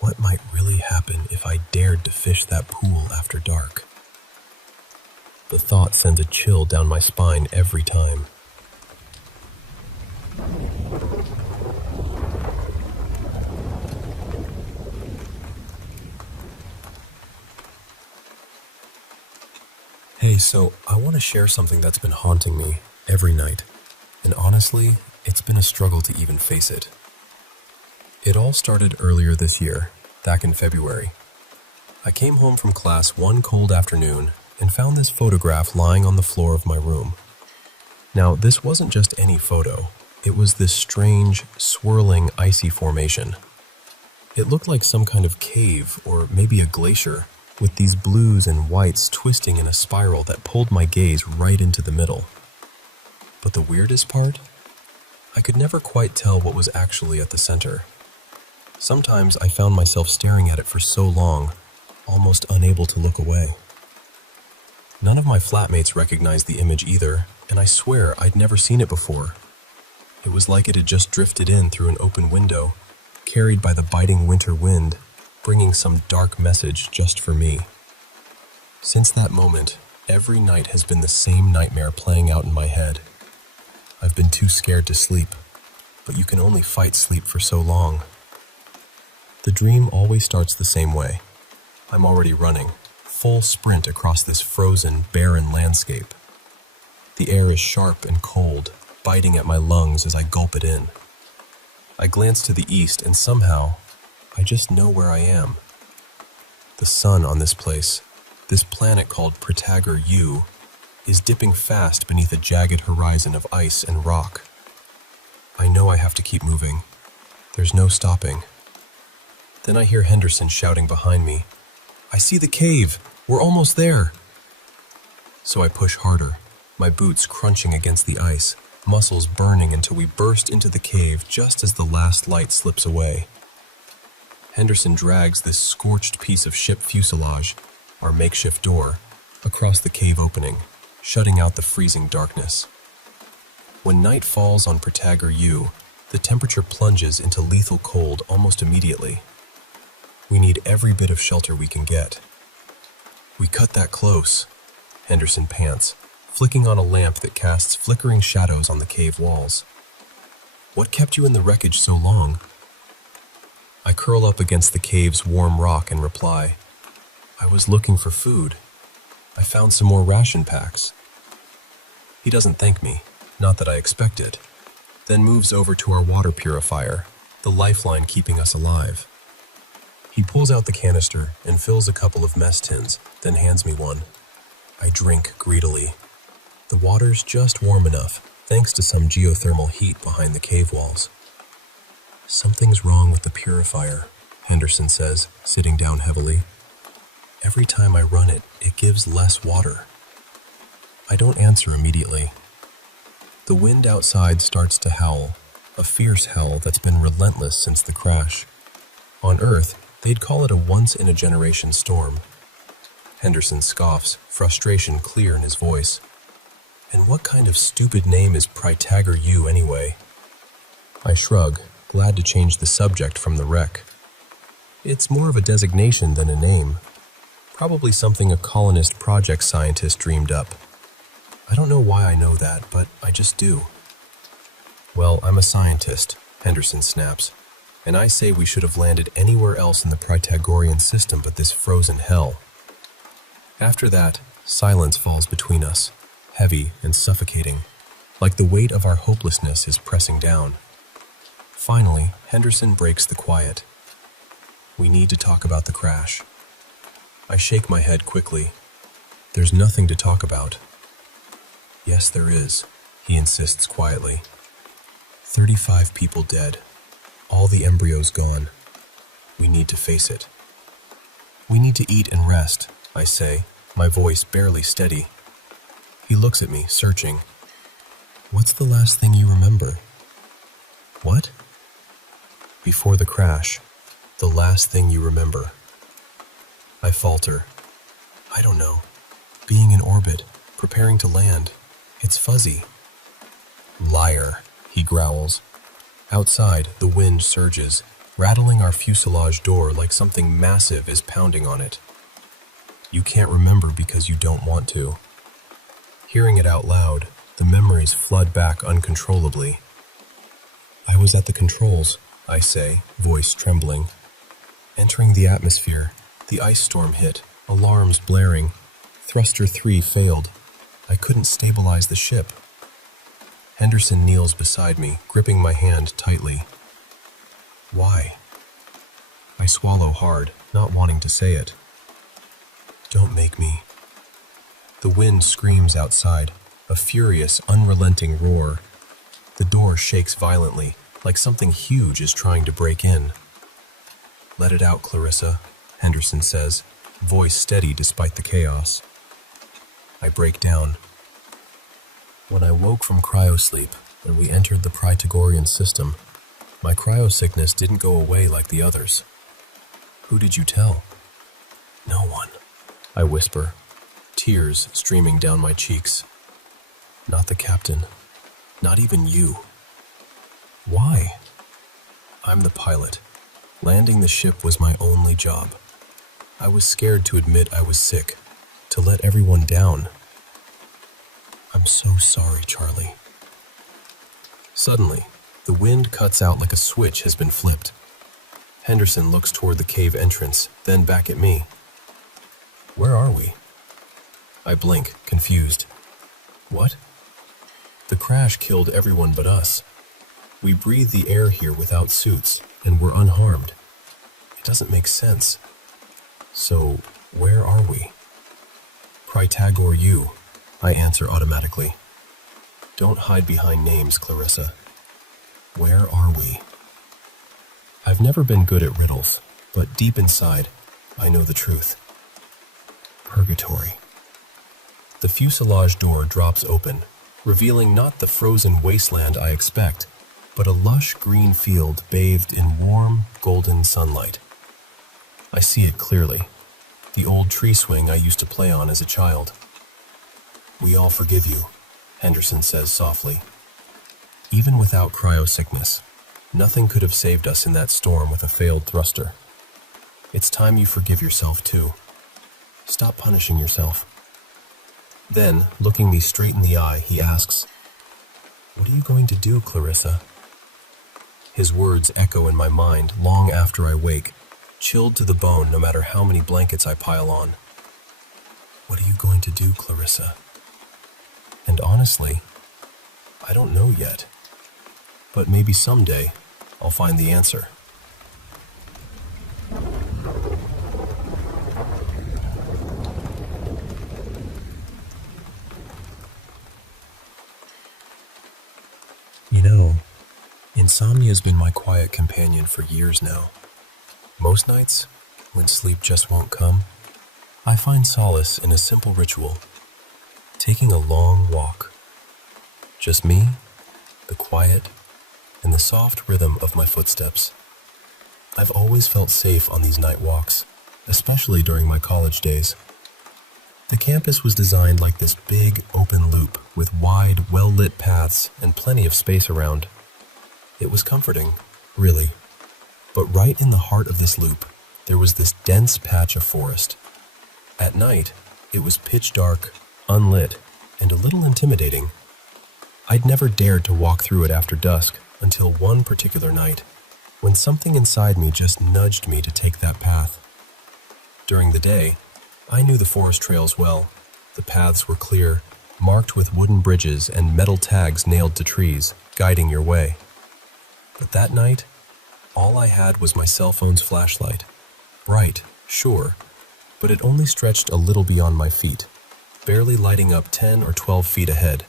what might really happen if I dared to fish that pool after dark? The thought sends a chill down my spine every time. Hey, so I want to share something that's been haunting me every night. And honestly, it's been a struggle to even face it. It all started earlier this year, back in February. I came home from class one cold afternoon and found this photograph lying on the floor of my room. Now, this wasn't just any photo. It was this strange, swirling, icy formation. It looked like some kind of cave or maybe a glacier, with these blues and whites twisting in a spiral that pulled my gaze right into the middle. But the weirdest part? I could never quite tell what was actually at the center. Sometimes I found myself staring at it for so long, almost unable to look away. None of my flatmates recognized the image either, and I swear I'd never seen it before. It was like it had just drifted in through an open window, carried by the biting winter wind, bringing some dark message just for me. Since that moment, every night has been the same nightmare playing out in my head. I've been too scared to sleep, but you can only fight sleep for so long. The dream always starts the same way. I'm already running, full sprint across this frozen, barren landscape. The air is sharp and cold, biting at my lungs as I gulp it in. I glance to the east and somehow, I just know where I am. The sun on this place, this planet called Protagoras U, is dipping fast beneath a jagged horizon of ice and rock. I know I have to keep moving. There's no stopping. Then I hear Henderson shouting behind me, "I see the cave! We're almost there!" So I push harder, my boots crunching against the ice, muscles burning until we burst into the cave just as the last light slips away. Henderson drags this scorched piece of ship fuselage, our makeshift door, across the cave opening, shutting out the freezing darkness. When night falls on Protagoras U, the temperature plunges into lethal cold almost immediately. We need every bit of shelter we can get. "We cut that close," Henderson pants, flicking on a lamp that casts flickering shadows on the cave walls. "What kept you in the wreckage so long?" I curl up against the cave's warm rock and reply, "I was looking for food. I found some more ration packs." He doesn't thank me, not that I expected, then moves over to our water purifier, the lifeline keeping us alive. He pulls out the canister and fills a couple of mess tins, then hands me one. I drink greedily. The water's just warm enough, thanks to some geothermal heat behind the cave walls. "Something's wrong with the purifier," Henderson says, sitting down heavily. "Every time I run it, it gives less water." I don't answer immediately. The wind outside starts to howl, a fierce howl that's been relentless since the crash. On Earth, they'd call it a once-in-a-generation storm. Henderson scoffs, frustration clear in his voice. "And what kind of stupid name is Protagoras U anyway?" I shrug, glad to change the subject from the wreck. "It's more of a designation than a name. Probably something a colonist project scientist dreamed up. I don't know why I know that, but I just do." "Well, I'm a scientist," Henderson snaps, "and I say we should have landed anywhere else in the Pythagorean system but this frozen hell." After that, silence falls between us, heavy and suffocating, like the weight of our hopelessness is pressing down. Finally, Henderson breaks the quiet. "We need to talk about the crash." I shake my head quickly. "There's nothing to talk about." "Yes, there is," he insists quietly. 35 people dead. All the embryos gone. We need to face it. "We need to eat and rest," I say, my voice barely steady. He looks at me, searching. "What's the last thing you remember?" "What?" "Before the crash, the last thing you remember." I falter. "I don't know. Being in orbit, preparing to land. It's fuzzy." "Liar," he growls. Outside, the wind surges, rattling our fuselage door like something massive is pounding on it. "You can't remember because you don't want to." Hearing it out loud, the memories flood back uncontrollably. "I was at the controls," I say, voice trembling. Entering the atmosphere, the ice storm hit, alarms blaring. Thruster 3 failed. I couldn't stabilize the ship. Henderson kneels beside me, gripping my hand tightly. "Why?" I swallow hard, not wanting to say it. "Don't make me." The wind screams outside, a furious, unrelenting roar. The door shakes violently, like something huge is trying to break in. "Let it out, Clarissa," Henderson says, voice steady despite the chaos. I break down. When I woke from cryosleep and we entered the Pythagorean system, my cryosickness didn't go away like the others. "Who did you tell?" "No one," I whisper, tears streaming down my cheeks. "Not the captain. Not even you." "Why?" "I'm the pilot. Landing the ship was my only job. I was scared to admit I was sick, to let everyone down." "I'm so sorry, Charlie." Suddenly, the wind cuts out like a switch has been flipped. Henderson looks toward the cave entrance, then back at me. "Where are we?" I blink, confused. "What?" The crash killed everyone but us. We breathe the air here without suits, and we're unharmed. It doesn't make sense. So, where are we? Crytagor you, I answer automatically. Don't hide behind names, Clarissa. Where are we? I've never been good at riddles, but deep inside, I know the truth. Purgatory. The fuselage door drops open, revealing not the frozen wasteland I expect, but a lush green field bathed in warm, golden sunlight. I see it clearly, the old tree swing I used to play on as a child. We all forgive you, Henderson says softly. Even without cryosickness, nothing could have saved us in that storm with a failed thruster. It's time you forgive yourself too. Stop punishing yourself. Then, looking me straight in the eye, he asks, "What are you going to do, Clarissa?" His words echo in my mind long after I wake, chilled to the bone no matter how many blankets I pile on. What are you going to do, Clarissa? And honestly, I don't know yet. But maybe someday, I'll find the answer. You know, insomnia's been my quiet companion for years now. Most nights, when sleep just won't come, I find solace in a simple ritual, taking a long walk. Just me, the quiet, and the soft rhythm of my footsteps. I've always felt safe on these night walks, especially during my college days. The campus was designed like this big, open loop with wide, well-lit paths and plenty of space around. It was comforting, really. But right in the heart of this loop, there was this dense patch of forest. At night, it was pitch dark, unlit, and a little intimidating. I'd never dared to walk through it after dusk until one particular night, when something inside me just nudged me to take that path. During the day, I knew the forest trails well. The paths were clear, marked with wooden bridges and metal tags nailed to trees, guiding your way. But that night, all I had was my cell phone's flashlight. Bright, sure, but it only stretched a little beyond my feet, barely lighting up 10 or 12 feet ahead.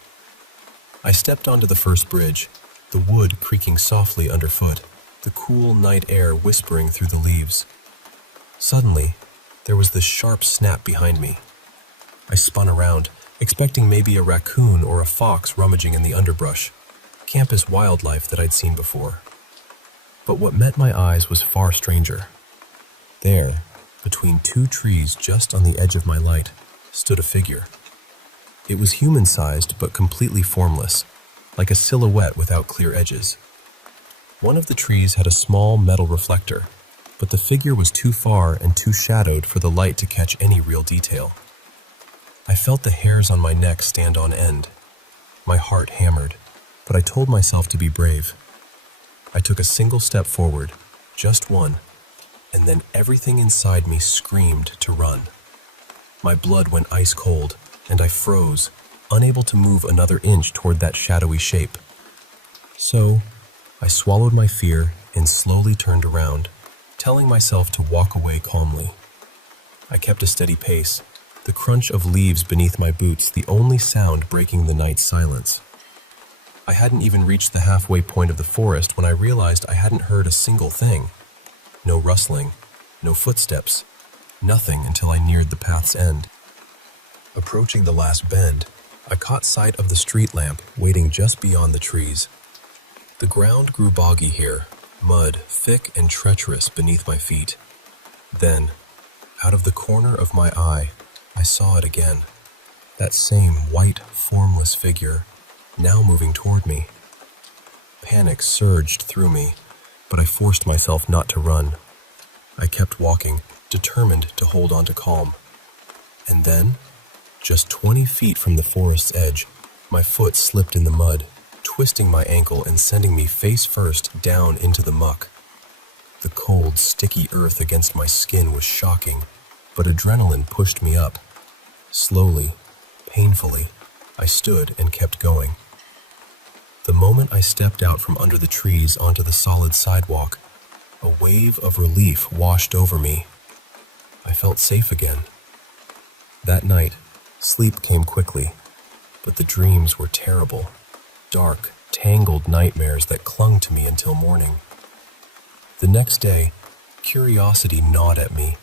I stepped onto the first bridge, the wood creaking softly underfoot, the cool night air whispering through the leaves. Suddenly, there was this sharp snap behind me. I spun around, expecting maybe a raccoon or a fox rummaging in the underbrush, campus wildlife that I'd seen before. But what met my eyes was far stranger. There, between two trees just on the edge of my light, stood a figure. It was human-sized but completely formless, like a silhouette without clear edges. One of the trees had a small metal reflector, but the figure was too far and too shadowed for the light to catch any real detail. I felt the hairs on my neck stand on end. My heart hammered, but I told myself to be brave. I took a single step forward, just one, and then everything inside me screamed to run. My blood went ice cold, and I froze, unable to move another inch toward that shadowy shape. So, I swallowed my fear and slowly turned around, telling myself to walk away calmly. I kept a steady pace, the crunch of leaves beneath my boots the only sound breaking the night's silence. I hadn't even reached the halfway point of the forest when I realized I hadn't heard a single thing. No rustling, no footsteps, nothing until I neared the path's end. Approaching the last bend, I caught sight of the street lamp waiting just beyond the trees. The ground grew boggy here, mud thick and treacherous beneath my feet. Then, out of the corner of my eye, I saw it again. That same white, formless figure, now moving toward me. Panic surged through me, but I forced myself not to run. I kept walking, determined to hold on to calm. And then, just 20 feet from the forest's edge, my foot slipped in the mud, twisting my ankle and sending me face first down into the muck. The cold, sticky earth against my skin was shocking, but adrenaline pushed me up. Slowly, painfully, I stood and kept going. The moment I stepped out from under the trees onto the solid sidewalk, a wave of relief washed over me. I felt safe again. That night, sleep came quickly, but the dreams were terrible. Dark, tangled nightmares that clung to me until morning. The next day, curiosity gnawed at me,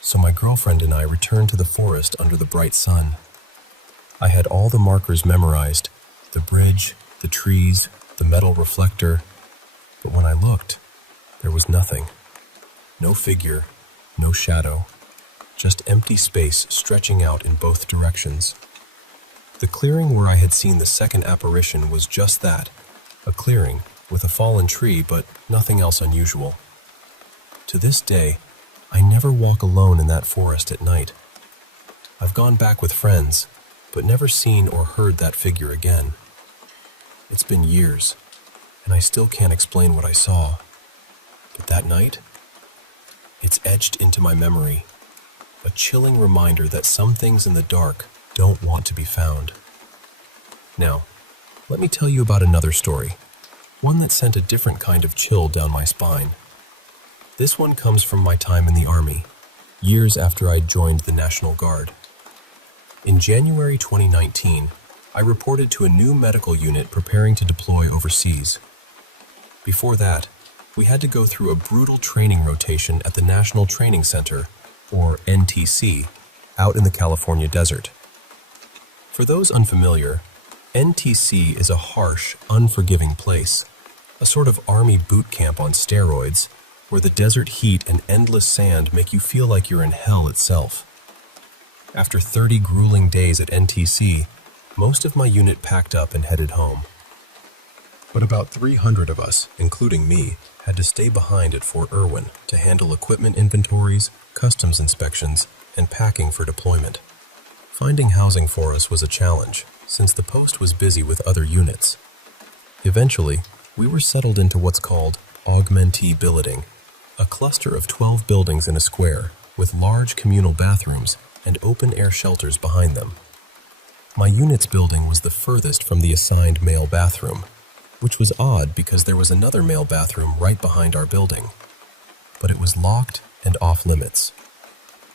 so my girlfriend and I returned to the forest under the bright sun. I had all the markers memorized, the bridge, the trees, the metal reflector, but when I looked, there was nothing. No figure, no shadow, just empty space stretching out in both directions. The clearing where I had seen the second apparition was just that, a clearing with a fallen tree, but nothing else unusual. To this day, I never walk alone in that forest at night. I've gone back with friends, but never seen or heard that figure again. It's been years, and I still can't explain what I saw. But that night, it's etched into my memory, a chilling reminder that some things in the dark don't want to be found. Now, let me tell you about another story, one that sent a different kind of chill down my spine. This one comes from my time in the Army, years after I joined the National Guard. In January 2019, I reported to a new medical unit preparing to deploy overseas. Before that, we had to go through a brutal training rotation at the National Training Center, or NTC, out in the California desert. For those unfamiliar, NTC is a harsh, unforgiving place, a sort of army boot camp on steroids, where the desert heat and endless sand make you feel like you're in hell itself. After 30 grueling days at NTC, most of my unit packed up and headed home. But about 300 of us, including me, had to stay behind at Fort Irwin to handle equipment inventories, customs inspections, and packing for deployment. Finding housing for us was a challenge, since the post was busy with other units. Eventually, we were settled into what's called augmentee billeting, a cluster of 12 buildings in a square, with large communal bathrooms and open-air shelters behind them. My unit's building was the furthest from the assigned male bathroom, which was odd because there was another male bathroom right behind our building. But it was locked and off-limits.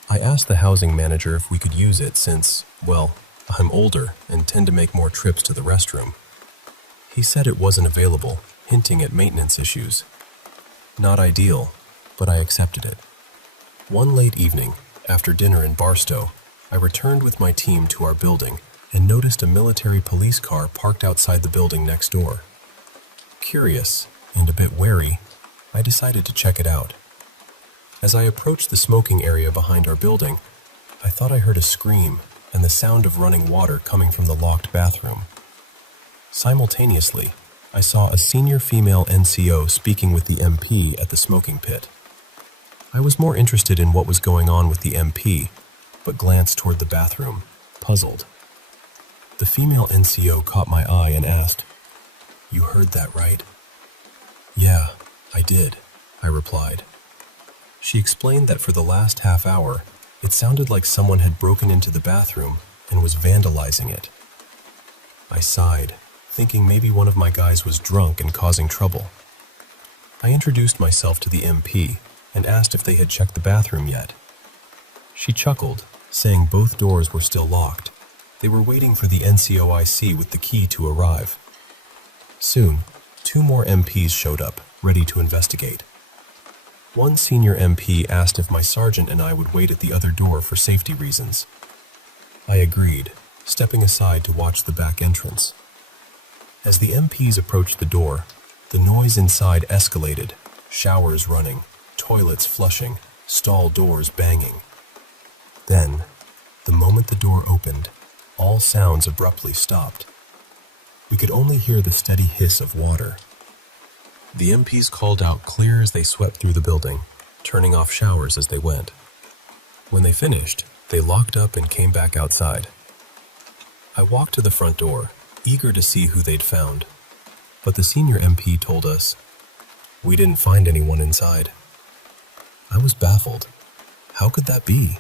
I asked the housing manager if we could use it since, well, I'm older and tend to make more trips to the restroom. He said it wasn't available, hinting at maintenance issues. Not ideal, but I accepted it. One late evening, after dinner in Barstow, I returned with my team to our building and noticed a military police car parked outside the building next door. Curious and a bit wary, I decided to check it out. As I approached the smoking area behind our building, I thought I heard a scream and the sound of running water coming from the locked bathroom. Simultaneously, I saw a senior female NCO speaking with the MP at the smoking pit. I was more interested in what was going on with the MP, but glanced toward the bathroom, puzzled. The female NCO caught my eye and asked, "You heard that, right?" "Yeah, I did," I replied. She explained that for the last half hour, it sounded like someone had broken into the bathroom and was vandalizing it. I sighed, thinking maybe one of my guys was drunk and causing trouble. I introduced myself to the MP and asked if they had checked the bathroom yet. She chuckled, saying both doors were still locked. They were waiting for the NCOIC with the key to arrive. Soon, 2 more MPs showed up, ready to investigate. One senior MP asked if my sergeant and I would wait at the other door for safety reasons. I agreed, stepping aside to watch the back entrance. As the MPs approached the door, the noise inside escalated, showers running, toilets flushing, stall doors banging. Then, the moment the door opened, all sounds abruptly stopped. We could only hear the steady hiss of water. The MPs called out clear as they swept through the building, turning off showers as they went. When they finished, they locked up and came back outside. I walked to the front door, eager to see who they'd found, but the senior MP told us, "We didn't find anyone inside." I was baffled. How could that be?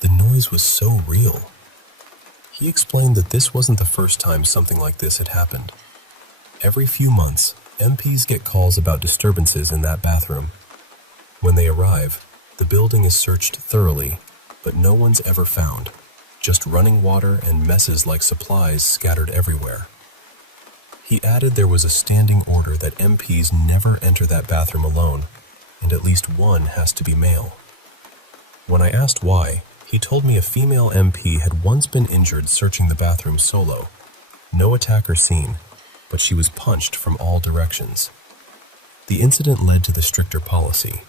The noise was so real. He explained that this wasn't the first time something like this had happened. Every few months, MPs get calls about disturbances in that bathroom. When they arrive, the building is searched thoroughly, but no one's ever found. Just running water and messes like supplies scattered everywhere. He added there was a standing order that MPs never enter that bathroom alone, and at least one has to be male. When I asked why, he told me a female MP had once been injured searching the bathroom solo. No attacker seen, but she was punched from all directions. The incident led to the stricter policy.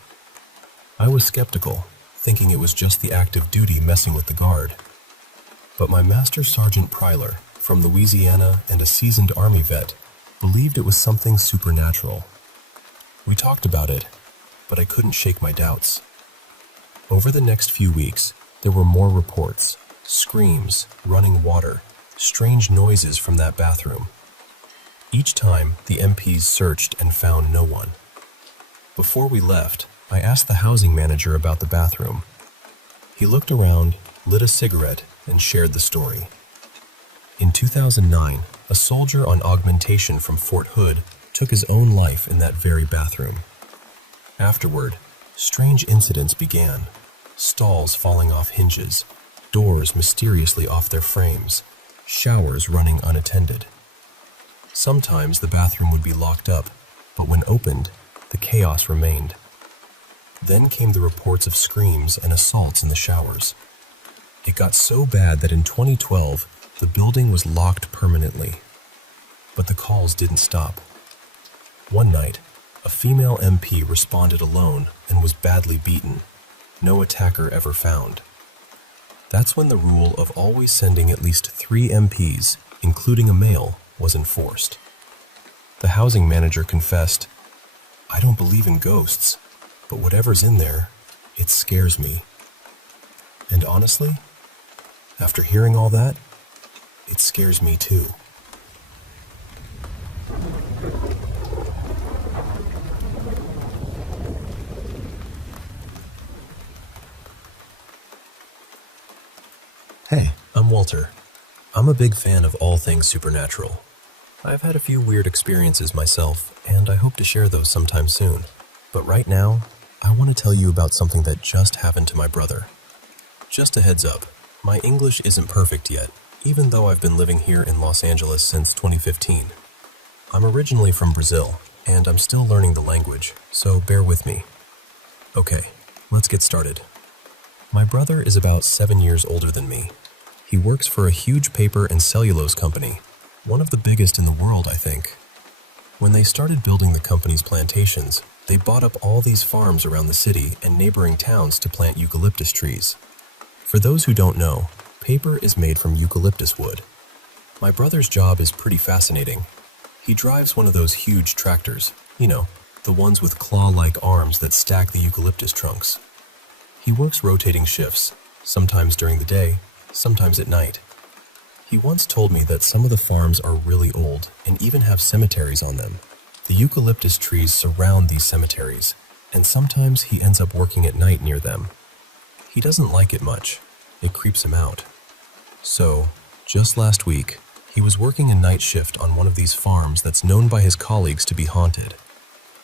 I was skeptical, thinking it was just the active duty messing with the guard. But my Master Sergeant Pryler, from Louisiana and a seasoned Army vet, believed it was something supernatural. We talked about it, but I couldn't shake my doubts. Over the next few weeks, there were more reports, screams, running water, strange noises from that bathroom. Each time, the MPs searched and found no one. Before we left, I asked the housing manager about the bathroom. He looked around, lit a cigarette, and shared the story. In 2009, a soldier on augmentation from Fort Hood took his own life in that very bathroom. Afterward, strange incidents began. Stalls falling off hinges, doors mysteriously off their frames, showers running unattended. Sometimes the bathroom would be locked up, but when opened, the chaos remained. Then came the reports of screams and assaults in the showers. It got so bad that in 2012, the building was locked permanently. But the calls didn't stop. One night, a female MP responded alone and was badly beaten. No attacker ever found. That's when the rule of always sending at least 3 MPs, including a male, was enforced. The housing manager confessed, "I don't believe in ghosts, but whatever's in there, it scares me." And honestly, after hearing all that, it scares me too. Hey, I'm Walter. I'm a big fan of all things supernatural. I've had a few weird experiences myself, and I hope to share those sometime soon. But right now, I want to tell you about something that just happened to my brother. Just a heads up, my English isn't perfect yet, even though I've been living here in Los Angeles since 2015. I'm originally from Brazil, and I'm still learning the language, so bear with me. Okay, let's get started. My brother is about 7 years older than me. He works for a huge paper and cellulose company, one of the biggest in the world, I think. When they started building the company's plantations, they bought up all these farms around the city and neighboring towns to plant eucalyptus trees. For those who don't know, paper is made from eucalyptus wood. My brother's job is pretty fascinating. He drives one of those huge tractors, the ones with claw-like arms that stack the eucalyptus trunks. He works rotating shifts, sometimes during the day, sometimes at night. He once told me that some of the farms are really old and even have cemeteries on them. The eucalyptus trees surround these cemeteries, and sometimes he ends up working at night near them. He doesn't like it much. It creeps him out. So, just last week, he was working a night shift on one of these farms that's known by his colleagues to be haunted.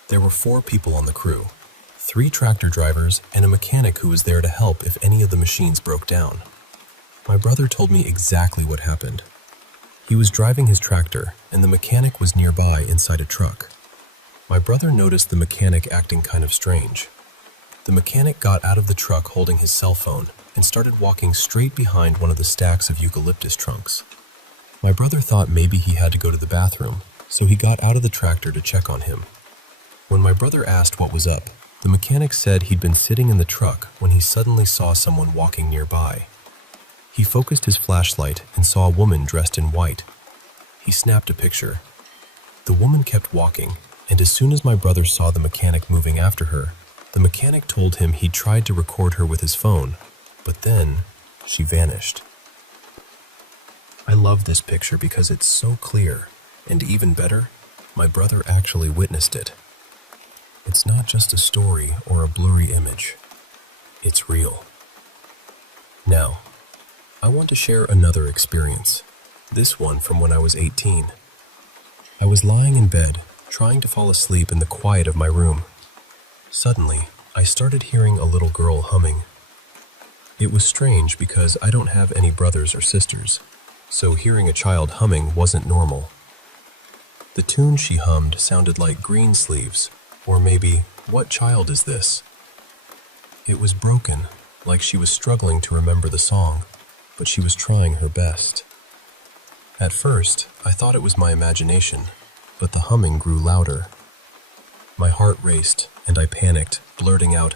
There were 4 people on the crew, 3 tractor drivers and a mechanic who was there to help if any of the machines broke down. My brother told me exactly what happened. He was driving his tractor, and the mechanic was nearby inside a truck. My brother noticed the mechanic acting kind of strange. The mechanic got out of the truck holding his cell phone and started walking straight behind one of the stacks of eucalyptus trunks. My brother thought maybe he had to go to the bathroom, so he got out of the tractor to check on him. When my brother asked what was up, the mechanic said he'd been sitting in the truck when he suddenly saw someone walking nearby. He focused his flashlight and saw a woman dressed in white. He snapped a picture. The woman kept walking, and as soon as my brother saw the mechanic moving after her, the mechanic told him he tried to record her with his phone, but then she vanished. I love this picture because it's so clear, and even better, my brother actually witnessed it. It's not just a story or a blurry image. It's real. Now, I want to share another experience, this one from when I was 18. I was lying in bed, trying to fall asleep in the quiet of my room. Suddenly, I started hearing a little girl humming. It was strange because I don't have any brothers or sisters, so hearing a child humming wasn't normal. The tune she hummed sounded like Greensleeves, or maybe, What Child Is This? It was broken, like she was struggling to remember the song, but she was trying her best. At first, I thought it was my imagination, but the humming grew louder. My heart raced, and I panicked, blurting out,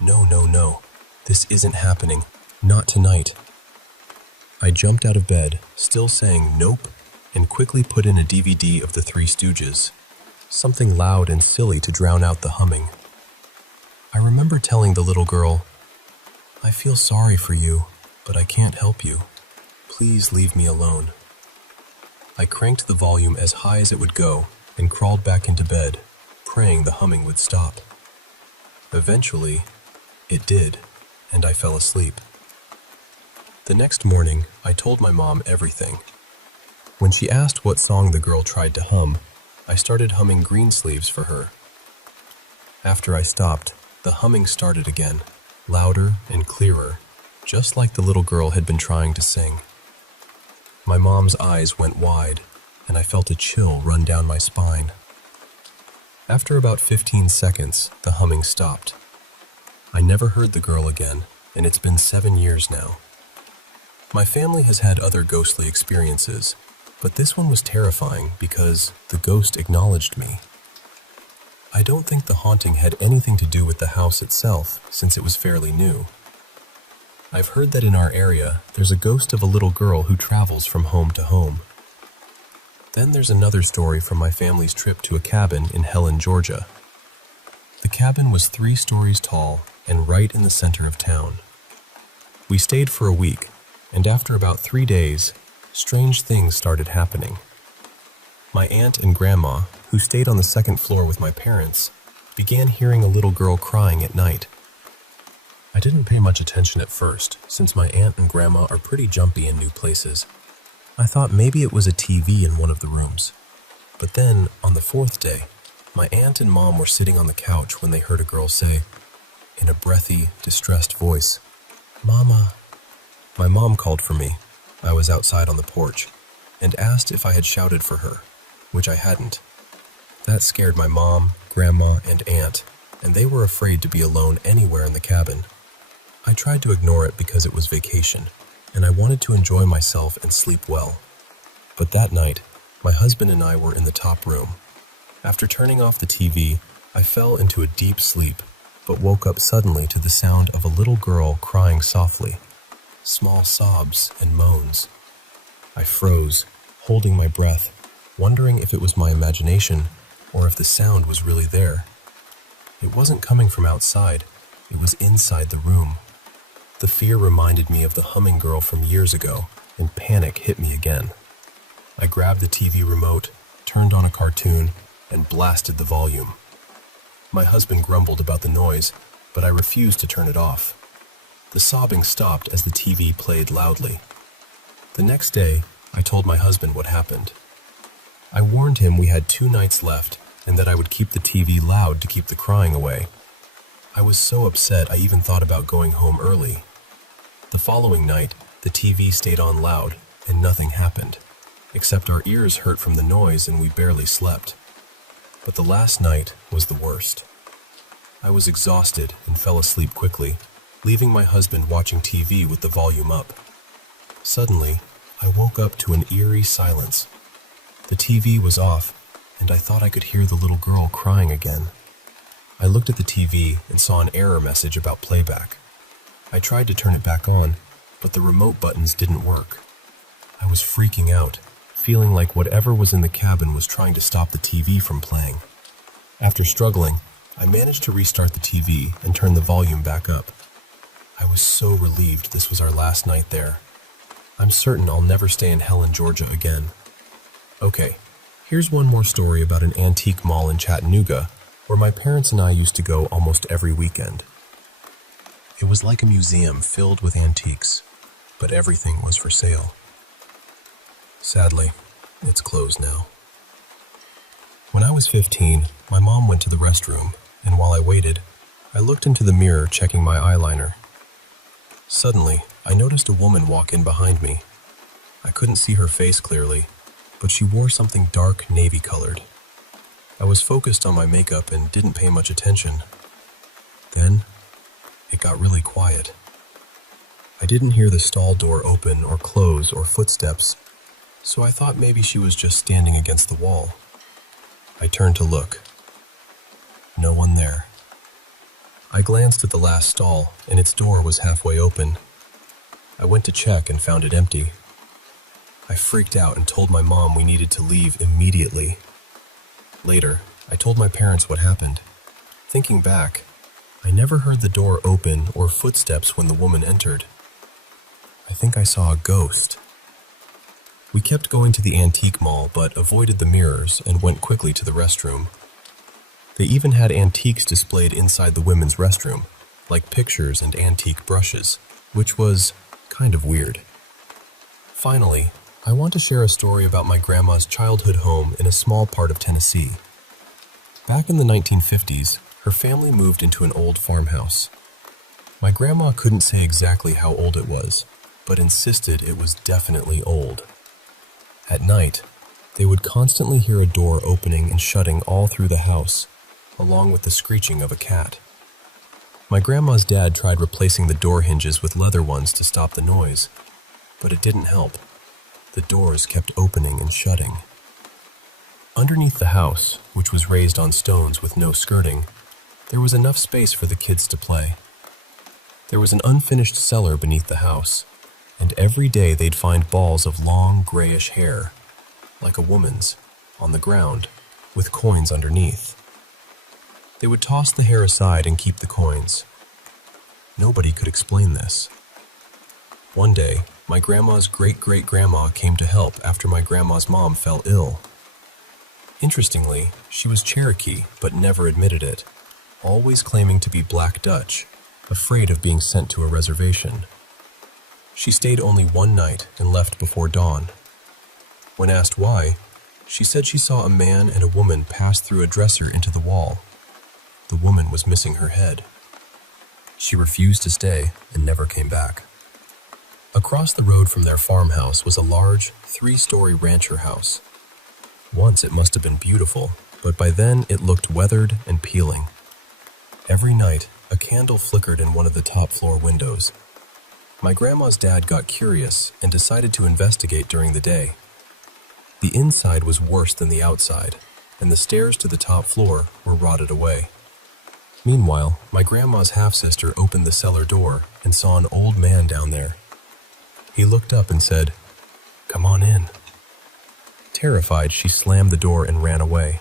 "No, no, no, this isn't happening, not tonight." I jumped out of bed, still saying nope, and quickly put in a DVD of the Three Stooges, something loud and silly to drown out the humming. I remember telling the little girl, "I feel sorry for you, but I can't help you. Please leave me alone." I cranked the volume as high as it would go and crawled back into bed, praying the humming would stop. Eventually, it did, and I fell asleep. The next morning, I told my mom everything. When she asked what song the girl tried to hum, I started humming Greensleeves for her. After I stopped, the humming started again, louder and clearer, just like the little girl had been trying to sing. My mom's eyes went wide, and I felt a chill run down my spine. After about 15 seconds, the humming stopped. I never heard the girl again, and it's been 7 years now. My family has had other ghostly experiences, but this one was terrifying because the ghost acknowledged me. I don't think the haunting had anything to do with the house itself, since it was fairly new. I've heard that in our area, there's a ghost of a little girl who travels from home to home. Then there's another story from my family's trip to a cabin in Helen, Georgia. The cabin was 3 stories tall and right in the center of town. We stayed for a week, and after about 3 days, strange things started happening. My aunt and grandma, who stayed on the second floor with my parents, began hearing a little girl crying at night. I didn't pay much attention at first, since my aunt and grandma are pretty jumpy in new places. I thought maybe it was a TV in one of the rooms. But then, on the 4th day, my aunt and mom were sitting on the couch when they heard a girl say, in a breathy, distressed voice, "Mama." My mom called for me. I was outside on the porch, and asked if I had shouted for her, which I hadn't. That scared my mom, grandma, and aunt, and they were afraid to be alone anywhere in the cabin. I tried to ignore it because it was vacation, and I wanted to enjoy myself and sleep well. But that night, my husband and I were in the top room. After turning off the TV, I fell into a deep sleep, but woke up suddenly to the sound of a little girl crying softly, small sobs and moans. I froze, holding my breath, wondering if it was my imagination or if the sound was really there. It wasn't coming from outside, it was inside the room. The fear reminded me of the humming girl from years ago, and panic hit me again. I grabbed the TV remote, turned on a cartoon, and blasted the volume. My husband grumbled about the noise, but I refused to turn it off. The sobbing stopped as the TV played loudly. The next day, I told my husband what happened. I warned him we had 2 nights left, and that I would keep the TV loud to keep the crying away. I was so upset I even thought about going home early. The following night, the TV stayed on loud, and nothing happened, except our ears hurt from the noise and we barely slept. But the last night was the worst. I was exhausted and fell asleep quickly, leaving my husband watching TV with the volume up. Suddenly, I woke up to an eerie silence. The TV was off, and I thought I could hear the little girl crying again. I looked at the TV and saw an error message about playback. I tried to turn it back on, but the remote buttons didn't work. I was freaking out, feeling like whatever was in the cabin was trying to stop the TV from playing. After struggling, I managed to restart the TV and turn the volume back up. I was so relieved this was our last night there. I'm certain I'll never stay in Helen, Georgia again. Okay, here's one more story about an antique mall in Chattanooga, where my parents and I used to go almost every weekend. It was like a museum filled with antiques, but everything was for sale. Sadly, it's closed now. When I was 15, my mom went to the restroom, and while I waited, I looked into the mirror checking my eyeliner. Suddenly, I noticed a woman walk in behind me. I couldn't see her face clearly, but she wore something dark navy-colored. I was focused on my makeup and didn't pay much attention. Then, it got really quiet. I didn't hear the stall door open or close or footsteps, so I thought maybe she was just standing against the wall. I turned to look. No one there. I glanced at the last stall, and its door was halfway open. I went to check and found it empty. I freaked out and told my mom we needed to leave immediately. Later, I told my parents what happened. Thinking back, I never heard the door open or footsteps when the woman entered. I think I saw a ghost. We kept going to the antique mall but avoided the mirrors and went quickly to the restroom. They even had antiques displayed inside the women's restroom, like pictures and antique brushes, which was kind of weird. Finally, I want to share a story about my grandma's childhood home in a small part of Tennessee. Back in the 1950s, her family moved into an old farmhouse. My grandma couldn't say exactly how old it was, but insisted it was definitely old. At night, they would constantly hear a door opening and shutting all through the house, along with the screeching of a cat. My grandma's dad tried replacing the door hinges with leather ones to stop the noise, but it didn't help. The doors kept opening and shutting. Underneath the house, which was raised on stones with no skirting, there was enough space for the kids to play. There was an unfinished cellar beneath the house, and every day they'd find balls of long, grayish hair, like a woman's, on the ground, with coins underneath. They would toss the hair aside and keep the coins. Nobody could explain this. One day, my grandma's great-great-grandma came to help after my grandma's mom fell ill. Interestingly, she was Cherokee, but never admitted it, always claiming to be Black Dutch, afraid of being sent to a reservation. She stayed only one night and left before dawn. When asked why, she said she saw a man and a woman pass through a dresser into the wall. The woman was missing her head. She refused to stay and never came back. Across the road from their farmhouse was a large, 3-story rancher house. Once it must have been beautiful, but by then it looked weathered and peeling. Every night, a candle flickered in one of the top-floor windows. My grandma's dad got curious and decided to investigate during the day. The inside was worse than the outside, and the stairs to the top floor were rotted away. Meanwhile, my grandma's half-sister opened the cellar door and saw an old man down there. He looked up and said, "Come on in." Terrified, she slammed the door and ran away.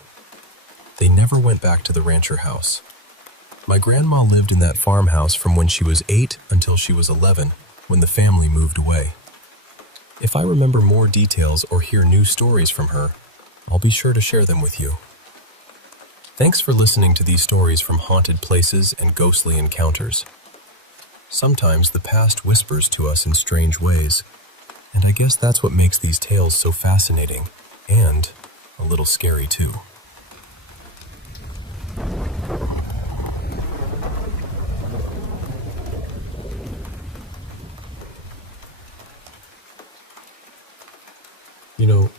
They never went back to the rancher house. My grandma lived in that farmhouse from when she was 8 until she was 11, when the family moved away. If I remember more details or hear new stories from her, I'll be sure to share them with you. Thanks for listening to these stories from haunted places and ghostly encounters. Sometimes the past whispers to us in strange ways, and I guess that's what makes these tales so fascinating and a little scary too. You know,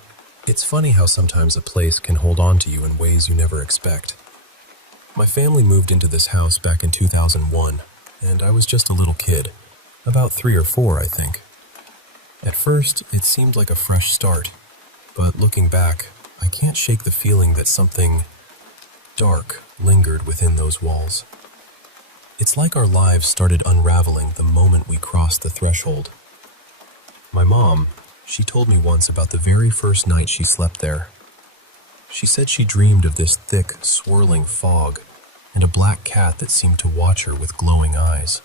it's funny how sometimes a place can hold on to you in ways you never expect. My family moved into this house back in 2001, and I was just a little kid, about 3 or 4, I think. At first, it seemed like a fresh start, but looking back, I can't shake the feeling that something dark lingered within those walls. It's like our lives started unraveling the moment we crossed the threshold. My mom, she told me once about the very first night she slept there. She said she dreamed of this thick, swirling fog and a black cat that seemed to watch her with glowing eyes.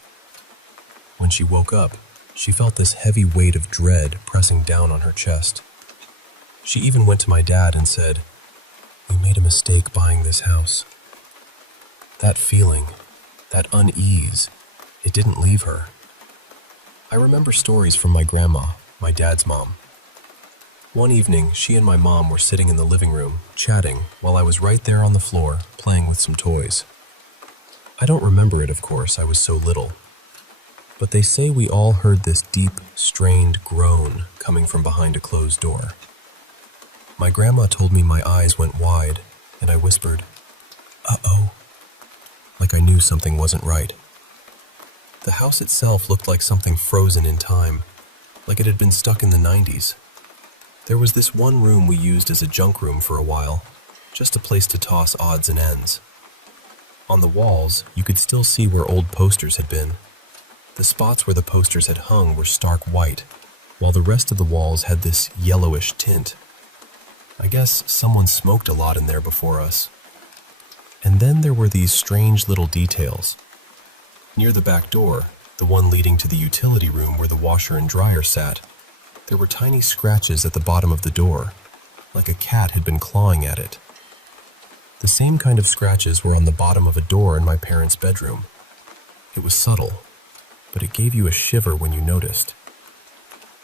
When she woke up, she felt this heavy weight of dread pressing down on her chest. She even went to my dad and said, "We made a mistake buying this house." That feeling, that unease, it didn't leave her. I remember stories from my grandma, my dad's mom. One evening, she and my mom were sitting in the living room, chatting, while I was right there on the floor, playing with some toys. I don't remember it, of course, I was so little. But they say we all heard this deep, strained groan coming from behind a closed door. My grandma told me my eyes went wide, and I whispered, "Uh-oh," like I knew something wasn't right. The house itself looked like something frozen in time, like it had been stuck in the 90s. There was this one room we used as a junk room for a while, just a place to toss odds and ends. On the walls, you could still see where old posters had been. The spots where the posters had hung were stark white, while the rest of the walls had this yellowish tint. I guess someone smoked a lot in there before us. And then there were these strange little details. Near the back door, the one leading to the utility room where the washer and dryer sat, there were tiny scratches at the bottom of the door, like a cat had been clawing at it. The same kind of scratches were on the bottom of a door in my parents' bedroom. It was subtle, but it gave you a shiver when you noticed.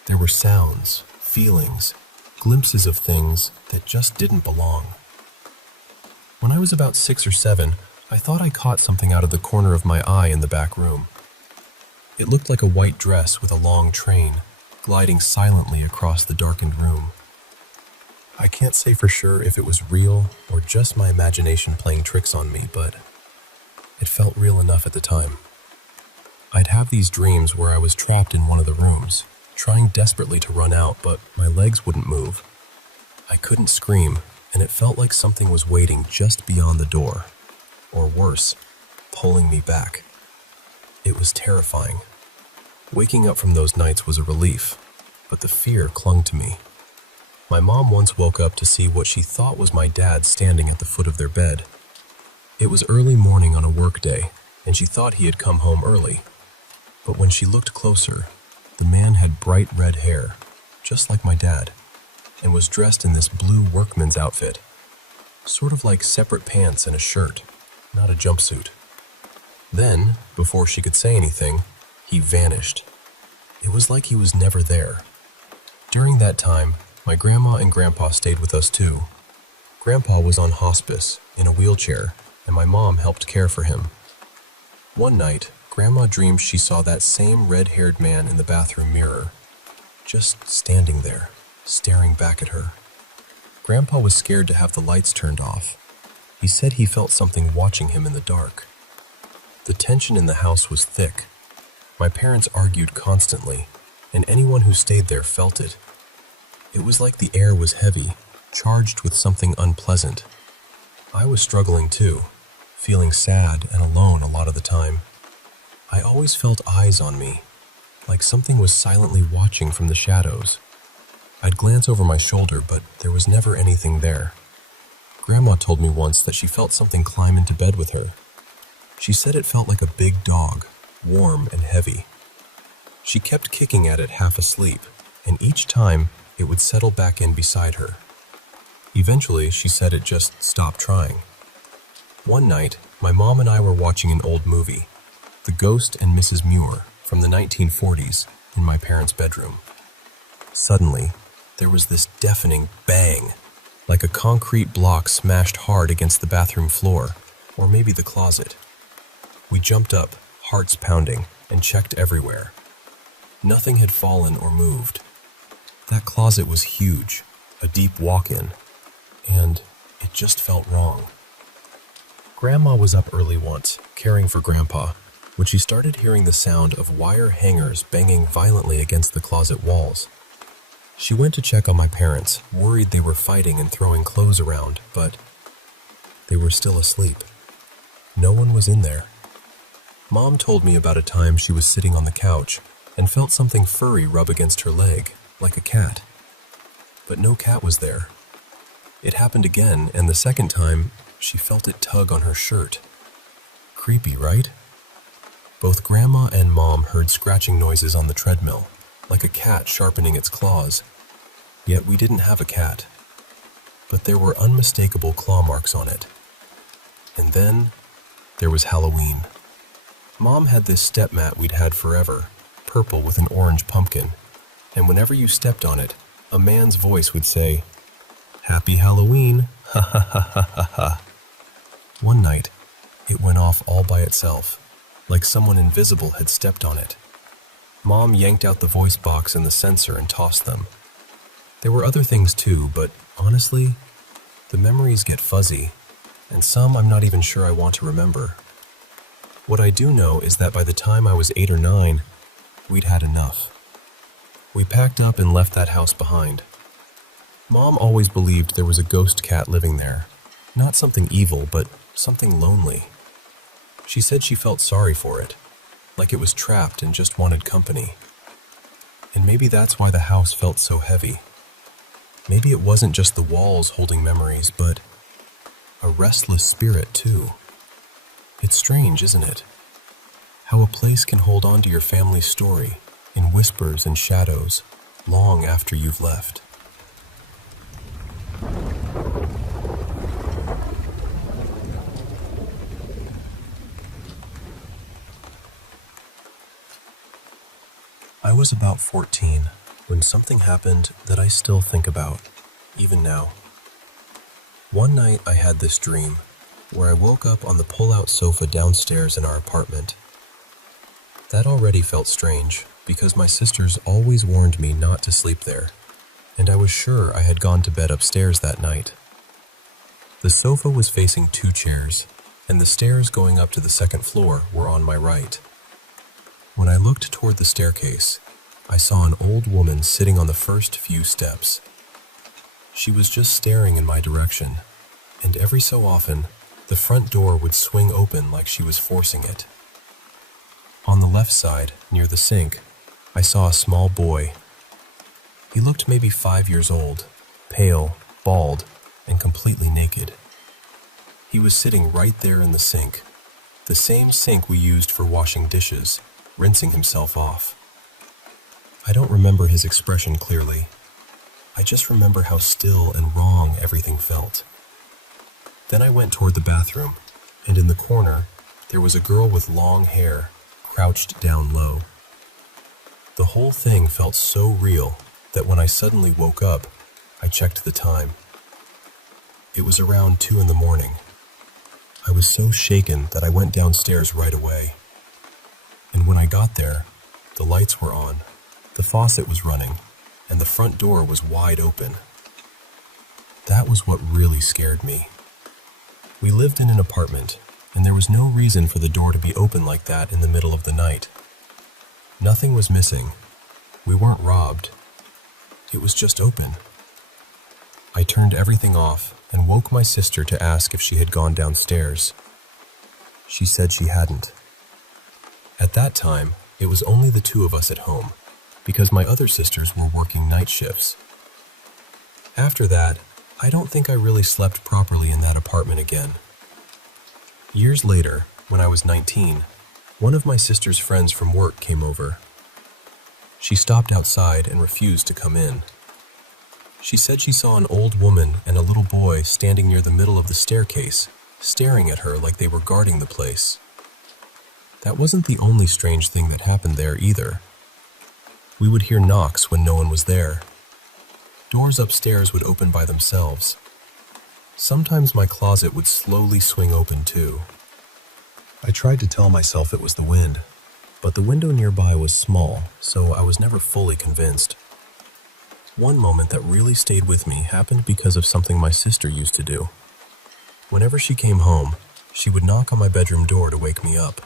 There were sounds, feelings, glimpses of things that just didn't belong. When I was about 6 or 7, I thought I caught something out of the corner of my eye in the back room. It looked like a white dress with a long train, gliding silently across the darkened room. I can't say for sure if it was real or just my imagination playing tricks on me, but it felt real enough at the time. I'd have these dreams where I was trapped in one of the rooms, trying desperately to run out, but my legs wouldn't move. I couldn't scream, and it felt like something was waiting just beyond the door, or worse, pulling me back. It was terrifying. Waking up from those nights was a relief, but the fear clung to me. My mom once woke up to see what she thought was my dad standing at the foot of their bed. It was early morning on a work day, and she thought he had come home early. But when she looked closer, the man had bright red hair, just like my dad, and was dressed in this blue workman's outfit, sort of like separate pants and a shirt, not a jumpsuit. Then, before she could say anything, he vanished. It was like he was never there. During that time, my grandma and grandpa stayed with us too. Grandpa was on hospice, in a wheelchair, and my mom helped care for him. One night, Grandma dreamed she saw that same red-haired man in the bathroom mirror, just standing there, staring back at her. Grandpa was scared to have the lights turned off. He said he felt something watching him in the dark. The tension in the house was thick. My parents argued constantly, and anyone who stayed there felt it. It was like the air was heavy, charged with something unpleasant. I was struggling too, feeling sad and alone a lot of the time. I always felt eyes on me, like something was silently watching from the shadows. I'd glance over my shoulder, but there was never anything there. Grandma told me once that she felt something climb into bed with her. She said it felt like a big dog, warm and heavy. She kept kicking at it half asleep, and each time it would settle back in beside her. Eventually, she said it just stopped trying. One night, my mom and I were watching an old movie, The Ghost and Mrs. Muir, from the 1940s, in my parents' bedroom. Suddenly, there was this deafening bang, like a concrete block smashed hard against the bathroom floor, or maybe the closet. We jumped up, hearts pounding, and checked everywhere. Nothing had fallen or moved. That closet was huge, a deep walk-in, and it just felt wrong. Grandma was up early once, caring for Grandpa, when she started hearing the sound of wire hangers banging violently against the closet walls. She went to check on my parents, worried they were fighting and throwing clothes around, but they were still asleep. No one was in there. Mom told me about a time she was sitting on the couch and felt something furry rub against her leg, like a cat. But no cat was there. It happened again, and the second time, she felt it tug on her shirt. Creepy, right? Both Grandma and Mom heard scratching noises on the treadmill, like a cat sharpening its claws. Yet we didn't have a cat. But there were unmistakable claw marks on it. And then, there was Halloween. Mom had this step mat we'd had forever, purple with an orange pumpkin, and whenever you stepped on it, A man's voice would say, "Happy Halloween, ha ha ha ha ha ha." One night, it went off all by itself, like someone invisible had stepped on it. Mom yanked out the voice box and the sensor and tossed them. There were other things too, but honestly, the memories get fuzzy, and some I'm not even sure I want to remember. What I do know is that by the time I was 8 or 9, we'd had enough. We packed up and left that house behind. Mom always believed there was a ghost cat living there. Not something evil, but something lonely. She said she felt sorry for it, like it was trapped and just wanted company. And maybe that's why the house felt so heavy. Maybe it wasn't just the walls holding memories, but a restless spirit too. It's strange, isn't it? How a place can hold on to your family's story in whispers and shadows long after you've left. I was about 14 when something happened that I still think about, even now. One night I had this dream where I woke up on the pull-out sofa downstairs in our apartment. That already felt strange because my sisters always warned me not to sleep there, and I was sure I had gone to bed upstairs that night. The sofa was facing 2 chairs, and the stairs going up to the second floor were on my right. When I looked toward the staircase, I saw an old woman sitting on the first few steps. She was just staring in my direction, and every so often, the front door would swing open like she was forcing it. On the left side, near the sink, I saw a small boy. He looked maybe 5 years old, pale, bald, and completely naked. He was sitting right there in the sink, the same sink we used for washing dishes, rinsing himself off. I don't remember his expression clearly. I just remember how still and wrong everything felt. Then I went toward the bathroom, and in the corner, there was a girl with long hair, crouched down low. The whole thing felt so real that when I suddenly woke up, I checked the time. It was around 2 in the morning. I was so shaken that I went downstairs right away. And when I got there, the lights were on, the faucet was running, and the front door was wide open. That was what really scared me. We lived in an apartment, and there was no reason for the door to be open like that in the middle of the night. Nothing was missing. We weren't robbed. It was just open. I turned everything off and woke my sister to ask if she had gone downstairs. She said she hadn't. At that time, it was only the 2 of us at home, because my other sisters were working night shifts. After that, I don't think I really slept properly in that apartment again. Years later, when I was 19, one of my sister's friends from work came over. She stopped outside and refused to come in. She said she saw an old woman and a little boy standing near the middle of the staircase, staring at her like they were guarding the place. That wasn't the only strange thing that happened there either. We would hear knocks when no one was there. Doors upstairs would open by themselves. Sometimes my closet would slowly swing open too. I tried to tell myself it was the wind, but the window nearby was small, so I was never fully convinced. One moment that really stayed with me happened because of something my sister used to do. Whenever she came home, she would knock on my bedroom door to wake me up.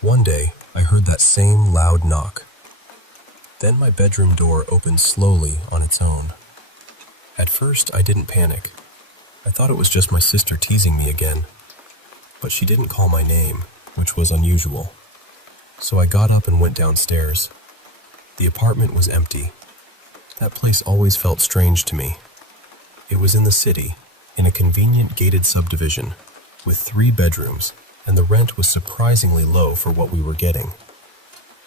One day, I heard that same loud knock. Then my bedroom door opened slowly on its own. At first, I didn't panic. I thought it was just my sister teasing me again. But she didn't call my name, which was unusual. So I got up and went downstairs. The apartment was empty. That place always felt strange to me. It was in the city, in a convenient gated subdivision, with 3 bedrooms, and the rent was surprisingly low for what we were getting.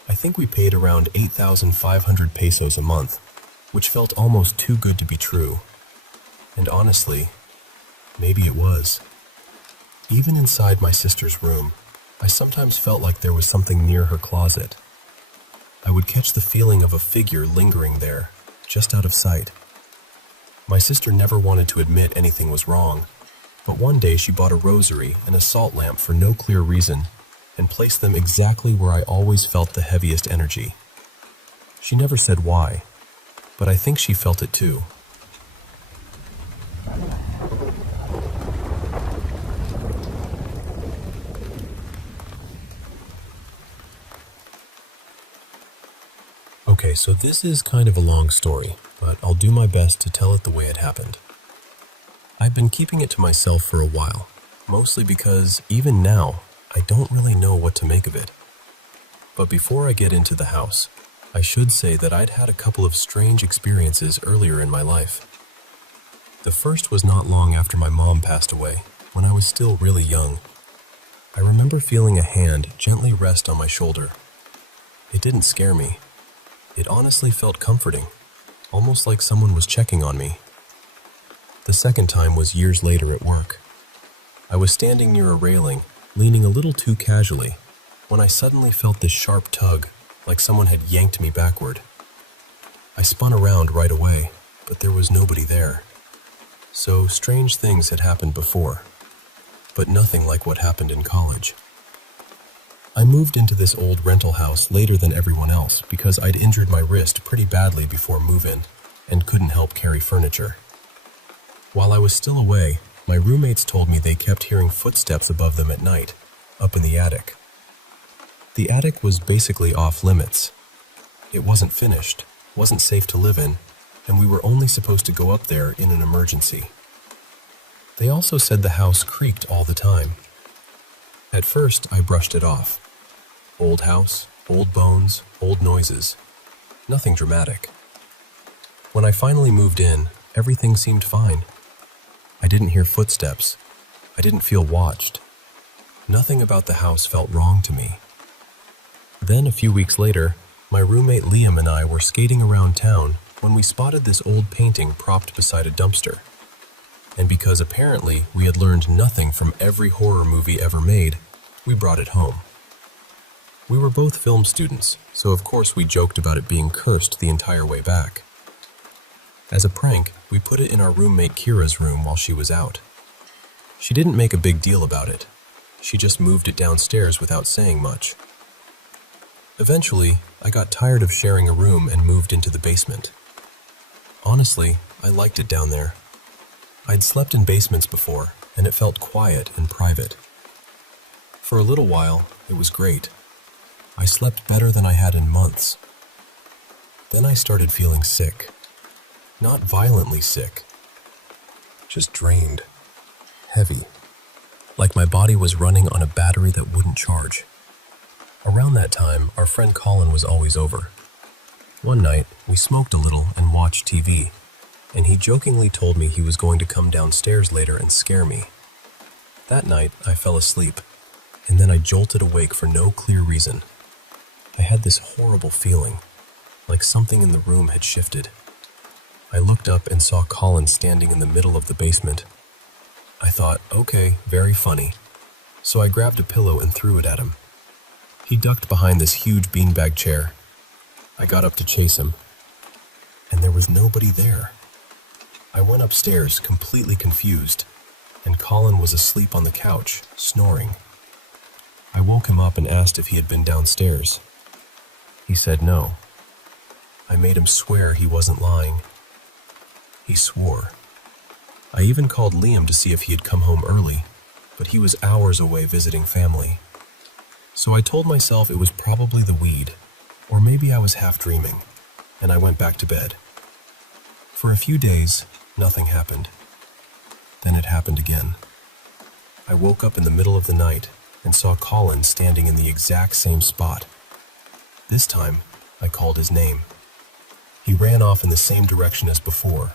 I think we paid around 8,500 pesos a month, which felt almost too good to be true. And honestly, maybe it was. Even inside my sister's room, I sometimes felt like there was something near her closet. I would catch the feeling of a figure lingering there, just out of sight. My sister never wanted to admit anything was wrong, but one day she bought a rosary and a salt lamp for no clear reason and placed them exactly where I always felt the heaviest energy. She never said why, but I think she felt it too. Okay, so this is kind of a long story, but I'll do my best to tell it the way it happened. I've been keeping it to myself for a while, mostly because even now, I don't really know what to make of it. But before I get into the house, I should say that I'd had a couple of strange experiences earlier in my life. The first was not long after my mom passed away, when I was still really young. I remember feeling a hand gently rest on my shoulder. It didn't scare me. It honestly felt comforting, almost like someone was checking on me. The second time was years later at work. I was standing near a railing, leaning a little too casually, when I suddenly felt this sharp tug, like someone had yanked me backward. I spun around right away, but there was nobody there. So strange things had happened before, but nothing like what happened in college. I moved into this old rental house later than everyone else because I'd injured my wrist pretty badly before move-in and couldn't help carry furniture. While I was still away, my roommates told me they kept hearing footsteps above them at night, up in the attic. The attic was basically off limits. It wasn't finished, wasn't safe to live in, and we were only supposed to go up there in an emergency. They also said the house creaked all the time. At first, I brushed it off. Old house, old bones, old noises. Nothing dramatic. When I finally moved in, everything seemed fine. I didn't hear footsteps. I didn't feel watched. Nothing about the house felt wrong to me. Then, a few weeks later, my roommate Liam and I were skating around town when we spotted this old painting propped beside a dumpster. And because apparently we had learned nothing from every horror movie ever made, we brought it home. We were both film students, so of course we joked about it being cursed the entire way back. As a prank, we put it in our roommate Kira's room while she was out. She didn't make a big deal about it. She just moved it downstairs without saying much. Eventually, I got tired of sharing a room and moved into the basement. Honestly, I liked it down there. I'd slept in basements before, and it felt quiet and private. For a little while, it was great. I slept better than I had in months. Then I started feeling sick. Not violently sick. Just drained. Heavy. Like my body was running on a battery that wouldn't charge. Around that time, our friend Colin was always over. One night, we smoked a little and watched TV, and he jokingly told me he was going to come downstairs later and scare me. That night, I fell asleep, and then I jolted awake for no clear reason. I had this horrible feeling, like something in the room had shifted. I looked up and saw Colin standing in the middle of the basement. I thought, okay, very funny. So I grabbed a pillow and threw it at him. He ducked behind this huge beanbag chair. I got up to chase him, and there was nobody there. I went upstairs, completely confused, and Colin was asleep on the couch, snoring. I woke him up and asked if he had been downstairs. He said no. I made him swear he wasn't lying. He swore. I even called Liam to see if he had come home early, but he was hours away visiting family. So I told myself it was probably the weed, or maybe I was half dreaming, and I went back to bed. For a few days, nothing happened. Then it happened again. I woke up in the middle of the night and saw Colin standing in the exact same spot. This time, I called his name. He ran off in the same direction as before.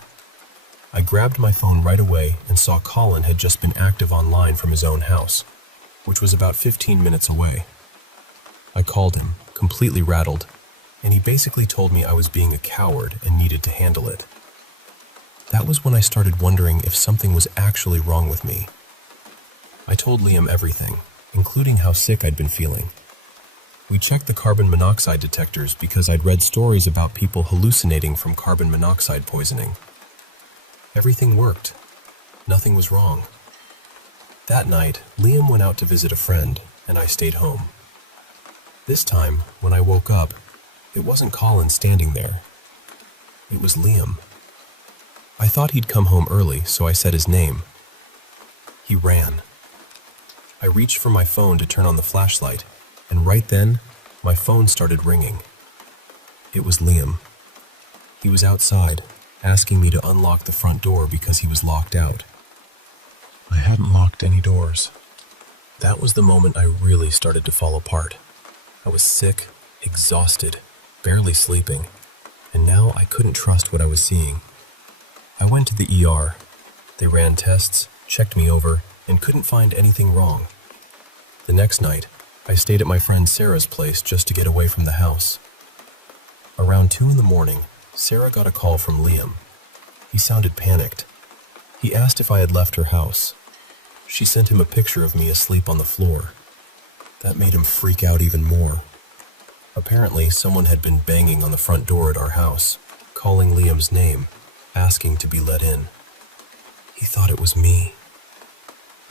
I grabbed my phone right away and saw Colin had just been active online from his own house, which was about 15 minutes away. I called him, completely rattled, and he basically told me I was being a coward and needed to handle it. That was when I started wondering if something was actually wrong with me. I told Liam everything, including how sick I'd been feeling. We checked the carbon monoxide detectors because I'd read stories about people hallucinating from carbon monoxide poisoning. Everything worked. Nothing was wrong. That night, Liam went out to visit a friend, and I stayed home. This time, when I woke up, it wasn't Colin standing there. It was Liam. I thought he'd come home early, so I said his name. He ran. I reached for my phone to turn on the flashlight, and right then, my phone started ringing. It was Liam. He was outside, asking me to unlock the front door because he was locked out. I hadn't locked any doors. That was the moment I really started to fall apart. I was sick, exhausted, barely sleeping, and now I couldn't trust what I was seeing. I went to the ER. They ran tests, checked me over, and couldn't find anything wrong. The next night, I stayed at my friend Sarah's place just to get away from the house. Around 2 a.m, Sarah got a call from Liam. He sounded panicked. He asked if I had left her house. She sent him a picture of me asleep on the floor. That made him freak out even more. Apparently, someone had been banging on the front door at our house, calling Liam's name, asking to be let in. He thought it was me.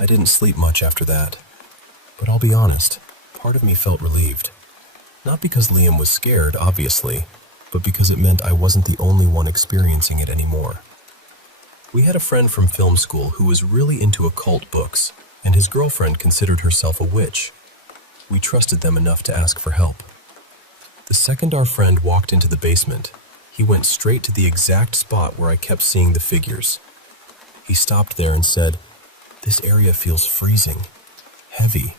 I didn't sleep much after that, but I'll be honest, part of me felt relieved. Not because Liam was scared, obviously, but because it meant I wasn't the only one experiencing it anymore. We had a friend from film school who was really into occult books, and his girlfriend considered herself a witch. We trusted them enough to ask for help. The second our friend walked into the basement, he went straight to the exact spot where I kept seeing the figures. He stopped there and said, "This area feels freezing, heavy."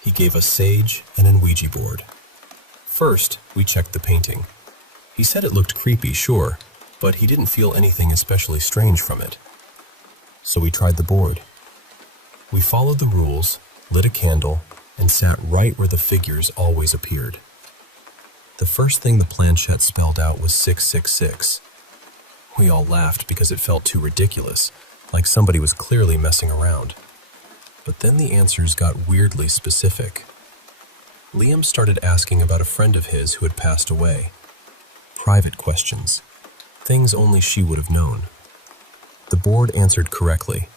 He gave us sage and an Ouija board. First, we checked the painting. He said it looked creepy, sure, but he didn't feel anything especially strange from it. So we tried the board. We followed the rules, lit a candle, and sat right where the figures always appeared. The first thing the planchette spelled out was 666. We all laughed because it felt too ridiculous, like somebody was clearly messing around. But then the answers got weirdly specific. Liam started asking about a friend of his who had passed away. Private questions. Things only she would have known. The board answered correctly,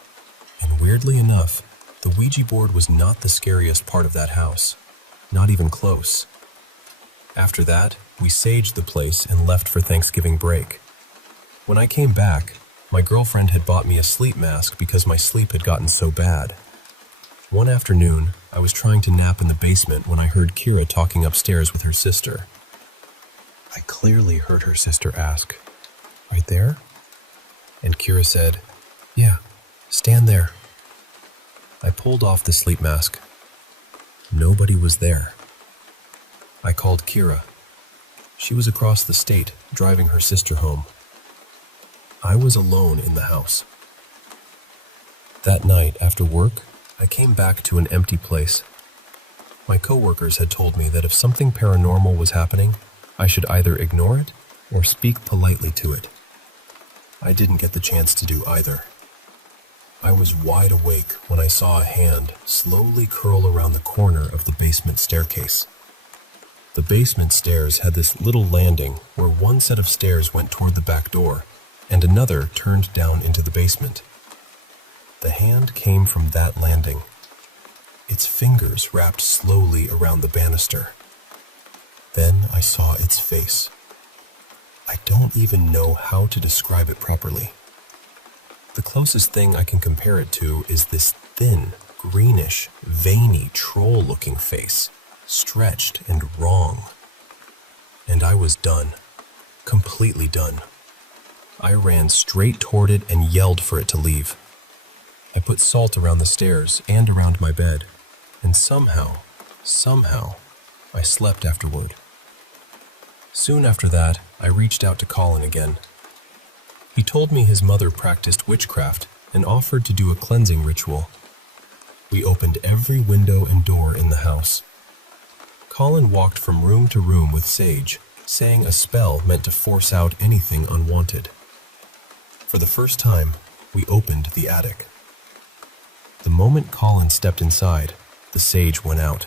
and weirdly enough, the Ouija board was not the scariest part of that house, not even close. After that, we saged the place and left for Thanksgiving break. When I came back, my girlfriend had bought me a sleep mask because my sleep had gotten so bad. One afternoon, I was trying to nap in the basement when I heard Kira talking upstairs with her sister. I clearly heard her sister ask, "Right there?" And Kira said, "Yeah, stand there." I pulled off the sleep mask. Nobody was there. I called Kira. She was across the state, driving her sister home. I was alone in the house. That night, after work, I came back to an empty place. My coworkers had told me that if something paranormal was happening, I should either ignore it or speak politely to it. I didn't get the chance to do either. I was wide awake when I saw a hand slowly curl around the corner of the basement staircase. The basement stairs had this little landing where one set of stairs went toward the back door and another turned down into the basement. The hand came from that landing. Its fingers wrapped slowly around the banister. Then I saw its face. I don't even know how to describe it properly. The closest thing I can compare it to is this thin, greenish, veiny, troll-looking face, stretched and wrong. And I was done. Completely done. I ran straight toward it and yelled for it to leave. I put salt around the stairs and around my bed, and somehow, I slept afterward. Soon after that, I reached out to Colin again. He told me his mother practiced witchcraft and offered to do a cleansing ritual. We opened every window and door in the house. Colin walked from room to room with sage, saying a spell meant to force out anything unwanted. For the first time, we opened the attic. The moment Colin stepped inside, the sage went out.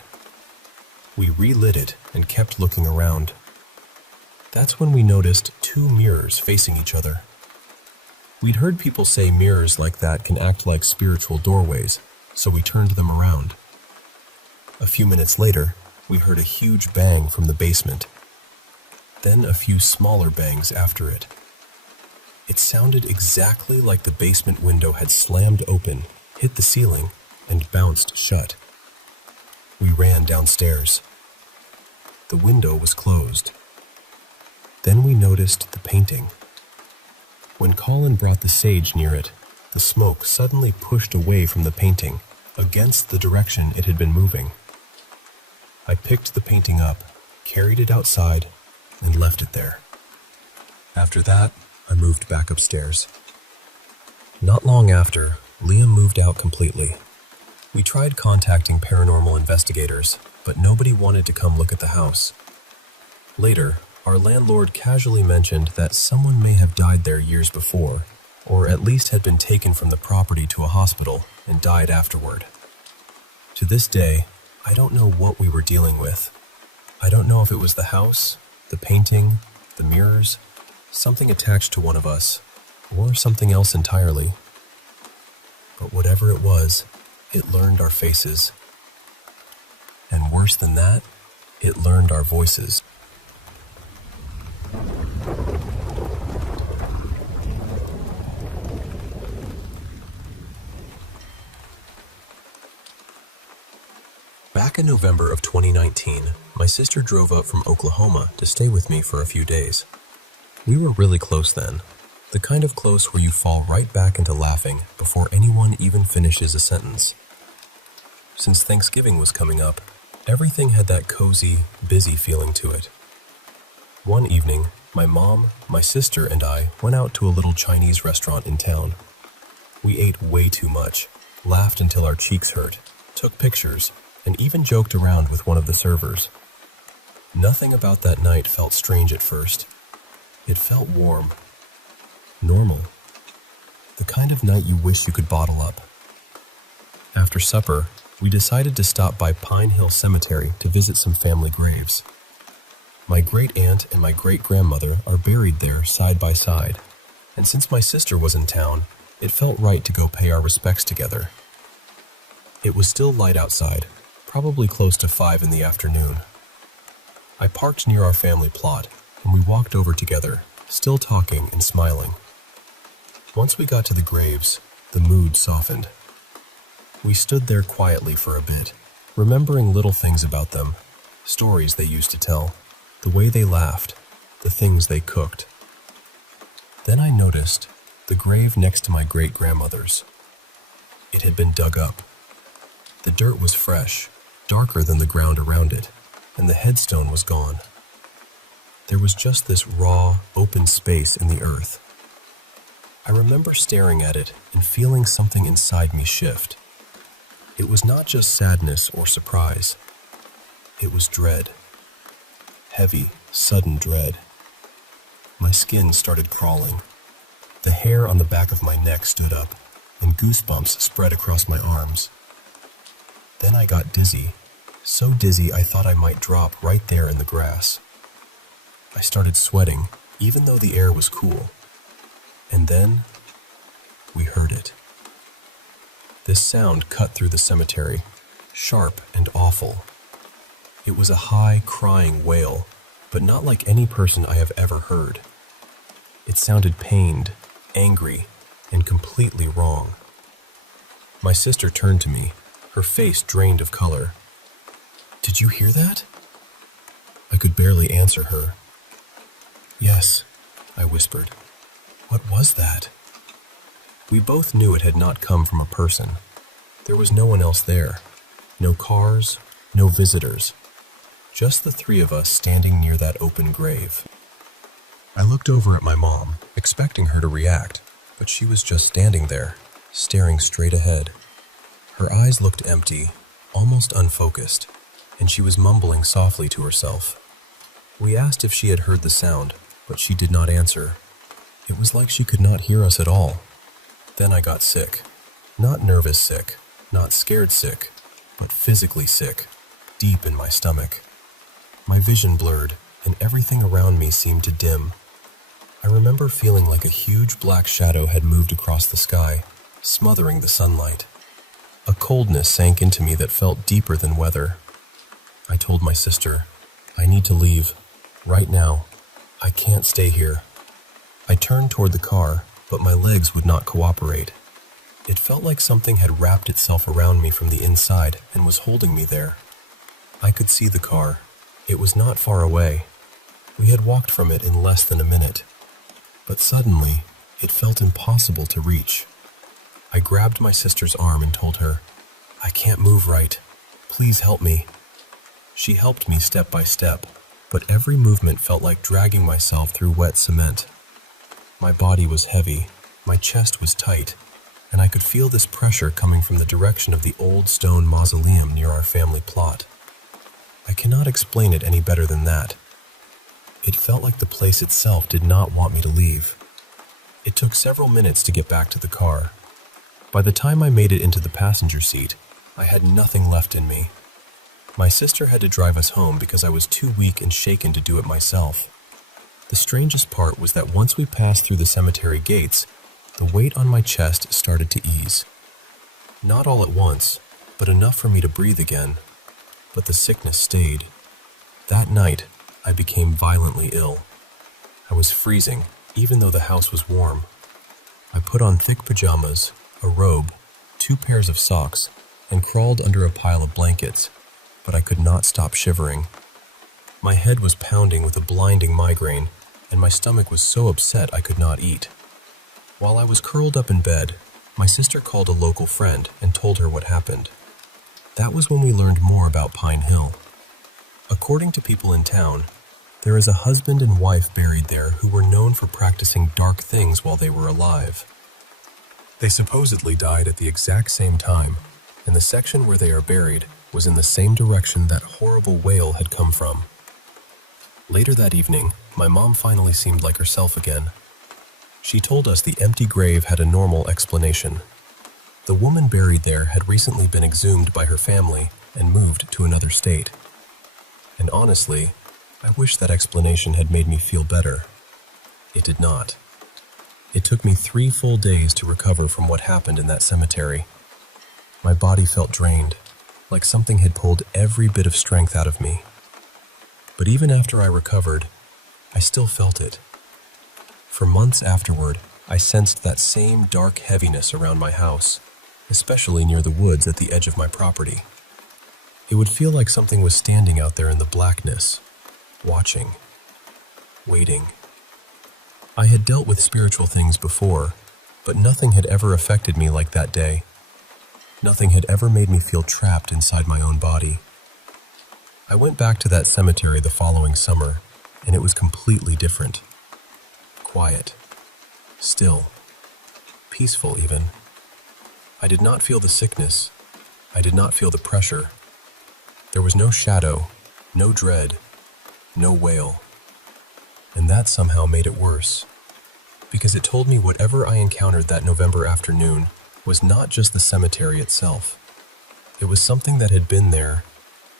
We relit it and kept looking around. That's when we noticed two mirrors facing each other. We'd heard people say mirrors like that can act like spiritual doorways, so we turned them around. A few minutes later, we heard a huge bang from the basement, then a few smaller bangs after it. It sounded exactly like the basement window had slammed open, hit the ceiling, and bounced shut. We ran downstairs. The window was closed. Then we noticed the painting. When Colin brought the sage near it, the smoke suddenly pushed away from the painting, against the direction it had been moving. I picked the painting up, carried it outside, and left it there. After that, I moved back upstairs. Not long after, Liam moved out completely. We tried contacting paranormal investigators, but nobody wanted to come look at the house. Later, our landlord casually mentioned that someone may have died there years before, or at least had been taken from the property to a hospital and died afterward. To this day, I don't know what we were dealing with. I don't know if it was the house, the painting, the mirrors, something attached to one of us, or something else entirely. But whatever it was, it learned our faces. And worse than that, it learned our voices. Back in November of 2019, my sister drove up from Oklahoma to stay with me for a few days. We were really close then, the kind of close where you fall right back into laughing before anyone even finishes a sentence. Since Thanksgiving was coming up, everything had that cozy, busy feeling to it. One evening, my mom, my sister, and I went out to a little Chinese restaurant in town. We ate way too much, laughed until our cheeks hurt, took pictures, and even joked around with one of the servers. Nothing about that night felt strange at first. It felt warm. Normal. The kind of night you wish you could bottle up. After supper, we decided to stop by Pine Hill Cemetery to visit some family graves. My great-aunt and my great-grandmother are buried there side by side, and since my sister was in town, it felt right to go pay our respects together. It was still light outside, probably close to 5 in the afternoon. I parked near our family plot, and we walked over together, still talking and smiling. Once we got to the graves, the mood softened. We stood there quietly for a bit, remembering little things about them, stories they used to tell, the way they laughed, the things they cooked. Then I noticed the grave next to my great-grandmother's. It had been dug up. The dirt was fresh, darker than the ground around it, and the headstone was gone. There was just this raw, open space in the earth. I remember staring at it and feeling something inside me shift. It was not just sadness or surprise. It was dread. Heavy, sudden dread. My skin started crawling. The hair on the back of my neck stood up, and goosebumps spread across my arms. Then I got dizzy, so dizzy I thought I might drop right there in the grass. I started sweating, even though the air was cool. And then, we heard it. This sound cut through the cemetery, sharp and awful. It was a high, crying wail, but not like any person I have ever heard. It sounded pained, angry, and completely wrong. My sister turned to me, her face drained of color. "Did you hear that?" I could barely answer her. "Yes," I whispered. "What was that?" We both knew it had not come from a person. There was no one else there. No cars, no visitors. Just the three of us standing near that open grave. I looked over at my mom, expecting her to react, but she was just standing there, staring straight ahead. Her eyes looked empty, almost unfocused, and she was mumbling softly to herself. We asked if she had heard the sound, but she did not answer. It was like she could not hear us at all. Then I got sick. Not nervous sick, not scared sick, but physically sick, deep in my stomach. My vision blurred, and everything around me seemed to dim. I remember feeling like a huge black shadow had moved across the sky, smothering the sunlight. A coldness sank into me that felt deeper than weather. I told my sister, "I need to leave. Right now. I can't stay here." I turned toward the car, but my legs would not cooperate. It felt like something had wrapped itself around me from the inside and was holding me there. I could see the car. It was not far away. We had walked from it in less than a minute. But suddenly, it felt impossible to reach. I grabbed my sister's arm and told her, "I can't move right. Please help me." She helped me step by step, but every movement felt like dragging myself through wet cement. My body was heavy, my chest was tight, and I could feel this pressure coming from the direction of the old stone mausoleum near our family plot. I cannot explain it any better than that. It felt like the place itself did not want me to leave. It took several minutes to get back to the car. By the time I made it into the passenger seat, I had nothing left in me. My sister had to drive us home because I was too weak and shaken to do it myself. The strangest part was that once we passed through the cemetery gates, the weight on my chest started to ease. Not all at once, but enough for me to breathe again. But the sickness stayed. That night, I became violently ill. I was freezing, even though the house was warm. I put on thick pajamas, a robe, 2 pairs of socks, and crawled under a pile of blankets, but I could not stop shivering. My head was pounding with a blinding migraine, and my stomach was so upset I could not eat. While I was curled up in bed, my sister called a local friend and told her what happened. That was when we learned more about Pine Hill. According to people in town, there is a husband and wife buried there who were known for practicing dark things while they were alive. They supposedly died at the exact same time, and the section where they are buried was in the same direction that horrible wail had come from. Later that evening, my mom finally seemed like herself again. She told us the empty grave had a normal explanation. The woman buried there had recently been exhumed by her family and moved to another state. And honestly, I wish that explanation had made me feel better. It did not. It took me 3 full days to recover from what happened in that cemetery. My body felt drained, like something had pulled every bit of strength out of me. But even after I recovered, I still felt it. For months afterward, I sensed that same dark heaviness around my house, especially near the woods at the edge of my property. It would feel like something was standing out there in the blackness, watching, waiting. I had dealt with spiritual things before, but nothing had ever affected me like that day. Nothing had ever made me feel trapped inside my own body. I went back to that cemetery the following summer, and it was completely different. Quiet, still, peaceful even. I did not feel the sickness. I did not feel the pressure. There was no shadow, no dread, no wail. And that somehow made it worse, because it told me whatever I encountered that November afternoon was not just the cemetery itself. It was something that had been there,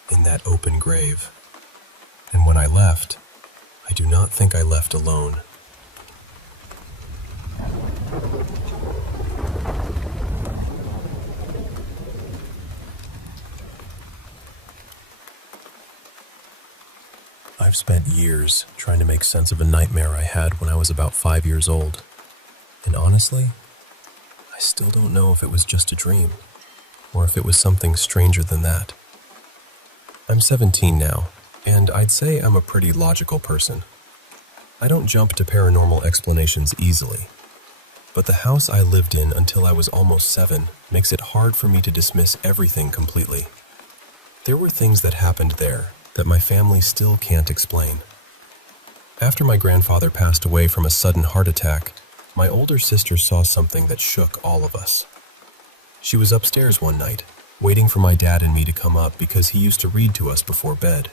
in that open grave. And when I left, I do not think I left alone. I've spent years trying to make sense of a nightmare I had when I was about 5 years old. And honestly, I still don't know if it was just a dream, or if it was something stranger than that. I'm 17 now, and I'd say I'm a pretty logical person. I don't jump to paranormal explanations easily. But the house I lived in until I was almost 7 makes it hard for me to dismiss everything completely. There were things that happened there that my family still can't explain. After my grandfather passed away from a sudden heart attack, my older sister saw something that shook all of us. She was upstairs one night, waiting for my dad and me to come up because he used to read to us before bed.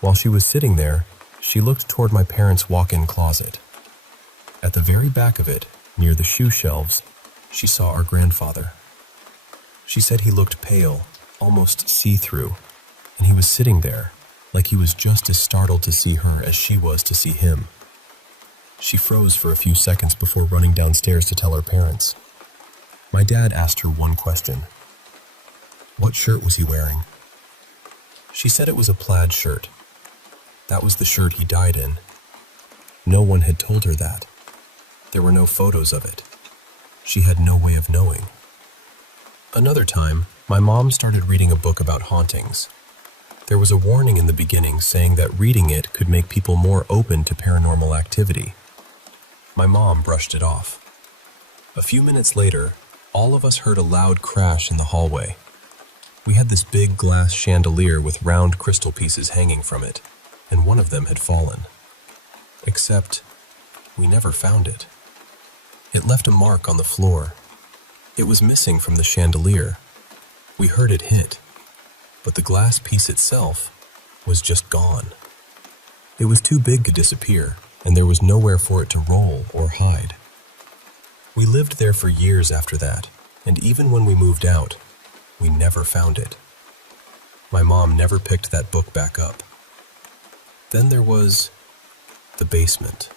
While she was sitting there, she looked toward my parents' walk-in closet. At the very back of it, near the shoe shelves, she saw our grandfather. She said he looked pale, almost see-through, and he was sitting there, like he was just as startled to see her as she was to see him. She froze for a few seconds before running downstairs to tell her parents. My dad asked her one question. What shirt was he wearing? She said it was a plaid shirt. That was the shirt he died in. No one had told her that. There were no photos of it. She had no way of knowing. Another time, my mom started reading a book about hauntings. There was a warning in the beginning saying that reading it could make people more open to paranormal activity. My mom brushed it off. A few minutes later, all of us heard a loud crash in the hallway. We had this big glass chandelier with round crystal pieces hanging from it, and one of them had fallen. Except, we never found it. It left a mark on the floor. It was missing from the chandelier. We heard it hit, but the glass piece itself was just gone. It was too big to disappear, and there was nowhere for it to roll or hide. We lived there for years after that, and even when we moved out, we never found it. My mom never picked that book back up. Then there was the basement.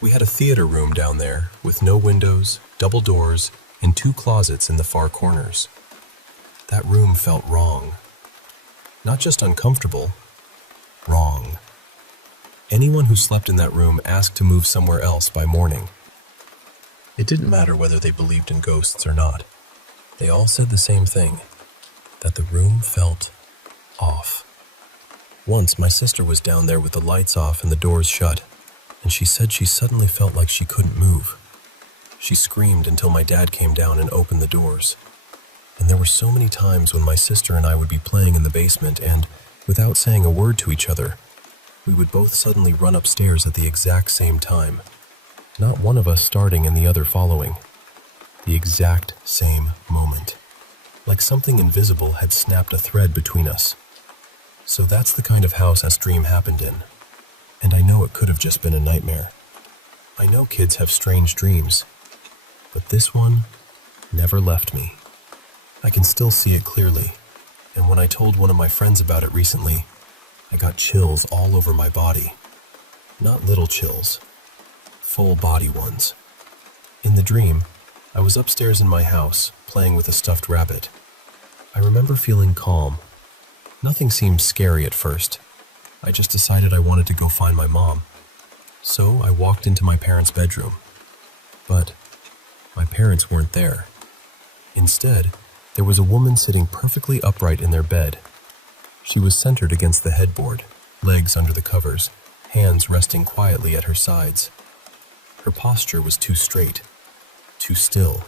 We had a theater room down there with no windows, double doors, and 2 closets in the far corners. That room felt wrong. Not just uncomfortable, wrong. Anyone who slept in that room asked to move somewhere else by morning. It didn't matter whether they believed in ghosts or not. They all said the same thing, that the room felt off. Once, my sister was down there with the lights off and the doors shut, and she said she suddenly felt like she couldn't move. She screamed until my dad came down and opened the doors. And there were so many times when my sister and I would be playing in the basement and, without saying a word to each other, we would both suddenly run upstairs at the exact same time. Not one of us starting and the other following. The exact same moment. Like something invisible had snapped a thread between us. So that's the kind of house this dream happened in. And I know it could have just been a nightmare. I know kids have strange dreams, but this one never left me. I can still see it clearly, and when I told one of my friends about it recently, I got chills all over my body. Not little chills, full body ones. In the dream, I was upstairs in my house, playing with a stuffed rabbit. I remember feeling calm. Nothing seemed scary at first. I just decided I wanted to go find my mom. So I walked into my parents' bedroom. But my parents weren't there. Instead, there was a woman sitting perfectly upright in their bed. She was centered against the headboard, legs under the covers, hands resting quietly at her sides. Her posture was too straight, too still,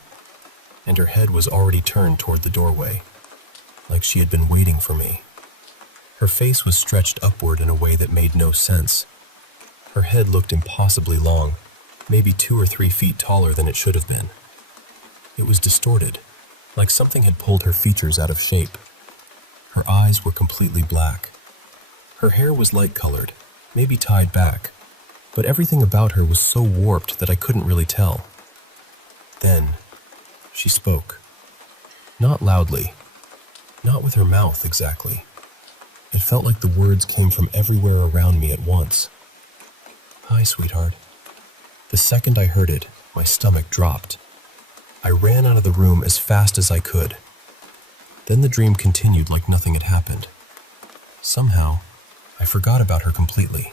and her head was already turned toward the doorway, like she had been waiting for me. Her face was stretched upward in a way that made no sense. Her head looked impossibly long, maybe 2 or 3 feet taller than it should have been. It was distorted, like something had pulled her features out of shape. Her eyes were completely black. Her hair was light-colored, maybe tied back, but everything about her was so warped that I couldn't really tell. Then, she spoke. Not loudly, not with her mouth exactly. It felt like the words came from everywhere around me at once. "Hi, sweetheart." The second I heard it, my stomach dropped. I ran out of the room as fast as I could. Then the dream continued like nothing had happened. Somehow, I forgot about her completely.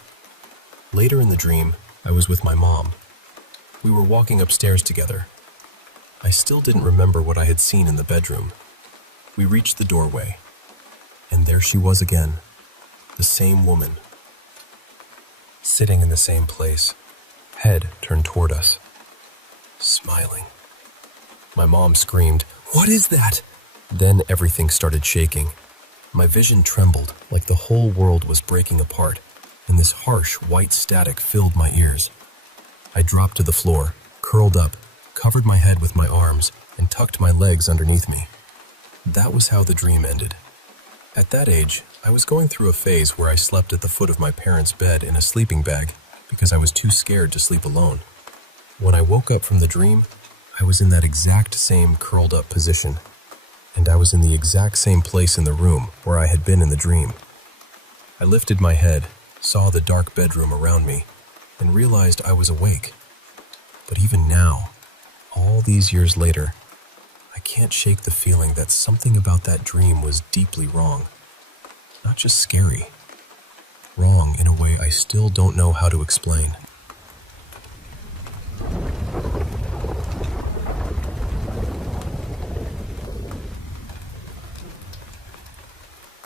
Later in the dream, I was with my mom. We were walking upstairs together. I still didn't remember what I had seen in the bedroom. We reached the doorway, and there she was again, the same woman, sitting in the same place, head turned toward us, smiling. My mom screamed, "What is that?" Then everything started shaking. My vision trembled like the whole world was breaking apart, and this harsh white static filled my ears. I dropped to the floor, curled up, covered my head with my arms, and tucked my legs underneath me. That was how the dream ended. At that age, I was going through a phase where I slept at the foot of my parents' bed in a sleeping bag because I was too scared to sleep alone. When I woke up from the dream, I was in that exact same curled up position, and I was in the exact same place in the room where I had been in the dream. I lifted my head, saw the dark bedroom around me, and realized I was awake. But even now, all these years later, I can't shake the feeling that something about that dream was deeply wrong. Not just scary. Wrong in a way I still don't know how to explain.